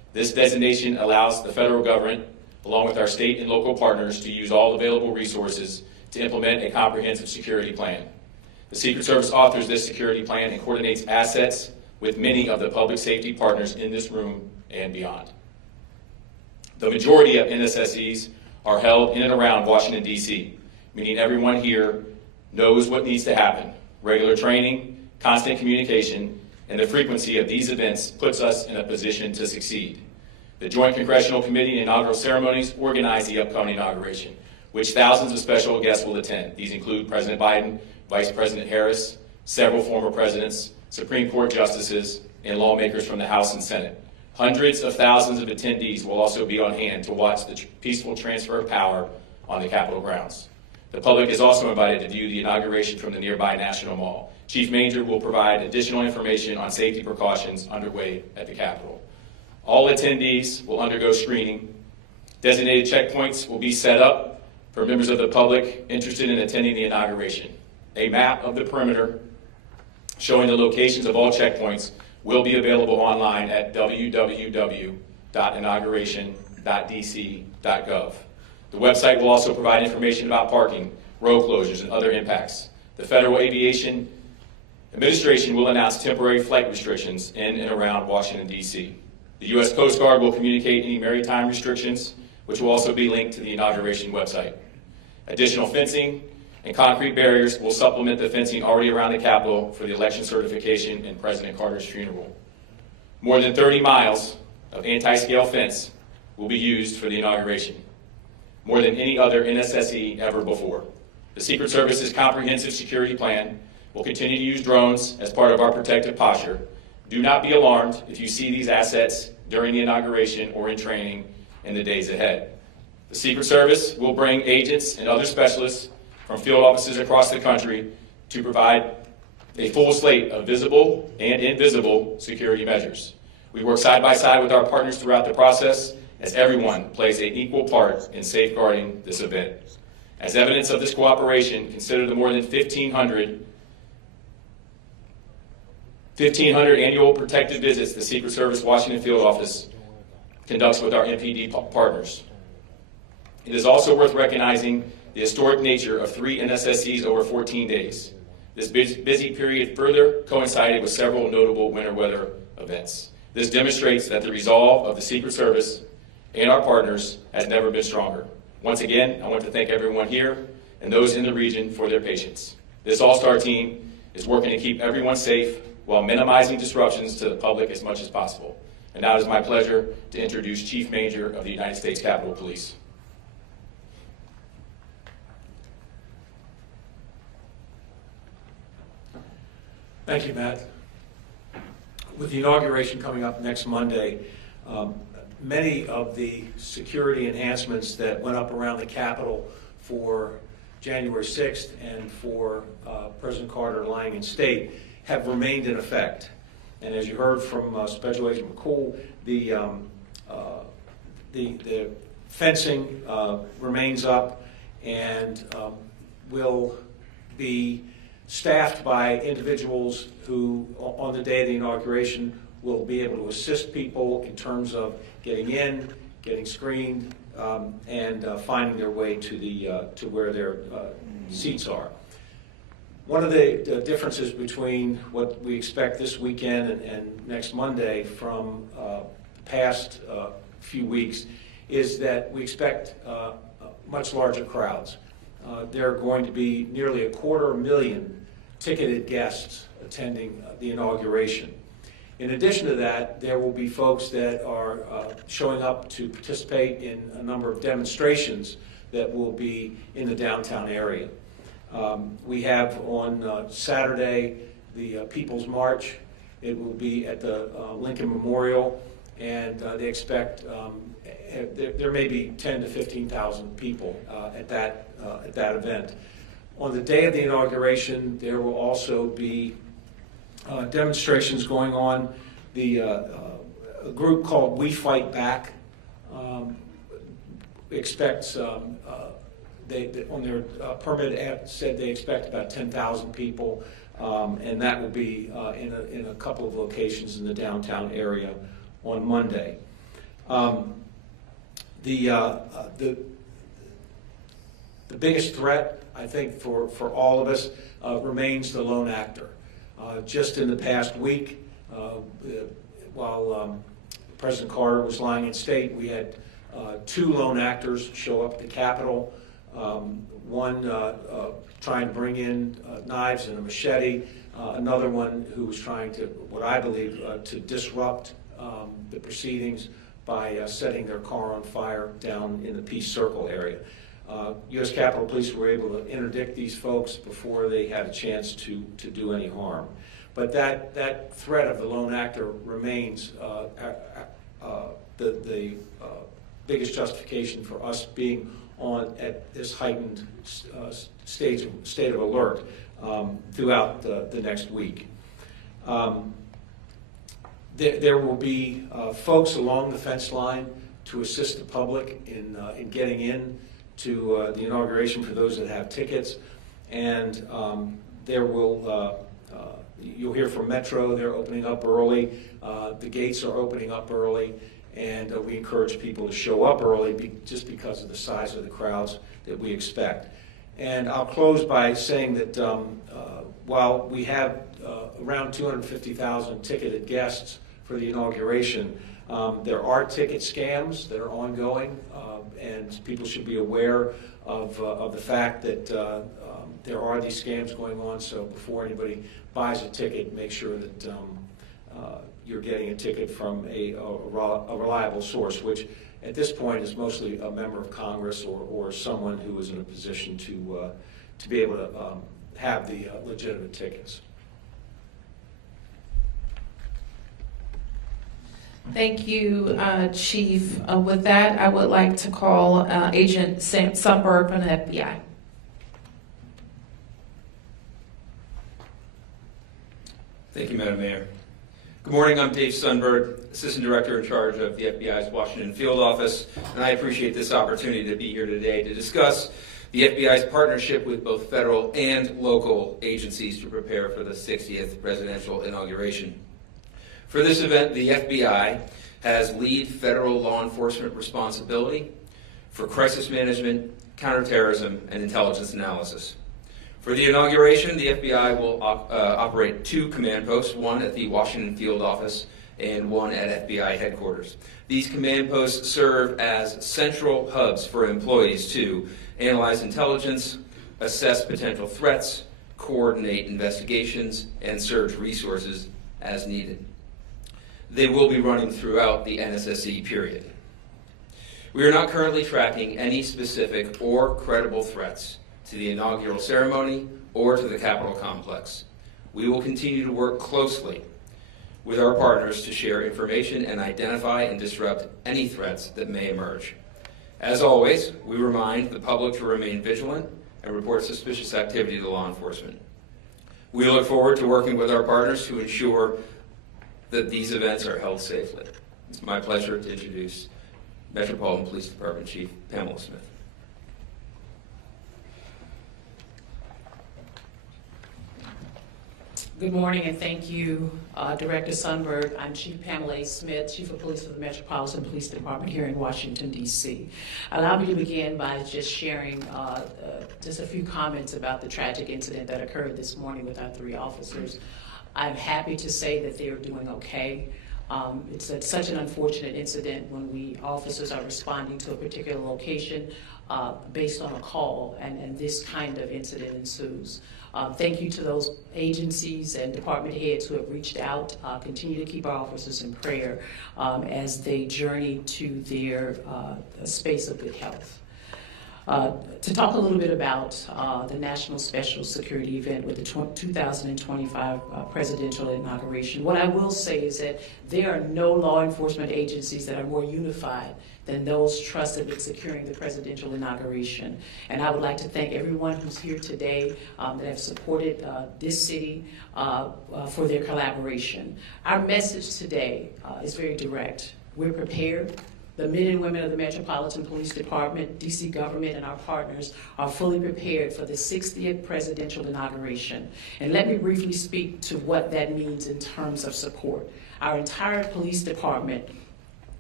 This designation allows the federal government, along with our state and local partners, to use all available resources to implement a comprehensive security plan. The Secret Service authors this security plan and coordinates assets with many of the public safety partners in this room and beyond. The majority of NSSEs are held in and around Washington, D.C., meaning everyone here knows what needs to happen. Regular training, constant communication, and the frequency of these events puts us in a position to succeed. The Joint Congressional Committee and inaugural ceremonies organize the upcoming inauguration, which thousands of special guests will attend. These include President Biden, Vice President Harris, several former presidents, Supreme Court justices, and lawmakers from the House and Senate. Hundreds of thousands of attendees will also be on hand to watch the peaceful transfer of power on the Capitol grounds. The public is also invited to view the inauguration from the nearby National Mall. Chief Major will provide additional information on safety precautions underway at the Capitol. All attendees will undergo screening. Designated checkpoints will be set up for members of the public interested in attending the inauguration. A map of the perimeter showing the locations of all checkpoints will be available online at www.inauguration.dc.gov. The website will also provide information about parking, road closures, and other impacts. The Federal Aviation Administration will announce temporary flight restrictions in and around Washington, D.C. The U.S. Coast Guard will communicate any maritime restrictions, which will also be linked to the inauguration website. Additional fencing and concrete barriers will supplement the fencing already around the Capitol for the election certification and President Carter's funeral. More than 30 miles of anti-scale fence will be used for the inauguration, more than any other NSSE ever before. The Secret Service's comprehensive security plan will continue to use drones as part of our protective posture. Do not be alarmed if you see these assets during the inauguration or in training in the days ahead. The Secret Service will bring agents and other specialists from field offices across the country to provide a full slate of visible and invisible security measures. We work side by side with our partners throughout the process as everyone plays an equal part in safeguarding this event. As evidence of this cooperation, consider the more than 1,500 annual protective visits the Secret Service Washington Field Office conducts with our MPD partners. It is also worth recognizing the historic nature of 3 NSSEs over 14 days. This busy period further coincided with several notable winter weather events. This demonstrates that the resolve of the Secret Service and our partners has never been stronger. Once again, I want to thank everyone here and those in the region for their patience. This all-star team is working to keep everyone safe while minimizing disruptions to the public as much as possible. And now it is my pleasure to introduce Chief Major of the United States Capitol Police. Thank you, Matt. With the inauguration coming up next Monday, many of the security enhancements that went up around the Capitol for January 6th and for President Carter lying in state have remained in effect. And as you heard from Special Agent McCool, the fencing remains up and will be staffed by individuals who, on the day of the inauguration, will be able to assist people in terms of getting in, getting screened, and finding their way to where their seats are. One of the differences between what we expect this weekend and next Monday from the past few weeks is that we expect much larger crowds. There are going to be nearly 250,000 ticketed guests attending the inauguration. In addition to that, there will be folks that are showing up to participate in a number of demonstrations that will be in the downtown area. We have on Saturday the People's March. It will be at the Lincoln Memorial, and they expect there may be 10,000 to 15,000 people at that event. On the day of the inauguration, there will also be demonstrations going on. A group called We Fight Back expects, on their permit app said they expect about 10,000 people, and that will be in a couple of locations in the downtown area on Monday. The biggest threat, I think, for all of us remains the lone actor. Just in the past week, while President Carter was lying in state, we had 2 lone actors show up at the Capitol. One trying to bring in knives and a machete, another one who was trying to, what I believe, to disrupt the proceedings by setting their car on fire down in the Peace Circle area. U.S. Capitol Police were able to interdict these folks before they had a chance to do any harm. But that threat of the lone actor remains the biggest justification for us being on at this heightened state of alert throughout the next week. There will be folks along the fence line to assist the public in getting in to the inauguration for those that have tickets, and there will you'll hear from Metro. They're opening up early. The gates are opening up early, and we encourage people to show up early just because of the size of the crowds that we expect. And I'll close by saying that while we have around 250,000 ticketed guests for the inauguration, there are ticket scams that are ongoing, and people should be aware of the fact that there are these scams going on. So before anybody buys a ticket, make sure that you're getting a ticket from a reliable source, which at this point is mostly a member of Congress or someone who is in a position to be able to have the legitimate tickets. Thank you, Chief. With that, I would like to call Agent Sundberg from the FBI. Thank you, Madam Mayor. Good morning, I'm Dave Sundberg, Assistant Director in charge of the FBI's Washington Field Office, and I appreciate this opportunity to be here today to discuss the FBI's partnership with both federal and local agencies to prepare for the 60th Presidential Inauguration. For this event, the FBI has lead federal law enforcement responsibility for crisis management, counterterrorism, and intelligence analysis. For the inauguration, the FBI will operate 2 command posts, one at the Washington Field Office and one at FBI headquarters. These command posts serve as central hubs for employees to analyze intelligence, assess potential threats, coordinate investigations, and surge resources as needed. They will be running throughout the NSSE period. We are not currently tracking any specific or credible threats to the inaugural ceremony or to the Capitol complex. We will continue to work closely with our partners to share information and identify and disrupt any threats that may emerge. As always, we remind the public to remain vigilant and report suspicious activity to law enforcement. We look forward to working with our partners to ensure that these events are held safely. It's my pleasure to introduce Metropolitan Police Department Chief Pamela Smith. Good morning, and thank you, Director Sundberg. I'm Chief Pamela Smith, Chief of Police for the Metropolitan Police Department here in Washington, D.C. Allow me to begin by just sharing just a few comments about the tragic incident that occurred this morning with our 3 officers. I'm happy to say that they are doing okay. It's such an unfortunate incident when officers are responding to a particular location based on a call, and this kind of incident ensues. Thank you to those agencies and department heads who have reached out. Continue to keep our officers in prayer as they journey to their space of good health. To talk a little bit about the National Special Security event with the 2025 Presidential Inauguration, what I will say is that there are no law enforcement agencies that are more unified than those trusted with securing the presidential inauguration. And I would like to thank everyone who's here today that have supported this city for their collaboration. Our message today is very direct. We're prepared. The men and women of the Metropolitan Police Department, DC government, and our partners are fully prepared for the 60th presidential inauguration. And let me briefly speak to what that means in terms of support. Our entire police department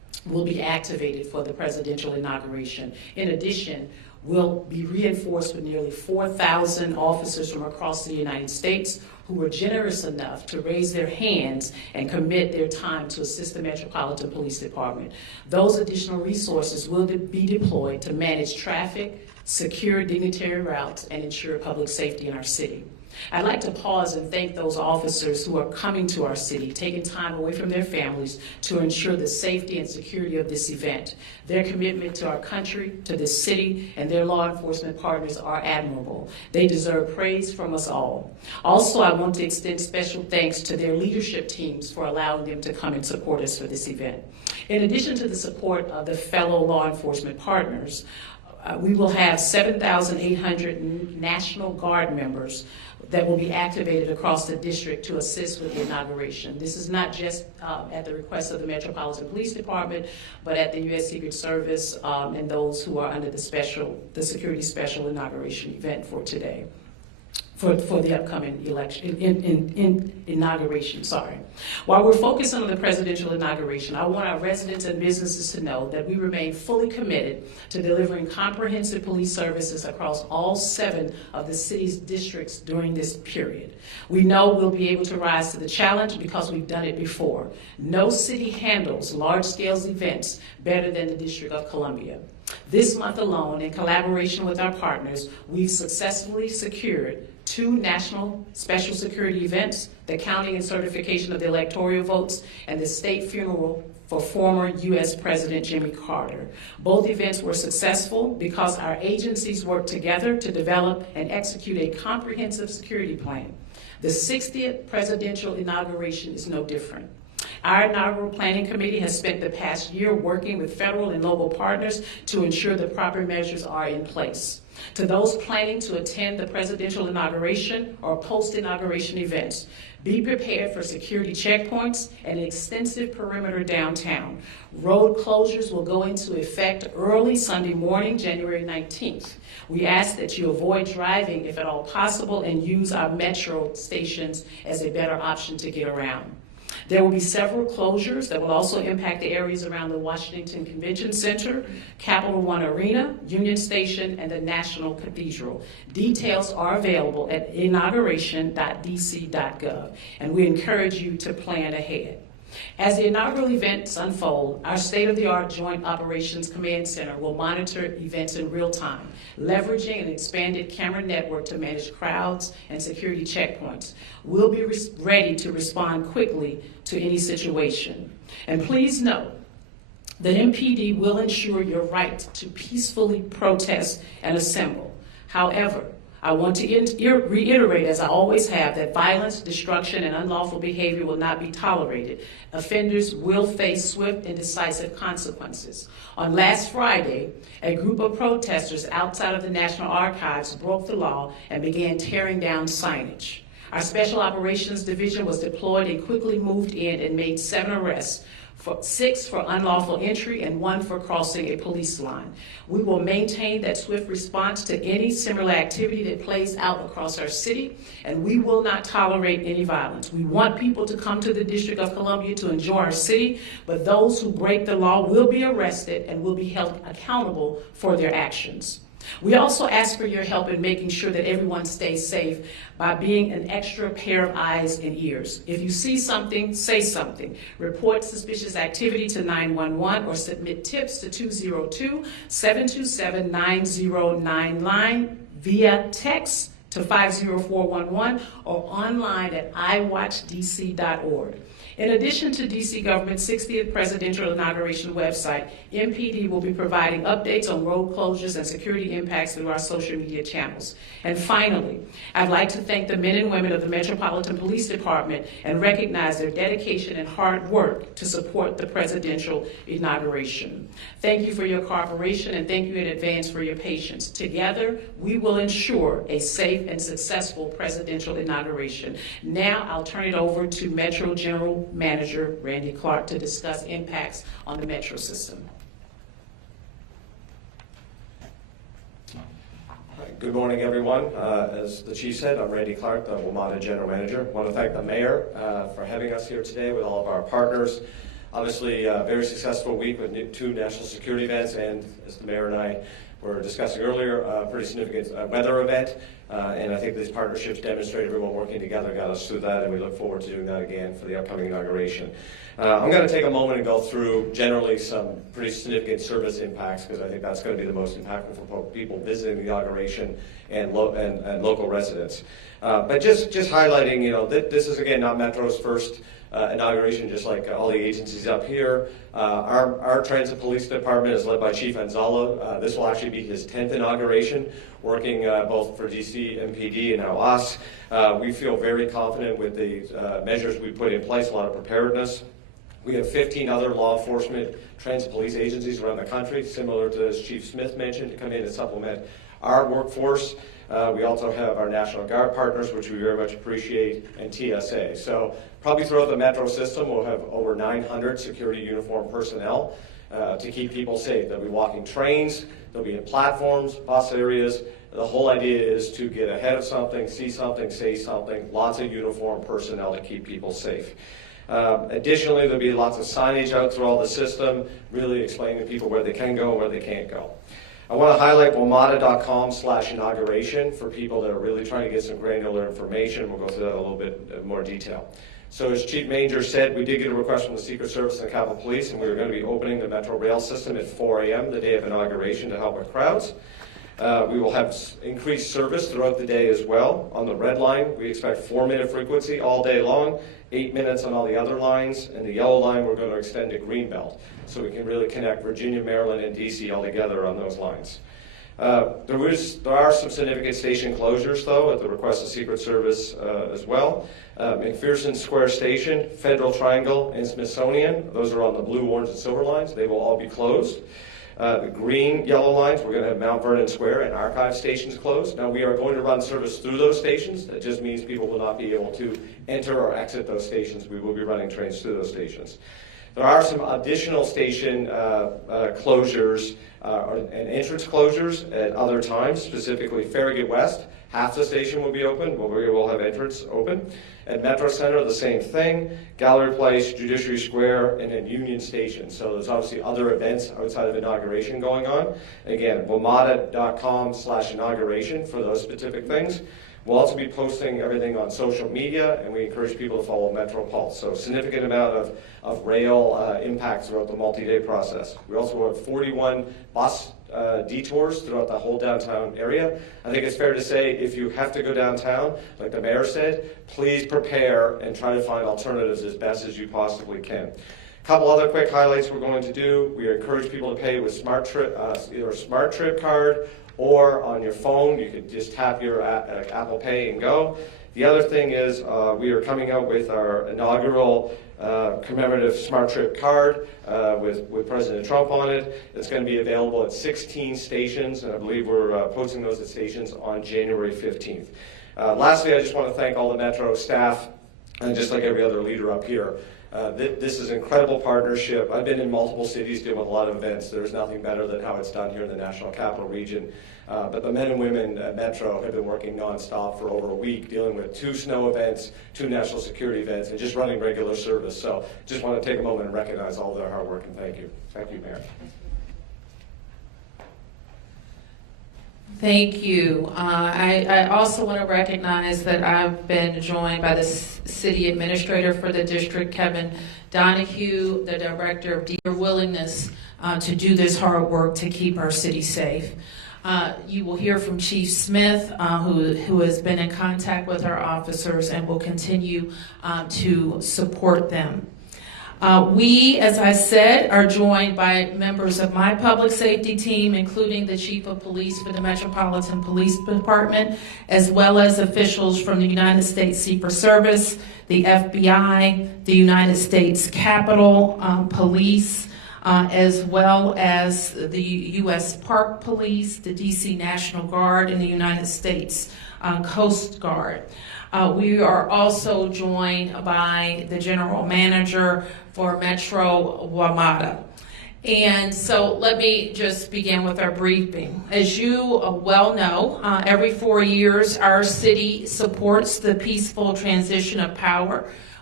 will be activated for the presidential inauguration. In addition, will be reinforced with nearly 4,000 officers from across the United States who were generous enough to raise their hands and commit their time to assist the Metropolitan Police Department. Those additional resources will be deployed to manage traffic, secure dignitary routes, and ensure public safety in our city. I'd like to pause and thank those officers who are coming to our city, taking time away from their families to ensure the safety and security of this event. Their commitment to our country, to this city, and their law enforcement partners are admirable. They deserve praise from us all. Also, I want to extend special thanks to their leadership teams for allowing them to come and support us for this event. In addition to the support of the fellow law enforcement partners, we will have 7,800 National Guard members that will be activated across the district to assist with the inauguration. This is not just at the request of the Metropolitan Police Department, but at the U.S. Secret Service and those who are under the Security Special Inauguration event for today. For the upcoming election, inauguration, sorry. While we're focused on the presidential inauguration, I want our residents and businesses to know that we remain fully committed to delivering comprehensive police services across all 7 of the city's districts during this period. We know we'll be able to rise to the challenge because we've done it before. No city handles large-scale events better than the District of Columbia. This month alone, in collaboration with our partners, we've successfully secured 2 national special security events, the counting and certification of the electoral votes, and the state funeral for former U.S. President Jimmy Carter. Both events were successful because our agencies worked together to develop and execute a comprehensive security plan. The 60th presidential inauguration is no different. Our inaugural planning committee has spent the past year working with federal and local partners to ensure the proper measures are in place. To those planning to attend the presidential inauguration or post-inauguration events, be prepared for security checkpoints and an extensive perimeter downtown. Road closures will go into effect early Sunday morning, January 19th. We ask that you avoid driving if at all possible and use our metro stations as a better option to get around. There will be several closures that will also impact the areas around the Washington Convention Center, Capital One Arena, Union Station, and the National Cathedral. Details are available at inauguration.dc.gov, and we encourage you to plan ahead. As the inaugural events unfold, our state-of-the-art Joint Operations Command Center will monitor events in real time, leveraging an expanded camera network to manage crowds and security checkpoints. We'll be ready to respond quickly to any situation. And please note, the MPD will ensure your right to peacefully protest and assemble. However, I want to reiterate, as I always have, that violence, destruction, and unlawful behavior will not be tolerated. Offenders will face swift and decisive consequences. On last Friday, a group of protesters outside of the National Archives broke the law and began tearing down signage. Our Special Operations Division was deployed and quickly moved in and made 7 arrests, 6 for unlawful entry and 1 for crossing a police line. We will maintain that swift response to any similar activity that plays out across our city, and we will not tolerate any violence. We want people to come to the District of Columbia to enjoy our city, but those who break the law will be arrested and will be held accountable for their actions. We also ask for your help in making sure that everyone stays safe by being an extra pair of eyes and ears. If you see something, say something. Report suspicious activity to 911 or submit tips to 202-727-9099 via text to 50411 or online at iwatchdc.org. In addition to DC government's 60th presidential inauguration website, MPD will be providing updates on road closures and security impacts through our social media channels. And finally, I'd like to thank the men and women of the Metropolitan Police Department and recognize their dedication and hard work to support the presidential inauguration. Thank you for your cooperation and thank you in advance for your patience. Together, we will ensure a safe and successful presidential inauguration. Now, I'll turn it over to Metro General Manager Randy Clark to discuss impacts on the Metro system. Good morning, everyone. As the Chief said, I'm Randy Clark, the WMATA General Manager. I want to thank the Mayor for having us here today with all of our partners. Obviously, a very successful week with 2 national security events, and as the mayor and I were discussing earlier, a pretty significant weather event. And I think these partnerships demonstrate everyone working together got us through that, and we look forward to doing that again for the upcoming inauguration. I'm going to take a moment and go through generally some pretty significant service impacts, because I think that's going to be the most impactful for people visiting the inauguration and local residents. But just highlighting, this is again not Metro's first inauguration, just like all the agencies up here. Our transit police department is led by Chief Anzala. This will actually be his 10th inauguration, working both for DC, MPD, and now us. We feel very confident with the measures we put in place, a lot of preparedness. We have 15 other law enforcement transit police agencies around the country, similar to as Chief Smith mentioned, to come in and supplement our workforce. We also have our National Guard partners, which we very much appreciate, and TSA. So probably throughout the Metro system, we'll have over 900 security uniformed personnel to keep people safe. They'll be walking trains, they'll be in platforms, bus areas. The whole idea is to get ahead of something, see something, say something, lots of uniformed personnel to keep people safe. Additionally, there'll be lots of signage out through all the system, really explaining to people where they can go and where they can't go. I want to highlight WMATA.com/inauguration for people that are really trying to get some granular information. We'll go through that in a little bit more detail. So as Chief Manger said, we did get a request from the Secret Service and the Capitol Police, and we were going to be opening the Metro rail system at 4 a.m. the day of inauguration to help with crowds. We will have increased service throughout the day as well. On the red line, we expect 4-minute frequency all day long, 8 minutes on all the other lines, and the yellow line we're going to extend to Greenbelt, so we can really connect Virginia, Maryland, and DC all together on those lines. There are some significant station closures, though, at the request of Secret Service as well. McPherson Square Station, Federal Triangle, and Smithsonian, those are on the blue, orange, and silver lines. They will all be closed. The green, yellow lines, we're going to have Mount Vernon Square and Archive stations closed. Now, we are going to run service through those stations. That just means people will not be able to enter or exit those stations. We will be running trains through those stations. There are some additional station closures and entrance closures at other times, specifically Farragut West. Half the station will be open, but we will have entrance open. At Metro Center, the same thing. Gallery Place, Judiciary Square, and then Union Station. So there's obviously other events outside of inauguration going on. Again, WMATA.com/inauguration for those specific things. We'll also be posting everything on social media, and we encourage people to follow Metro Pulse. So significant amount of rail impact throughout the multi-day process. We also have 41 bus detours throughout the whole downtown area. I think it's fair to say if you have to go downtown, like the mayor said, please prepare and try to find alternatives as best as you possibly can. A couple other quick highlights we're going to do. We encourage people to pay with either a Smart Trip card or on your phone. You can just tap your Apple Pay and go. The other thing is we are coming out with our inaugural commemorative Smart Trip card with President Trump on it. It's going to be available at 16 stations, and I believe we're posting those at stations on January 15th. Lastly, I just want to thank all the Metro staff, and just like every other leader up here. This is an incredible partnership. I've been in multiple cities doing a lot of events. There's nothing better than how it's done here in the National Capital Region. But the men and women at Metro have been working nonstop for over a week, dealing with 2 snow events, 2 national security events, and just running regular service. So just want to take a moment and recognize all their hard work, and thank you. Thank you, Mayor. Thank you. I also want to recognize that I've been joined by the city administrator for the district, Kevin Donahue, the director of their willingness to do this hard work to keep our city safe. You will hear from Chief Smith, who has been in contact with our officers and will continue to support them. We, as I said, are joined by members of my public safety team, including the Chief of Police for the Metropolitan Police Department, as well as officials from the United States Secret Service, the FBI, the United States Capitol Police, as well as the U.S. Park Police, the D.C. National Guard, and the United States Coast Guard. We are also joined by the General Manager for Metro WMATA. And so let me just begin with our briefing. As you well know, every 4 years our city supports the peaceful transition of power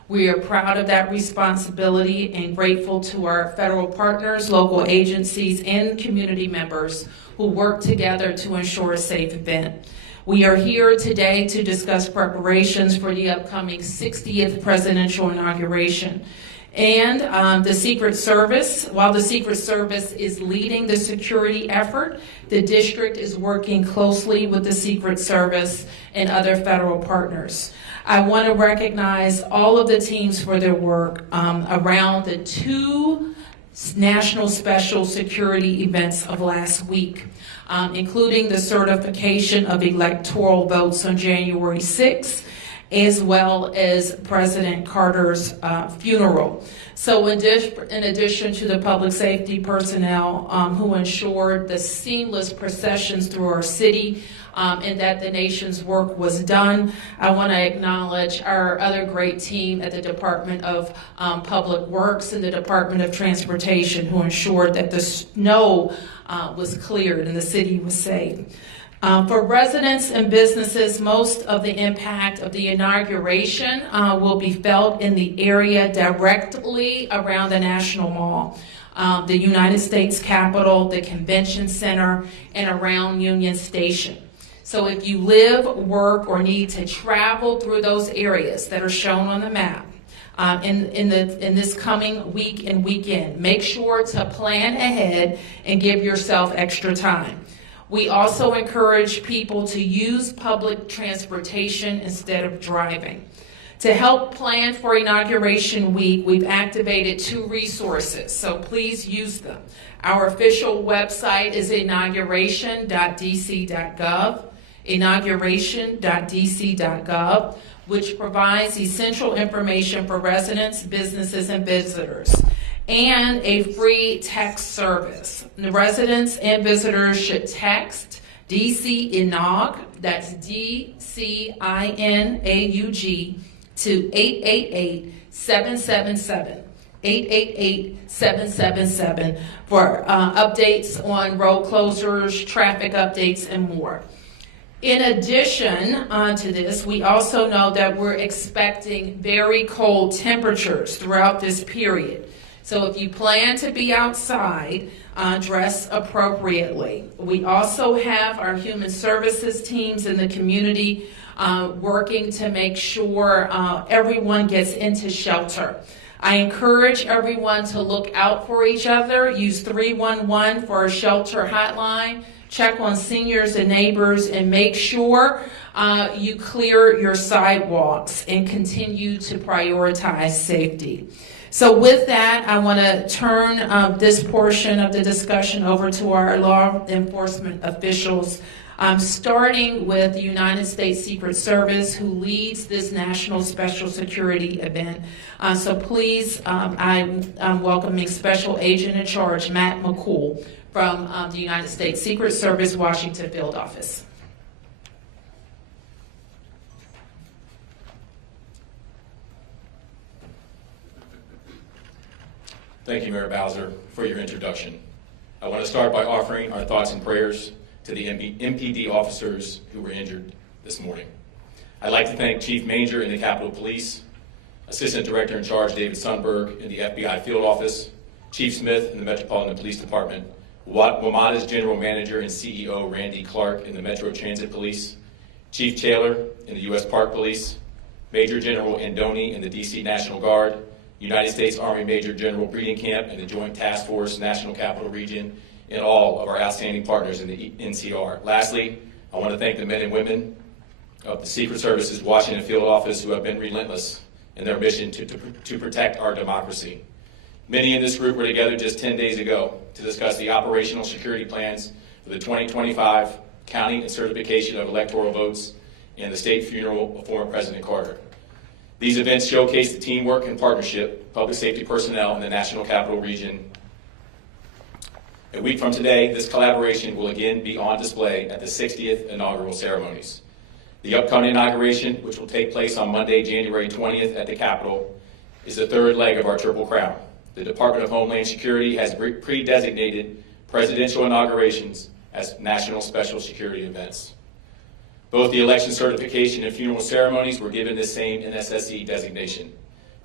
We are proud of that responsibility and grateful to our federal partners, local agencies, and community members who work together to ensure a safe event. We are here today to discuss preparations for the upcoming 60th presidential inauguration. And the Secret Service, while the Secret Service is leading the security effort, the district is working closely with the Secret Service and other federal partners. I want to recognize all of the teams for their work around the 2 national special security events of last week, including the certification of electoral votes on January 6th, as well as President Carter's funeral. So in addition to the public safety personnel who ensured the seamless processions through our city and that the nation's work was done, I want to acknowledge our other great team at the Department of Public Works and the Department of Transportation who ensured that the snow was cleared and the city was safe. For residents and businesses, most of the impact of the inauguration will be felt in the area directly around the National Mall, the United States Capitol, the Convention Center, and around Union Station. So if you live, work, or need to travel through those areas that are shown on the map in this coming week and weekend, make sure to plan ahead and give yourself extra time. We also encourage people to use public transportation instead of driving. To help plan for Inauguration Week, we've activated 2 resources, so please use them. Our official website is inauguration.dc.gov, inauguration.dc.gov, which provides essential information for residents, businesses, and visitors, and a free text service. The residents and visitors should text DC Inaug, that's DCINAUG, to 888-777. 888-777 for updates on road closures, traffic updates, and more. In addition to this, we also know that we're expecting very cold temperatures throughout this period. So if you plan to be outside, dress appropriately. We also have our human services teams in the community working to make sure everyone gets into shelter. I encourage everyone to look out for each other. Use 311 for our shelter hotline. Check on seniors and neighbors and make sure you clear your sidewalks and continue to prioritize safety. So with that, I want to turn this portion of the discussion over to our law enforcement officials, starting with the United States Secret Service, who leads this national special security event. So please, I'm welcoming Special Agent in Charge, Matt McCool, from the United States Secret Service, Washington Field Office. Thank you, Mayor Bowser, for your introduction. I want to start by offering our thoughts and prayers to the MPD officers who were injured this morning. I'd like to thank Chief Manger in the Capitol Police, Assistant Director in Charge David Sundberg in the FBI Field Office, Chief Smith in the Metropolitan Police Department, WMATA's General Manager and CEO Randy Clark in the Metro Transit Police, Chief Taylor in the U.S. Park Police, Major General Andoni in the D.C. National Guard, United States Army Major General Breeding Camp and the Joint Task Force National Capital Region, and all of our outstanding partners in the NCR. Lastly, I want to thank the men and women of the Secret Service's Washington Field Office who have been relentless in their mission to protect our democracy. Many in this group were together just 10 days ago to discuss the operational security plans for the 2025 counting and certification of electoral votes and the state funeral of former President Carter. These events showcase the teamwork and partnership, public safety personnel in the National Capital Region. A week from today, this collaboration will again be on display at the 60th inaugural ceremonies. The upcoming inauguration, which will take place on Monday, January 20th at the Capitol, is the third leg of our Triple Crown. The Department of Homeland Security has pre-designated presidential inaugurations as national special security events. Both the election certification and funeral ceremonies were given this same NSSE designation.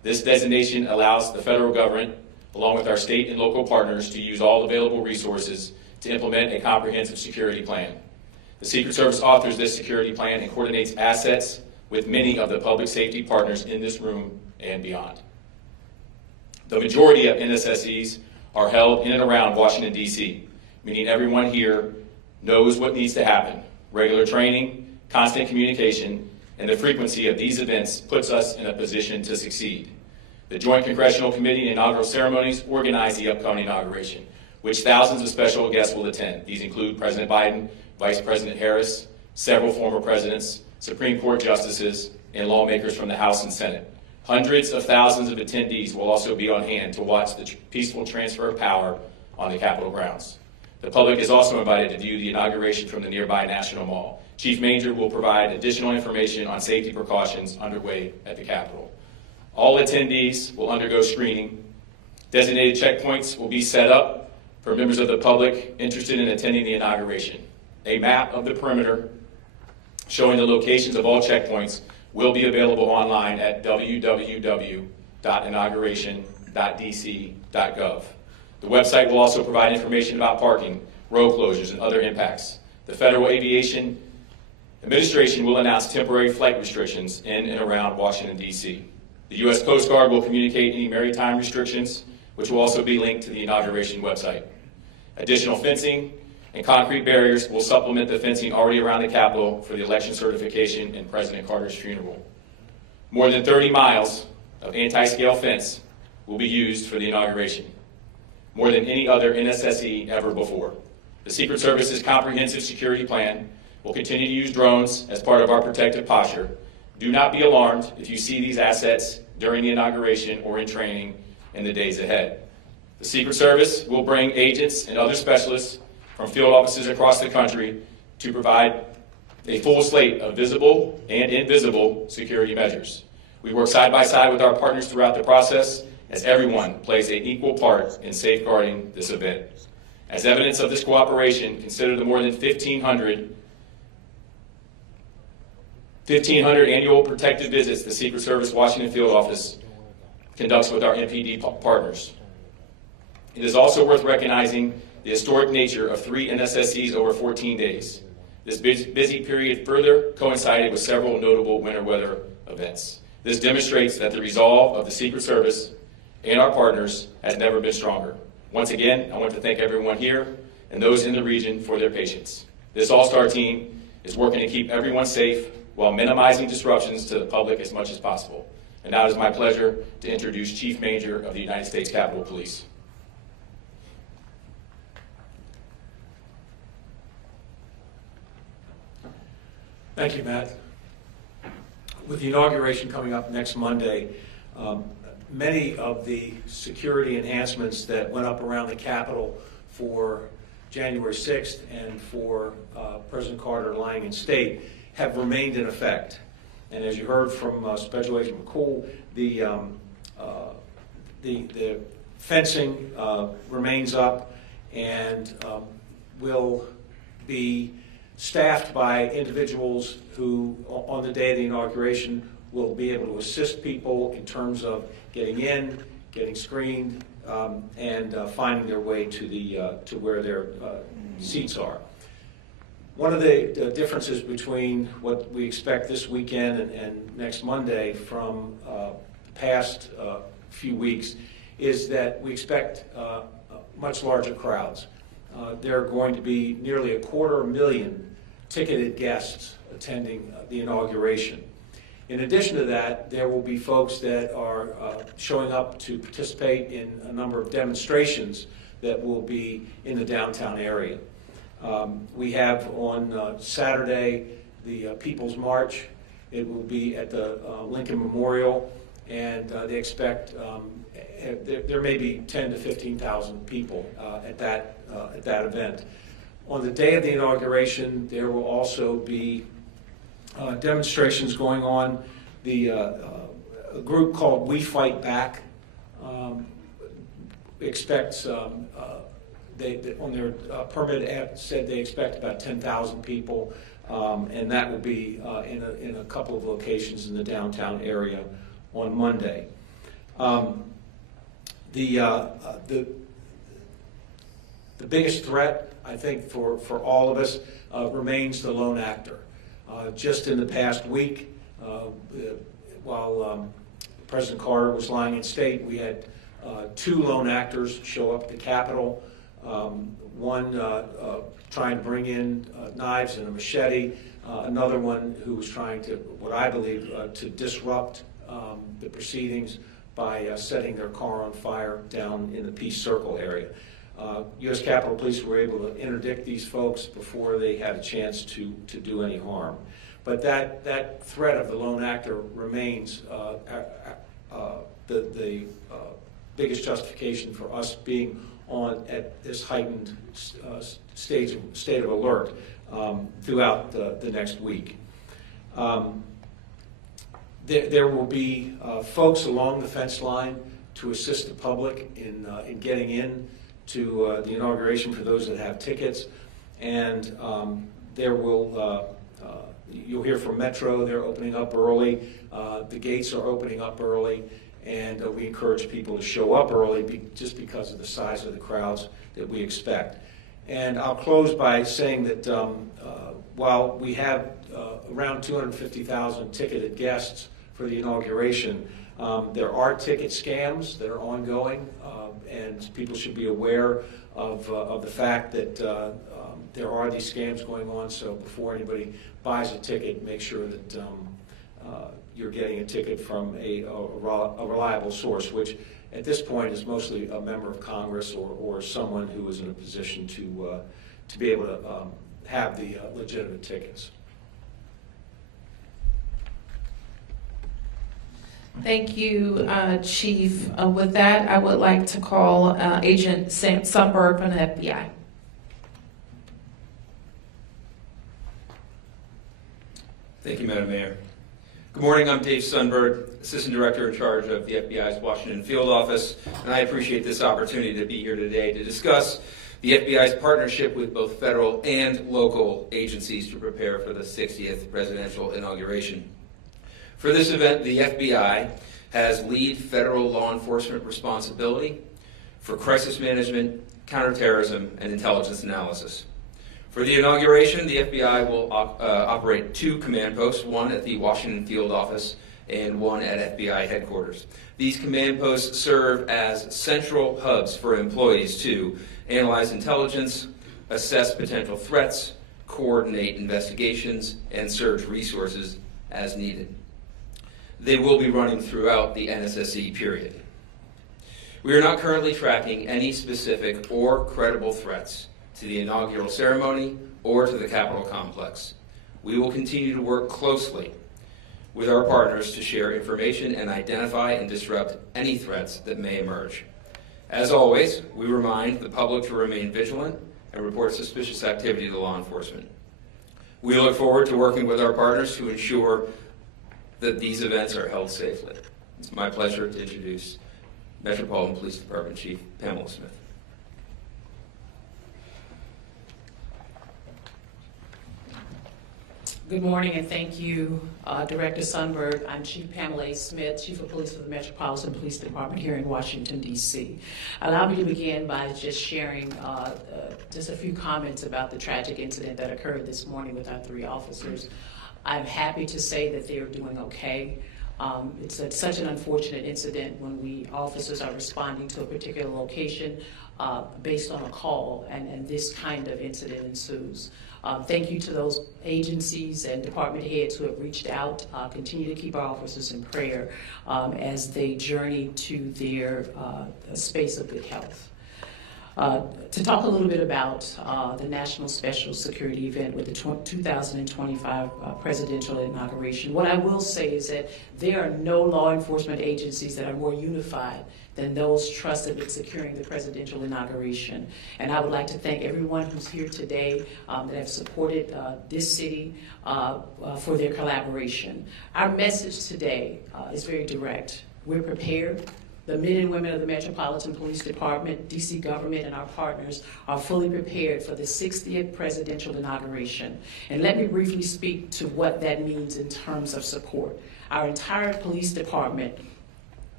This designation allows the federal government, along with our state and local partners, to use all available resources to implement a comprehensive security plan. The Secret Service authors this security plan and coordinates assets with many of the public safety partners in this room and beyond. The majority of NSSEs are held in and around Washington, D.C., meaning everyone here knows what needs to happen. Regular training, constant communication, and the frequency of these events puts us in a position to succeed. The Joint Congressional Committee and inaugural ceremonies organize the upcoming inauguration, which thousands of special guests will attend. These include President Biden, Vice President Harris, several former presidents, Supreme Court justices, and lawmakers from the House and Senate. Hundreds of thousands of attendees will also be on hand to watch the peaceful transfer of power on the Capitol grounds. The public is also invited to view the inauguration from the nearby National Mall. Chief Manger will provide additional information on safety precautions underway at the Capitol. All attendees will undergo screening. Designated checkpoints will be set up for members of the public interested in attending the inauguration. A map of the perimeter showing the locations of all checkpoints will be available online at www.inauguration.dc.gov. The website will also provide information about parking, road closures, and other impacts. The Federal Aviation Administration will announce temporary flight restrictions in and around Washington, D.C. The U.S. Coast Guard will communicate any maritime restrictions, which will also be linked to the inauguration website. Additional fencing and concrete barriers will supplement the fencing already around the Capitol for the election certification and President Carter's funeral. More than 30 miles of anti-scale fence will be used for the inauguration, more than any other NSSE ever before. The Secret Service's comprehensive security plan will continue to use drones as part of our protective posture. Do not be alarmed if you see these assets during the inauguration or in training in the days ahead. The Secret Service will bring agents and other specialists from field offices across the country to provide a full slate of visible and invisible security measures. We work side by side with our partners throughout the process as everyone plays an equal part in safeguarding this event. As evidence of this cooperation, consider the more than 1,500 annual protective visits the Secret Service Washington Field Office conducts with our MPD partners. It is also worth recognizing the historic nature of 3 NSSEs over 14 days. This busy period further coincided with several notable winter weather events. This demonstrates that the resolve of the Secret Service and our partners has never been stronger. Once again, I want to thank everyone here and those in the region for their patience. This all-star team is working to keep everyone safe while minimizing disruptions to the public as much as possible. And now it is my pleasure to introduce Chief Manger of the United States Capitol Police. Thank you, Matt. With the inauguration coming up next Monday, many of the security enhancements that went up around the Capitol for January 6th and for President Carter lying in state have remained in effect. And as you heard from Special Agent McCool, the fencing remains up and will be staffed by individuals who, on the day of the inauguration, will be able to assist people in terms of getting in, getting screened, and finding their way to where their seats are. One of the differences between what we expect this weekend and next Monday from the past few weeks is that we expect much larger crowds. There are going to be nearly 250,000 ticketed guests attending the inauguration. In addition to that, there will be folks that are showing up to participate in a number of demonstrations that will be in the downtown area. We have on Saturday the People's March. It will be at the Lincoln Memorial, and they expect there may be 10,000 to 15,000 people at that event. On the day of the inauguration, there will also be demonstrations going on. A group called We Fight Back expects, on their permit app said they expect about 10,000 people, and that will be in a couple of locations in the downtown area on Monday. The biggest threat, I think, for all of us remains the lone actor. Just in the past week, while President Carter was lying in state, we had 2 lone actors show up at the Capitol. One trying to bring in knives and a machete, another one who was trying to, what I believe, to disrupt the proceedings by setting their car on fire down in the Peace Circle area. U.S. Capitol Police were able to interdict these folks before they had a chance to do any harm. But that threat of the lone actor remains the biggest justification for us being on at this heightened state of alert throughout the next week. There will be folks along the fence line to assist the public in getting in to the inauguration for those that have tickets, and there will you'll hear from Metro. They're opening up early. The gates are opening up early, and we encourage people to show up early just because of the size of the crowds that we expect. And I'll close by saying that while we have around 250,000 ticketed guests for the inauguration, there are ticket scams that are ongoing, and people should be aware of the fact that there are these scams going on. So before anybody buys a ticket, make sure that you're getting a ticket from a reliable source, which at this point is mostly a member of Congress or someone who is in a position to be able to have the legitimate tickets. Thank you, Chief. With that, I would like to call Agent Sundberg from the FBI. Thank you, Madam Mayor. Good morning, I'm Dave Sundberg, Assistant Director in charge of the FBI's Washington Field Office, and I appreciate this opportunity to be here today to discuss the FBI's partnership with both federal and local agencies to prepare for the 60th presidential inauguration. For this event, the FBI has lead federal law enforcement responsibility for crisis management, counterterrorism, and intelligence analysis. For the inauguration, the FBI will operate 2 command posts, one at the Washington Field Office and one at FBI headquarters. These command posts serve as central hubs for employees to analyze intelligence, assess potential threats, coordinate investigations, and surge resources as needed. They will be running throughout the NSSE period. We are not currently tracking any specific or credible threats to the inaugural ceremony or to the Capitol complex. We will continue to work closely with our partners to share information and identify and disrupt any threats that may emerge. As always, we remind the public to remain vigilant and report suspicious activity to law enforcement. We look forward to working with our partners to ensure that these events are held safely. It's my pleasure to introduce Metropolitan Police Department Chief Pamela Smith. Good morning, and thank you, Director Sundberg. I'm Chief Pamela Smith, Chief of Police for the Metropolitan Police Department here in Washington, D.C. Allow me to begin by just sharing just a few comments about the tragic incident that occurred this morning with our 3 officers. I'm happy to say that they are doing okay. It's such an unfortunate incident when officers are responding to a particular location based on a call, and this kind of incident ensues. Thank you to those agencies and department heads who have reached out. Continue to keep our officers in prayer as they journey to their space of good health. To talk a little bit about the National Special Security event with the 2025 presidential inauguration, what I will say is that there are no law enforcement agencies that are more unified than those trusted in securing the presidential inauguration. And I would like to thank everyone who's here today that have supported this city for their collaboration. Our message today is very direct. We're prepared. The men and women of the Metropolitan Police Department, DC government, and our partners are fully prepared for the 60th presidential inauguration. And let me briefly speak to what that means in terms of support. Our entire police department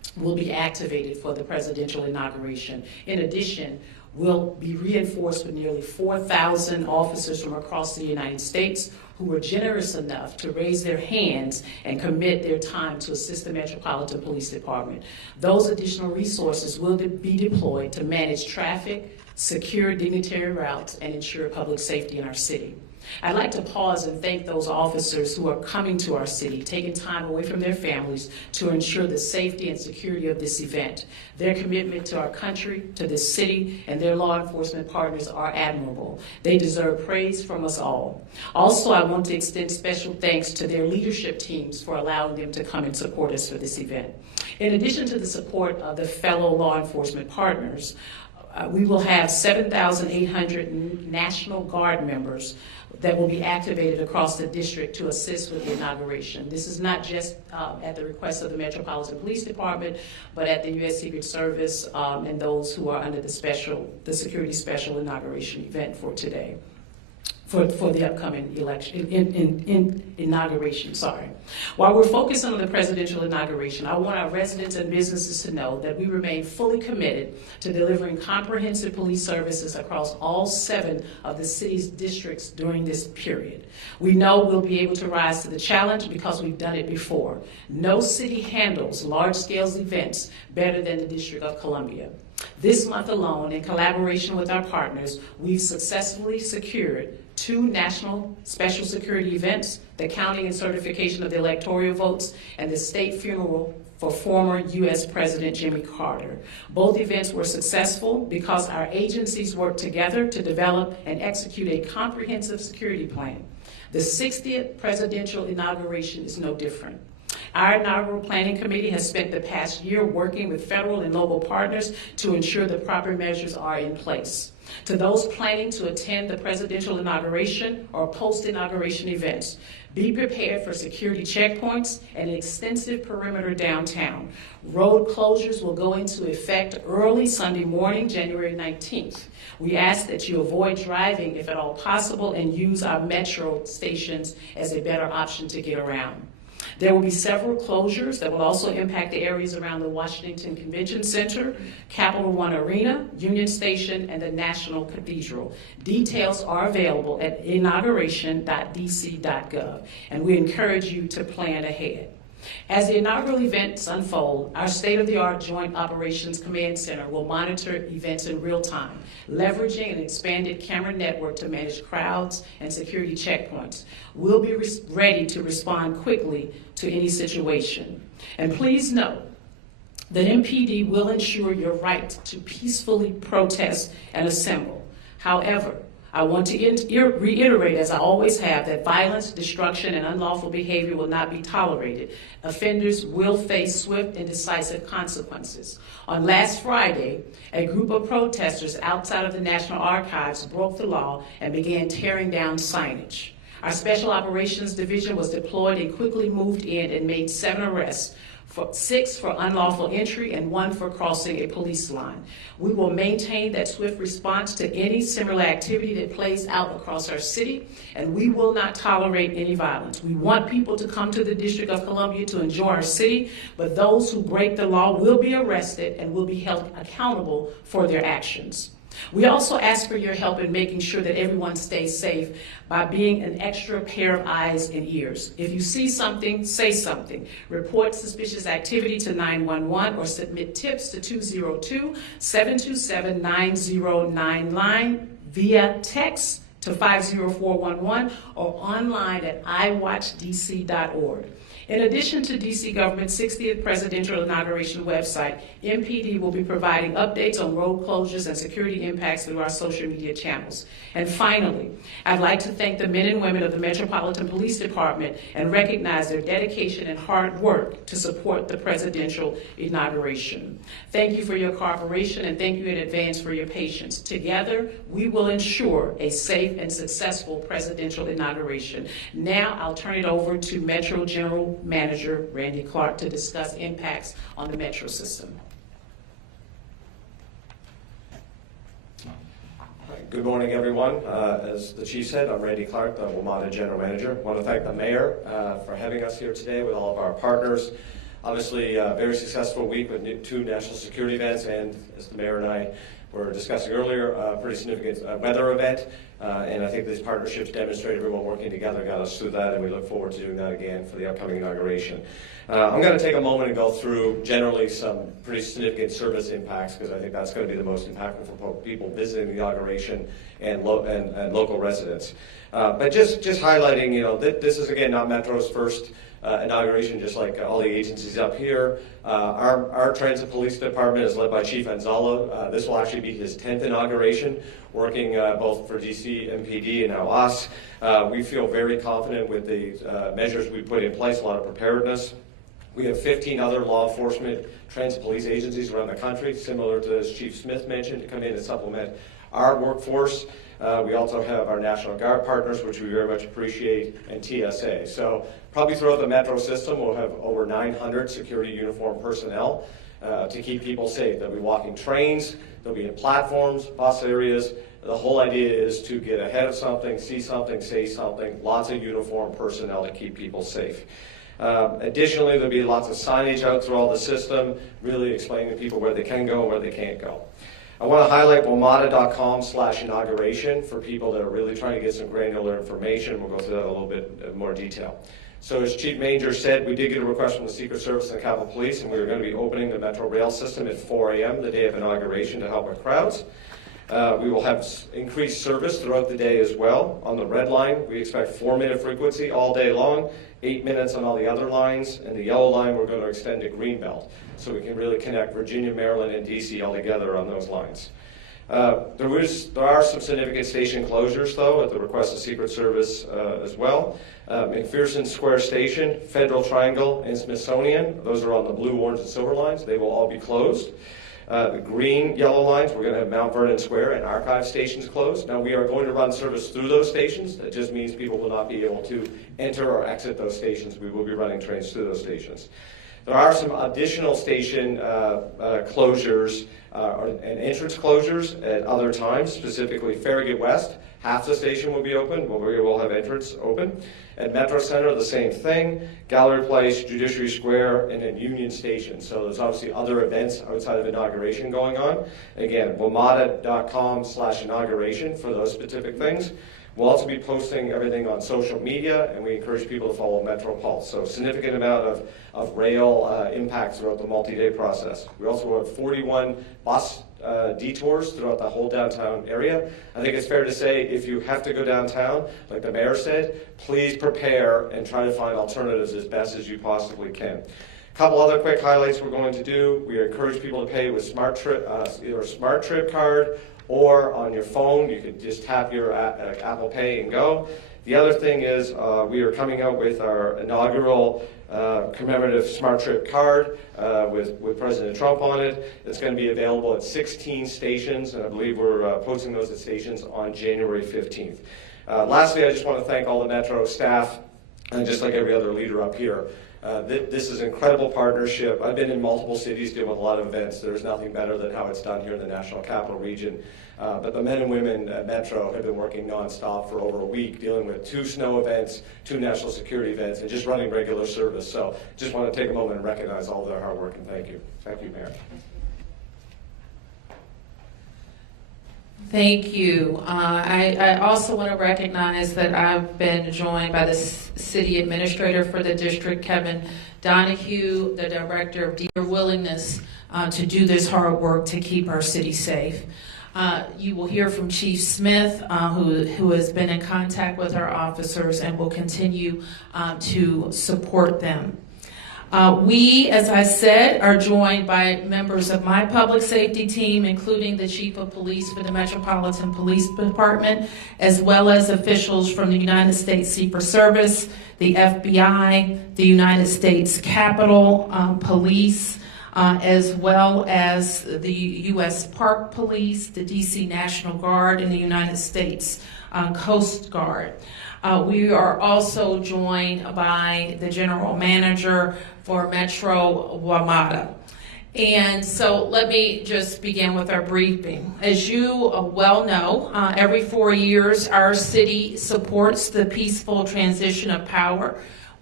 will be activated for the presidential inauguration. In addition, we'll be reinforced with nearly 4,000 officers from across the United States who were generous enough to raise their hands and commit their time to assist the Metropolitan Police Department. Those additional resources will be deployed to manage traffic, secure dignitary routes, and ensure public safety in our city. I'd like to pause and thank those officers who are coming to our city, taking time away from their families to ensure the safety and security of this event. Their commitment to our country, to this city, and their law enforcement partners are admirable. They deserve praise from us all. Also, I want to extend special thanks to their leadership teams for allowing them to come and support us for this event. In addition to the support of the fellow law enforcement partners, we will have 7,800 National Guard members that will be activated across the district to assist with the inauguration. This is not just at the request of the Metropolitan Police Department, but at the U.S. Secret Service and those who are under the Security Special Inauguration event for today. For the upcoming election, inauguration, sorry. While we're focused on the presidential inauguration, I want our residents and businesses to know that we remain fully committed to delivering comprehensive police services across all 7 of the city's districts during this period. We know we'll be able to rise to the challenge because we've done it before. No city handles large-scale events better than the District of Columbia. This month alone, in collaboration with our partners, we've successfully secured 2 national special security events, the counting and certification of the electoral votes, and the state funeral for former U.S. President Jimmy Carter. Both events were successful because our agencies worked together to develop and execute a comprehensive security plan. The 60th presidential inauguration is no different. Our inaugural planning committee has spent the past year working with federal and local partners to ensure the proper measures are in place. To those planning to attend the presidential inauguration or post-inauguration events, be prepared for security checkpoints and an extensive perimeter downtown. Road closures will go into effect early Sunday morning, January 19th. We ask that you avoid driving if at all possible and use our metro stations as a better option to get around. There will be several closures that will also impact the areas around the Washington Convention Center, Capital One Arena, Union Station, and the National Cathedral. Details are available at inauguration.dc.gov, and we encourage you to plan ahead. As the inaugural events unfold, our state-of-the-art Joint Operations Command Center will monitor events in real time, leveraging an expanded camera network to manage crowds and security checkpoints. We'll be ready to respond quickly to any situation. And please note that MPD will ensure your right to peacefully protest and assemble. However, I want to reiterate, as I always have, that violence, destruction, and unlawful behavior will not be tolerated. Offenders will face swift and decisive consequences. On last Friday, a group of protesters outside of the National Archives broke the law and began tearing down signage. Our Special Operations Division was deployed and quickly moved in and made 7 arrests, 6 for unlawful entry and 1 for crossing a police line. We will maintain that swift response to any similar activity that plays out across our city, and we will not tolerate any violence. We want people to come to the District of Columbia to enjoy our city, but those who break the law will be arrested and will be held accountable for their actions. We also ask for your help in making sure that everyone stays safe by being an extra pair of eyes and ears. If you see something, say something. Report suspicious activity to 911 or submit tips to 202-727-9099 via text to 50411 or online at iwatchdc.org. In addition to DC government's 60th presidential inauguration website, MPD will be providing updates on road closures and security impacts through our social media channels. And finally, I'd like to thank the men and women of the Metropolitan Police Department and recognize their dedication and hard work to support the presidential inauguration. Thank you for your cooperation and thank you in advance for your patience. Together, we will ensure a safe and successful presidential inauguration. Now, I'll turn it over to Metro General Manager Randy Clark to discuss impacts on the Metro system. Good morning, everyone. As the Chief said, I'm Randy Clark, the WMATA General Manager. I want to thank the Mayor for having us here today with all of our partners. Obviously, a very successful week with 2 national security events, and as the mayor and I were discussing earlier, a pretty significant weather event. And I think these partnerships demonstrate everyone working together got us through that, and we look forward to doing that again for the upcoming inauguration. I'm going to take a moment and go through generally some pretty significant service impacts, because I think that's going to be the most impactful for people visiting the inauguration and local residents. But just highlighting, this is again not Metro's first inauguration, just like all the agencies up here. Our transit police department is led by Chief Anzalo. This will actually be his 10th inauguration, working both for DC, MPD, and now us. We feel very confident with the measures we put in place, a lot of preparedness. We have 15 other law enforcement transit police agencies around the country, similar to as Chief Smith mentioned, to come in and supplement our workforce. We also have our National Guard partners, which we very much appreciate, and TSA. So probably throughout the Metro system, we'll have over 900 security uniform personnel to keep people safe. They'll be walking trains, they'll be in platforms, bus areas. The whole idea is to get ahead of something, see something, say something, lots of uniform personnel to keep people safe. Additionally, there'll be lots of signage out through all the system, really explaining to people where they can go and where they can't go. I want to highlight WMATA.com/inauguration for people that are really trying to get some granular information. We'll go through that in a little bit more detail. So as Chief Manger said, we did get a request from the Secret Service and Capitol Police, and we are going to be opening the Metro Rail system at 4 a.m. the day of inauguration to help with crowds. We will have increased service throughout the day as well. On the red line, we expect 4-minute frequency all day long, 8 minutes on all the other lines, and the yellow line we're going to extend to Greenbelt, so we can really connect Virginia, Maryland, and DC all together on those lines. There are some significant station closures, though, at the request of Secret Service as well. McPherson Square Station, Federal Triangle, and Smithsonian, those are on the blue, orange, and silver lines. They will all be closed. The green, yellow lines, we're going to have Mount Vernon Square and Archive stations closed. Now, we are going to run service through those stations. That just means people will not be able to enter or exit those stations. We will be running trains through those stations. There are some additional station closures and entrance closures at other times, specifically Farragut West. Half the station will be open, but we will have entrance open. At Metro Center, the same thing. Gallery Place, Judiciary Square, and then Union Station. So there's obviously other events outside of inauguration going on. Again, WMATA.com/inauguration for those specific things. We'll also be posting everything on social media, and we encourage people to follow Metro Pulse. So significant amount of rail impact throughout the multi-day process. We also have 41 bus detours throughout the whole downtown area. I think it's fair to say if you have to go downtown, like the mayor said, please prepare and try to find alternatives as best as you possibly can. A couple other quick highlights we're going to do. We encourage people to pay with either a Smart Trip card or on your phone. You can just tap your Apple Pay and go. The other thing is we are coming out with our inaugural commemorative Smart Trip card with President Trump on it. It's going to be available at 16 stations, and I believe we're posting those at stations on January 15th. Lastly, I just want to thank all the Metro staff, and just like every other leader up here. This is an incredible partnership. I've been in multiple cities doing a lot of events. There's nothing better than how it's done here in the National Capital Region. But the men and women at Metro have been working nonstop for over a week, dealing with 2 snow events, 2 national security events, and just running regular service. So just want to take a moment and recognize all their hard work, and thank you. Thank you, Mayor. Thank you. I also want to recognize that I've been joined by the city administrator for the district, Kevin Donahue, the director of their willingness to do this hard work to keep our city safe. You will hear from Chief Smith, who has been in contact with our officers and will continue to support them. We, as I said, are joined by members of my public safety team, including the Chief of Police for the Metropolitan Police Department, as well as officials from the United States Secret Service, the FBI, the United States Capitol Police, as well as the U.S. Park Police, the D.C. National Guard, and the United States Coast Guard. We are also joined by the General Manager for Metro WMATA. And so let me just begin with our briefing. As you well know, every 4 years our city supports the peaceful transition of power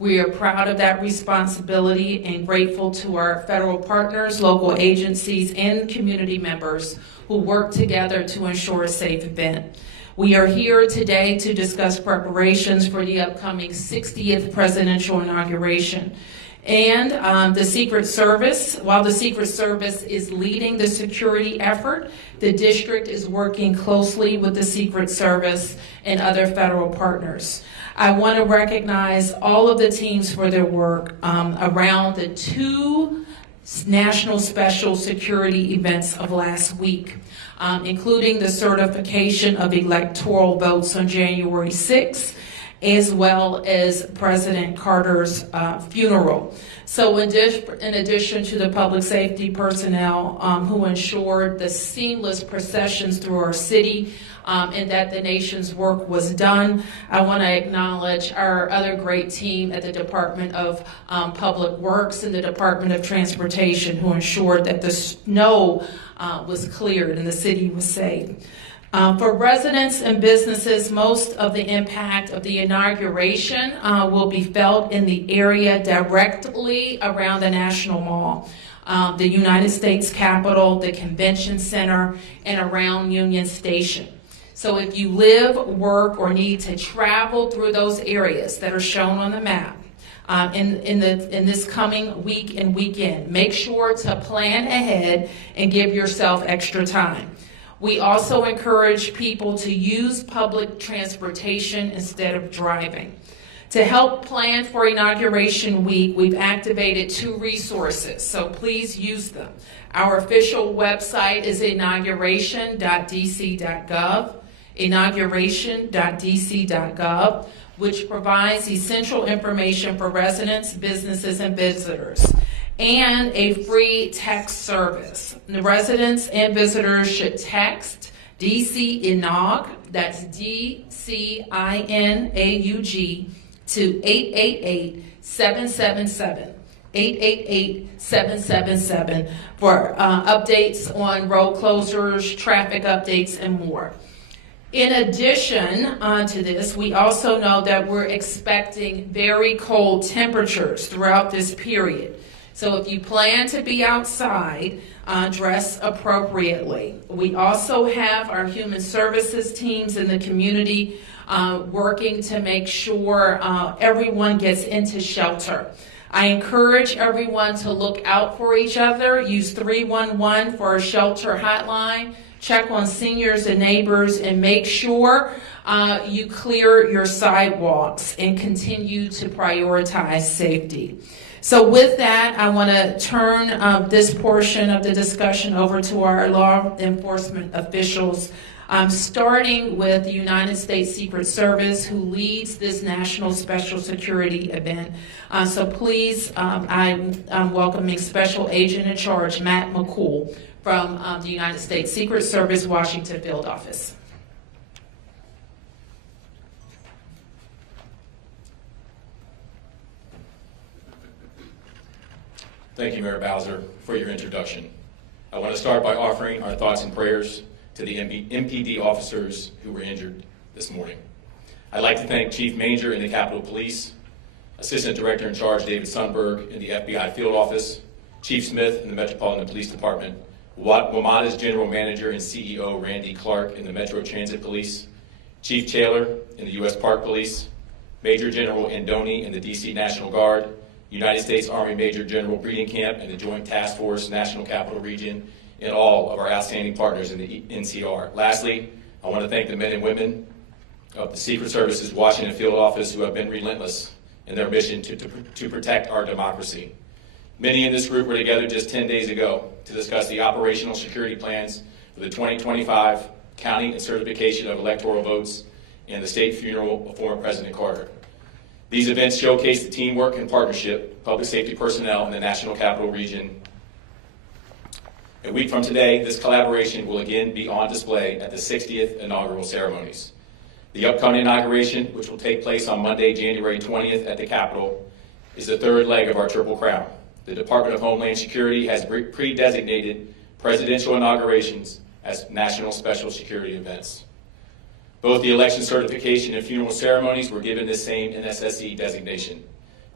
We are proud of that responsibility and grateful to our federal partners, local agencies, and community members who work together to ensure a safe event. We are here today to discuss preparations for the upcoming 60th presidential inauguration. And the Secret Service, while the Secret Service is leading the security effort, the district is working closely with the Secret Service and other federal partners. I want to recognize all of the teams for their work around the 2 national special security events of last week, including the certification of electoral votes on January 6th, as well as President Carter's funeral. So in addition to the public safety personnel who ensured the seamless processions through our city and that the nation's work was done, I want to acknowledge our other great team at the Department of Public Works and the Department of Transportation who ensured that the snow was cleared and the city was safe. For residents and businesses, most of the impact of the inauguration will be felt in the area directly around the National Mall, the United States Capitol, the Convention Center, and around Union Station. So if you live, work, or need to travel through those areas that are shown on the map in this coming week and weekend, make sure to plan ahead and give yourself extra time. We also encourage people to use public transportation instead of driving. To help plan for Inauguration Week, we've activated 2 resources, so please use them. Our official website is inauguration.dc.gov, inauguration.dc.gov, which provides essential information for residents, businesses, and visitors, and a free text service. The residents and visitors should text DC Inaug, that's DCINAUG, to 888-777. 888-777 for updates on road closures, traffic updates, and more. In addition to this, we also know that we're expecting very cold temperatures throughout this period. So if you plan to be outside, dress appropriately. We also have our human services teams in the community working to make sure everyone gets into shelter. I encourage everyone to look out for each other. Use 311 for a shelter hotline. Check on seniors and neighbors and make sure you clear your sidewalks and continue to prioritize safety. So with that, I want to turn this portion of the discussion over to our law enforcement officials, starting with the United States Secret Service, who leads this National Special Security event. So please, I'm welcoming Special Agent in Charge, Matt McCool, from the United States Secret Service, Washington Field Office. Thank you, Mayor Bowser, for your introduction. I want to start by offering our thoughts and prayers to the MPD officers who were injured this morning. I'd like to thank Chief Manger in the Capitol Police, Assistant Director in Charge David Sundberg in the FBI Field Office, Chief Smith in the Metropolitan Police Department, WMATA's General Manager and CEO Randy Clark in the Metro Transit Police, Chief Taylor in the U.S. Park Police, Major General Andoni in the D.C. National Guard, United States Army Major General Breeding Camp and the Joint Task Force National Capital Region, and all of our outstanding partners in the NCR. Lastly, I want to thank the men and women of the Secret Service's Washington Field Office who have been relentless in their mission to protect our democracy. Many in this group were together just 10 days ago to discuss the operational security plans for the 2025 counting and certification of electoral votes and the state funeral of former President Carter. These events showcase the teamwork and partnership, public safety personnel in the National Capital Region. A week from today, this collaboration will again be on display at the 60th inaugural ceremonies. The upcoming inauguration, which will take place on Monday, January 20th at the Capitol, is the third leg of our Triple Crown. The Department of Homeland Security has pre-designated presidential inaugurations as national special security events. Both the election certification and funeral ceremonies were given this same NSSE designation.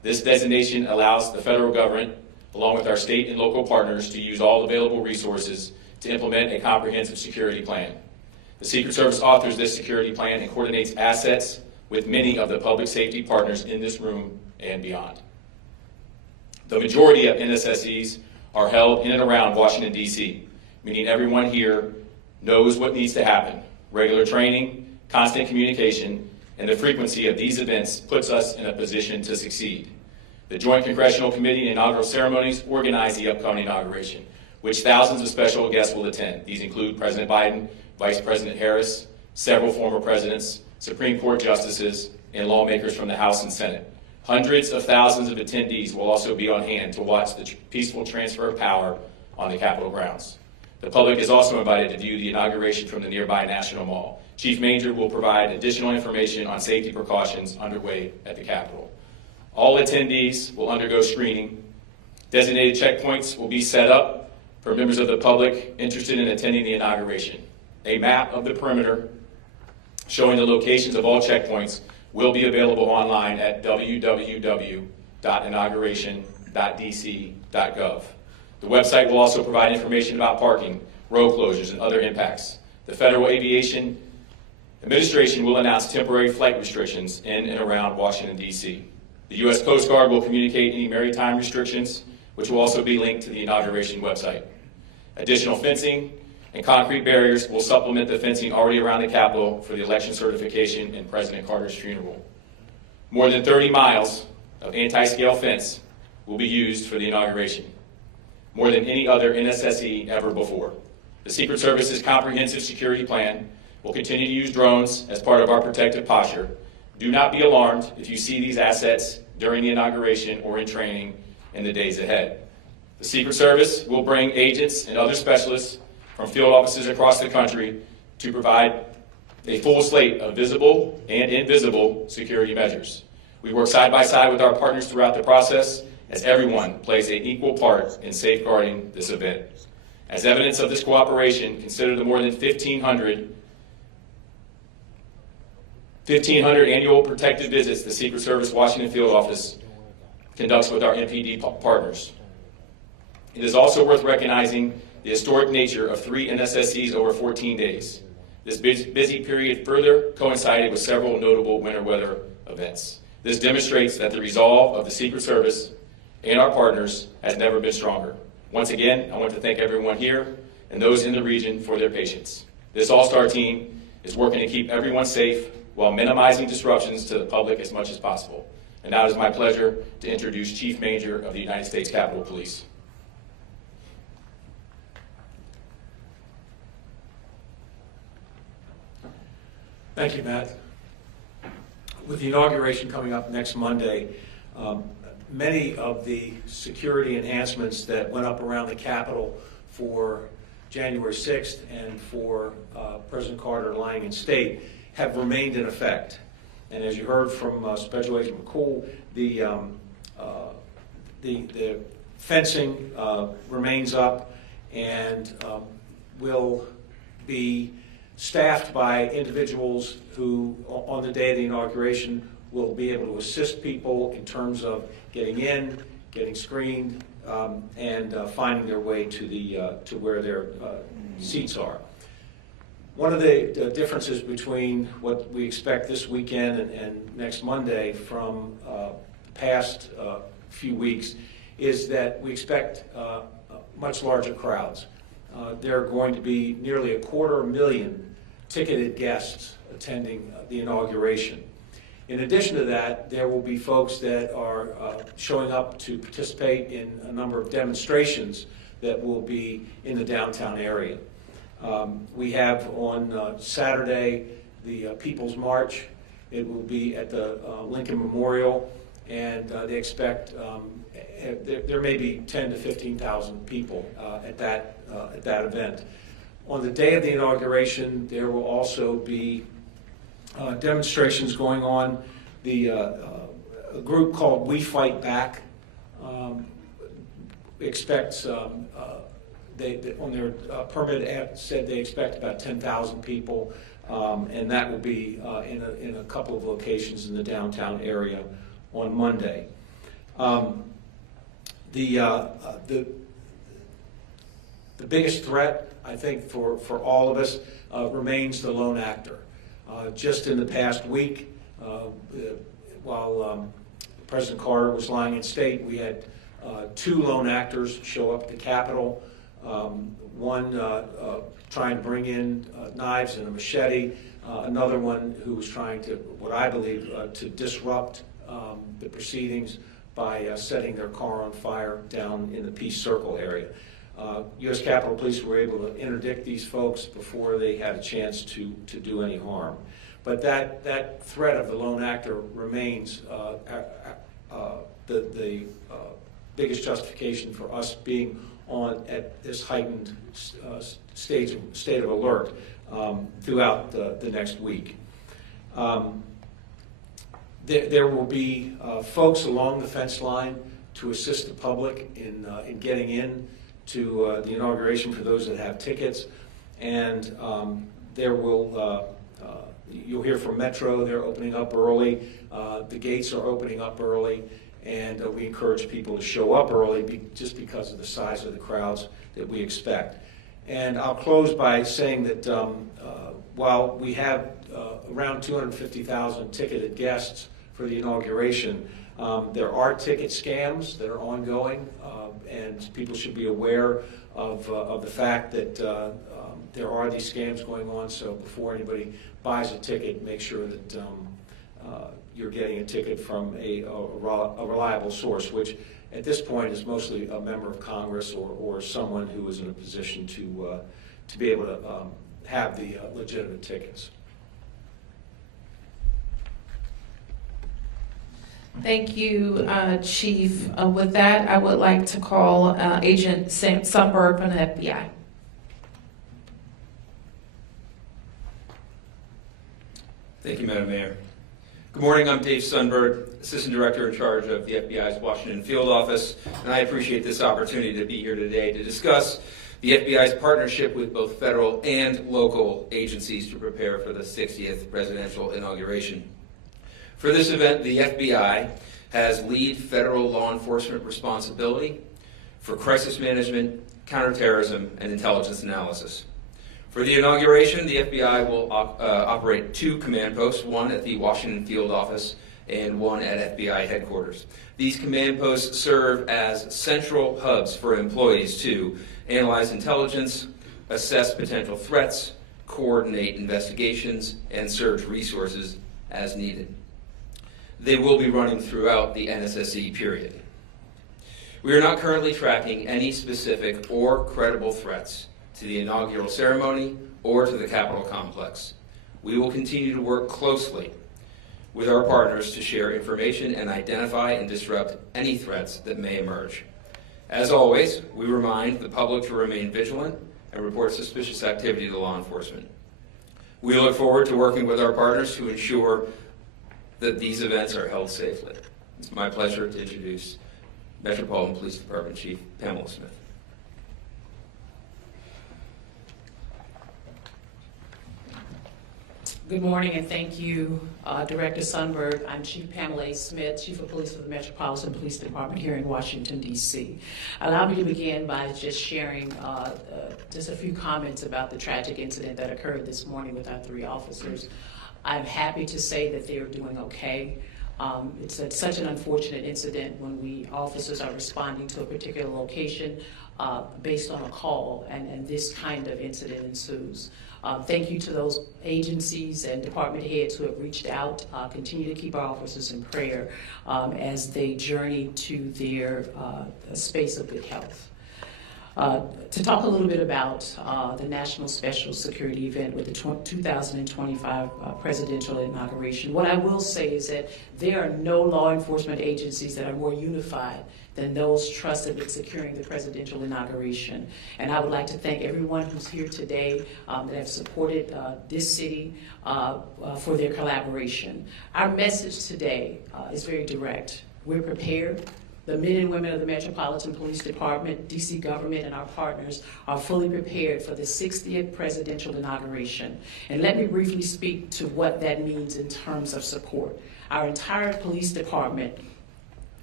This designation allows the federal government, along with our state and local partners, to use all available resources to implement a comprehensive security plan. The Secret Service authors this security plan and coordinates assets with many of the public safety partners in this room and beyond. The majority of NSSEs are held in and around Washington, D.C., meaning everyone here knows what needs to happen. Regular training, constant communication, and the frequency of these events puts us in a position to succeed. The Joint Congressional Committee and inaugural ceremonies organize the upcoming inauguration, which thousands of special guests will attend. These include President Biden, Vice President Harris, several former presidents, Supreme Court justices, and lawmakers from the House and Senate. Hundreds of thousands of attendees will also be on hand to watch the peaceful transfer of power on the Capitol grounds. The public is also invited to view the inauguration from the nearby National Mall. Chief Manger will provide additional information on safety precautions underway at the Capitol. All attendees will undergo screening. Designated checkpoints will be set up for members of the public interested in attending the inauguration. A map of the perimeter showing the locations of all checkpoints will be available online at www.inauguration.dc.gov. The website will also provide information about parking, road closures, and other impacts. The Federal Aviation Administration will announce temporary flight restrictions in and around Washington, D.C. The U.S. Coast Guard will communicate any maritime restrictions, which will also be linked to the inauguration website. Additional fencing and concrete barriers will supplement the fencing already around the Capitol for the election certification and President Carter's funeral. More than 30 miles of anti-scale fence will be used for the inauguration, more than any other NSSE ever before. The Secret Service's comprehensive security plan will continue to use drones as part of our protective posture. Do not be alarmed if you see these assets during the inauguration or in training in the days ahead. The Secret Service will bring agents and other specialists from field offices across the country to provide a full slate of visible and invisible security measures. We work side by side with our partners throughout the process as everyone plays an equal part in safeguarding this event. As evidence of this cooperation, consider the more than 1,500 annual protective visits the Secret Service Washington Field Office conducts with our MPD partners. It is also worth recognizing the historic nature of 3 NSSEs over 14 days. This busy period further coincided with several notable winter weather events. This demonstrates that the resolve of the Secret Service and our partners has never been stronger. Once again, I want to thank everyone here and those in the region for their patience. This all-star team is working to keep everyone safe while minimizing disruptions to the public as much as possible. And now it is my pleasure to introduce Chief Manger of the United States Capitol Police. Thank you, Matt. With the inauguration coming up next Monday, many of the security enhancements that went up around the Capitol for January 6th and for President Carter lying in state have remained in effect. And as you heard from Special Agent McCool, the fencing remains up and will be staffed by individuals who, on the day of the inauguration, will be able to assist people in terms of getting in, getting screened, and finding their way to where their seats are. One of the differences between what we expect this weekend and next Monday from the past few weeks is that we expect much larger crowds. There are going to be nearly 250,000 ticketed guests attending the inauguration. In addition to that, there will be folks that are showing up to participate in a number of demonstrations that will be in the downtown area. We have on Saturday the People's March. It will be at the Lincoln Memorial, and they expect there may be 10,000 to 15,000 people at that event. On the day of the inauguration, there will also be demonstrations going on. A group called We Fight Back expects, on their permit app said they expect about 10,000 people, and that will be in a couple of locations in the downtown area on Monday. The biggest threat, I think, for all of us remains the lone actor. Just in the past week, while President Carter was lying in state, we had 2 lone actors show up at the Capitol. One trying to bring in knives and a machete, another one who was trying to, what I believe, to disrupt the proceedings by setting their car on fire down in the Peace Circle area. U.S. Capitol Police were able to interdict these folks before they had a chance to do any harm. But that threat of the lone actor remains the biggest justification for us being on at this heightened state of alert throughout the next week. There will be folks along the fence line to assist the public in getting in to the inauguration for those that have tickets, and you'll hear from Metro. They're opening up early. The gates are opening up early, and we encourage people to show up early just because of the size of the crowds that we expect. And I'll close by saying that while we have around 250,000 ticketed guests for the inauguration, there are ticket scams that are ongoing, and people should be aware of the fact that there are these scams going on. So before anybody buys a ticket, make sure that you're getting a ticket from a reliable source, which at this point is mostly a member of Congress or someone who is in a position to be able to have the legitimate tickets. Thank you, Chief. With that, I would like to call Agent Sundberg from the FBI. Thank you, Madam Mayor. Good morning, I'm Dave Sundberg, Assistant Director in charge of the FBI's Washington Field Office, and I appreciate this opportunity to be here today to discuss the FBI's partnership with both federal and local agencies to prepare for the 60th Presidential Inauguration. For this event, the FBI has lead federal law enforcement responsibility for crisis management, counterterrorism, and intelligence analysis. For the inauguration, the FBI will operate 2 command posts, one at the Washington Field Office and one at FBI headquarters. These command posts serve as central hubs for employees to analyze intelligence, assess potential threats, coordinate investigations, and surge resources as needed. They will be running throughout the NSSE period. We are not currently tracking any specific or credible threats to the inaugural ceremony or to the Capitol complex. We will continue to work closely with our partners to share information and identify and disrupt any threats that may emerge. As always, we remind the public to remain vigilant and report suspicious activity to law enforcement. We look forward to working with our partners to ensure that these events are held safely. It's my pleasure to introduce Metropolitan Police Department Chief Pamela Smith. Good morning, and thank you, Director Sundberg. I'm Chief Pamela Smith, Chief of Police for the Metropolitan Police Department here in Washington, D.C. Allow me to begin by just sharing just a few comments about the tragic incident that occurred this morning with our 3 officers. I'm happy to say that they are doing okay. It's such an unfortunate incident when officers are responding to a particular location based on a call, and this kind of incident ensues. Thank you to those agencies and department heads who have reached out. Continue to keep our officers in prayer as they journey to their space of good health. To talk a little bit about the National Special Security event with the 2025 Presidential Inauguration, what I will say is that there are no law enforcement agencies that are more unified than those trusted with securing the presidential inauguration. And I would like to thank everyone who's here today that have supported this city for their collaboration. Our message today is very direct. We're prepared. The men and women of the Metropolitan Police Department, DC government, and our partners are fully prepared for the 60th presidential inauguration. And let me briefly speak to what that means in terms of support. Our entire police department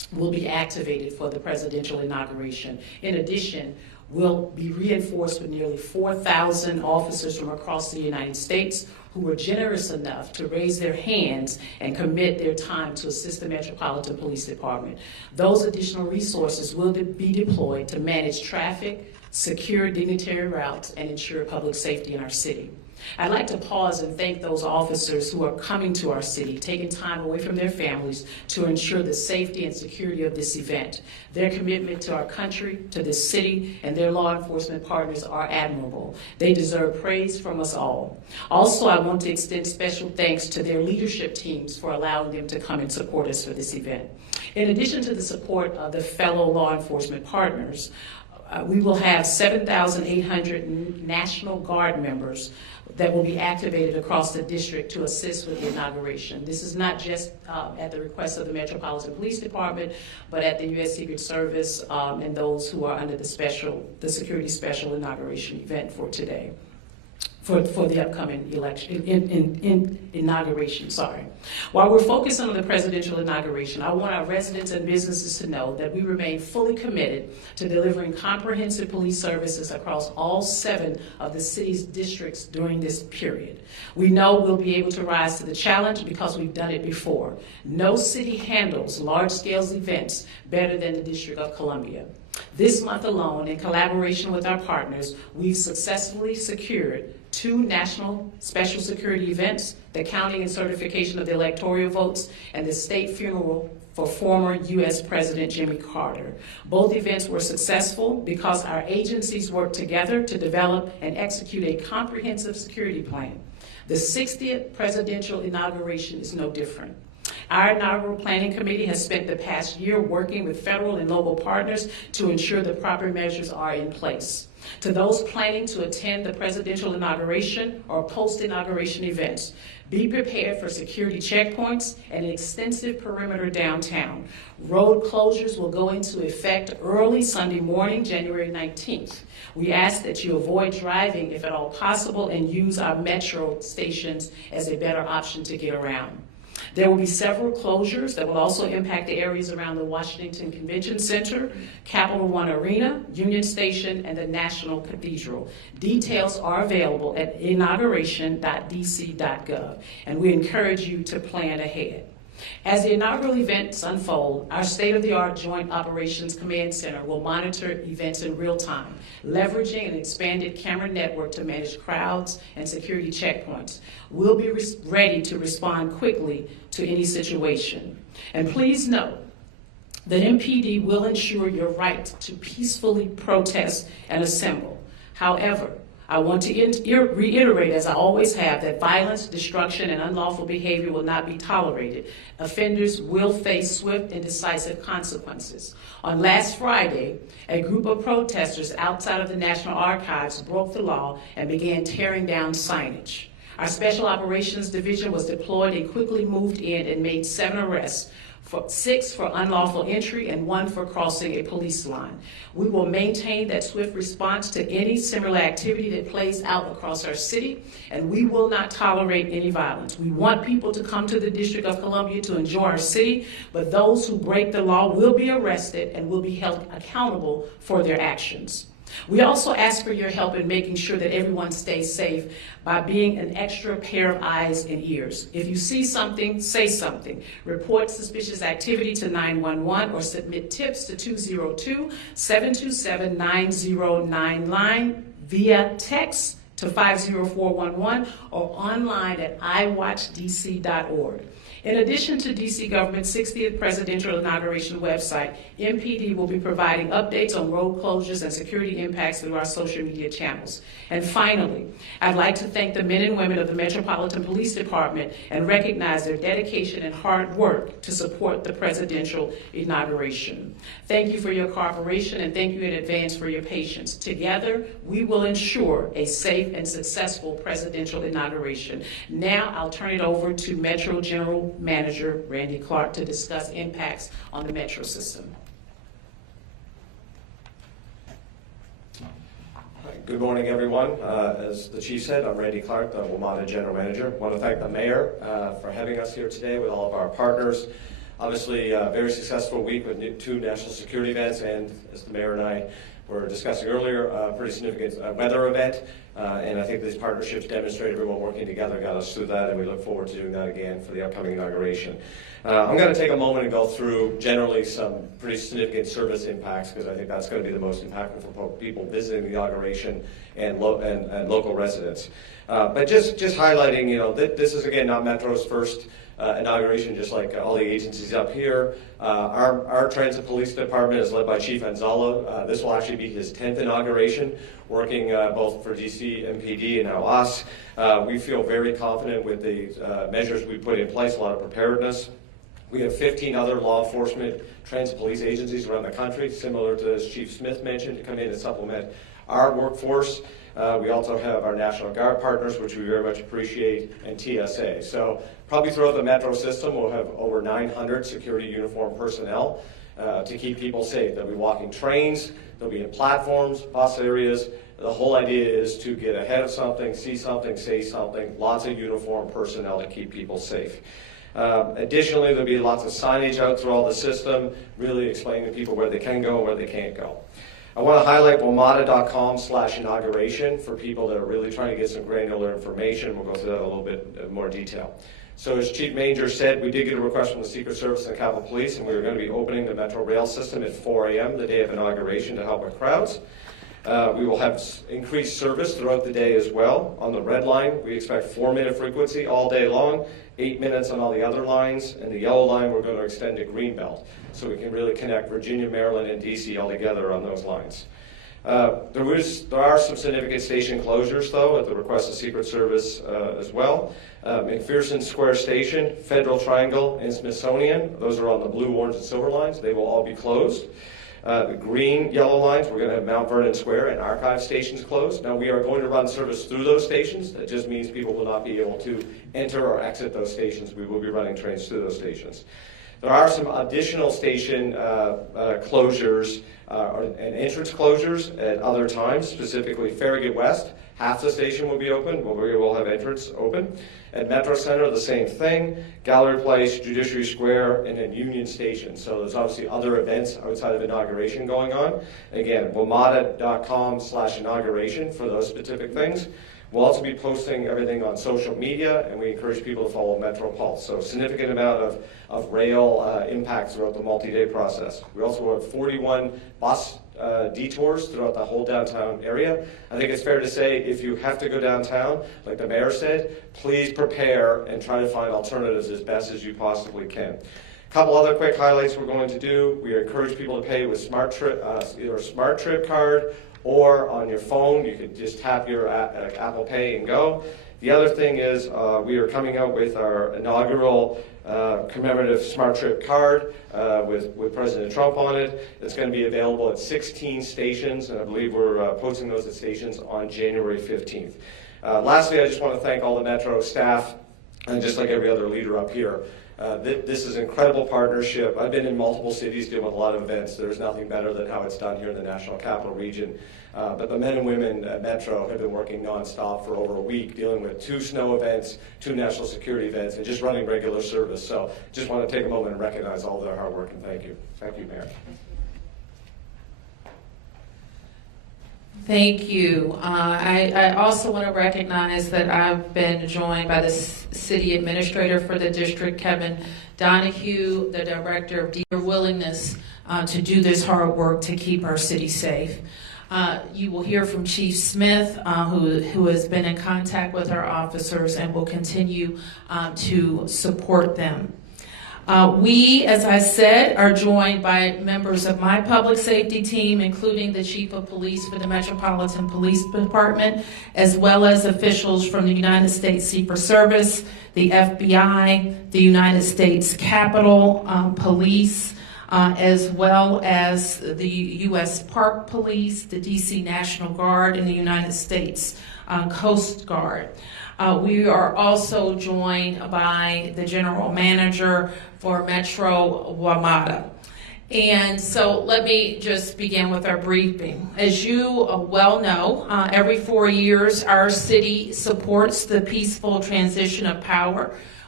will be activated for the presidential inauguration. In addition, will be reinforced with nearly 4,000 officers from across the United States who were generous enough to raise their hands and commit their time to assist the Metropolitan Police Department. Those additional resources will be deployed to manage traffic, secure dignitary routes, and ensure public safety in our city. I'd like to pause and thank those officers who are coming to our city, taking time away from their families to ensure the safety and security of this event. Their commitment to our country, to this city, and their law enforcement partners are admirable. They deserve praise from us all. Also, I want to extend special thanks to their leadership teams for allowing them to come and support us for this event. In addition to the support of the fellow law enforcement partners, we will have 7,800 National Guard members that will be activated across the district to assist with the inauguration. This is not just at the request of the Metropolitan Police Department, but at the U.S. Secret Service and those who are under the Security Special Inauguration event for today. For the upcoming election, inauguration, sorry. While we're focusing on the presidential inauguration, I want our residents and businesses to know that we remain fully committed to delivering comprehensive police services across all 7 of the city's districts during this period. We know we'll be able to rise to the challenge because we've done it before. No city handles large-scale events better than the District of Columbia. This month alone, in collaboration with our partners, we've successfully secured 2 national special security events, the counting and certification of the electoral votes, and the state funeral for former U.S. President Jimmy Carter. Both events were successful because our agencies worked together to develop and execute a comprehensive security plan. The 60th presidential inauguration is no different. Our inaugural planning committee has spent the past year working with federal and local partners to ensure the proper measures are in place. To those planning to attend the presidential inauguration or post-inauguration events, be prepared for security checkpoints and an extensive perimeter downtown. Road closures will go into effect early Sunday morning, January 19th. We ask that you avoid driving if at all possible and use our metro stations as a better option to get around. There will be several closures that will also impact the areas around the Washington Convention Center, Capital One Arena, Union Station, and the National Cathedral. Details are available at inauguration.dc.gov, and we encourage you to plan ahead. As the inaugural events unfold, our state-of-the-art Joint Operations Command Center will monitor events in real time, leveraging an expanded camera network to manage crowds and security checkpoints. We'll be ready to respond quickly to any situation. And please note that MPD will ensure your right to peacefully protest and assemble. However, I want to reiterate, as I always have, that violence, destruction, and unlawful behavior will not be tolerated. Offenders will face swift and decisive consequences. On last Friday, a group of protesters outside of the National Archives broke the law and began tearing down signage. Our Special Operations Division was deployed and quickly moved in and made 7 arrests, 6 for unlawful entry and 1 for crossing a police line. We will maintain that swift response to any similar activity that plays out across our city, and we will not tolerate any violence. We want people to come to the District of Columbia to enjoy our city, but those who break the law will be arrested and will be held accountable for their actions. We also ask for your help in making sure that everyone stays safe by being an extra pair of eyes and ears. If you see something, say something. Report suspicious activity to 911 or submit tips to 202-727-9099 via text to 50411 or online at iwatchdc.org. In addition to DC government's 60th presidential inauguration website, MPD will be providing updates on road closures and security impacts through our social media channels. And finally, I'd like to thank the men and women of the Metropolitan Police Department and recognize their dedication and hard work to support the presidential inauguration. Thank you for your cooperation and thank you in advance for your patience. Together, we will ensure a safe and successful presidential inauguration. Now, I'll turn it over to Metro General Manager Randy Clark to discuss impacts on the Metro system. Good morning, everyone. As the Chief said, I'm Randy Clark, the WMATA General Manager. I want to thank the Mayor for having us here today with all of our partners. Obviously, very successful week with 2 national security events, and as the mayor and I were discussing earlier, a pretty significant weather event. And I think these partnerships demonstrate everyone working together got us through that, and we look forward to doing that again for the upcoming inauguration. I'm going to take a moment and go through generally some pretty significant service impacts, because I think that's going to be the most impactful for people visiting the inauguration and local residents. But just highlighting, this is again not Metro's first inauguration, just like all the agencies up here. Our Transit Police Department is led by Chief Anzala. This will actually be his 10th inauguration, working both for DC, MPD, and now us. We feel very confident with the measures we put in place, a lot of preparedness. We have 15 other law enforcement transit police agencies around the country, similar to as Chief Smith mentioned, to come in and supplement our workforce. We also have our National Guard partners, which we very much appreciate, and TSA. So probably throughout the Metro system, we'll have over 900 security uniformed personnel to keep people safe. They'll be walking trains, they'll be in platforms, bus areas. The whole idea is to get ahead of something, see something, say something, lots of uniformed personnel to keep people safe. Additionally, there'll be lots of signage out throughout the system, really explaining to people where they can go and where they can't go. I want to highlight WMATA.com/inauguration for people that are really trying to get some granular information. We'll go through that in a little bit more detail. So as Chief Manger said, we did get a request from the Secret Service and the Capitol Police, and we were going to be opening the Metro Rail system at 4 a.m. the day of inauguration to help with crowds. We will have increased service throughout the day as well. On the red line, we expect 4-minute frequency all day long, 8 minutes on all the other lines, and the yellow line we're going to extend to Greenbelt, so we can really connect Virginia, Maryland, and DC all together on those lines. There are some significant station closures, though, at the request of Secret Service as well. McPherson Square Station, Federal Triangle, and Smithsonian, those are on the blue, orange, and silver lines. They will all be closed. The green, yellow lines, we're going to have Mount Vernon Square and Archive stations closed. Now, we are going to run service through those stations. That just means people will not be able to enter or exit those stations. We will be running trains through those stations. There are some additional station closures and entrance closures at other times, specifically Farragut West. Half the station will be open, but we will have entrance open. At Metro Center, the same thing. Gallery Place, Judiciary Square, and then Union Station. So there's obviously other events outside of inauguration going on. Again, WMATA.com/inauguration for those specific things. We'll also be posting everything on social media, and we encourage people to follow Metro Pulse. So significant amount of rail impact throughout the multi-day process. We also have 41 bus detours throughout the whole downtown area. I think it's fair to say if you have to go downtown, like the mayor said, please prepare and try to find alternatives as best as you possibly can. A couple other quick highlights we're going to do. We encourage people to pay with either a Smart Trip card or on your phone. You can just tap your Apple Pay and go. The other thing is we are coming out with our inaugural commemorative Smart Trip card with President Trump on it. It's going to be available at 16 stations, and I believe we're posting those at stations on January 15th. Lastly, I just want to thank all the Metro staff, and just like every other leader up here. This is an incredible partnership. I've been in multiple cities doing a lot of events. There's nothing better than how it's done here in the National Capital Region. But the men and women at Metro have been working nonstop for over a week, dealing with 2 snow events, 2 national security events, and just running regular service. So just want to take a moment and recognize all their hard work, and thank you. Thank you, Mayor. Thank you. I also want to recognize that I've been joined by the city administrator for the district, Kevin Donahue, the director of their willingness to do this hard work to keep our city safe. You will hear from Chief Smith, who has been in contact with our officers and will continue to support them. We, as I said, are joined by members of my public safety team, including the Chief of Police for the Metropolitan Police Department, as well as officials from the United States Secret Service, the FBI, the United States Capitol Police, as well as the U.S. Park Police, the D.C. National Guard, and the United States Coast Guard. We are also joined by the General Manager for Metro WMATA. And so let me just begin with our briefing. As you well know, every 4 years our city supports the peaceful transition of power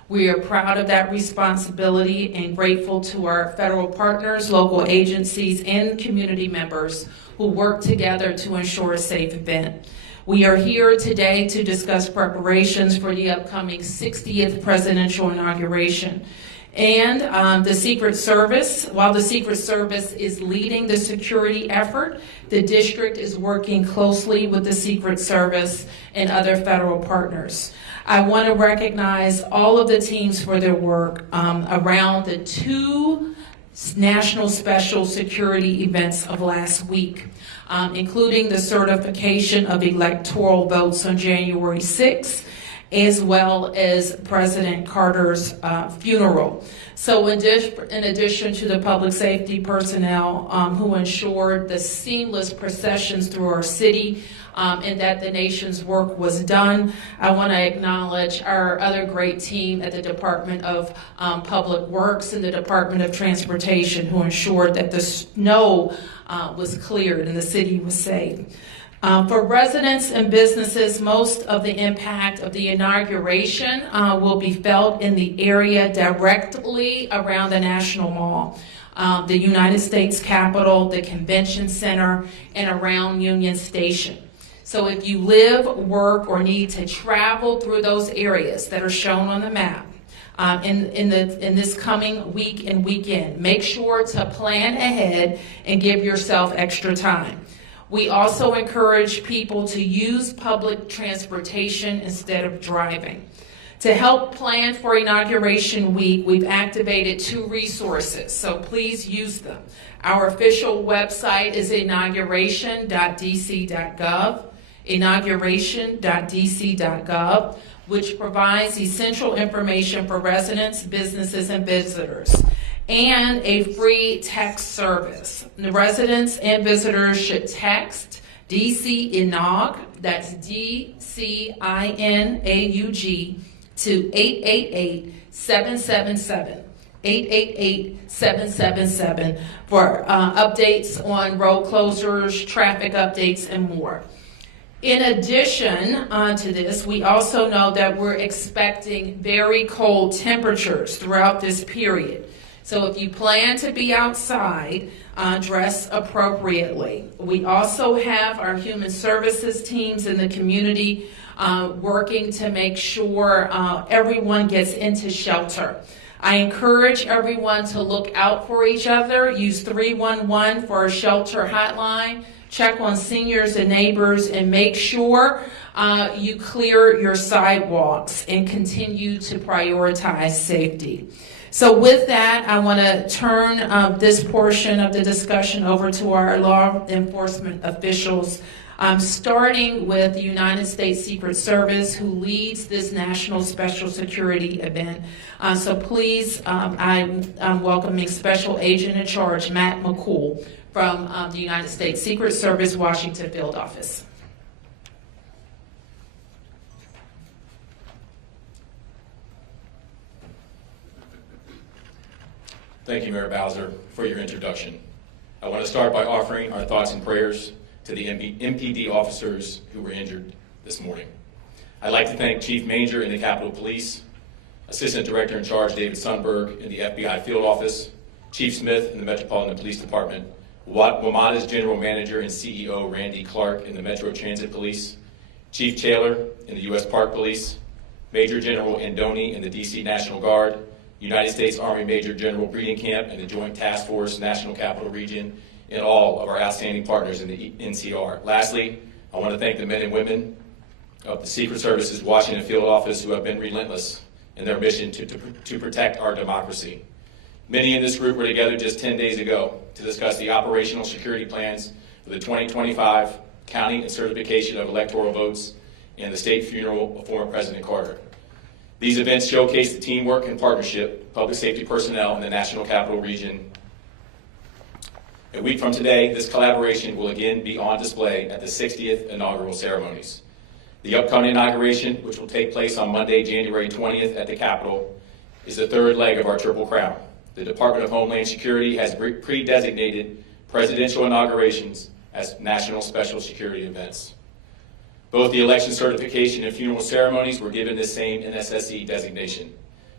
We are proud of that responsibility and grateful to our federal partners, local agencies, and community members who work together to ensure a safe event. We are here today to discuss preparations for the upcoming 60th presidential inauguration. And the Secret Service, while the Secret Service is leading the security effort, the district is working closely with the Secret Service and other federal partners. I want to recognize all of the teams for their work around the 2 national special security events of last week, including the certification of electoral votes on January 6th, as well as President Carter's funeral. So in addition to the public safety personnel who ensured the seamless processions through our city and that the nation's work was done, I want to acknowledge our other great team at the Department of Public Works and the Department of Transportation who ensured that the snow was cleared and the city was safe. For residents and businesses, most of the impact of the inauguration will be felt in the area directly around the National Mall, the United States Capitol, the Convention Center, and around Union Station. So if you live, work, or need to travel through those areas that are shown on the map in this coming week and weekend, make sure to plan ahead and give yourself extra time. We also encourage people to use public transportation instead of driving. To help plan for Inauguration Week, we've activated 2 resources, so please use them. Our official website is inauguration.dc.gov, which provides essential information for residents, businesses, and visitors, and a free text service. The residents and visitors should text DC Inaug, that's DCINAUG, to 888-777. 888-777 for updates on road closures, traffic updates, and more. In addition to this, we also know that we're expecting very cold temperatures throughout this period. So if you plan to be outside, dress appropriately. We also have our human services teams in the community working to make sure everyone gets into shelter. I encourage everyone to look out for each other. Use 311 for a shelter hotline. Check on seniors and neighbors and make sure you clear your sidewalks and continue to prioritize safety. So with that, I want to turn this portion of the discussion over to our law enforcement officials, starting with the United States Secret Service, who leads this national special security event. So please, I'm welcoming Special Agent in Charge, Matt McCool, from the United States Secret Service, Washington Field Office. Thank you, Mayor Bowser, for your introduction. I want to start by offering our thoughts and prayers to the MPD officers who were injured this morning. I'd like to thank Chief Manger in the Capitol Police, Assistant Director in Charge David Sundberg in the FBI Field Office, Chief Smith in the Metropolitan Police Department, WMATA's General Manager and CEO Randy Clark in the Metro Transit Police, Chief Taylor in the U.S. Park Police, Major General Andoni in the D.C. National Guard, United States Army Major General Breeding Camp and the Joint Task Force National Capital Region, and all of our outstanding partners in the NCR. Lastly, I want to thank the men and women of the Secret Service's Washington Field Office who have been relentless in their mission to protect our democracy. Many in this group were together just 10 days ago to discuss the operational security plans for the 2025 counting and certification of electoral votes and the state funeral of former President Carter. These events showcase the teamwork and partnership of public safety personnel in the National Capital Region. A week from today, this collaboration will again be on display at the 60th inaugural ceremonies. The upcoming inauguration, which will take place on Monday, January 20th at the Capitol, is the third leg of our Triple Crown. The Department of Homeland Security has pre-designated presidential inaugurations as national special security events. Both the election certification and funeral ceremonies were given this same NSSE designation.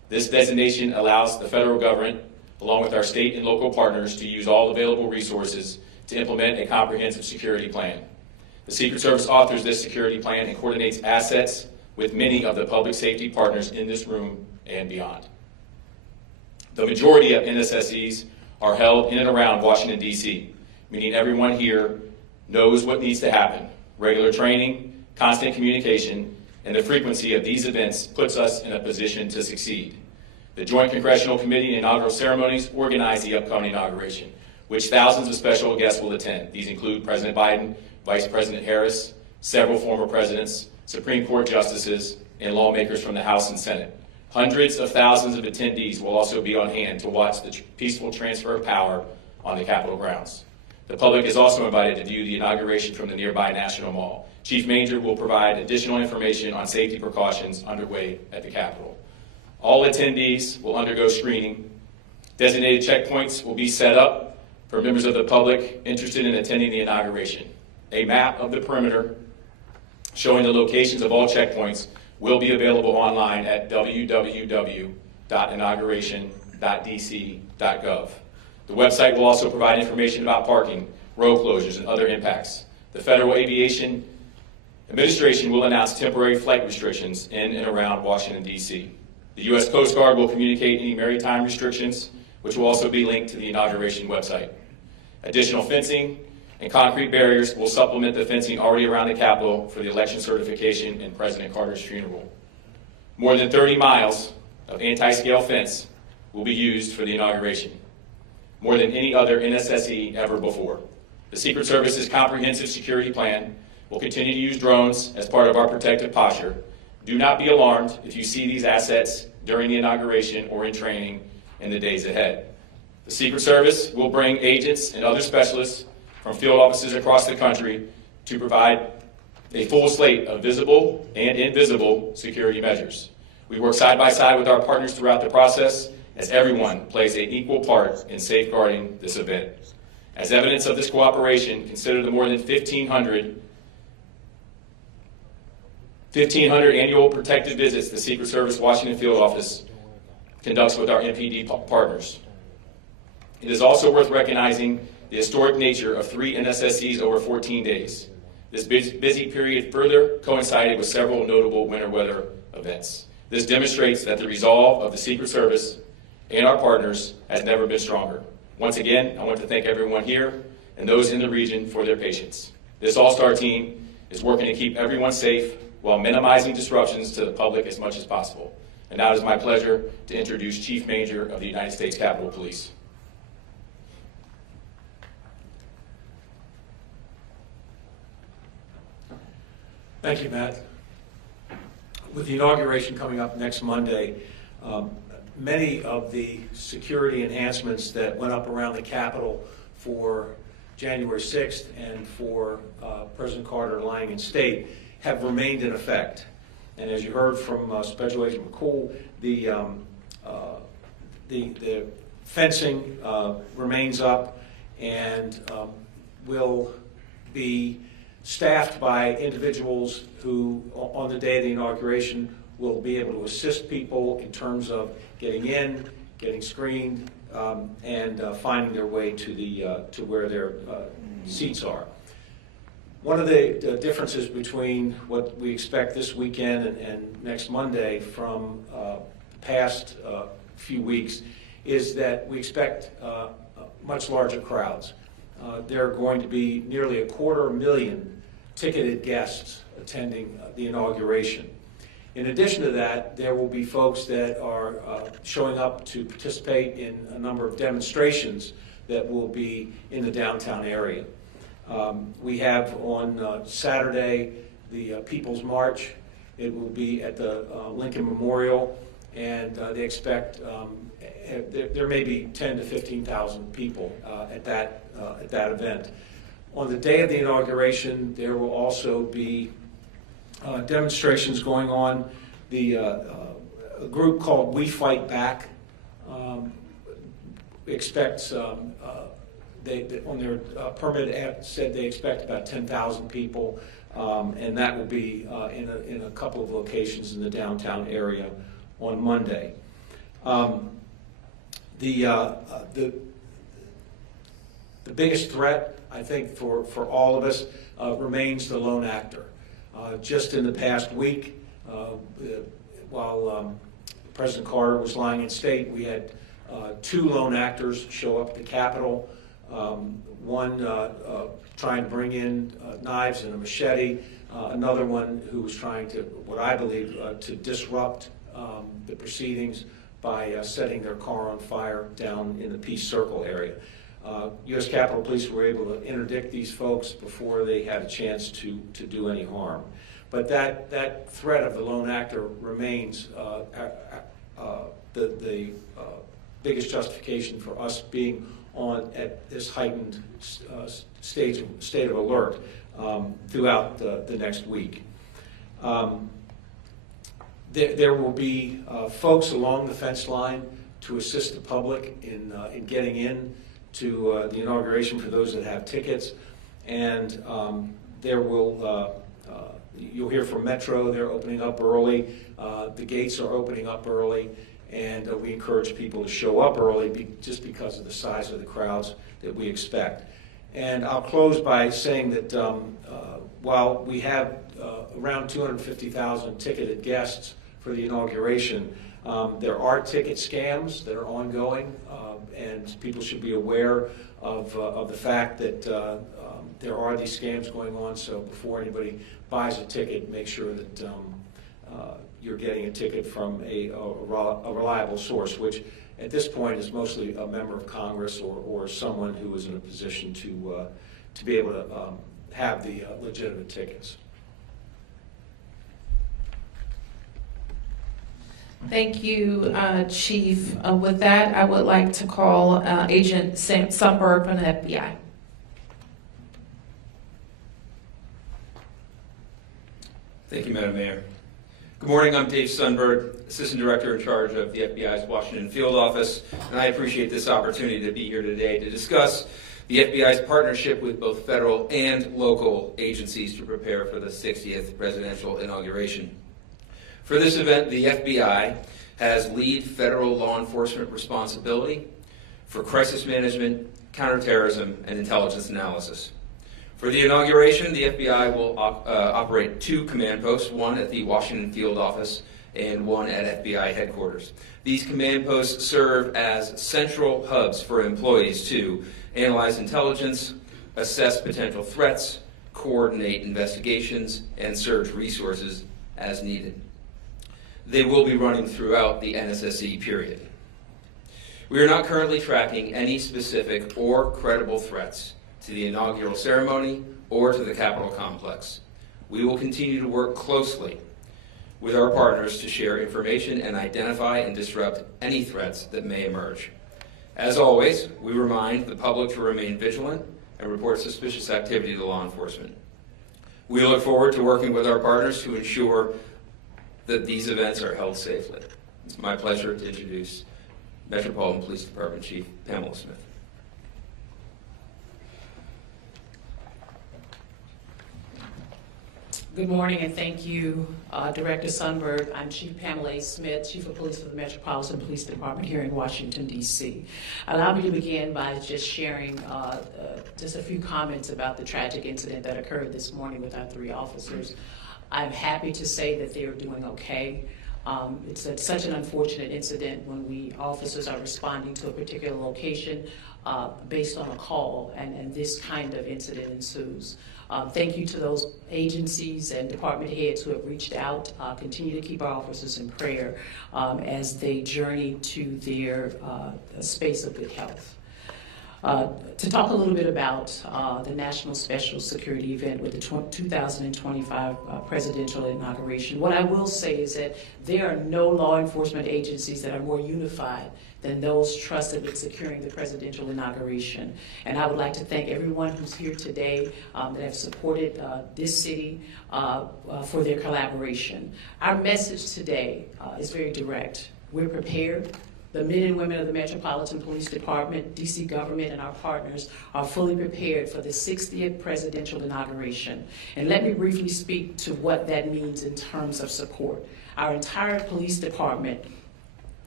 This designation allows the federal government, along with our state and local partners, to use all available resources to implement a comprehensive security plan. The Secret Service authors this security plan and coordinates assets with many of the public safety partners in this room and beyond. The majority of NSSEs are held in and around Washington, D.C., meaning everyone here knows what needs to happen. Regular training, constant communication, and the frequency of these events puts us in a position to succeed. The Joint Congressional Committee and inaugural ceremonies organize the upcoming inauguration, which thousands of special guests will attend. These include President Biden, Vice President Harris, several former presidents, Supreme Court justices, and lawmakers from the House and Senate. Hundreds of thousands of attendees will also be on hand to watch the peaceful transfer of power on the Capitol grounds. The public is also invited to view the inauguration from the nearby National Mall. Chief Major will provide additional information on safety precautions underway at the Capitol. All attendees will undergo screening. Designated checkpoints will be set up for members of the public interested in attending the inauguration. A map of the perimeter showing the locations of all checkpoints will be available online at www.inauguration.dc.gov. The website will also provide information about parking, road closures, and other impacts. The Federal Aviation Administration will announce temporary flight restrictions in and around Washington, D.C. The U.S. Coast Guard will communicate any maritime restrictions, which will also be linked to the inauguration website. Additional fencing and concrete barriers will supplement the fencing already around the Capitol for the election certification and President Carter's funeral. More than 30 miles of anti-scale fence will be used for the inauguration, more than any other NSSE ever before. The Secret Service's comprehensive security plan will continue to use drones as part of our protective posture. Do not be alarmed if you see these assets during the inauguration or in training in the days ahead. The Secret Service will bring agents and other specialists from field offices across the country to provide a full slate of visible and invisible security measures. We work side by side with our partners throughout the process as everyone plays an equal part in safeguarding this event. As evidence of this cooperation, consider the more than 1,500 annual protective visits the Secret Service Washington Field Office conducts with our MPD partners. It is also worth recognizing the historic nature of 3 NSSEs over 14 days. This busy period further coincided with several notable winter weather events. This demonstrates that the resolve of the Secret Service and our partners has never been stronger. Once again, I want to thank everyone here and those in the region for their patience. This all-star team is working to keep everyone safe while minimizing disruptions to the public as much as possible. And now it is my pleasure to introduce Chief Major of the United States Capitol Police. Thank you, Matt. With the inauguration coming up next Monday, many of the security enhancements that went up around the Capitol for January 6th and for President Carter lying in state have remained in effect. And as you heard from Special Agent McCool, the fencing remains up and will be staffed by individuals who, on the day of the inauguration, will be able to assist people in terms of getting in, getting screened, and finding their way to where their seats are. One of the differences between what we expect this weekend and next Monday from the past few weeks is that we expect much larger crowds. There are going to be nearly 250,000 ticketed guests attending the inauguration. In addition to that, there will be folks that are showing up to participate in a number of demonstrations that will be in the downtown area. We have on Saturday the People's March. It will be at the Lincoln Memorial, and they expect there may be 10,000 to 15,000 people at that event. On the day of the inauguration, there will also be demonstrations going on. A group called We Fight Back expects, on their permit app said they expect about 10,000 people, and that will be in a couple of locations in the downtown area on Monday. The biggest threat, I think, for all of us remains the lone actor. Just in the past week, while President Carter was lying in state, we had 2 lone actors show up at the Capitol. One trying to bring in knives and a machete, another one who was trying to, what I believe, to disrupt the proceedings by setting their car on fire down in the Peace Circle area. U.S. Capitol Police were able to interdict these folks before they had a chance to do any harm. But that threat of the lone actor remains the biggest justification for us being on at this heightened state of alert throughout the next week. There will be folks along the fence line to assist the public in getting in to the inauguration for those that have tickets, and there will you'll hear from Metro. They're opening up early. The gates are opening up early, and we encourage people to show up early just because of the size of the crowds that we expect. And I'll close by saying that while we have around 250,000 ticketed guests for the inauguration, there are ticket scams that are ongoing, and people should be aware of the fact that there are these scams going on. So before anybody buys a ticket, make sure that you're getting a ticket from a reliable source, which at this point is mostly a member of Congress or someone who is in a position to be able to have the legitimate tickets. Thank you, Chief. With that, I would like to call Agent Sundberg from the FBI. Thank you, Madam Mayor. Good morning, I'm Dave Sundberg, Assistant Director in charge of the FBI's Washington Field Office, and I appreciate this opportunity to be here today to discuss the FBI's partnership with both federal and local agencies to prepare for the 60th Presidential Inauguration. For this event, the FBI has lead federal law enforcement responsibility for crisis management, counterterrorism, and intelligence analysis. For the inauguration, the FBI will operate 2 command posts, one at the Washington Field Office and one at FBI headquarters. These command posts serve as central hubs for employees to analyze intelligence, assess potential threats, coordinate investigations, and surge resources as needed. They will be running throughout the NSSE period. We are not currently tracking any specific or credible threats to the inaugural ceremony or to the Capitol complex. We will continue to work closely with our partners to share information and identify and disrupt any threats that may emerge. As always, we remind the public to remain vigilant and report suspicious activity to law enforcement. We look forward to working with our partners to ensure that these events are held safely. It's my pleasure to introduce Metropolitan Police Department Chief Pamela Smith. Good morning, and thank you, Director Sundberg. I'm Chief Pamela Smith, Chief of Police for the Metropolitan Police Department here in Washington, D.C. Allow me to begin by just sharing just a few comments about the tragic incident that occurred this morning with our 3 officers. I'm happy to say that they are doing okay. It's such an unfortunate incident when officers are responding to a particular location based on a call, and this kind of incident ensues. Thank you to those agencies and department heads who have reached out. Continue to keep our officers in prayer as they journey to their space of good health. To talk a little bit about the National Special Security event with the 2025 Presidential Inauguration, what I will say is that there are no law enforcement agencies that are more unified than those trusted with securing the presidential inauguration. And I would like to thank everyone who's here today that have supported this city for their collaboration. Our message today is very direct. We're prepared. The men and women of the Metropolitan Police Department, DC government, and our partners are fully prepared for the 60th presidential inauguration. And let me briefly speak to what that means in terms of support. Our entire police department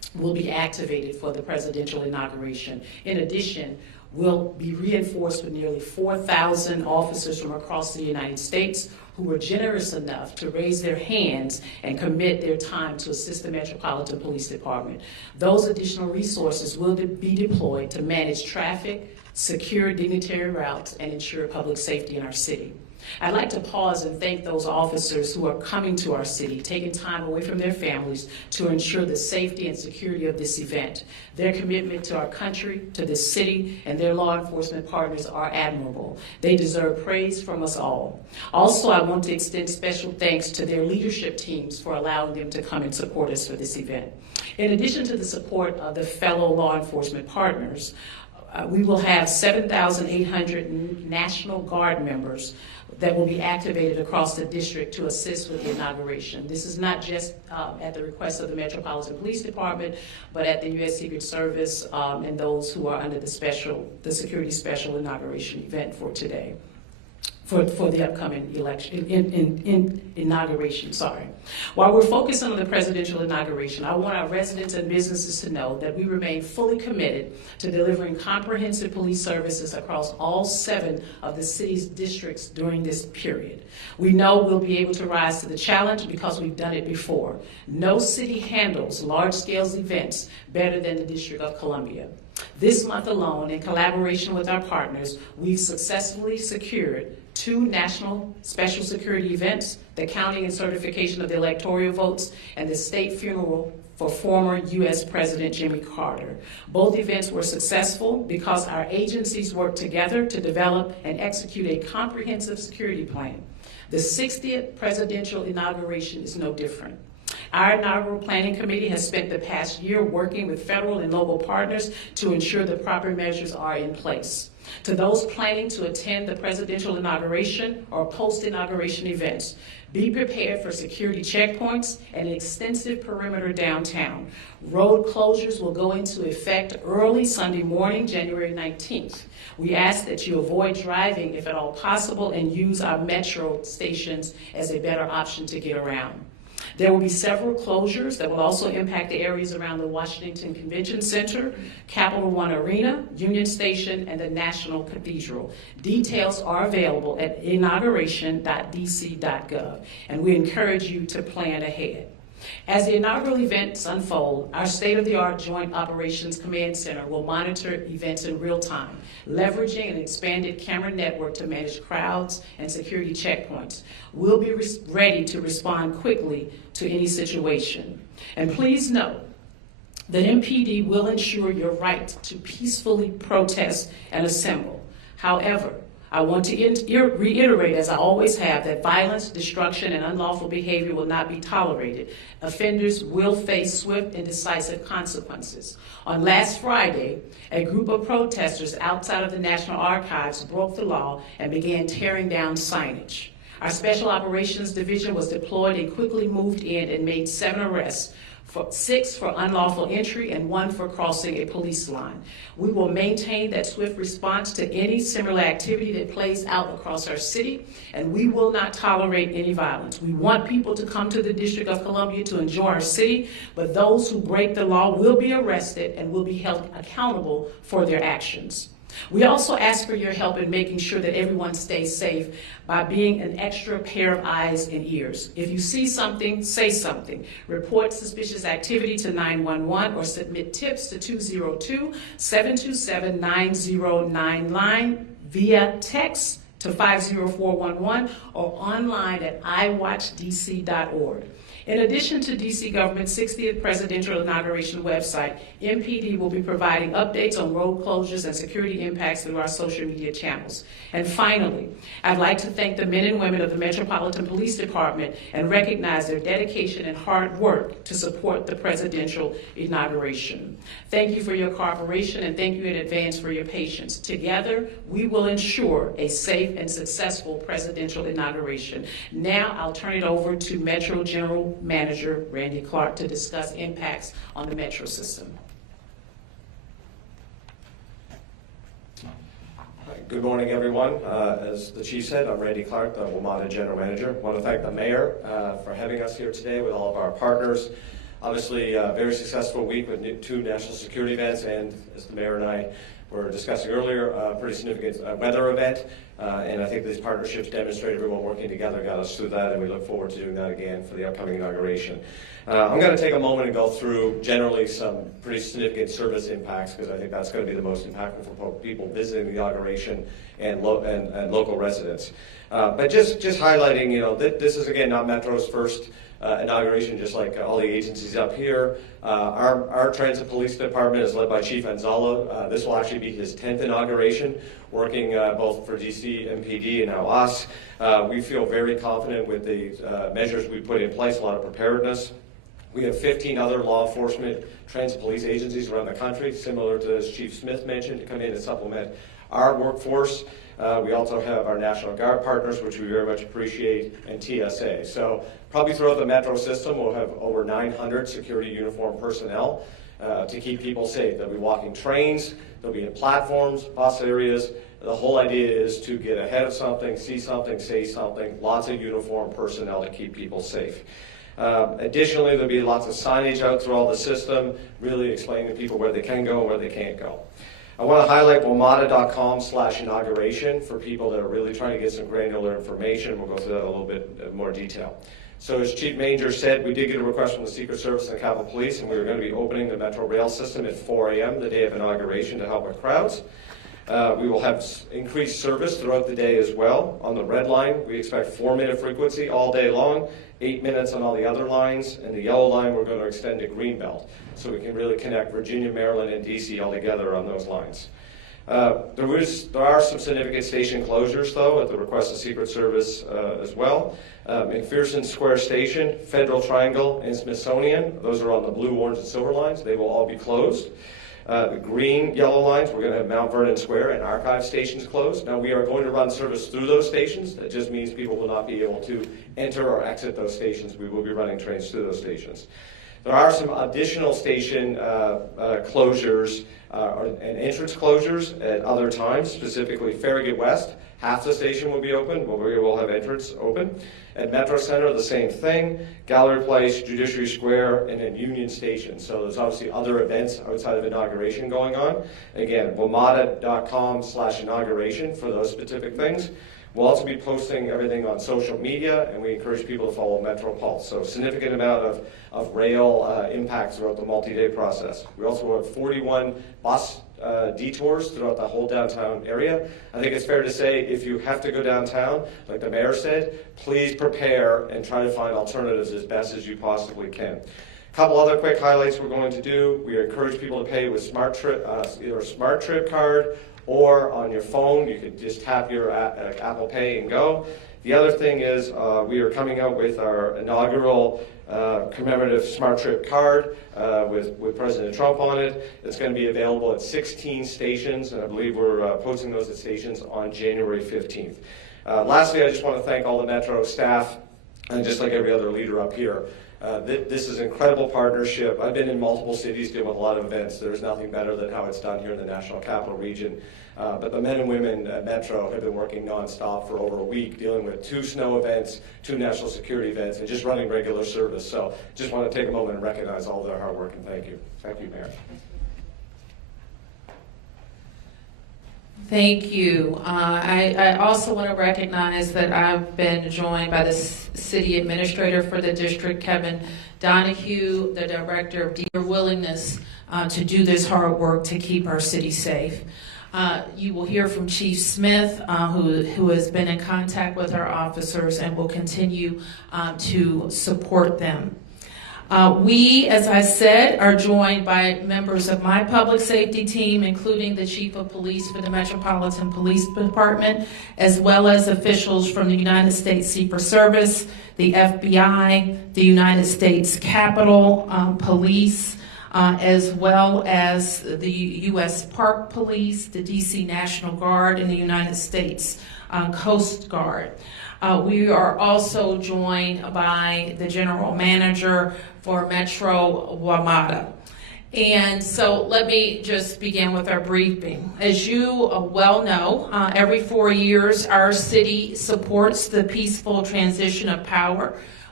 will be activated for the presidential inauguration. In addition, we'll be reinforced with nearly 4,000 officers from across the United States who were generous enough to raise their hands and commit their time to assist the Metropolitan Police Department. Those additional resources will be deployed to manage traffic, secure dignitary routes, and ensure public safety in our city. I'd like to pause and thank those officers who are coming to our city, taking time away from their families to ensure the safety and security of this event. Their commitment to our country, to this city, and their law enforcement partners are admirable. They deserve praise from us all. Also, I want to extend special thanks to their leadership teams for allowing them to come and support us for this event. In addition to the support of the fellow law enforcement partners, we will have 7,800 National Guard members that will be activated across the district to assist with the inauguration. This is not just at the request of the Metropolitan Police Department, but at the U.S. Secret Service and those who are under the security special inauguration event for today. For the upcoming election, inauguration, sorry. While we're focusing on the presidential inauguration, I want our residents and businesses to know that we remain fully committed to delivering comprehensive police services across all 7 of the city's districts during this period. We know we'll be able to rise to the challenge because we've done it before. No city handles large-scale events better than the District of Columbia. This month alone, in collaboration with our partners, we've successfully secured 2 national special security events, the counting and certification of the electoral votes, and the state funeral for former U.S. President Jimmy Carter. Both events were successful because our agencies worked together to develop and execute a comprehensive security plan. The 60th presidential inauguration is no different. Our inaugural planning committee has spent the past year working with federal and local partners to ensure the proper measures are in place. To those planning to attend the presidential inauguration or post-inauguration events, be prepared for security checkpoints and an extensive perimeter downtown. Road closures will go into effect early Sunday morning, January 19th. We ask that you avoid driving if at all possible and use our metro stations as a better option to get around. There will be several closures that will also impact the areas around the Washington Convention Center, Capital One Arena, Union Station, and the National Cathedral. Details are available at inauguration.dc.gov, and we encourage you to plan ahead. As the inaugural events unfold, our state-of-the-art Joint Operations Command Center will monitor events in real time, leveraging an expanded camera network to manage crowds and security checkpoints. We'll be ready to respond quickly to any situation. And please note that MPD will ensure your right to peacefully protest and assemble. However, I want to reiterate, as I always have, that violence, destruction, and unlawful behavior will not be tolerated. Offenders will face swift and decisive consequences. On last Friday, a group of protesters outside of the National Archives broke the law and began tearing down signage. Our Special Operations Division was deployed and quickly moved in and made 7 arrests, 6 for unlawful entry and 1 for crossing a police line. We will maintain that swift response to any similar activity that plays out across our city, and we will not tolerate any violence. We want people to come to the District of Columbia to enjoy our city, but those who break the law will be arrested and will be held accountable for their actions. We also ask for your help in making sure that everyone stays safe by being an extra pair of eyes and ears. If you see something, say something. Report suspicious activity to 911 or submit tips to 202-727-9099 via text to 50411 or online at iwatchdc.org. In addition to DC government's 60th presidential inauguration website, MPD will be providing updates on road closures and security impacts through our social media channels. And finally, I'd like to thank the men and women of the Metropolitan Police Department and recognize their dedication and hard work to support the presidential inauguration. Thank you for your cooperation and thank you in advance for your patience. Together, we will ensure a safe and successful presidential inauguration. Now, I'll turn it over to Metro General Manager Randy Clark to discuss impacts on the Metro system. Good morning, everyone. As the Chief said, I'm Randy Clark, the WMATA General Manager. I want to thank the Mayor for having us here today with all of our partners. Obviously, a very successful week with 2 national security events, and as the mayor and I were discussing earlier, a pretty significant weather event. And I think these partnerships demonstrate everyone working together got us through that, and we look forward to doing that again for the upcoming inauguration. I'm going to take a moment and go through generally some pretty significant service impacts, because I think that's going to be the most impactful for people visiting the inauguration and local residents. But just highlighting, this is again not Metro's first inauguration, just like all the agencies up here. Our transit police department is led by Chief Anzala. This will actually be his 10th inauguration, working both for DC, MPD, and now us. We feel very confident with the measures we put in place, a lot of preparedness. We have 15 other law enforcement transit police agencies around the country, similar to as Chief Smith mentioned, to come in and supplement our workforce. We also have our National Guard partners, which we very much appreciate, and TSA. So probably throughout the Metro system, we'll have over 900 security uniformed personnel to keep people safe. They'll be walking trains, they'll be in platforms, bus areas. The whole idea is to get ahead of something, see something, say something, lots of uniformed personnel to keep people safe. Additionally, there'll be lots of signage out through all the system, really explaining to people where they can go and where they can't go. I want to highlight WMATA.com/inauguration for people that are really trying to get some granular information. We'll go through that in a little bit more detail. So as Chief Manger said, we did get a request from the Secret Service and the Capitol Police, and we were going to be opening the Metro Rail system at 4 a.m. the day of inauguration to help with crowds. We will have increased service throughout the day as well. On the red line, we expect 4-minute frequency all day long, 8 minutes on all the other lines, and the yellow line we're going to extend to Greenbelt, so we can really connect Virginia, Maryland, and DC all together on those lines. There are some significant station closures, though, at the request of Secret Service as well. McPherson Square Station, Federal Triangle, and Smithsonian, those are on the blue, orange, and silver lines. They will all be closed. The green, yellow lines, we're going to have Mount Vernon Square and Archive stations closed. Now, we are going to run service through those stations. That just means people will not be able to enter or exit those stations. We will be running trains through those stations. There are some additional station closures and entrance closures at other times, specifically Farragut West. Half the station will be open, but we will have entrance open. At Metro Center, the same thing. Gallery Place, Judiciary Square, and then Union Station. So there's obviously other events outside of inauguration going on. Again, WMATA.com/inauguration for those specific things. We'll also be posting everything on social media, and we encourage people to follow Metro Pulse. So significant amount of rail impacts throughout the multi-day process. We also have 41 bus detours throughout the whole downtown area. I think it's fair to say if you have to go downtown, like the mayor said, please prepare and try to find alternatives as best as you possibly can. A couple other quick highlights we're going to do. We encourage people to pay with either a Smart Trip card or on your phone. You could just tap your Apple Pay and go. The other thing is we are coming out with our inaugural commemorative Smart Trip card with President Trump on it. It's going to be available at 16 stations, and I believe we're posting those at stations on January 15th. Lastly, I just want to thank all the Metro staff, and just like every other leader up here. This is an incredible partnership. I've been in multiple cities dealing with a lot of events. There's nothing better than how it's done here in the National Capital Region. But the men and women at Metro have been working nonstop for over a week, dealing with 2 snow events, 2 national security events, and just running regular service. So just want to take a moment and recognize all their hard work, and thank you. Thank you, Mayor. Thank you. I also want to recognize that I've been joined by the city administrator for the district, Kevin Donahue, the director of their willingness to do this hard work to keep our city safe. You will hear from Chief Smith, who has been in contact with our officers and will continue to support them. We, as I said, are joined by members of my public safety team, including the Chief of Police for the Metropolitan Police Department, as well as officials from the United States Secret Service, the FBI, the United States Capitol Police, as well as the U.S. Park Police, the D.C. National Guard, and the United States Coast Guard. We are also joined by the General Manager for Metro WMATA. And so let me just begin with our briefing. As you well know, every 4 years our city supports the peaceful transition of power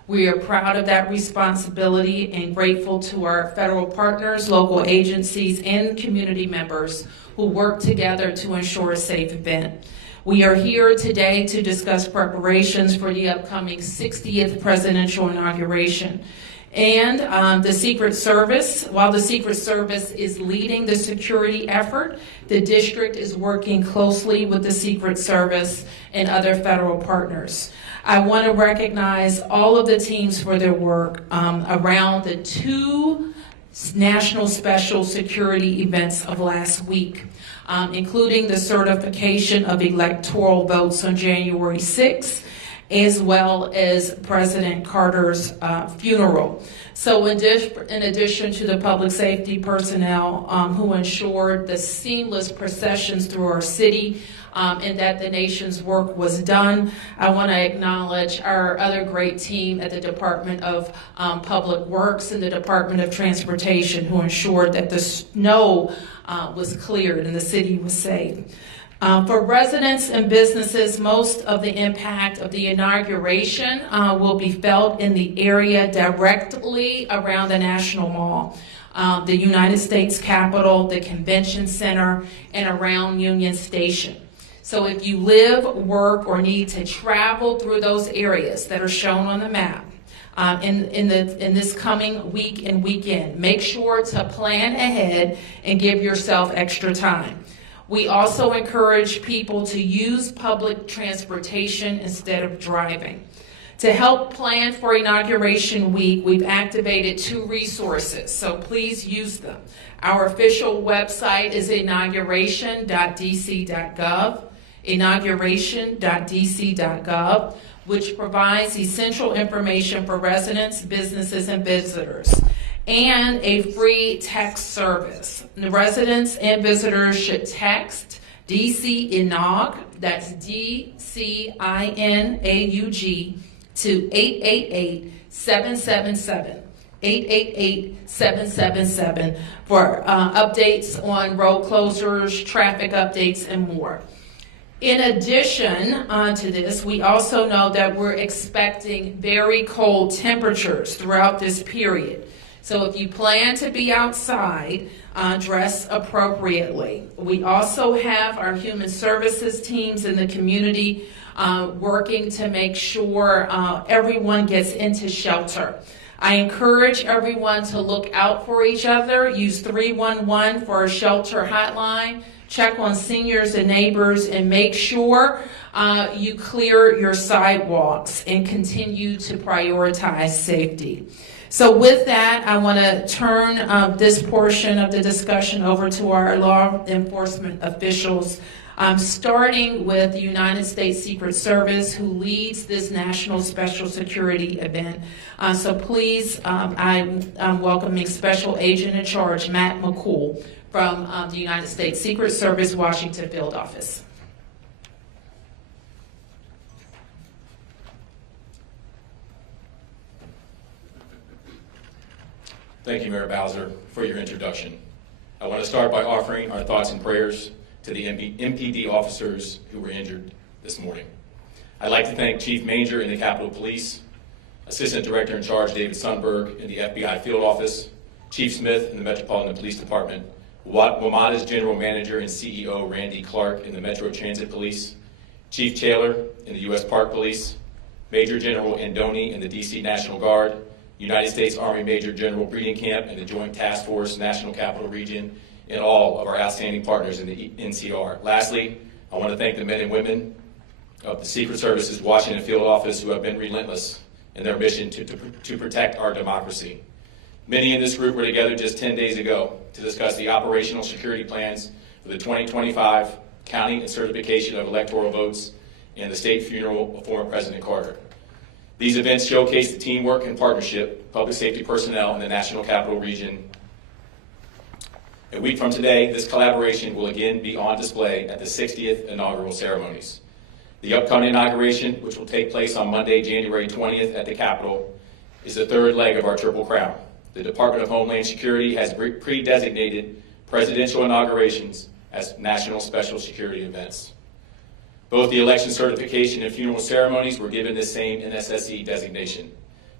We are proud of that responsibility and grateful to our federal partners, local agencies, and community members who work together to ensure a safe event. We are here today to discuss preparations for the upcoming 60th presidential inauguration. And the Secret Service, while the Secret Service is leading the security effort, the district is working closely with the Secret Service and other federal partners. I want to recognize all of the teams for their work around the 2 national special security events of last week, including the certification of electoral votes on January 6th, as well as President Carter's funeral. So in addition to the public safety personnel who ensured the seamless processions through our city and that the nation's work was done, I want to acknowledge our other great team at the Department of Public Works and the Department of Transportation who ensured that the snow was cleared and the city was safe. For residents and businesses, most of the impact of the inauguration will be felt in the area directly around the National Mall, the United States Capitol, the Convention Center, and around Union Station. So if you live, work, or need to travel through those areas that are shown on the map in this coming week and weekend, make sure to plan ahead and give yourself extra time. We also encourage people to use public transportation instead of driving. To help plan for Inauguration Week, we've activated 2 resources, so please use them. Our official website is inauguration.dc.gov, inauguration.dc.gov, which provides essential information for residents, businesses, and visitors, and a free text service. The residents and visitors should text DC Inaug, that's DCINAUG, to 888-777. 888-777 for updates on road closures, traffic updates, and more. In addition to this, we also know that we're expecting very cold temperatures throughout this period. So if you plan to be outside, dress appropriately. We also have our human services teams in the community working to make sure everyone gets into shelter. I encourage everyone to look out for each other. Use 311 for a shelter hotline. Check on seniors and neighbors and make sure you clear your sidewalks and continue to prioritize safety. So with that, I want to turn this portion of the discussion over to our law enforcement officials, starting with the United States Secret Service, who leads this national special security event. So please, I'm welcoming Special Agent in Charge, Matt McCool, from the United States Secret Service, Washington Field Office. Thank you, Mayor Bowser, for your introduction. I want to start by offering our thoughts and prayers to the MPD officers who were injured this morning. I'd like to thank Chief Manger in the Capitol Police, Assistant Director in Charge David Sundberg in the FBI Field Office, Chief Smith in the Metropolitan Police Department, WMATA's General Manager and CEO Randy Clark in the Metro Transit Police, Chief Taylor in the U.S. Park Police, Major General Andoni in the D.C. National Guard, United States Army Major General Breeding Camp and the Joint Task Force National Capital Region, and all of our outstanding partners in the NCR. Lastly, I want to thank the men and women of the Secret Service's Washington Field Office who have been relentless in their mission to protect our democracy. Many in this group were together just 10 days ago to discuss the operational security plans for the 2025 counting and certification of electoral votes and the state funeral of former President Carter. These events showcase the teamwork and partnership, public safety personnel in the National Capital Region. A week from today, this collaboration will again be on display at the 60th inaugural ceremonies. The upcoming inauguration, which will take place on Monday, January 20th at the Capitol, is the third leg of our Triple Crown. The Department of Homeland Security has pre-designated presidential inaugurations as national special security events. Both the election certification and funeral ceremonies were given this same NSSE designation.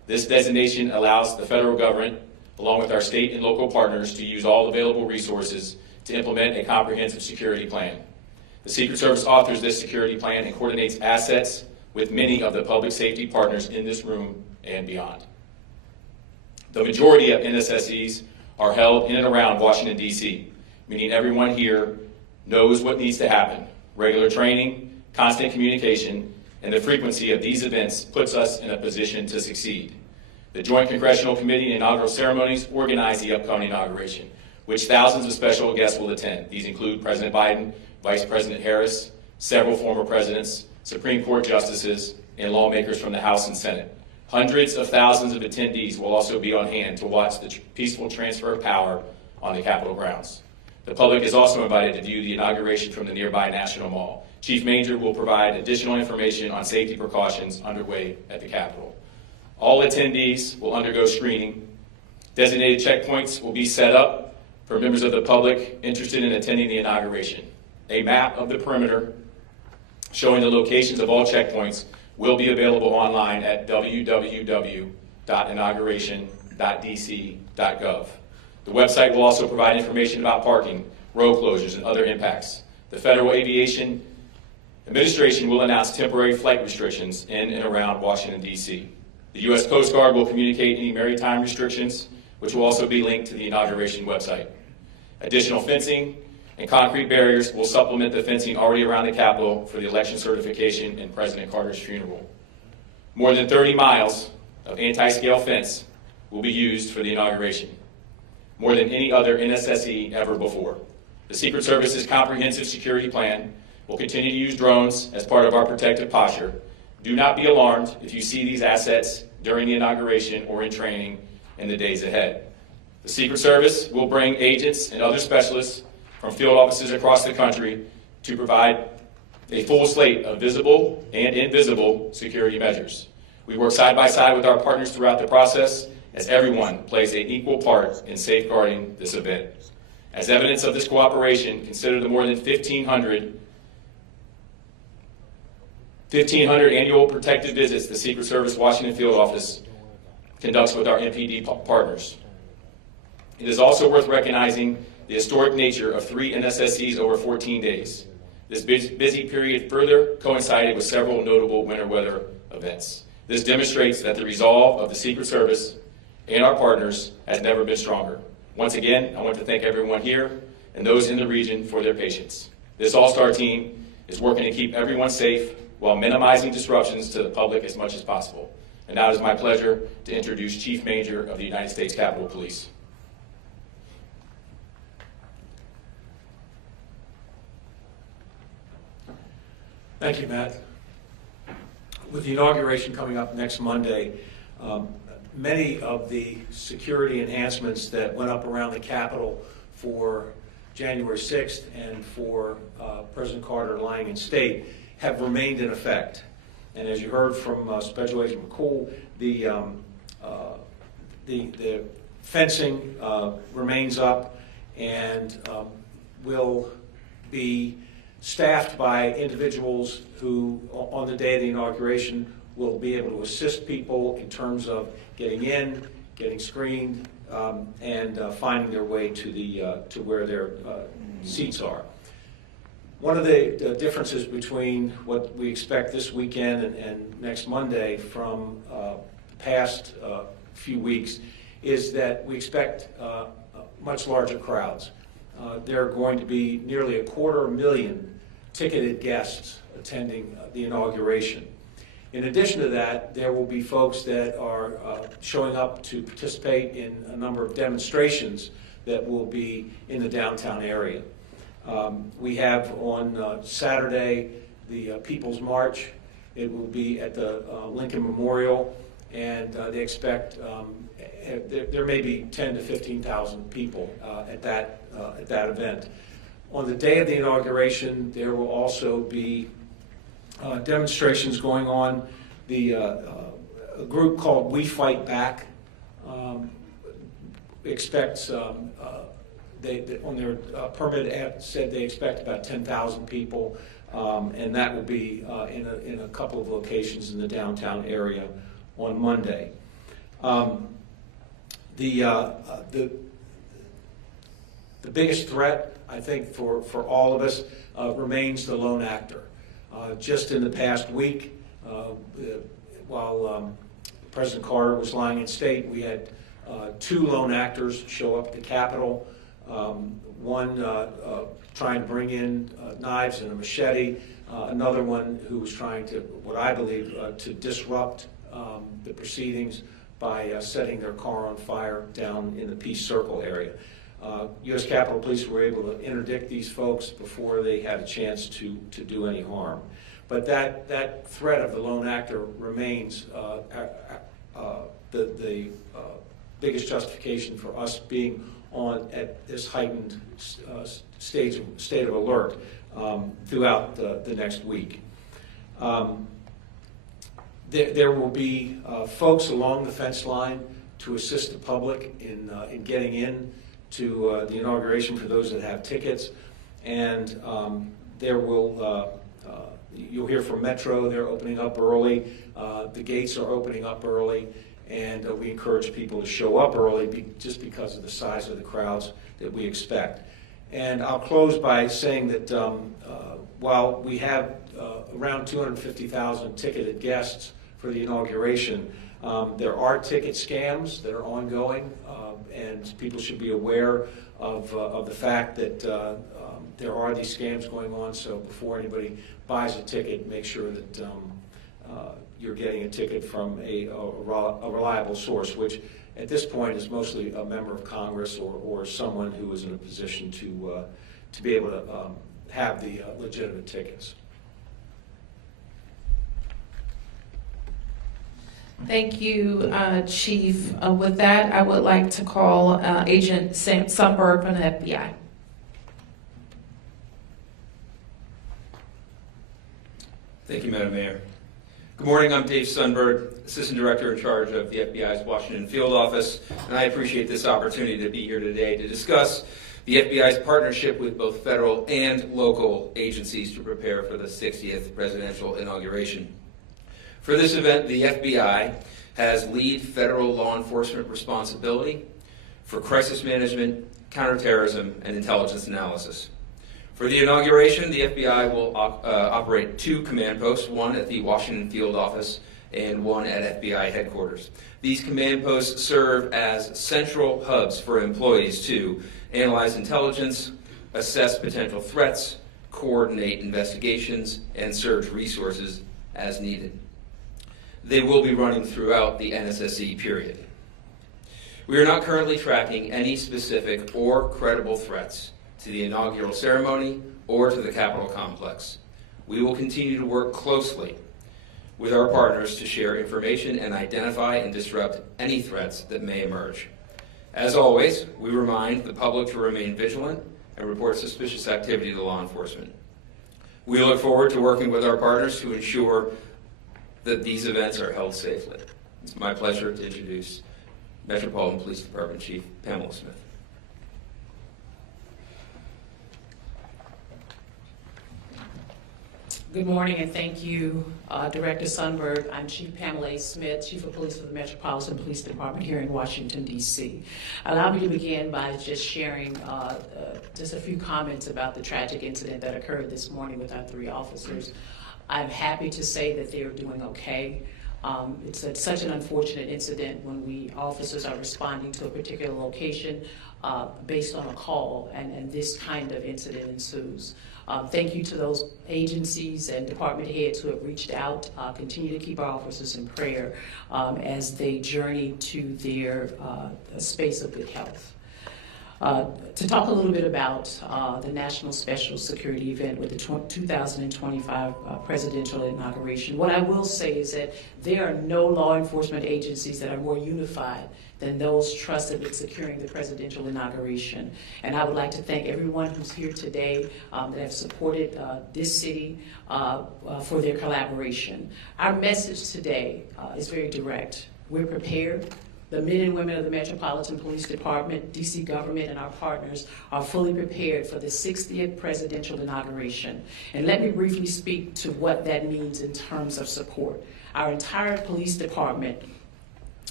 This designation allows the federal government, along with our state and local partners, to use all available resources to implement a comprehensive security plan. The Secret Service authors this security plan and coordinates assets with many of the public safety partners in this room and beyond. The majority of NSSEs are held in and around Washington, D.C., meaning everyone here knows what needs to happen. Regular training, constant communication, and the frequency of these events puts us in a position to succeed. The Joint Congressional Committee and inaugural ceremonies organize the upcoming inauguration, which thousands of special guests will attend. These include President Biden, Vice President Harris, several former presidents, Supreme Court justices, and lawmakers from the House and Senate. Hundreds of thousands of attendees will also be on hand to watch the peaceful transfer of power on the Capitol grounds. The public is also invited to view the inauguration from the nearby National Mall. Chief Manger will provide additional information on safety precautions underway at the Capitol. All attendees will undergo screening. Designated checkpoints will be set up for members of the public interested in attending the inauguration. A map of the perimeter showing the locations of all checkpoints will be available online at www.inauguration.dc.gov. The website will also provide information about parking, road closures, and other impacts. The Federal Aviation Administration will announce temporary flight restrictions in and around Washington, D.C. The U.S. Coast Guard will communicate any maritime restrictions, which will also be linked to the inauguration website. Additional fencing and concrete barriers will supplement the fencing already around the Capitol for the election certification and President Carter's funeral. More than 30 miles of anti-scale fence will be used for the inauguration, more than any other NSSE ever before. The Secret Service's comprehensive security plan will continue to use drones as part of our protective posture. Do not be alarmed if you see these assets during the inauguration or in training in the days ahead. The Secret Service will bring agents and other specialists from field offices across the country to provide a full slate of visible and invisible security measures. We work side by side with our partners throughout the process as everyone plays an equal part in safeguarding this event. As evidence of this cooperation, consider the more than 1,500 annual protective visits the Secret Service Washington Field Office conducts with our MPD partners. It is also worth recognizing the historic nature of 3 NSSEs over 14 days. This busy period further coincided with several notable winter weather events. This demonstrates that the resolve of the Secret Service and our partners has never been stronger. Once again, I want to thank everyone here and those in the region for their patience. This all-star team is working to keep everyone safe while minimizing disruptions to the public as much as possible. And now it is my pleasure to introduce Chief Manger of the United States Capitol Police. Thank you, Matt. With the inauguration coming up next Monday, many of the security enhancements that went up around the Capitol for January 6th and for President Carter lying in state have remained in effect. And as you heard from Special Agent McCool, the fencing remains up and will be staffed by individuals who, on the day of the inauguration, will be able to assist people in terms of getting in, getting screened, and finding their way to where their seats are. One of the differences between what we expect this weekend and next Monday from the past few weeks is that we expect much larger crowds. There are going to be nearly 250,000 ticketed guests attending the inauguration. In addition to that, there will be folks that are showing up to participate in a number of demonstrations that will be in the downtown area. We have on Saturday the People's March. It will be at the Lincoln Memorial, and they expect there may be 10,000 to 15,000 people at that event. On the day of the inauguration, there will also be demonstrations going on. A group called We Fight Back expects, on their permit app said they expect about 10,000 people, and that will be in a couple of locations in the downtown area on Monday. The biggest threat, I think, for all of us remains the lone actor. Just in the past week, while President Carter was lying in state, we had 2 lone actors show up at the Capitol. One trying to bring in knives and a machete, another one who was trying to, what I believe, to disrupt the proceedings by setting their car on fire down in the Peace Circle area. U.S. Capitol Police were able to interdict these folks before they had a chance to do any harm. But that threat of the lone actor remains the biggest justification for us being on at this heightened state of alert throughout the next week. There will be folks along the fence line to assist the public in getting in to the inauguration for those that have tickets, and there will you'll hear from Metro. They're opening up early. The gates are opening up early, and we encourage people to show up early just because of the size of the crowds that we expect. And I'll close by saying that while we have around 250,000 ticketed guests for the inauguration, there are ticket scams that are ongoing, and people should be aware of the fact that there are these scams going on. So before anybody buys a ticket, make sure that you're getting a ticket from a reliable source, which at this point is mostly a member of Congress or someone who is in a position to be able to have the legitimate tickets. Thank you, Chief. With that, I would like to call Agent Sundberg from the FBI. Thank you, Madam Mayor. Good morning, I'm Dave Sundberg, Assistant Director in charge of the FBI's Washington Field Office, and I appreciate this opportunity to be here today to discuss the FBI's partnership with both federal and local agencies to prepare for the 60th Presidential Inauguration. For this event, the FBI has lead federal law enforcement responsibility for crisis management, counterterrorism, and intelligence analysis. For the inauguration, the FBI will operate 2 command posts, one at the Washington Field Office and one at FBI headquarters. These command posts serve as central hubs for employees to analyze intelligence, assess potential threats, coordinate investigations, and surge resources as needed. They will be running throughout the NSSE period. We are not currently tracking any specific or credible threats to the inaugural ceremony or to the Capitol complex. We will continue to work closely with our partners to share information and identify and disrupt any threats that may emerge. As always, we remind the public to remain vigilant and report suspicious activity to law enforcement. We look forward to working with our partners to ensure that these events are held safely. It's my pleasure to introduce Metropolitan Police Department Chief Pamela Smith. Good morning, and thank you, Director Sundberg. I'm Chief Pamela Smith, Chief of Police for the Metropolitan Police Department here in Washington, D.C. Allow me to begin by just sharing just a few comments about the tragic incident that occurred this morning with our 3 officers. I'm happy to say that they are doing okay. It's such an unfortunate incident when officers are responding to a particular location based on a call, and this kind of incident ensues. Thank you to those agencies and department heads who have reached out. Continue to keep our officers in prayer as they journey to their space of good health. To talk a little bit about the National Special Security event with the 2025 Presidential Inauguration, what I will say is that there are no law enforcement agencies that are more unified than those trusted with securing the presidential inauguration. And I would like to thank everyone who's here today that have supported this city for their collaboration. Our message today is very direct. We're prepared. The men and women of the Metropolitan Police Department, DC government, and our partners are fully prepared for the 60th presidential inauguration. And let me briefly speak to what that means in terms of support. Our entire police department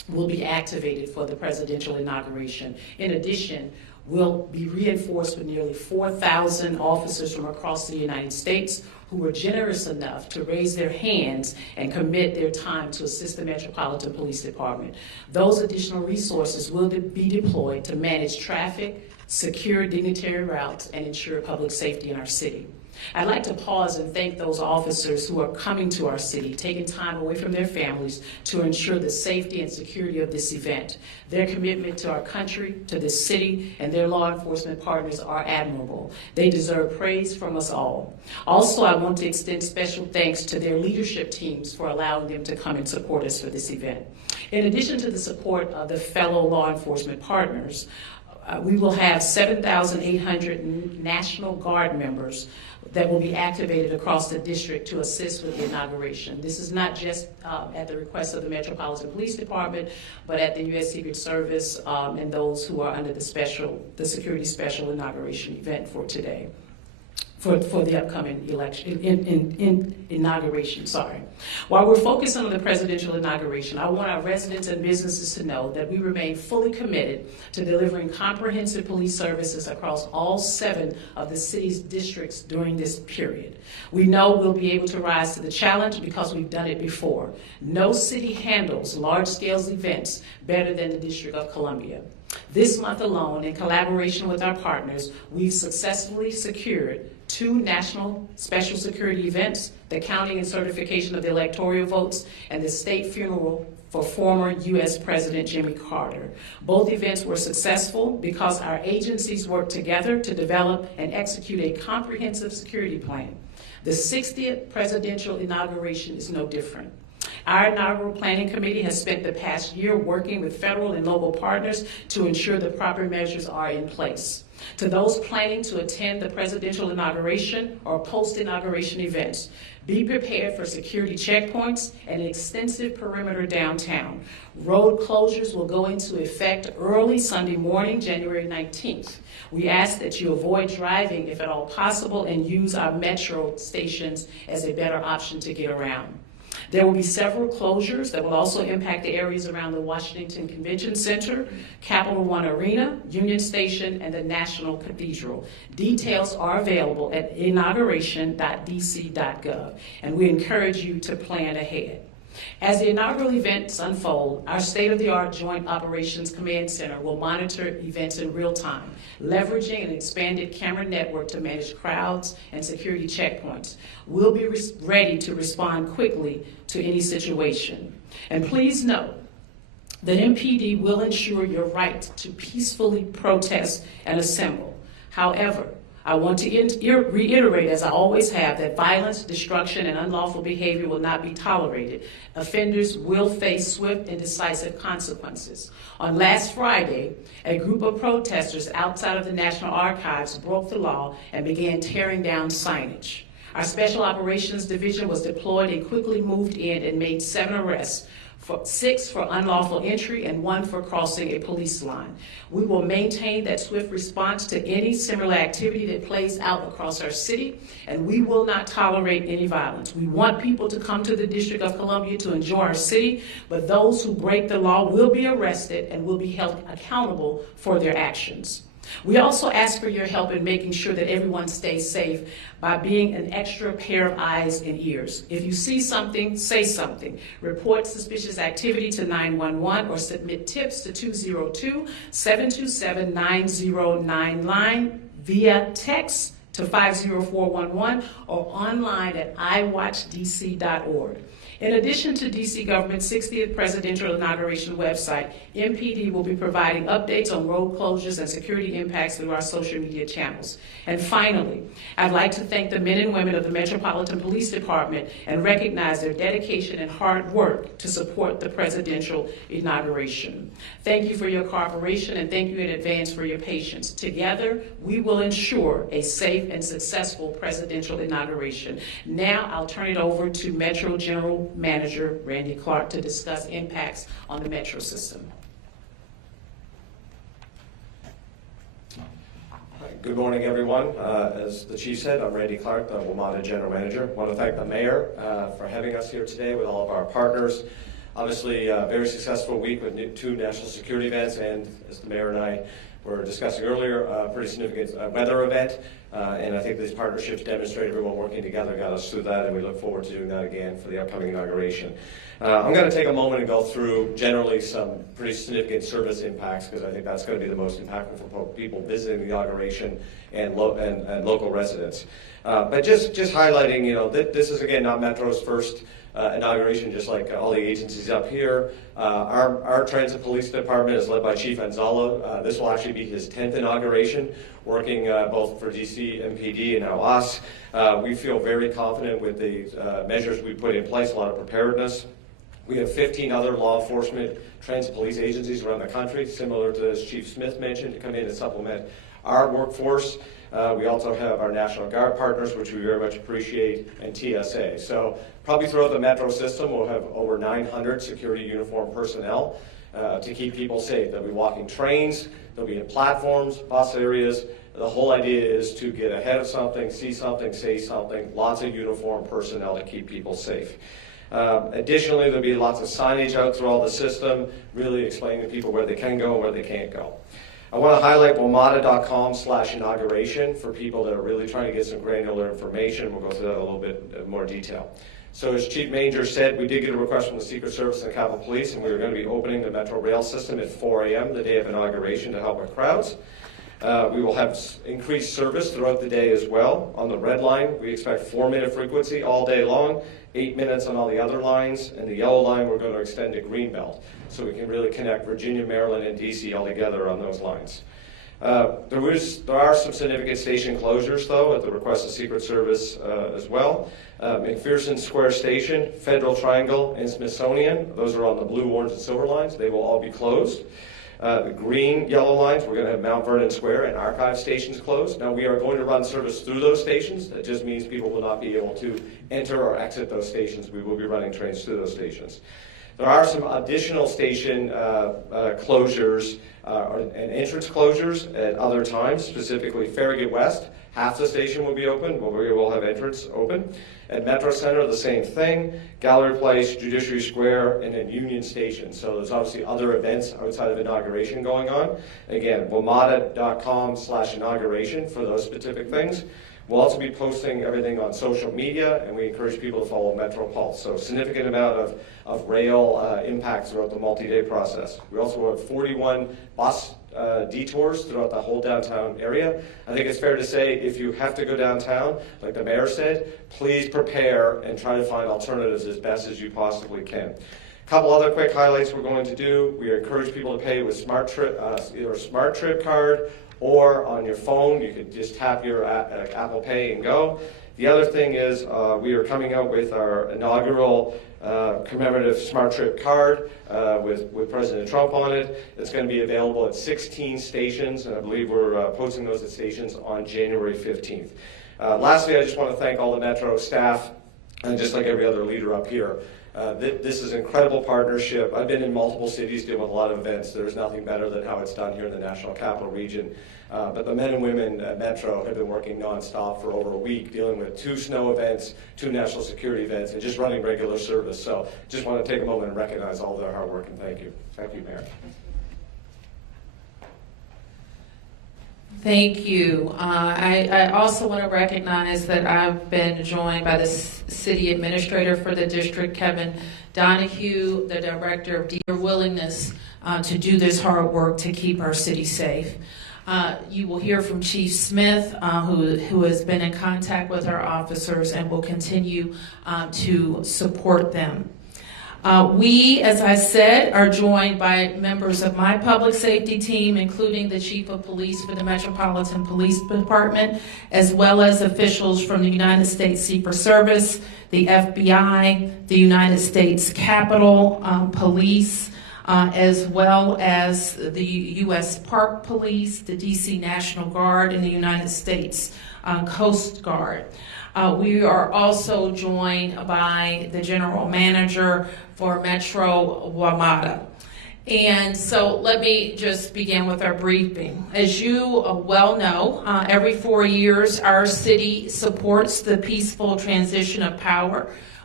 will be activated for the presidential inauguration. In addition, we'll be reinforced with nearly 4,000 officers from across the United States who were generous enough to raise their hands and commit their time to assist the Metropolitan Police Department. Those additional resources will be deployed to manage traffic, secure dignitary routes, and ensure public safety in our city. I'd like to pause and thank those officers who are coming to our city, taking time away from their families to ensure the safety and security of this event. Their commitment to our country, to this city, and their law enforcement partners are admirable. They deserve praise from us all. Also, I want to extend special thanks to their leadership teams for allowing them to come and support us for this event. In addition to the support of the fellow law enforcement partners, we will have 7,800 National Guard members that will be activated across the district to assist with the inauguration. This is not just at the request of the Metropolitan Police Department, but at the U.S. Secret Service and those who are under the Security Special Inauguration event for today. For the upcoming election, inauguration, sorry. While we're focused on the presidential inauguration, I want our residents and businesses to know that we remain fully committed to delivering comprehensive police services across all 7 of the city's districts during this period. We know we'll be able to rise to the challenge because we've done it before. No city handles large-scale events better than the District of Columbia. This month alone, in collaboration with our partners, we've successfully secured 2 national special security events, the counting and certification of the electoral votes, and the state funeral for former U.S. President Jimmy Carter. Both events were successful because our agencies worked together to develop and execute a comprehensive security plan. The 60th presidential inauguration is no different. Our inaugural planning committee has spent the past year working with federal and local partners to ensure the proper measures are in place. To those planning to attend the presidential inauguration or post-inauguration events, be prepared for security checkpoints and an extensive perimeter downtown. Road closures will go into effect early Sunday morning, January 19th. We ask that you avoid driving if at all possible and use our metro stations as a better option to get around. There will be several closures that will also impact the areas around the Washington Convention Center, Capital One Arena, Union Station, and the National Cathedral. Details are available at inauguration.dc.gov, and we encourage you to plan ahead. As the inaugural events unfold, our state-of-the-art Joint Operations Command Center will monitor events in real time, leveraging an expanded camera network to manage crowds and security checkpoints. We'll be ready to respond quickly to any situation. And please note that MPD will ensure your right to peacefully protest and assemble. However, I want to reiterate, as I always have, that violence, destruction, and unlawful behavior will not be tolerated. Offenders will face swift and decisive consequences. On last Friday, a group of protesters outside of the National Archives broke the law and began tearing down signage. Our Special Operations Division was deployed and quickly moved in and made 7 arrests, 6 for unlawful entry and 1 for crossing a police line. We will maintain that swift response to any similar activity that plays out across our city, and we will not tolerate any violence. We want people to come to the District of Columbia to enjoy our city, but those who break the law will be arrested and will be held accountable for their actions. We also ask for your help in making sure that everyone stays safe by being an extra pair of eyes and ears. If you see something, say something. Report suspicious activity to 911 or submit tips to 202-727-9099 via text to 50411 or online at iwatchdc.org. In addition to DC government's 60th presidential inauguration website, MPD will be providing updates on road closures and security impacts through our social media channels. And finally, I'd like to thank the men and women of the Metropolitan Police Department and recognize their dedication and hard work to support the presidential inauguration. Thank you for your cooperation and thank you in advance for your patience. Together, we will ensure a safe and successful presidential inauguration. Now, I'll turn it over to Metro General Manager Randy Clark to discuss impacts on the Metro system. Good morning, everyone. As the Chief said, I'm Randy Clark, the WMATA General Manager. I want to thank the Mayor for having us here today with all of our partners. Obviously, a very successful week with 2 national security events, and as the mayor and I were discussing earlier, a pretty significant weather event. And I think these partnerships demonstrate everyone working together got us through that, and we look forward to doing that again for the upcoming inauguration. I'm going to take a moment and go through generally some pretty significant service impacts, because I think that's going to be the most impactful for people visiting the inauguration and local residents. But just highlighting, this is again not Metro's first inauguration, just like all the agencies up here. Our transit police department is led by Chief Anzalo. This will actually be his 10th inauguration, working both for DC, MPD, and now us. We feel very confident with the measures we put in place, a lot of preparedness. We have 15 other law enforcement transit police agencies around the country, similar to as Chief Smith mentioned, to come in and supplement our workforce. We also have our National Guard partners, which we very much appreciate, and TSA. So probably throughout the Metro system, we'll have over 900 security uniform personnel to keep people safe. They'll be walking trains, they'll be in platforms, bus areas. The whole idea is to get ahead of something, see something, say something, lots of uniform personnel to keep people safe. Additionally, there'll be lots of signage out through all the system, really explaining to people where they can go and where they can't go. I want to highlight WMATA.com/inauguration for people that are really trying to get some granular information. We'll go through that in a little bit more detail. So as Chief Manger said, we did get a request from the Secret Service and Capitol Police, and we are going to be opening the Metro Rail system at 4 a.m. the day of inauguration to help with crowds. We will have increased service throughout the day as well. On the red line, we expect 4-minute frequency all day long, 8 minutes on all the other lines, and the yellow line we're going to extend to Greenbelt, so we can really connect Virginia, Maryland, and DC all together on those lines. There are some significant station closures, though, at the request of Secret Service as well. McPherson Square Station, Federal Triangle, and Smithsonian, those are on the blue, orange, and silver lines. They will all be closed. The green, yellow lines, we're going to have Mount Vernon Square and Archive stations closed. Now, we are going to run service through those stations. That just means people will not be able to enter or exit those stations. We will be running trains through those stations. There are some additional station closures and entrance closures at other times, specifically Farragut West. Half the station will be open, but we will have entrance open. At Metro Center, the same thing. Gallery Place, Judiciary Square, and then Union Station. So there's obviously other events outside of inauguration going on. Again, WMATA.com/inauguration for those specific things. We'll also be posting everything on social media, and we encourage people to follow Metro Pulse. So significant amount of rail impact throughout the multi-day process. We also have 41 bus detours throughout the whole downtown area. I think it's fair to say if you have to go downtown, like the mayor said, please prepare and try to find alternatives as best as you possibly can. A couple other quick highlights we're going to do. We encourage people to pay with either a Smart Trip card or on your phone. You can just tap your Apple Pay and go. The other thing is we are coming out with our inaugural commemorative Smart Trip card with President Trump on it. It's going to be available at 16 stations, and I believe we're posting those at stations on January 15th. Lastly, I just want to thank all the Metro staff, and just like every other leader up here. This is an incredible partnership. I've been in multiple cities doing a lot of events. There's nothing better than how it's done here in the National Capital Region. But the men and women at Metro have been working nonstop for over a week, dealing with 2 snow events, 2 national security events, and just running regular service. So just want to take a moment and recognize all their hard work, and thank you. Thank you, Mayor. Thank you. I also want to recognize that I've been joined by the city administrator for the district, Kevin Donahue, the director of their willingness to do this hard work to keep our city safe. You will hear from Chief Smith, who has been in contact with our officers and will continue to support them. We, as I said, are joined by members of my public safety team, including the Chief of Police for the Metropolitan Police Department, as well as officials from the United States Secret Service, the FBI, the United States Capitol Police, as well as the U.S. Park Police, the D.C. National Guard, and the United States Coast Guard. We are also joined by the General Manager for Metro WMATA. And so let me just begin with our briefing. As you well know, every 4 years our city supports the peaceful transition of power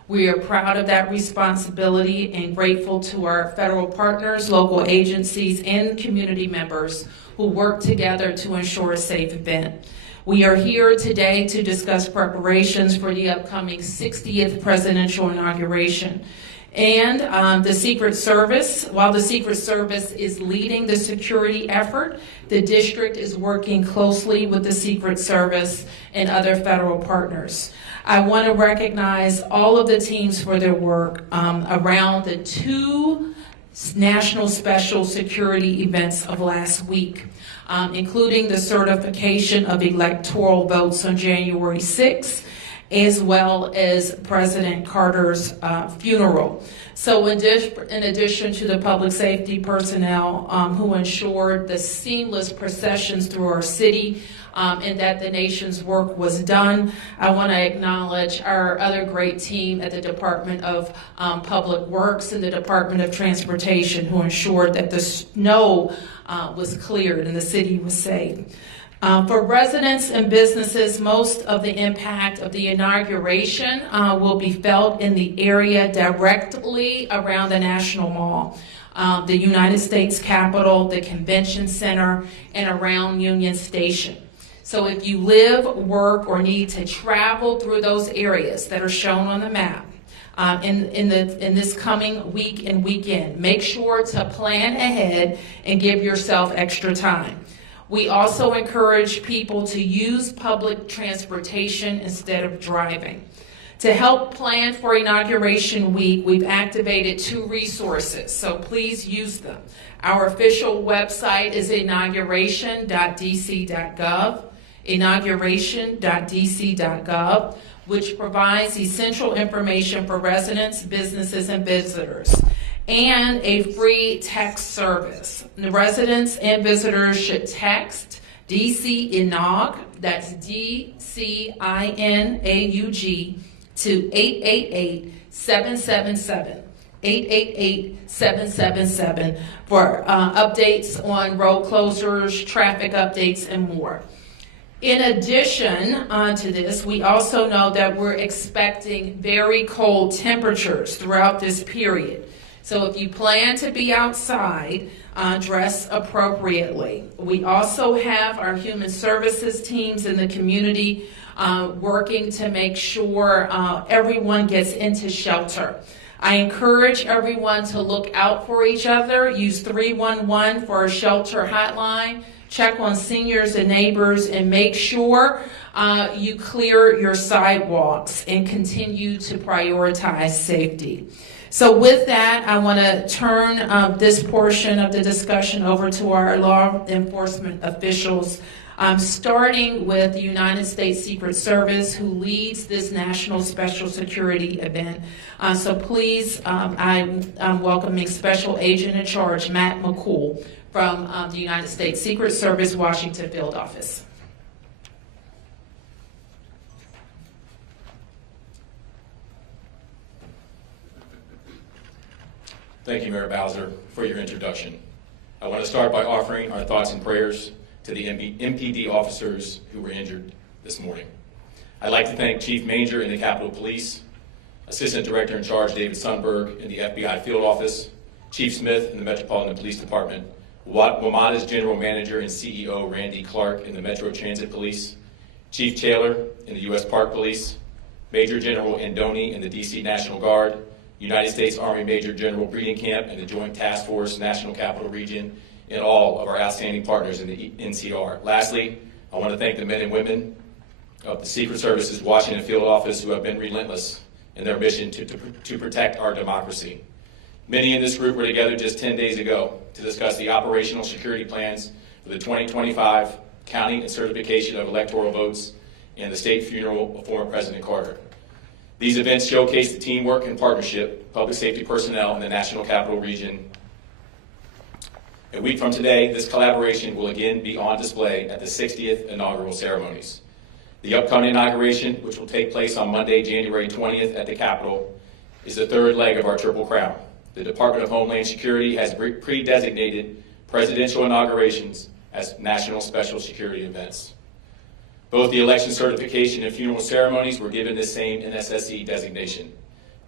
We are proud of that responsibility and grateful to our federal partners, local agencies, and community members who work together to ensure a safe event. We are here today to discuss preparations for the upcoming 60th presidential inauguration. And the Secret Service, while the Secret Service is leading the security effort, the district is working closely with the Secret Service and other federal partners. I want to recognize all of the teams for their work around the 2 national special security events of last week, including the certification of electoral votes on January 6th, as well as President Carter's funeral. So in addition to the public safety personnel who ensured the seamless processions through our city and that the nation's work was done, I want to acknowledge our other great team at the Department of Public Works and the Department of Transportation who ensured that the snow was cleared and the city was safe. For residents and businesses, most of the impact of the inauguration will be felt in the area directly around the National Mall, the United States Capitol, the Convention Center, and around Union Station. So if you live, work, or need to travel through those areas that are shown on the map in this coming week and weekend, make sure to plan ahead and give yourself extra time. We also encourage people to use public transportation instead of driving. To help plan for Inauguration Week, we've activated 2 resources, so please use them. Our official website is inauguration.dc.gov, inauguration.dc.gov, which provides essential information for residents, businesses, and visitors, and a free text service. The residents and visitors should text DC Inaug, that's DCINAUG, to 888-777. 888-777 for updates on road closures, traffic updates, and more. In addition to this, we also know that we're expecting very cold temperatures throughout this period. So if you plan to be outside, dress appropriately. We also have our human services teams in the community working to make sure everyone gets into shelter. I encourage everyone to look out for each other. Use 311 for a shelter hotline. Check on seniors and neighbors and make sure you clear your sidewalks and continue to prioritize safety. So with that, I want to turn this portion of the discussion over to our law enforcement officials, starting with the United States Secret Service, who leads this National Special Security event. So please, I'm welcoming Special Agent in Charge, Matt McCool, from the United States Secret Service, Washington Field Office. Thank you, Mayor Bowser, for your introduction. I want to start by offering our thoughts and prayers to the MPD officers who were injured this morning. I'd like to thank Chief Manger in the Capitol Police, Assistant Director in Charge David Sundberg in the FBI Field Office, Chief Smith in the Metropolitan Police Department, WMATA's General Manager and CEO Randy Clark in the Metro Transit Police, Chief Taylor in the U.S. Park Police, Major General Andoni in the D.C. National Guard, United States Army Major General Breeding Camp and the Joint Task Force National Capital Region, and all of our outstanding partners in the NCR. Lastly, I want to thank the men and women of the Secret Service's Washington Field Office who have been relentless in their mission to protect our democracy. Many in this group were together just 10 days ago to discuss the operational security plans for the 2025 counting and certification of electoral votes and the state funeral of former President Carter. These events showcase the teamwork and partnership, public safety personnel in the National Capital Region. A week from today, this collaboration will again be on display at the 60th inaugural ceremonies. The upcoming inauguration, which will take place on Monday, January 20th at the Capitol, is the third leg of our Triple Crown. The Department of Homeland Security has pre-designated presidential inaugurations as national special security events. Both the election certification and funeral ceremonies were given this same NSSE designation.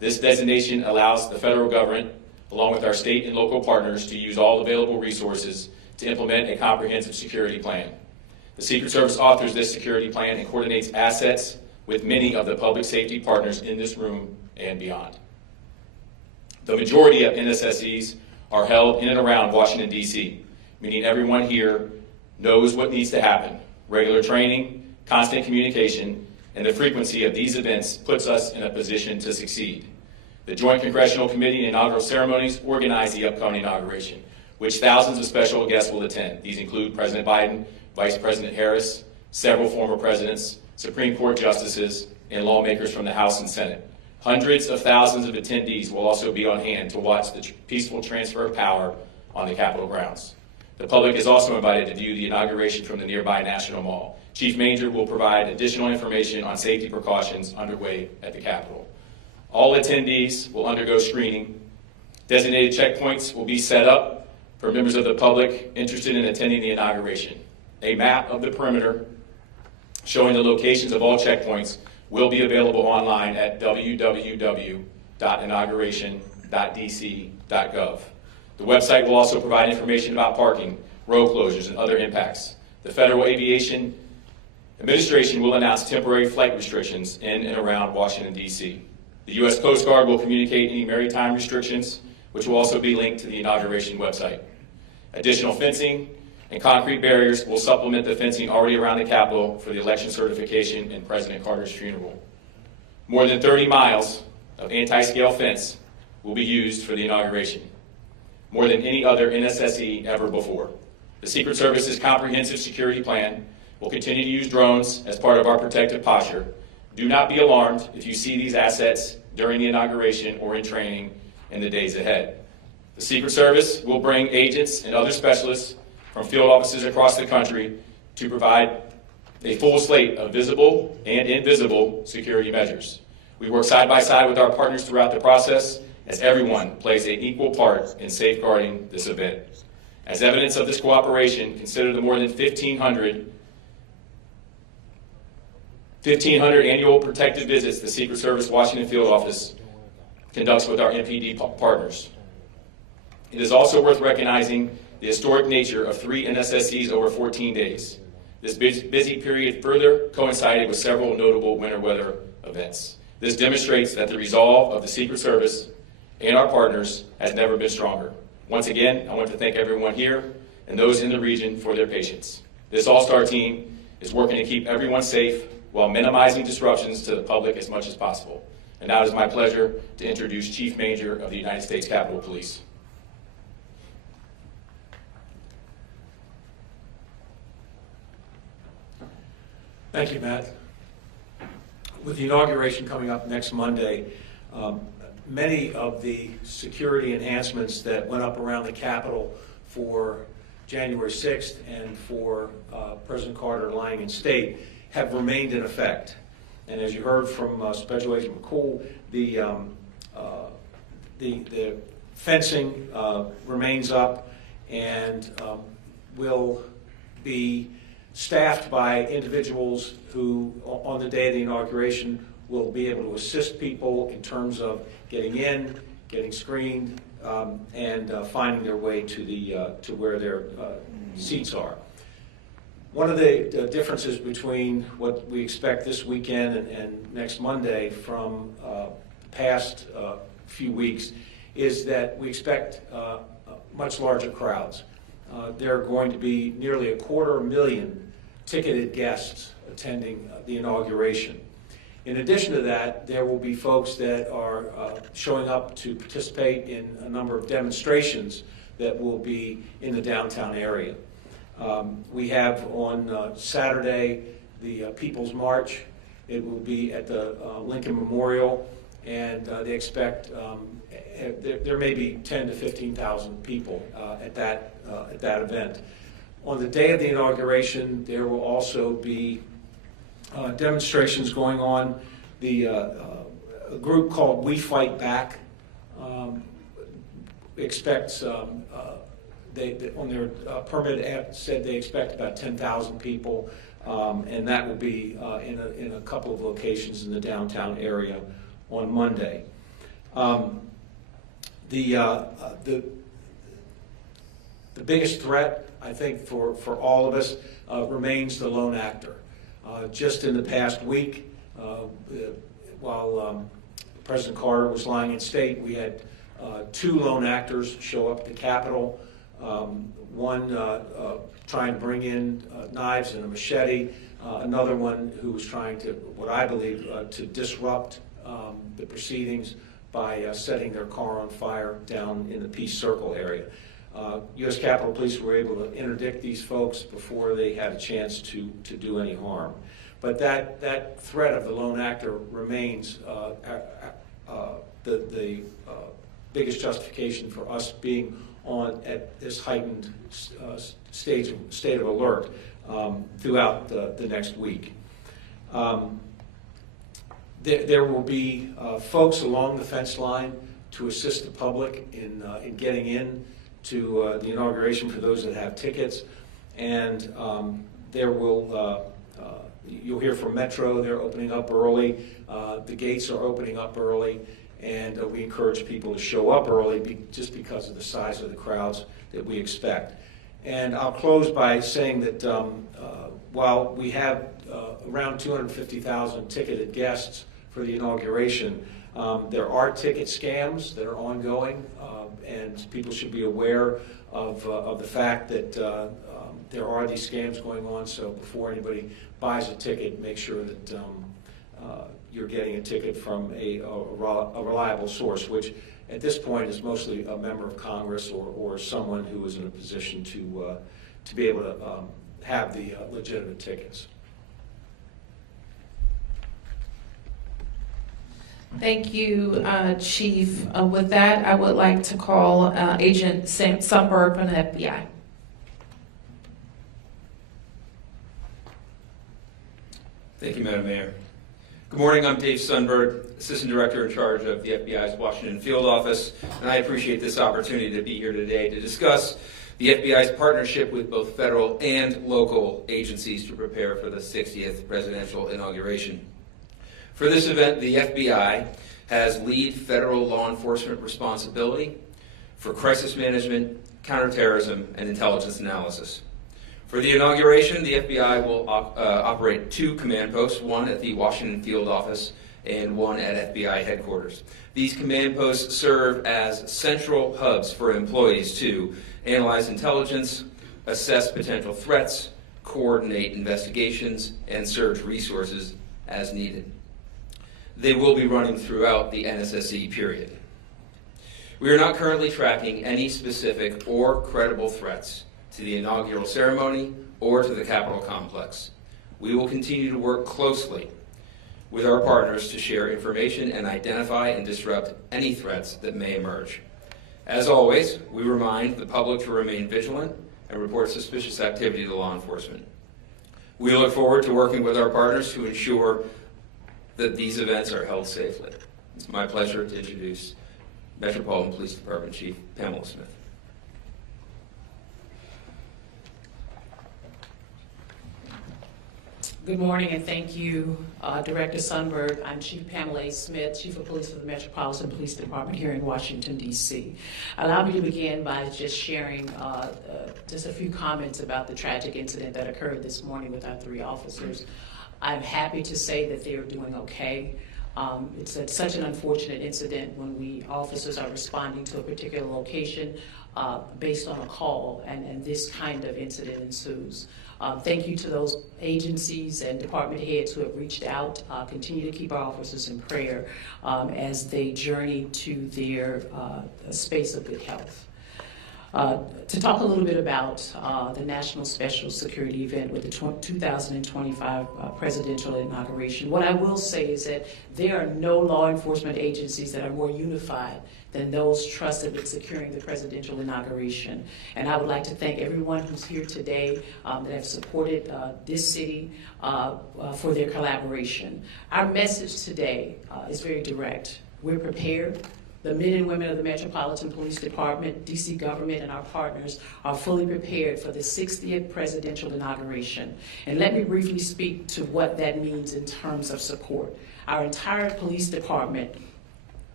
This designation allows the federal government, along with our state and local partners, to use all available resources to implement a comprehensive security plan. The Secret Service authors this security plan and coordinates assets with many of the public safety partners in this room and beyond. The majority of NSSEs are held in and around Washington, D.C., meaning everyone here knows what needs to happen. Regular training, constant communication, and the frequency of these events puts us in a position to succeed. The Joint Congressional Committee and inaugural ceremonies organize the upcoming inauguration, which thousands of special guests will attend. These include President Biden, Vice President Harris, several former presidents, Supreme Court justices, and lawmakers from the House and Senate. Hundreds of thousands of attendees will also be on hand to watch the peaceful transfer of power on the Capitol grounds. The public is also invited to view the inauguration from the nearby National Mall. Chief Manger will provide additional information on safety precautions underway at the Capitol. All attendees will undergo screening. Designated checkpoints will be set up for members of the public interested in attending the inauguration. A map of the perimeter showing the locations of all checkpoints will be available online at www.inauguration.dc.gov. The website will also provide information about parking, road closures, and other impacts. The Federal Aviation Administration will announce temporary flight restrictions in and around Washington, D.C. The U.S. Coast Guard will communicate any maritime restrictions, which will also be linked to the inauguration website. Additional fencing and concrete barriers will supplement the fencing already around the Capitol for the election certification and President Carter's funeral. More than 30 miles of anti-scale fence will be used for the inauguration, more than any other NSSE ever before. The Secret Service's comprehensive security plan will continue to use drones as part of our protective posture. Do not be alarmed if you see these assets during the inauguration or in training in the days ahead. The Secret Service will bring agents and other specialists from field offices across the country to provide a full slate of visible and invisible security measures. We work side by side with our partners throughout the process as everyone plays an equal part in safeguarding this event. As evidence of this cooperation, consider the more than 1,500 annual protective visits the Secret Service Washington Field Office conducts with our MPD partners. It is also worth recognizing the historic nature of 3 NSSEs over 14 days. This busy period further coincided with several notable winter weather events. This demonstrates that the resolve of the Secret Service and our partners has never been stronger. Once again, I want to thank everyone here and those in the region for their patience. This all-star team is working to keep everyone safe while minimizing disruptions to the public as much as possible. And now it is my pleasure to introduce Chief Manger of the United States Capitol Police. Thank you, Matt. With the inauguration coming up next Monday, many of the security enhancements that went up around the Capitol for January 6th and for President Carter lying in state have remained in effect. And as you heard from Special Agent McCool, the fencing remains up and will be staffed by individuals who, on the day of the inauguration, will be able to assist people in terms of getting in, getting screened, and finding their way to where their seats are. One of the differences between what we expect this weekend and next Monday from the past few weeks is that we expect much larger crowds. There are going to be nearly 250,000 ticketed guests attending the inauguration. In addition to that, there will be folks that are showing up to participate in a number of demonstrations that will be in the downtown area. We have on Saturday the People's March. It will be at the Lincoln Memorial, and they expect there may be 10,000 to 15,000 people at that event. On the day of the inauguration, there will also be demonstrations going on. A group called We Fight Back expects, on their permit app said they expect about 10,000 people, and that will be in a couple of locations in the downtown area on Monday. The biggest threat, I think, for all of us remains the lone actor. Just in the past week, while President Carter was lying in state, we had 2 lone actors show up at the Capitol. One trying to bring in knives and a machete, another one who was trying to, what I believe, to disrupt the proceedings by setting their car on fire down in the Peace Circle area. U.S. Capitol Police were able to interdict these folks before they had a chance to do any harm. But that threat of the lone actor remains the biggest justification for us being on at this heightened state of alert throughout the next week. There will be folks along the fence line to assist the public in getting in to the inauguration for those that have tickets, and there will you'll hear from Metro. They're opening up early. The gates are opening up early, and we encourage people to show up early just because of the size of the crowds that we expect. And I'll close by saying that while we have around 250,000 ticketed guests for the inauguration, there are ticket scams that are ongoing, and people should be aware of the fact that there are these scams going on. So before anybody buys a ticket, make sure that you're getting a ticket from a reliable source, which at this point is mostly a member of Congress or someone who is in a position to be able to have the legitimate tickets. Thank you, Chief. With that, I would like to call Agent Sundberg from the FBI. Thank you, Madam Mayor. Good morning, I'm Dave Sundberg, Assistant Director in charge of the FBI's Washington Field Office, and I appreciate this opportunity to be here today to discuss the FBI's partnership with both federal and local agencies to prepare for the 60th Presidential Inauguration. For this event, the FBI has lead federal law enforcement responsibility for crisis management, counterterrorism, and intelligence analysis. For the inauguration, the FBI will operate 2 command posts, one at the Washington Field Office and one at FBI headquarters. These command posts serve as central hubs for employees to analyze intelligence, assess potential threats, coordinate investigations, and surge resources as needed. They will be running throughout the NSSE period. We are not currently tracking any specific or credible threats to the inaugural ceremony or to the Capitol complex. We will continue to work closely with our partners to share information and identify and disrupt any threats that may emerge. As always, we remind the public to remain vigilant and report suspicious activity to law enforcement. We look forward to working with our partners to ensure that these events are held safely. It's my pleasure to introduce Metropolitan Police Department Chief Pamela Smith. Good morning, and thank you, Director Sundberg. I'm Chief Pamela Smith, Chief of Police for the Metropolitan Police Department here in Washington, D.C. Allow me to begin by just sharing just a few comments about the tragic incident that occurred this morning with our 3 officers. I'm happy to say that they are doing okay. It's such an unfortunate incident when officers are responding to a particular location based on a call, and this kind of incident ensues. Thank you to those agencies and department heads who have reached out. Continue to keep our officers in prayer as they journey to their space of good health. To talk a little bit about the National Special Security event with the 2025 Presidential Inauguration, what I will say is that there are no law enforcement agencies that are more unified than those trusted with securing the presidential inauguration. And I would like to thank everyone who's here today that have supported this city for their collaboration. Our message today is very direct. We're prepared. The men and women of the Metropolitan Police Department, DC government, and our partners are fully prepared for the 60th presidential inauguration. And let me briefly speak to what that means in terms of support. Our entire police department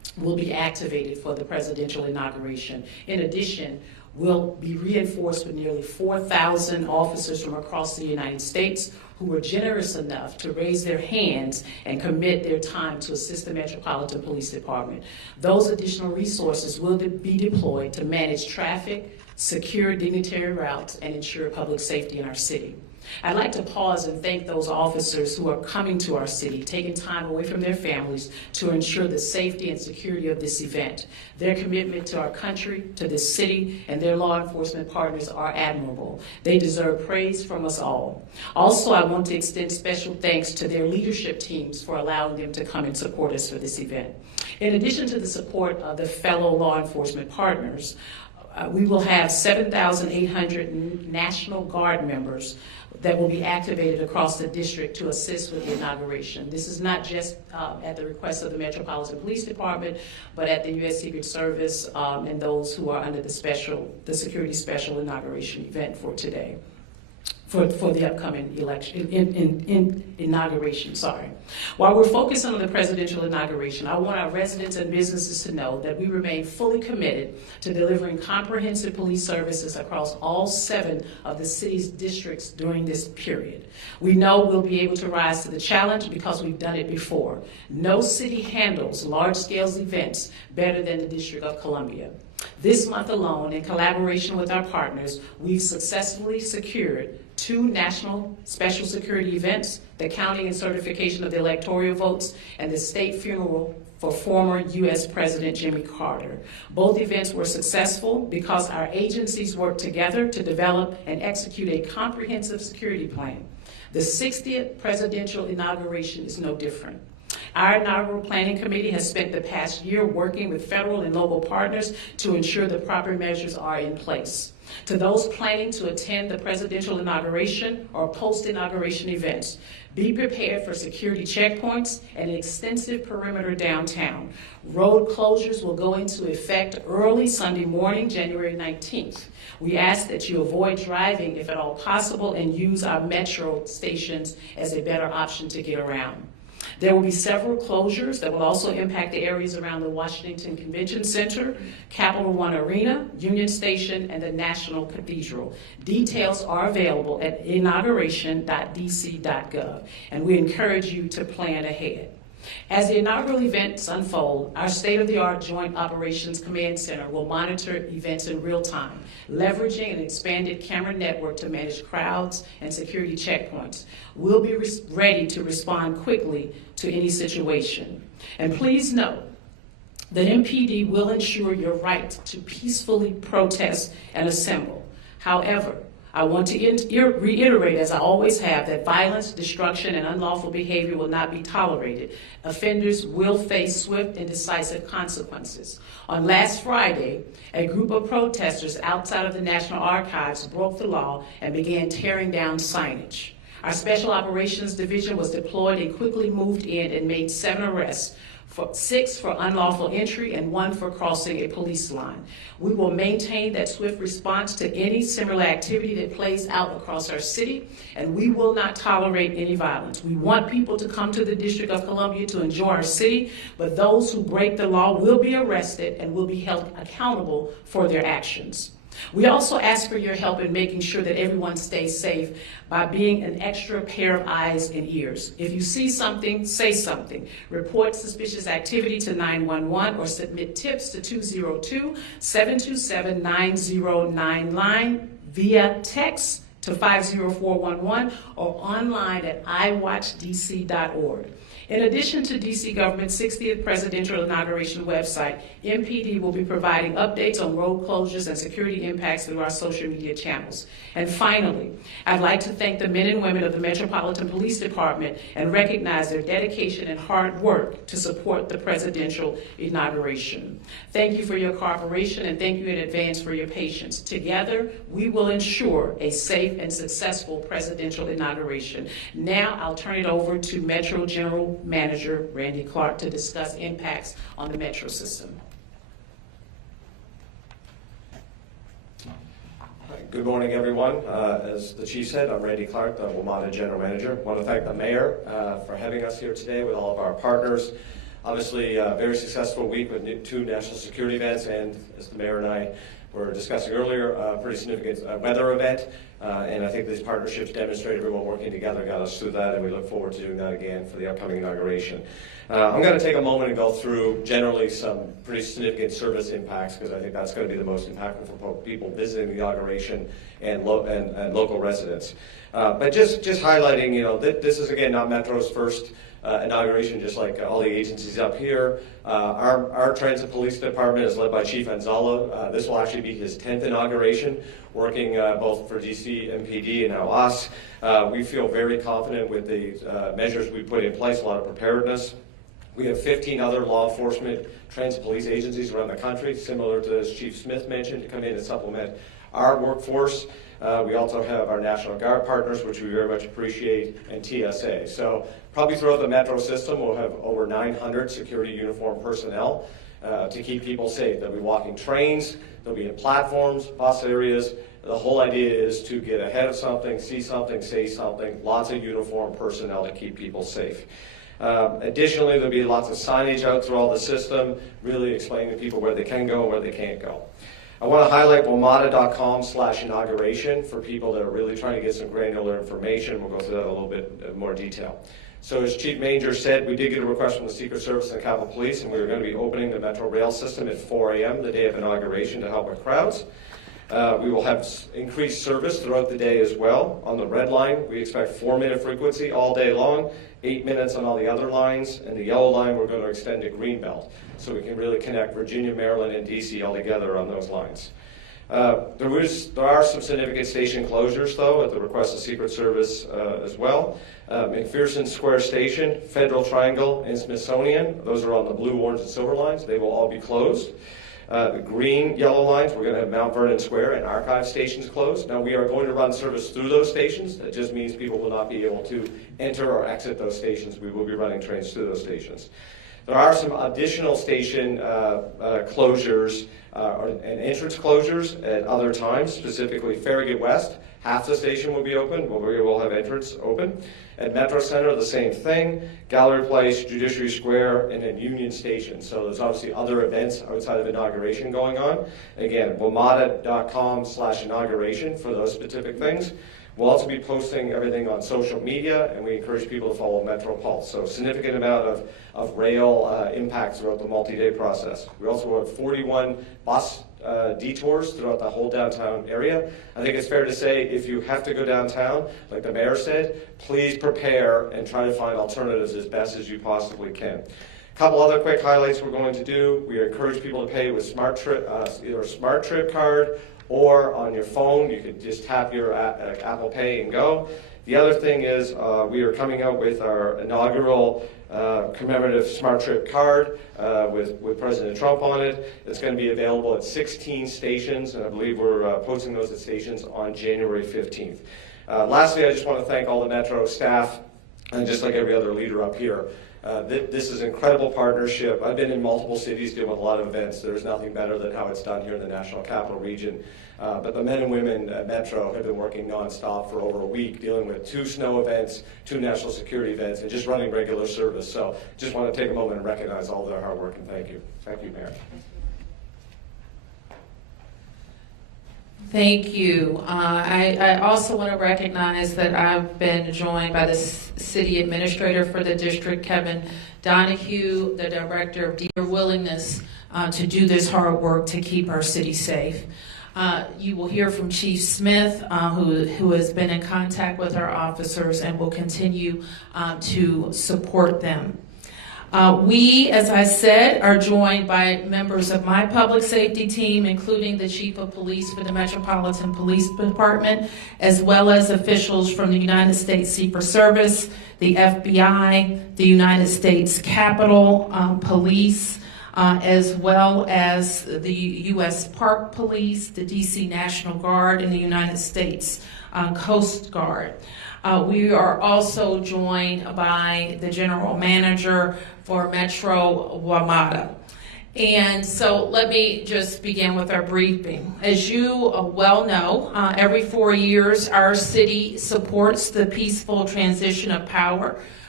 will be activated for the presidential inauguration. In addition, will be reinforced with nearly 4,000 officers from across the United States who were generous enough to raise their hands and commit their time to assist the Metropolitan Police Department. Those additional resources will be deployed to manage traffic, secure dignitary routes, and ensure public safety in our city. I'd like to pause and thank those officers who are coming to our city, taking time away from their families to ensure the safety and security of this event. Their commitment to our country, to this city, and their law enforcement partners are admirable. They deserve praise from us all. Also, I want to extend special thanks to their leadership teams for allowing them to come and support us for this event. In addition to the support of the fellow law enforcement partners, we will have 7,800 National Guard members that will be activated across the district to assist with the inauguration. This is not just at the request of the Metropolitan Police Department, but at the U.S. Secret Service and those who are under the Security Special Inauguration event for today. For the upcoming election, inauguration, sorry. While we're focusing on the presidential inauguration, I want our residents and businesses to know that we remain fully committed to delivering comprehensive police services across all 7 of the city's districts during this period. We know we'll be able to rise to the challenge because we've done it before. No city handles large-scale events better than the District of Columbia. This month alone, in collaboration with our partners, we've successfully secured 2 national special security events, the counting and certification of the electoral votes, and the state funeral for former U.S. President Jimmy Carter. Both events were successful because our agencies worked together to develop and execute a comprehensive security plan. The 60th presidential inauguration is no different. Our inaugural planning committee has spent the past year working with federal and local partners to ensure the proper measures are in place. To those planning to attend the presidential inauguration or post-inauguration events, be prepared for security checkpoints and an extensive perimeter downtown. Road closures will go into effect early Sunday morning, January 19th. We ask that you avoid driving if at all possible and use our metro stations as a better option to get around. There will be several closures that will also impact the areas around the Washington Convention Center, Capital One Arena, Union Station, and the National Cathedral. Details are available at inauguration.dc.gov, and we encourage you to plan ahead. As the inaugural events unfold, our state-of-the-art Joint Operations Command Center will monitor events in real time, leveraging an expanded camera network to manage crowds and security checkpoints. We'll be ready to respond quickly to any situation. And please note that MPD will ensure your right to peacefully protest and assemble. However, I want to reiterate, as I always have, that violence, destruction, and unlawful behavior will not be tolerated. Offenders will face swift and decisive consequences. On last Friday, a group of protesters outside of the National Archives broke the law and began tearing down signage. Our Special Operations Division was deployed and quickly moved in and made 7 arrests, 6 for unlawful entry and 1 for crossing a police line. We will maintain that swift response to any similar activity that plays out across our city, and we will not tolerate any violence. We want people to come to the District of Columbia to enjoy our city, but those who break the law will be arrested and will be held accountable for their actions. We also ask for your help in making sure that everyone stays safe by being an extra pair of eyes and ears. If you see something, say something. Report suspicious activity to 911 or submit tips to 202-727-9099 via text to 50411 or online at iwatchdc.org. In addition to DC government's 60th presidential inauguration website, MPD will be providing updates on road closures and security impacts through our social media channels. And finally, I'd like to thank the men and women of the Metropolitan Police Department and recognize their dedication and hard work to support the presidential inauguration. Thank you for your cooperation and thank you in advance for your patience. Together, we will ensure a safe and successful presidential inauguration. Now, I'll turn it over to Metro General Manager Randy Clark to discuss impacts on the Metro system. Good morning, everyone. As the Chief said, I'm Randy Clark, the WMATA General Manager. I want to thank the Mayor for having us here today with all of our partners. Obviously, a very successful week with 2 national security events, and as the mayor and I were discussing earlier, a pretty significant weather event. And I think these partnerships demonstrate everyone working together got us through that, and we look forward to doing that again for the upcoming inauguration. I'm going to take a moment and go through generally some pretty significant service impacts, because I think that's going to be the most impactful for people visiting the inauguration and local residents. But just highlighting, this is again not Metro's first inauguration, just like all the agencies up here. Our Transit Police Department is led by Chief Anzala. This will actually be his 10th inauguration, working both for DC, MPD, and now us. We feel very confident with the measures we put in place, a lot of preparedness. We have 15 other law enforcement transit police agencies around the country, similar to as Chief Smith mentioned, to come in and supplement our workforce. We also have our National Guard partners, which we very much appreciate, and TSA. So probably throughout the Metro system, we'll have over 900 security uniformed personnel to keep people safe. They'll be walking trains, they'll be in platforms, bus areas. The whole idea is to get ahead of something, see something, say something, lots of uniformed personnel to keep people safe. Additionally, there'll be lots of signage out throughout the system, really explaining to people where they can go and where they can't go. I want to highlight WMATA.com/inauguration for people that are really trying to get some granular information. We'll go through that in a little bit more detail. So as Chief Manger said, we did get a request from the Secret Service and the Capitol Police, and we were going to be opening the Metro Rail system at 4 a.m. the day of inauguration to help with crowds. We will have increased service throughout the day as well. On the red line, we expect 4-minute frequency all day long, 8 minutes on all the other lines, and the yellow line we're going to extend to Greenbelt, so we can really connect Virginia, Maryland, and DC all together on those lines. There are some significant station closures, though, at the request of Secret Service as well. McPherson Square Station, Federal Triangle, and Smithsonian, those are on the blue, orange, and silver lines. They will all be closed. The green, yellow lines, we're going to have Mount Vernon Square and Archive stations closed. Now, we are going to run service through those stations. That just means people will not be able to enter or exit those stations. We will be running trains through those stations. There are some additional station closures and entrance closures at other times, specifically Farragut West. Half the station will be open, but we will have entrance open. At Metro Center, the same thing. Gallery Place, Judiciary Square, and then Union Station. So there's obviously other events outside of inauguration going on. Again, WMATA.com/inauguration for those specific things. We'll also be posting everything on social media, and we encourage people to follow Metro Pulse. So significant amount of rail impact throughout the multi-day process. We also have 41 bus detours throughout the whole downtown area. I think it's fair to say if you have to go downtown, like the mayor said, please prepare and try to find alternatives as best as you possibly can. A couple other quick highlights we're going to do. We encourage people to pay with either a Smart Trip card or on your phone. You can just tap your Apple Pay and go. The other thing is we are coming out with our inaugural commemorative Smart Trip card with President Trump on it. It's going to be available at 16 stations, and I believe we're posting those at stations on January 15th. Lastly, I just want to thank all the Metro staff, and just like every other leader up here. This is an incredible partnership. I've been in multiple cities doing a lot of events. There's nothing better than how it's done here in the National Capital Region. But the men and women at Metro have been working nonstop for over a week, dealing with 2 snow events, 2 national security events, and just running regular service. So just want to take a moment and recognize all their hard work, and thank you. Thank you, Mayor. Thank you. I also want to recognize that I've been joined by the city administrator for the district, Kevin Donahue, the director of their willingness to do this hard work to keep our city safe. You will hear from Chief Smith, who has been in contact with our officers and will continue to support them. We, as I said, are joined by members of my public safety team, including the Chief of Police for the Metropolitan Police Department, as well as officials from the United States Secret Service, the FBI, the United States Capitol Police, as well as the U.S. Park Police, the D.C. National Guard, and the United States Coast Guard. We are also joined by the General Manager for Metro WMATA. And so let me just begin with our briefing. As you well know, every 4 years our city supports the peaceful transition of power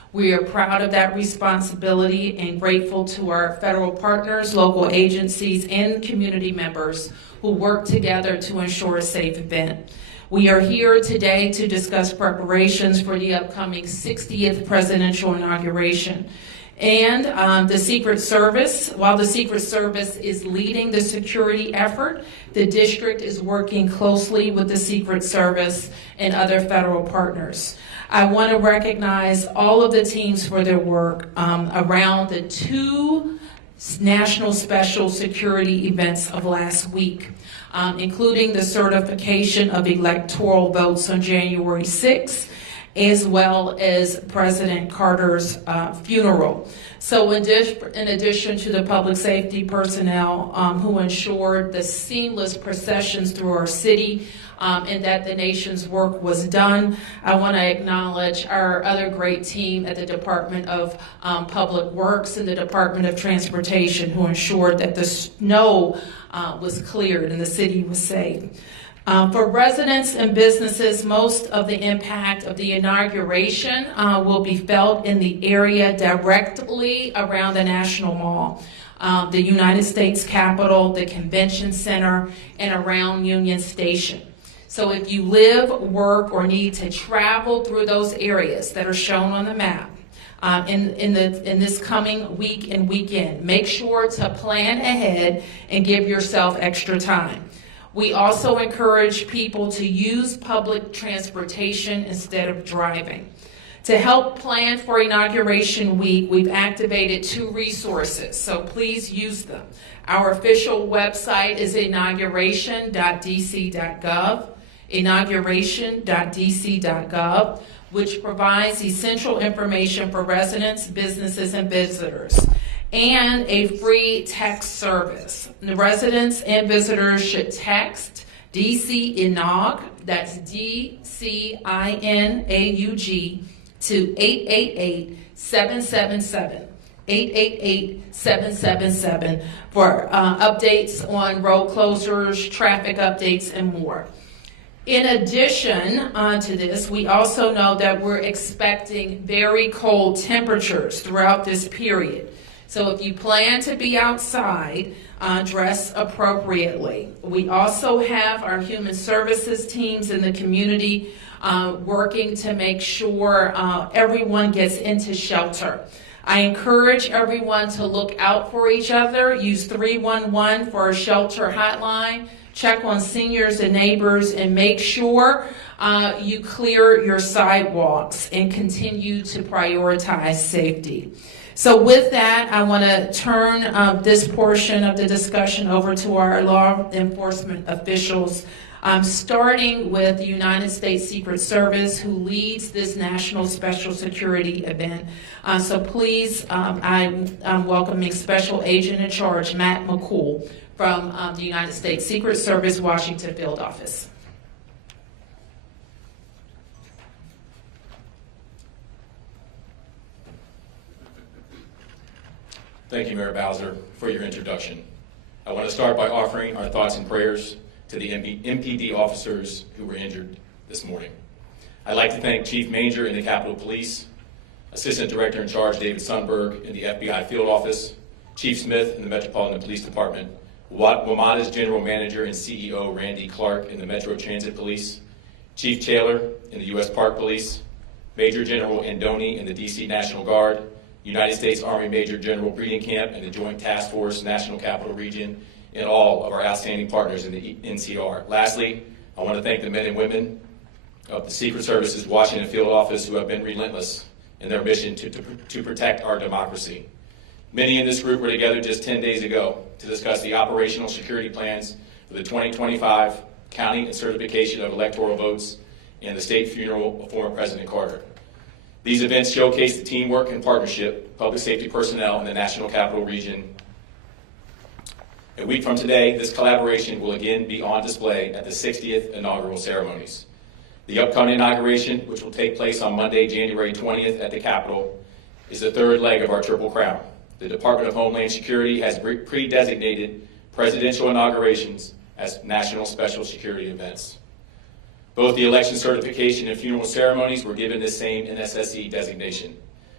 We are proud of that responsibility and grateful to our federal partners, local agencies, and community members who work together to ensure a safe event. We are here today to discuss preparations for the upcoming 60th presidential inauguration. And the Secret Service, while the Secret Service is leading the security effort, the district is working closely with the Secret Service and other federal partners. I want to recognize all of the teams for their work around the 2 national special security events of last week, including the certification of electoral votes on January 6th, as well as President Carter's funeral. So in addition to the public safety personnel who ensured the seamless processions through our city and that the nation's work was done, I want to acknowledge our other great team at the Department of Public Works and the Department of Transportation who ensured that the snow was cleared and the city was safe. For residents and businesses, most of the impact of the inauguration will be felt in the area directly around the National Mall, the United States Capitol, the Convention Center, and around Union Station. So if you live, work, or need to travel through those areas that are shown on the map in this coming week and weekend, make sure to plan ahead and give yourself extra time. We also encourage people to use public transportation instead of driving. To help plan for Inauguration Week, we've activated 2 resources, so please use them. Our official website is inauguration.dc.gov, which provides essential information for residents, businesses, and visitors, and a free text service. The residents and visitors should text DC Inaug, that's DCINAUG, to 888-777, 888-777 for updates on road closures, traffic updates, and more. In addition to this, we also know that we're expecting very cold temperatures throughout this period. So if you plan to be outside, dress appropriately. We also have our human services teams in the community working to make sure everyone gets into shelter. I encourage everyone to look out for each other. Use 311 for a shelter hotline. Check on seniors and neighbors and make sure you clear your sidewalks and continue to prioritize safety. So with that, I want to turn this portion of the discussion over to our law enforcement officials, starting with the United States Secret Service, who leads this national special security event. So please, I'm welcoming Special Agent in Charge, Matt McCool, from the United States Secret Service, Washington Field Office. Thank you, Mayor Bowser, for your introduction. I want to start by offering our thoughts and prayers to the MPD officers who were injured this morning. I'd like to thank Chief Manger in the Capitol Police, Assistant Director in Charge David Sundberg in the FBI Field Office, Chief Smith in the Metropolitan Police Department, WMATA's General Manager and CEO Randy Clark in the Metro Transit Police, Chief Taylor in the U.S. Park Police, Major General Andoni in the D.C. National Guard, United States Army Major General Breeding Camp and the Joint Task Force National Capital Region, and all of our outstanding partners in the NCR. Lastly, I want to thank the men and women of the Secret Service's Washington Field Office who have been relentless in their mission to protect our democracy. Many in this group were together just 10 days ago to discuss the operational security plans for the 2025 counting and certification of electoral votes and the state funeral of former President Carter. These events showcase the teamwork and partnership of public safety personnel in the National Capital Region. A week from today, this collaboration will again be on display at the 60th inaugural ceremonies. The upcoming inauguration, which will take place on Monday, January 20th at the Capitol, is the third leg of our Triple Crown. The Department of Homeland Security has pre-designated presidential inaugurations as national special security events. Both the election certification and funeral ceremonies were given the same NSSE designation.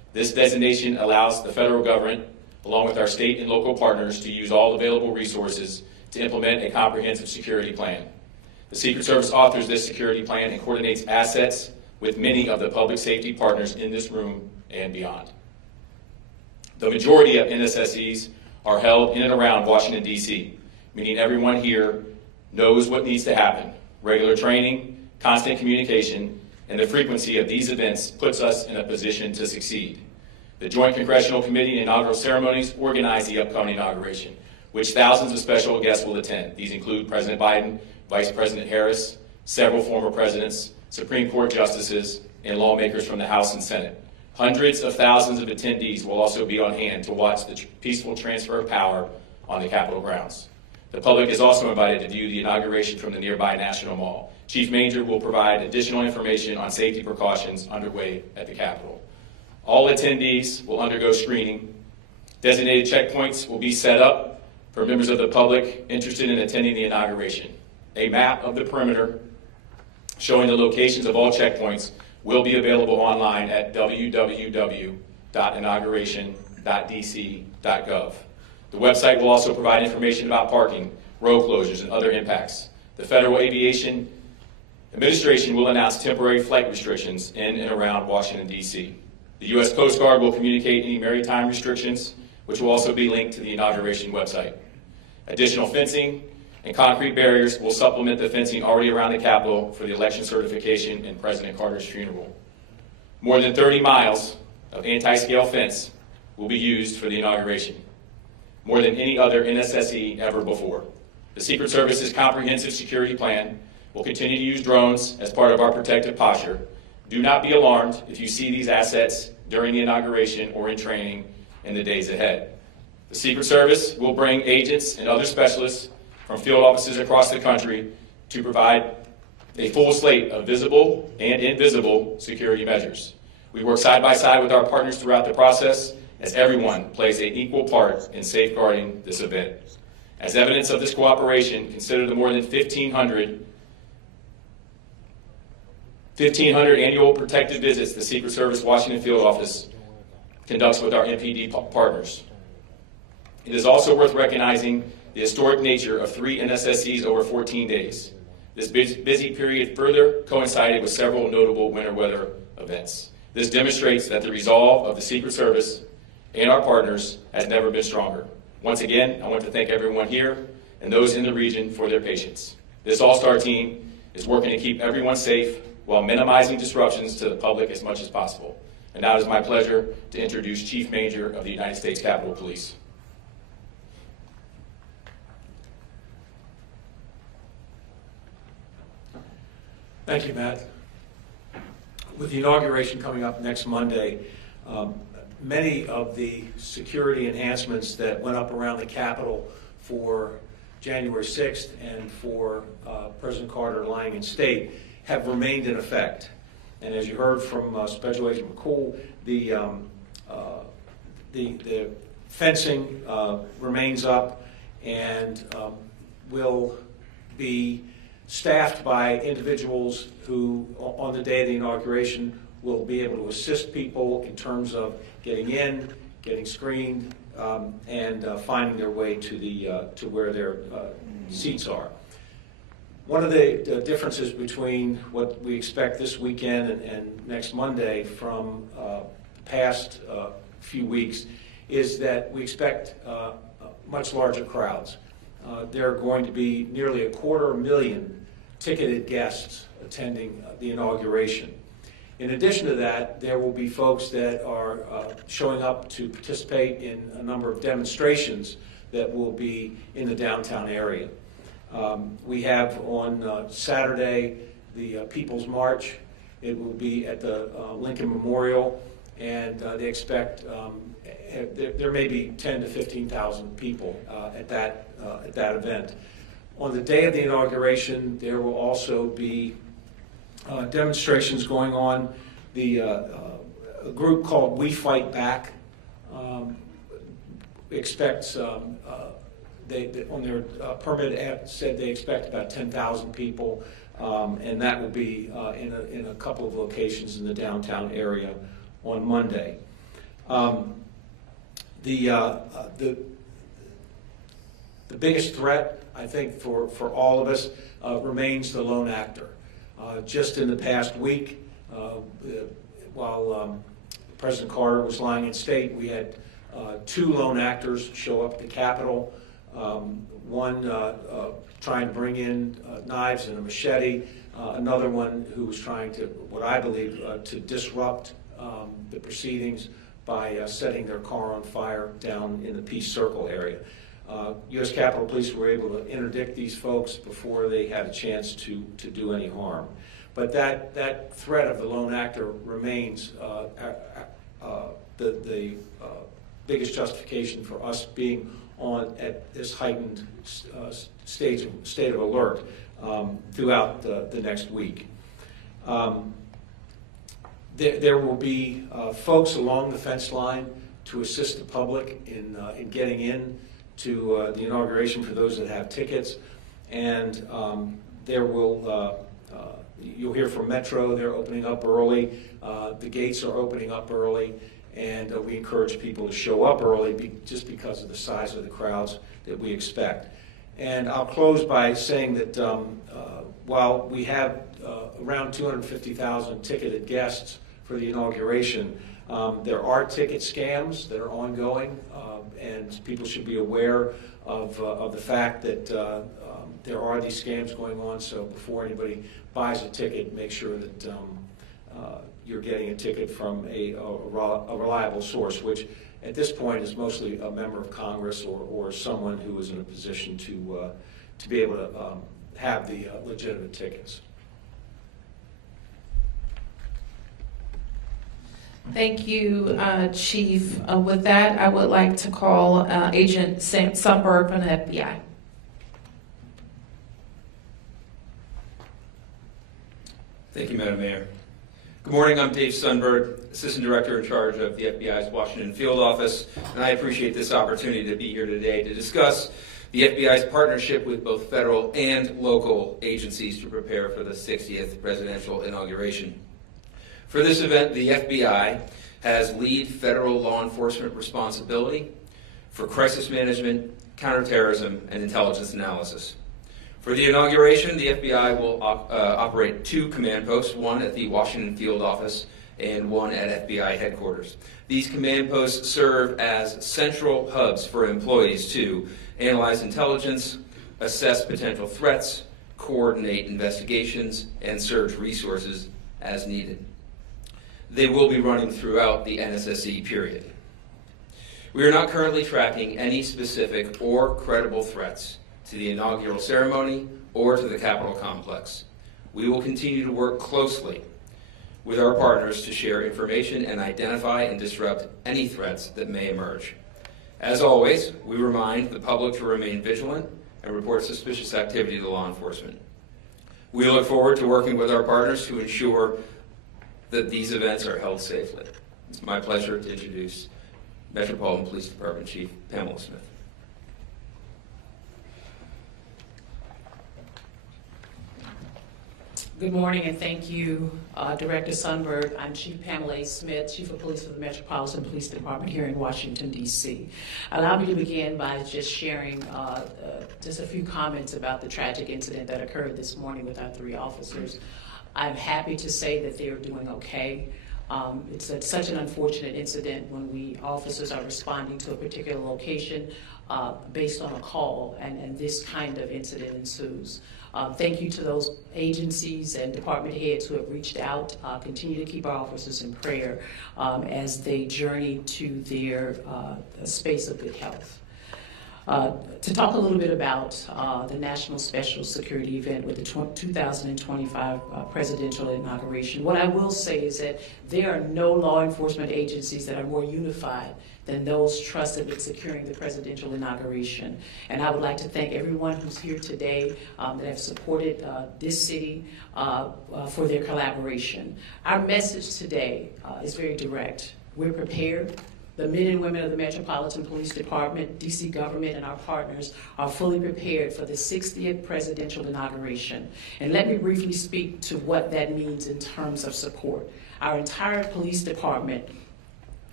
This designation allows the federal government, along with our state and local partners, to use all available resources to implement a comprehensive security plan. The Secret Service authors this security plan and coordinates assets with many of the public safety partners in this room and beyond. The majority of NSSEs are held in and around Washington, D.C., meaning everyone here knows what needs to happen. Regular training, constant communication, and the frequency of these events puts us in a position to succeed. The Joint Congressional Committee and inaugural ceremonies organize the upcoming inauguration, which thousands of special guests will attend. These include President Biden, Vice President Harris, several former presidents, Supreme Court justices, and lawmakers from the House and Senate. Hundreds of thousands of attendees will also be on hand to watch the peaceful transfer of power on the Capitol grounds. The public is also invited to view the inauguration from the nearby National Mall. Chief Major will provide additional information on safety precautions underway at the Capitol. All attendees will undergo screening. Designated checkpoints will be set up for members of the public interested in attending the inauguration. A map of the perimeter showing the locations of all checkpoints will be available online at www.inauguration.dc.gov. The website will also provide information about parking, road closures, and other impacts. The Federal Aviation Administration will announce temporary flight restrictions in and around Washington, D.C. The U.S. Coast Guard will communicate any maritime restrictions, which will also be linked to the inauguration website. Additional fencing and concrete barriers will supplement the fencing already around the Capitol for the election certification and President Carter's funeral. More than 30 miles of anti-scale fence will be used for the inauguration, more than any other NSSE ever before. The Secret Service's comprehensive security plan will continue to use drones as part of our protective posture. Do not be alarmed if you see these assets during the inauguration or in training in the days ahead. The Secret Service will bring agents and other specialists from field offices across the country to provide a full slate of visible and invisible security measures. We work side by side with our partners throughout the process as everyone plays an equal part in safeguarding this event. As evidence of this cooperation, consider the more than 1,500 annual protective visits the Secret Service Washington Field Office conducts with our MPD partners. It is also worth recognizing the historic nature of 3 NSSEs over 14 days. This busy period further coincided with several notable winter weather events. This demonstrates that the resolve of the Secret Service and our partners has never been stronger. Once again, I want to thank everyone here and those in the region for their patience. This all-star team is working to keep everyone safe while minimizing disruptions to the public as much as possible. And now it is my pleasure to introduce Chief Major of the United States Capitol Police. Thank you, Matt. With the inauguration coming up next Monday, many of the security enhancements that went up around the Capitol for January 6th and for President Carter lying in state have remained in effect. And as you heard from Special Agent McCool, the fencing remains up and will be staffed by individuals who, on the day of the inauguration, will be able to assist people in terms of getting in, getting screened, and finding their way to where their seats are. One of the differences between what we expect this weekend and next Monday from the past few weeks is that we expect much larger crowds. There are going to be nearly 250,000 ticketed guests attending the inauguration. In addition to that, there will be folks that are showing up to participate in a number of demonstrations that will be in the downtown area. We have on Saturday the People's March. It will be at the Lincoln Memorial, and they expect there may be 10,000 to 15,000 people at that event. On the day of the inauguration, there will also be demonstrations going on. A group called We Fight Back expects, on their permit app said they expect about 10,000 people, and that will be in a couple of locations in the downtown area on Monday. The biggest threat, I think, for all of us remains the lone actor. Just in the past week, while President Carter was lying in state, we had 2 lone actors show up at the Capitol. One trying to bring in knives and a machete, another one who was trying to, what I believe, to disrupt the proceedings by setting their car on fire down in the Peace Circle area. U.S. Capitol Police were able to interdict these folks before they had a chance to do any harm. But that threat of the lone actor remains the biggest justification for us being on at this heightened state of alert throughout the next week. There will be folks along the fence line to assist the public in getting in to the inauguration for those that have tickets, and there will you'll hear from Metro. They're opening up early. The gates are opening up early, and we encourage people to show up early just because of the size of the crowds that we expect. And I'll close by saying that while we have around 250,000 ticketed guests for the inauguration, there are ticket scams that are ongoing, and people should be aware of the fact that there are these scams going on. So before anybody buys a ticket, make sure that you're getting a ticket from a reliable source, which at this point is mostly a member of Congress or someone who is in a position to be able to have the legitimate tickets. Thank you, Chief. With that, I would like to call Agent Sundberg from the FBI. Thank you, Madam Mayor. Good morning, I'm Dave Sundberg, Assistant Director in charge of the FBI's Washington Field Office, and I appreciate this opportunity to be here today to discuss the FBI's partnership with both federal and local agencies to prepare for the 60th Presidential Inauguration. For this event, the FBI has lead federal law enforcement responsibility for crisis management, counterterrorism, and intelligence analysis. For the inauguration, the FBI will operate 2 command posts, one at the Washington Field Office and one at FBI headquarters. These command posts serve as central hubs for employees to analyze intelligence, assess potential threats, coordinate investigations, and surge resources as needed. They will be running throughout the NSSE period. We are not currently tracking any specific or credible threats to the inaugural ceremony or to the Capitol complex. We will continue to work closely with our partners to share information and identify and disrupt any threats that may emerge. As always, we remind the public to remain vigilant and report suspicious activity to law enforcement. We look forward to working with our partners to ensure that these events are held safely. It's my pleasure to introduce Metropolitan Police Department Chief Pamela Smith. Good morning, and thank you, Director Sundberg. I'm Chief Pamela Smith, Chief of Police for the Metropolitan Police Department here in Washington, D.C. Allow me to begin by just sharing just a few comments about the tragic incident that occurred this morning with our 3 officers. I'm happy to say that they are doing okay. It's such an unfortunate incident when officers are responding to a particular location based on a call, and this kind of incident ensues. Thank you to those agencies and department heads who have reached out. Continue to keep our officers in prayer as they journey to their space of good health. To talk a little bit about the National Special Security event with the 2025 Presidential Inauguration, what I will say is that there are no law enforcement agencies that are more unified than those trusted with securing the presidential inauguration. And I would like to thank everyone who's here today that have supported this city for their collaboration. Our message today is very direct. We're prepared. The men and women of the Metropolitan Police Department, DC government, and our partners are fully prepared for the 60th presidential inauguration. And let me briefly speak to what that means in terms of support. Our entire police department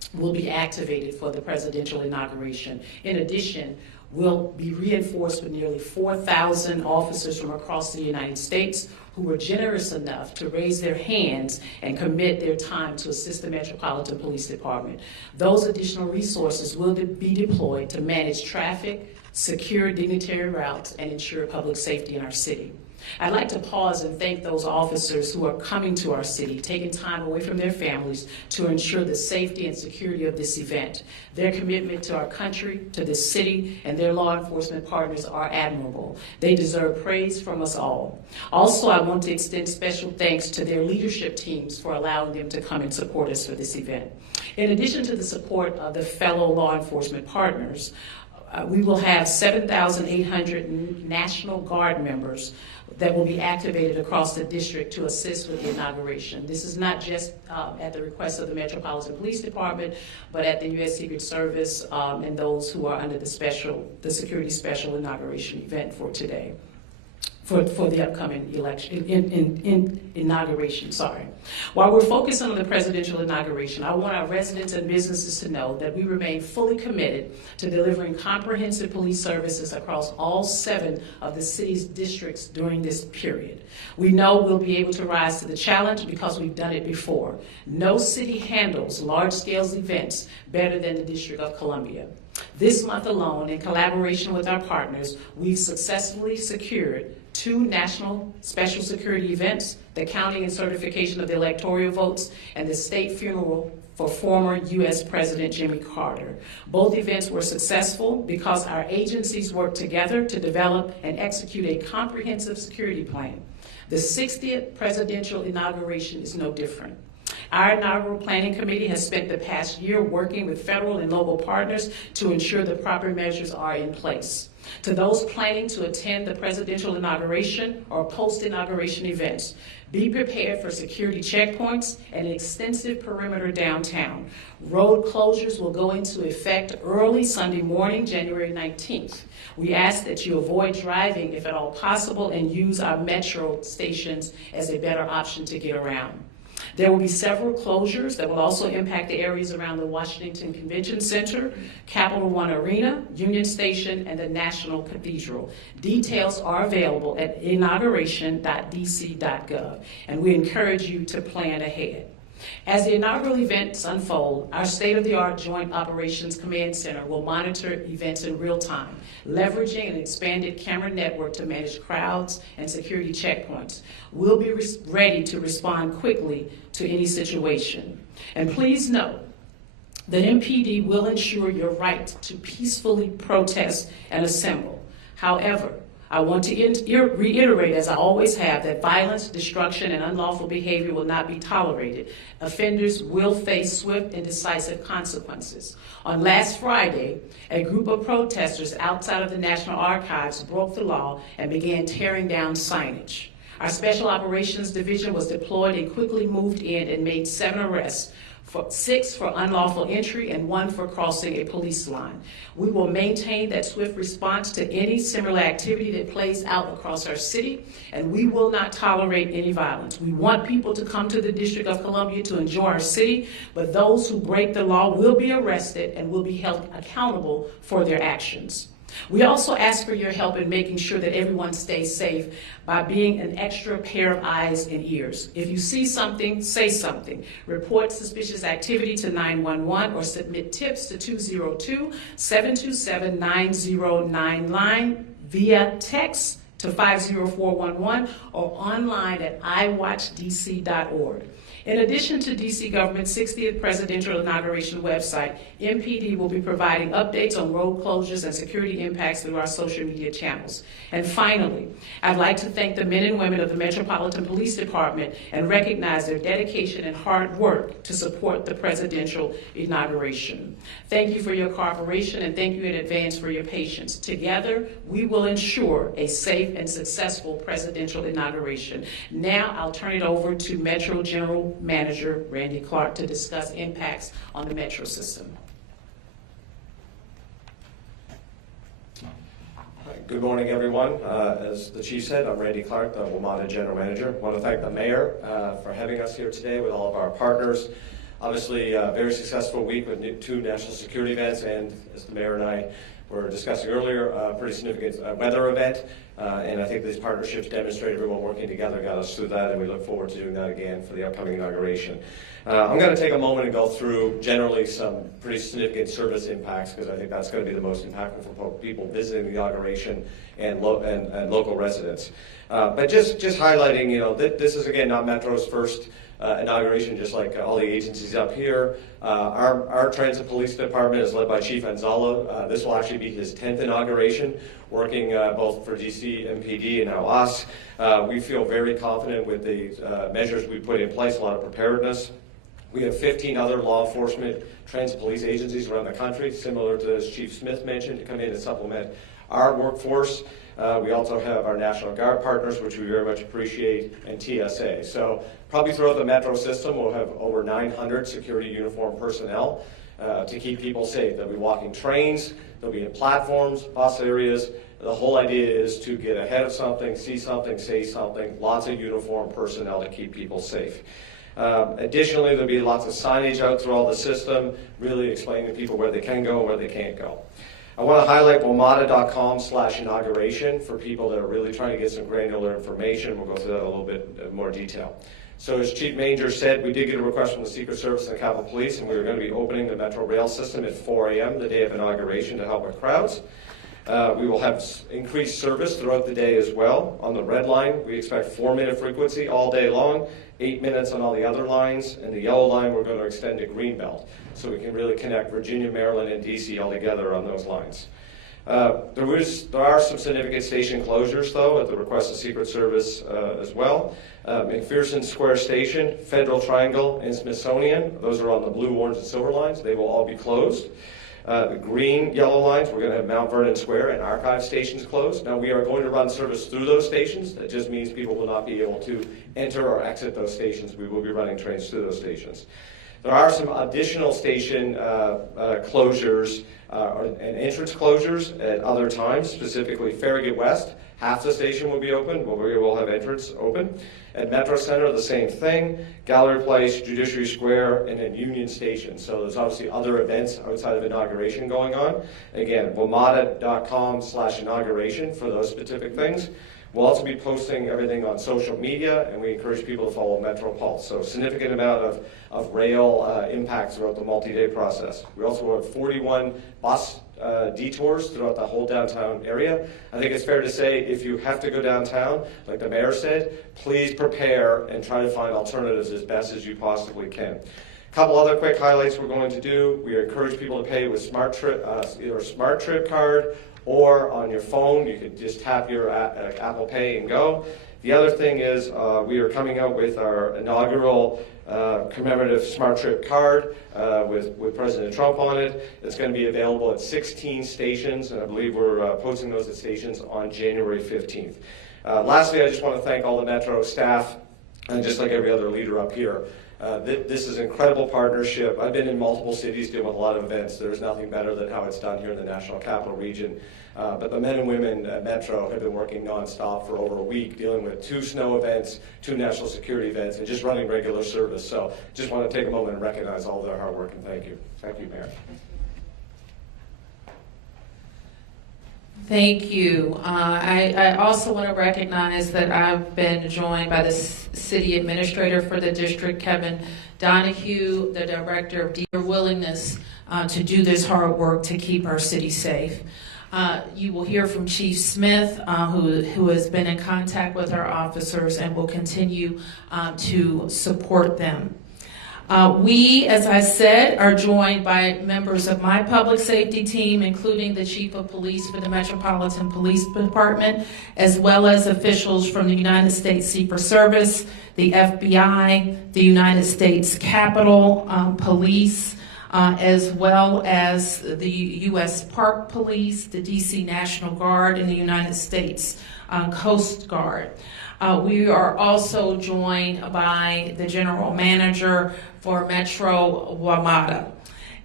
will be activated for the presidential inauguration. In addition, we'll be reinforced with nearly 4,000 officers from across the United States who were generous enough to raise their hands and commit their time to assist the Metropolitan Police Department. Those additional resources will be deployed to manage traffic, secure dignitary routes, and ensure public safety in our city. I'd like to pause and thank those officers who are coming to our city, taking time away from their families to ensure the safety and security of this event. Their commitment to our country, to this city, and their law enforcement partners are admirable. They deserve praise from us all. Also, I want to extend special thanks to their leadership teams for allowing them to come and support us for this event. In addition to the support of the fellow law enforcement partners, we will have 7,800 National Guard members that will be activated across the district to assist with the inauguration. This is not just at the request of the Metropolitan Police Department, but at the U.S. Secret Service and those who are under the Security Special Inauguration event for today. For the upcoming election, inauguration, sorry. While we're focused on the presidential inauguration, I want our residents and businesses to know that we remain fully committed to delivering comprehensive police services across all 7 of the city's districts during this period. We know we'll be able to rise to the challenge because we've done it before. No city handles large-scale events better than the District of Columbia. This month alone, in collaboration with our partners, we've successfully secured 2 national special security events, the counting and certification of the electoral votes, and the state funeral for former U.S. President Jimmy Carter. Both events were successful because our agencies worked together to develop and execute a comprehensive security plan. The 60th presidential inauguration is no different. Our inaugural planning committee has spent the past year working with federal and local partners to ensure the proper measures are in place. To those planning to attend the presidential inauguration or post-inauguration events, be prepared for security checkpoints and an extensive perimeter downtown. Road closures will go into effect early Sunday morning, January 19th. We ask that you avoid driving if at all possible and use our metro stations as a better option to get around. There will be several closures that will also impact the areas around the Washington Convention Center, Capital One Arena, Union Station, and the National Cathedral. Details are available at inauguration.dc.gov, and we encourage you to plan ahead. As the inaugural events unfold, our state-of-the-art Joint Operations Command Center will monitor events in real time, leveraging an expanded camera network to manage crowds and security checkpoints. We'll be ready to respond quickly to any situation. And please note that MPD will ensure your right to peacefully protest and assemble. However, I want to reiterate, as I always have, that violence, destruction, and unlawful behavior will not be tolerated. Offenders will face swift and decisive consequences. On last Friday, a group of protesters outside of the National Archives broke the law and began tearing down signage. Our Special Operations Division was deployed and quickly moved in and made 7 arrests, 6 for unlawful entry and 1 for crossing a police line. We will maintain that swift response to any similar activity that plays out across our city, and we will not tolerate any violence. We want people to come to the District of Columbia to enjoy our city, but those who break the law will be arrested and will be held accountable for their actions. We also ask for your help in making sure that everyone stays safe by being an extra pair of eyes and ears. If you see something, say something. Report suspicious activity to 911 or submit tips to 202-727-9099 via text to 50411 or online at iwatchdc.org. In addition to DC government's 60th presidential inauguration website, MPD will be providing updates on road closures and security impacts through our social media channels. And finally, I'd like to thank the men and women of the Metropolitan Police Department and recognize their dedication and hard work to support the presidential inauguration. Thank you for your cooperation and thank you in advance for your patience. Together, we will ensure a safe and successful presidential inauguration. Now, I'll turn it over to Metro General Manager Randy Clark to discuss impacts on the Metro system. Good morning, everyone. As the Chief said, I'm Randy Clark, the WMATA General Manager. I want to thank the Mayor for having us here today with all of our partners. Obviously, a very successful week with 2 national security events, and as the mayor and I were discussing earlier, a pretty significant weather event. And I think these partnerships demonstrate everyone working together got us through that, and we look forward to doing that again for the upcoming inauguration. I'm going to take a moment and go through generally some pretty significant service impacts, because I think that's going to be the most impactful for people visiting the inauguration and local residents. But just highlighting, this is again not Metro's first inauguration, just like all the agencies up here. Our transit police department is led by Chief Anzala. This will actually be his 10th inauguration, working both for DC, MPD, and now us. We feel very confident with the measures we put in place, a lot of preparedness. We have 15 other law enforcement transit police agencies around the country, similar to as Chief Smith mentioned, to come in and supplement our workforce. We also have our National Guard partners, which we very much appreciate, and TSA. So probably throughout the Metro system, we'll have over 900 security uniformed personnel to keep people safe. They'll be walking trains, they'll be in platforms, bus areas. The whole idea is to get ahead of something, see something, say something, lots of uniformed personnel to keep people safe. Additionally, there'll be lots of signage out through all the system, really explaining to people where they can go and where they can't go. I want to highlight WMATA.com/inauguration for people that are really trying to get some granular information. We'll go through that in a little bit more detail. So as Chief Manger said, we did get a request from the Secret Service and the Capitol Police, and we were going to be opening the Metro Rail system at 4 a.m. the day of inauguration to help with crowds. We will have increased service throughout the day as well. On the red line, we expect 4-minute frequency all day long, 8 minutes on all the other lines, and the yellow line we're going to extend to Greenbelt, so we can really connect Virginia, Maryland, and DC all together on those lines. There are some significant station closures, though, at the request of Secret Service as well. McPherson Square Station, Federal Triangle, and Smithsonian, those are on the blue, orange, and silver lines. They will all be closed. The green, yellow lines, we're going to have Mount Vernon Square and Archive stations closed. Now, we are going to run service through those stations. That just means people will not be able to enter or exit those stations. We will be running trains through those stations. There are some additional station closures and entrance closures at other times, specifically Farragut West. Half the station will be open, but we will have entrance open. At Metro Center, the same thing. Gallery Place, Judiciary Square, and then Union Station. So there's obviously other events outside of inauguration going on. Again, WMATA.com/inauguration for those specific things. We'll also be posting everything on social media, and we encourage people to follow Metro Pulse. So significant amount of rail impacts throughout the multi-day process. We also have 41 bus detours throughout the whole downtown area. I think it's fair to say if you have to go downtown, like the mayor said, please prepare and try to find alternatives as best as you possibly can. A couple other quick highlights we're going to do. We encourage people to pay with either a Smart Trip card or on your phone. You can just tap your Apple Pay and go. The other thing is we are coming out with our inaugural commemorative Smart Trip card with President Trump on it. It's going to be available at 16 stations, and I believe we're posting those at stations on January 15th. Lastly, I just want to thank all the Metro staff, and just like every other leader up here. This is an incredible partnership. I've been in multiple cities doing a lot of events. There's nothing better than how it's done here in the National Capital Region. But the men and women at Metro have been working nonstop for over a week, dealing with 2 snow events, 2 national security events, and just running regular service. So just want to take a moment and recognize all their hard work, and thank you. Thank you, Mayor. Thank you. I also want to recognize that I've been joined by the city administrator for the district, Kevin Donahue, the director of their willingness to do this hard work to keep our city safe. You will hear from Chief Smith, who has been in contact with our officers and will continue to support them. We, as I said, are joined by members of my public safety team, including the Chief of Police for the Metropolitan Police Department, as well as officials from the United States Secret Service, the FBI, the United States Capitol Police, as well as the U.S. Park Police, the D.C. National Guard, and the United States Coast Guard. We are also joined by the General Manager for Metro WMATA.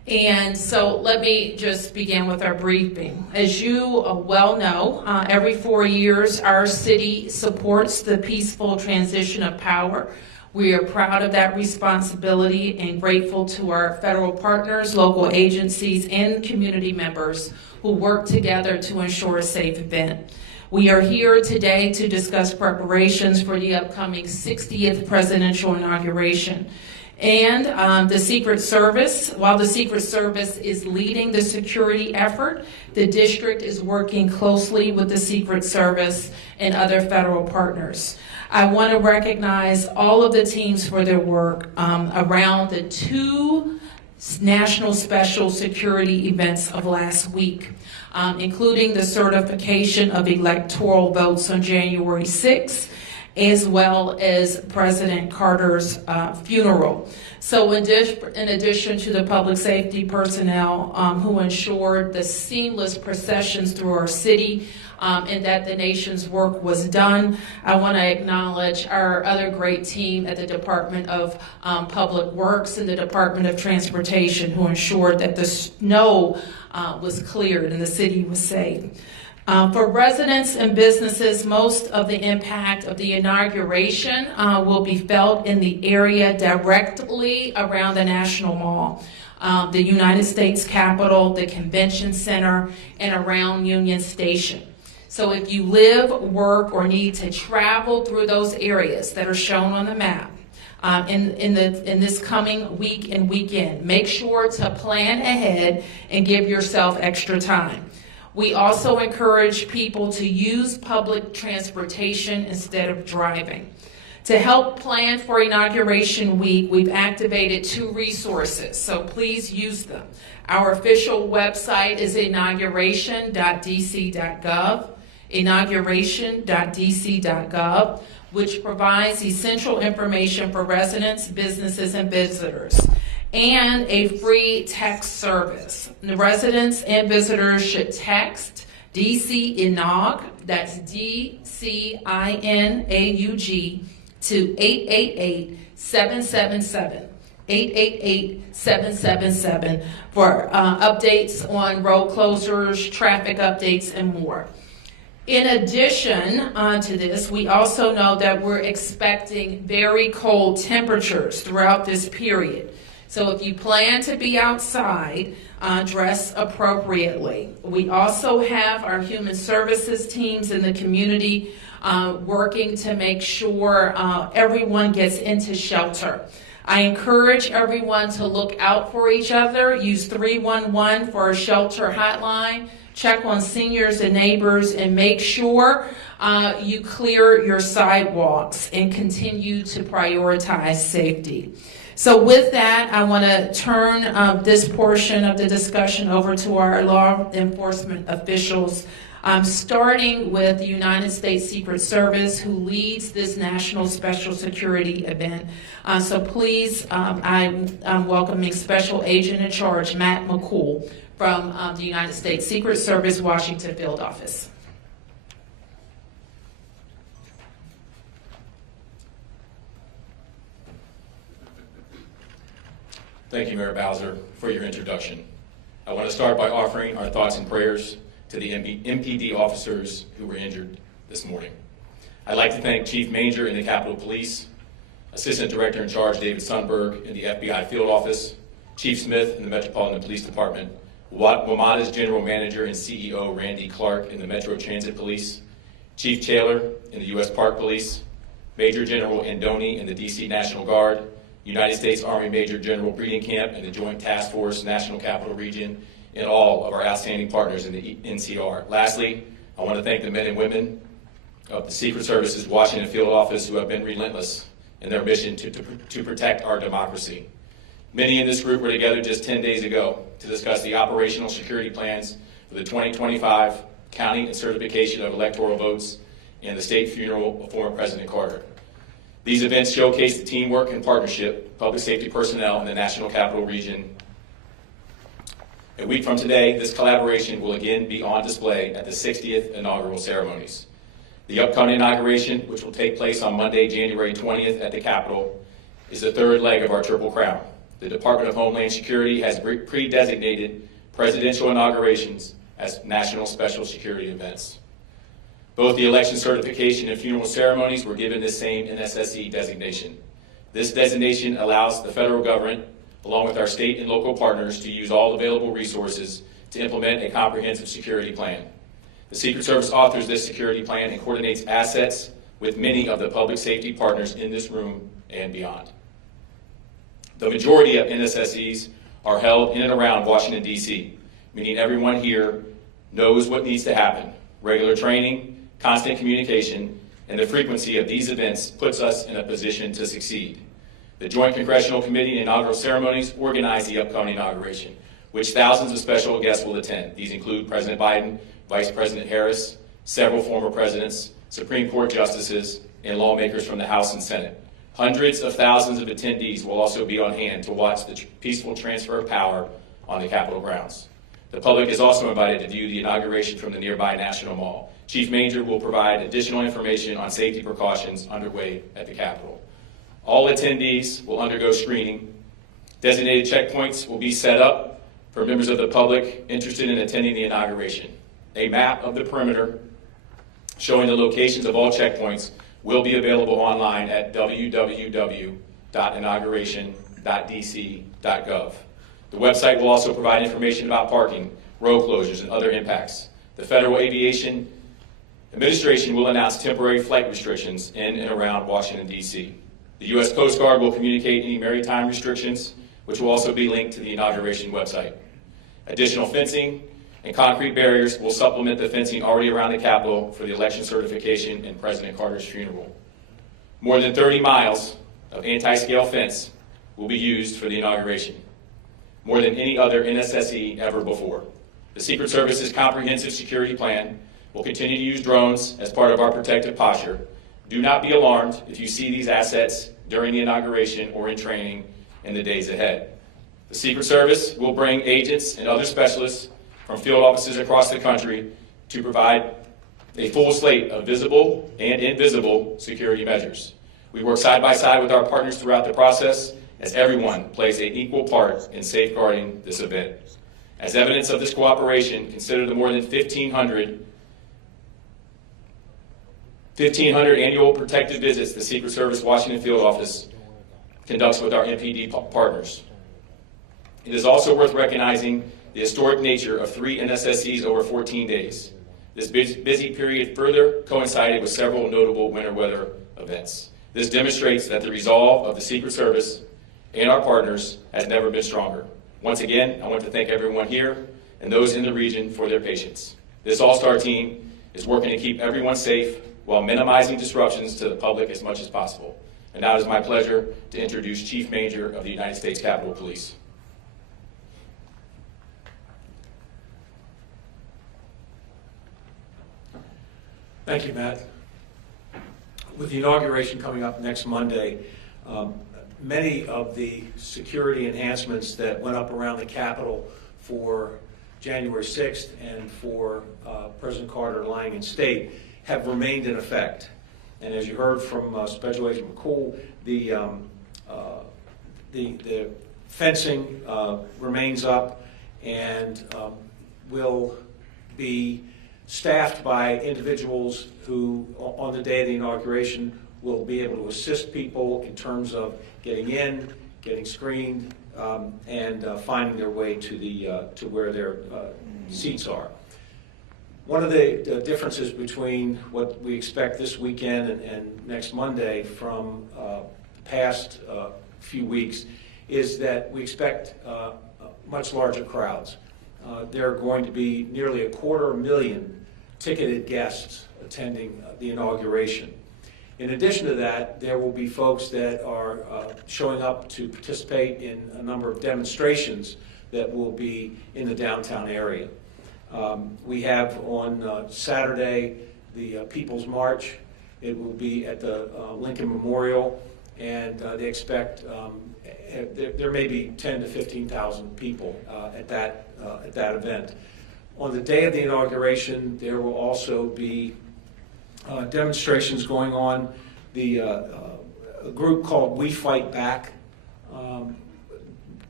And so let me just begin with our briefing. As you well know, every 4 years our city supports the peaceful transition of power. We are proud of that responsibility and grateful to our federal partners, local agencies, and community members who work together to ensure a safe event. We are here today to discuss preparations for the upcoming 60th presidential inauguration. And the Secret Service, while the Secret Service is leading the security effort, the district is working closely with the Secret Service and other federal partners. I want to recognize all of the teams for their work around the 2 national special security events of last week, including the certification of electoral votes on January 6th, as well as President Carter's funeral. So in addition to the public safety personnel who ensured the seamless processions through our city and that the nation's work was done, I want to acknowledge our other great team at the Department of Public Works and the Department of Transportation who ensured that the snow was cleared and the city was safe. For residents and businesses, most of the impact of the inauguration will be felt in the area directly around the National Mall, the United States Capitol, the Convention Center, and around Union Station. So if you live, work, or need to travel through those areas that are shown on the map in this coming week and weekend, make sure to plan ahead and give yourself extra time. We also encourage people to use public transportation instead of driving. To help plan for Inauguration Week, we've activated 2 resources, so please use them. Our official website is inauguration.dc.gov, inauguration.dc.gov, which provides essential information for residents, businesses, and visitors, and a free text service. The residents and visitors should text DC Inaug, that's DCINAUG, to 888-777. 888-777 for updates on road closures, traffic updates, and more. In addition to this, we also know that we're expecting very cold temperatures throughout this period. So if you plan to be outside, dress appropriately. We also have our human services teams in the community working to make sure everyone gets into shelter. I encourage everyone to look out for each other. Use 311 for a shelter hotline. Check on seniors and neighbors and make sure you clear your sidewalks and continue to prioritize safety. So with that, I want to turn this portion of the discussion over to our law enforcement officials, starting with the United States Secret Service, who leads this national special security event. So please, I'm welcoming Special Agent in Charge, Matt McCool, from the United States Secret Service, Washington Field Office. Thank you, Mayor Bowser, for your introduction. I want to start by offering our thoughts and prayers to the MPD officers who were injured this morning. I'd like to thank Chief Manger in the Capitol Police, Assistant Director in Charge David Sundberg in the FBI Field Office, Chief Smith in the Metropolitan Police Department, WMATA's General Manager and CEO Randy Clark in the Metro Transit Police, Chief Taylor in the U.S. Park Police, Major General Andoni in the D.C. National Guard, United States Army Major General Breeding Camp and the Joint Task Force National Capital Region, and all of our outstanding partners in the NCR. Lastly, I want to thank the men and women of the Secret Service's Washington Field Office who have been relentless in their mission to protect our democracy. Many in this group were together just 10 days ago to discuss the operational security plans for the 2025 counting and certification of electoral votes and the state funeral of former President Carter. These events showcase the teamwork and partnership of public safety personnel in the National Capital Region. A week from today, this collaboration will again be on display at the 60th inaugural ceremonies. The upcoming inauguration, which will take place on Monday, January 20th at the Capitol, is the third leg of our Triple Crown. the Department of Homeland Security has pre-designated presidential inaugurations as national special security events. Both the election certification and funeral ceremonies were given this same NSSE designation. This designation allows the federal government, along with our state and local partners, to use all available resources to implement a comprehensive security plan. The Secret Service authors this security plan and coordinates assets with many of the public safety partners in this room and beyond. The majority of NSSEs are held in and around Washington, D.C., meaning everyone here knows what needs to happen. Regular training, constant communication, and the frequency of these events puts us in a position to succeed. The Joint Congressional Committee and inaugural ceremonies organize the upcoming inauguration, which thousands of special guests will attend. These include President Biden, Vice President Harris, several former presidents, Supreme Court justices, and lawmakers from the House and Senate. Hundreds of thousands of attendees will also be on hand to watch the peaceful transfer of power on the Capitol grounds. The public is also invited to view the inauguration from the nearby National Mall. Chief Manger will provide additional information on safety precautions underway at the Capitol. All attendees will undergo screening. Designated checkpoints will be set up for members of the public interested in attending the inauguration. A map of the perimeter showing the locations of all checkpoints will be available online at www.inauguration.dc.gov. The website will also provide information about parking, road closures, and other impacts. The Federal Aviation Administration will announce temporary flight restrictions in and around Washington, D.C. The U.S. Coast Guard will communicate any maritime restrictions, which will also be linked to the inauguration website. Additional fencing and concrete barriers will supplement the fencing already around the Capitol for the election certification and President Carter's funeral. More than 30 miles of anti-scale fence will be used for the inauguration, more than any other NSSE ever before. The Secret Service's comprehensive security plan will continue to use drones as part of our protective posture. Do not be alarmed if you see these assets during the inauguration or in training in the days ahead. The Secret Service will bring agents and other specialists from field offices across the country to provide a full slate of visible and invisible security measures. We work side by side with our partners throughout the process as everyone plays an equal part in safeguarding this event. As evidence of this cooperation, consider the more than 1,500 annual protective visits the Secret Service Washington Field Office conducts with our MPD partners. It is also worth recognizing the historic nature of 3 NSSEs over 14 days. This busy period further coincided with several notable winter weather events. This demonstrates that the resolve of the Secret Service and our partners has never been stronger. Once again, I want to thank everyone here and those in the region for their patience. This all-star team is working to keep everyone safe while minimizing disruptions to the public as much as possible. And now it is my pleasure to introduce Chief Manger of the United States Capitol Police. Thank you, Matt. With the inauguration coming up next Monday, many of the security enhancements that went up around the Capitol for January 6th and for President Carter lying in state have remained in effect. And as you heard from Special Agent McCool, the fencing remains up and will be staffed by individuals who, on the day of the inauguration, will be able to assist people in terms of getting in, getting screened, and finding their way to where their seats are. One of the differences between what we expect this weekend and next Monday from the past few weeks is that we expect much larger crowds. There are going to be nearly 250,000 ticketed guests attending the inauguration. In addition to that, there will be folks that are showing up to participate in a number of demonstrations that will be in the downtown area. We have on Saturday the People's March. It will be at the Lincoln Memorial, and they expect there may be 10,000 to 15,000 people at that event. On the day of the inauguration, there will also be demonstrations going on. A group called We Fight Back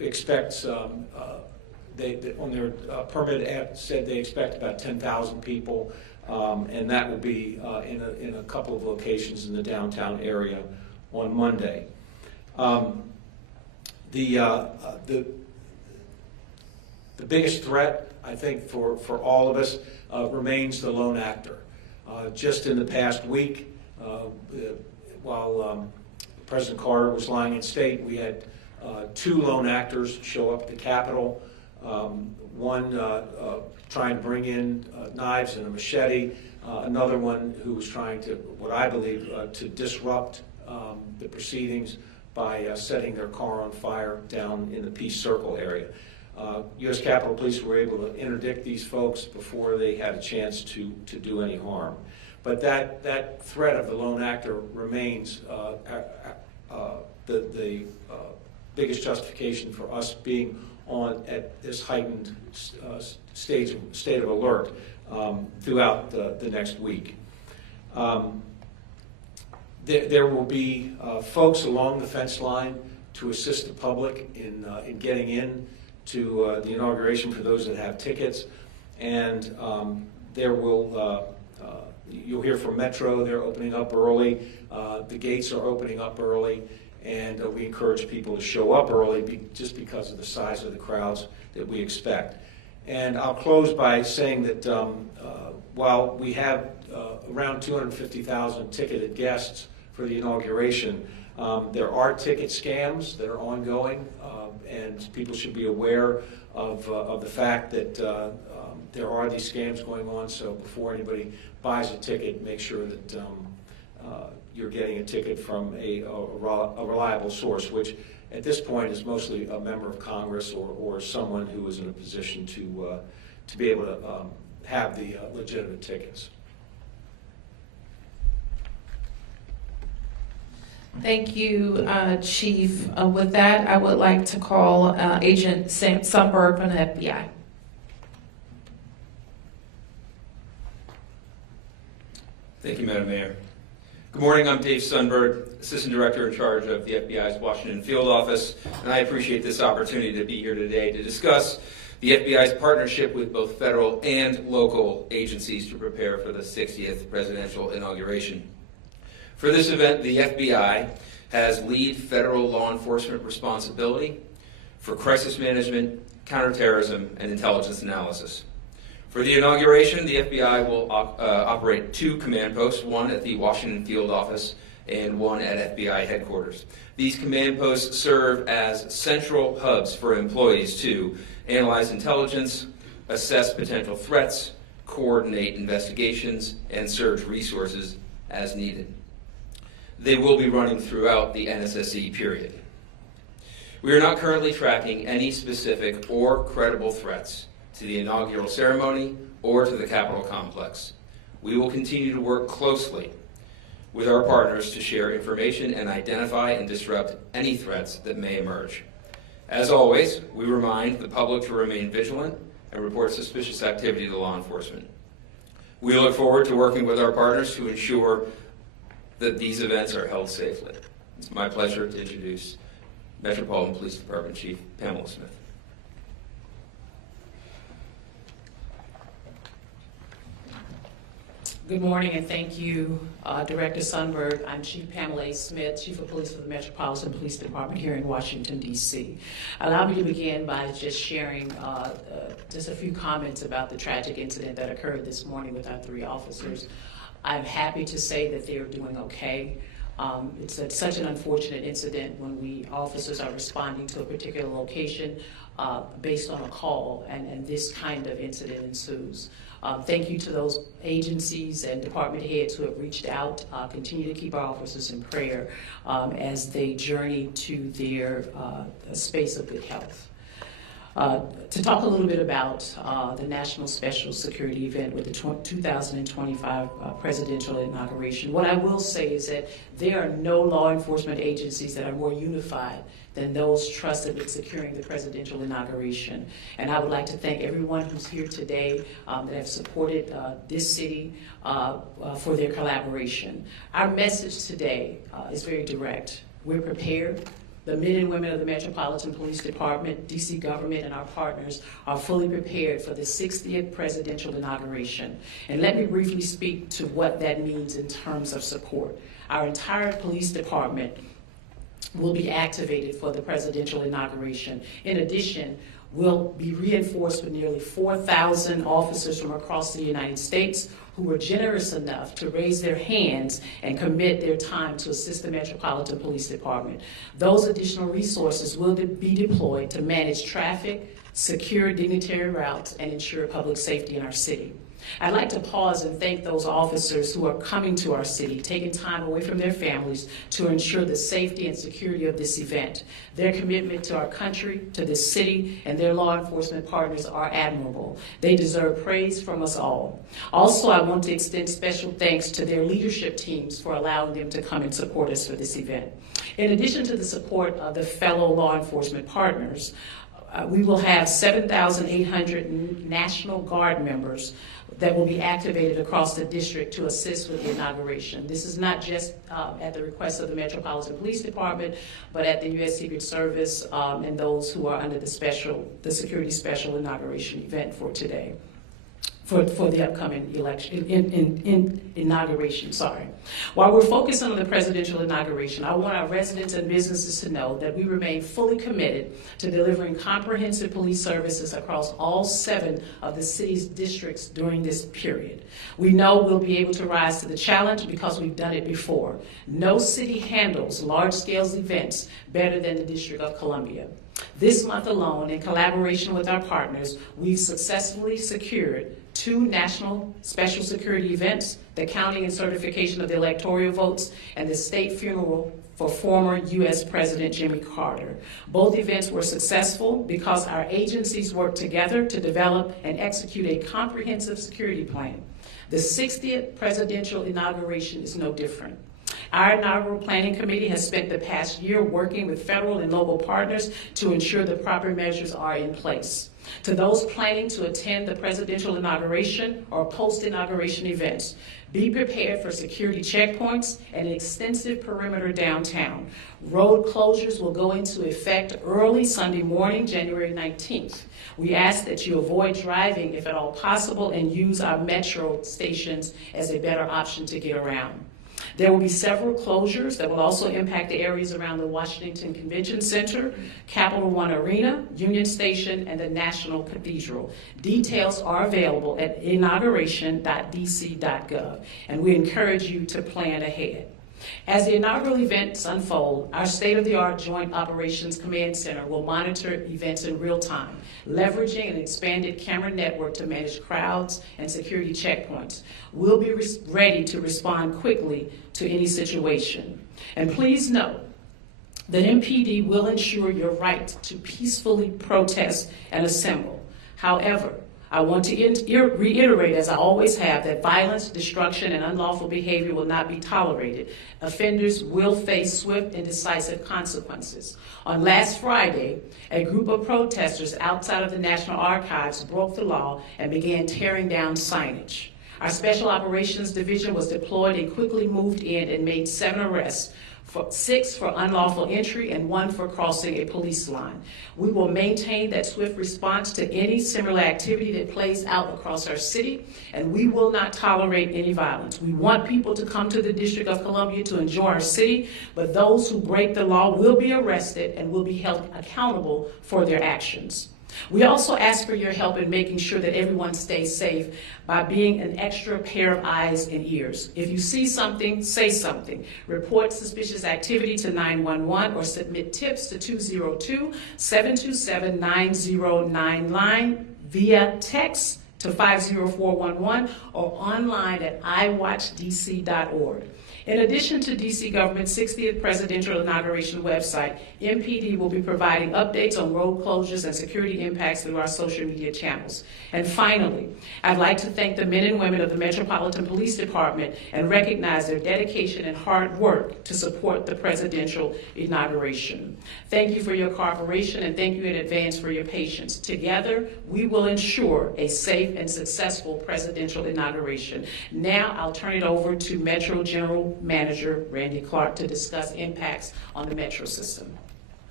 expects, they on their permit app said they expect about 10,000 people, and that will be in a couple of locations in the downtown area on Monday. The biggest threat, I think, for all of us remains the lone actor. Just in the past week, while President Carter was lying in state, we had 2 lone actors show up at the Capitol. One trying to bring in knives and a machete, another one who was trying to, what I believe, to disrupt the proceedings by setting their car on fire down in the Peace Circle area. U.S. Capitol Police were able to interdict these folks before they had a chance to do any harm. But that threat of the lone actor remains the biggest justification for us being on at this heightened state of alert throughout the next week. There will be folks along the fence line to assist the public in getting in to the inauguration for those that have tickets, and there will you'll hear from Metro. They're opening up early. The gates are opening up early, and we encourage people to show up early just because of the size of the crowds that we expect. And I'll close by saying that while we have around 250,000 ticketed guests for the inauguration, there are ticket scams that are ongoing, and people should be aware of the fact that there are these scams going on. So before anybody buys a ticket, make sure that you're getting a ticket from a reliable source, which at this point is mostly a member of Congress or someone who is in a position to be able to have the legitimate tickets. Thank you, Chief. With that, I would like to call Agent Sundberg from the FBI. Thank you, Madam Mayor. Good morning, I'm Dave Sundberg, Assistant Director in charge of the FBI's Washington Field Office, and I appreciate this opportunity to be here today to discuss the FBI's partnership with both federal and local agencies to prepare for the 60th Presidential Inauguration. For this event, the FBI has lead federal law enforcement responsibility for crisis management, counterterrorism, and intelligence analysis. For the inauguration, the FBI will operate 2 command posts, one at the Washington Field Office and one at FBI headquarters. These command posts serve as central hubs for employees to analyze intelligence, assess potential threats, coordinate investigations, and surge resources as needed. They will be running throughout the NSSE period. We are not currently tracking any specific or credible threats to the inaugural ceremony or to the Capitol complex. We will continue to work closely with our partners to share information and identify and disrupt any threats that may emerge. As always, we remind the public to remain vigilant and report suspicious activity to law enforcement. We look forward to working with our partners to ensure that these events are held safely. It's my pleasure to introduce Metropolitan Police Department Chief Pamela Smith. Good morning, and thank you, Director Sundberg. I'm Chief Pamela Smith, Chief of Police for the Metropolitan Police Department here in Washington, D.C. Allow me to begin by just sharing just a few comments about the tragic incident that occurred this morning with our 3 officers. I'm happy to say that they're doing okay. It's such an unfortunate incident when officers are responding to a particular location based on a call, and this kind of incident ensues. Thank you to those agencies and department heads who have reached out. Continue to keep our officers in prayer as they journey to their space of good health. To talk a little bit about the National Special Security event with the 2025 Presidential Inauguration, what I will say is that there are no law enforcement agencies that are more unified than those trusted with securing the presidential inauguration. And I would like to thank everyone who's here today that have supported this city for their collaboration. Our message today is very direct. We're prepared, The men and women of the Metropolitan Police Department, DC government, and our partners are fully prepared for the 60th presidential inauguration. And let me briefly speak to what that means in terms of support. Our entire police department will be activated for the presidential inauguration. In addition, we'll be reinforced with nearly 4,000 officers from across the United States who were generous enough to raise their hands and commit their time to assist the Metropolitan Police Department. Those additional resources will be deployed to manage traffic, secure dignitary routes, and ensure public safety in our city. I'd like to pause and thank those officers who are coming to our city, taking time away from their families to ensure the safety and security of this event. Their commitment to our country, to this city, and their law enforcement partners are admirable. They deserve praise from us all. Also, I want to extend special thanks to their leadership teams for allowing them to come and support us for this event. In addition to the support of the fellow law enforcement partners, we will have 7,800 National Guard members that will be activated across the district to assist with the inauguration. This is not just at the request of the Metropolitan Police Department, but at the U.S. Secret Service and those who are under the Security Special Inauguration event for today. For the upcoming election, inauguration, sorry. While we're focused on the presidential inauguration, I want our residents and businesses to know that we remain fully committed to delivering comprehensive police services across all 7 of the city's districts during this period. We know we'll be able to rise to the challenge because we've done it before. No city handles large-scale events better than the District of Columbia. This month alone, in collaboration with our partners, we've successfully secured 2 national special security events, the counting and certification of the electoral votes, and the state funeral for former U.S. President Jimmy Carter. Both events were successful because our agencies worked together to develop and execute a comprehensive security plan. The 60th presidential inauguration is no different. Our inaugural planning committee has spent the past year working with federal and local partners to ensure the proper measures are in place. To those planning to attend the presidential inauguration or post-inauguration events, be prepared for security checkpoints and an extensive perimeter downtown. Road closures will go into effect early Sunday morning, January 19th. We ask that you avoid driving if at all possible and use our metro stations as a better option to get around. There will be several closures that will also impact the areas around the Washington Convention Center, Capital One Arena, Union Station, and the National Cathedral. Details are available at inauguration.dc.gov, and we encourage you to plan ahead. As the inaugural events unfold, our state-of-the-art Joint Operations Command Center will monitor events in real time, leveraging an expanded camera network to manage crowds and security checkpoints. We'll be ready to respond quickly to any situation. And please note that MPD will ensure your right to peacefully protest and assemble. However, I want to reiterate, as I always have, that violence, destruction, and unlawful behavior will not be tolerated. Offenders will face swift and decisive consequences. On last Friday, a group of protesters outside of the National Archives broke the law and began tearing down signage. Our Special Operations Division was deployed and quickly moved in and made 7 arrests, 6 for unlawful entry and 1 for crossing a police line. We will maintain that swift response to any similar activity that plays out across our city, and we will not tolerate any violence. We want people to come to the District of Columbia to enjoy our city, but those who break the law will be arrested and will be held accountable for their actions. We also ask for your help in making sure that everyone stays safe by being an extra pair of eyes and ears. If you see something, say something. Report suspicious activity to 911 or submit tips to 202-727-9099 via text to 50411 or online at iwatchdc.org. In addition to DC government's 60th presidential inauguration website, MPD will be providing updates on road closures and security impacts through our social media channels. And finally, I'd like to thank the men and women of the Metropolitan Police Department and recognize their dedication and hard work to support the presidential inauguration. Thank you for your cooperation and thank you in advance for your patience. Together, we will ensure a safe and successful presidential inauguration. Now, I'll turn it over to Metro General Manager Randy Clark to discuss impacts on the Metro system.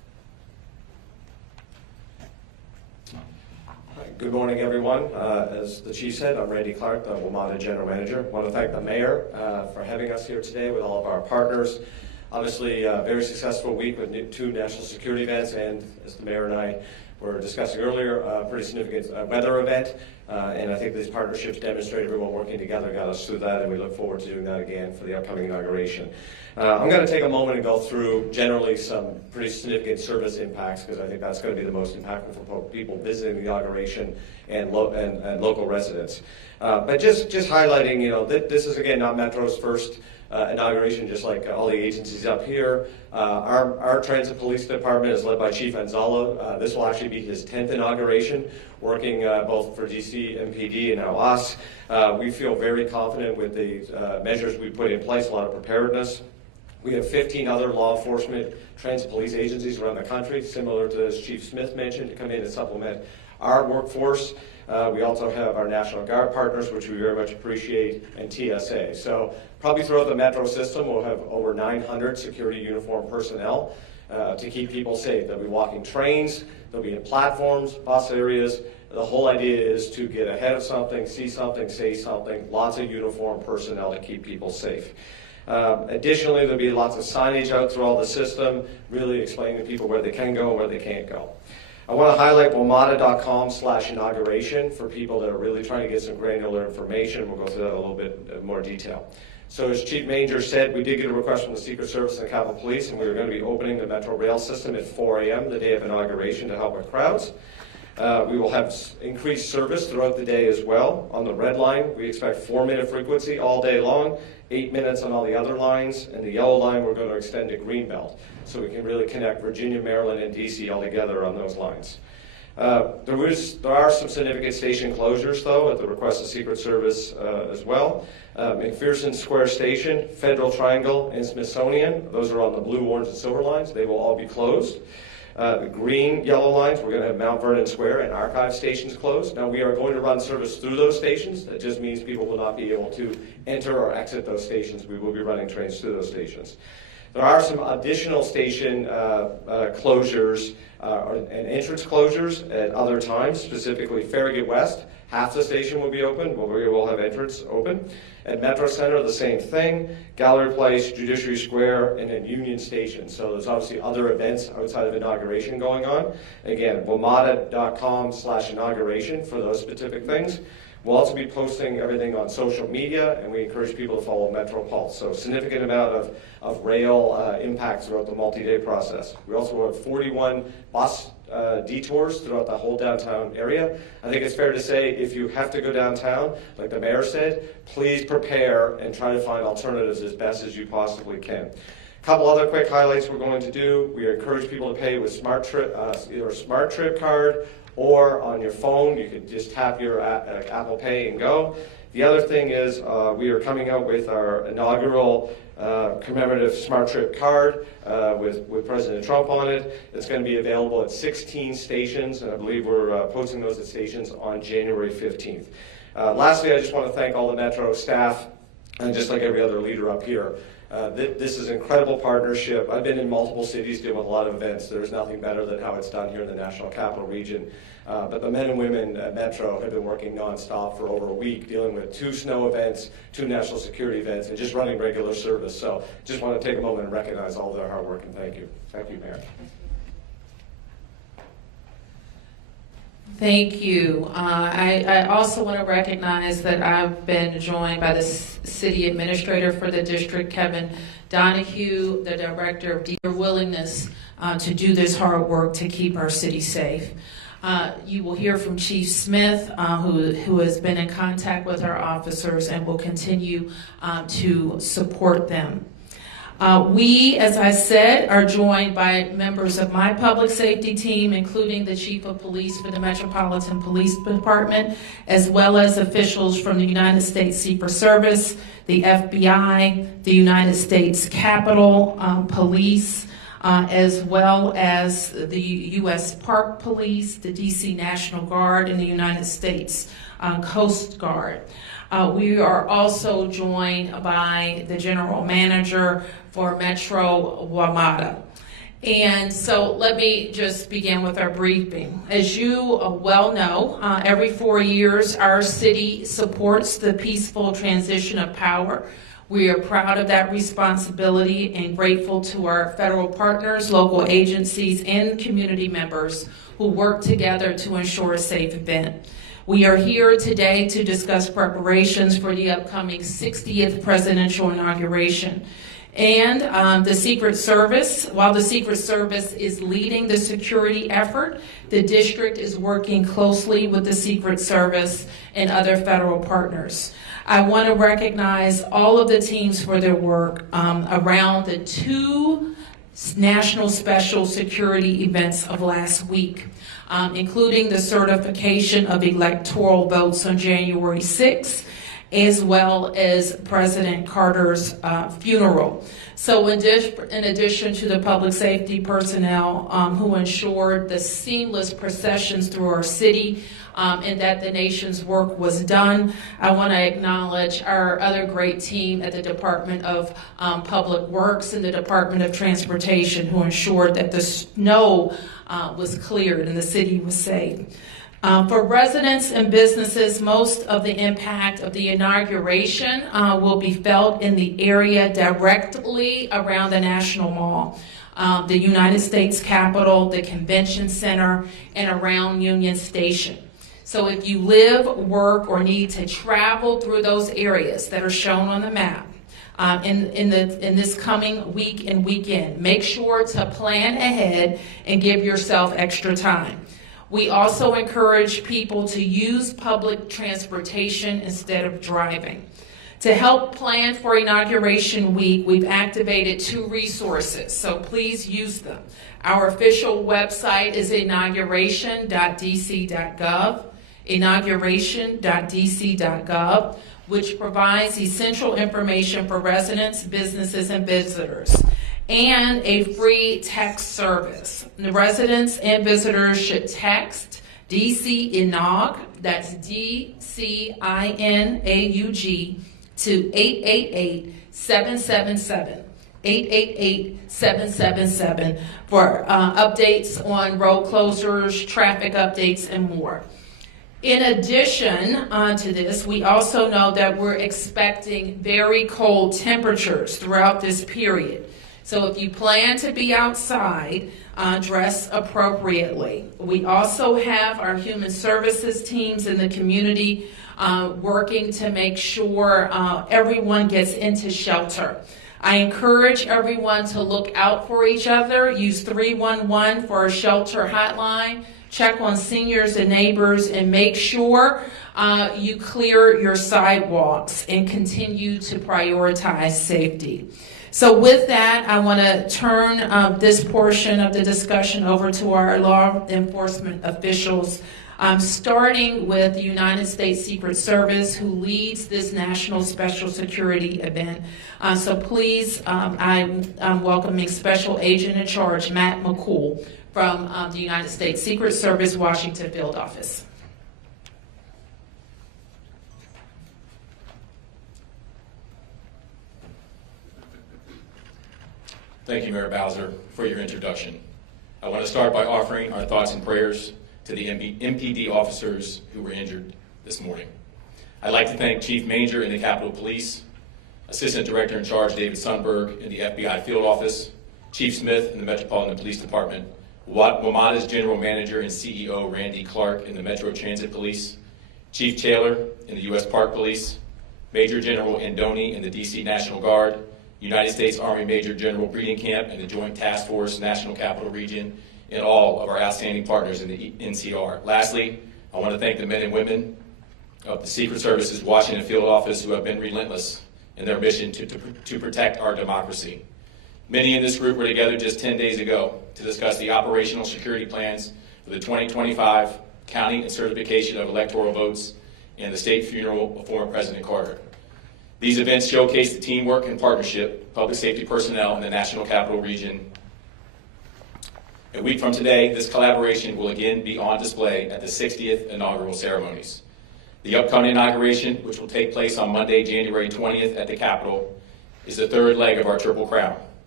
Good morning, everyone. As the chief said, I'm Randy Clark, the WMATA General Manager. I want to thank the mayor for having us here today with all of our partners. Obviously, a very successful week with 2 national security events, and as the mayor and I were discussing earlier, a pretty significant weather event. And I think these partnerships demonstrate everyone working together got us through that, and we look forward to doing that again for the upcoming inauguration. I'm going to take a moment and go through generally some pretty significant service impacts, because I think that's going to be the most impactful for people visiting the inauguration and local residents. But just highlighting, this is again not Metro's first inauguration, just like all the agencies up here. Our transit police department is led by Chief Anzalo. This will actually be his 10th inauguration, working both for DC, MPD, and now us. We feel very confident with the measures we put in place, a lot of preparedness. We have 15 other law enforcement transit police agencies around the country, similar to as Chief Smith mentioned, to come in and supplement our workforce. We also have our National Guard partners, which we very much appreciate, and TSA. So probably throughout the Metro system, we'll have over 900 security uniform personnel to keep people safe. They'll be walking trains, they'll be in platforms, bus areas. The whole idea is to get ahead of something, see something, say something, lots of uniform personnel to keep people safe. Additionally, there'll be lots of signage out through all the system, really explaining to people where they can go and where they can't go. I want to highlight WMATA.com/inauguration for people that are really trying to get some granular information. We'll go through that in a little bit more detail. So as Chief Manger said, we did get a request from the Secret Service and Capitol Police, and we are going to be opening the Metro Rail system at 4 a.m. the day of inauguration to help with crowds. We will have increased service throughout the day as well. On the red line, we expect 4-minute frequency all day long, 8 minutes on all the other lines, and the yellow line we're going to extend to Greenbelt, so we can really connect Virginia, Maryland, and DC all together on those lines. There are some significant station closures, though, at the request of Secret Service as well. McPherson Square Station, Federal Triangle, and Smithsonian, those are on the blue, orange, and silver lines. They will all be closed. The green, yellow lines, we're going to have Mount Vernon Square and Archive stations closed. Now, we are going to run service through those stations. That just means people will not be able to enter or exit those stations. We will be running trains through those stations. There are some additional station closures and entrance closures at other times, specifically Farragut West. Half the station will be open, but we will have entrance open. At Metro Center, the same thing. Gallery Place, Judiciary Square, and then Union Station. So there's obviously other events outside of inauguration going on. Again, WMATA.com/inauguration for those specific things. We'll also be posting everything on social media, and we encourage people to follow Metro Pulse. So significant amount of rail impact throughout the multi-day process. We also have 41 bus detours throughout the whole downtown area. I think it's fair to say if you have to go downtown, like the mayor said, please prepare and try to find alternatives as best as you possibly can. A couple other quick highlights we're going to do. We encourage people to pay with either a Smart Trip card or on your phone. You can just tap your Apple Pay and go. The other thing is we are coming out with our inaugural commemorative Smart Trip card with President Trump on it. It's going to be available at 16 stations, and I believe we're posting those at stations on January 15th. Lastly, I just want to thank all the Metro staff, and just like every other leader up here. This is an incredible partnership. I've been in multiple cities doing a lot of events. There's nothing better than how it's done here in the National Capital Region. But the men and women at Metro have been working nonstop for over a week, dealing with 2 snow events, 2 national security events, and just running regular service. So just want to take a moment and recognize all their hard work, and thank you. Thank you, Mayor. Thank you. I also want to recognize that I've been joined by the city administrator for the district, Kevin Donahue, the director of their willingness to do this hard work to keep our city safe. You will hear from Chief Smith, who has been in contact with our officers and will continue to support them. We, as I said, are joined by members of my public safety team, including the Chief of Police for the Metropolitan Police Department, as well as officials from the United States Secret Service, the FBI, the United States Capitol Police, as well as the U.S. Park Police, the D.C. National Guard, and the United States Coast Guard. We are also joined by the General Manager for Metro WMATA. And so let me just begin with our briefing. As you well know, every 4 years our city supports the peaceful transition of power. We are proud of that responsibility and grateful to our federal partners, local agencies, and community members who work together to ensure a safe event. We are here today to discuss preparations for the upcoming 60th presidential inauguration. And the Secret Service, while the Secret Service is leading the security effort, the district is working closely with the Secret Service and other federal partners. I want to recognize all of the teams for their work around the 2 national special security events of last week, including the certification of electoral votes on January 6th, as well as President Carter's funeral. So in addition to the public safety personnel who ensured the seamless processions through our city and that the nation's work was done, I want to acknowledge our other great team at the Department of Public Works and the Department of Transportation who ensured that the snow was cleared and the city was safe. For residents and businesses, most of the impact of the inauguration will be felt in the area directly around the National Mall, the United States Capitol, the Convention Center, and around Union Station. So if you live, work, or need to travel through those areas that are shown on the map in this coming week and weekend, make sure to plan ahead and give yourself extra time. We also encourage people to use public transportation instead of driving. To help plan for Inauguration Week, we've activated 2 resources, so please use them. Our official website is inauguration.dc.gov, inauguration.dc.gov, which provides essential information for residents, businesses, and visitors, and a free text service. The residents and visitors should text DC Inaug, that's DCINAUG, to 888-777. 888-777 for updates on road closures, traffic updates, and more. In addition to this, we also know that we're expecting very cold temperatures throughout this period. So if you plan to be outside, dress appropriately. We also have our human services teams in the community working to make sure everyone gets into shelter. I encourage everyone to look out for each other. Use 311 for a shelter hotline. Check on seniors and neighbors and make sure you clear your sidewalks and continue to prioritize safety. So with that, I want to turn this portion of the discussion over to our law enforcement officials, starting with the United States Secret Service, who leads this national special security event. So please, I'm welcoming Special Agent in Charge, Matt McCool, from the United States Secret Service, Washington Field Office. Thank you, Mayor Bowser, for your introduction. I want to start by offering our thoughts and prayers to the MPD officers who were injured this morning. I'd like to thank Chief Manger in the Capitol Police, Assistant Director in Charge David Sundberg in the FBI Field Office, Chief Smith in the Metropolitan Police Department, WMATA's General Manager and CEO Randy Clark in the Metro Transit Police, Chief Taylor in the U.S. Park Police, Major General Andoni in the D.C. National Guard, United States Army Major General Breeding Camp and the Joint Task Force National Capital Region, and all of our outstanding partners in the NCR. Lastly, I want to thank the men and women of the Secret Service's Washington Field Office who have been relentless in their mission to protect our democracy. Many in this group were together just 10 days ago to discuss the operational security plans for the 2025 counting and certification of electoral votes and the state funeral of former President Carter. These events showcase the teamwork and partnership, public safety personnel in the National Capital Region. A week from today, this collaboration will again be on display at the 60th inaugural ceremonies. The upcoming inauguration, which will take place on Monday, January 20th at the Capitol, is the third leg of our Triple Crown.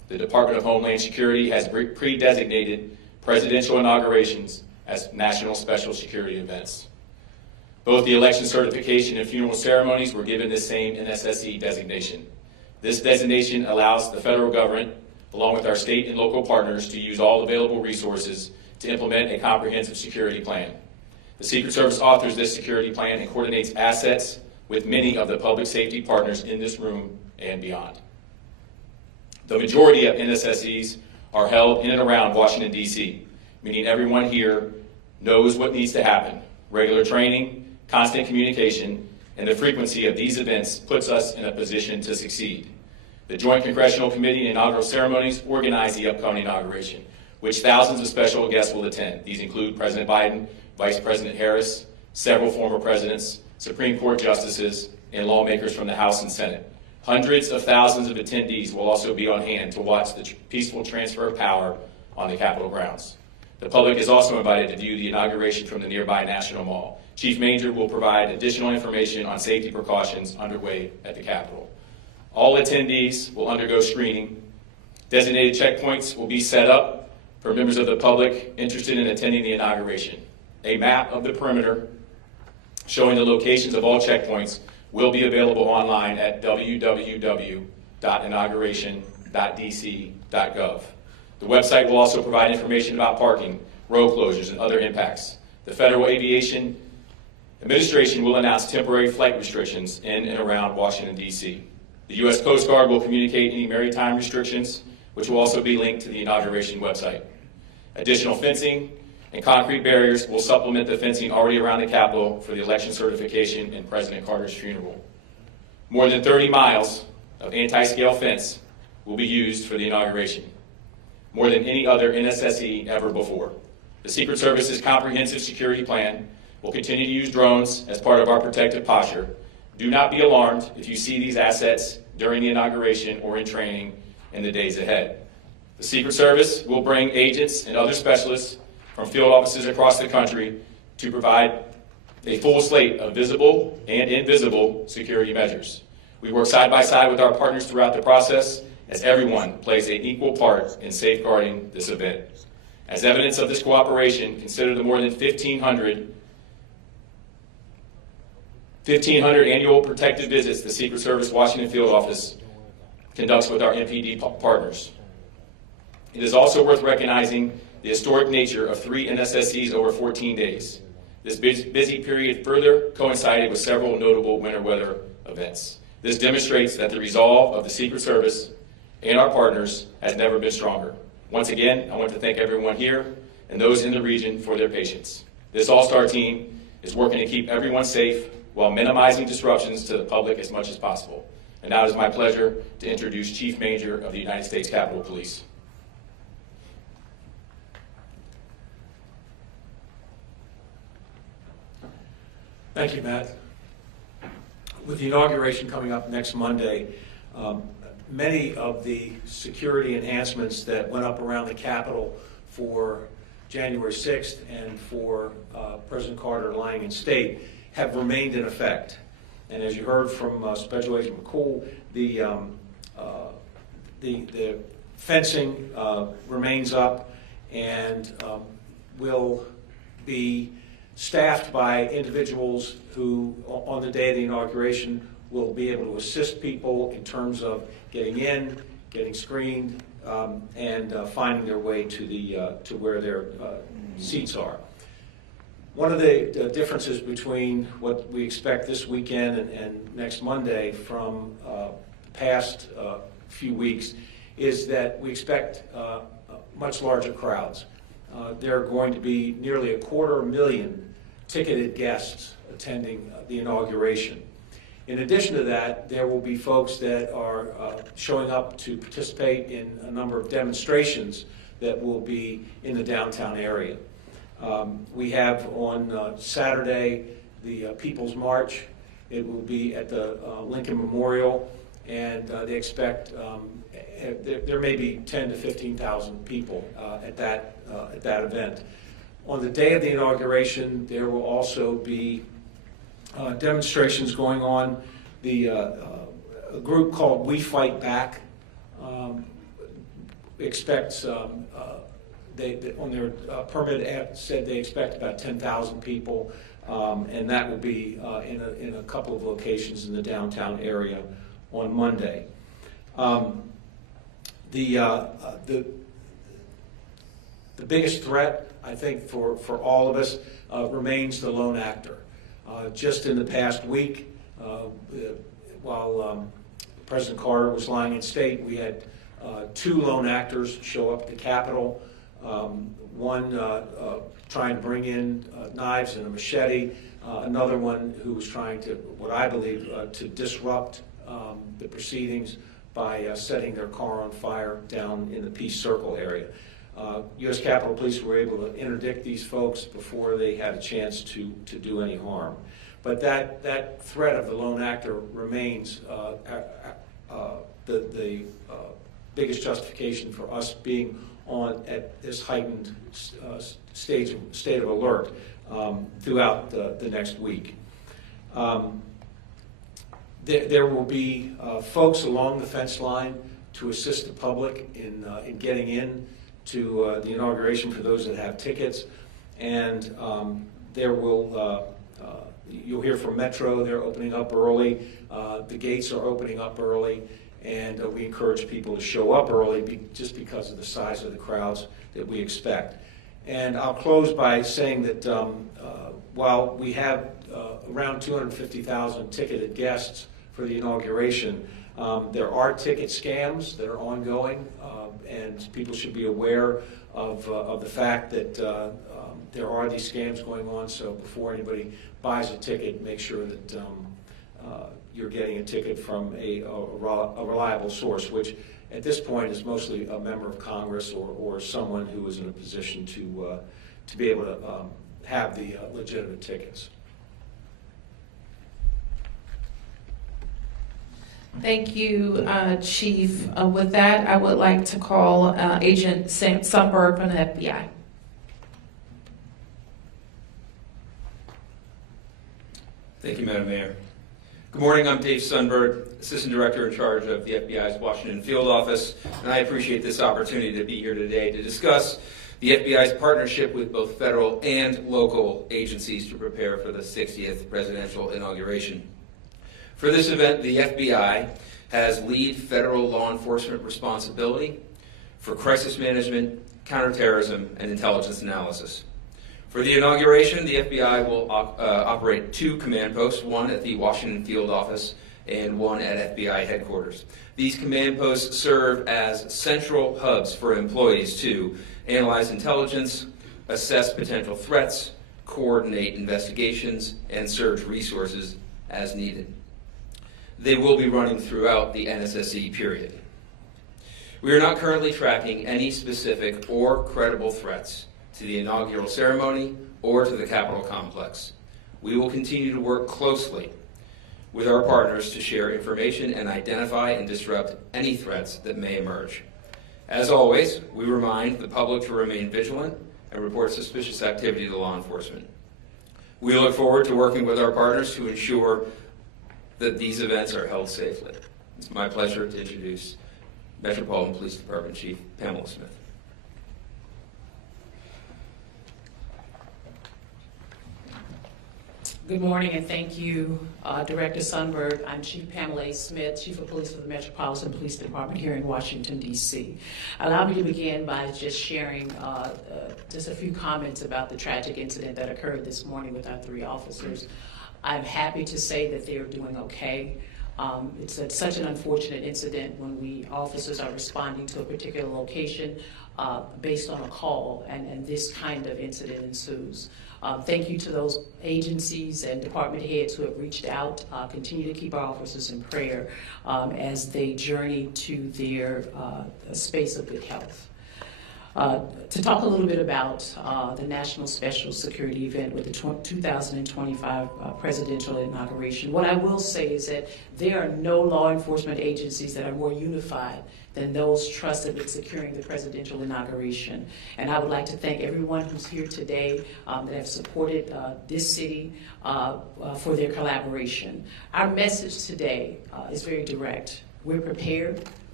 the Department of Homeland Security has pre-designated presidential inaugurations as national special security events. Both the election certification and funeral ceremonies were given this same NSSE designation. This designation allows the federal government, along with our state and local partners, to use all available resources to implement a comprehensive security plan. The Secret Service authors this security plan and coordinates assets with many of the public safety partners in this room and beyond. The majority of NSSEs are held in and around Washington, D.C., meaning everyone here knows what needs to happen. Regular training, constant communication, and the frequency of these events puts us in a position to succeed. The Joint Congressional Committee and inaugural ceremonies organize the upcoming inauguration, which thousands of special guests will attend. These include President Biden, Vice President Harris, several former presidents, Supreme Court justices, and lawmakers from the House and Senate. Hundreds of thousands of attendees will also be on hand to watch the peaceful transfer of power on the Capitol grounds. The public is also invited to view the inauguration from the nearby National Mall. Chief Manger will provide additional information on safety precautions underway at the Capitol. All attendees will undergo screening. Designated checkpoints will be set up for members of the public interested in attending the inauguration. A map of the perimeter showing the locations of all checkpoints will be available online at www.inauguration.dc.gov. The website will also provide information about parking, road closures, and other impacts. The Federal Aviation Administration will announce temporary flight restrictions in and around Washington, D.C. The U.S. Coast Guard will communicate any maritime restrictions, which will also be linked to the inauguration website. Additional fencing and concrete barriers will supplement the fencing already around the Capitol for the election certification and President Carter's funeral. More than 30 miles of anti-scale fence will be used for the inauguration, more than any other NSSE ever before. The Secret Service's comprehensive security plan will continue to use drones as part of our protective posture. Do not be alarmed if you see these assets during the inauguration or in training in the days ahead. The Secret Service will bring agents and other specialists from field offices across the country to provide a full slate of visible and invisible security measures. We work side by side with our partners throughout the process as everyone plays an equal part in safeguarding this event. As evidence of this cooperation, consider the more than 1,500 annual protective visits the Secret Service Washington Field Office conducts with our MPD partners. It is also worth recognizing the historic nature of 3 NSSEs over 14 days. This busy period further coincided with several notable winter weather events. This demonstrates that the resolve of the Secret Service and our partners has never been stronger. Once again, I want to thank everyone here and those in the region for their patience. This all-star team is working to keep everyone safe while minimizing disruptions to the public as much as possible. And now it is my pleasure to introduce Chief Manger of the United States Capitol Police. Thank you, Matt. With the inauguration coming up next Monday, many of the security enhancements that went up around the Capitol for January 6th and for President Carter lying in state have remained in effect. And as you heard from Special Agent McCool, the fencing remains up and will be staffed by individuals who, on the day of the inauguration, will be able to assist people in terms of getting in, getting screened, and finding their way to where their seats are. One of the differences between what we expect this weekend and next Monday from the past few weeks is that we expect much larger crowds. There are going to be nearly 250,000 ticketed guests attending the inauguration. In addition to that, there will be folks that are showing up to participate in a number of demonstrations that will be in the downtown area. We have on Saturday the People's March. It will be at the Lincoln Memorial, and they expect there may be 10,000 to 15,000 people at that event. On the day of the inauguration, there will also be demonstrations going on. A group called We Fight Back expects, they on their permit app said they expect about 10,000 people, and that will be in a couple of locations in the downtown area on Monday. The biggest threat, I think, for all of us remains the lone actor. Just in the past week, while President Carter was lying in state, we had 2 lone actors show up at the Capitol. One trying to bring in knives and a machete, another one who was trying to, what I believe, to disrupt the proceedings by setting their car on fire down in the Peace Circle area. U.S. Capitol Police were able to interdict these folks before they had a chance to do any harm. But that threat of the lone actor remains the biggest justification for us being at this heightened state of alert throughout the next week. There will be folks along the fence line to assist the public in getting in to the inauguration for those that have tickets, and you'll hear from Metro. They're opening up early. The gates are opening up early, and we encourage people to show up early just because of the size of the crowds that we expect. And I'll close by saying that while we have around 250,000 ticketed guests for the inauguration, there are ticket scams that are ongoing, and people should be aware of the fact that there are these scams going on. So before anybody buys a ticket, make sure that you're getting a ticket from a reliable source, which at this point is mostly a member of Congress or someone who is in a position to be able to have the legitimate tickets. Thank you, Chief. With that, I would like to call Agent Sundberg from the FBI. Thank you, Madam Mayor. Good morning, I'm Dave Sundberg, Assistant Director in charge of the FBI's Washington Field Office, and I appreciate this opportunity to be here today to discuss the FBI's partnership with both federal and local agencies to prepare for the 60th Presidential Inauguration. For this event, the FBI has lead federal law enforcement responsibility for crisis management, counterterrorism, and intelligence analysis. For the inauguration, the FBI will operate 2 command posts, one at the Washington Field Office and one at FBI headquarters. These command posts serve as central hubs for employees to analyze intelligence, assess potential threats, coordinate investigations, and surge resources as needed. They will be running throughout the NSSE period. We are not currently tracking any specific or credible threats to the inaugural ceremony or to the Capitol complex. We will continue to work closely with our partners to share information and identify and disrupt any threats that may emerge. As always, we remind the public to remain vigilant and report suspicious activity to law enforcement. We look forward to working with our partners to ensure that these events are held safely. It's my pleasure to introduce Metropolitan Police Department Chief Pamela Smith. Good morning, and thank you, Director Sundberg. I'm Chief Pamela Smith, Chief of Police for the Metropolitan Police Department here in Washington, D.C. Allow me to begin by just sharing just a few comments about the tragic incident that occurred this morning with our 3 officers. I'm happy to say that they are doing okay. It's such an unfortunate incident when officers are responding to a particular location based on a call, and this kind of incident ensues. Thank you to those agencies and department heads who have reached out. Continue to keep our officers in prayer as they journey to their space of good health. To talk a little bit about the National Special Security event with the 2025 Presidential Inauguration, what I will say is that there are no law enforcement agencies that are more unified than those trusted with securing the presidential inauguration. And I would like to thank everyone who's here today that have supported this city for their collaboration. Our message today is very direct. We're prepared,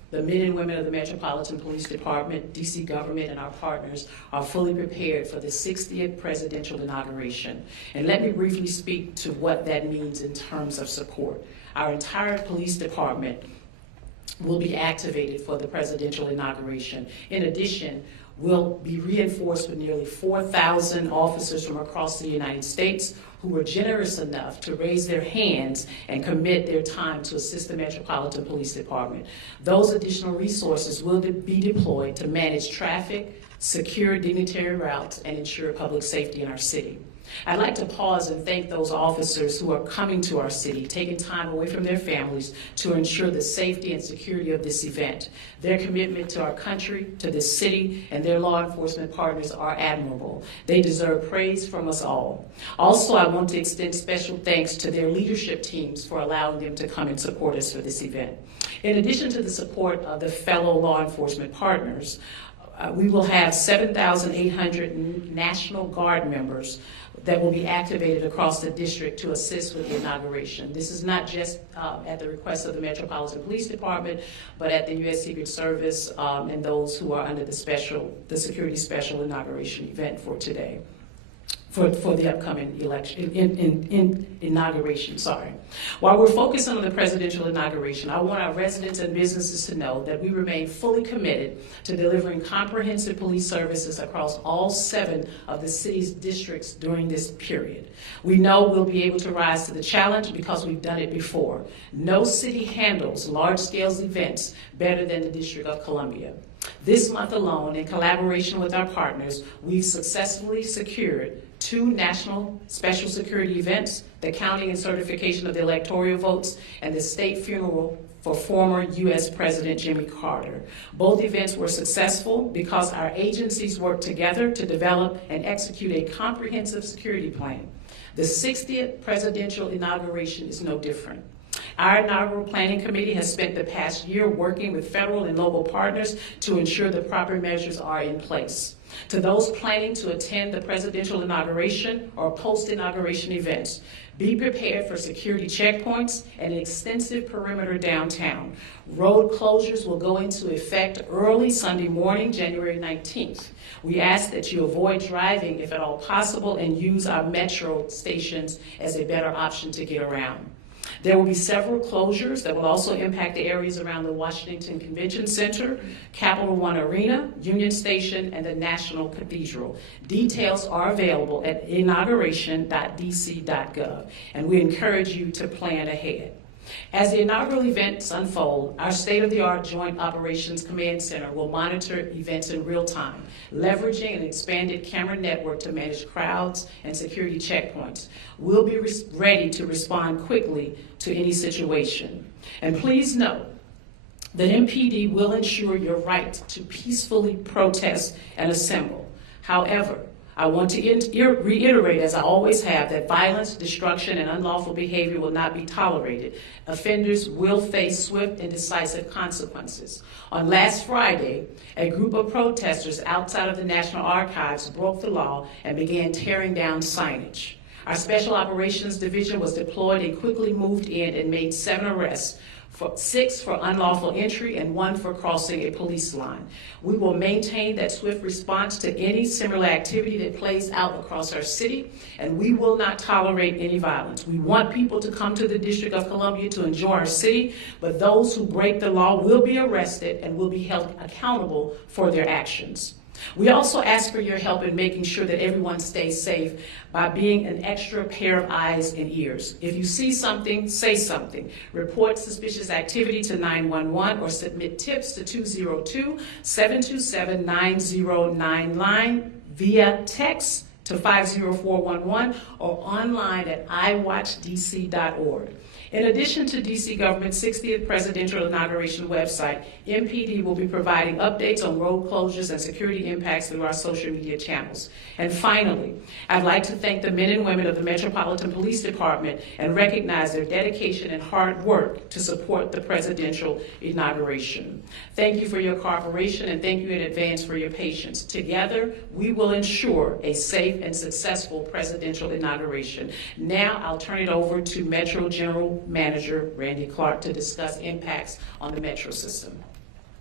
The men and women of the Metropolitan Police Department, DC government, and our partners are fully prepared for the 60th presidential inauguration. And let me briefly speak to what that means in terms of support. Our entire police department will be activated for the presidential inauguration. In addition, we'll be reinforced with nearly 4,000 officers from across the United States who were generous enough to raise their hands and commit their time to assist the Metropolitan Police Department. Those additional resources will be deployed to manage traffic, secure dignitary routes, and ensure public safety in our city. I'd like to pause and thank those officers who are coming to our city, taking time away from their families to ensure the safety and security of this event. Their commitment to our country, to this city, and their law enforcement partners are admirable. They deserve praise from us all. Also, I want to extend special thanks to their leadership teams for allowing them to come and support us for this event. In addition to the support of the fellow law enforcement partners, we will have 7,800 National Guard members that will be activated across the district to assist with the inauguration. This is not just at the request of the Metropolitan Police Department, but at the U.S. Secret Service and those who are under the Security Special Inauguration event for today. For the upcoming election, inauguration, sorry. While we're focusing on the presidential inauguration, I want our residents and businesses to know that we remain fully committed to delivering comprehensive police services across all 7 of the city's districts during this period. We know we'll be able to rise to the challenge because we've done it before. No city handles large-scale events better than the District of Columbia. This month alone, in collaboration with our partners, we've successfully secured 2 national special security events, the counting and certification of the electoral votes, and the state funeral for former U.S. President Jimmy Carter. Both events were successful because our agencies worked together to develop and execute a comprehensive security plan. The 60th presidential inauguration is no different. Our inaugural planning committee has spent the past year working with federal and local partners to ensure the proper measures are in place. To those planning to attend the presidential inauguration or post-inauguration events, be prepared for security checkpoints and an extensive perimeter downtown. Road closures will go into effect early Sunday morning, January 19th. We ask that you avoid driving if at all possible and use our metro stations as a better option to get around. There will be several closures that will also impact the areas around the Washington Convention Center, Capital One Arena, Union Station, and the National Cathedral. Details are available at inauguration.dc.gov, and we encourage you to plan ahead. As the inaugural events unfold, our state-of-the-art Joint Operations Command Center will monitor events in real time, leveraging an expanded camera network to manage crowds and security checkpoints. We'll be ready to respond quickly to any situation. And please note that MPD will ensure your right to peacefully protest and assemble. However, I want to reiterate, as I always have, that violence, destruction, and unlawful behavior will not be tolerated. Offenders will face swift and decisive consequences. On last Friday, a group of protesters outside of the National Archives broke the law and began tearing down signage. Our Special Operations Division was deployed and quickly moved in and made 7 arrests, 6 for unlawful entry and 1 for crossing a police line. We will maintain that swift response to any similar activity that plays out across our city, and we will not tolerate any violence. We want people to come to the District of Columbia to enjoy our city, but those who break the law will be arrested and will be held accountable for their actions. We also ask for your help in making sure that everyone stays safe by being an extra pair of eyes and ears. If you see something, say something. Report suspicious activity to 911 or submit tips to 202-727-9099 via text to 50411 or online at iwatchdc.org. In addition to DC government's 60th presidential inauguration website, MPD will be providing updates on road closures and security impacts through our social media channels. And finally, I'd like to thank the men and women of the Metropolitan Police Department and recognize their dedication and hard work to support the presidential inauguration. Thank you for your cooperation and thank you in advance for your patience. Together, we will ensure a safe and successful presidential inauguration. Now, I'll turn it over to Metro General Manager Randy Clark to discuss impacts on the Metro system.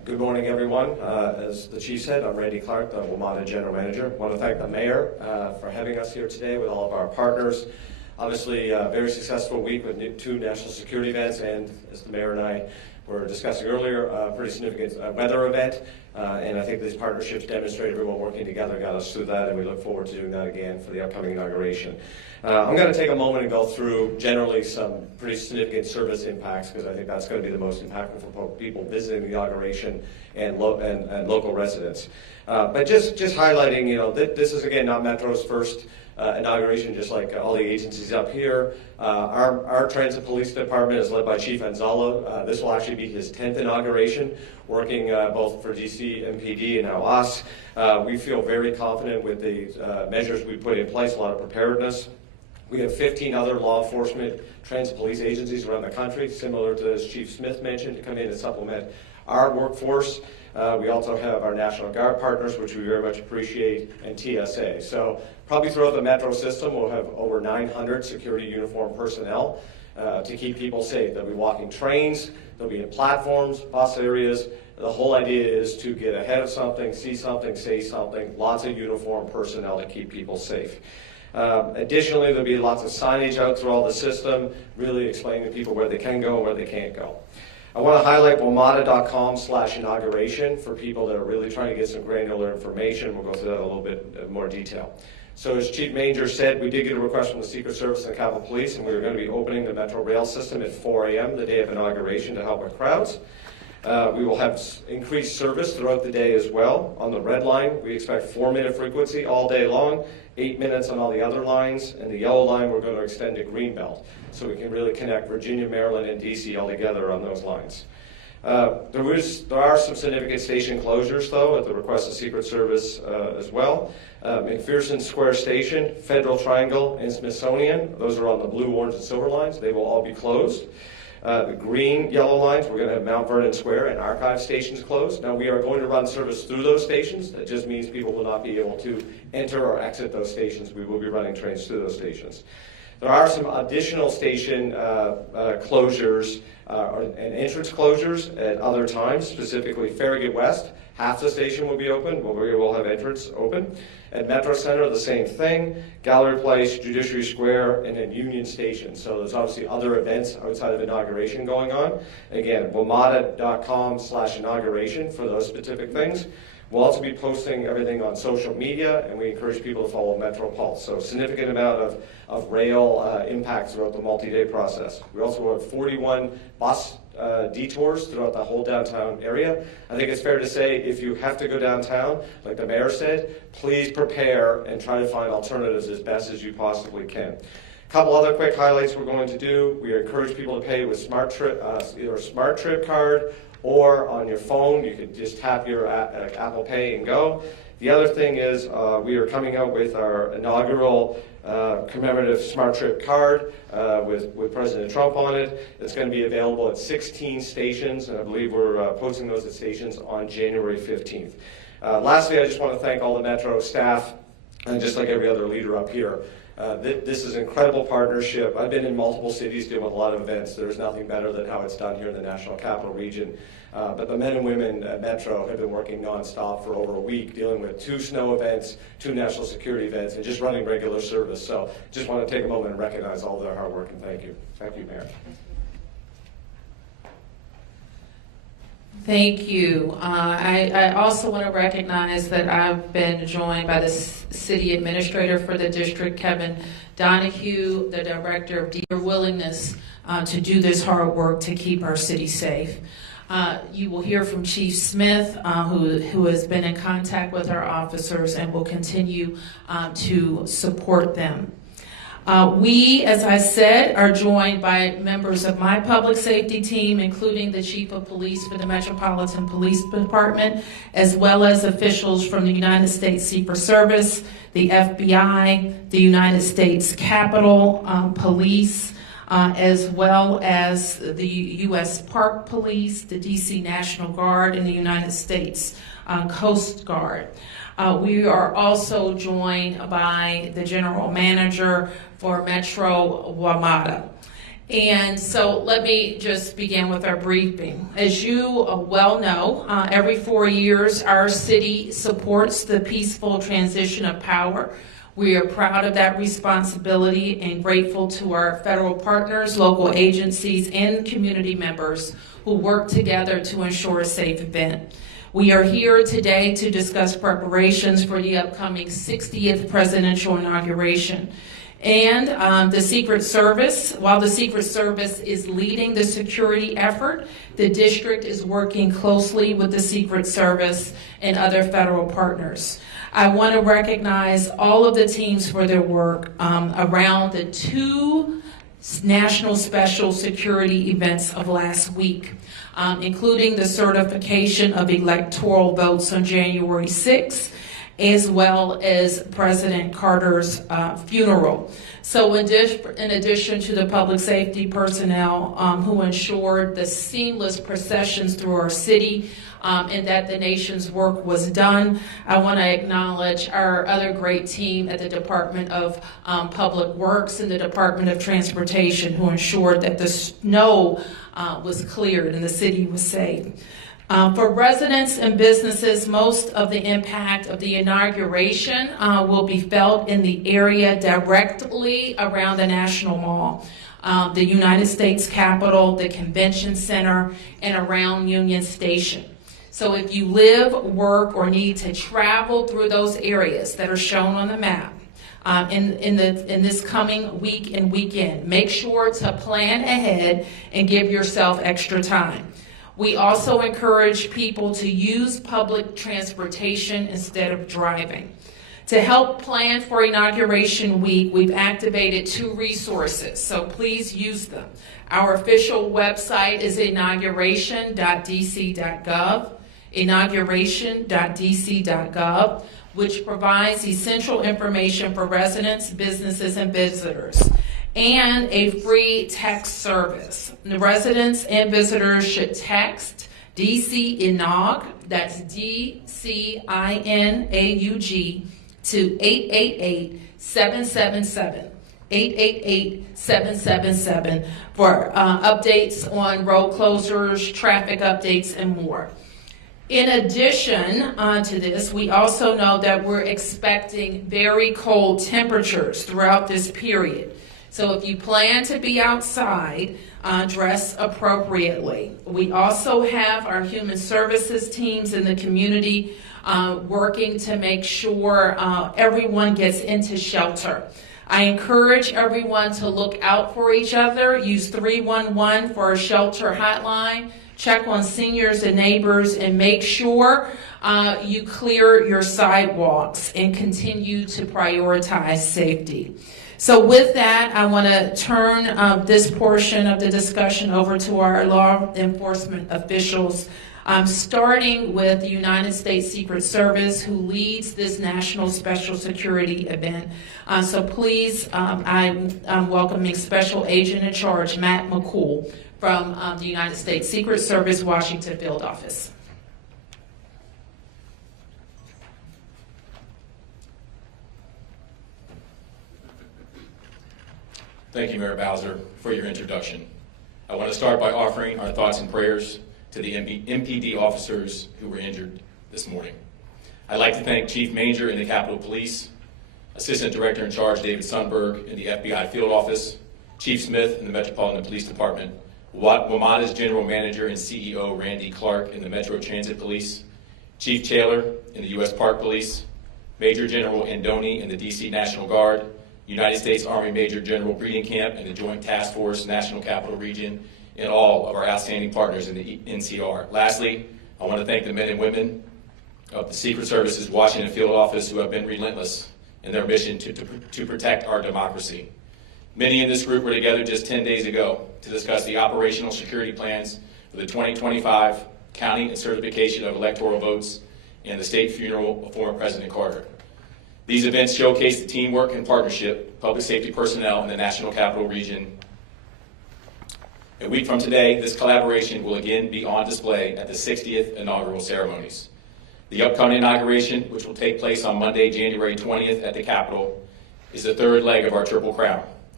Good morning, everyone. As the chief said, I'm Randy Clark, the WMATA General Manager. I want to thank the mayor for having us here today with all of our partners. Obviously, a very successful week with 2 national security events, and as the mayor and I were discussing earlier, a pretty significant weather event. And I think these partnerships demonstrate everyone working together got us through that, and we look forward to doing that again for the upcoming inauguration. I'm going to take a moment and go through generally some pretty significant service impacts, because I think that's going to be the most impactful for people visiting the inauguration and local residents. But just highlighting, this is again not Metro's first inauguration, just like all the agencies up here. Our Transit Police Department is led by Chief Anzalo. This will actually be his 10th inauguration, working both for DC, MPD, and now us. We feel very confident with the measures we put in place, a lot of preparedness. We have 15 other law enforcement transit police agencies around the country, similar to as Chief Smith mentioned, to come in and supplement our workforce. We also have our National Guard partners, which we very much appreciate, and TSA. So probably throughout the Metro system, we'll have over 900 security uniformed personnel to keep people safe. They'll be walking trains, they'll be in platforms, bus areas. The whole idea is to get ahead of something, see something, say something, lots of uniformed personnel to keep people safe. Additionally, there'll be lots of signage out throughout the system, really explaining to people where they can go and where they can't go. I want to highlight WMATA.com/inauguration for people that are really trying to get some granular information. We'll go through that in a little bit more detail. So as Chief Manger said, we did get a request from the Secret Service and the Capitol Police, and we were going to be opening the Metro Rail system at 4 a.m. the day of inauguration to help with crowds. We will have increased service throughout the day as well. On the red line, we expect 4-minute frequency all day long, 8 minutes on all the other lines, and the yellow line we're going to extend to Greenbelt, so we can really connect Virginia, Maryland, and DC all together on those lines. There are some significant station closures, though, at the request of Secret Service as well. McPherson Square Station, Federal Triangle, and Smithsonian, those are on the blue, orange, and silver lines. They will all be closed. The green, yellow lines, we're going to have Mount Vernon Square and Archive stations closed. Now, we are going to run service through those stations. That just means people will not be able to enter or exit those stations. We will be running trains through those stations. There are some additional station closures and entrance closures at other times, specifically Farragut West. Half the station will be open, but we will have entrance open. At Metro Center, the same thing. Gallery Place, Judiciary Square, and then Union Station. So there's obviously other events outside of inauguration going on. Again, WMATA.com/inauguration for those specific things. We'll also be posting everything on social media, and we encourage people to follow Metro Pulse. So a significant amount of rail impact throughout the multi-day process. We also have 41 bus detours throughout the whole downtown area. I think it's fair to say if you have to go downtown, like the mayor said, please prepare and try to find alternatives as best as you possibly can. A couple other quick highlights we're going to do. We encourage people to pay with either a Smart Trip card or on your phone. You can just tap your Apple Pay and go. The other thing is we are coming out with our inaugural commemorative Smart Trip card with President Trump on it. It's going to be available at 16 stations, and I believe we're posting those at stations on January 15th. Lastly, I just want to thank all the Metro staff, and just like every other leader up here. This is an incredible partnership. I've been in multiple cities doing a lot of events. There's nothing better than how it's done here in the National Capital Region. But the men and women at Metro have been working nonstop for over a week, dealing with 2 snow events, 2 national security events, and just running regular service. So just want to take a moment and recognize all their hard work, and thank you. Thank you, Mayor. Thank you. I also want to recognize that I've been joined by the city administrator for the district, Kevin Donahue, the director of their willingness to do this hard work to keep our city safe. You will hear from Chief Smith, who has been in contact with our officers and will continue to support them. We, as I said, are joined by members of my public safety team, including the Chief of Police for the Metropolitan Police Department, as well as officials from the United States Secret Service, the FBI, the United States Capitol Police, as well as the U.S. Park Police, the D.C. National Guard, and the United States Coast Guard. We are also joined by the General Manager for Metro WMATA. And so let me just begin with our briefing. As you well know, every 4 years our city supports the peaceful transition of power. We are proud of that responsibility and grateful to our federal partners, local agencies, and community members who work together to ensure a safe event. We are here today to discuss preparations for the upcoming 60th presidential inauguration. And the Secret Service, while the Secret Service is leading the security effort, the district is working closely with the Secret Service and other federal partners. I want to recognize all of the teams for their work around the 2 national special security events of last week, including the certification of electoral votes on January 6th, as well as President Carter's funeral. So in addition to the public safety personnel who ensured the seamless processions through our city and that the nation's work was done, I want to acknowledge our other great team at the Department of Public Works and the Department of Transportation who ensured that the snow was cleared and the city was safe. For residents and businesses, most of the impact of the inauguration will be felt in the area directly around the National Mall, the United States Capitol, the Convention Center, and around Union Station. So if you live, work, or need to travel through those areas that are shown on the map in this coming week and weekend, make sure to plan ahead and give yourself extra time. We also encourage people to use public transportation instead of driving. To help plan for Inauguration Week, we've activated 2 resources, so please use them. Our official website is inauguration.dc.gov, which provides essential information for residents, businesses, and visitors, and a free text service. The residents and visitors should text DC Inaug, that's DCINAUG, to 888-777. 888-777 for updates on road closures, traffic updates, and more. In addition to this, we also know that we're expecting very cold temperatures throughout this period. So if you plan to be outside, dress appropriately. We also have our human services teams in the community working to make sure everyone gets into shelter. I encourage everyone to look out for each other. Use 311 for a shelter hotline. Check on seniors and neighbors and make sure you clear your sidewalks and continue to prioritize safety. So with that, I want to turn this portion of the discussion over to our law enforcement officials, starting with the United States Secret Service, who leads this national special security event. So please, I'm welcoming Special Agent in Charge, Matt McCool, from the United States Secret Service, Washington Field Office. Thank you, Mayor Bowser, for your introduction. I want to start by offering our thoughts and prayers to the MPD officers who were injured this morning. I'd like to thank Chief Manger in the Capitol Police, Assistant Director in Charge David Sundberg in the FBI Field Office, Chief Smith in the Metropolitan Police Department, WMATA's General Manager and CEO Randy Clark in the Metro Transit Police, Chief Taylor in the U.S. Park Police, Major General Andoni in the D.C. National Guard, United States Army Major General Breeding Camp and the Joint Task Force National Capital Region, and all of our outstanding partners in the NCR. Lastly, I want to thank the men and women of the Secret Service's Washington Field Office who have been relentless in their mission to protect our democracy. Many in this group were together just 10 days ago to discuss the operational security plans for the 2025 counting and certification of electoral votes and the state funeral of former President Carter. These events showcase the teamwork and partnership of public safety personnel in the National Capital Region. A week from today, this collaboration will again be on display at the 60th inaugural ceremonies. The upcoming inauguration, which will take place on Monday, January 20th at the Capitol, is the third leg of our Triple Crown.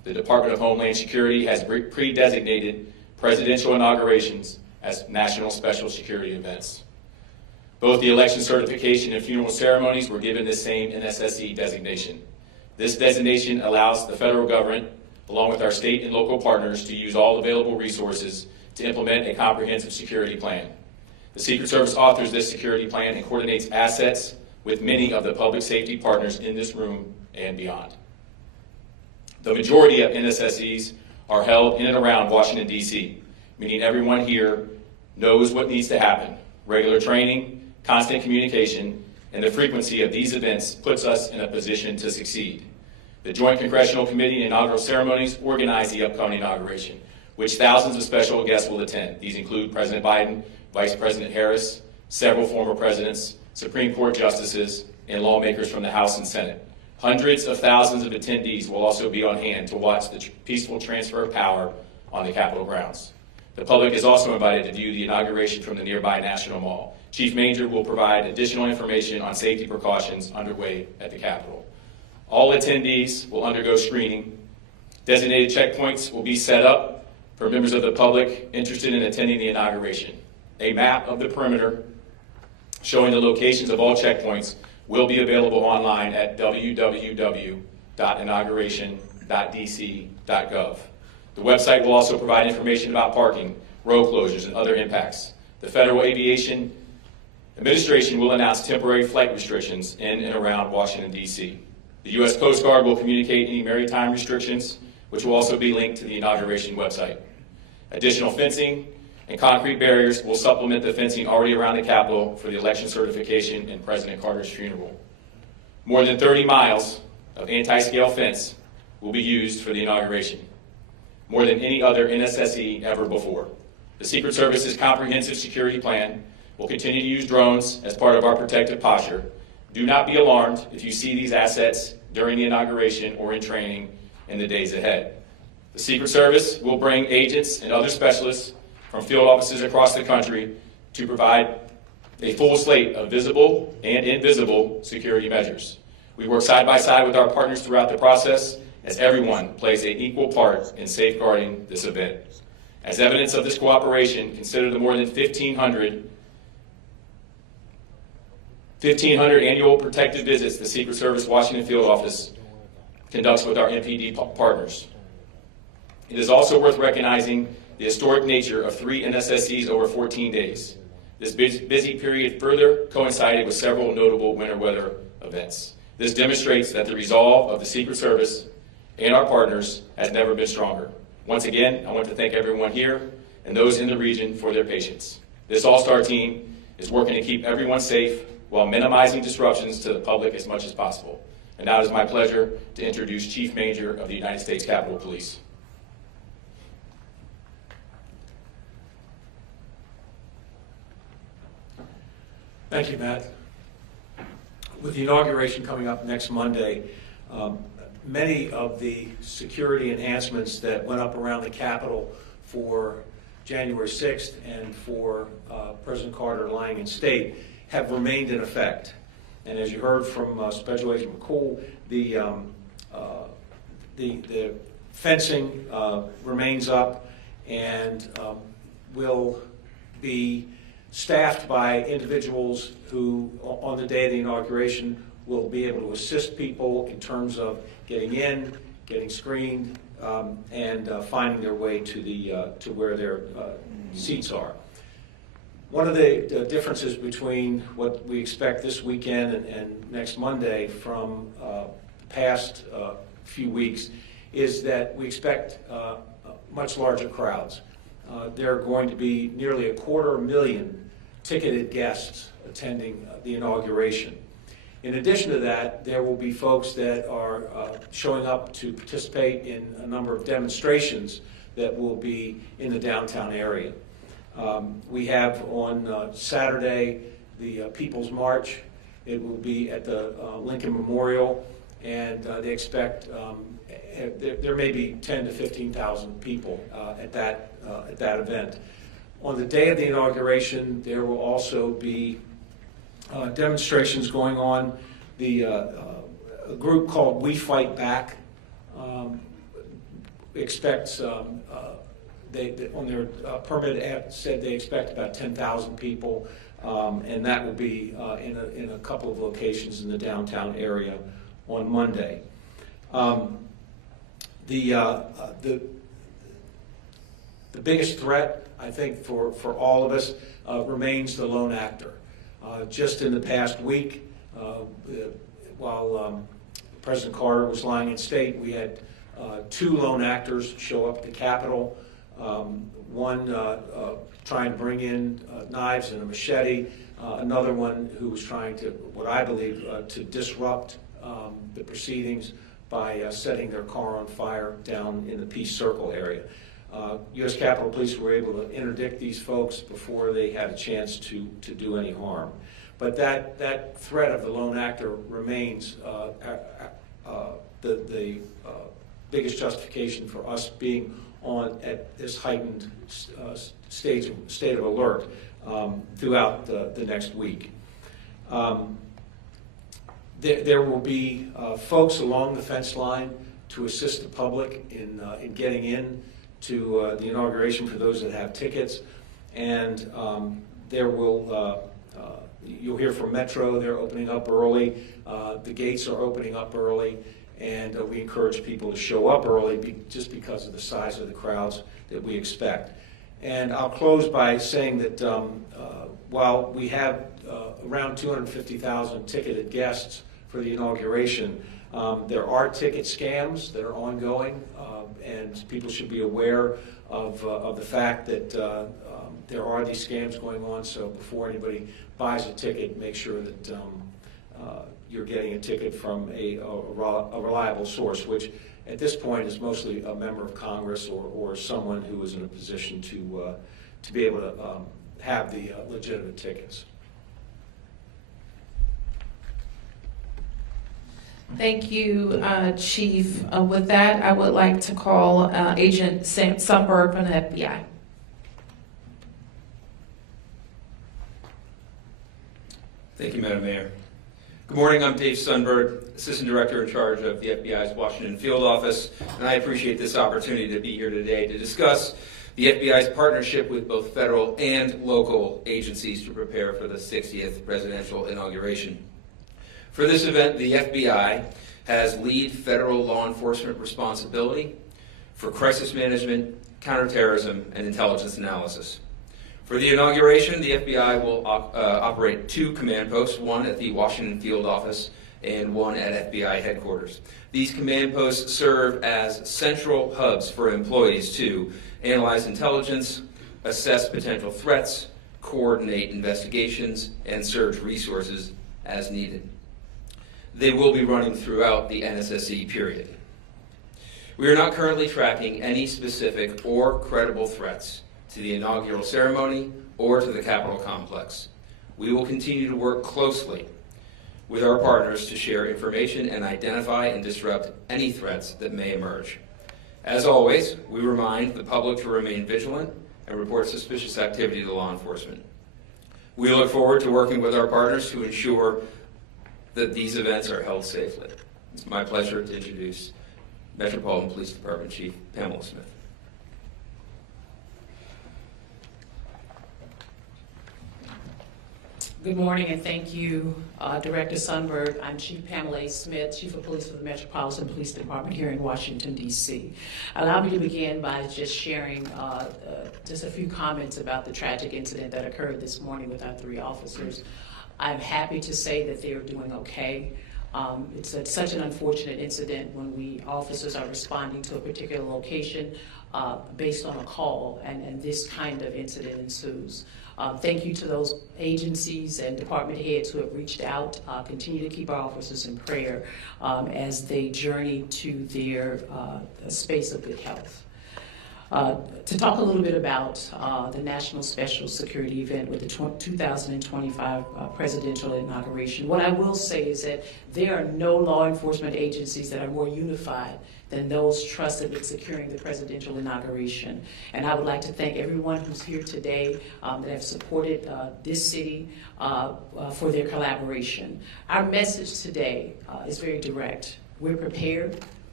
the Department of Homeland Security has pre-designated presidential inaugurations as national special security events. Both the election certification and funeral ceremonies were given this same NSSE designation. This designation allows the federal government, along with our state and local partners, to use all available resources to implement a comprehensive security plan. The Secret Service authors this security plan and coordinates assets with many of the public safety partners in this room and beyond. The majority of NSSEs are held in and around Washington, D.C., meaning everyone here knows what needs to happen. Regular training, constant communication, and the frequency of these events puts us in a position to succeed. The Joint Congressional Committee and inaugural ceremonies organize the upcoming inauguration, which thousands of special guests will attend. These include President Biden, Vice President Harris, several former presidents, Supreme Court justices, and lawmakers from the House and Senate. Hundreds of thousands of attendees will also be on hand to watch the peaceful transfer of power on the Capitol grounds. The public is also invited to view the inauguration from the nearby National Mall. Chief Major will provide additional information on safety precautions underway at the Capitol. All attendees will undergo screening. Designated checkpoints will be set up for members of the public interested in attending the inauguration. A map of the perimeter showing the locations of all checkpoints will be available online at www.inauguration.dc.gov. The website will also provide information about parking, road closures, and other impacts. The Federal Aviation Administration will announce temporary flight restrictions in and around Washington, D.C. The U.S. Coast Guard will communicate any maritime restrictions, which will also be linked to the inauguration website. Additional fencing and concrete barriers will supplement the fencing already around the Capitol for the election certification and President Carter's funeral. More than 30 miles of anti-scale fence will be used for the inauguration, more than any other NSSE ever before. The Secret Service's comprehensive security plan will continue to use drones as part of our protective posture. Do not be alarmed if you see these assets during the inauguration or in training in the days ahead. The Secret Service will bring agents and other specialists from field offices across the country to provide a full slate of visible and invisible security measures. We work side by side with our partners throughout the process as everyone plays an equal part in safeguarding this event. As evidence of this cooperation, consider the more than 1,500 annual protective visits the Secret Service Washington Field Office conducts with our MPD partners. It is also worth recognizing the historic nature of 3 NSSEs over 14 days. This busy period further coincided with several notable winter weather events. This demonstrates that the resolve of the Secret Service and our partners has never been stronger. Once again, I want to thank everyone here and those in the region for their patience. This all-star team is working to keep everyone safe while minimizing disruptions to the public as much as possible. And now it is my pleasure to introduce Chief Major of the United States Capitol Police. Thank you, Matt. With the inauguration coming up next Monday, many of the security enhancements that went up around the Capitol for January 6th and for President Carter lying in state have remained in effect. And as you heard from Special Agent McCool, the fencing remains up and will be staffed by individuals who, on the day of the inauguration, will be able to assist people in terms of getting in, getting screened, and finding their way to where their seats are. One of the differences between what we expect this weekend and next Monday from the past few weeks is that we expect much larger crowds. There are going to be nearly 250,000 ticketed guests attending the inauguration. In addition to that, there will be folks that are showing up to participate in a number of demonstrations that will be in the downtown area. We have on Saturday the People's March. It will be at the Lincoln Memorial, and they expect there may be 10,000 to 15,000 people at that event. On the day of the inauguration, there will also be demonstrations going on. A group called We Fight Back expects, they on their permit app said they expect about 10,000 people, and that will be in a couple of locations in the downtown area on Monday. The biggest threat, I think, for all of us remains the lone actor. Just in the past week, while President Carter was lying in state, we had 2 lone actors show up at the Capitol. One trying to bring in knives and a machete, another one who was trying to, what I believe, to disrupt the proceedings by setting their car on fire down in the Peace Circle area. U.S. Capitol Police were able to interdict these folks before they had a chance to do any harm. But that threat of the lone actor remains the biggest justification for us being on at this heightened state of alert throughout the next week. There will be folks along the fence line to assist the public in getting in to the inauguration for those that have tickets, and there will you'll hear from Metro. They're opening up early. The gates are opening up early, and we encourage people to show up early just because of the size of the crowds that we expect. And I'll close by saying that while we have around 250,000 ticketed guests for the inauguration, there are ticket scams that are ongoing, and people should be aware of the fact that there are these scams going on. So before anybody buys a ticket, make sure that you're getting a ticket from a reliable source, which at this point is mostly a member of Congress or someone who is in a position to be able to have the legitimate tickets. Thank you, Chief. With that, I would like to call Agent Sundberg from the FBI. Thank you, Madam Mayor. Good morning, I'm Dave Sundberg, Assistant Director in charge of the FBI's Washington Field Office, and I appreciate this opportunity to be here today to discuss the FBI's partnership with both federal and local agencies to prepare for the 60th Presidential Inauguration. For this event, the FBI has lead federal law enforcement responsibility for crisis management, counterterrorism, and intelligence analysis. For the inauguration, the FBI will operate 2 command posts, one at the Washington Field Office and one at FBI headquarters. These command posts serve as central hubs for employees to analyze intelligence, assess potential threats, coordinate investigations, and surge resources as needed. They will be running throughout the NSSE period. We are not currently tracking any specific or credible threats to the inaugural ceremony or to the Capitol complex. We will continue to work closely with our partners to share information and identify and disrupt any threats that may emerge. As always, we remind the public to remain vigilant and report suspicious activity to law enforcement. We look forward to working with our partners to ensure that these events are held safely. It's my pleasure to introduce Metropolitan Police Department Chief Pamela Smith. Good morning, and thank you, Director Sundberg. I'm Chief Pamela Smith, Chief of Police for the Metropolitan Police Department here in Washington, D.C. Allow me to begin by just sharing just a few comments about the tragic incident that occurred this morning with our 3 officers. I'm happy to say that they are doing okay. It's such an unfortunate incident when officers are responding to a particular location based on a call, and this kind of incident ensues. Thank you to those agencies and department heads who have reached out. Continue to keep our officers in prayer as they journey to their space of good health. To talk a little bit about the National Special Security event with the 2025 Presidential Inauguration, what I will say is that there are no law enforcement agencies that are more unified than those trusted with securing the presidential inauguration. And I would like to thank everyone who's here today that have supported this city for their collaboration. Our message today is very direct. We're prepared,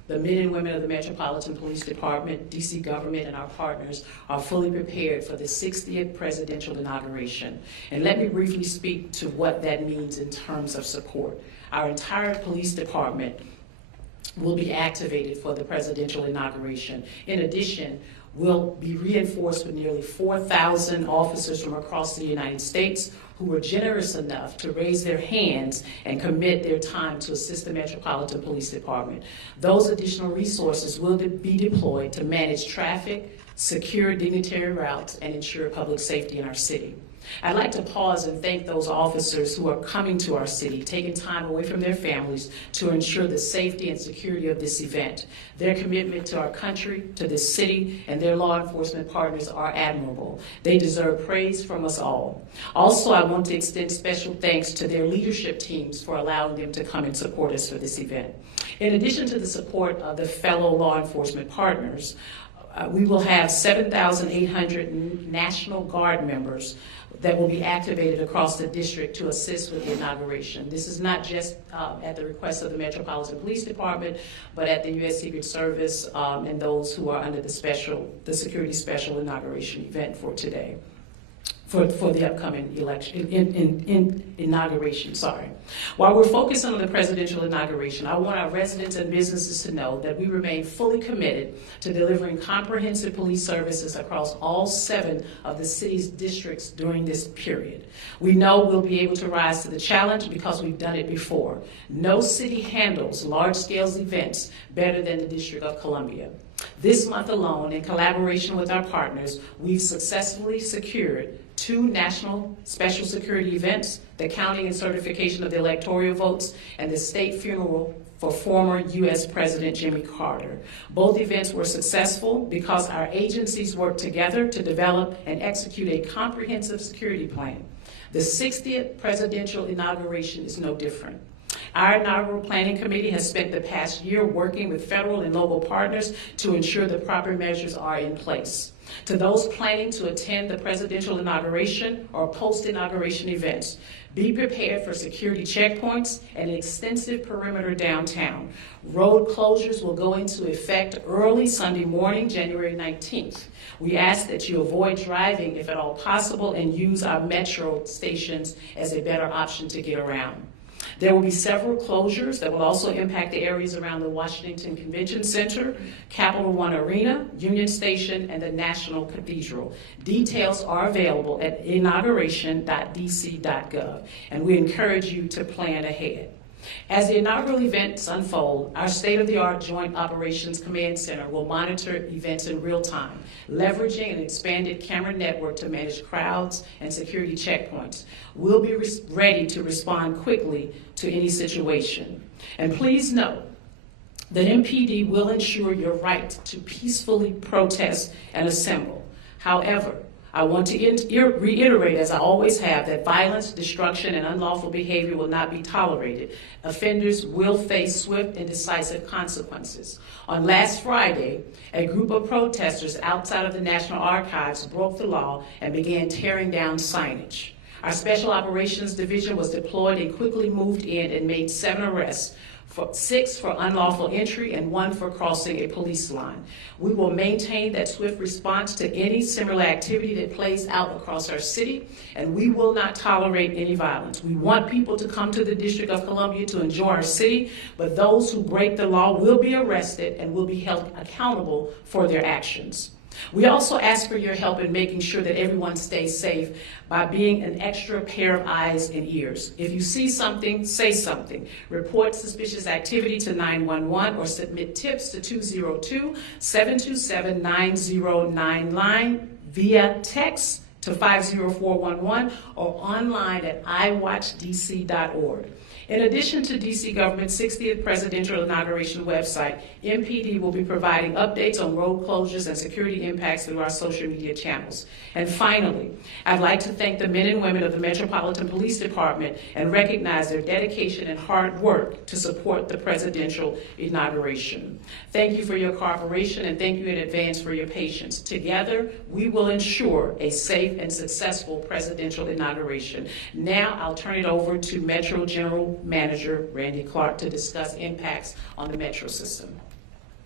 The men and women of the Metropolitan Police Department, DC government, and our partners are fully prepared for the 60th presidential inauguration. And let me briefly speak to what that means in terms of support. Our entire police department will be activated for the presidential inauguration. In addition, we'll be reinforced with nearly 4,000 officers from across the United States who were generous enough to raise their hands and commit their time to assist the Metropolitan Police Department. Those additional resources will be deployed to manage traffic, secure dignitary routes, and ensure public safety in our city. I'd like to pause and thank those officers who are coming to our city, taking time away from their families to ensure the safety and security of this event. Their commitment to our country, to this city, and their law enforcement partners are admirable. They deserve praise from us all. Also, I want to extend special thanks to their leadership teams for allowing them to come and support us for this event. In addition to the support of the fellow law enforcement partners, we will have 7,800 National Guard members that will be activated across the district to assist with the inauguration. This is not just at the request of the Metropolitan Police Department, but at the U.S. Secret Service and those who are under the security special inauguration event for today. For the upcoming election, inauguration, sorry. While we're focused on the presidential inauguration, I want our residents and businesses to know that we remain fully committed to delivering comprehensive police services across all 7 of the city's districts during this period. We know we'll be able to rise to the challenge because we've done it before. No city handles large-scale events better than the District of Columbia. This month alone, in collaboration with our partners, we've successfully secured 2 national special security events, the counting and certification of the electoral votes, and the state funeral for former U.S. President Jimmy Carter. Both events were successful because our agencies worked together to develop and execute a comprehensive security plan. The 60th presidential inauguration is no different. Our inaugural planning committee has spent the past year working with federal and local partners to ensure the proper measures are in place. To those planning to attend the presidential inauguration or post-inauguration events, be prepared for security checkpoints and an extensive perimeter downtown. Road closures will go into effect early Sunday morning, January 19th. We ask that you avoid driving if at all possible and use our metro stations as a better option to get around. There will be several closures that will also impact the areas around the Washington Convention Center, Capital One Arena, Union Station, and the National Cathedral. Details are available at inauguration.dc.gov, and we encourage you to plan ahead. As the inaugural events unfold, our state-of-the-art Joint Operations Command Center will monitor events in real time, leveraging an expanded camera network to manage crowds and security checkpoints. We'll be ready to respond quickly to any situation. And please note that MPD will ensure your right to peacefully protest and assemble. However, I want to reiterate, as I always have, that violence, destruction, and unlawful behavior will not be tolerated. Offenders will face swift and decisive consequences. On last Friday, a group of protesters outside of the National Archives broke the law and began tearing down signage. Our Special Operations Division was deployed and quickly moved in and made 7 arrests, 6 for unlawful entry and 1 for crossing a police line. We will maintain that swift response to any similar activity that plays out across our city, and we will not tolerate any violence. We want people to come to the District of Columbia to enjoy our city, but those who break the law will be arrested and will be held accountable for their actions. We also ask for your help in making sure that everyone stays safe by being an extra pair of eyes and ears. If you see something, say something. Report suspicious activity to 911 or submit tips to 202-727-9099 via text to 50411 or online at iwatchdc.org. In addition to DC government's 60th presidential inauguration website, MPD will be providing updates on road closures and security impacts through our social media channels. And finally, I'd like to thank the men and women of the Metropolitan Police Department and recognize their dedication and hard work to support the presidential inauguration. Thank you for your cooperation and thank you in advance for your patience. Together, we will ensure a safe and successful presidential inauguration. Now, I'll turn it over to Metro General Manager Randy Clark to discuss impacts on the Metro system.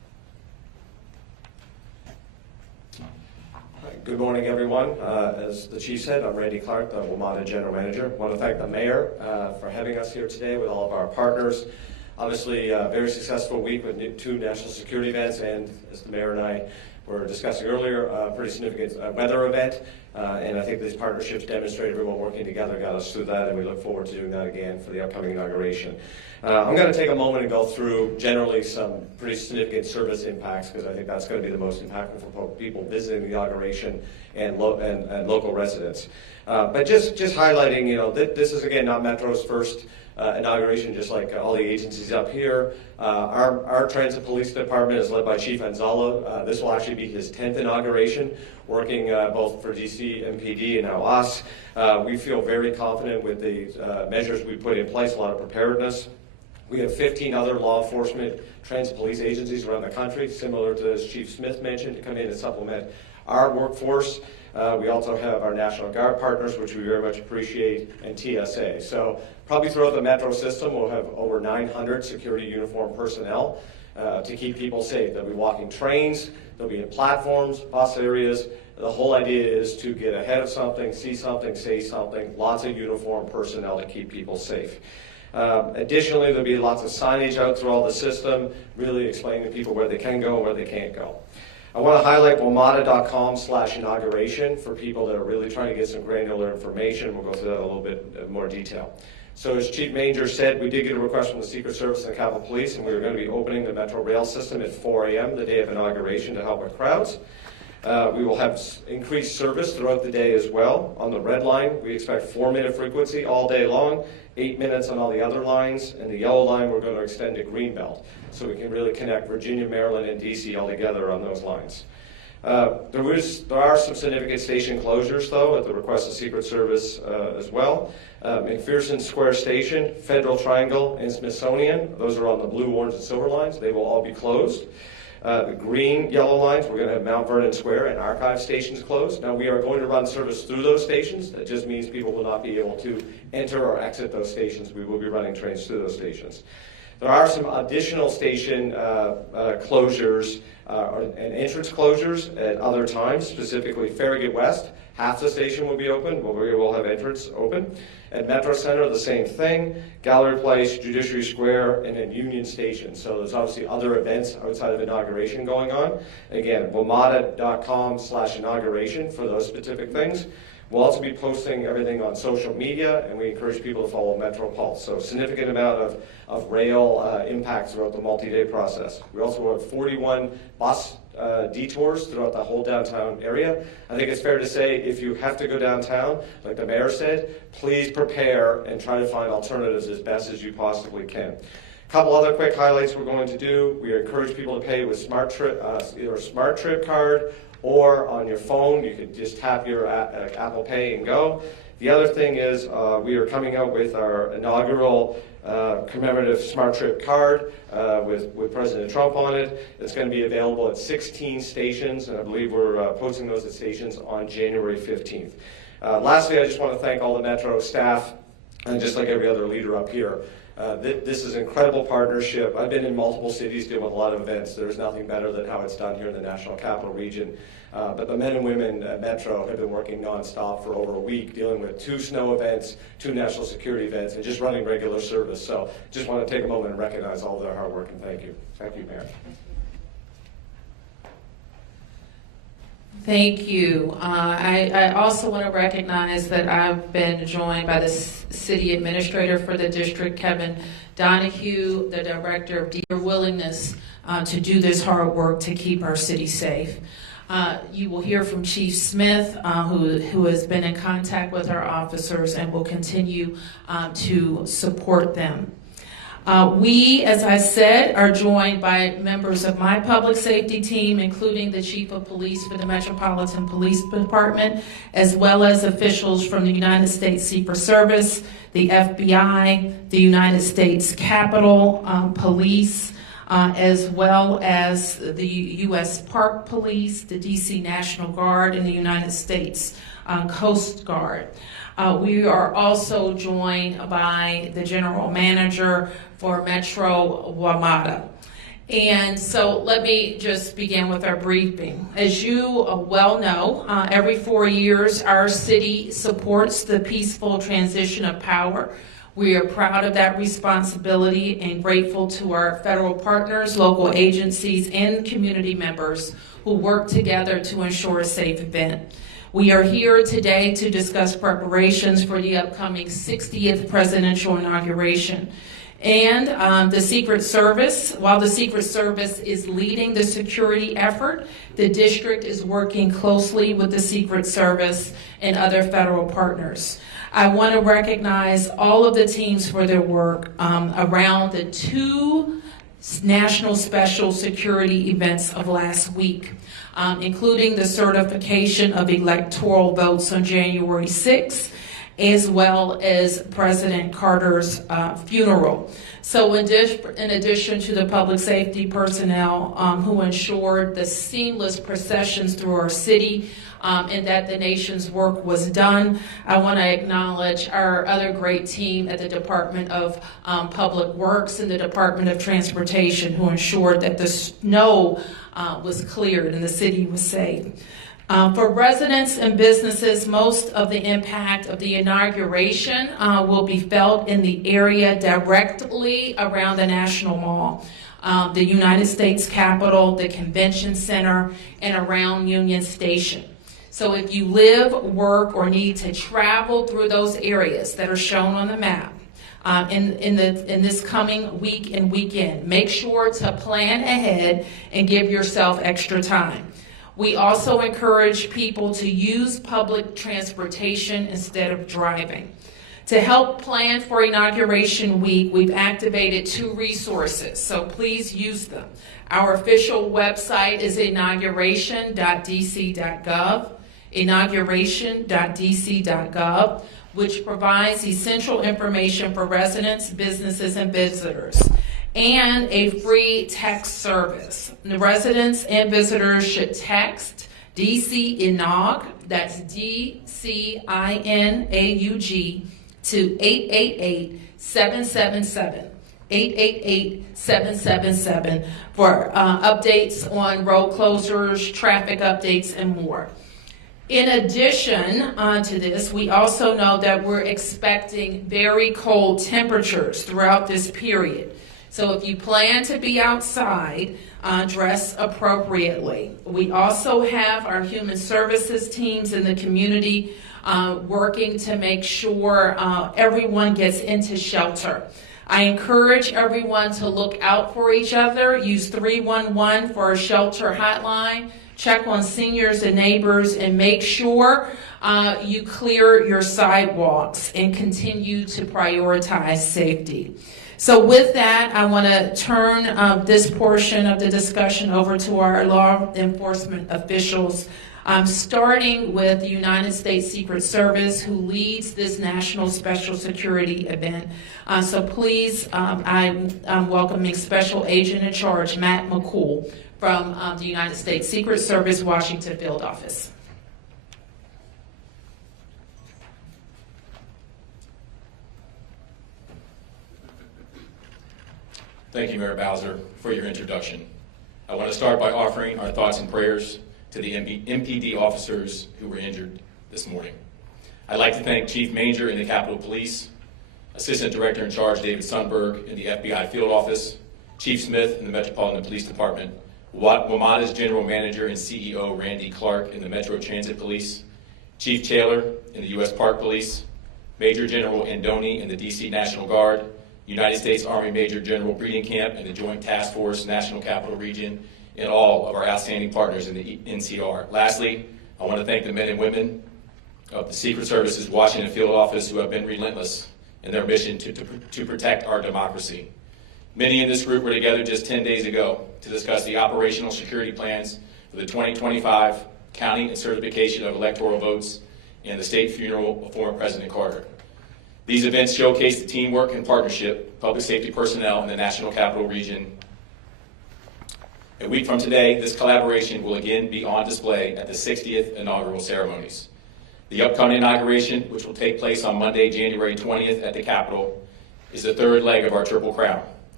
Good morning, everyone. As the chief said, I'm Randy Clark, the WMATA General Manager. I want to thank the mayor for having us here today with all of our partners. Obviously, a very successful week with 2 national security events, and as the mayor and I were discussing earlier, a pretty significant weather event. And I think these partnerships demonstrate everyone working together got us through that, and we look forward to doing that again for the upcoming inauguration. I'm going to take a moment and go through generally some pretty significant service impacts, because I think that's going to be the most impactful for people visiting the inauguration and local residents. But just highlighting, this is again not Metro's first inauguration, just like all the agencies up here. Our transit police department is led by Chief Anzala. This will actually be his 10th inauguration, working both for DC, MPD, and now us. We feel very confident with the measures we put in place, a lot of preparedness. We have 15 other law enforcement transit police agencies around the country, similar to as Chief Smith mentioned, to come in and supplement our workforce. We also have our National Guard partners, which we very much appreciate, and TSA. So probably throughout the Metro system, we'll have over 900 security uniformed personnel to keep people safe. They'll be walking trains, they'll be in platforms, bus areas. The whole idea is to get ahead of something, see something, say something, lots of uniformed personnel to keep people safe. Additionally, there'll be lots of signage out through all the system, really explaining to people where they can go and where they can't go. I want to highlight WMATA.com/inauguration for people that are really trying to get some granular information. We'll go through that in a little bit more detail. So as Chief Manger said, we did get a request from the Secret Service and the Capitol Police, and we were going to be opening the Metro Rail system at 4 a.m. the day of inauguration to help with crowds. We will have increased service throughout the day as well. On the red line, we expect 4-minute frequency all day long, 8 minutes on all the other lines, and the yellow line we're going to extend to Greenbelt, so we can really connect Virginia, Maryland, and DC all together on those lines. There are some significant station closures, though, at the request of Secret Service as well. McPherson Square Station, Federal Triangle, and Smithsonian, those are on the blue, orange, and silver lines. They will all be closed. The green, yellow lines, we're going to have Mount Vernon Square and Archive stations closed. Now, we are going to run service through those stations. That just means people will not be able to enter or exit those stations. We will be running trains through those stations. There are some additional station closures and entrance closures at other times, specifically Farragut West. Half the station will be open, but we will have entrance open. At Metro Center, the same thing. Gallery Place, Judiciary Square, and then Union Station. So there's obviously other events outside of inauguration going on. Again, WMATA.com/inauguration for those specific things. We'll also be posting everything on social media, and we encourage people to follow Metro Pulse. So significant amount of rail impacts throughout the multi-day process. We also have 41 bus detours throughout the whole downtown area. I think it's fair to say if you have to go downtown, like the mayor said, please prepare and try to find alternatives as best as you possibly can. A couple other quick highlights we're going to do. We encourage people to pay with either a Smart Trip card or on your phone. You can just tap your Apple Pay and go. The other thing is we are coming out with our inaugural commemorative Smart Trip card with President Trump on it. It's going to be available at 16 stations, and I believe we're posting those at stations on January 15th. Lastly, I just want to thank all the Metro staff, and just like every other leader up here. This is an incredible partnership. I've been in multiple cities dealing with a lot of events. There's nothing better than how it's done here in the National Capital Region. But the men and women at Metro have been working nonstop for over a week, dealing with 2 snow events, 2 national security events, and just running regular service. So just want to take a moment and recognize all their hard work, and thank you. Thank you, Mayor. Thank you. I also want to recognize that I've been joined by the city administrator for the district, Kevin Donahue, the director of their willingness to do this hard work to keep our city safe. You will hear from Chief Smith, who has been in contact with our officers and will continue to support them. We, as I said, are joined by members of my public safety team, including the Chief of Police for the Metropolitan Police Department, as well as officials from the United States Secret Service, the FBI, the United States Capitol Police, as well as the U.S. Park Police, the D.C. National Guard, and the United States Coast Guard. We are also joined by the General Manager for Metro WMATA. And so let me just begin with our briefing. As you well know, every 4 years our city supports the peaceful transition of power. We are proud of that responsibility and grateful to our federal partners, local agencies, and community members who work together to ensure a safe event. We are here today to discuss preparations for the upcoming 60th presidential inauguration. And the Secret Service, while the Secret Service is leading the security effort, the district is working closely with the Secret Service and other federal partners. I want to recognize all of the teams for their work around the 2 national special security events of last week, including the certification of electoral votes on January 6th, as well as President Carter's funeral. So in addition to the public safety personnel who ensured the seamless processions through our city and that the nation's work was done, I want to acknowledge our other great team at the Department of Public Works and the Department of Transportation who ensured that the snow was cleared and the city was safe. For residents and businesses, most of the impact of the inauguration will be felt in the area directly around the National Mall, the United States Capitol, the Convention Center, and around Union Station. So if you live, work, or need to travel through those areas that are shown on the map in this coming week and weekend, make sure to plan ahead and give yourself extra time. We also encourage people to use public transportation instead of driving. To help plan for Inauguration Week, we've activated 2 resources, so please use them. Our official website is inauguration.dc.gov, inauguration.dc.gov, which provides essential information for residents, businesses, and visitors, and a free text service. The residents and visitors should text DC Inaug, that's DCINAUG, to 888-777. 888-777 for updates on road closures, traffic updates, and more. In addition to this, we also know that we're expecting very cold temperatures throughout this period. So if you plan to be outside, dress appropriately. We also have our human services teams in the community working to make sure everyone gets into shelter. I encourage everyone to look out for each other. Use 311 for our shelter hotline. Check on seniors and neighbors and make sure you clear your sidewalks and continue to prioritize safety. So with that, I want to turn this portion of the discussion over to our law enforcement officials, starting with the United States Secret Service, who leads this national special security event. So please, I'm welcoming Special Agent in Charge, Matt McCool, from the United States Secret Service, Washington Field Office. Thank you, Mayor Bowser, for your introduction. I want to start by offering our thoughts and prayers to the MPD officers who were injured this morning. I'd like to thank Chief Manger in the Capitol Police, Assistant Director in Charge David Sundberg in the FBI Field Office, Chief Smith in the Metropolitan Police Department, WMATA's General Manager and CEO Randy Clark in the Metro Transit Police, Chief Taylor in the U.S. Park Police, Major General Andoni in the D.C. National Guard, United States Army Major General Breeding Camp and the Joint Task Force National Capital Region, and all of our outstanding partners in the NCR. Lastly, I want to thank the men and women of the Secret Service's Washington Field Office who have been relentless in their mission to protect our democracy. Many in this group were together just 10 days ago to discuss the operational security plans for the 2025 counting and certification of electoral votes and the state funeral of former President Carter. These events showcase the teamwork and partnership, public safety personnel in the National Capital Region. A week from today, this collaboration will again be on display at the 60th inaugural ceremonies. The upcoming inauguration, which will take place on Monday, January 20th at the Capitol, is the third leg of our Triple Crown.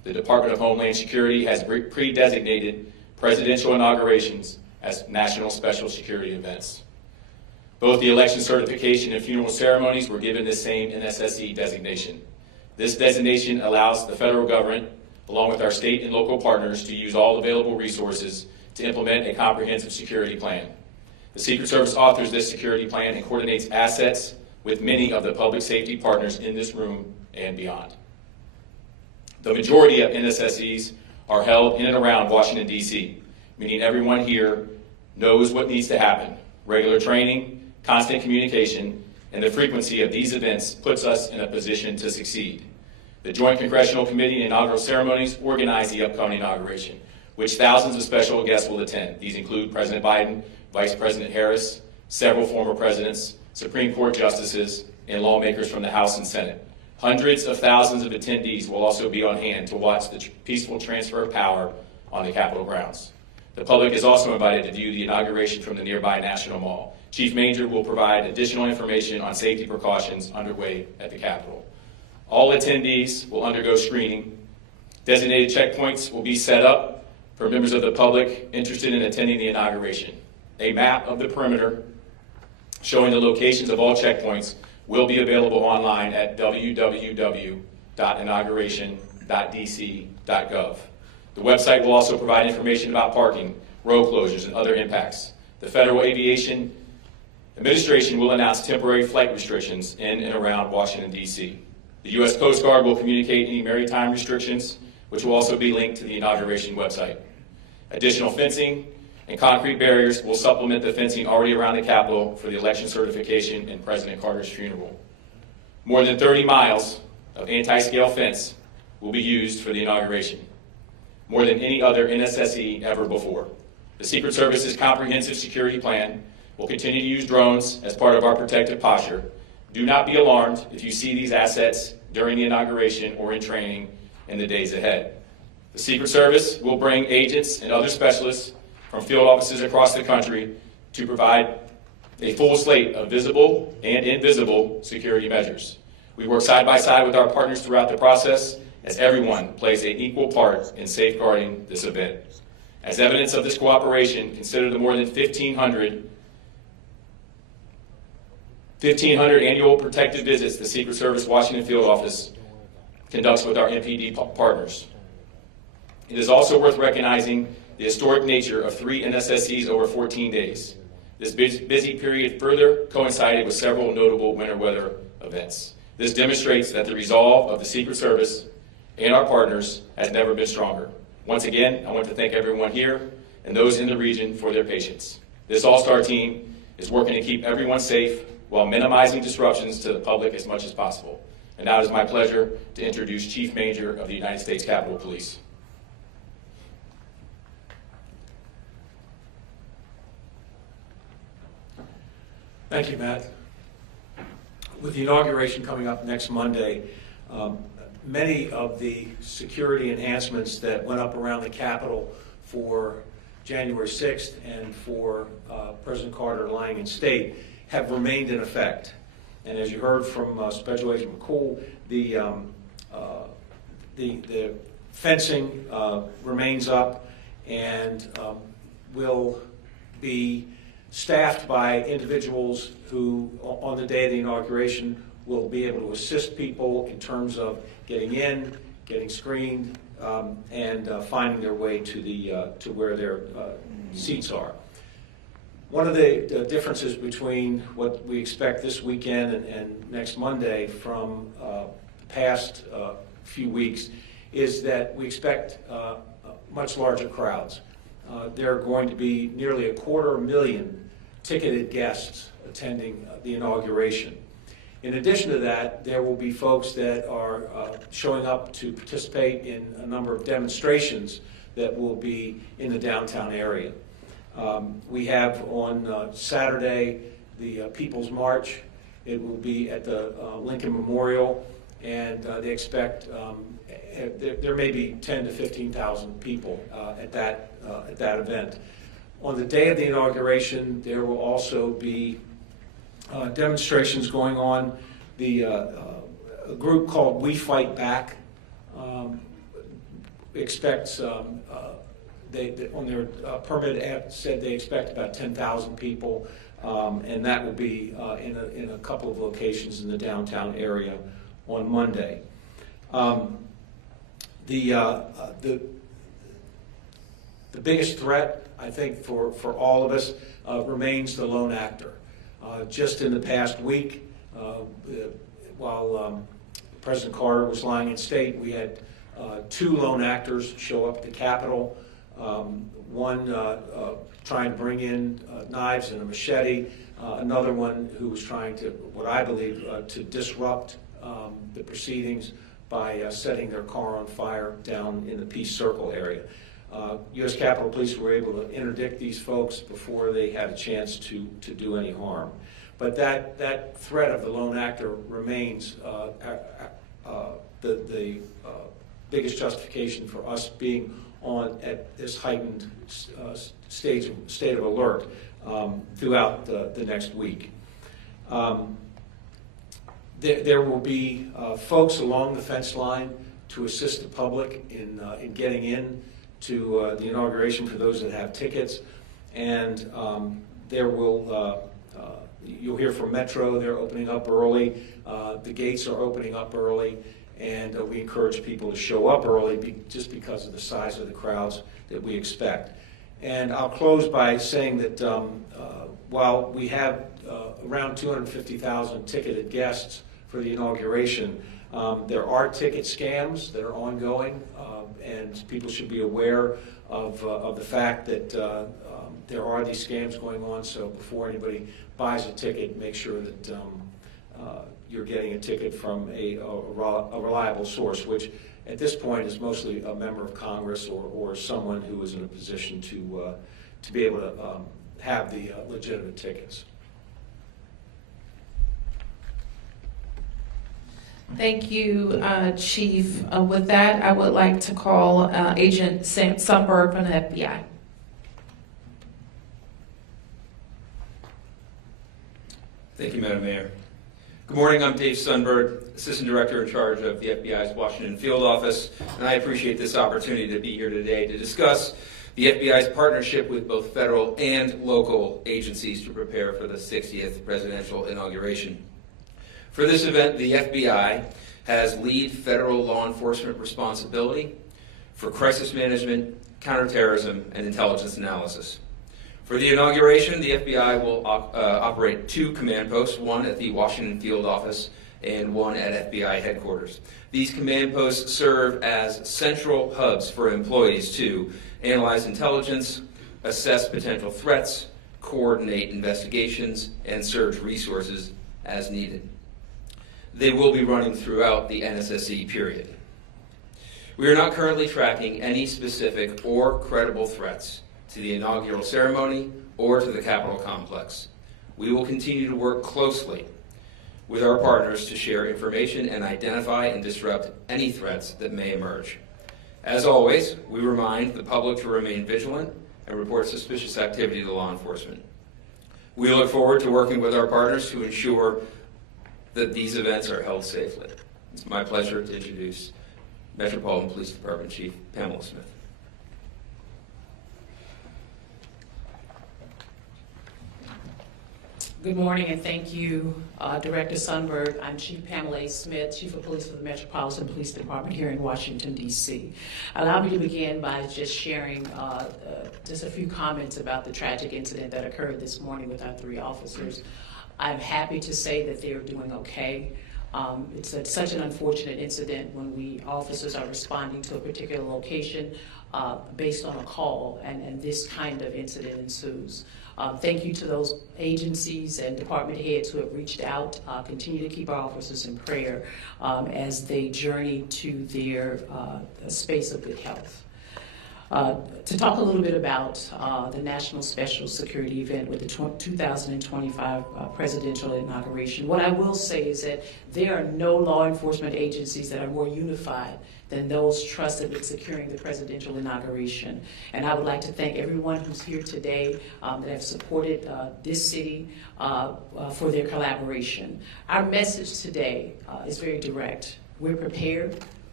the Department of Homeland Security has pre-designated presidential inaugurations as national special security events. Both the election certification and funeral ceremonies were given this same NSSE designation. This designation allows the federal government, along with our state and local partners, to use all available resources to implement a comprehensive security plan. The Secret Service authors this security plan and coordinates assets with many of the public safety partners in this room and beyond. The majority of NSSEs are held in and around Washington, D.C., meaning everyone here knows what needs to happen. Regular training, constant communication, and the frequency of these events puts us in a position to succeed. The Joint Congressional Committee and inaugural ceremonies organize the upcoming inauguration, which thousands of special guests will attend. These include President Biden, Vice President Harris, several former presidents, Supreme Court justices, and lawmakers from the House and Senate. Hundreds of thousands of attendees will also be on hand to watch the peaceful transfer of power on the Capitol grounds. The public is also invited to view the inauguration from the nearby National Mall. Chief Manger will provide additional information on safety precautions underway at the Capitol. All attendees will undergo screening. Designated checkpoints will be set up for members of the public interested in attending the inauguration. A map of the perimeter showing the locations of all checkpoints will be available online at www.inauguration.dc.gov. The website will also provide information about parking, road closures, and other impacts. The Federal Aviation Administration will announce temporary flight restrictions in and around Washington, D.C. The U.S. Coast Guard will communicate any maritime restrictions, which will also be linked to the inauguration website. Additional fencing and concrete barriers will supplement the fencing already around the Capitol for the election certification and President Carter's funeral. More than 30 miles of anti-scale fence will be used for the inauguration, more than any other NSSE ever before. The Secret Service's comprehensive security plan will continue to use drones as part of our protective posture. Do not be alarmed if you see these assets during the inauguration or in training in the days ahead. The Secret Service will bring agents and other specialists from field offices across the country to provide a full slate of visible and invisible security measures. We work side by side with our partners throughout the process as everyone plays an equal part in safeguarding this event. As evidence of this cooperation, consider the more than 1,500 annual protective visits the Secret Service Washington Field Office conducts with our MPD partners. It is also worth recognizing the historic nature of 3 NSSEs over 14 days. This busy period further coincided with several notable winter weather events. This demonstrates that the resolve of the Secret Service and our partners has never been stronger. Once again, I want to thank everyone here and those in the region for their patience. This all-star team is working to keep everyone safe while minimizing disruptions to the public as much as possible. And now it is my pleasure to introduce Chief Manger of the United States Capitol Police. Thank you, Matt. With the inauguration coming up next Monday, many of the security enhancements that went up around the Capitol for January 6th and for President Carter lying in state have remained in effect. And as you heard from Special Agent McCool, the fencing remains up and will be staffed by individuals who, on the day of the inauguration, will be able to assist people in terms of getting in, getting screened, and finding their way to where their seats are. One of the differences between what we expect this weekend and next Monday from the past few weeks is that we expect much larger crowds. There are going to be nearly 250,000 ticketed guests attending the inauguration. In addition to that, there will be folks that are showing up to participate in a number of demonstrations that will be in the downtown area. We have on Saturday the People's March. It will be at the Lincoln Memorial, and they expect there may be 10,000 to 15,000 people at that event. On the day of the inauguration, there will also be demonstrations going on. A group called We Fight Back expects, they on their permit app said they expect about 10,000 people, and that will be in a couple of locations in the downtown area on Monday. The biggest threat, I think, for all of us remains the lone actor. Just in the past week, while President Carter was lying in state, we had 2 lone actors show up at the Capitol. One trying to bring in knives and a machete, another one who was trying to, what I believe, to disrupt the proceedings by setting their car on fire down in the Peace Circle area. U.S. Capitol Police were able to interdict these folks before they had a chance to do any harm. But that threat of the lone actor remains the biggest justification for us being on at this heightened state of alert throughout the next week. There will be folks along the fence line to assist the public in getting in to the inauguration for those that have tickets, and there will you'll hear from Metro. They're opening up early. The gates are opening up early, and we encourage people to show up early just because of the size of the crowds that we expect. And I'll close by saying that while we have around 250,000 ticketed guests for the inauguration, there are ticket scams that are ongoing, and people should be aware of the fact that there are these scams going on. So before anybody buys a ticket, make sure that you're getting a ticket from a reliable source, which at this point is mostly a member of Congress or someone who is in a position to be able to have the legitimate tickets. Thank you, Chief. With that, I would like to call Agent Sundberg from the FBI. Thank you, Madam Mayor. Good morning, I'm Dave Sundberg, Assistant Director in charge of the FBI's Washington Field Office, and I appreciate this opportunity to be here today to discuss the FBI's partnership with both federal and local agencies to prepare for the 60th Presidential Inauguration. For this event, the FBI has lead federal law enforcement responsibility for crisis management, counterterrorism, and intelligence analysis. For the inauguration, the FBI will operate 2 command posts, one at the Washington Field Office and one at FBI headquarters. These command posts serve as central hubs for employees to analyze intelligence, assess potential threats, coordinate investigations, and surge resources as needed. They will be running throughout the NSSE period. We are not currently tracking any specific or credible threats to the inaugural ceremony or to the Capitol complex. We will continue to work closely with our partners to share information and identify and disrupt any threats that may emerge. As always, we remind the public to remain vigilant and report suspicious activity to law enforcement. We look forward to working with our partners to ensure that these events are held safely. It's my pleasure to introduce Metropolitan Police Department Chief Pamela Smith. Good morning, and thank you, Director Sundberg. I'm Chief Pamela Smith, Chief of Police for the Metropolitan Police Department here in Washington, D.C. Allow me to begin by just sharing just a few comments about the tragic incident that occurred this morning with our 3 officers. I'm happy to say that they're doing okay. It's such an unfortunate incident when officers are responding to a particular location based on a call, and this kind of incident ensues. Thank you to those agencies and department heads who have reached out. Continue to keep our officers in prayer as they journey to their space of good health. To talk a little bit about the National Special Security event with the 2025 Presidential Inauguration, what I will say is that there are no law enforcement agencies that are more unified than those trusted with securing the presidential inauguration. And I would like to thank everyone who's here today that have supported this city for their collaboration. Our message today is very direct. We're prepared,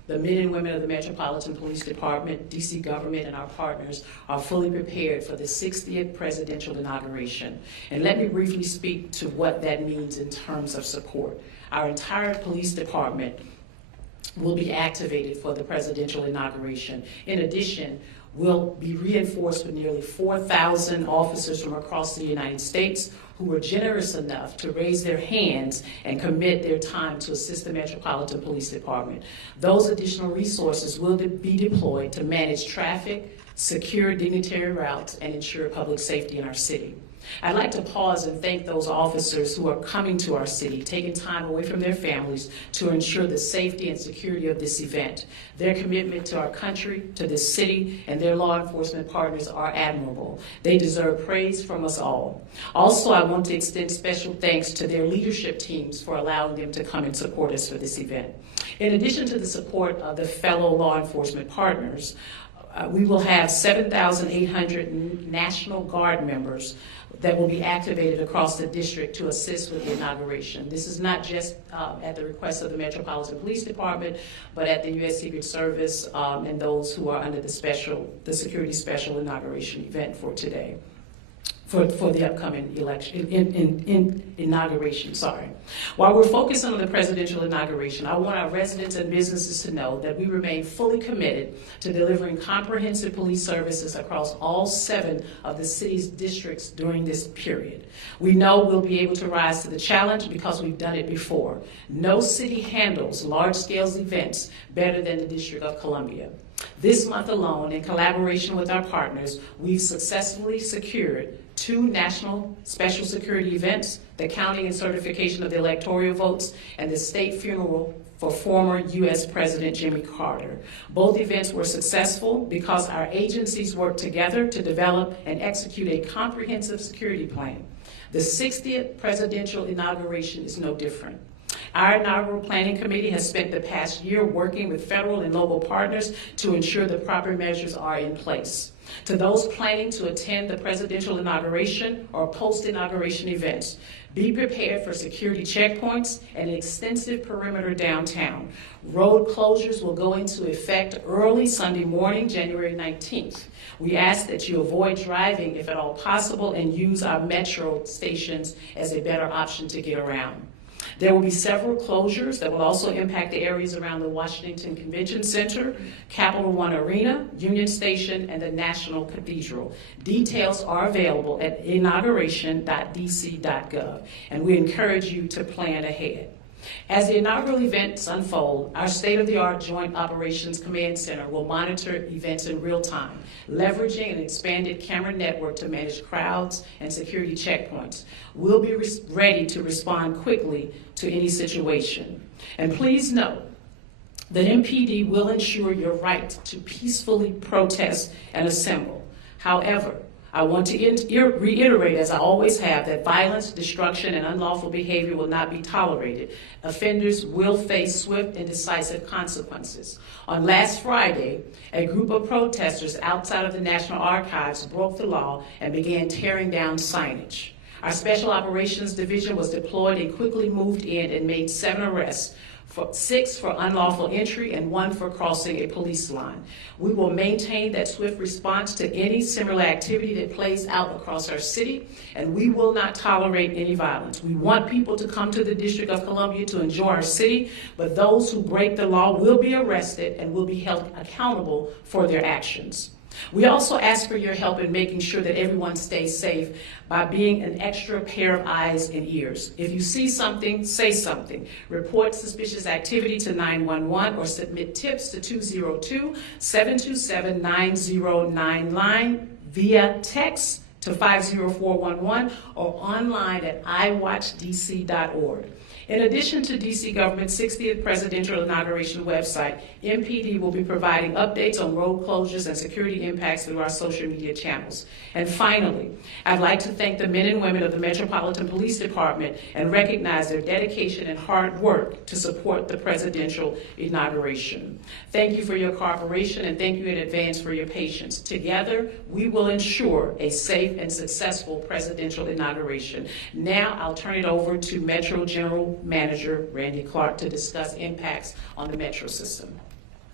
The men and women of the Metropolitan Police Department, DC government, and our partners are fully prepared for the 60th presidential inauguration. And let me briefly speak to what that means in terms of support. Our entire police department will be activated for the presidential inauguration. In addition, we'll be reinforced with nearly 4,000 officers from across the United States who were generous enough to raise their hands and commit their time to assist the Metropolitan Police Department. Those additional resources will be deployed to manage traffic, secure dignitary routes, and ensure public safety in our city. I'd like to pause and thank those officers who are coming to our city, taking time away from their families to ensure the safety and security of this event. Their commitment to our country, to this city, and their law enforcement partners are admirable. They deserve praise from us all. Also, I want to extend special thanks to their leadership teams for allowing them to come and support us for this event. In addition to the support of the fellow law enforcement partners, we will have 7,800 National Guard members that will be activated across the district to assist with the inauguration. This is not just at the request of the Metropolitan Police Department, but at the U.S. Secret Service and those who are under the Security Special Inauguration event for today. For the upcoming election, inauguration, sorry. While we're focused on the presidential inauguration, I want our residents and businesses to know that we remain fully committed to delivering comprehensive police services across all 7 of the city's districts during this period. We know we'll be able to rise to the challenge because we've done it before. No city handles large-scale events better than the District of Columbia. This month alone, in collaboration with our partners, we've successfully secured 2 national special security events, the counting and certification of the electoral votes, and the state funeral for former U.S. President Jimmy Carter. Both events were successful because our agencies worked together to develop and execute a comprehensive security plan. The 60th presidential inauguration is no different. Our inaugural planning committee has spent the past year working with federal and local partners to ensure the proper measures are in place. To those planning to attend the presidential inauguration or post-inauguration events, be prepared for security checkpoints and an extensive perimeter downtown. Road closures will go into effect early Sunday morning, January 19th. We ask that you avoid driving if at all possible and use our metro stations as a better option to get around. There will be several closures that will also impact the areas around the Washington Convention Center, Capital One Arena, Union Station, and the National Cathedral. Details are available at inauguration.dc.gov, and we encourage you to plan ahead. As the inaugural events unfold, our state-of-the-art Joint Operations Command Center will monitor events in real time, leveraging an expanded camera network to manage crowds and security checkpoints. We'll be ready to respond quickly to any situation. And please note that MPD will ensure your right to peacefully protest and assemble. However, I want to reiterate, as I always have, that violence, destruction, and unlawful behavior will not be tolerated. Offenders will face swift and decisive consequences. On last Friday, a group of protesters outside of the National Archives broke the law and began tearing down signage. Our Special Operations Division was deployed and quickly moved in and made 7 arrests, 6 for unlawful entry and 1 for crossing a police line. We will maintain that swift response to any similar activity that plays out across our city, and we will not tolerate any violence. We want people to come to the District of Columbia to enjoy our city, but those who break the law will be arrested and will be held accountable for their actions. We also ask for your help in making sure that everyone stays safe by being an extra pair of eyes and ears. If you see something, say something. Report suspicious activity to 911 or submit tips to 202-727-9099 via text to 50411 or online at iwatchdc.org. In addition to DC government's 60th presidential inauguration website, MPD will be providing updates on road closures and security impacts through our social media channels. And finally, I'd like to thank the men and women of the Metropolitan Police Department and recognize their dedication and hard work to support the presidential inauguration. Thank you for your cooperation and thank you in advance for your patience. Together, we will ensure a safe and successful presidential inauguration. Now, I'll turn it over to Metro General Manager Randy Clark to discuss impacts on the Metro system.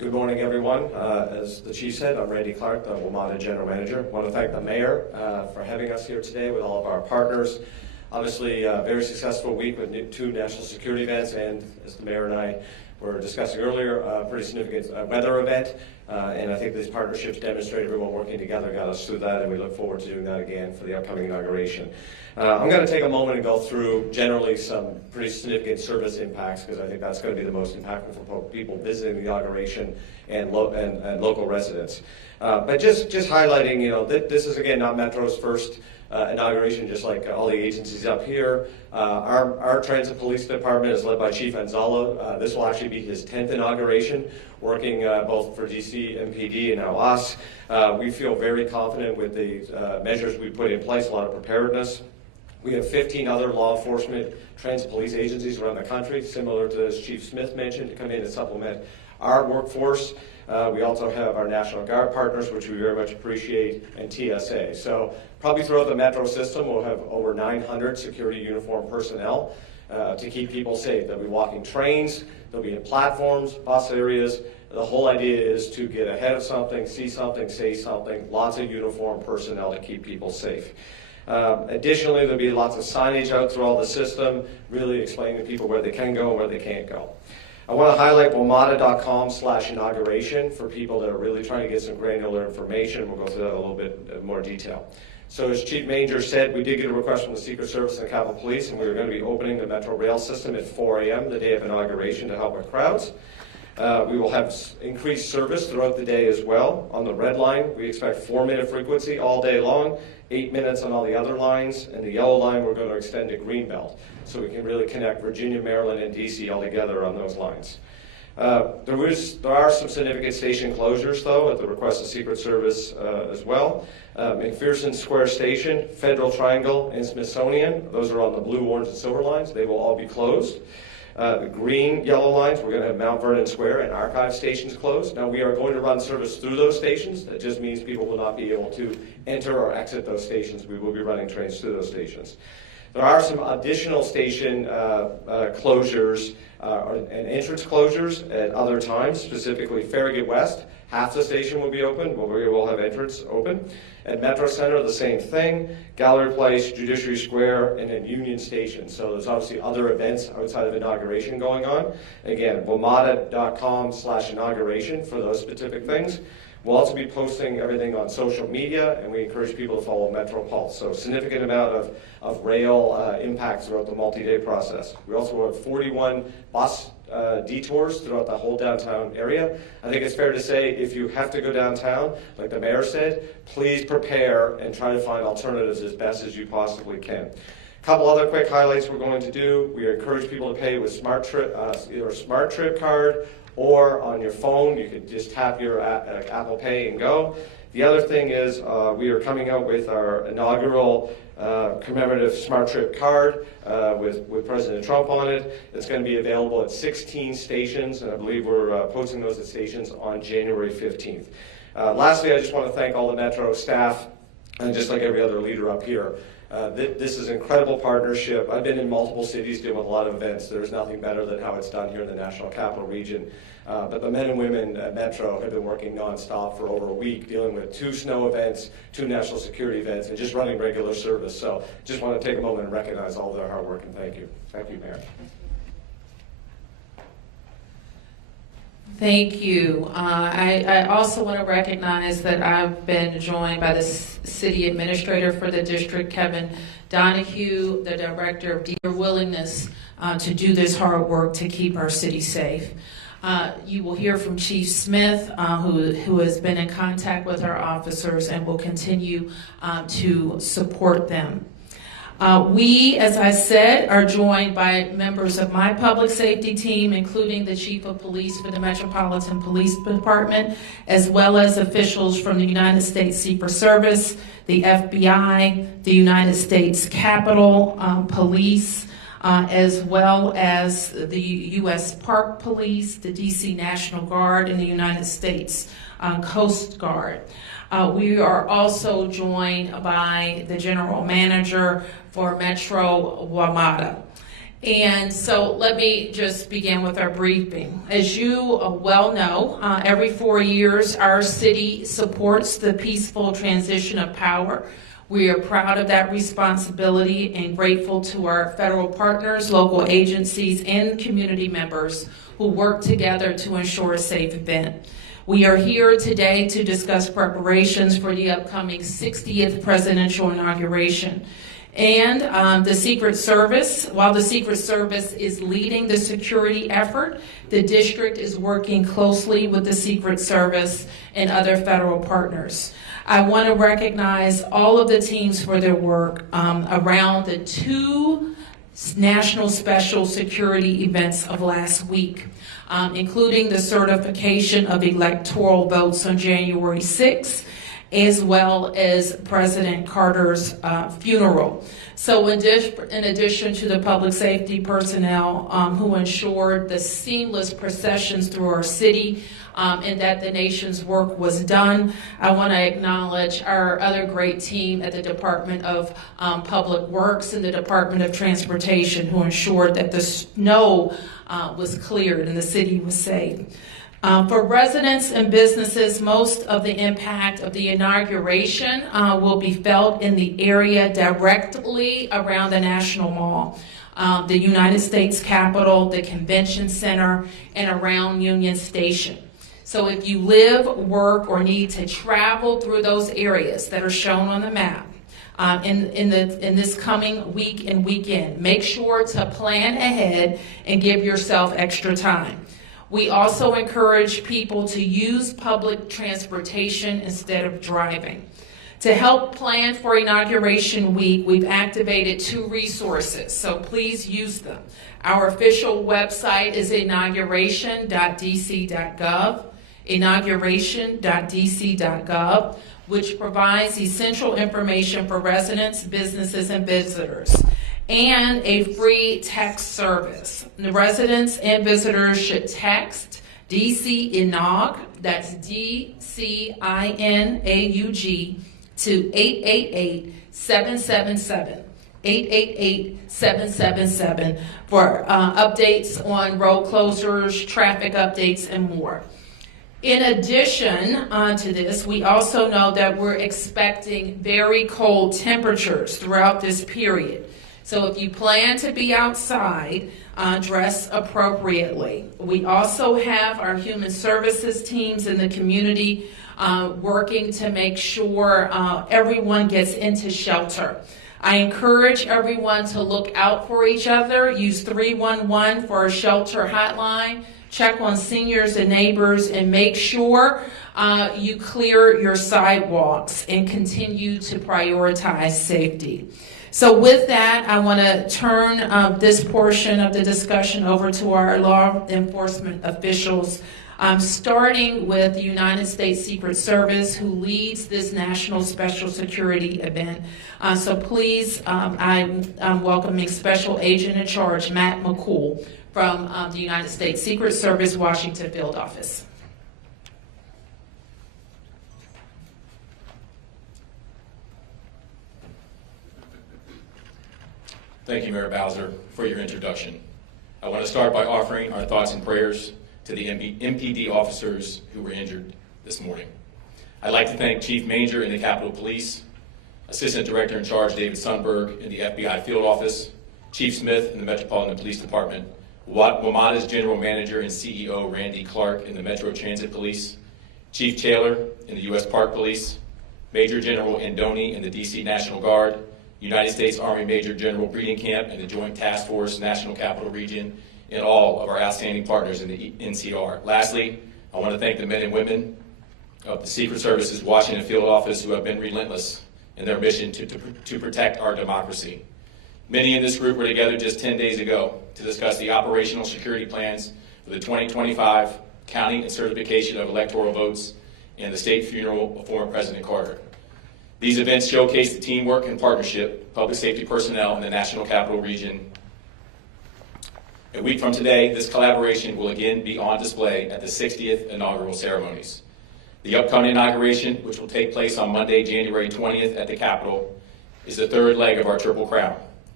Good morning, everyone. As the chief said, I'm Randy Clark, the WMATA General Manager. I want to thank the mayor for having us here today with all of our partners. Obviously, a very successful week with 2 national security events, and as the mayor and I were discussing earlier, a pretty significant weather event. And I think these partnerships demonstrate everyone working together got us through that, and we look forward to doing that again for the upcoming inauguration. I'm going to take a moment and go through generally some pretty significant service impacts, because I think that's going to be the most impactful for people visiting the inauguration and local residents. But just highlighting, this is again not Metro's first inauguration, just like all the agencies up here. Our Transit Police Department is led by Chief Anzalo. This will actually be his 10th inauguration, working both for DC, MPD, and now us. We feel very confident with the measures we put in place, a lot of preparedness. We have 15 other law enforcement transit police agencies around the country, similar to as Chief Smith mentioned, to come in and supplement our workforce. We also have our National Guard partners, which we very much appreciate, and TSA. So probably throughout the Metro system, we'll have over 900 security uniform personnel to keep people safe. They'll be walking trains, they'll be in platforms, bus areas. The whole idea is to get ahead of something, see something, say something, lots of uniform personnel to keep people safe. Additionally, there'll be lots of signage out through all the system, really explaining to people where they can go and where they can't go. I want to highlight WMATA.com/inauguration for people that are really trying to get some granular information. We'll go through that in a little bit more detail. So as Chief Manger said, we did get a request from the Secret Service and Capitol Police, and we were going to be opening the Metro Rail system at 4 a.m. the day of inauguration to help with crowds. We will have increased service throughout the day as well. On the red line, we expect 4-minute frequency all day long, 8 minutes on all the other lines, and the yellow line we're going to extend to Greenbelt, so we can really connect Virginia, Maryland, and DC all together on those lines. There are some significant station closures, though, at the request of Secret Service as well. McPherson Square Station, Federal Triangle, and Smithsonian, those are on the blue, orange, and silver lines. They will all be closed. The green, yellow lines, we're going to have Mount Vernon Square and Archive stations closed. Now, we are going to run service through those stations. That just means people will not be able to enter or exit those stations. We will be running trains through those stations. There are some additional station closures and entrance closures at other times, specifically Farragut West. Half the station will be open, but we will have entrance open. At Metro Center, the same thing. Gallery Place, Judiciary Square, and then Union Station. So there's obviously other events outside of inauguration going on. Again, WMATA.com/inauguration for those specific things. We'll also be posting everything on social media, and we encourage people to follow Metro Pulse. So significant amount of rail impact throughout the multi-day process. We also have 41 bus detours throughout the whole downtown area. I think it's fair to say if you have to go downtown, like the mayor said, please prepare and try to find alternatives as best as you possibly can. A couple other quick highlights we're going to do. We encourage people to pay with either a Smart Trip card or on your phone. You can just tap your Apple Pay and go. The other thing is we are coming out with our inaugural commemorative Smart Trip card with President Trump on it. It's going to be available at 16 stations, and I believe we're posting those at stations on January 15th. Lastly, I just want to thank all the Metro staff, and just like every other leader up here. This is an incredible partnership. I've been in multiple cities doing a lot of events. There's nothing better than how it's done here in the National Capital Region. But the men and women at Metro have been working nonstop for over a week, dealing with 2 snow events, 2 national security events, and just running regular service. So just want to take a moment and recognize all their hard work, and thank you. Thank you, Mayor. Thank you. I also want to recognize that I've been joined by the city administrator for the district, Kevin Donahue, the director of their willingness to do this hard work to keep our city safe. You will hear from Chief Smith, who has been in contact with our officers and will continue to support them. We, as I said, are joined by members of my public safety team, including the Chief of Police for the Metropolitan Police Department, as well as officials from the United States Secret Service, the FBI, the United States Capitol Police, as well as the U.S. Park Police, the D.C. National Guard, and the United States Coast Guard. We are also joined by the General Manager for Metro WMATA. And so let me just begin with our briefing. As you well know, every 4 years our city supports the peaceful transition of power. We are proud of that responsibility and grateful to our federal partners, local agencies, and community members who work together to ensure a safe event. We are here today to discuss preparations for the upcoming 60th presidential inauguration. And the Secret Service, while the Secret Service is leading the security effort, the district is working closely with the Secret Service and other federal partners. I want to recognize all of the teams for their work around the 2 national special security events of last week, including the certification of electoral votes on January 6th, as well as President Carter's funeral. So in addition to the public safety personnel who ensured the seamless processions through our city and that the nation's work was done, I want to acknowledge our other great team at the Department of Public Works and the Department of Transportation who ensured that the snow was cleared and the city was safe. For residents and businesses, most of the impact of the inauguration will be felt in the area directly around the National Mall, the United States Capitol, the Convention Center, and around Union Station. So if you live, work, or need to travel through those areas that are shown on the map in this coming week and weekend, make sure to plan ahead and give yourself extra time. We also encourage people to use public transportation instead of driving. To help plan for Inauguration Week, we've activated 2 resources, so please use them. Our official website is inauguration.dc.gov, inauguration.dc.gov, which provides essential information for residents, businesses, and visitors, and a free text service. The residents and visitors should text DC Inaug, that's DCINAUG, to 888-777. 888-777 for updates on road closures, traffic updates, and more. In addition to this, we also know that we're expecting very cold temperatures throughout this period. So if you plan to be outside, dress appropriately. We also have our human services teams in the community working to make sure everyone gets into shelter. I encourage everyone to look out for each other. Use 311 for a shelter hotline. Check on seniors and neighbors and make sure you clear your sidewalks and continue to prioritize safety. So with that, I want to turn this portion of the discussion over to our law enforcement officials, starting with the United States Secret Service, who leads this national special security event. So please, I'm welcoming Special Agent in Charge, Matt McCool, from the United States Secret Service, Washington Field Office. Thank you, Mayor Bowser, for your introduction. I want to start by offering our thoughts and prayers to the MPD officers who were injured this morning. I'd like to thank Chief Manger in the Capitol Police, Assistant Director in Charge David Sundberg in the FBI Field Office, Chief Smith in the Metropolitan Police Department, WMATA's General Manager and CEO Randy Clark in the Metro Transit Police, Chief Taylor in the U.S. Park Police, Major General Andoni in the D.C. National Guard, United States Army Major General Breeding Camp and the Joint Task Force National Capital Region, and all of our outstanding partners in the NCR. Lastly, I want to thank the men and women of the Secret Service's Washington Field Office who have been relentless in their mission to protect our democracy. Many in this group were together just 10 days ago to discuss the operational security plans for the 2025 counting and certification of electoral votes and the state funeral of former President Carter. These events showcase the teamwork and partnership, public safety personnel in the National Capital Region. A week from today, this collaboration will again be on display at the 60th inaugural ceremonies. The upcoming inauguration, which will take place on Monday, January 20th at the Capitol, is the third leg of our Triple Crown.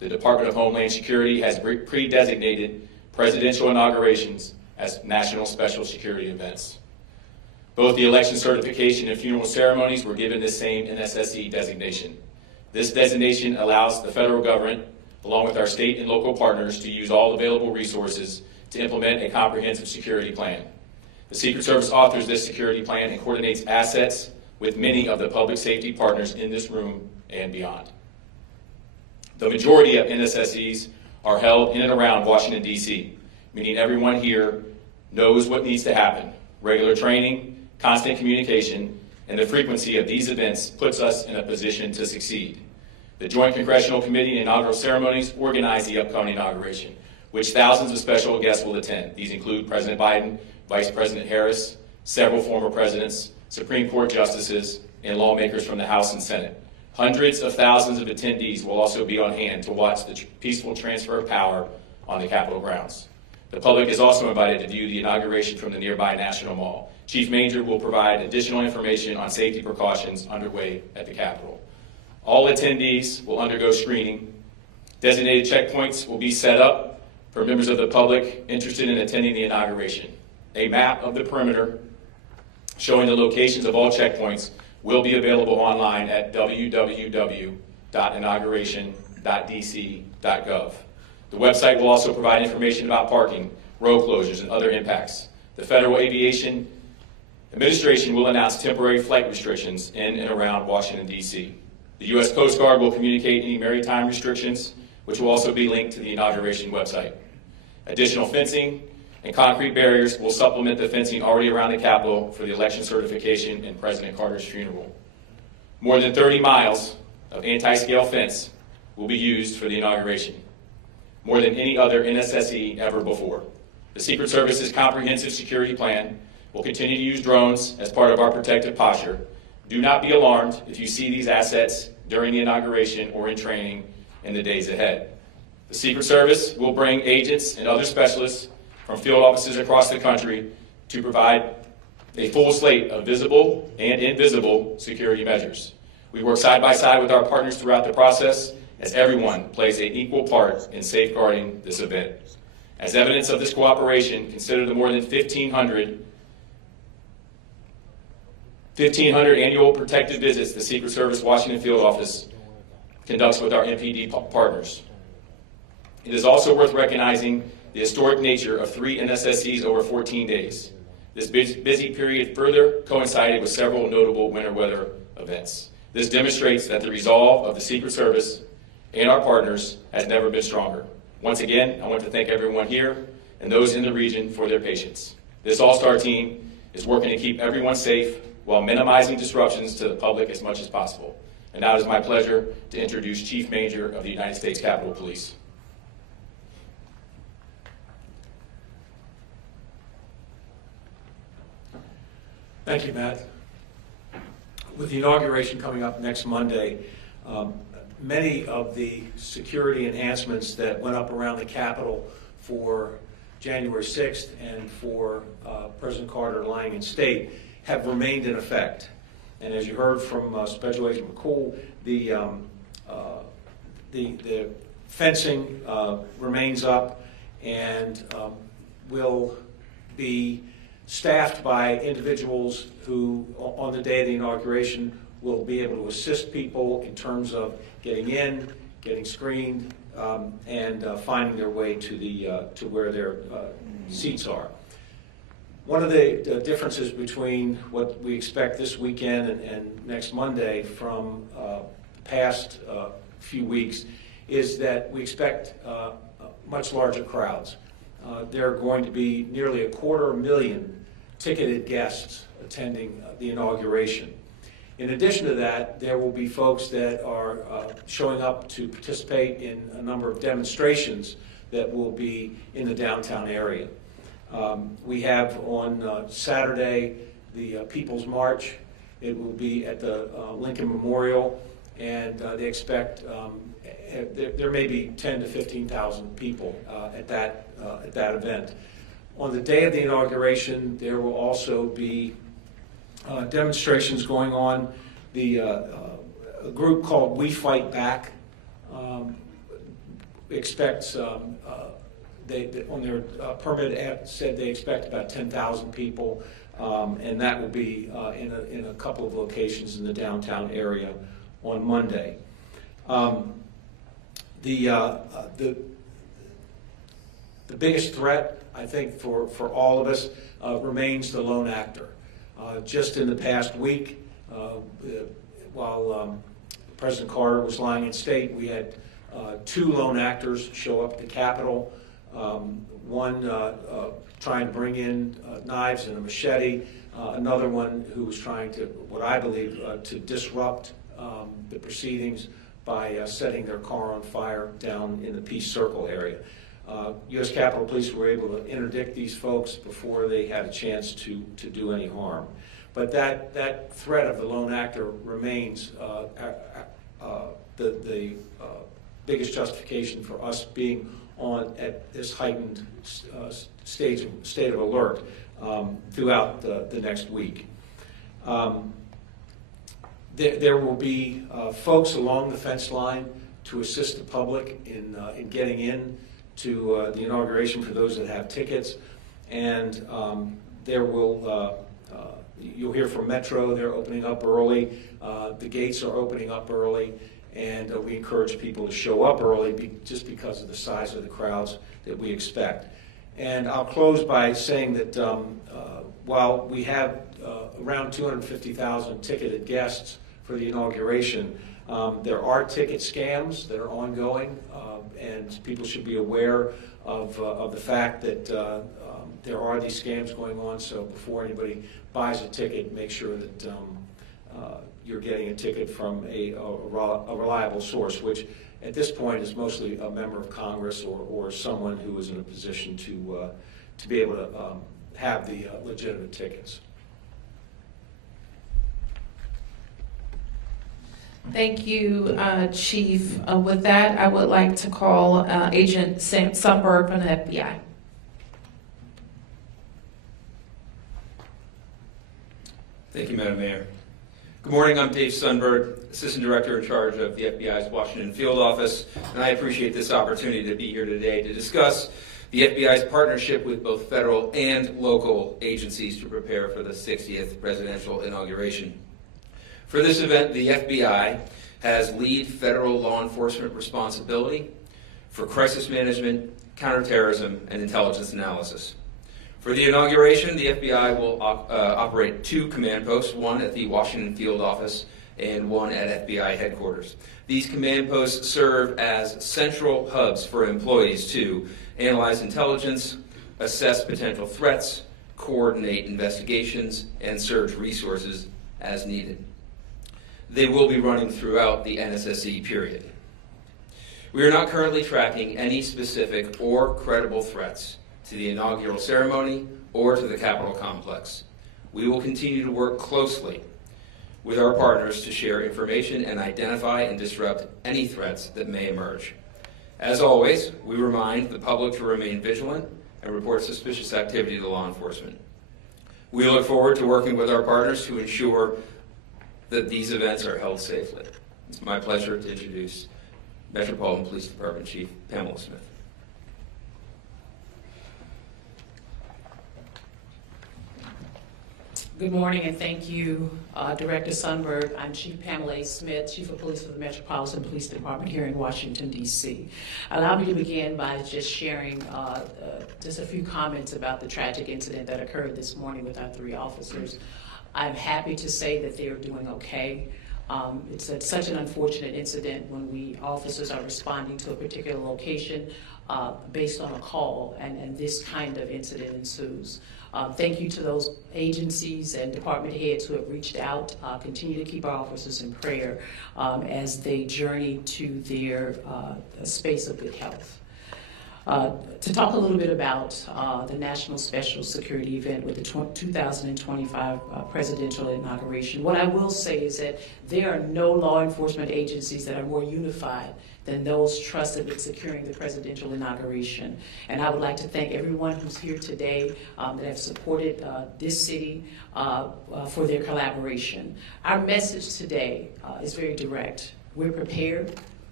the Department of Homeland Security has pre-designated presidential inaugurations as national special security events. Both the election certification and funeral ceremonies were given this same NSSE designation. This designation allows the federal government, along with our state and local partners, to use all available resources to implement a comprehensive security plan. The Secret Service authors this security plan and coordinates assets with many of the public safety partners in this room and beyond. The majority of NSSEs are held in and around Washington, D.C., meaning everyone here knows what needs to happen. Regular training, constant communication, and the frequency of these events puts us in a position to succeed. The Joint Congressional Committee and inaugural ceremonies organize the upcoming inauguration, which thousands of special guests will attend. These include President Biden, Vice President Harris, several former presidents, Supreme Court justices, and lawmakers from the House and Senate. Hundreds of thousands of attendees will also be on hand to watch the peaceful transfer of power on the Capitol grounds. The public is also invited to view the inauguration from the nearby National Mall. Chief Manger will provide additional information on safety precautions underway at the Capitol. All attendees will undergo screening. Designated checkpoints will be set up for members of the public interested in attending the inauguration. A map of the perimeter showing the locations of all checkpoints will be available online at www.inauguration.dc.gov. The website will also provide information about parking, road closures, and other impacts. The Federal Aviation Administration will announce temporary flight restrictions in and around Washington, D.C. The U.S. Coast Guard will communicate any maritime restrictions, which will also be linked to the inauguration website. Additional fencing and concrete barriers will supplement the fencing already around the Capitol for the election certification and President Carter's funeral. More than 30 miles of anti-scale fence will be used for the inauguration, more than any other NSSE ever before. The Secret Service's comprehensive security plan will continue to use drones as part of our protective posture. Do not be alarmed if you see these assets during the inauguration or in training in the days ahead. The Secret Service will bring agents and other specialists from field offices across the country to provide a full slate of visible and invisible security measures. We work side by side with our partners throughout the process as everyone plays an equal part in safeguarding this event. As evidence of this cooperation, consider the more than 1,500 annual protective visits the Secret Service Washington Field Office conducts with our MPD partners. It is also worth recognizing the historic nature of 3 NSSEs over 14 days. This busy period further coincided with several notable winter weather events. This demonstrates that the resolve of the Secret Service and our partners has never been stronger. Once again, I want to thank everyone here and those in the region for their patience. This all-star team is working to keep everyone safe while minimizing disruptions to the public as much as possible. And now it is my pleasure to introduce Chief Manger of the United States Capitol Police. Thank you, Matt. With the inauguration coming up next Monday, many of the security enhancements that went up around the Capitol for January 6th and for President Carter lying in state have remained in effect. And as you heard from Special Agent McCool, the fencing remains up and will be staffed by individuals who, on the day of the inauguration, will be able to assist people in terms of getting in, getting screened, and finding their way to where their seats are. One of the differences between what we expect this weekend and next Monday from the past few weeks is that we expect much larger crowds. There are going to be nearly 250,000 ticketed guests attending the inauguration. In addition to that, there will be folks that are showing up to participate in a number of demonstrations that will be in the downtown area. We have on Saturday the People's March. It will be at the Lincoln Memorial, and they expect there may be 10,000 to 15,000 people at that event. On the day of the inauguration, there will also be demonstrations going on. A group called We Fight Back expects, they on their permit app said they expect about 10,000 people, and that will be in a couple of locations in the downtown area on Monday. The biggest threat, I think, for all of us remains the lone actor. Just in the past week, while President Carter was lying in state, we had 2 lone actors show up at the Capitol. One trying to bring in knives and a machete, another one who was trying to, what I believe, to disrupt the proceedings by setting their car on fire down in the Peace Circle area. U.S. Capitol Police were able to interdict these folks before they had a chance to do any harm. But that threat of the lone actor remains the biggest justification for us being at this heightened state of alert throughout the next week. There will be folks along the fence line to assist the public in getting in to the inauguration for those that have tickets, and you'll hear from Metro. They're opening up early. The gates are opening up early, and we encourage people to show up early just because of the size of the crowds that we expect. And I'll close by saying that while we have around 250,000 ticketed guests for the inauguration, there are ticket scams that are ongoing, and people should be aware of the fact that there are these scams going on. So before anybody buys a ticket, make sure that you're getting a ticket from a reliable source, which at this point is mostly a member of Congress or someone who is in a position to be able to have the legitimate tickets. Thank you, Chief. With that, I would like to call Agent Sundberg from the FBI. Thank you, Madam Mayor. Good morning, I'm Dave Sundberg, Assistant Director in charge of the FBI's Washington Field Office, and I appreciate this opportunity to be here today to discuss the FBI's partnership with both federal and local agencies to prepare for the 60th Presidential Inauguration. For this event, the FBI has lead federal law enforcement responsibility for crisis management, counterterrorism, and intelligence analysis. For the inauguration, the FBI will operate 2 command posts, one at the Washington Field Office and one at FBI headquarters. These command posts serve as central hubs for employees to analyze intelligence, assess potential threats, coordinate investigations, and surge resources as needed. They will be running throughout the NSSE period. We are not currently tracking any specific or credible threats to the inaugural ceremony or to the Capitol complex. We will continue to work closely with our partners to share information and identify and disrupt any threats that may emerge. As always, we remind the public to remain vigilant and report suspicious activity to law enforcement. We look forward to working with our partners to ensure that these events are held safely. It's my pleasure to introduce Metropolitan Police Department Chief Pamela Smith. Good morning, and thank you, Director Sundberg. I'm Chief Pamela Smith, Chief of Police for the Metropolitan Police Department here in Washington, D.C. Allow me to begin by just sharing just a few comments about the tragic incident that occurred this morning with our 3 officers. I'm happy to say that they are doing okay. It's such an unfortunate incident when officers are responding to a particular location based on a call, and this kind of incident ensues. Thank you to those agencies and department heads who have reached out. Continue to keep our officers in prayer as they journey to their space of good health. To talk a little bit about the National Special Security event with the 2025 Presidential Inauguration, what I will say is that there are no law enforcement agencies that are more unified than those trusted with securing the presidential inauguration. And I would like to thank everyone who's here today that have supported this city for their collaboration. Our message today is very direct. We're prepared,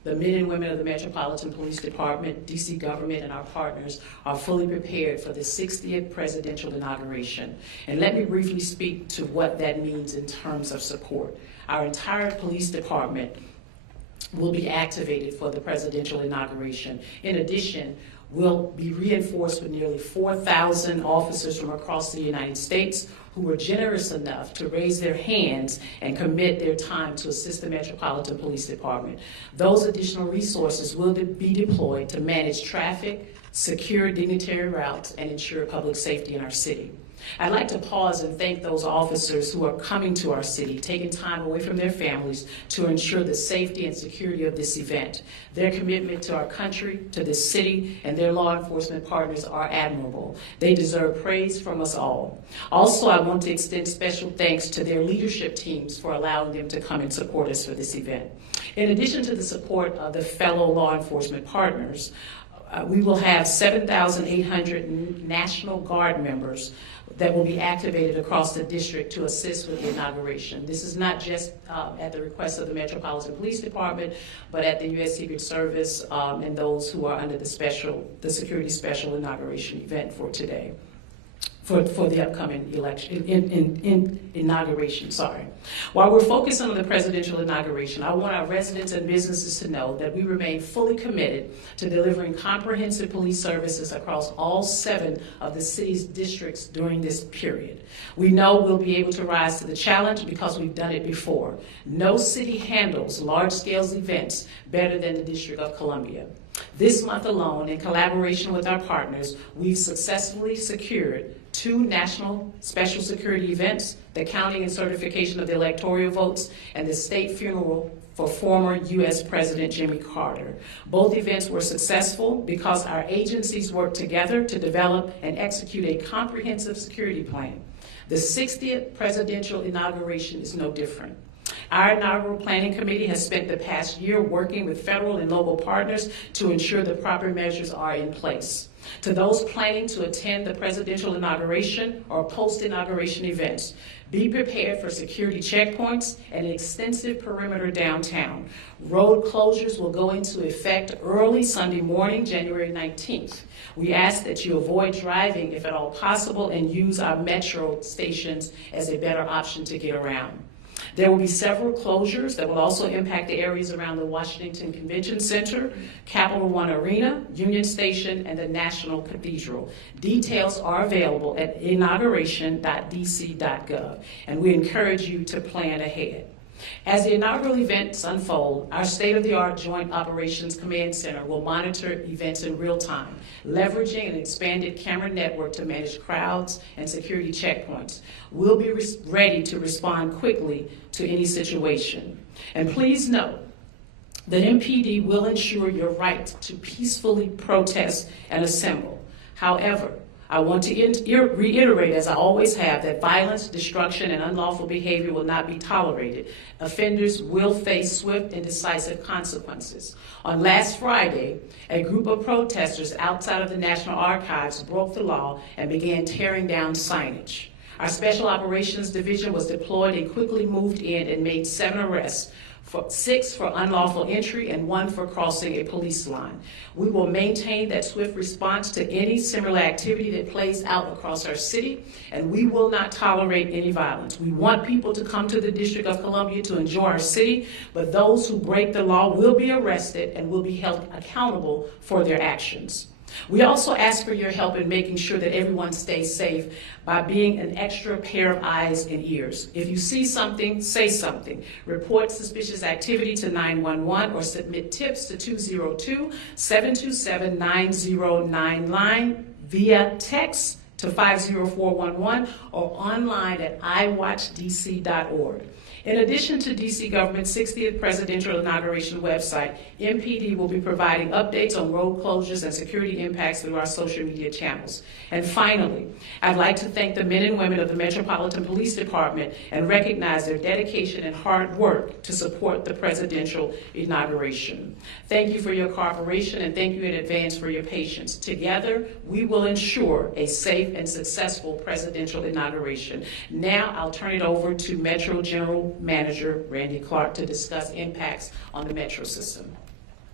The men and women of the Metropolitan Police Department, DC government, and our partners are fully prepared for the 60th presidential inauguration. And let me briefly speak to what that means in terms of support. Our entire police department will be activated for the presidential inauguration. In addition, we'll be reinforced with nearly 4,000 officers from across the United States who were generous enough to raise their hands and commit their time to assist the Metropolitan Police Department. Those additional resources will be deployed to manage traffic, secure dignitary routes, and ensure public safety in our city. I'd like to pause and thank those officers who are coming to our city, taking time away from their families to ensure the safety and security of this event. Their commitment to our country, to this city, and their law enforcement partners are admirable. They deserve praise from us all. Also, I want to extend special thanks to their leadership teams for allowing them to come and support us for this event. In addition to the support of the fellow law enforcement partners, we will have 7,800 National Guard members that will be activated across the district to assist with the inauguration. This is not just at the request of the Metropolitan Police Department, but at the U.S. Secret Service and those who are under the Security Special Inauguration event for today. For the upcoming election, inauguration, sorry. While we're focusing on the presidential inauguration, I want our residents and businesses to know that we remain fully committed to delivering comprehensive police services across all 7 of the city's districts during this period. We know we'll be able to rise to the challenge because we've done it before. No city handles large-scale events better than the District of Columbia. This month alone, in collaboration with our partners, we've successfully secured 2 national special security events, the counting and certification of the electoral votes, and the state funeral for former U.S. President Jimmy Carter. Both events were successful because our agencies worked together to develop and execute a comprehensive security plan. The 60th presidential inauguration is no different. Our inaugural planning committee has spent the past year working with federal and local partners to ensure the proper measures are in place. To those planning to attend the presidential inauguration or post-inauguration events, be prepared for security checkpoints and an extensive perimeter downtown. Road closures will go into effect early Sunday morning, January 19th. We ask that you avoid driving if at all possible and use our metro stations as a better option to get around. There will be several closures that will also impact the areas around the Washington Convention Center, Capital One Arena, Union Station, and the National Cathedral. Details are available at inauguration.dc.gov, and we encourage you to plan ahead. As the inaugural events unfold, our state-of-the-art Joint Operations Command Center will monitor events in real time, leveraging an expanded camera network to manage crowds and security checkpoints. We'll be ready to respond quickly to any situation. And please note that MPD will ensure your right to peacefully protest and assemble. However, I want to reiterate, as I always have, that violence, destruction, and unlawful behavior will not be tolerated. Offenders will face swift and decisive consequences. On last Friday, a group of protesters outside of the National Archives broke the law and began tearing down signage. Our Special Operations Division was deployed and quickly moved in and made 7 arrests, 6 for unlawful entry and 1 for crossing a police line. We will maintain that swift response to any similar activity that plays out across our city, and we will not tolerate any violence. We want people to come to the District of Columbia to enjoy our city, but those who break the law will be arrested and will be held accountable for their actions. We also ask for your help in making sure that everyone stays safe by being an extra pair of eyes and ears. If you see something, say something. Report suspicious activity to 911 or submit tips to 202-727-9099 via text to 50411 or online at iwatchdc.org. In addition to DC government's 60th presidential inauguration website, MPD will be providing updates on road closures and security impacts through our social media channels. And finally, I'd like to thank the men and women of the Metropolitan Police Department and recognize their dedication and hard work to support the presidential inauguration. Thank you for your cooperation and thank you in advance for your patience. Together, we will ensure a safe and successful presidential inauguration. Now, I'll turn it over to Metro General Manager Randy Clark to discuss impacts on the Metro system.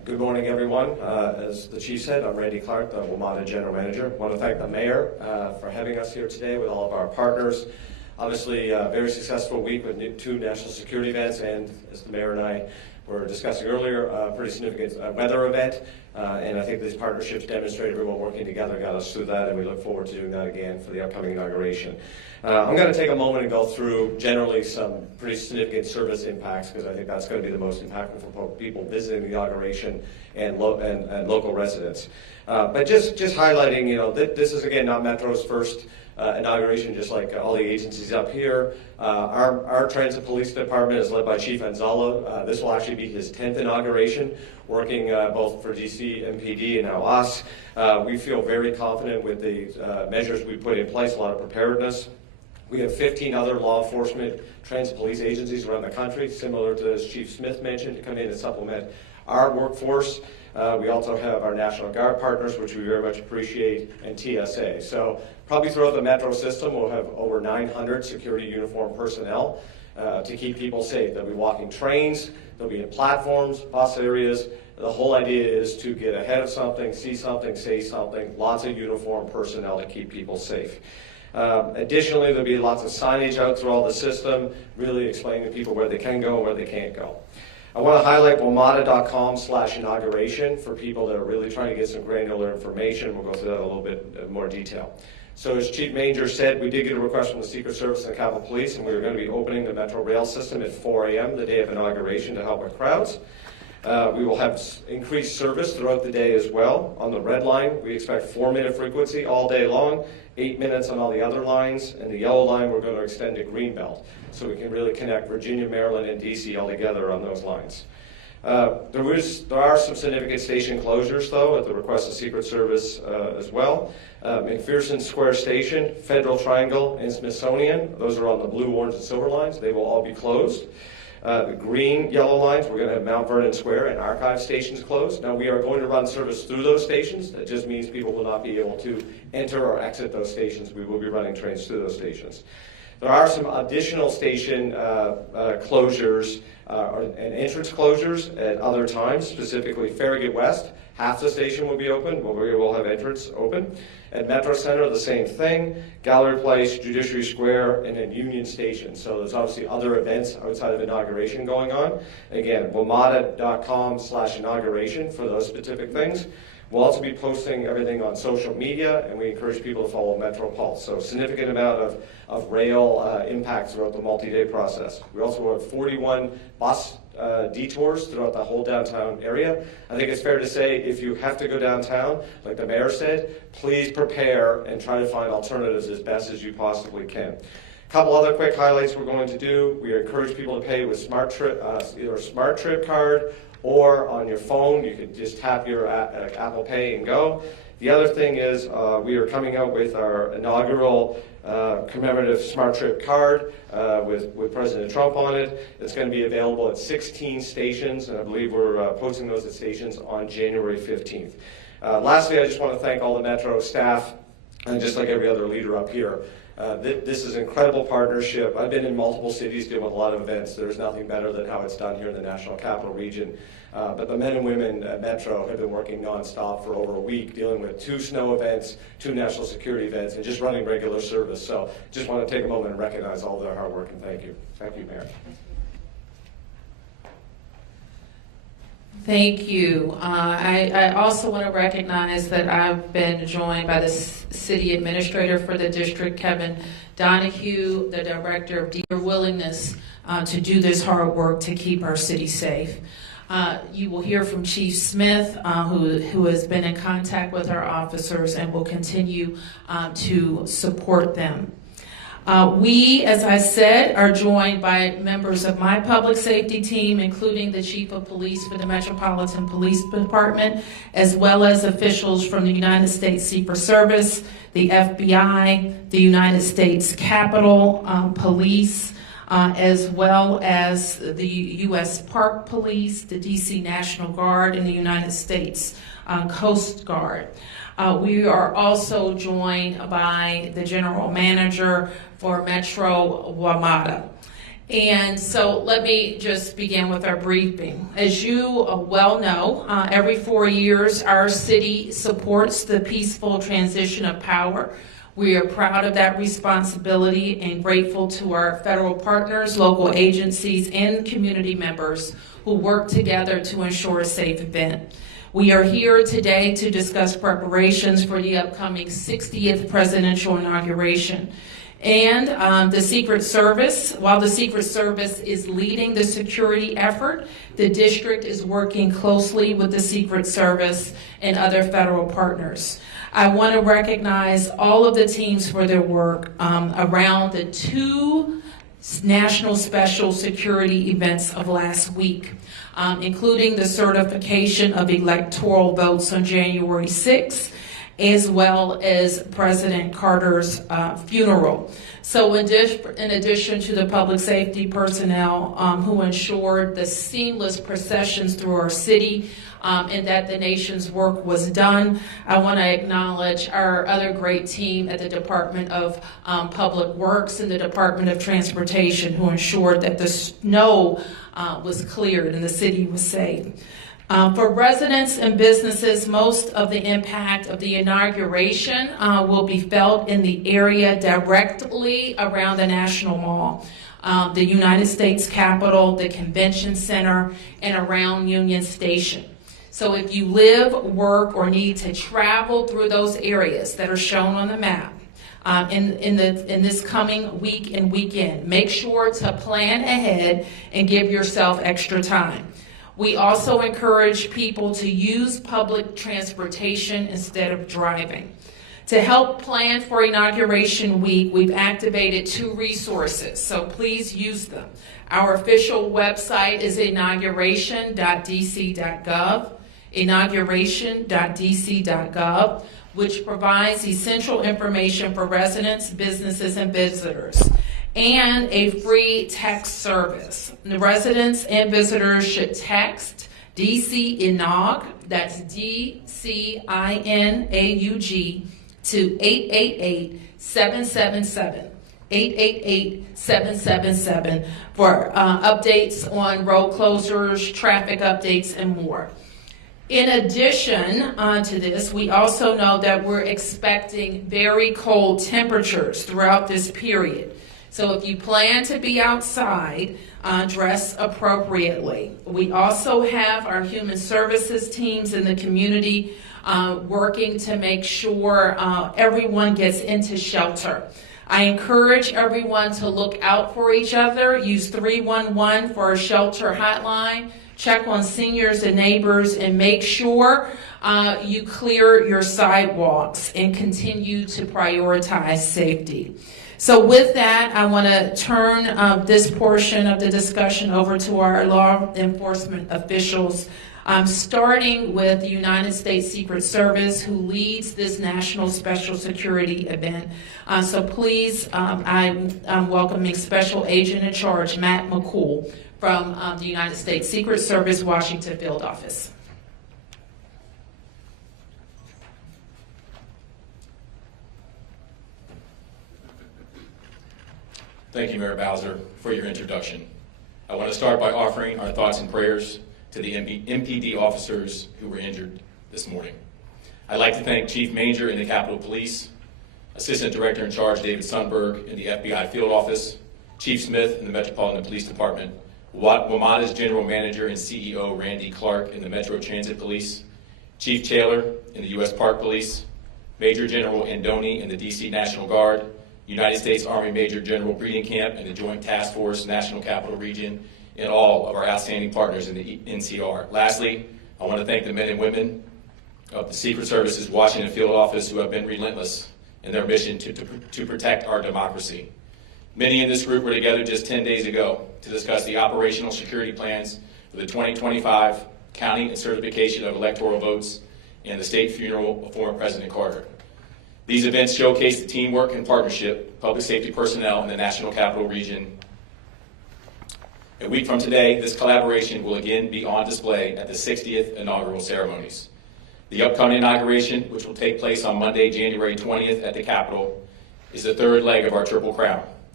Good morning, everyone. As the chief said, I'm Randy Clark, the WMATA General Manager. I want to thank the mayor for having us here today with all of our partners. Obviously, a very successful week with 2 national security events, and as the mayor and I were discussing earlier, a pretty significant weather event. And I think these partnerships demonstrate everyone working together got us through that, and we look forward to doing that again for the upcoming inauguration. I'm going to take a moment and go through generally some pretty significant service impacts, because I think that's going to be the most impactful for people visiting the inauguration and local residents. But just highlighting, this is again not Metro's first inauguration, just like all the agencies up here. Our Transit Police Department is led by Chief Anzala. This will actually be his 10th inauguration, working both for DC, MPD, and now us. We feel very confident with the measures we put in place, a lot of preparedness. We have 15 other law enforcement transit police agencies around the country, similar to as Chief Smith mentioned, to come in and supplement our workforce. We also have our National Guard partners, which we very much appreciate, and TSA. So probably throughout the Metro system, we'll have over 900 security uniformed personnel to keep people safe. They'll be walking trains, they'll be in platforms, bus areas. The whole idea is to get ahead of something, see something, say something, lots of uniformed personnel to keep people safe. Additionally, there'll be lots of signage out through all the system, really explaining to people where they can go and where they can't go. I want to highlight WMATA.com/inauguration for people that are really trying to get some granular information. We'll go through that in a little bit more detail. So as Chief Manger said, we did get a request from the Secret Service and the Capitol Police, and we were going to be opening the Metro Rail system at 4 a.m. the day of inauguration to help with crowds. We will have increased service throughout the day as well. On the red line, we expect 4-minute frequency all day long, 8 minutes on all the other lines, and the yellow line we're going to extend to Greenbelt, so we can really connect Virginia, Maryland, and DC all together on those lines. There are some significant station closures, though, at the request of Secret Service as well. McPherson Square Station, Federal Triangle, and Smithsonian, those are on the blue, orange, and silver lines. They will all be closed. The green, yellow lines, we're going to have Mount Vernon Square and Archive stations closed. Now, we are going to run service through those stations. That just means people will not be able to enter or exit those stations. We will be running trains through those stations. There are some additional station closures and entrance closures at other times, specifically Farragut West. Half the station will be open, but we will have entrance open. At Metro Center, the same thing. Gallery Place, Judiciary Square, and then Union Station. So there's obviously other events outside of inauguration going on. Again, WMATA.com/inauguration for those specific things. We'll also be posting everything on social media, and we encourage people to follow Metro Pulse. So significant amount of rail impact throughout the multi-day process. We also have 41 bus detours throughout the whole downtown area. I think it's fair to say if you have to go downtown, like the mayor said, please prepare and try to find alternatives as best as you possibly can. A couple other quick highlights we're going to do. We encourage people to pay with either a Smart Trip card or on your phone. You can just tap your Apple Pay and go. The other thing is we are coming out with our inaugural commemorative Smart Trip card with President Trump on it. It's going to be available at 16 stations, and I believe we're posting those at stations on January 15th. Lastly, I just want to thank all the Metro staff, and just like every other leader up here. This is an incredible partnership. I've been in multiple cities doing a lot of events. There's nothing better than how it's done here in the National Capital Region. But the men and women at Metro have been working nonstop for over a week, dealing with 2 snow events, 2 national security events, and just running regular service. So just want to take a moment and recognize all their hard work, and thank you. Thank you, Mayor. Thank you. I also want to recognize that I've been joined by the city administrator for the district, Kevin Donahue, the director of their willingness to do this hard work to keep our city safe. You will hear from Chief Smith, who has been in contact with our officers and will continue to support them. We, as I said, are joined by members of my public safety team, including the Chief of Police for the Metropolitan Police Department, as well as officials from the United States Secret Service, the FBI, the United States Capitol Police, as well as the U.S. Park Police, the D.C. National Guard, and the United States Coast Guard. We are also joined by the General Manager for Metro WMATA. And so let me just begin with our briefing. As you well know, every 4 years our city supports the peaceful transition of power. We are proud of that responsibility and grateful to our federal partners, local agencies, and community members who work together to ensure a safe event. We are here today to discuss preparations for the upcoming 60th presidential inauguration. And the Secret Service, while the Secret Service is leading the security effort, the district is working closely with the Secret Service and other federal partners. I want to recognize all of the teams for their work around the 2 national special security events of last week, including the certification of electoral votes on January 6th, as well as President Carter's funeral. So in addition to the public safety personnel who ensured the seamless processions through our city and that the nation's work was done, I want to acknowledge our other great team at the Department of Public Works and the Department of Transportation who ensured that the snow was cleared and the city was safe. For residents and businesses, most of the impact of the inauguration will be felt in the area directly around the National Mall, the United States Capitol, the Convention Center, and around Union Station. So if you live, work, or need to travel through those areas that are shown on the map in this coming week and weekend, make sure to plan ahead and give yourself extra time. We also encourage people to use public transportation instead of driving. To help plan for Inauguration Week, we've activated 2 resources, so please use them. Our official website is inauguration.dc.gov, which provides essential information for residents, businesses, and visitors, and a free text service. The residents and visitors should text DC Inaug, that's DCINAUG, to 888-777. 888-777 for updates on road closures, traffic updates, and more. In addition to this, we also know that we're expecting very cold temperatures throughout this period. So if you plan to be outside, dress appropriately. We also have our human services teams in the community working to make sure everyone gets into shelter. I encourage everyone to look out for each other. Use 311 for a shelter hotline. Check on seniors and neighbors and make sure you clear your sidewalks and continue to prioritize safety. So with that, I want to turn this portion of the discussion over to our law enforcement officials, starting with the United States Secret Service, who leads this national special security event. So please, I'm welcoming Special Agent in Charge, Matt McCool, from the United States Secret Service, Washington Field Office. Thank you, Mayor Bowser, for your introduction. I want to start by offering our thoughts and prayers to the MPD officers who were injured this morning. I'd like to thank Chief Manger in the Capitol Police, Assistant Director in Charge David Sundberg in the FBI Field Office, Chief Smith in the Metropolitan Police Department, WMATA's General Manager and CEO Randy Clark in the Metro Transit Police, Chief Taylor in the U.S. Park Police, Major General Andoni in the D.C. National Guard, United States Army Major General Breeding Camp and the Joint Task Force National Capital Region, and all of our outstanding partners in the NCR. Lastly, I want to thank the men and women of the Secret Service's Washington Field Office who have been relentless in their mission to protect our democracy. Many in this group were together just 10 days ago to discuss the operational security plans for the 2025 counting and certification of electoral votes and the state funeral of former President Carter. These events showcase the teamwork and partnership of public safety personnel in the National Capital Region. A week from today, this collaboration will again be on display at the 60th inaugural ceremonies. The upcoming inauguration, which will take place on Monday, January 20th at the Capitol, is the third leg of our Triple Crown.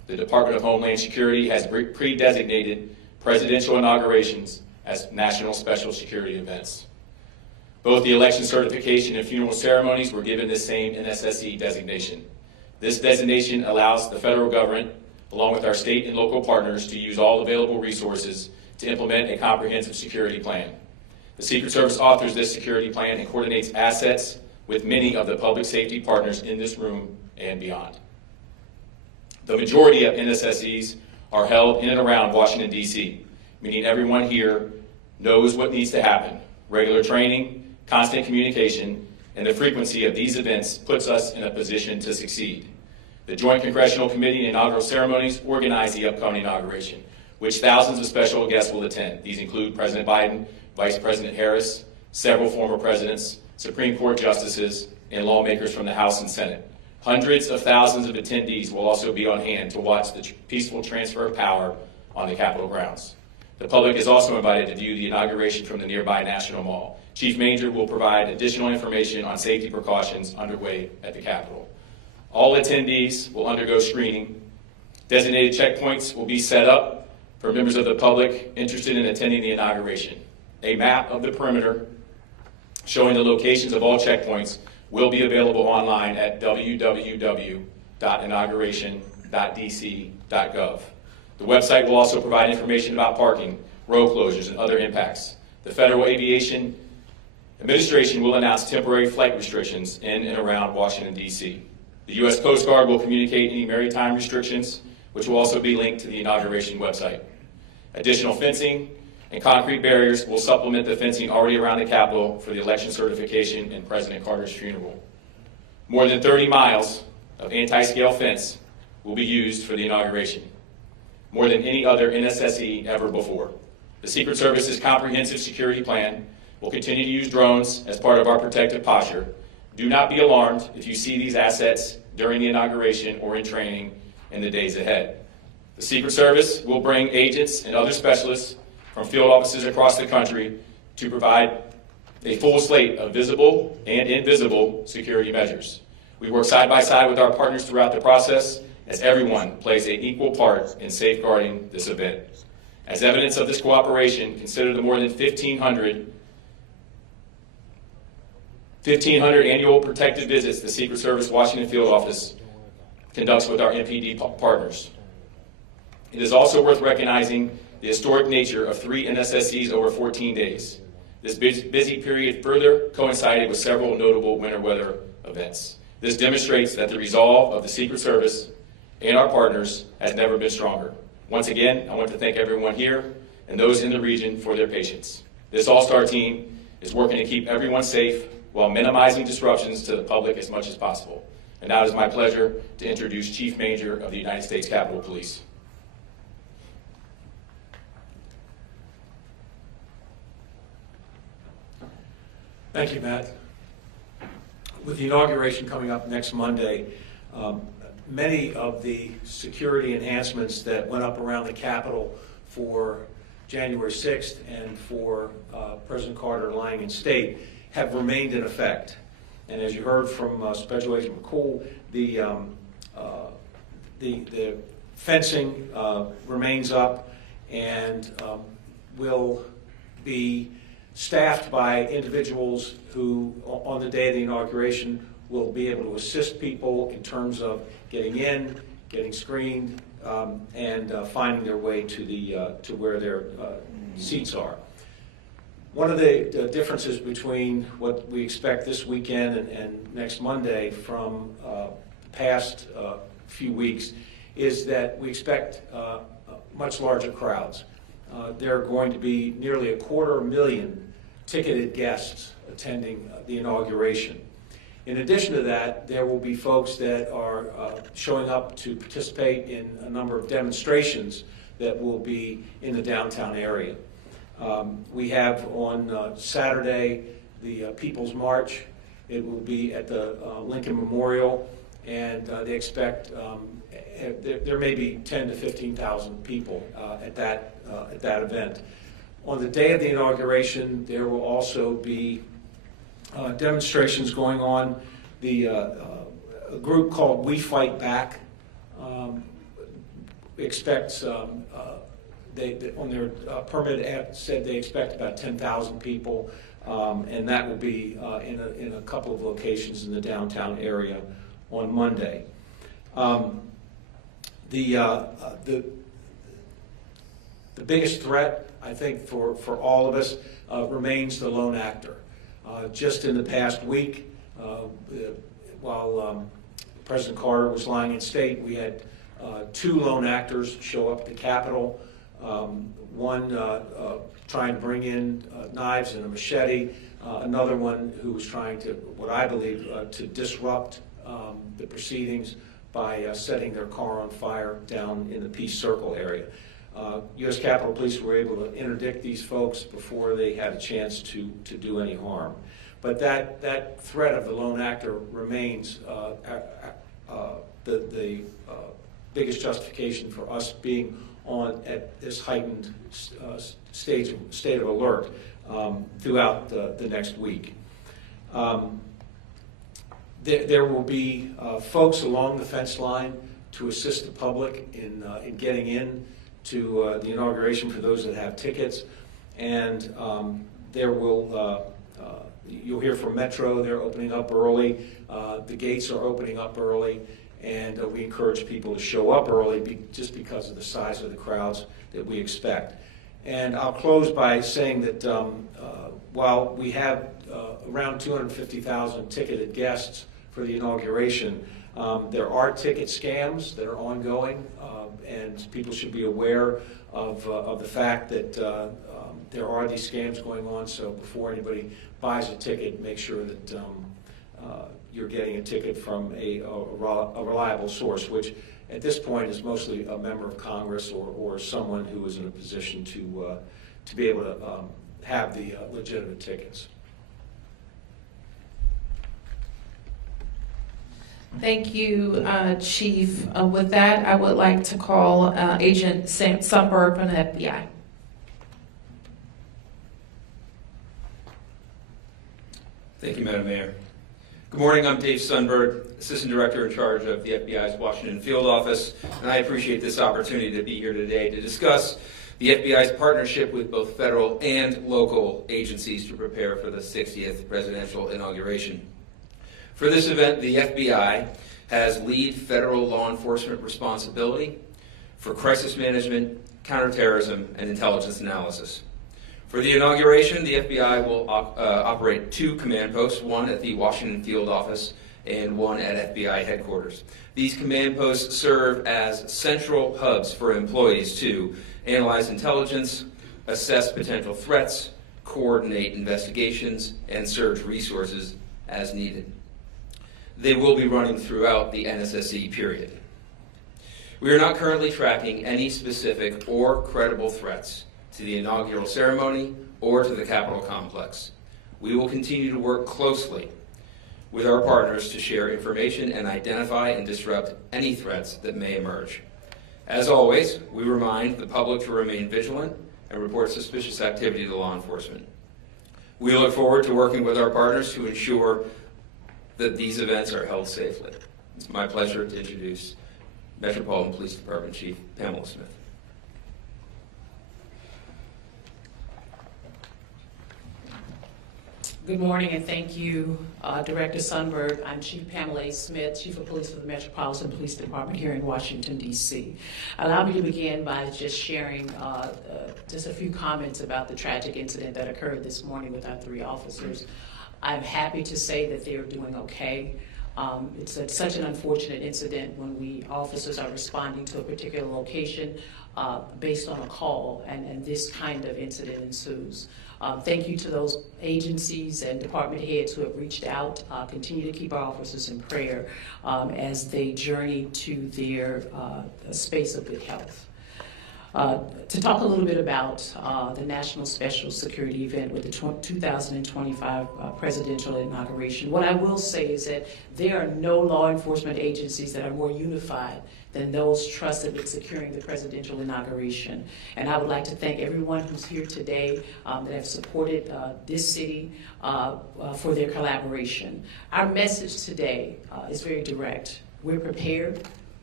the Department of Homeland Security has pre-designated presidential inaugurations as national special security events. Both the election certification and funeral ceremonies were given this same NSSE designation. This designation allows the federal government, along with our state and local partners, to use all available resources to implement a comprehensive security plan. The Secret Service authors this security plan and coordinates assets with many of the public safety partners in this room and beyond. The majority of NSSEs are held in and around Washington, D.C., meaning everyone here knows what needs to happen. Regular training, constant communication, and the frequency of these events puts us in a position to succeed. The Joint Congressional Committee and inaugural ceremonies organize the upcoming inauguration, which thousands of special guests will attend. These include President Biden, Vice President Harris, several former presidents, Supreme Court justices, and lawmakers from the House and Senate. Hundreds of thousands of attendees will also be on hand to watch the peaceful transfer of power on the Capitol grounds. The public is also invited to view the inauguration from the nearby National Mall. Chief Major will provide additional information on safety precautions underway at the Capitol. All attendees will undergo screening. Designated checkpoints will be set up for members of the public interested in attending the inauguration. A map of the perimeter showing the locations of all checkpoints will be available online at www.inauguration.dc.gov. The website will also provide information about parking, road closures, and other impacts. The Federal Aviation Administration will announce temporary flight restrictions in and around Washington, D.C. The U.S. Coast Guard will communicate any maritime restrictions, which will also be linked to the inauguration website. Additional fencing and concrete barriers will supplement the fencing already around the Capitol for the election certification and President Carter's funeral. More than 30 miles of anti-scale fence will be used for the inauguration, more than any other NSSE ever before. The Secret Service's comprehensive security plan will continue to use drones as part of our protective posture. Do not be alarmed if you see these assets during the inauguration or in training in the days ahead. The Secret Service will bring agents and other specialists from field offices across the country to provide a full slate of visible and invisible security measures. We work side by side with our partners throughout the process as everyone plays an equal part in safeguarding this event. As evidence of this cooperation, consider the more than 1,500 annual protective visits the Secret Service Washington Field Office conducts with our MPD partners. It is also worth recognizing the historic nature of 3 NSSEs over 14 days. This busy period further coincided with several notable winter weather events. This demonstrates that the resolve of the Secret Service and our partners has never been stronger. Once again, I want to thank everyone here and those in the region for their patience. This all-star team is working to keep everyone safe while minimizing disruptions to the public as much as possible. And now it is my pleasure to introduce Chief Major of the United States Capitol Police. Thank you, Matt. With the inauguration coming up next Monday, many of the security enhancements that went up around the Capitol for January 6th and for President Carter lying in state have remained in effect. And as you heard from Special Agent McCool, the fencing remains up and will be staffed by individuals who, on the day of the inauguration, will be able to assist people in terms of getting in, getting screened, and finding their way to where their seats are. One of the differences between what we expect this weekend and next Monday from the past few weeks is that we expect much larger crowds. There are going to be nearly 250,000 ticketed guests attending the inauguration. In addition to that, there will be folks that are showing up to participate in a number of demonstrations that will be in the downtown area. We have on Saturday the People's March. It will be at the Lincoln Memorial, and they expect there may be 10,000 to 15,000 people at that event. On the day of the inauguration, there will also be demonstrations going on. A group called We Fight Back expects, they on their permit app said they expect about 10,000 people, and that will be in a couple of locations in the downtown area on Monday. The biggest threat, I think, for all of us remains the lone actor. Just in the past week, while President Carter was lying in state, we had 2 lone actors show up at the Capitol. One trying to bring in knives and a machete, another one who was trying to, what I believe, to disrupt the proceedings by setting their car on fire down in the Peace Circle area. U.S. Capitol Police were able to interdict these folks before they had a chance to do any harm. But that threat of the lone actor remains the biggest justification for us being on at this heightened state of alert throughout the next week. There will be folks along the fence line to assist the public in getting in to the inauguration for those that have tickets, and there will you'll hear from Metro. They're opening up early. The gates are opening up early, and we encourage people to show up early just because of the size of the crowds that we expect. And I'll close by saying that while we have around 250,000 ticketed guests for the inauguration, there are ticket scams that are ongoing, and people should be aware of the fact that there are these scams going on. So before anybody buys a ticket, make sure that you're getting a ticket from a reliable source, which at this point is mostly a member of Congress or someone who is in a position to be able to have the legitimate tickets. Thank you, Chief. With that, I would like to call Agent Sundberg from the FBI. Thank you, Madam Mayor. Good morning, I'm Dave Sundberg, Assistant Director in charge of the FBI's Washington Field Office, and I appreciate this opportunity to be here today to discuss the FBI's partnership with both federal and local agencies to prepare for the 60th Presidential Inauguration. For this event, the FBI has lead federal law enforcement responsibility for crisis management, counterterrorism, and intelligence analysis. For the inauguration, the FBI will operate 2 command posts, one at the Washington Field Office and one at FBI headquarters. These command posts serve as central hubs for employees to analyze intelligence, assess potential threats, coordinate investigations, and surge resources as needed. They will be running throughout the NSSE period. We are not currently tracking any specific or credible threats to the inaugural ceremony or to the Capitol complex. We will continue to work closely with our partners to share information and identify and disrupt any threats that may emerge. As always, we remind the public to remain vigilant and report suspicious activity to law enforcement. We look forward to working with our partners to ensure that these events are held safely. It's my pleasure to introduce Metropolitan Police Department Chief Pamela Smith. Good morning, and thank you, Director Sundberg. I'm Chief Pamela Smith, Chief of Police for the Metropolitan Police Department here in Washington, D.C. Allow me to begin by just sharing just a few comments about the tragic incident that occurred this morning with our 3 officers. I'm happy to say that they are doing okay. It's such an unfortunate incident when officers are responding to a particular location based on a call, and this kind of incident ensues. Thank you to those agencies and department heads who have reached out. Continue to keep our officers in prayer as they journey to their space of good health. To talk a little bit about the National Special Security event with the 2025 Presidential Inauguration, what I will say is that there are no law enforcement agencies that are more unified than those trusted with securing the presidential inauguration. And I would like to thank everyone who's here today that have supported this city for their collaboration. Our message today is very direct. We're prepared,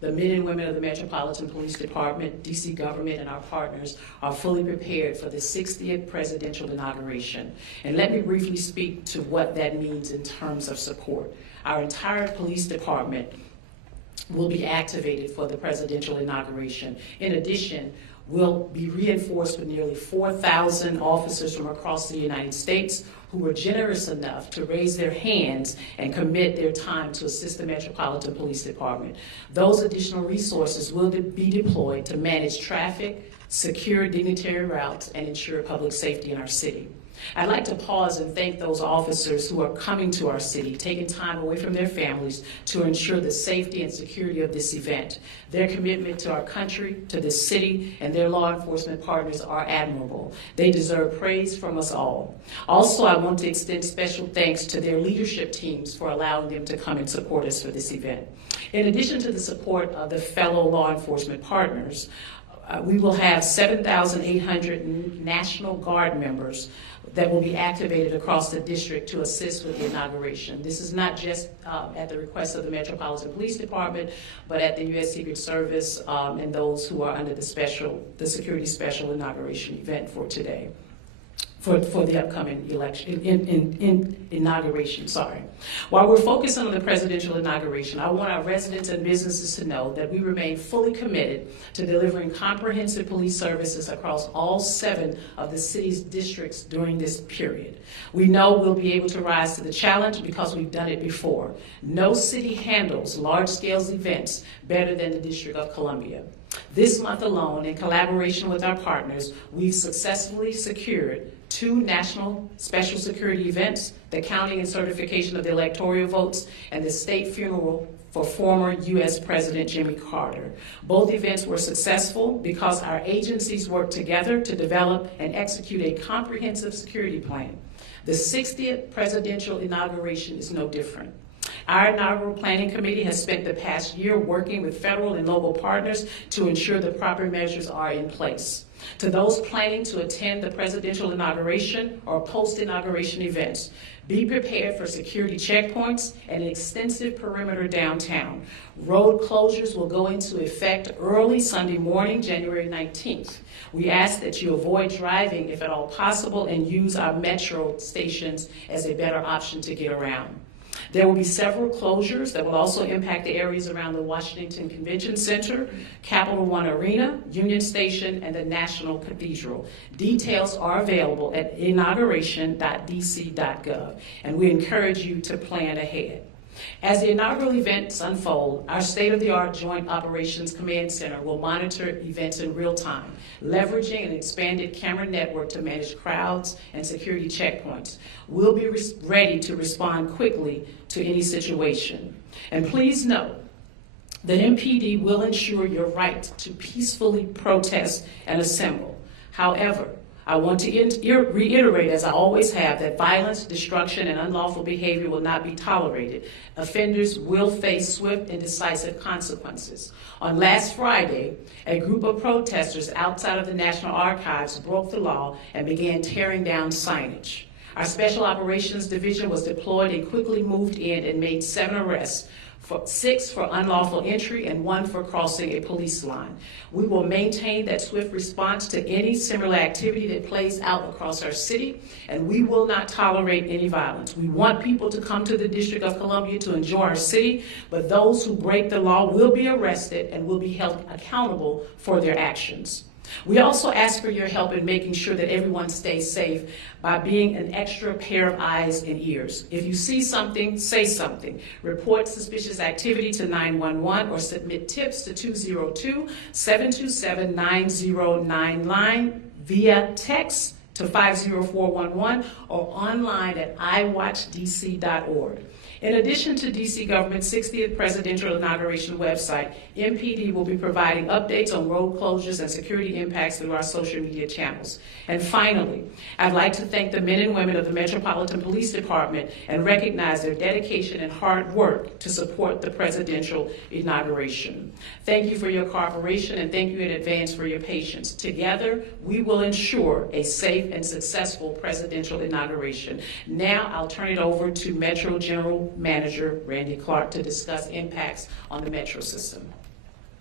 The men and women of the Metropolitan Police Department, DC government, and our partners are fully prepared for the 60th presidential inauguration. And let me briefly speak to what that means in terms of support. Our entire police department will be activated for the presidential inauguration. In addition, we'll be reinforced with nearly 4,000 officers from across the United States who were generous enough to raise their hands and commit their time to assist the Metropolitan Police Department. Those additional resources will be deployed to manage traffic, secure dignitary routes, and ensure public safety in our city. I'd like to pause and thank those officers who are coming to our city, taking time away from their families to ensure the safety and security of this event. Their commitment to our country, to this city, and their law enforcement partners are admirable. They deserve praise from us all. Also, I want to extend special thanks to their leadership teams for allowing them to come and support us for this event. In addition to the support of the fellow law enforcement partners, we will have 7,800 National Guard members that will be activated across the district to assist with the inauguration. This is not just at the request of the Metropolitan Police Department, but at the U.S. Secret Service and those who are under the security special inauguration event for today. For the upcoming election, inauguration, sorry. While we're focused on the presidential inauguration, I want our residents and businesses to know that we remain fully committed to delivering comprehensive police services across all 7 of the city's districts during this period. We know we'll be able to rise to the challenge because we've done it before. No city handles large-scale events better than the District of Columbia. This month alone, in collaboration with our partners, we've successfully secured 2 national special security events, the counting and certification of the electoral votes, and the state funeral for former U.S. President Jimmy Carter. Both events were successful because our agencies worked together to develop and execute a comprehensive security plan. The 60th presidential inauguration is no different. Our inaugural planning committee has spent the past year working with federal and local partners to ensure the proper measures are in place. To those planning to attend the presidential inauguration or post-inauguration events, be prepared for security checkpoints and an extensive perimeter downtown. Road closures will go into effect early Sunday morning, January 19th. We ask that you avoid driving if at all possible and use our metro stations as a better option to get around. There will be several closures that will also impact the areas around the Washington Convention Center, Capital One Arena, Union Station, and the National Cathedral. Details are available at inauguration.dc.gov, and we encourage you to plan ahead. As the inaugural events unfold, our state-of-the-art Joint Operations Command Center will monitor events in real time, leveraging an expanded camera network to manage crowds and security checkpoints. We'll be ready to respond quickly to any situation. And please note that MPD will ensure your right to peacefully protest and assemble. However, I want to reiterate, as I always have, that violence, destruction, and unlawful behavior will not be tolerated. Offenders will face swift and decisive consequences. On last Friday, a group of protesters outside of the National Archives broke the law and began tearing down signage. Our Special Operations Division was deployed and quickly moved in and made 7 arrests, 6 for unlawful entry and 1 for crossing a police line. We will maintain that swift response to any similar activity that plays out across our city, and we will not tolerate any violence. We want people to come to the District of Columbia to enjoy our city, but those who break the law will be arrested and will be held accountable for their actions. We also ask for your help in making sure that everyone stays safe by being an extra pair of eyes and ears. If you see something, say something. Report suspicious activity to 911 or submit tips to 202-727-9099 via text to 50411 or online at iwatchdc.org. In addition to DC government's 60th presidential inauguration website, MPD will be providing updates on road closures and security impacts through our social media channels. And finally, I'd like to thank the men and women of the Metropolitan Police Department and recognize their dedication and hard work to support the presidential inauguration. Thank you for your cooperation and thank you in advance for your patience. Together, we will ensure a safe and successful presidential inauguration. Now, I'll turn it over to Metro General Manager Randy Clark to discuss impacts on the Metro system.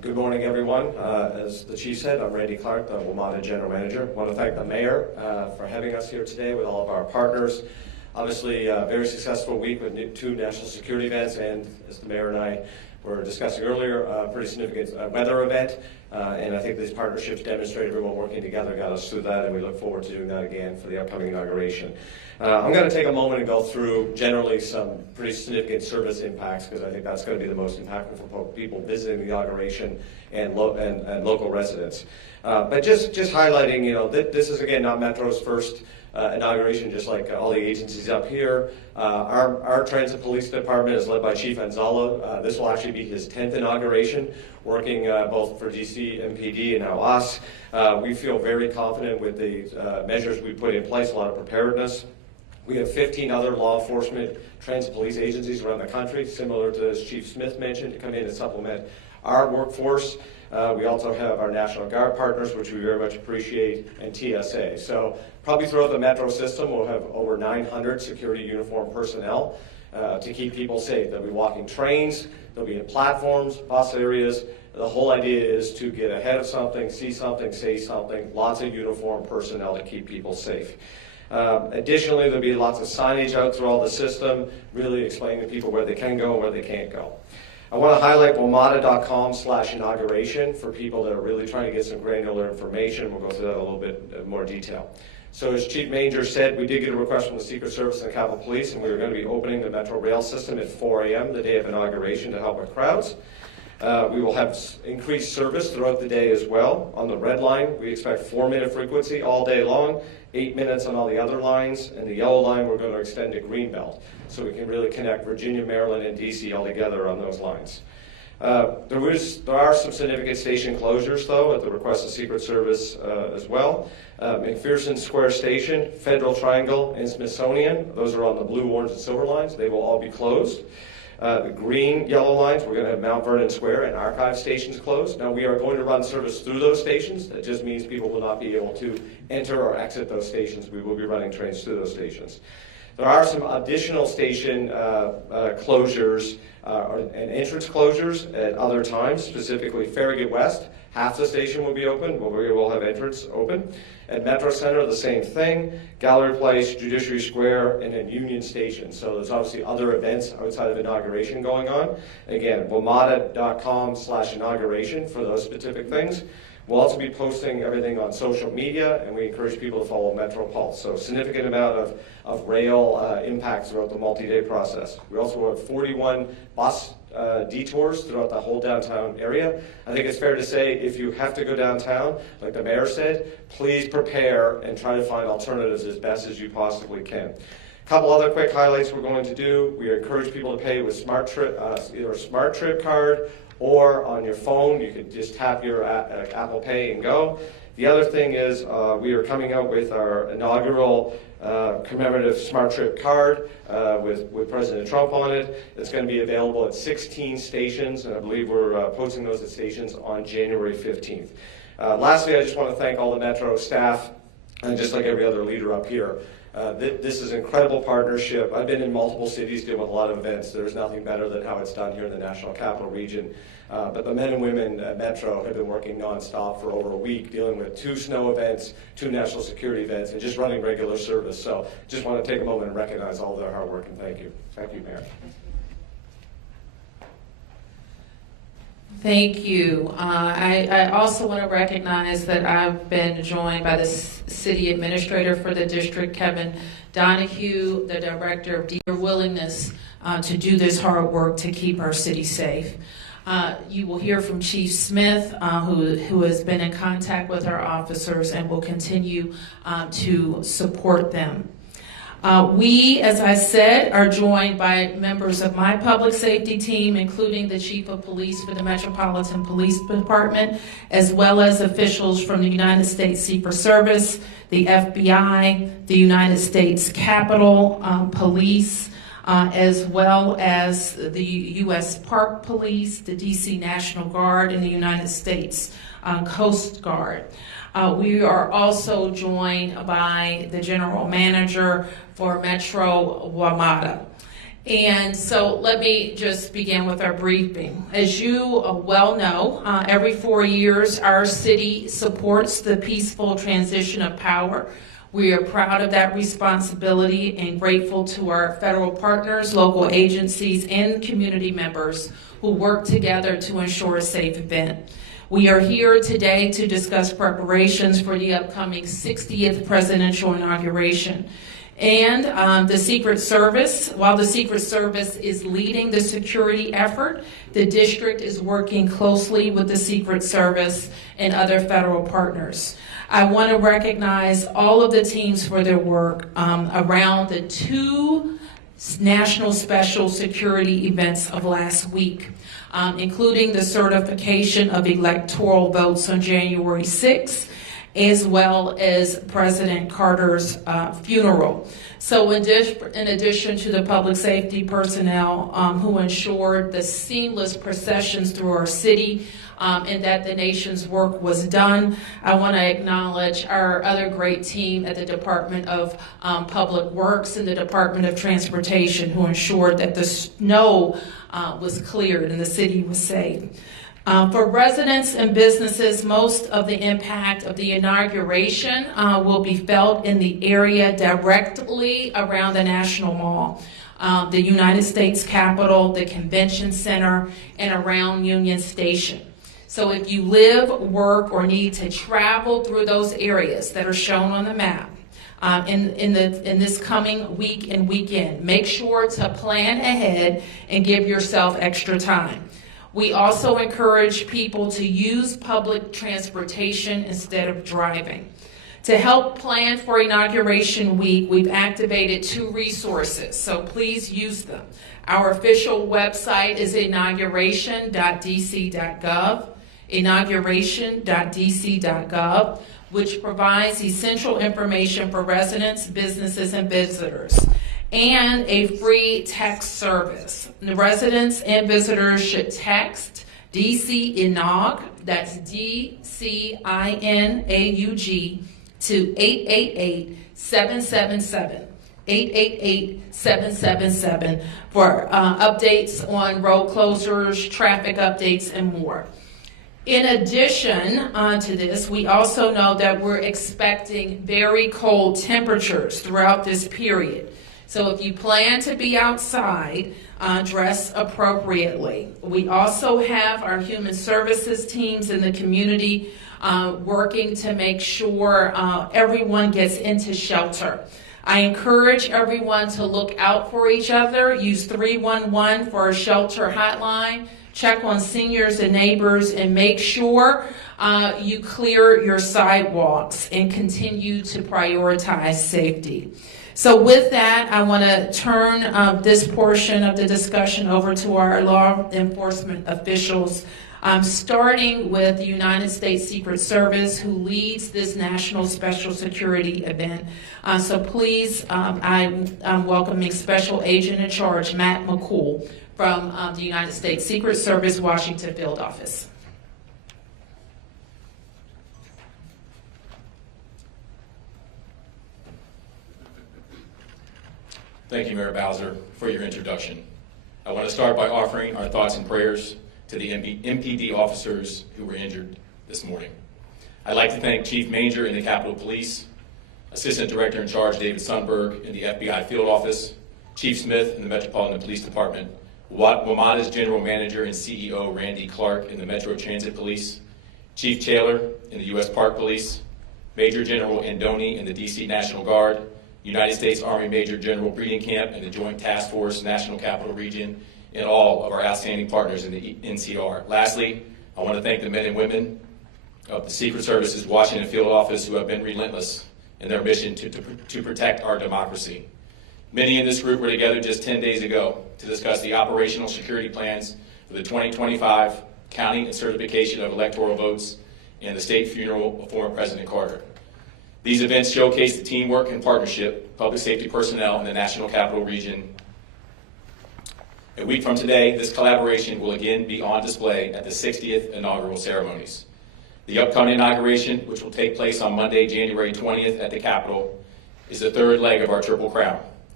Good morning, everyone. As the chief said, I'm Randy Clark, the WMATA General Manager. I want to thank the mayor for having us here today with all of our partners. Obviously, a very successful week with 2 national security events, and as the mayor and I were discussing earlier, a pretty significant weather event. And I think these partnerships demonstrate everyone working together got us through that, and we look forward to doing that again for the upcoming inauguration. I'm going to take a moment and go through generally some pretty significant service impacts, because I think that's going to be the most impactful for people visiting the inauguration and local residents. But just highlighting, this is again not Metro's first inauguration, just like all the agencies up here. Our transit police department is led by Chief Anzala. This will actually be his 10th inauguration, working both for DC, MPD, and now us. We feel very confident with the measures we put in place, a lot of preparedness. We have 15 other law enforcement transit police agencies around the country, similar to as Chief Smith mentioned, to come in and supplement our workforce. We also have our National Guard partners, which we very much appreciate, and TSA. So probably throughout the Metro system, we'll have over 900 security uniformed personnel to keep people safe. They'll be walking trains, they'll be in platforms, bus areas. The whole idea is to get ahead of something, see something, say something, lots of uniformed personnel to keep people safe. Additionally, there'll be lots of signage out through all the system, really explaining to people where they can go and where they can't go. I want to highlight WMATA.com/inauguration for people that are really trying to get some granular information. We'll go through that in a little bit more detail. So as Chief Manger said, we did get a request from the Secret Service and the Capitol Police, and we were going to be opening the Metro Rail system at 4 a.m. the day of inauguration to help with crowds. We will have increased service throughout the day as well. On the red line, we expect 4-minute frequency all day long, 8 minutes on all the other lines, and the yellow line we're going to extend to Greenbelt, so we can really connect Virginia, Maryland, and DC all together on those lines. There are some significant station closures, though, at the request of Secret Service as well. McPherson Square Station, Federal Triangle, and Smithsonian, those are on the blue, orange, and silver lines. They will all be closed. The green, yellow lines, we're going to have Mount Vernon Square and Archive stations closed. Now, we are going to run service through those stations. That just means people will not be able to enter or exit those stations. We will be running trains through those stations. There are some additional station closures and entrance closures at other times, specifically Farragut West. Half the station will be open, but we will have entrance open. At Metro Center, the same thing. Gallery Place, Judiciary Square, and then Union Station. So there's obviously other events outside of inauguration going on. Again, WMATA.com/inauguration for those specific things. We'll also be posting everything on social media, and we encourage people to follow Metro Pulse. So significant amount of rail impacts throughout the multi-day process. We also have 41 bus detours throughout the whole downtown area. I think it's fair to say if you have to go downtown, like the mayor said, please prepare and try to find alternatives as best as you possibly can. A couple other quick highlights we're going to do. We encourage people to pay with either a Smart Trip card or on your phone. You can just tap your Apple Pay and go. The other thing is we are coming out with our inaugural commemorative Smart Trip card with President Trump on it. It's going to be available at 16 stations, and I believe we're posting those at stations on January 15th. Lastly, I just want to thank all the Metro staff, and just like every other leader up here. This is an incredible partnership. I've been in multiple cities dealing with a lot of events. There's nothing better than how it's done here in the National Capital Region. But the men and women at Metro have been working nonstop for over a week, dealing with 2 snow events, 2 national security events, and just running regular service. So just want to take a moment and recognize all their hard work, and thank you. Thank you, Mayor. Thank you. I also want to recognize that I've been joined by the city administrator for the district, Kevin Donahue, the director of their willingness to do this hard work to keep our city safe. You will hear from Chief Smith, who has been in contact with our officers and will continue to support them. We, as I said, are joined by members of my public safety team, including the Chief of Police for the Metropolitan Police Department, as well as officials from the United States Secret Service, the FBI, the United States Capitol Police, as well as the U.S. Park Police, the D.C. National Guard, and the United States Coast Guard. We are also joined by the General Manager for Metro WMATA. And so let me just begin with our briefing. As you well know, every 4 years our city supports the peaceful transition of power. We are proud of that responsibility and grateful to our federal partners, local agencies, and community members who work together to ensure a safe event. We are here today to discuss preparations for the upcoming 60th presidential inauguration. And the Secret Service, while the Secret Service is leading the security effort, the district is working closely with the Secret Service and other federal partners. I want to recognize all of the teams for their work around the 2 national special security events of last week, including the certification of electoral votes on January 6th, as well as President Carter's funeral. So in addition to the public safety personnel who ensured the seamless processions through our city and that the nation's work was done, I want to acknowledge our other great team at the Department of Public Works and the Department of Transportation who ensured that the snow was cleared and the city was safe. For residents and businesses, most of the impact of the inauguration will be felt in the area directly around the National Mall, the United States Capitol, the Convention Center, and around Union Station. So if you live, work, or need to travel through those areas that are shown on the map in this coming week and weekend, make sure to plan ahead and give yourself extra time. We also encourage people to use public transportation instead of driving. To help plan for Inauguration Week, we've activated 2 resources, so please use them. Our official website is inauguration.dc.gov, inauguration.dc.gov, which provides essential information for residents, businesses, and visitors, and a free text service. The residents and visitors should text DC Inaug, that's DCINAUG, to 888-777. 888-777 for updates on road closures, traffic updates, and more. In addition to this, we also know that we're expecting very cold temperatures throughout this period. So if you plan to be outside, dress appropriately. We also have our human services teams in the community working to make sure everyone gets into shelter. I encourage everyone to look out for each other. Use 311 for a shelter hotline. Check on seniors and neighbors and make sure you clear your sidewalks and continue to prioritize safety. So with that, I want to turn this portion of the discussion over to our law enforcement officials, starting with the United States Secret Service, who leads this national special security event. So please, I'm welcoming Special Agent in Charge, Matt McCool, from the United States Secret Service, Washington Field Office. Thank you, Mayor Bowser, for your introduction. I want to start by offering our thoughts and prayers to the MPD officers who were injured this morning. I'd like to thank Chief Manger in the Capitol Police, Assistant Director in Charge David Sundberg in the FBI Field Office, Chief Smith in the Metropolitan Police Department, WMATA's General Manager and CEO Randy Clark in the Metro Transit Police, Chief Taylor in the U.S. Park Police, Major General Andoni in the D.C. National Guard, United States Army Major General Breeding Camp and the Joint Task Force National Capital Region, and all of our outstanding partners in the NCR. Lastly, I want to thank the men and women of the Secret Service's Washington Field Office who have been relentless in their mission to protect our democracy. Many in this group were together just 10 days ago to discuss the operational security plans for the 2025 counting and certification of electoral votes and the state funeral of former President Carter. These events showcase the teamwork and partnership, public safety personnel in the National Capital Region. A week from today, this collaboration will again be on display at the 60th inaugural ceremonies. The upcoming inauguration, which will take place on Monday, January 20th at the Capitol, is the third leg of our Triple Crown.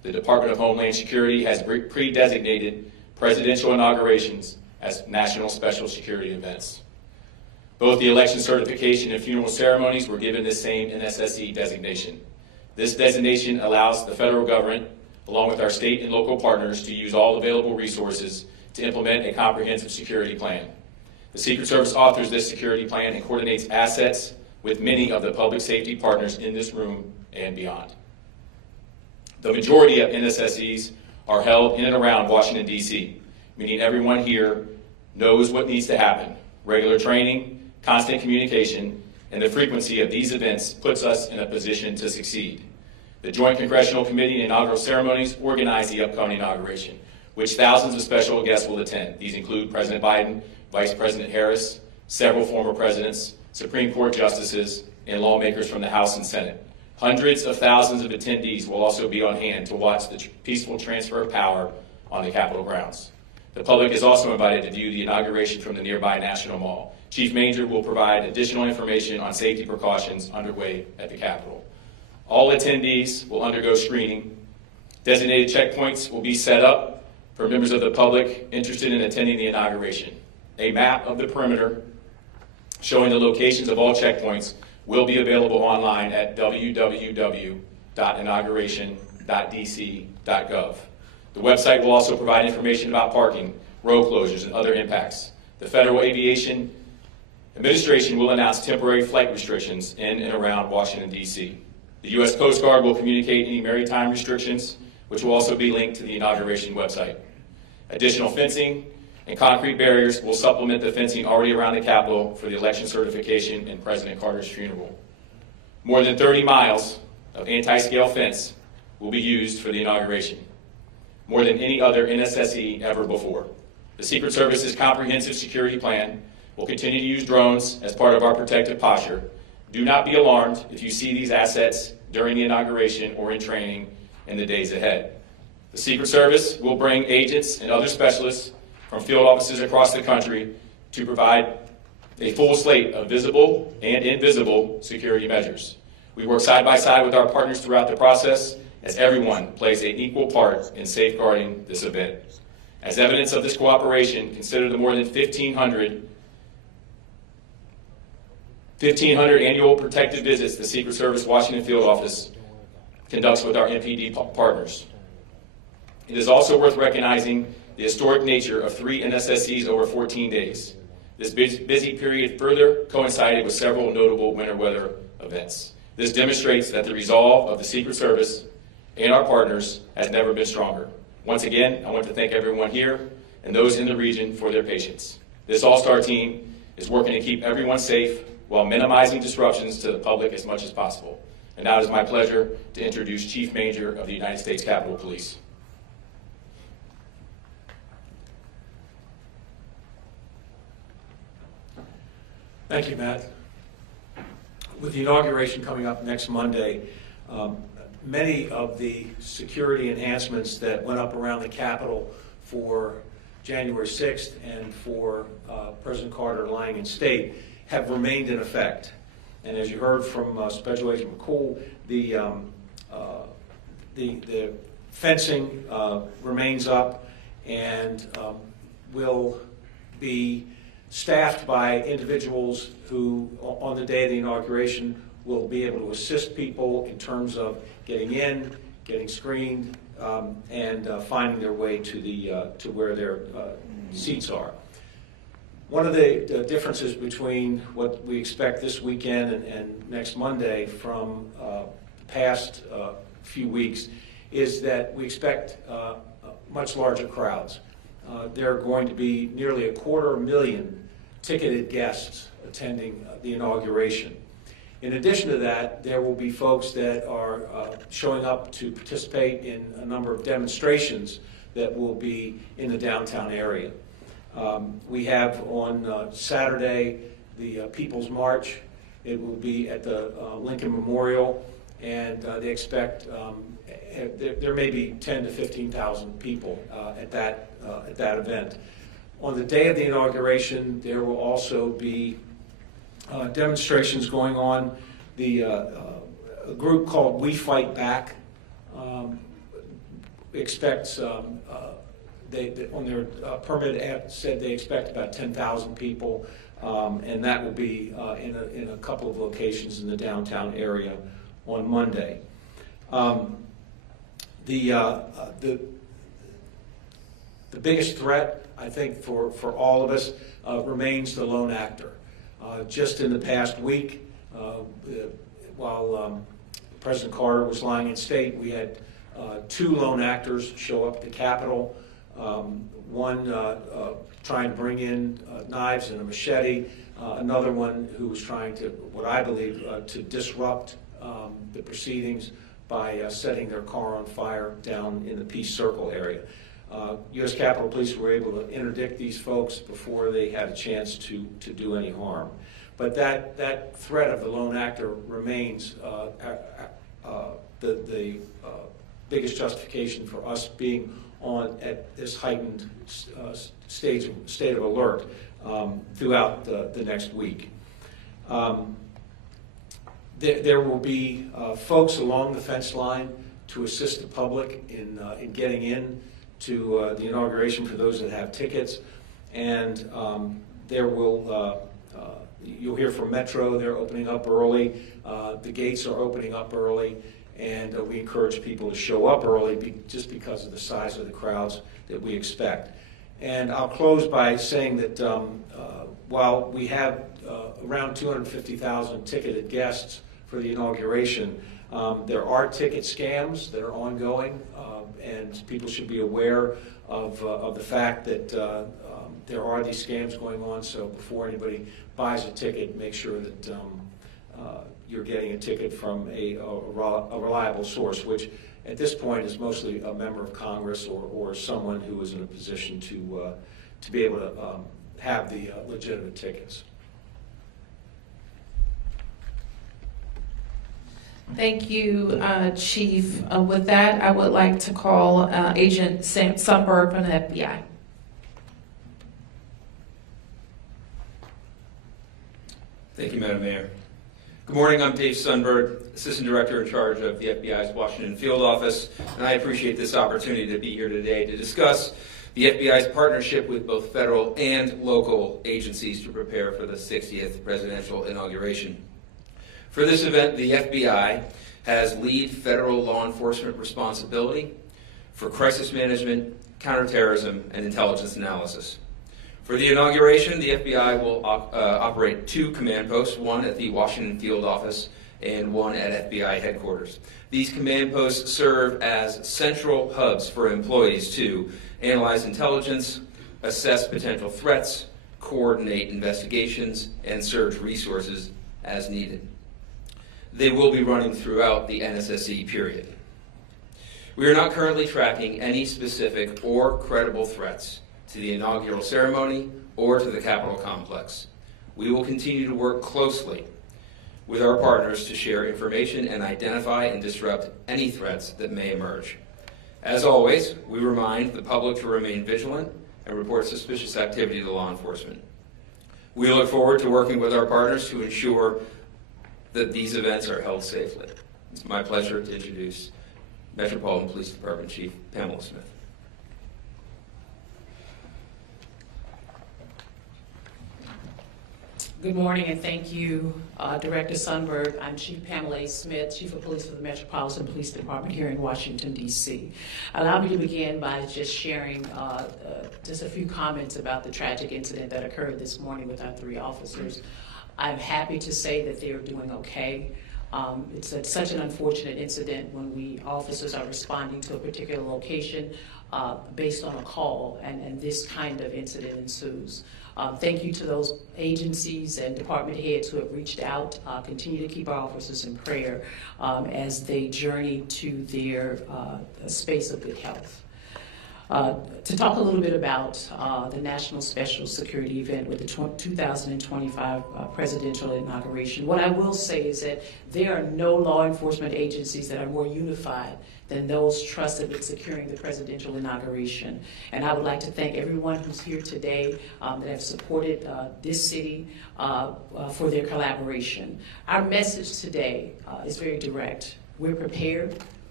the Department of Homeland Security has pre-designated presidential inaugurations as national special security events. Both the election certification and funeral ceremonies were given this same NSSE designation. This designation allows the federal government, along with our state and local partners, to use all available resources to implement a comprehensive security plan. The Secret Service authors this security plan and coordinates assets with many of the public safety partners in this room and beyond. The majority of NSSEs are held in and around Washington, D.C., meaning everyone here knows what needs to happen. Regular training, constant communication, and the frequency of these events puts us in a position to succeed. The Joint Congressional Committee and inaugural ceremonies organize the upcoming inauguration, which thousands of special guests will attend. These include President Biden, Vice President Harris, several former presidents, Supreme Court justices, and lawmakers from the House and Senate. Hundreds of thousands of attendees will also be on hand to watch the peaceful transfer of power on the Capitol grounds. The public is also invited to view the inauguration from the nearby National Mall. Chief Manger will provide additional information on safety precautions underway at the Capitol. All attendees will undergo screening. Designated checkpoints will be set up for members of the public interested in attending the inauguration. A map of the perimeter showing the locations of all checkpoints will be available online at www.inauguration.dc.gov. The website will also provide information about parking, road closures, and other impacts. The Federal Aviation Administration will announce temporary flight restrictions in and around Washington, D.C. The U.S. Coast Guard will communicate any maritime restrictions, which will also be linked to the inauguration website. Additional fencing and concrete barriers will supplement the fencing already around the Capitol for the election certification and President Carter's funeral. More than 30 miles of anti-scale fence will be used for the inauguration, more than any other NSSE ever before. The Secret Service's comprehensive security plan will continue to use drones as part of our protective posture. Do not be alarmed if you see these assets during the inauguration or in training in the days ahead. The Secret Service will bring agents and other specialists from field offices across the country to provide a full slate of visible and invisible security measures. We work side by side with our partners throughout the process as everyone plays an equal part in safeguarding this event. As evidence of this cooperation, consider the more than 1,500 annual protective visits the Secret Service Washington Field Office conducts with our MPD partners. It is also worth recognizing the historic nature of 3 NSSEs over 14 days. This busy period further coincided with several notable winter weather events. This demonstrates that the resolve of the Secret Service and our partners has never been stronger. Once again, I want to thank everyone here and those in the region for their patience. This all-star team is working to keep everyone safe while minimizing disruptions to the public as much as possible. And now it is my pleasure to introduce Chief Manger of the United States Capitol Police. Thank you, Matt. With the inauguration coming up next Monday, many of the security enhancements that went up around the Capitol for January 6th and for President Carter lying in state have remained in effect. And as you heard from Special Agent McCool, the fencing remains up and will be staffed by individuals who, on the day of the inauguration, will be able to assist people in terms of getting in, getting screened, and finding their way to where their seats are. One of the differences between what we expect this weekend and next Monday from the past few weeks is that we expect much larger crowds. There are going to be nearly 250,000 ticketed guests attending the inauguration. In addition to that, there will be folks that are showing up to participate in a number of demonstrations that will be in the downtown area. We have on Saturday the People's March. It will be at the Lincoln Memorial, and they expect there may be 10,000 to 15,000 people at that event. On the day of the inauguration, there will also be demonstrations going on. A group called We Fight Back expects, they on their permit app said they expect about 10,000 people, and that will be in a couple of locations in the downtown area on Monday. The biggest threat, I think, for all of us remains the lone actor. Just in the past week, while President Carter was lying in state, we had 2 lone actors show up at the Capitol. One trying to bring in knives and a machete, another one who was trying to, what I believe, to disrupt the proceedings by setting their car on fire down in the Peace Circle area. U.S. Capitol Police were able to interdict these folks before they had a chance to do any harm. But that threat of the lone actor remains the biggest justification for us being on at this heightened state of alert throughout the next week. There will be folks along the fence line to assist the public in getting in to the inauguration for those that have tickets, and there will you'll hear from Metro. They're opening up early. The gates are opening up early, and we encourage people to show up early just because of the size of the crowds that we expect. And I'll close by saying that while we have around 250,000 ticketed guests for the inauguration, there are ticket scams that are ongoing, and people should be aware of the fact that there are these scams going on. So before anybody buys a ticket, make sure that you're getting a ticket from a reliable source, which at this point is mostly a member of Congress or someone who is in a position to be able to have the legitimate tickets. Thank you, Chief. With that, I would like to call Agent Sundberg from the FBI. Thank you, Madam Mayor. Good morning, I'm Dave Sundberg, Assistant Director in charge of the FBI's Washington Field Office, and I appreciate this opportunity to be here today to discuss the FBI's partnership with both federal and local agencies to prepare for the 60th Presidential Inauguration. For this event, the FBI has lead federal law enforcement responsibility for crisis management, counterterrorism, and intelligence analysis. For the inauguration, the FBI will operate 2 command posts, one at the Washington Field Office and one at FBI headquarters. These command posts serve as central hubs for employees to analyze intelligence, assess potential threats, coordinate investigations, and surge resources as needed. They will be running throughout the NSSE period. We are not currently tracking any specific or credible threats to the inaugural ceremony or to the Capitol complex. We will continue to work closely with our partners to share information and identify and disrupt any threats that may emerge. As always, we remind the public to remain vigilant and report suspicious activity to law enforcement. We look forward to working with our partners to ensure that these events are held safely. It's my pleasure to introduce Metropolitan Police Department Chief Pamela Smith. Good morning, and thank you, Director Sundberg. I'm Chief Pamela Smith, Chief of Police for the Metropolitan Police Department here in Washington, D.C. Allow me to begin by just sharing just a few comments about the tragic incident that occurred this morning with our 3 officers. I'm happy to say that they're doing okay. It's such an unfortunate incident when officers are responding to a particular location based on a call, and this kind of incident ensues. Thank you to those agencies and department heads who have reached out. Continue to keep our officers in prayer as they journey to their space of good health. To talk a little bit about the National Special Security event with the 2025 Presidential Inauguration, what I will say is that there are no law enforcement agencies that are more unified than those trusted with securing the presidential inauguration. And I would like to thank everyone who's here today that have supported this city for their collaboration. Our message today is very direct. We're prepared,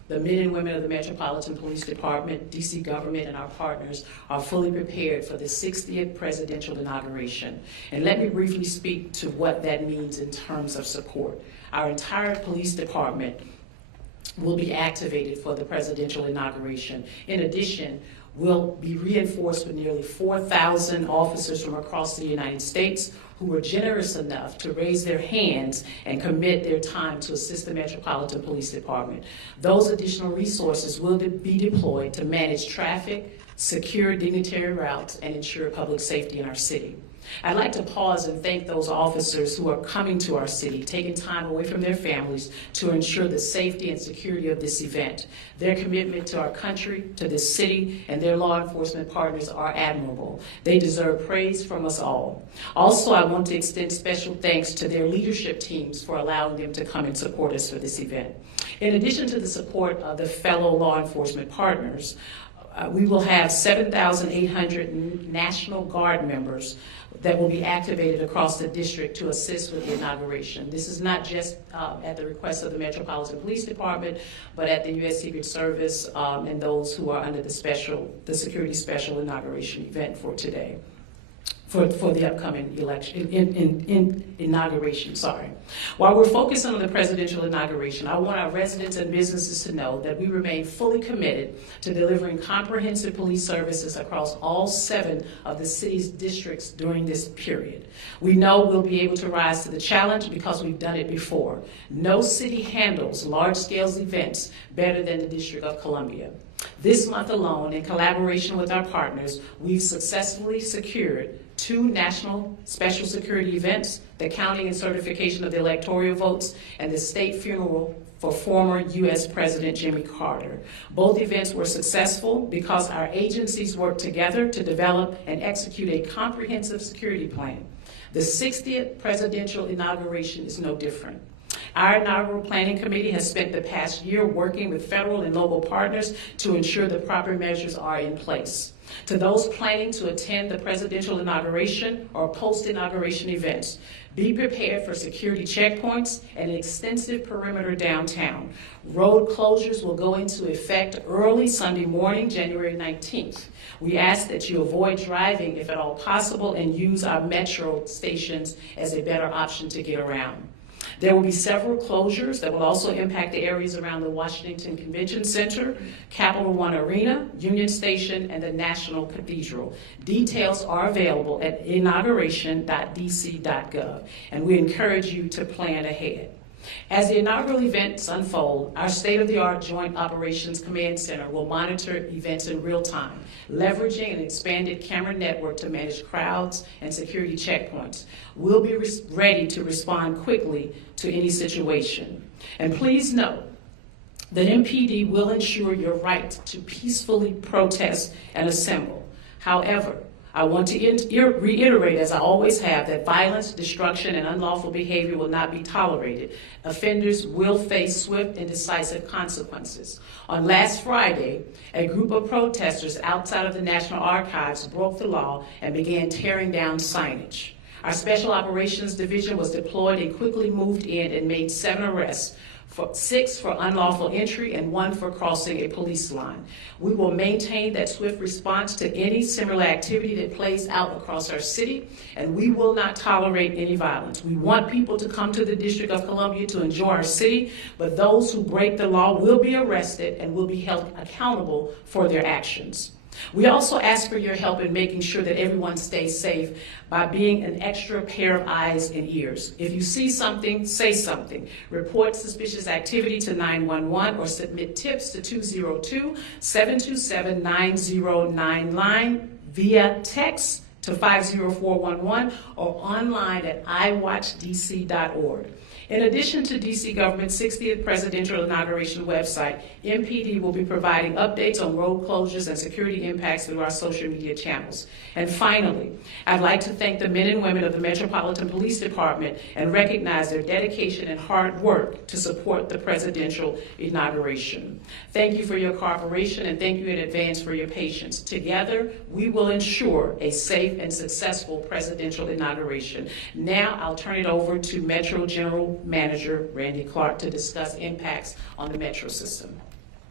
The men and women of the Metropolitan Police Department, DC government, and our partners are fully prepared for the 60th presidential inauguration. And let me briefly speak to what that means in terms of support. Our entire police department will be activated for the presidential inauguration. In addition, we'll be reinforced with nearly 4,000 officers from across the United States who were generous enough to raise their hands and commit their time to assist the Metropolitan Police Department. Those additional resources will be deployed to manage traffic, secure dignitary routes, and ensure public safety in our city. I'd like to pause and thank those officers who are coming to our city, taking time away from their families to ensure the safety and security of this event. Their commitment to our country, to this city, and their law enforcement partners are admirable. They deserve praise from us all. Also, I want to extend special thanks to their leadership teams for allowing them to come and support us for this event. In addition to the support of the fellow law enforcement partners, we will have 7,800 National Guard members that will be activated across the district to assist with the inauguration. This is not just at the request of the Metropolitan Police Department, but at the U.S. Secret Service and those who are under the Security Special Inauguration event for today. For the upcoming election, inauguration, sorry. While we're focused on the presidential inauguration, I want our residents and businesses to know that we remain fully committed to delivering comprehensive police services across all 7 of the city's districts during this period. We know we'll be able to rise to the challenge because we've done it before. No city handles large-scale events better than the District of Columbia. This month alone, in collaboration with our partners, we've successfully secured 2 national special security events, the counting and certification of the electoral votes, and the state funeral for former U.S. President Jimmy Carter. Both events were successful because our agencies worked together to develop and execute a comprehensive security plan. The 60th presidential inauguration is no different. Our inaugural planning committee has spent the past year working with federal and local partners to ensure the proper measures are in place. To those planning to attend the presidential inauguration or post-inauguration events, be prepared for security checkpoints and an extensive perimeter downtown. Road closures will go into effect early Sunday morning, January 19th. We ask that you avoid driving if at all possible and use our metro stations as a better option to get around. There will be several closures that will also impact the areas around the Washington Convention Center, Capital One Arena, Union Station, and the National Cathedral. Details are available at inauguration.dc.gov, and we encourage you to plan ahead. As the inaugural events unfold, our state-of-the-art Joint Operations Command Center will monitor events in real time, leveraging an expanded camera network to manage crowds and security checkpoints. We'll be ready to respond quickly to any situation. And please note that MPD will ensure your right to peacefully protest and assemble. However, I want to reiterate, as I always have, that violence, destruction, and unlawful behavior will not be tolerated. Offenders will face swift and decisive consequences. On last Friday, a group of protesters outside of the National Archives broke the law and began tearing down signage. Our Special Operations Division was deployed and quickly moved in and made 7 arrests, 6 for unlawful entry and 1 for crossing a police line. We will maintain that swift response to any similar activity that plays out across our city, and we will not tolerate any violence. We want people to come to the District of Columbia to enjoy our city, but those who break the law will be arrested and will be held accountable for their actions. We also ask for your help in making sure that everyone stays safe by being an extra pair of eyes and ears. If you see something, say something. Report suspicious activity to 911 or submit tips to 202-727-9099 via text to 50411 or online at iwatchdc.org. In addition to DC government's 60th presidential inauguration website, MPD will be providing updates on road closures and security impacts through our social media channels. And finally, I'd like to thank the men and women of the Metropolitan Police Department and recognize their dedication and hard work to support the presidential inauguration. Thank you for your cooperation and thank you in advance for your patience. Together, we will ensure a safe and successful presidential inauguration. Now, I'll turn it over to Metro General Manager Randy Clark to discuss impacts on the Metro system.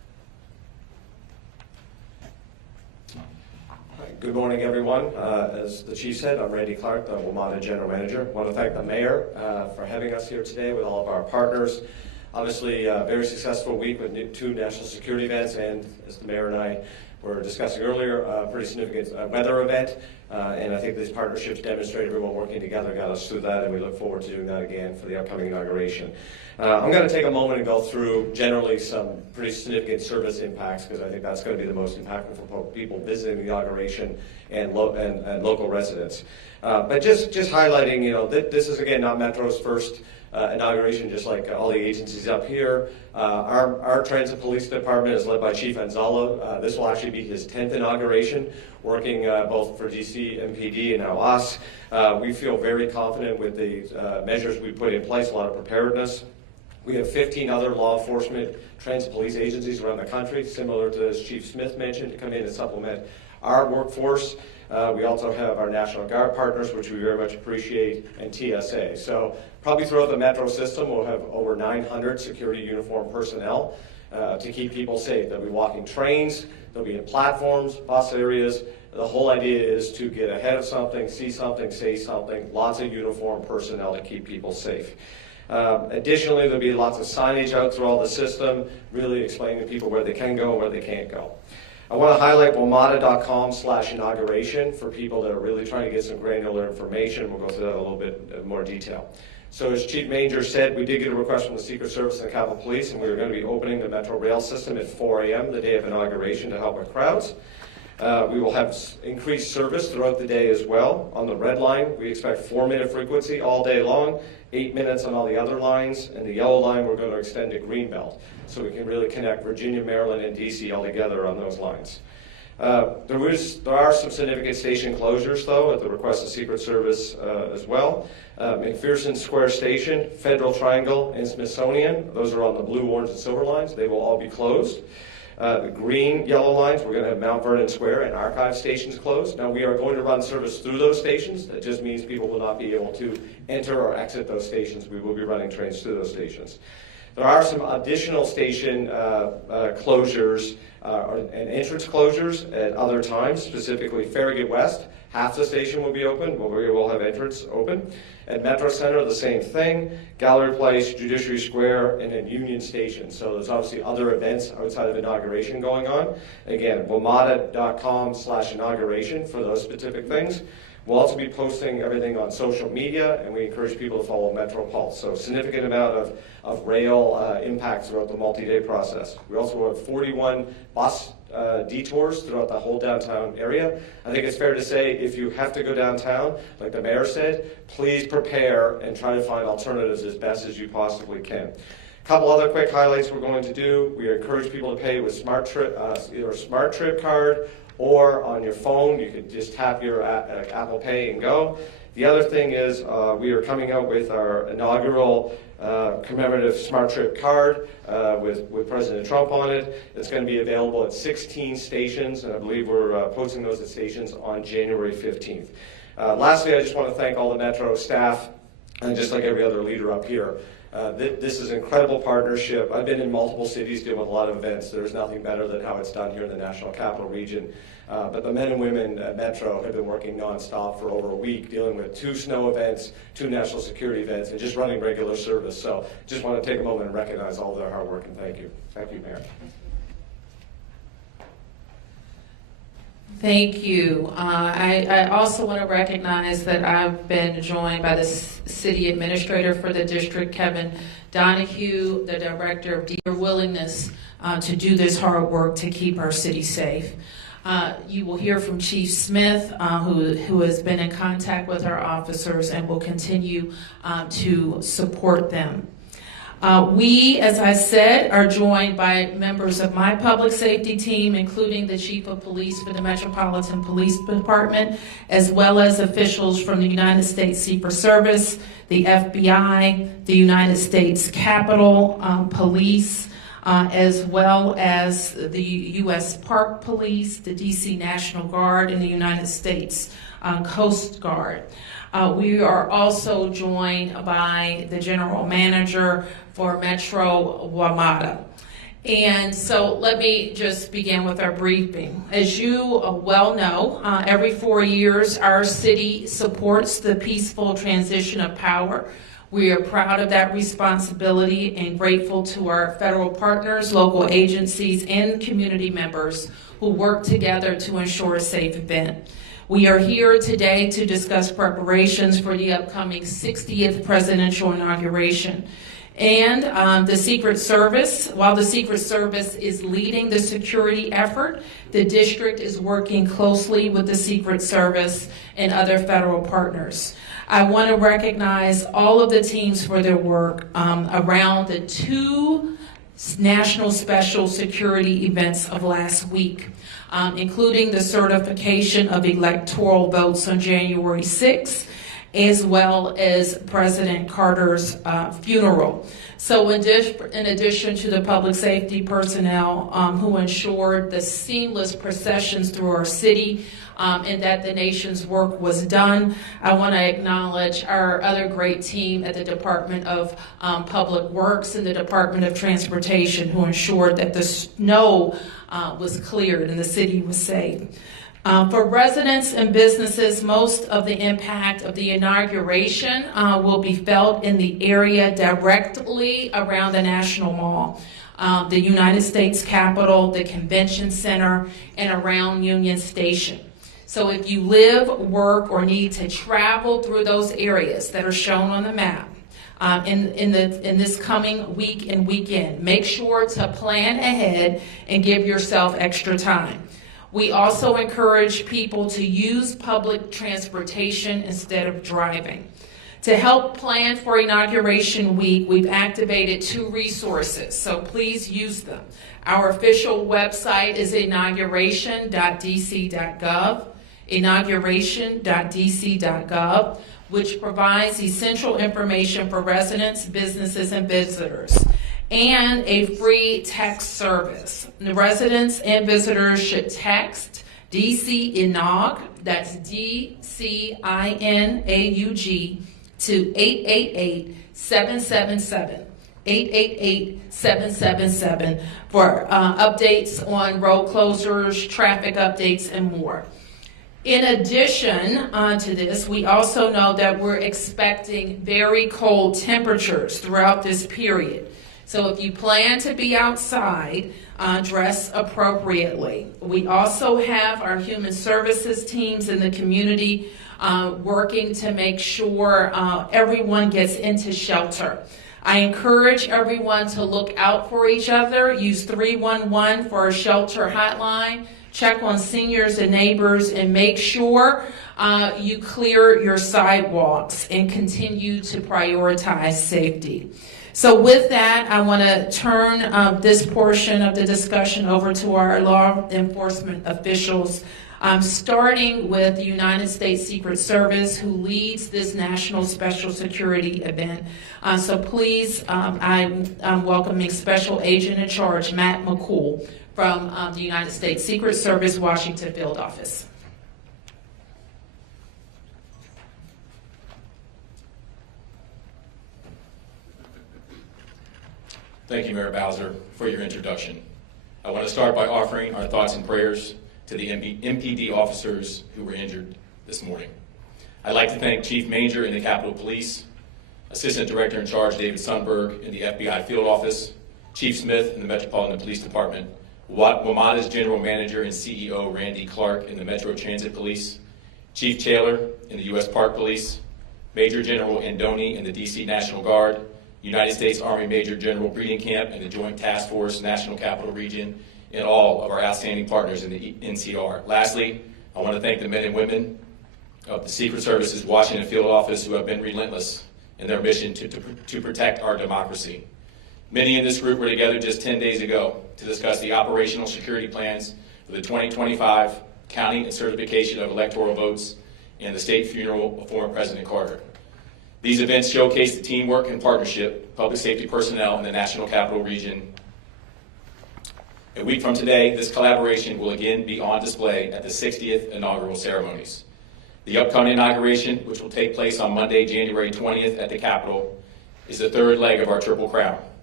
Good morning, everyone. As the chief said, I'm Randy Clark, the WMATA General Manager. I want to thank the mayor for having us here today with all of our partners. Obviously, a very successful week with 2 national security events, and as the mayor and I were discussing earlier, a pretty significant weather event. And I think these partnerships demonstrate everyone working together got us through that, and we look forward to doing that again for the upcoming inauguration. I'm going to take a moment and go through generally some pretty significant service impacts, because I think that's going to be the most impactful for people visiting the inauguration and local residents. But just highlighting, this is again not Metro's first inauguration, just like all the agencies up here. Our Transit Police Department is led by Chief Anzalo. This will actually be his 10th inauguration, working both for DC, MPD, and now us. We feel very confident with the measures we put in place, a lot of preparedness. We have 15 other law enforcement transit police agencies around the country, similar to as Chief Smith mentioned, to come in and supplement our workforce. We also have our National Guard partners, which we very much appreciate, and TSA. So probably throughout the Metro system, we'll have over 900 security uniform personnel to keep people safe. They'll be walking trains, they'll be in platforms, bus areas. The whole idea is to get ahead of something, see something, say something, lots of uniform personnel to keep people safe. Additionally, there'll be lots of signage out through all the system, really explaining to people where they can go and where they can't go. I want to highlight WMATA.com/inauguration for people that are really trying to get some granular information. We'll go through that in a little bit more detail. So as Chief Manger said, we did get a request from the Secret Service and Capitol Police, and we are going to be opening the Metro Rail system at 4 a.m. the day of inauguration to help with crowds. We will have increased service throughout the day as well. On the red line, we expect 4-minute frequency all day long, 8 minutes on all the other lines, and the yellow line we're going to extend to Greenbelt, so we can really connect Virginia, Maryland, and DC all together on those lines. There are some significant station closures, though, at the request of Secret Service as well. McPherson Square Station, Federal Triangle, and Smithsonian, those are on the blue, orange, and silver lines. They will all be closed. The green, yellow lines, we're going to have Mount Vernon Square and Archive stations closed. Now, we are going to run service through those stations. That just means people will not be able to enter or exit those stations. We will be running trains through those stations. There are some additional station closures and entrance closures at other times, specifically Farragut West. Half the station will be open, but we will have entrance open. At Metro Center, the same thing. Gallery Place, Judiciary Square, and then Union Station. So there's obviously other events outside of inauguration going on. Again, WMATA.com/inauguration for those specific things. We'll also be posting everything on social media, and we encourage people to follow Metro Pulse. So significant amount of rail impact throughout the multi-day process. We also have 41 bus detours throughout the whole downtown area. I think it's fair to say if you have to go downtown, like the mayor said, please prepare and try to find alternatives as best as you possibly can. A couple other quick highlights we're going to do. We encourage people to pay with either a Smart Trip card or on your phone. You can just tap your Apple Pay and go. The other thing is we are coming out with our inaugural commemorative Smart Trip card with President Trump on it. It's going to be available at 16 stations, and I believe we're posting those at stations on January 15th. Lastly, I just want to thank all the Metro staff, and just like every other leader up here. This is an incredible partnership. I've been in multiple cities doing a lot of events. There's nothing better than how it's done here in the National Capital Region. But the men and women at Metro have been working nonstop for over a week, dealing with 2 snow events, 2 national security events, and just running regular service. So just want to take a moment and recognize all their hard work, and thank you. Thank you, Mayor. Thank you. I also want to recognize that I've been joined by the city administrator for the district, Kevin Donahue, the director of their willingness to do this hard work to keep our city safe. You will hear from Chief Smith, who has been in contact with our officers and will continue to support them. We, as I said, are joined by members of my public safety team, including the Chief of Police for the Metropolitan Police Department, as well as officials from the United States Secret Service, the FBI, the United States Capitol Police, as well as the U.S. Park Police, the D.C. National Guard, and the United States Coast Guard. We are also joined by the General Manager for Metro WMATA. And so let me just begin with our briefing. As you well know, every 4 years our city supports the peaceful transition of power. We are proud of that responsibility and grateful to our federal partners, local agencies, and community members who work together to ensure a safe event. We are here today to discuss preparations for the upcoming 60th presidential inauguration. And the Secret Service, while the Secret Service is leading the security effort, the district is working closely with the Secret Service and other federal partners. I want to recognize all of the teams for their work around the 2 national special security events of last week, including the certification of electoral votes on January 6th, as well as President Carter's funeral. So in addition to the public safety personnel who ensured the seamless processions through our city and that the nation's work was done, I want to acknowledge our other great team at the Department of Public Works and the Department of Transportation who ensured that the snow was cleared and the city was safe. For residents and businesses, most of the impact of the inauguration will be felt in the area directly around the National Mall, the United States Capitol, the Convention Center, and around Union Station. So if you live, work, or need to travel through those areas that are shown on the map in this coming week and weekend, make sure to plan ahead and give yourself extra time. We also encourage people to use public transportation instead of driving. To help plan for Inauguration Week, we've activated 2 resources, so please use them. Our official website is inauguration.dc.gov, inauguration.dc.gov, which provides essential information for residents, businesses, and visitors, and a free text service. The residents and visitors should text DC Inaug, that's DCINAUG, to 888-777. 888-777 for updates on road closures, traffic updates, and more. In addition to this, we also know that we're expecting very cold temperatures throughout this period. So if you plan to be outside, dress appropriately. We also have our human services teams in the community working to make sure everyone gets into shelter. I encourage everyone to look out for each other. Use 311 for a shelter hotline. Check on seniors and neighbors and make sure you clear your sidewalks and continue to prioritize safety. So with that, I want to turn this portion of the discussion over to our law enforcement officials, starting with the United States Secret Service, who leads this national special security event. So please, I'm welcoming Special Agent in Charge, Matt McCool, from the United States Secret Service, Washington Field Office. Thank you, Mayor Bowser, for your introduction. I want to start by offering our thoughts and prayers to the MPD officers who were injured this morning. I'd like to thank Chief Manger in the Capitol Police, Assistant Director in Charge David Sundberg in the FBI Field Office, Chief Smith in the Metropolitan Police Department, WMATA's General Manager and CEO Randy Clark in the Metro Transit Police, Chief Taylor in the U.S. Park Police, Major General Andoni in the D.C. National Guard, United States Army Major General Breeding Camp and the Joint Task Force National Capital Region, and all of our outstanding partners in the NCR. Lastly, I want to thank the men and women of the Secret Service's Washington Field Office who have been relentless in their mission to protect our democracy. Many in this group were together just 10 days ago to discuss the operational security plans for the 2025 counting and certification of electoral votes and the state funeral of former President Carter. These events showcase the teamwork and partnership, public safety personnel in the National Capital Region. A week from today, this collaboration will again be on display at the 60th inaugural ceremonies. The upcoming inauguration, which will take place on Monday, January 20th at the Capitol, is the third leg of our Triple Crown.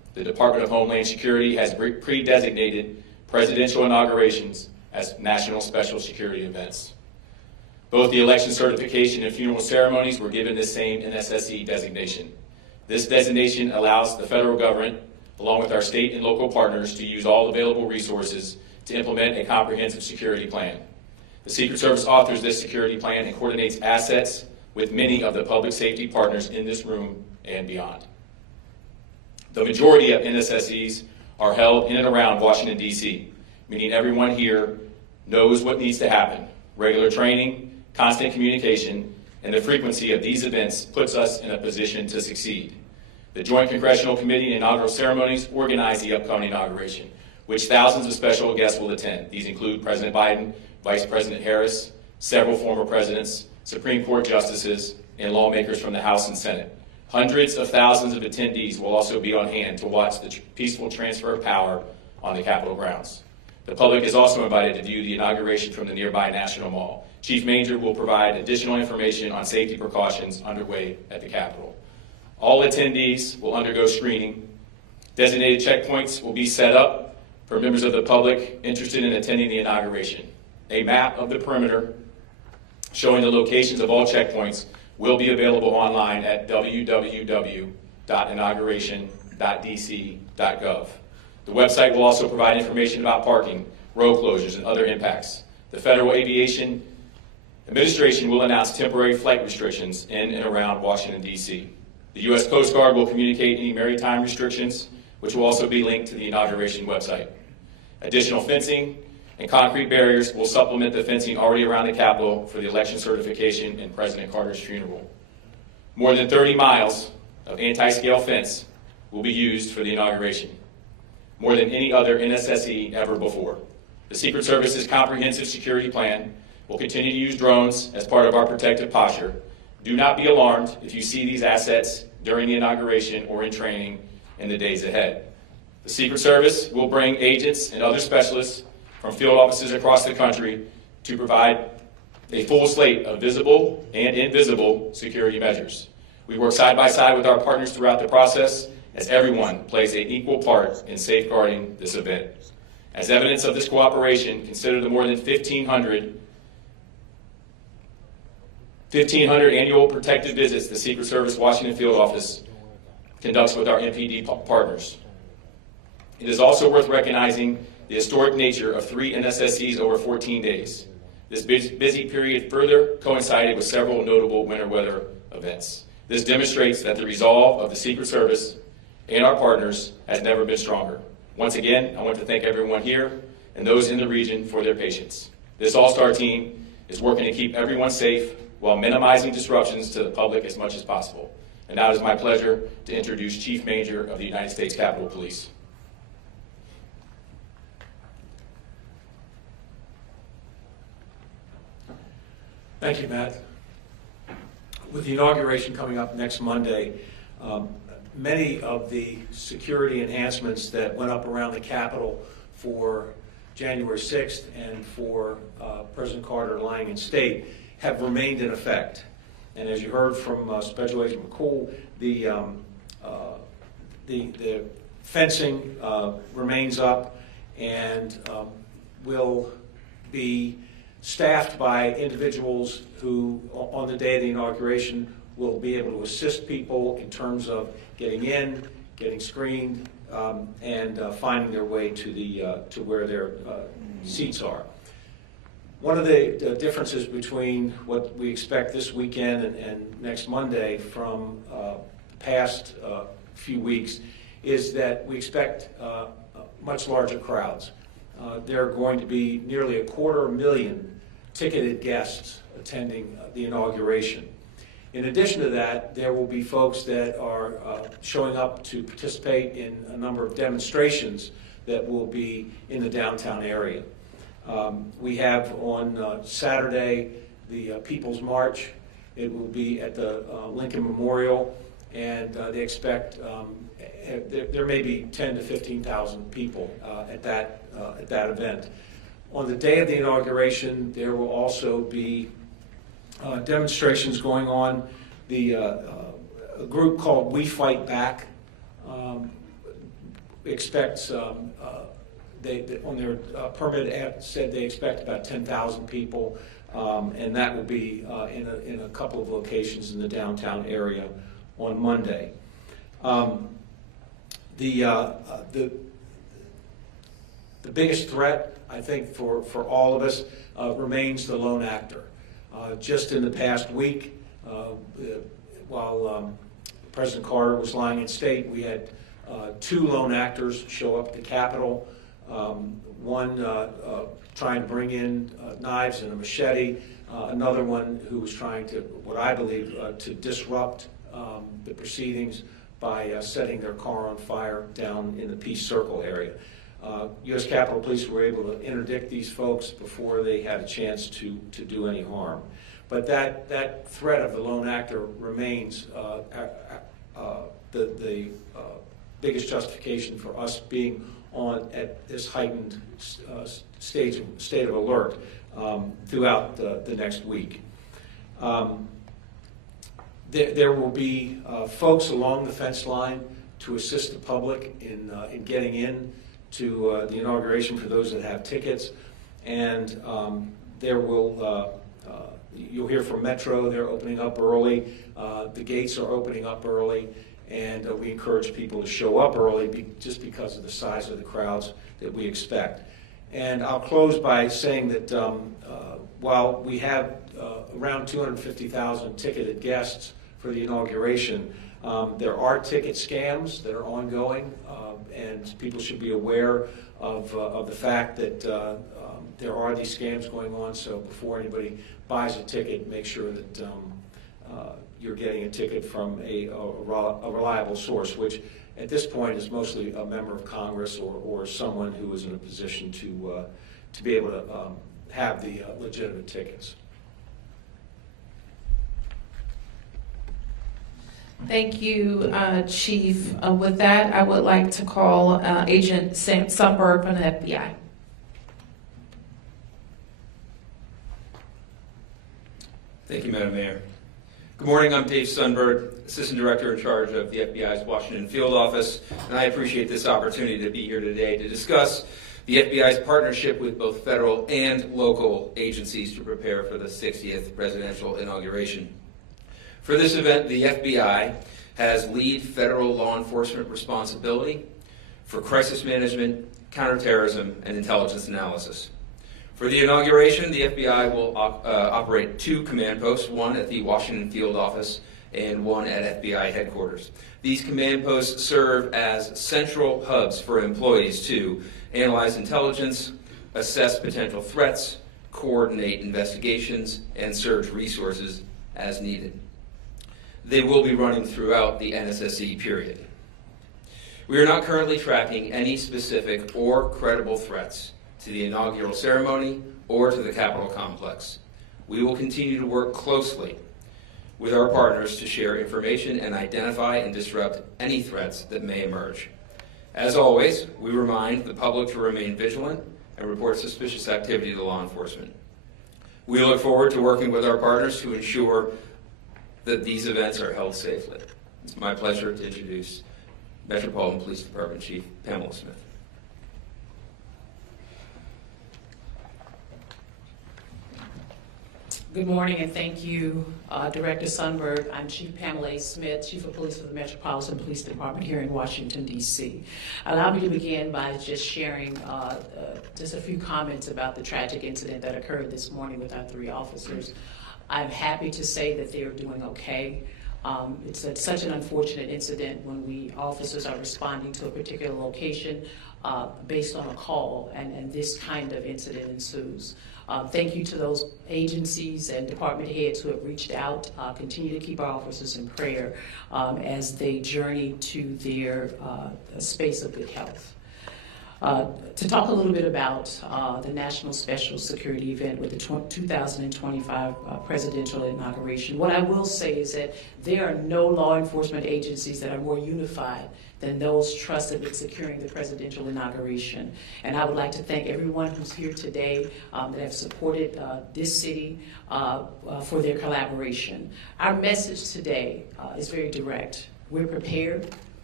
the Department of Homeland Security has pre-designated presidential inaugurations as national special security events. Both the election certification and funeral ceremonies were given this same NSSE designation. This designation allows the federal government, along with our state and local partners, to use all available resources to implement a comprehensive security plan. The Secret Service authors this security plan and coordinates assets with many of the public safety partners in this room and beyond. The majority of NSSEs are held in and around Washington, D.C., meaning everyone here knows what needs to happen. Regular training, constant communication, and the frequency of these events puts us in a position to succeed. The Joint Congressional Committee and inaugural ceremonies organize the upcoming inauguration, which thousands of special guests will attend. These include President Biden, Vice President Harris, several former presidents, Supreme Court justices, and lawmakers from the House and Senate. Hundreds of thousands of attendees will also be on hand to watch the peaceful transfer of power on the Capitol grounds. The public is also invited to view the inauguration from the nearby National Mall. Chief Manger will provide additional information on safety precautions underway at the Capitol. All attendees will undergo screening. Designated checkpoints will be set up for members of the public interested in attending the inauguration. A map of the perimeter showing the locations of all checkpoints will be available online at www.inauguration.dc.gov. The website will also provide information about parking, road closures, and other impacts. The Federal Aviation Administration will announce temporary flight restrictions in and around Washington, D.C. The U.S. Coast Guard will communicate any maritime restrictions, which will also be linked to the inauguration website. Additional fencing and concrete barriers will supplement the fencing already around the Capitol for the election certification and President Carter's funeral. More than 30 miles of anti-scale fence will be used for the inauguration, more than any other NSSE ever before. The Secret Service's comprehensive security plan will continue to use drones as part of our protective posture. Do not be alarmed if you see these assets during the inauguration or in training in the days ahead. The Secret Service will bring agents and other specialists from field offices across the country to provide a full slate of visible and invisible security measures. We work side by side with our partners throughout the process as everyone plays an equal part in safeguarding this event. As evidence of this cooperation, consider the more than 1,500 annual protective visits the Secret Service Washington Field Office conducts with our MPD partners. It is also worth recognizing the historic nature of 3 NSSEs over 14 days. This busy period further coincided with several notable winter weather events. This demonstrates that the resolve of the Secret Service and our partners has never been stronger. Once again, I want to thank everyone here and those in the region for their patience. This all-star team is working to keep everyone safe while minimizing disruptions to the public as much as possible. And now it is my pleasure to introduce Chief Manger of the United States Capitol Police. Thank you, Matt. With the inauguration coming up next Monday, many of the security enhancements that went up around the Capitol for January 6th and for President Carter lying in state have remained in effect. And as you heard from Special Agent McCool, the fencing remains up and will be staffed by individuals who, on the day of the inauguration, will be able to assist people in terms of getting in, getting screened, and finding their way to where their seats are. One of the differences between what we expect this weekend and next Monday from the past few weeks is that we expect much larger crowds. There are going to be nearly 250,000 ticketed guests attending the inauguration. In addition to that, there will be folks that are showing up to participate in a number of demonstrations that will be in the downtown area. We have on Saturday the People's March. It will be at the Lincoln Memorial, and they expect there may be 10,000 to 15,000 people at that event. On the day of the inauguration, there will also be demonstrations going on. A group called We Fight Back expects, they on their permit app said they expect about 10,000 people, and that will be in a couple of locations in the downtown area on Monday. The biggest threat, I think, for all of us remains the lone actor. Just in the past week, while President Carter was lying in state, we had 2 lone actors show up at the Capitol. One trying to bring in knives and a machete, another one who was trying to, what I believe, to disrupt the proceedings by setting their car on fire down in the Peace Circle area. U.S. Capitol Police were able to interdict these folks before they had a chance to do any harm. But that threat of the lone actor remains the biggest justification for us being at this heightened state of alert throughout the next week. There will be folks along the fence line to assist the public in getting in to the inauguration for those that have tickets, and you'll hear from Metro. They're opening up early. The gates are opening up early, and we encourage people to show up early just because of the size of the crowds that we expect. And I'll close by saying that while we have around 250,000 ticketed guests for the inauguration, there are ticket scams that are ongoing, and people should be aware of the fact that there are these scams going on. So before anybody buys a ticket, make sure that you're getting a ticket from a reliable source, which at this point is mostly a member of Congress or someone who is in a position to be able to have the legitimate tickets. Thank you, Chief. With that, I would like to call Agent Sundberg from the FBI. Thank you, Madam Mayor. Good morning, I'm Dave Sundberg, Assistant Director in charge of the FBI's Washington Field Office, and I appreciate this opportunity to be here today to discuss the FBI's partnership with both federal and local agencies to prepare for the 60th Presidential Inauguration. For this event, the FBI has lead federal law enforcement responsibility for crisis management, counterterrorism, and intelligence analysis. For the inauguration, the FBI will operate 2 command posts, one at the Washington Field Office and one at FBI headquarters. These command posts serve as central hubs for employees to analyze intelligence, assess potential threats, coordinate investigations, and surge resources as needed. They will be running throughout the NSSE period. We are not currently tracking any specific or credible threats to the inaugural ceremony or to the Capitol complex. We will continue to work closely with our partners to share information and identify and disrupt any threats that may emerge. As always, we remind the public to remain vigilant and report suspicious activity to law enforcement. We look forward to working with our partners to ensure that these events are held safely. It's my pleasure to introduce Metropolitan Police Department Chief Pamela Smith. Good morning, and thank you, Director Sundberg. I'm Chief Pamela Smith, Chief of Police for the Metropolitan Police Department here in Washington, D.C. Allow me to begin by just sharing just a few comments about the tragic incident that occurred this morning with our 3 officers. I'm happy to say that they are doing okay. It's such an unfortunate incident when officers are responding to a particular location based on a call, and this kind of incident ensues. Thank you to those agencies and department heads who have reached out. Continue to keep our officers in prayer as they journey to their space of good health. To talk a little bit about the National Special Security event with the 2025 Presidential Inauguration, what I will say is that there are no law enforcement agencies that are more unified than those trusted with securing the Presidential Inauguration. And I would like to thank everyone who's here today that have supported this city for their collaboration. Our message today is very direct. We're prepared,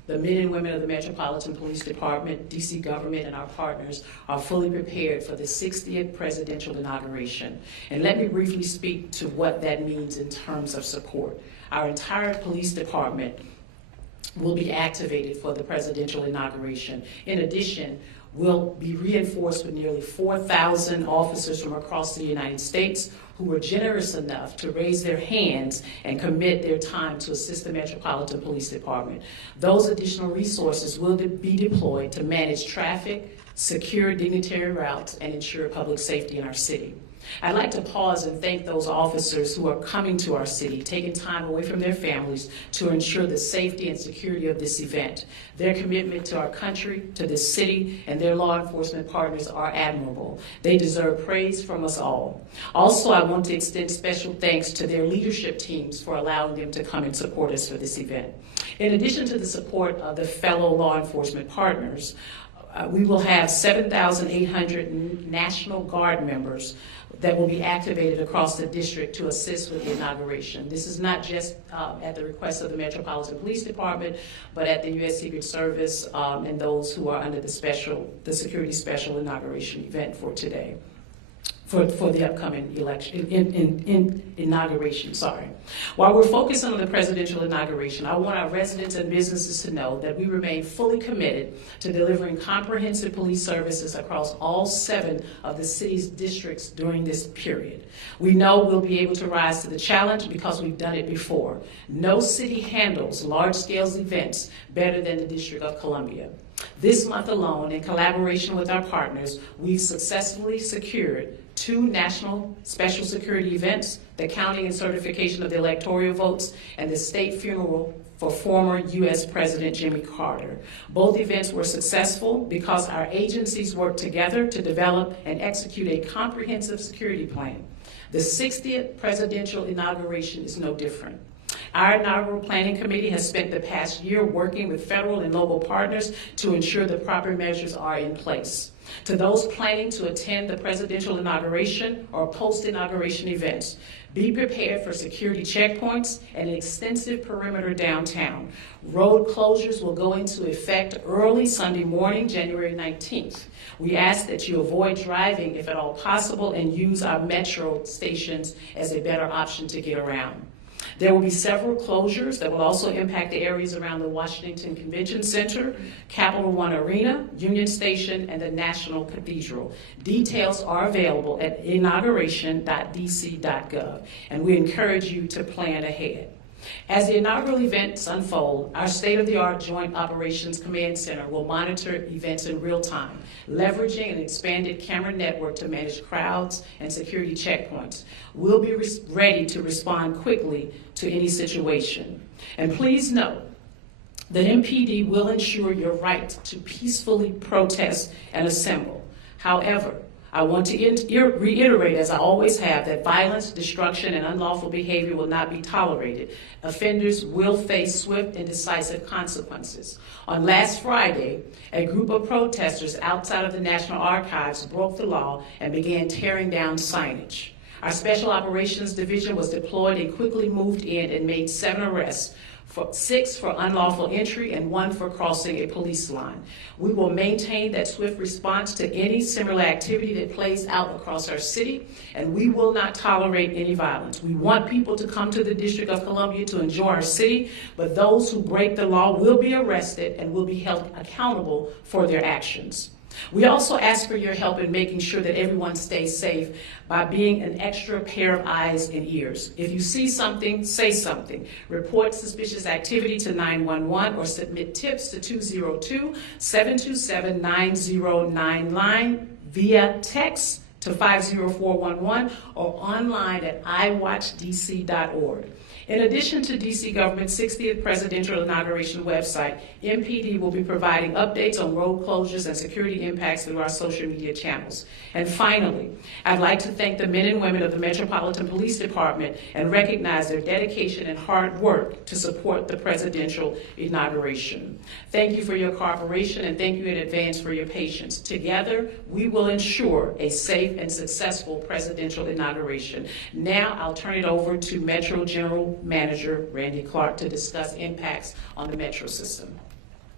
The men and women of the Metropolitan Police Department, DC government, and our partners are fully prepared for the 60th presidential inauguration. And let me briefly speak to what that means in terms of support. Our entire police department will be activated for the presidential inauguration. In addition, we'll be reinforced with nearly 4,000 officers from across the United States who were generous enough to raise their hands and commit their time to assist the Metropolitan Police Department. Those additional resources will be deployed to manage traffic, secure dignitary routes, and ensure public safety in our city. I'd like to pause and thank those officers who are coming to our city, taking time away from their families to ensure the safety and security of this event. Their commitment to our country, to this city, and their law enforcement partners are admirable. They deserve praise from us all. Also, I want to extend special thanks to their leadership teams for allowing them to come and support us for this event. In addition to the support of the fellow law enforcement partners, we will have 7,800 National Guard members that will be activated across the district to assist with the inauguration. This is not just at the request of the Metropolitan Police Department, but at the U.S. Secret Service and those who are under the Security Special Inauguration event for today. For the upcoming election, inauguration, sorry. While we're focusing on the presidential inauguration, I want our residents and businesses to know that we remain fully committed to delivering comprehensive police services across all 7 of the city's districts during this period. We know we'll be able to rise to the challenge because we've done it before. No city handles large-scale events better than the District of Columbia. This month alone, in collaboration with our partners, we've successfully secured 2 national special security events, the counting and certification of the electoral votes, and the state funeral for former U.S. President Jimmy Carter. Both events were successful because our agencies worked together to develop and execute a comprehensive security plan. The 60th presidential inauguration is no different. Our inaugural planning committee has spent the past year working with federal and local partners to ensure the proper measures are in place. To those planning to attend the presidential inauguration or post-inauguration events, be prepared for security checkpoints and an extensive perimeter downtown. Road closures will go into effect early Sunday morning, January 19th. We ask that you avoid driving if at all possible and use our metro stations as a better option to get around. There will be several closures that will also impact the areas around the Washington Convention Center, Capital One Arena, Union Station, and the National Cathedral. Details are available at inauguration.dc.gov, and we encourage you to plan ahead. As the inaugural events unfold, our state-of-the-art Joint Operations Command Center will monitor events in real time, leveraging an expanded camera network to manage crowds and security checkpoints. We'll be ready to respond quickly to any situation. And please note that MPD will ensure your right to peacefully protest and assemble. However, I want to reiterate, as I always have, that violence, destruction, and unlawful behavior will not be tolerated. Offenders will face swift and decisive consequences. On last Friday, a group of protesters outside of the National Archives broke the law and began tearing down signage. Our Special Operations Division was deployed and quickly moved in and made 7 arrests, 6 for unlawful entry and 1 for crossing a police line. We will maintain that swift response to any similar activity that plays out across our city, and we will not tolerate any violence. We want people to come to the District of Columbia to enjoy our city, but those who break the law will be arrested and will be held accountable for their actions. We also ask for your help in making sure that everyone stays safe by being an extra pair of eyes and ears. If you see something, say something. Report suspicious activity to 911 or submit tips to 202-727-9099 via text to 50411 or online at iwatchdc.org. In addition to DC government's 60th presidential inauguration website, MPD will be providing updates on road closures and security impacts through our social media channels. And finally, I'd like to thank the men and women of the Metropolitan Police Department and recognize their dedication and hard work to support the presidential inauguration. Thank you for your cooperation and thank you in advance for your patience. Together, we will ensure a safe and successful presidential inauguration. Now, I'll turn it over to Metro General Manager Randy Clark to discuss impacts on the Metro system.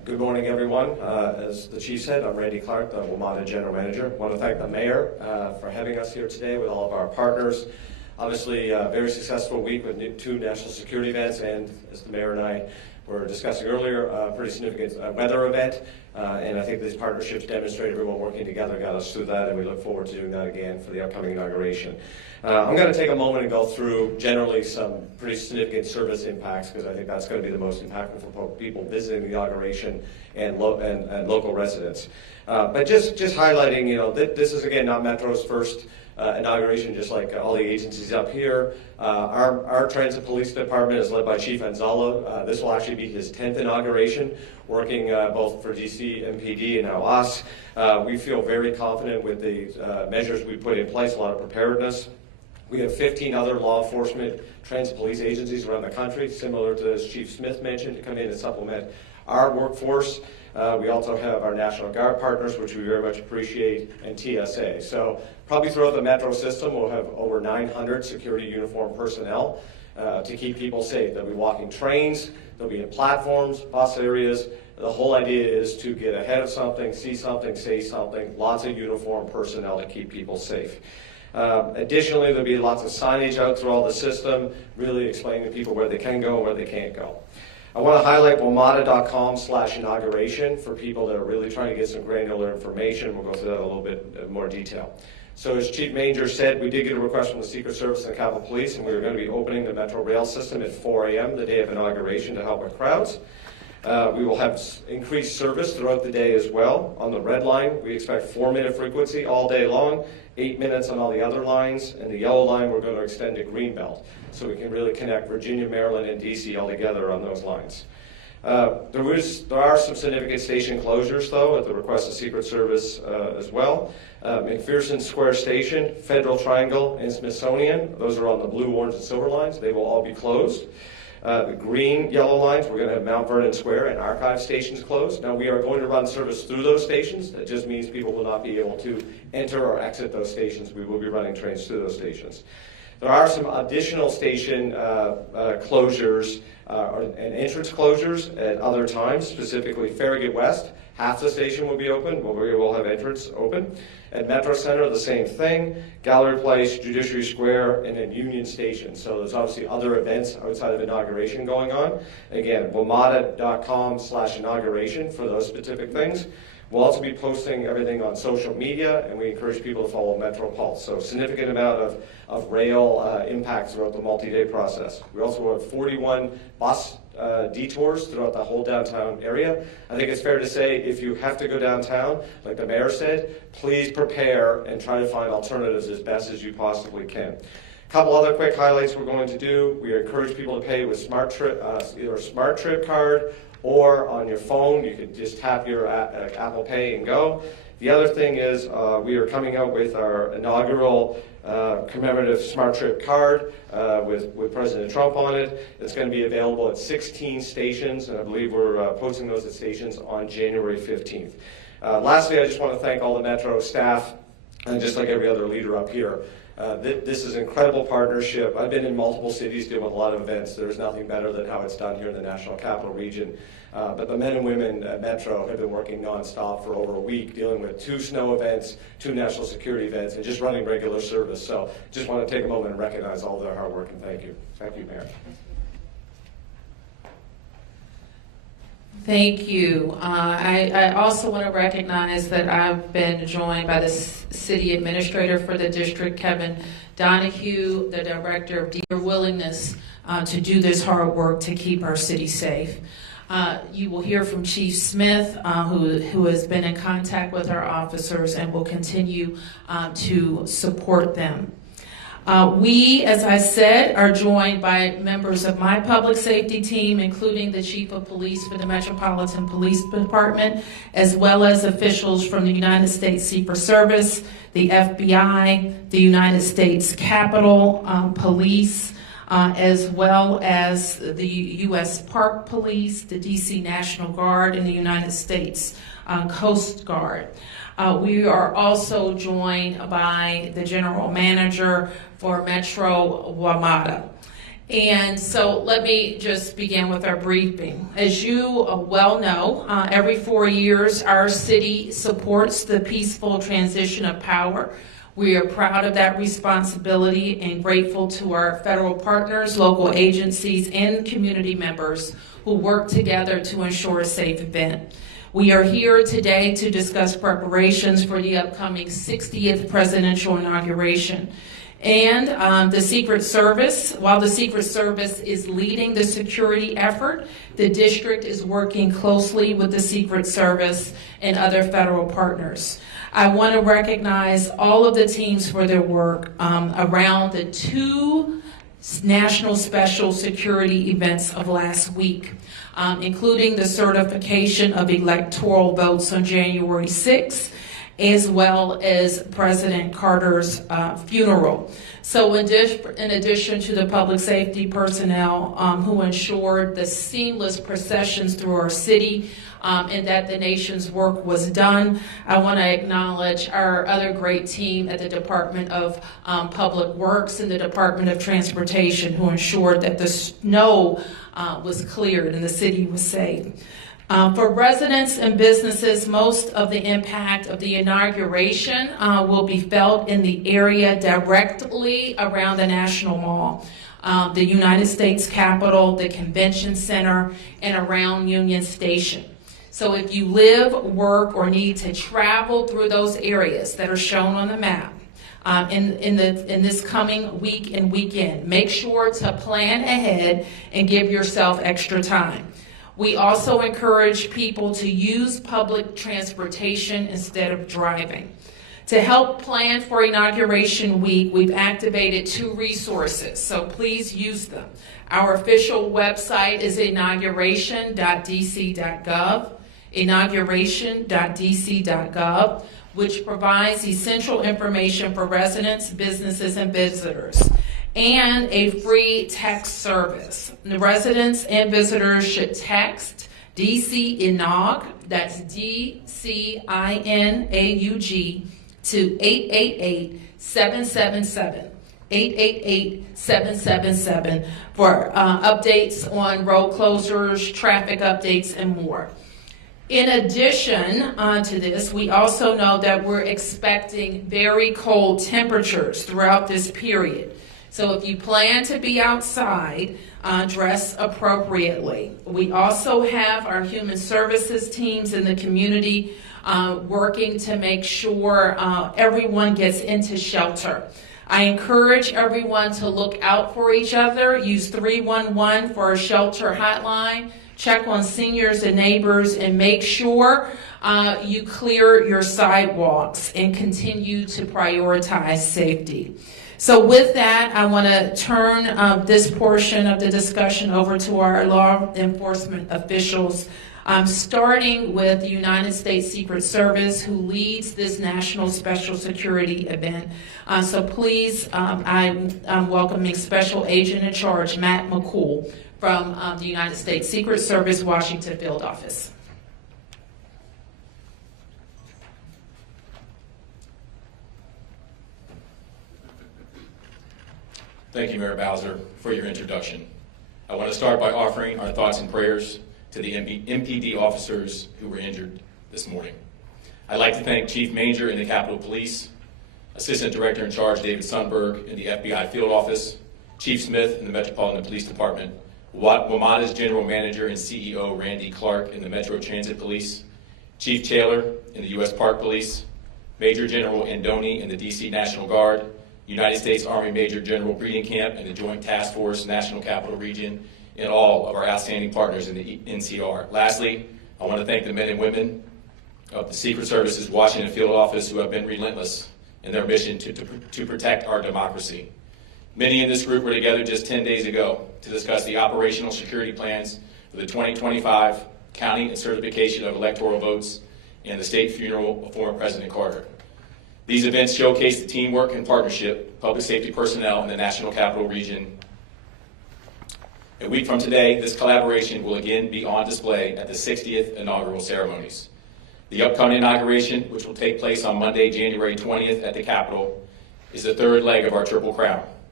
Good morning, everyone. As the chief said, I'm Randy Clark, the WMATA General Manager. I want to thank the mayor for having us here today with all of our partners. Obviously, a very successful week with 2 national security events, and as the mayor and I were discussing earlier, a pretty significant weather event. And I think these partnerships demonstrate everyone working together got us through that, and we look forward to doing that again for the upcoming inauguration. I'm going to take a moment and go through generally some pretty significant service impacts, because I think that's going to be the most impactful for people visiting the inauguration and local residents. But just highlighting, this is again not Metro's first inauguration, just like all the agencies up here. Our Transit Police Department is led by Chief Anzala. This will actually be his 10th inauguration, working both for DC, MPD, and now us. We feel very confident with the measures we put in place, a lot of preparedness. We have 15 other law enforcement transit police agencies around the country, similar to as Chief Smith mentioned, to come in and supplement our workforce. We also have our National Guard partners, which we very much appreciate, and TSA. So probably throughout the Metro system, we'll have over 900 security uniformed personnel to keep people safe. They'll be walking trains, they'll be in platforms, bus areas. The whole idea is to get ahead of something, see something, say something, lots of uniformed personnel to keep people safe. Additionally, there'll be lots of signage out through all the system, really explaining to people where they can go and where they can't go. I want to highlight WMATA.com/inauguration for people that are really trying to get some granular information. We'll go through that in a little bit more detail. So as Chief Manger said, we did get a request from the Secret Service and the Capitol Police, and we were going to be opening the Metro Rail system at 4 a.m. the day of inauguration to help with crowds. We will have increased service throughout the day as well. On the red line, we expect 4-minute frequency all day long, 8 minutes on all the other lines, and the yellow line we're going to extend to Greenbelt, so we can really connect Virginia, Maryland, and DC all together on those lines. There are some significant station closures, though, at the request of Secret Service as well. McPherson Square Station, Federal Triangle, and Smithsonian, those are on the blue, orange, and silver lines. They will all be closed. The green, yellow lines, we're going to have Mount Vernon Square and Archive stations closed. Now, we are going to run service through those stations. That just means people will not be able to enter or exit those stations. We will be running trains through those stations. There are some additional station closures and entrance closures at other times, specifically Farragut West. Half the station will be open, but we will have entrance open. At Metro Center, the same thing. Gallery Place, Judiciary Square, and then Union Station. So there's obviously other events outside of inauguration going on. Again, WMATA.com/inauguration for those specific things. We'll also be posting everything on social media, and we encourage people to follow Metro Pulse. So significant amount of rail impact throughout the multi-day process. We also have 41 bus detours throughout the whole downtown area. I think it's fair to say if you have to go downtown, like the mayor said, please prepare and try to find alternatives as best as you possibly can. A couple other quick highlights we're going to do. We encourage people to pay with either a Smart Trip card or on your phone. You can just tap your Apple Pay and go. The other thing is we are coming out with our inaugural commemorative Smart Trip card with President Trump on it. It's going to be available at 16 stations, and I believe we're posting those at stations on January 15th. Lastly, I just want to thank all the Metro staff, and just like every other leader up here. This is an incredible partnership. I've been in multiple cities doing a lot of events. There's nothing better than how it's done here in the National Capital Region. But the men and women at Metro have been working nonstop for over a week, dealing with 2 snow events, 2 national security events, and just running regular service. So just want to take a moment and recognize all their hard work, and thank you. Thank you, Mayor. Thank you. I also want to recognize that I've been joined by the city administrator for the district, Kevin Donahue, the director of their willingness to do this hard work to keep our city safe. You will hear from Chief Smith, who has been in contact with our officers and will continue to support them. We, as I said, are joined by members of my public safety team, including the Chief of Police for the Metropolitan Police Department, as well as officials from the United States Secret Service, the FBI, the United States Capitol Police, as well as the U.S. Park Police, the D.C. National Guard, and the United States Coast Guard. We are also joined by the General Manager for Metro WMATA. And so let me just begin with our briefing. As you well know, every 4 years our city supports the peaceful transition of power. We are proud of that responsibility and grateful to our federal partners, local agencies, and community members who work together to ensure a safe event. We are here today to discuss preparations for the upcoming 60th presidential inauguration. And the Secret Service, while the Secret Service is leading the security effort, the district is working closely with the Secret Service and other federal partners. I want to recognize all of the teams for their work around the 2 national special security events of last week, including the certification of electoral votes on January 6th, as well as President Carter's funeral. So in addition to the public safety personnel who ensured the seamless processions through our city and that the nation's work was done, I want to acknowledge our other great team at the Department of Public Works and the Department of Transportation who ensured that the snow was cleared and the city was safe. For residents and businesses, most of the impact of the inauguration will be felt in the area directly around the National Mall, the United States Capitol, the Convention Center, and around Union Station. So if you live, work, or need to travel through those areas that are shown on the map in this coming week and weekend, make sure to plan ahead and give yourself extra time. We also encourage people to use public transportation instead of driving. To help plan for Inauguration Week, we've activated 2 resources, so please use them. Our official website is inauguration.dc.gov, which provides essential information for residents, businesses, and visitors, and a free text service. The residents and visitors should text DC Inaug, that's DCINAUG, to 888-777. 888-777 for updates on road closures, traffic updates, and more. In addition to this, we also know that we're expecting very cold temperatures throughout this period. So if you plan to be outside, dress appropriately. We also have our human services teams in the community working to make sure everyone gets into shelter. I encourage everyone to look out for each other. Use 311 for a shelter hotline. Check on seniors and neighbors and make sure you clear your sidewalks and continue to prioritize safety. So with that, I want to turn this portion of the discussion over to our law enforcement officials, starting with the United States Secret Service, who leads this national special security event. So please, I'm welcoming Special Agent in Charge, Matt McCool, from the United States Secret Service, Washington Field Office. Thank you, Mayor Bowser, for your introduction. I want to start by offering our thoughts and prayers to the MPD officers who were injured this morning. I'd like to thank Chief Manger in the Capitol Police, Assistant Director in Charge David Sundberg in the FBI Field Office, Chief Smith in the Metropolitan Police Department, WMATA's General Manager and CEO Randy Clark in the Metro Transit Police, Chief Taylor in the U.S. Park Police, Major General Andoni in the D.C. National Guard, United States Army Major General Breeding Camp and the Joint Task Force National Capital Region, and all of our outstanding partners in the NCR. Lastly, I want to thank the men and women of the Secret Service's Washington Field Office who have been relentless in their mission to protect our democracy. Many in this group were together just 10 days ago to discuss the operational security plans for the 2025 counting and certification of electoral votes and the state funeral of former President Carter. These events showcase the teamwork and partnership of public safety personnel in the National Capital Region. A week from today, this collaboration will again be on display at the 60th inaugural ceremonies. The upcoming inauguration, which will take place on Monday, January 20th at the Capitol, is the third leg of our Triple Crown.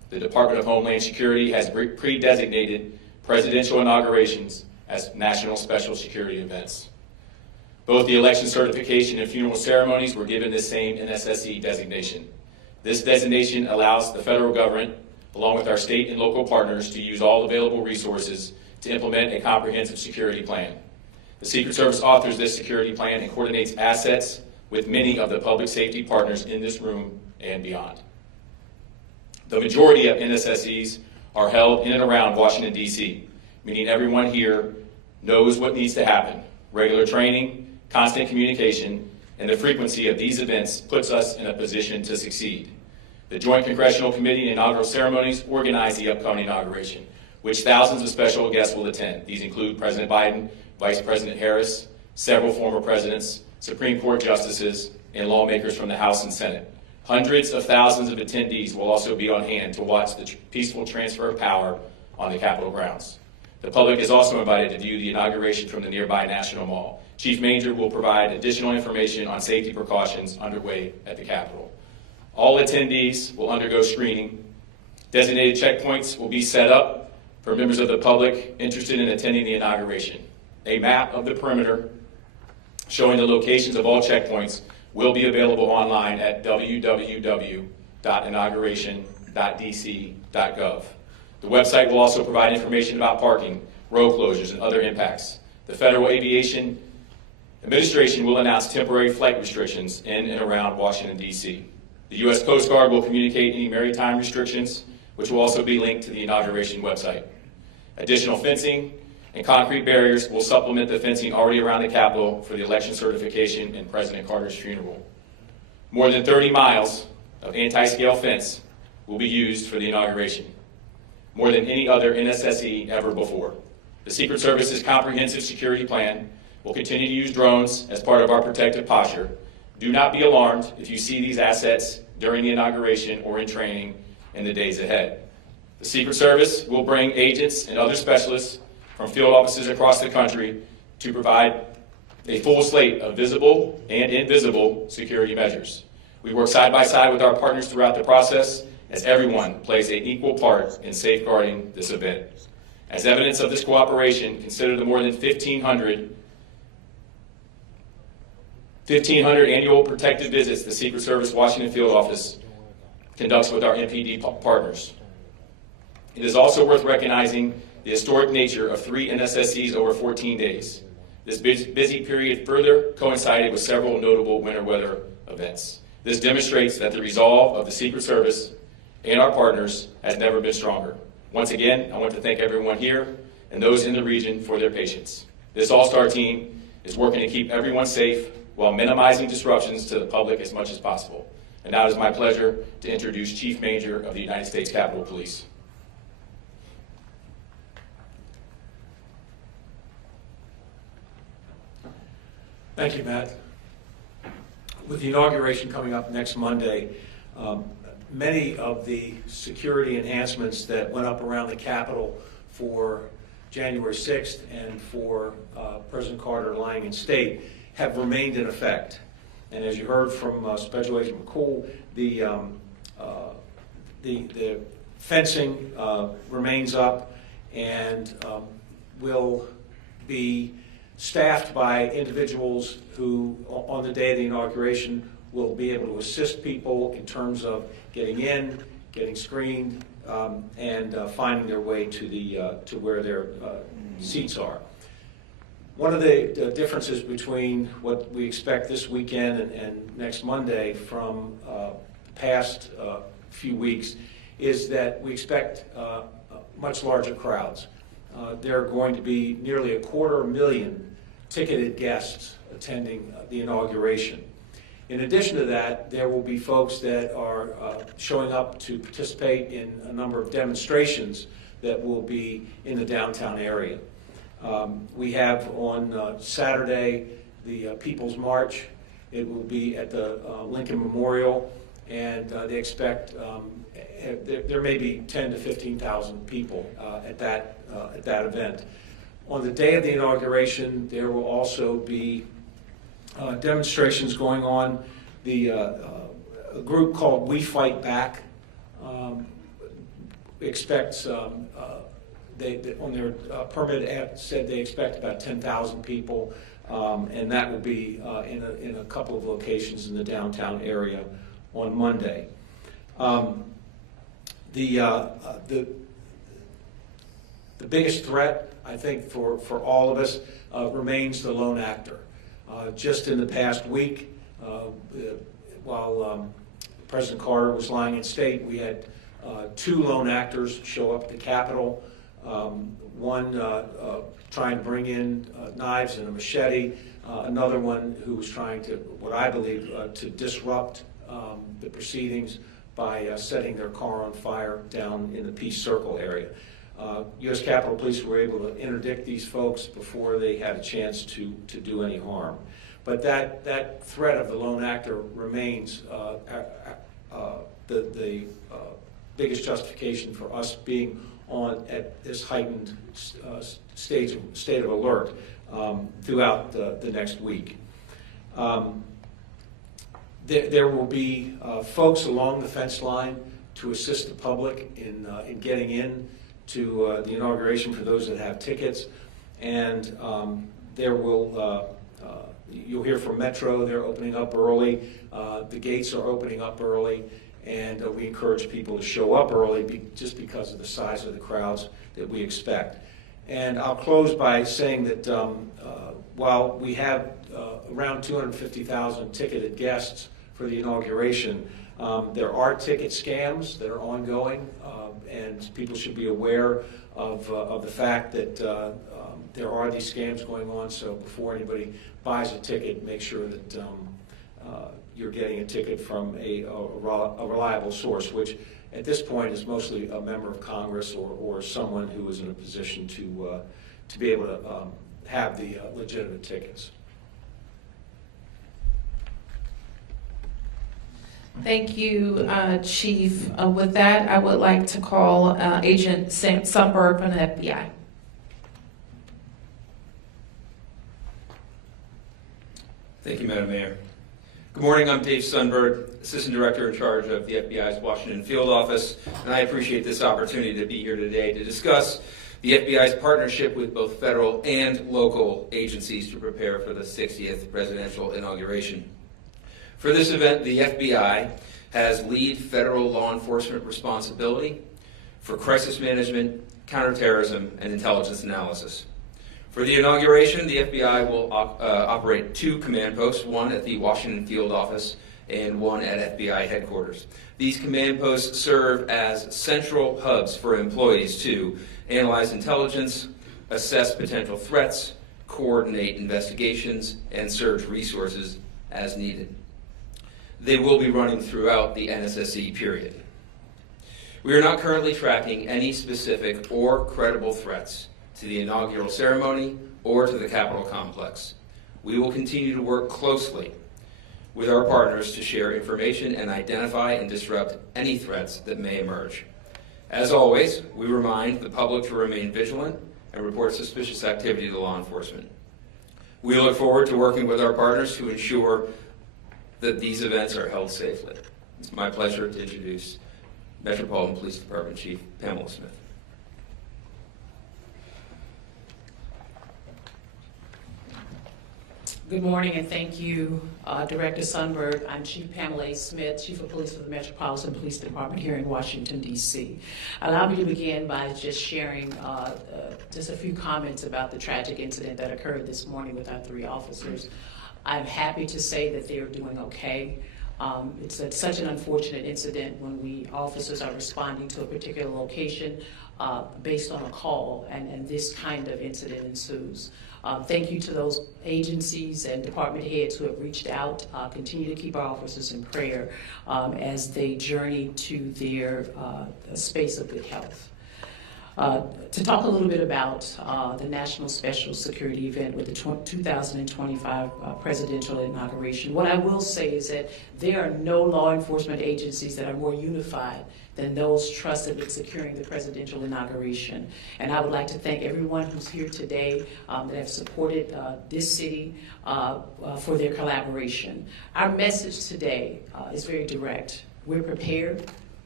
the Department of Homeland Security has pre-designated presidential inaugurations as national special security events. Both the election certification and funeral ceremonies were given this same NSSE designation. This designation allows the federal government, along with our state and local partners, to use all available resources to implement a comprehensive security plan. The Secret Service authors this security plan and coordinates assets with many of the public safety partners in this room and beyond. The majority of NSSEs are held in and around Washington, D.C., meaning everyone here knows what needs to happen. Regular training, constant communication, and the frequency of these events puts us in a position to succeed. The Joint Congressional Committee and inaugural ceremonies organize the upcoming inauguration, which thousands of special guests will attend. These include President Biden, Vice President Harris, several former presidents, Supreme Court justices, and lawmakers from the House and Senate. Hundreds of thousands of attendees will also be on hand to watch the peaceful transfer of power on the Capitol grounds. The public is also invited to view the inauguration from the nearby National Mall. Chief Major will provide additional information on safety precautions underway at the Capitol. All attendees will undergo screening. Designated checkpoints will be set up for members of the public interested in attending the inauguration. A map of the perimeter showing the locations of all checkpoints will be available online at www.inauguration.dc.gov. The website will also provide information about parking, road closures, and other impacts. The Federal Aviation Administration will announce temporary flight restrictions in and around Washington, D.C. The U.S. Coast Guard will communicate any maritime restrictions, which will also be linked to the inauguration website. Additional fencing and concrete barriers will supplement the fencing already around the Capitol for the election certification and President Carter's funeral. More than 30 miles of anti-scale fence will be used for the inauguration, more than any other NSSE ever before. The Secret Service's comprehensive security plan will continue to use drones as part of our protective posture. Do not be alarmed if you see these assets during the inauguration or in training in the days ahead. The Secret Service will bring agents and other specialists from field offices across the country to provide a full slate of visible and invisible security measures. We work side by side with our partners throughout the process as everyone plays an equal part in safeguarding this event. As evidence of this cooperation, consider the more than 1,500 annual protective visits the Secret Service Washington Field Office conducts with our MPD partners. It is also worth recognizing the historic nature of 3 NSSEs over 14 days. This busy period further coincided with several notable winter weather events. This demonstrates that the resolve of the Secret Service and our partners has never been stronger. Once again, I want to thank everyone here and those in the region for their patience. This all-star team is working to keep everyone safe while minimizing disruptions to the public as much as possible. And now it is my pleasure to introduce Chief Major of the United States Capitol Police. Thank you, Matt. With the inauguration coming up next Monday, many of the security enhancements that went up around the Capitol for January 6th and for President Carter lying in state have remained in effect. And as you heard from Special Agent McCool, the fencing remains up and will be staffed by individuals who, on the day of the inauguration, will be able to assist people in terms of getting in, getting screened, and finding their way to where their seats are. One of the differences between what we expect this weekend and next Monday from the past few weeks is that we expect much larger crowds. There are going to be nearly 250,000 ticketed guests attending the inauguration. In addition to that, there will be folks that are showing up to participate in a number of demonstrations that will be in the downtown area. We have on Saturday the People's March. It will be at the Lincoln Memorial, and they expect there may be 10,000 to 15,000 people at that event. On the day of the inauguration, there will also be demonstrations going on. A group called We Fight Back expects, they on their permit ad said they expect about 10,000 people, and that will be in a couple of locations in the downtown area on Monday. The biggest threat, I think, for all of us remains the lone actor. Just in the past week, while President Carter was lying in state, we had 2 lone actors show up at the Capitol. One trying to bring in knives and a machete, another one who was trying to, what I believe, to disrupt the proceedings by setting their car on fire down in the Peace Circle area. U.S. Capitol Police were able to interdict these folks before they had a chance to do any harm. But that threat of the lone actor remains the biggest justification for us being on at this heightened state of alert throughout the next week. There will be folks along the fence line to assist the public in getting in to the inauguration for those that have tickets, and there will you'll hear from Metro. They're opening up early. The gates are opening up early, and we encourage people to show up early just because of the size of the crowds that we expect. And I'll close by saying that while we have around 250,000 ticketed guests for the inauguration, there are ticket scams that are ongoing, and people should be aware of the fact that there are these scams going on. So before anybody buys a ticket, make sure that you're getting a ticket from a reliable source, which at this point is mostly a member of Congress or someone who is in a position to be able to have the legitimate tickets. Thank you, Chief. With that, I would like to call Agent Sundberg from the FBI. Thank you, Madam Mayor. Good morning, I'm Dave Sundberg, Assistant Director in charge of the FBI's Washington Field Office, and I appreciate this opportunity to be here today to discuss the FBI's partnership with both federal and local agencies to prepare for the 60th Presidential Inauguration. For this event, the FBI has lead federal law enforcement responsibility for crisis management, counterterrorism, and intelligence analysis. For the inauguration, the FBI will operate 2 command posts, one at the Washington Field Office and one at FBI headquarters. These command posts serve as central hubs for employees to analyze intelligence, assess potential threats, coordinate investigations, and surge resources as needed. They will be running throughout the NSSE period. We are not currently tracking any specific or credible threats to the inaugural ceremony or to the Capitol complex. We will continue to work closely with our partners to share information and identify and disrupt any threats that may emerge. As always, we remind the public to remain vigilant and report suspicious activity to law enforcement. We look forward to working with our partners to ensure that these events are held safely. It's my pleasure to introduce Metropolitan Police Department Chief Pamela Smith. Good morning, and thank you, Director Sundberg. I'm Chief Pamela Smith, Chief of Police for the Metropolitan Police Department here in Washington, D.C. Allow me to begin by just sharing just a few comments about the tragic incident that occurred this morning with our 3 officers. I'm happy to say that they are doing okay. It's such an unfortunate incident when officers are responding to a particular location based on a call, and this kind of incident ensues. Thank you to those agencies and department heads who have reached out. Continue to keep our officers in prayer as they journey to their space of good health. To talk a little bit about the National Special Security event with the 2025 Presidential Inauguration, what I will say is that there are no law enforcement agencies that are more unified than those trusted with securing the presidential inauguration. And I would like to thank everyone who's here today that have supported this city for their collaboration. Our message today is very direct. We're prepared,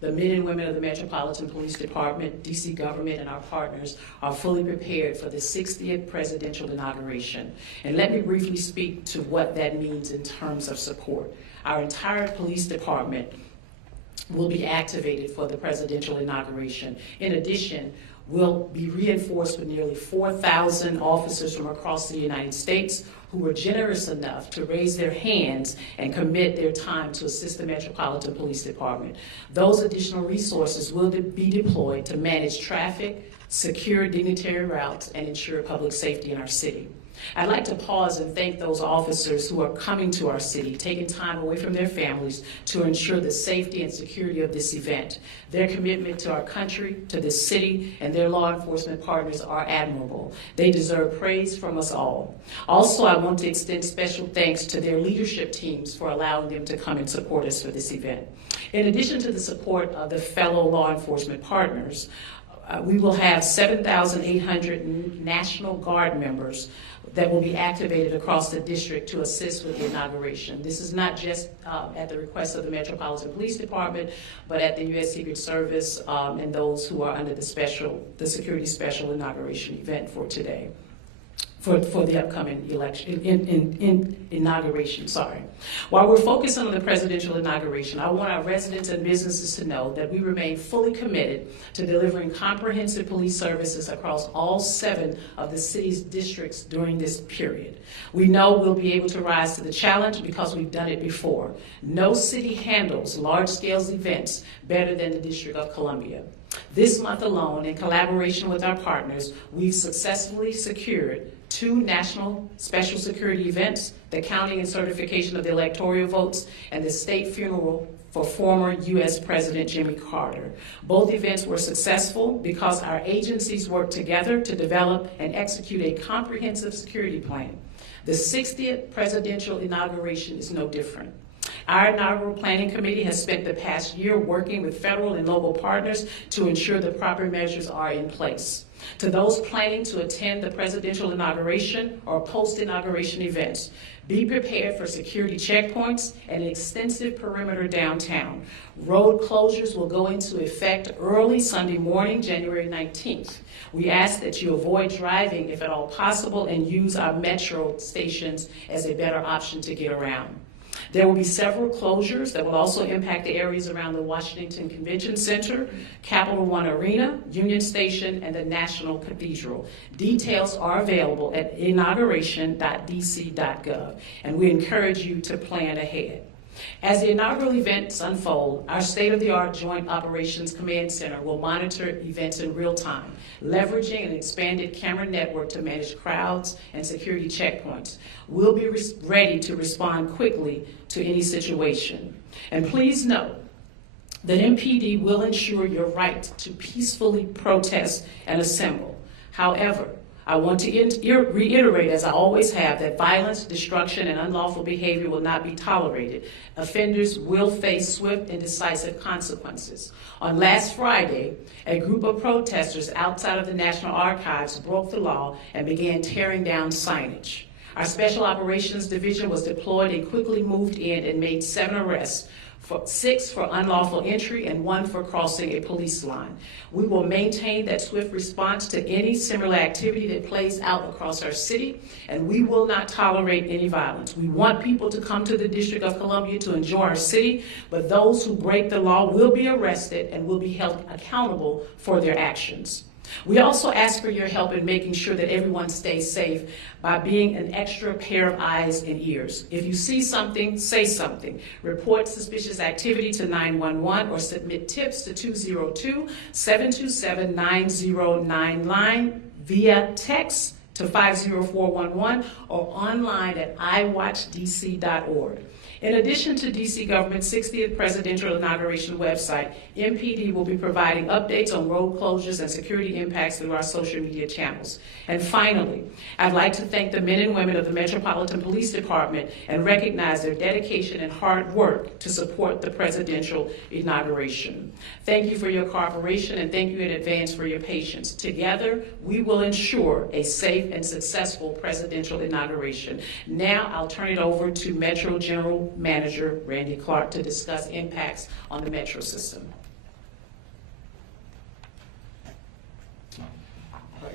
The men and women of the Metropolitan Police Department, DC government, and our partners are fully prepared for the 60th presidential inauguration. And let me briefly speak to what that means in terms of support. Our entire police department will be activated for the presidential inauguration. In addition, we'll be reinforced with nearly 4,000 officers from across the United States who were generous enough to raise their hands and commit their time to assist the Metropolitan Police Department. Those additional resources will be deployed to manage traffic, secure dignitary routes, and ensure public safety in our city. I'd like to pause and thank those officers who are coming to our city, taking time away from their families to ensure the safety and security of this event. Their commitment to our country, to this city, and their law enforcement partners are admirable. They deserve praise from us all. Also, I want to extend special thanks to their leadership teams for allowing them to come and support us for this event. In addition to the support of the fellow law enforcement partners, we will have 7,800 National Guard members that will be activated across the district to assist with the inauguration. This is not just at the request of the Metropolitan Police Department, but at the U.S. Secret Service and those who are under the security special inauguration event for today. For the upcoming election, inauguration, sorry. While we're focused on the presidential inauguration, I want our residents and businesses to know that we remain fully committed to delivering comprehensive police services across all 7 of the city's districts during this period. We know we'll be able to rise to the challenge because we've done it before. No city handles large-scale events better than the District of Columbia. This month alone, in collaboration with our partners, we've successfully secured 2 national special security events, the counting and certification of the electoral votes, and the state funeral for former U.S. President Jimmy Carter. Both events were successful because our agencies worked together to develop and execute a comprehensive security plan. The 60th presidential inauguration is no different. Our inaugural planning committee has spent the past year working with federal and local partners to ensure the proper measures are in place. To those planning to attend the presidential inauguration or post-inauguration events, be prepared for security checkpoints and an extensive perimeter downtown. Road closures will go into effect early Sunday morning, January 19th. We ask that you avoid driving if at all possible and use our metro stations as a better option to get around. There will be several closures that will also impact the areas around the Washington Convention Center, Capital One Arena, Union Station, and the National Cathedral. Details are available at inauguration.dc.gov, and we encourage you to plan ahead. As the inaugural events unfold, our state-of-the-art Joint Operations Command Center will monitor events in real time, leveraging an expanded camera network to manage crowds and security checkpoints. We'll be ready to respond quickly to any situation. And please note that MPD will ensure your right to peacefully protest and assemble. However, I want to reiterate, as I always have, that violence, destruction, and unlawful behavior will not be tolerated. Offenders will face swift and decisive consequences. On last Friday, a group of protesters outside of the National Archives broke the law and began tearing down signage. Our Special Operations Division was deployed and quickly moved in and made 7 arrests, 6 for unlawful entry and 1 for crossing a police line. We will maintain that swift response to any similar activity that plays out across our city, and we will not tolerate any violence. We want people to come to the District of Columbia to enjoy our city, but those who break the law will be arrested and will be held accountable for their actions. We also ask for your help in making sure that everyone stays safe by being an extra pair of eyes and ears. If you see something, say something. Report suspicious activity to 911 or submit tips to 202-727-9099 via text to 50411 or online at iwatchdc.org. In addition to DC government's 60th presidential inauguration website, MPD will be providing updates on road closures and security impacts through our social media channels. And finally, I'd like to thank the men and women of the Metropolitan Police Department and recognize their dedication and hard work to support the presidential inauguration. Thank you for your cooperation and thank you in advance for your patience. Together, we will ensure a safe and successful presidential inauguration. Now, I'll turn it over to Metro General Manager Randy Clark to discuss impacts on the Metro system.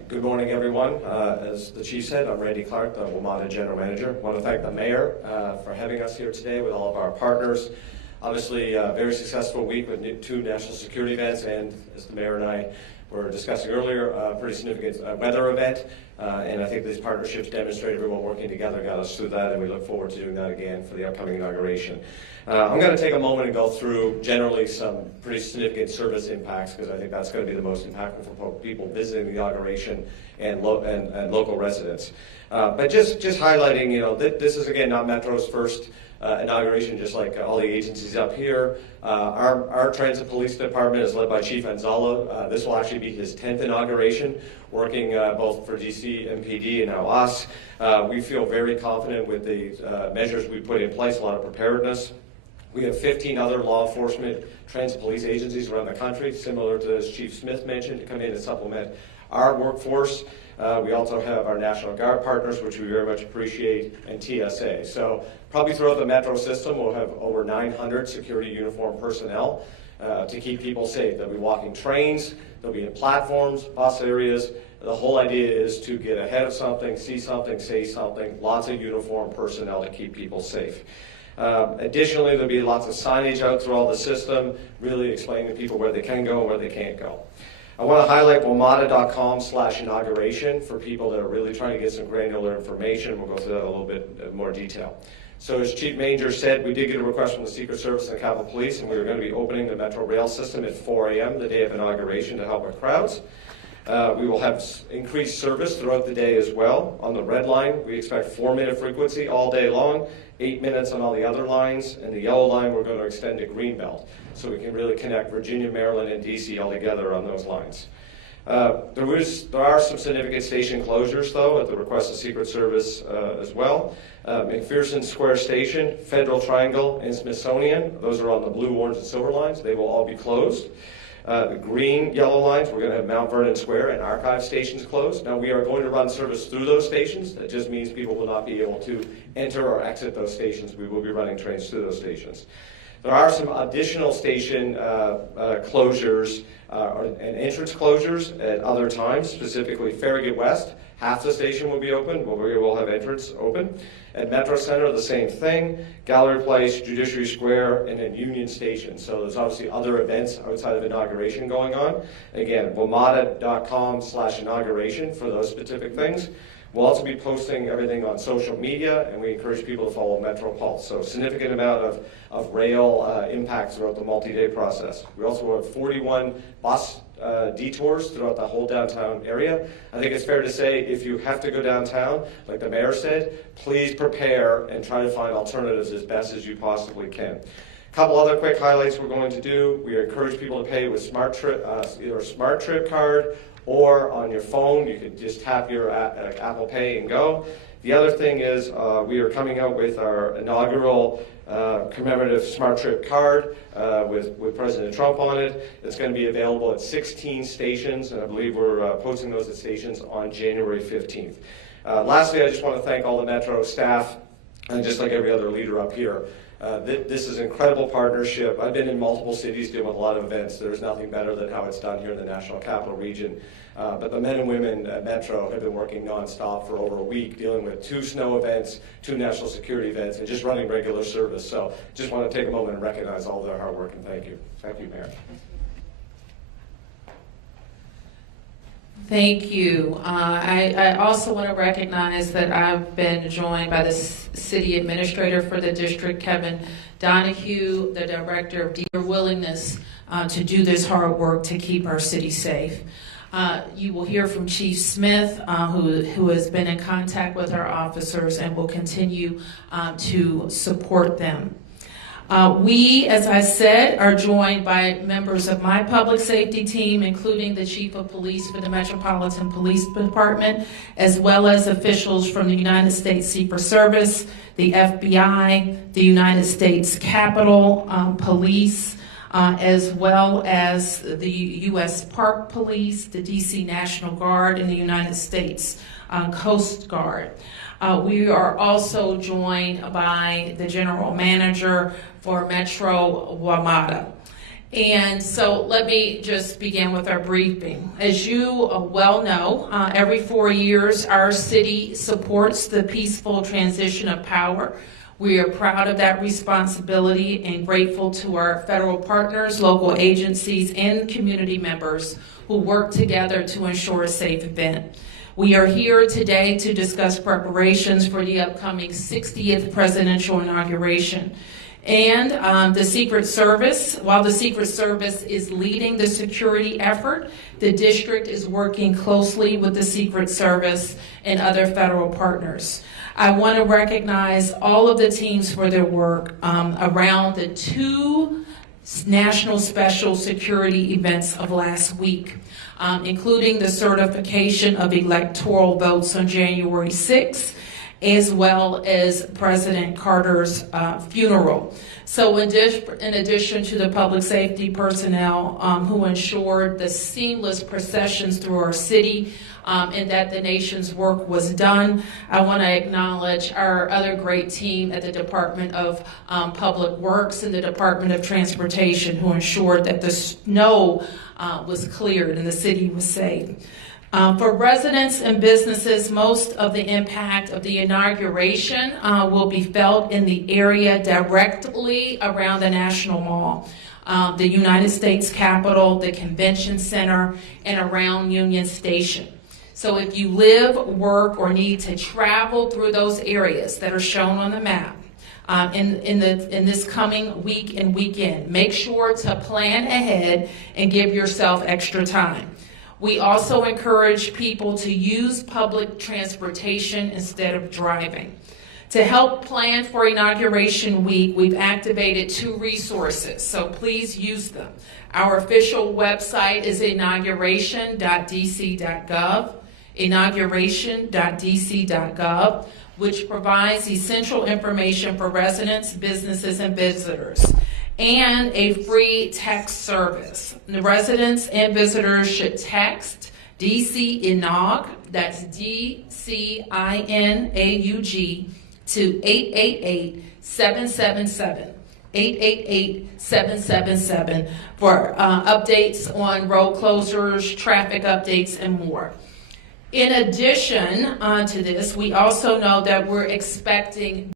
Good morning, everyone. As the chief said, I'm Randy Clark, the WMATA General Manager. I want to thank the mayor for having us here today with all of our partners. Obviously, a very successful week with 2 national security events, and as the mayor and I were discussing earlier, a pretty significant weather event. And I think these partnerships demonstrate everyone working together got us through that, and we look forward to doing that again for the upcoming inauguration. I'm going to take a moment and go through generally some pretty significant service impacts, because I think that's going to be the most impactful for people visiting the inauguration and local residents. But just highlighting, this is again not Metro's first inauguration, just like all the agencies up here. Our transit police department is led by Chief Anzala. This will actually be his 10th inauguration, working both for DC, MPD, and now us. We feel very confident with the measures we put in place, a lot of preparedness. We have 15 other law enforcement transit police agencies around the country, similar to as Chief Smith mentioned, to come in and supplement our workforce. We also have our National Guard partners, which we very much appreciate, and TSA. So probably throughout the Metro system, we'll have over 900 security uniformed personnel to keep people safe. They'll be walking trains, they'll be in platforms, bus areas. The whole idea is to get ahead of something, see something, say something, lots of uniformed personnel to keep people safe. Additionally, there'll be lots of signage out through all the system, really explaining to people where they can go and where they can't go. I want to highlight WMATA.com/inauguration for people that are really trying to get some granular information. We'll go through that in a little bit more detail. So as Chief Manger said, we did get a request from the Secret Service and the Capitol Police, and we were going to be opening the Metro rail system at 4 a.m. the day of inauguration to help with crowds. We will have increased service throughout the day as well. On the red line, we expect 4-minute frequency all day long, 8 minutes on all the other lines, and the yellow line we're going to extend to Greenbelt, so we can really connect Virginia, Maryland, and DC all together on those lines. There are some significant station closures, though, at the request of Secret Service as well. McPherson Square Station, Federal Triangle, and Smithsonian, those are on the blue, orange, and silver lines. They will all be closed. The green, yellow lines, we're going to have Mount Vernon Square and Archive stations closed. Now, we are going to run service through those stations. That just means people will not be able to enter or exit those stations. We will be running trains through those stations. There are some additional station closures and entrance closures at other times, specifically Farragut West. Half the station will be open, but we will have entrance open. At Metro Center, the same thing. Gallery Place, Judiciary Square, and then Union Station. So there's obviously other events outside of inauguration going on. Again, WMATA.com/inauguration for those specific things. We'll also be posting everything on social media, and we encourage people to follow Metro Pulse. So significant amount of rail impact throughout the multi-day process. We also have 41 bus detours throughout the whole downtown area. I think it's fair to say if you have to go downtown, like the mayor said, please prepare and try to find alternatives as best as you possibly can. A couple other quick highlights we're going to do. We encourage people to pay with either a Smart Trip card or on your phone. You can just tap your Apple Pay and go. The other thing is we are coming out with our inaugural commemorative Smart Trip card with President Trump on it. It's going to be available at 16 stations, and I believe we're posting those at stations on January 15th. Lastly, I just want to thank all the Metro staff, and just like every other leader up here. This is an incredible partnership. I've been in multiple cities doing a lot of events. There's nothing better than how it's done here in the National Capital Region. But the men and women at Metro have been working nonstop for over a week, dealing with 2 snow events, 2 national security events, and just running regular service. So just want to take a moment and recognize all their hard work, and thank you. Thank you, Mayor. Thank you. I also want to recognize that I've been joined by the city administrator for the district, Kevin Donahue, the director of their willingness to do this hard work to keep our city safe. You will hear from Chief Smith, who has been in contact with our officers and will continue to support them. We, as I said, are joined by members of my public safety team, including the Chief of Police for the Metropolitan Police Department, as well as officials from the United States Secret Service, the FBI, the United States Capitol Police, as well as the U.S. Park Police, the D.C. National Guard, and the United States Coast Guard. We are also joined by the General Manager for Metro WMATA. And so let me just begin with our briefing. As you well know, every 4 years our city supports the peaceful transition of power. We are proud of that responsibility and grateful to our federal partners, local agencies, and community members who work together to ensure a safe event. We are here today to discuss preparations for the upcoming 60th presidential inauguration. And the Secret Service, while the Secret Service is leading the security effort, the district is working closely with the Secret Service and other federal partners. I want to recognize all of the teams for their work around the 2 national special security events of last week, including the certification of electoral votes on January 6th, as well as President Carter's funeral. So in addition to the public safety personnel who ensured the seamless processions through our city and that the nation's work was done, I want to acknowledge our other great team at the Department of Public Works and the Department of Transportation who ensured that the snow was cleared and the city was safe. For residents and businesses, most of the impact of the inauguration will be felt in the area directly around the National Mall, the United States Capitol, the Convention Center, and around Union Station. So if you live, work, or need to travel through those areas that are shown on the map in this coming week and weekend, make sure to plan ahead and give yourself extra time. We also encourage people to use public transportation instead of driving. To help plan for Inauguration Week, we've activated 2 resources, so please use them. Our official website is inauguration.dc.gov, inauguration.dc.gov, which provides essential information for residents, businesses, and visitors, and a free text service. The residents and visitors should text DC Inaug, that's DCINAUG, to 888-777. 888-777 for updates on road closures, traffic updates, and more. In addition to this, we also know that we're expecting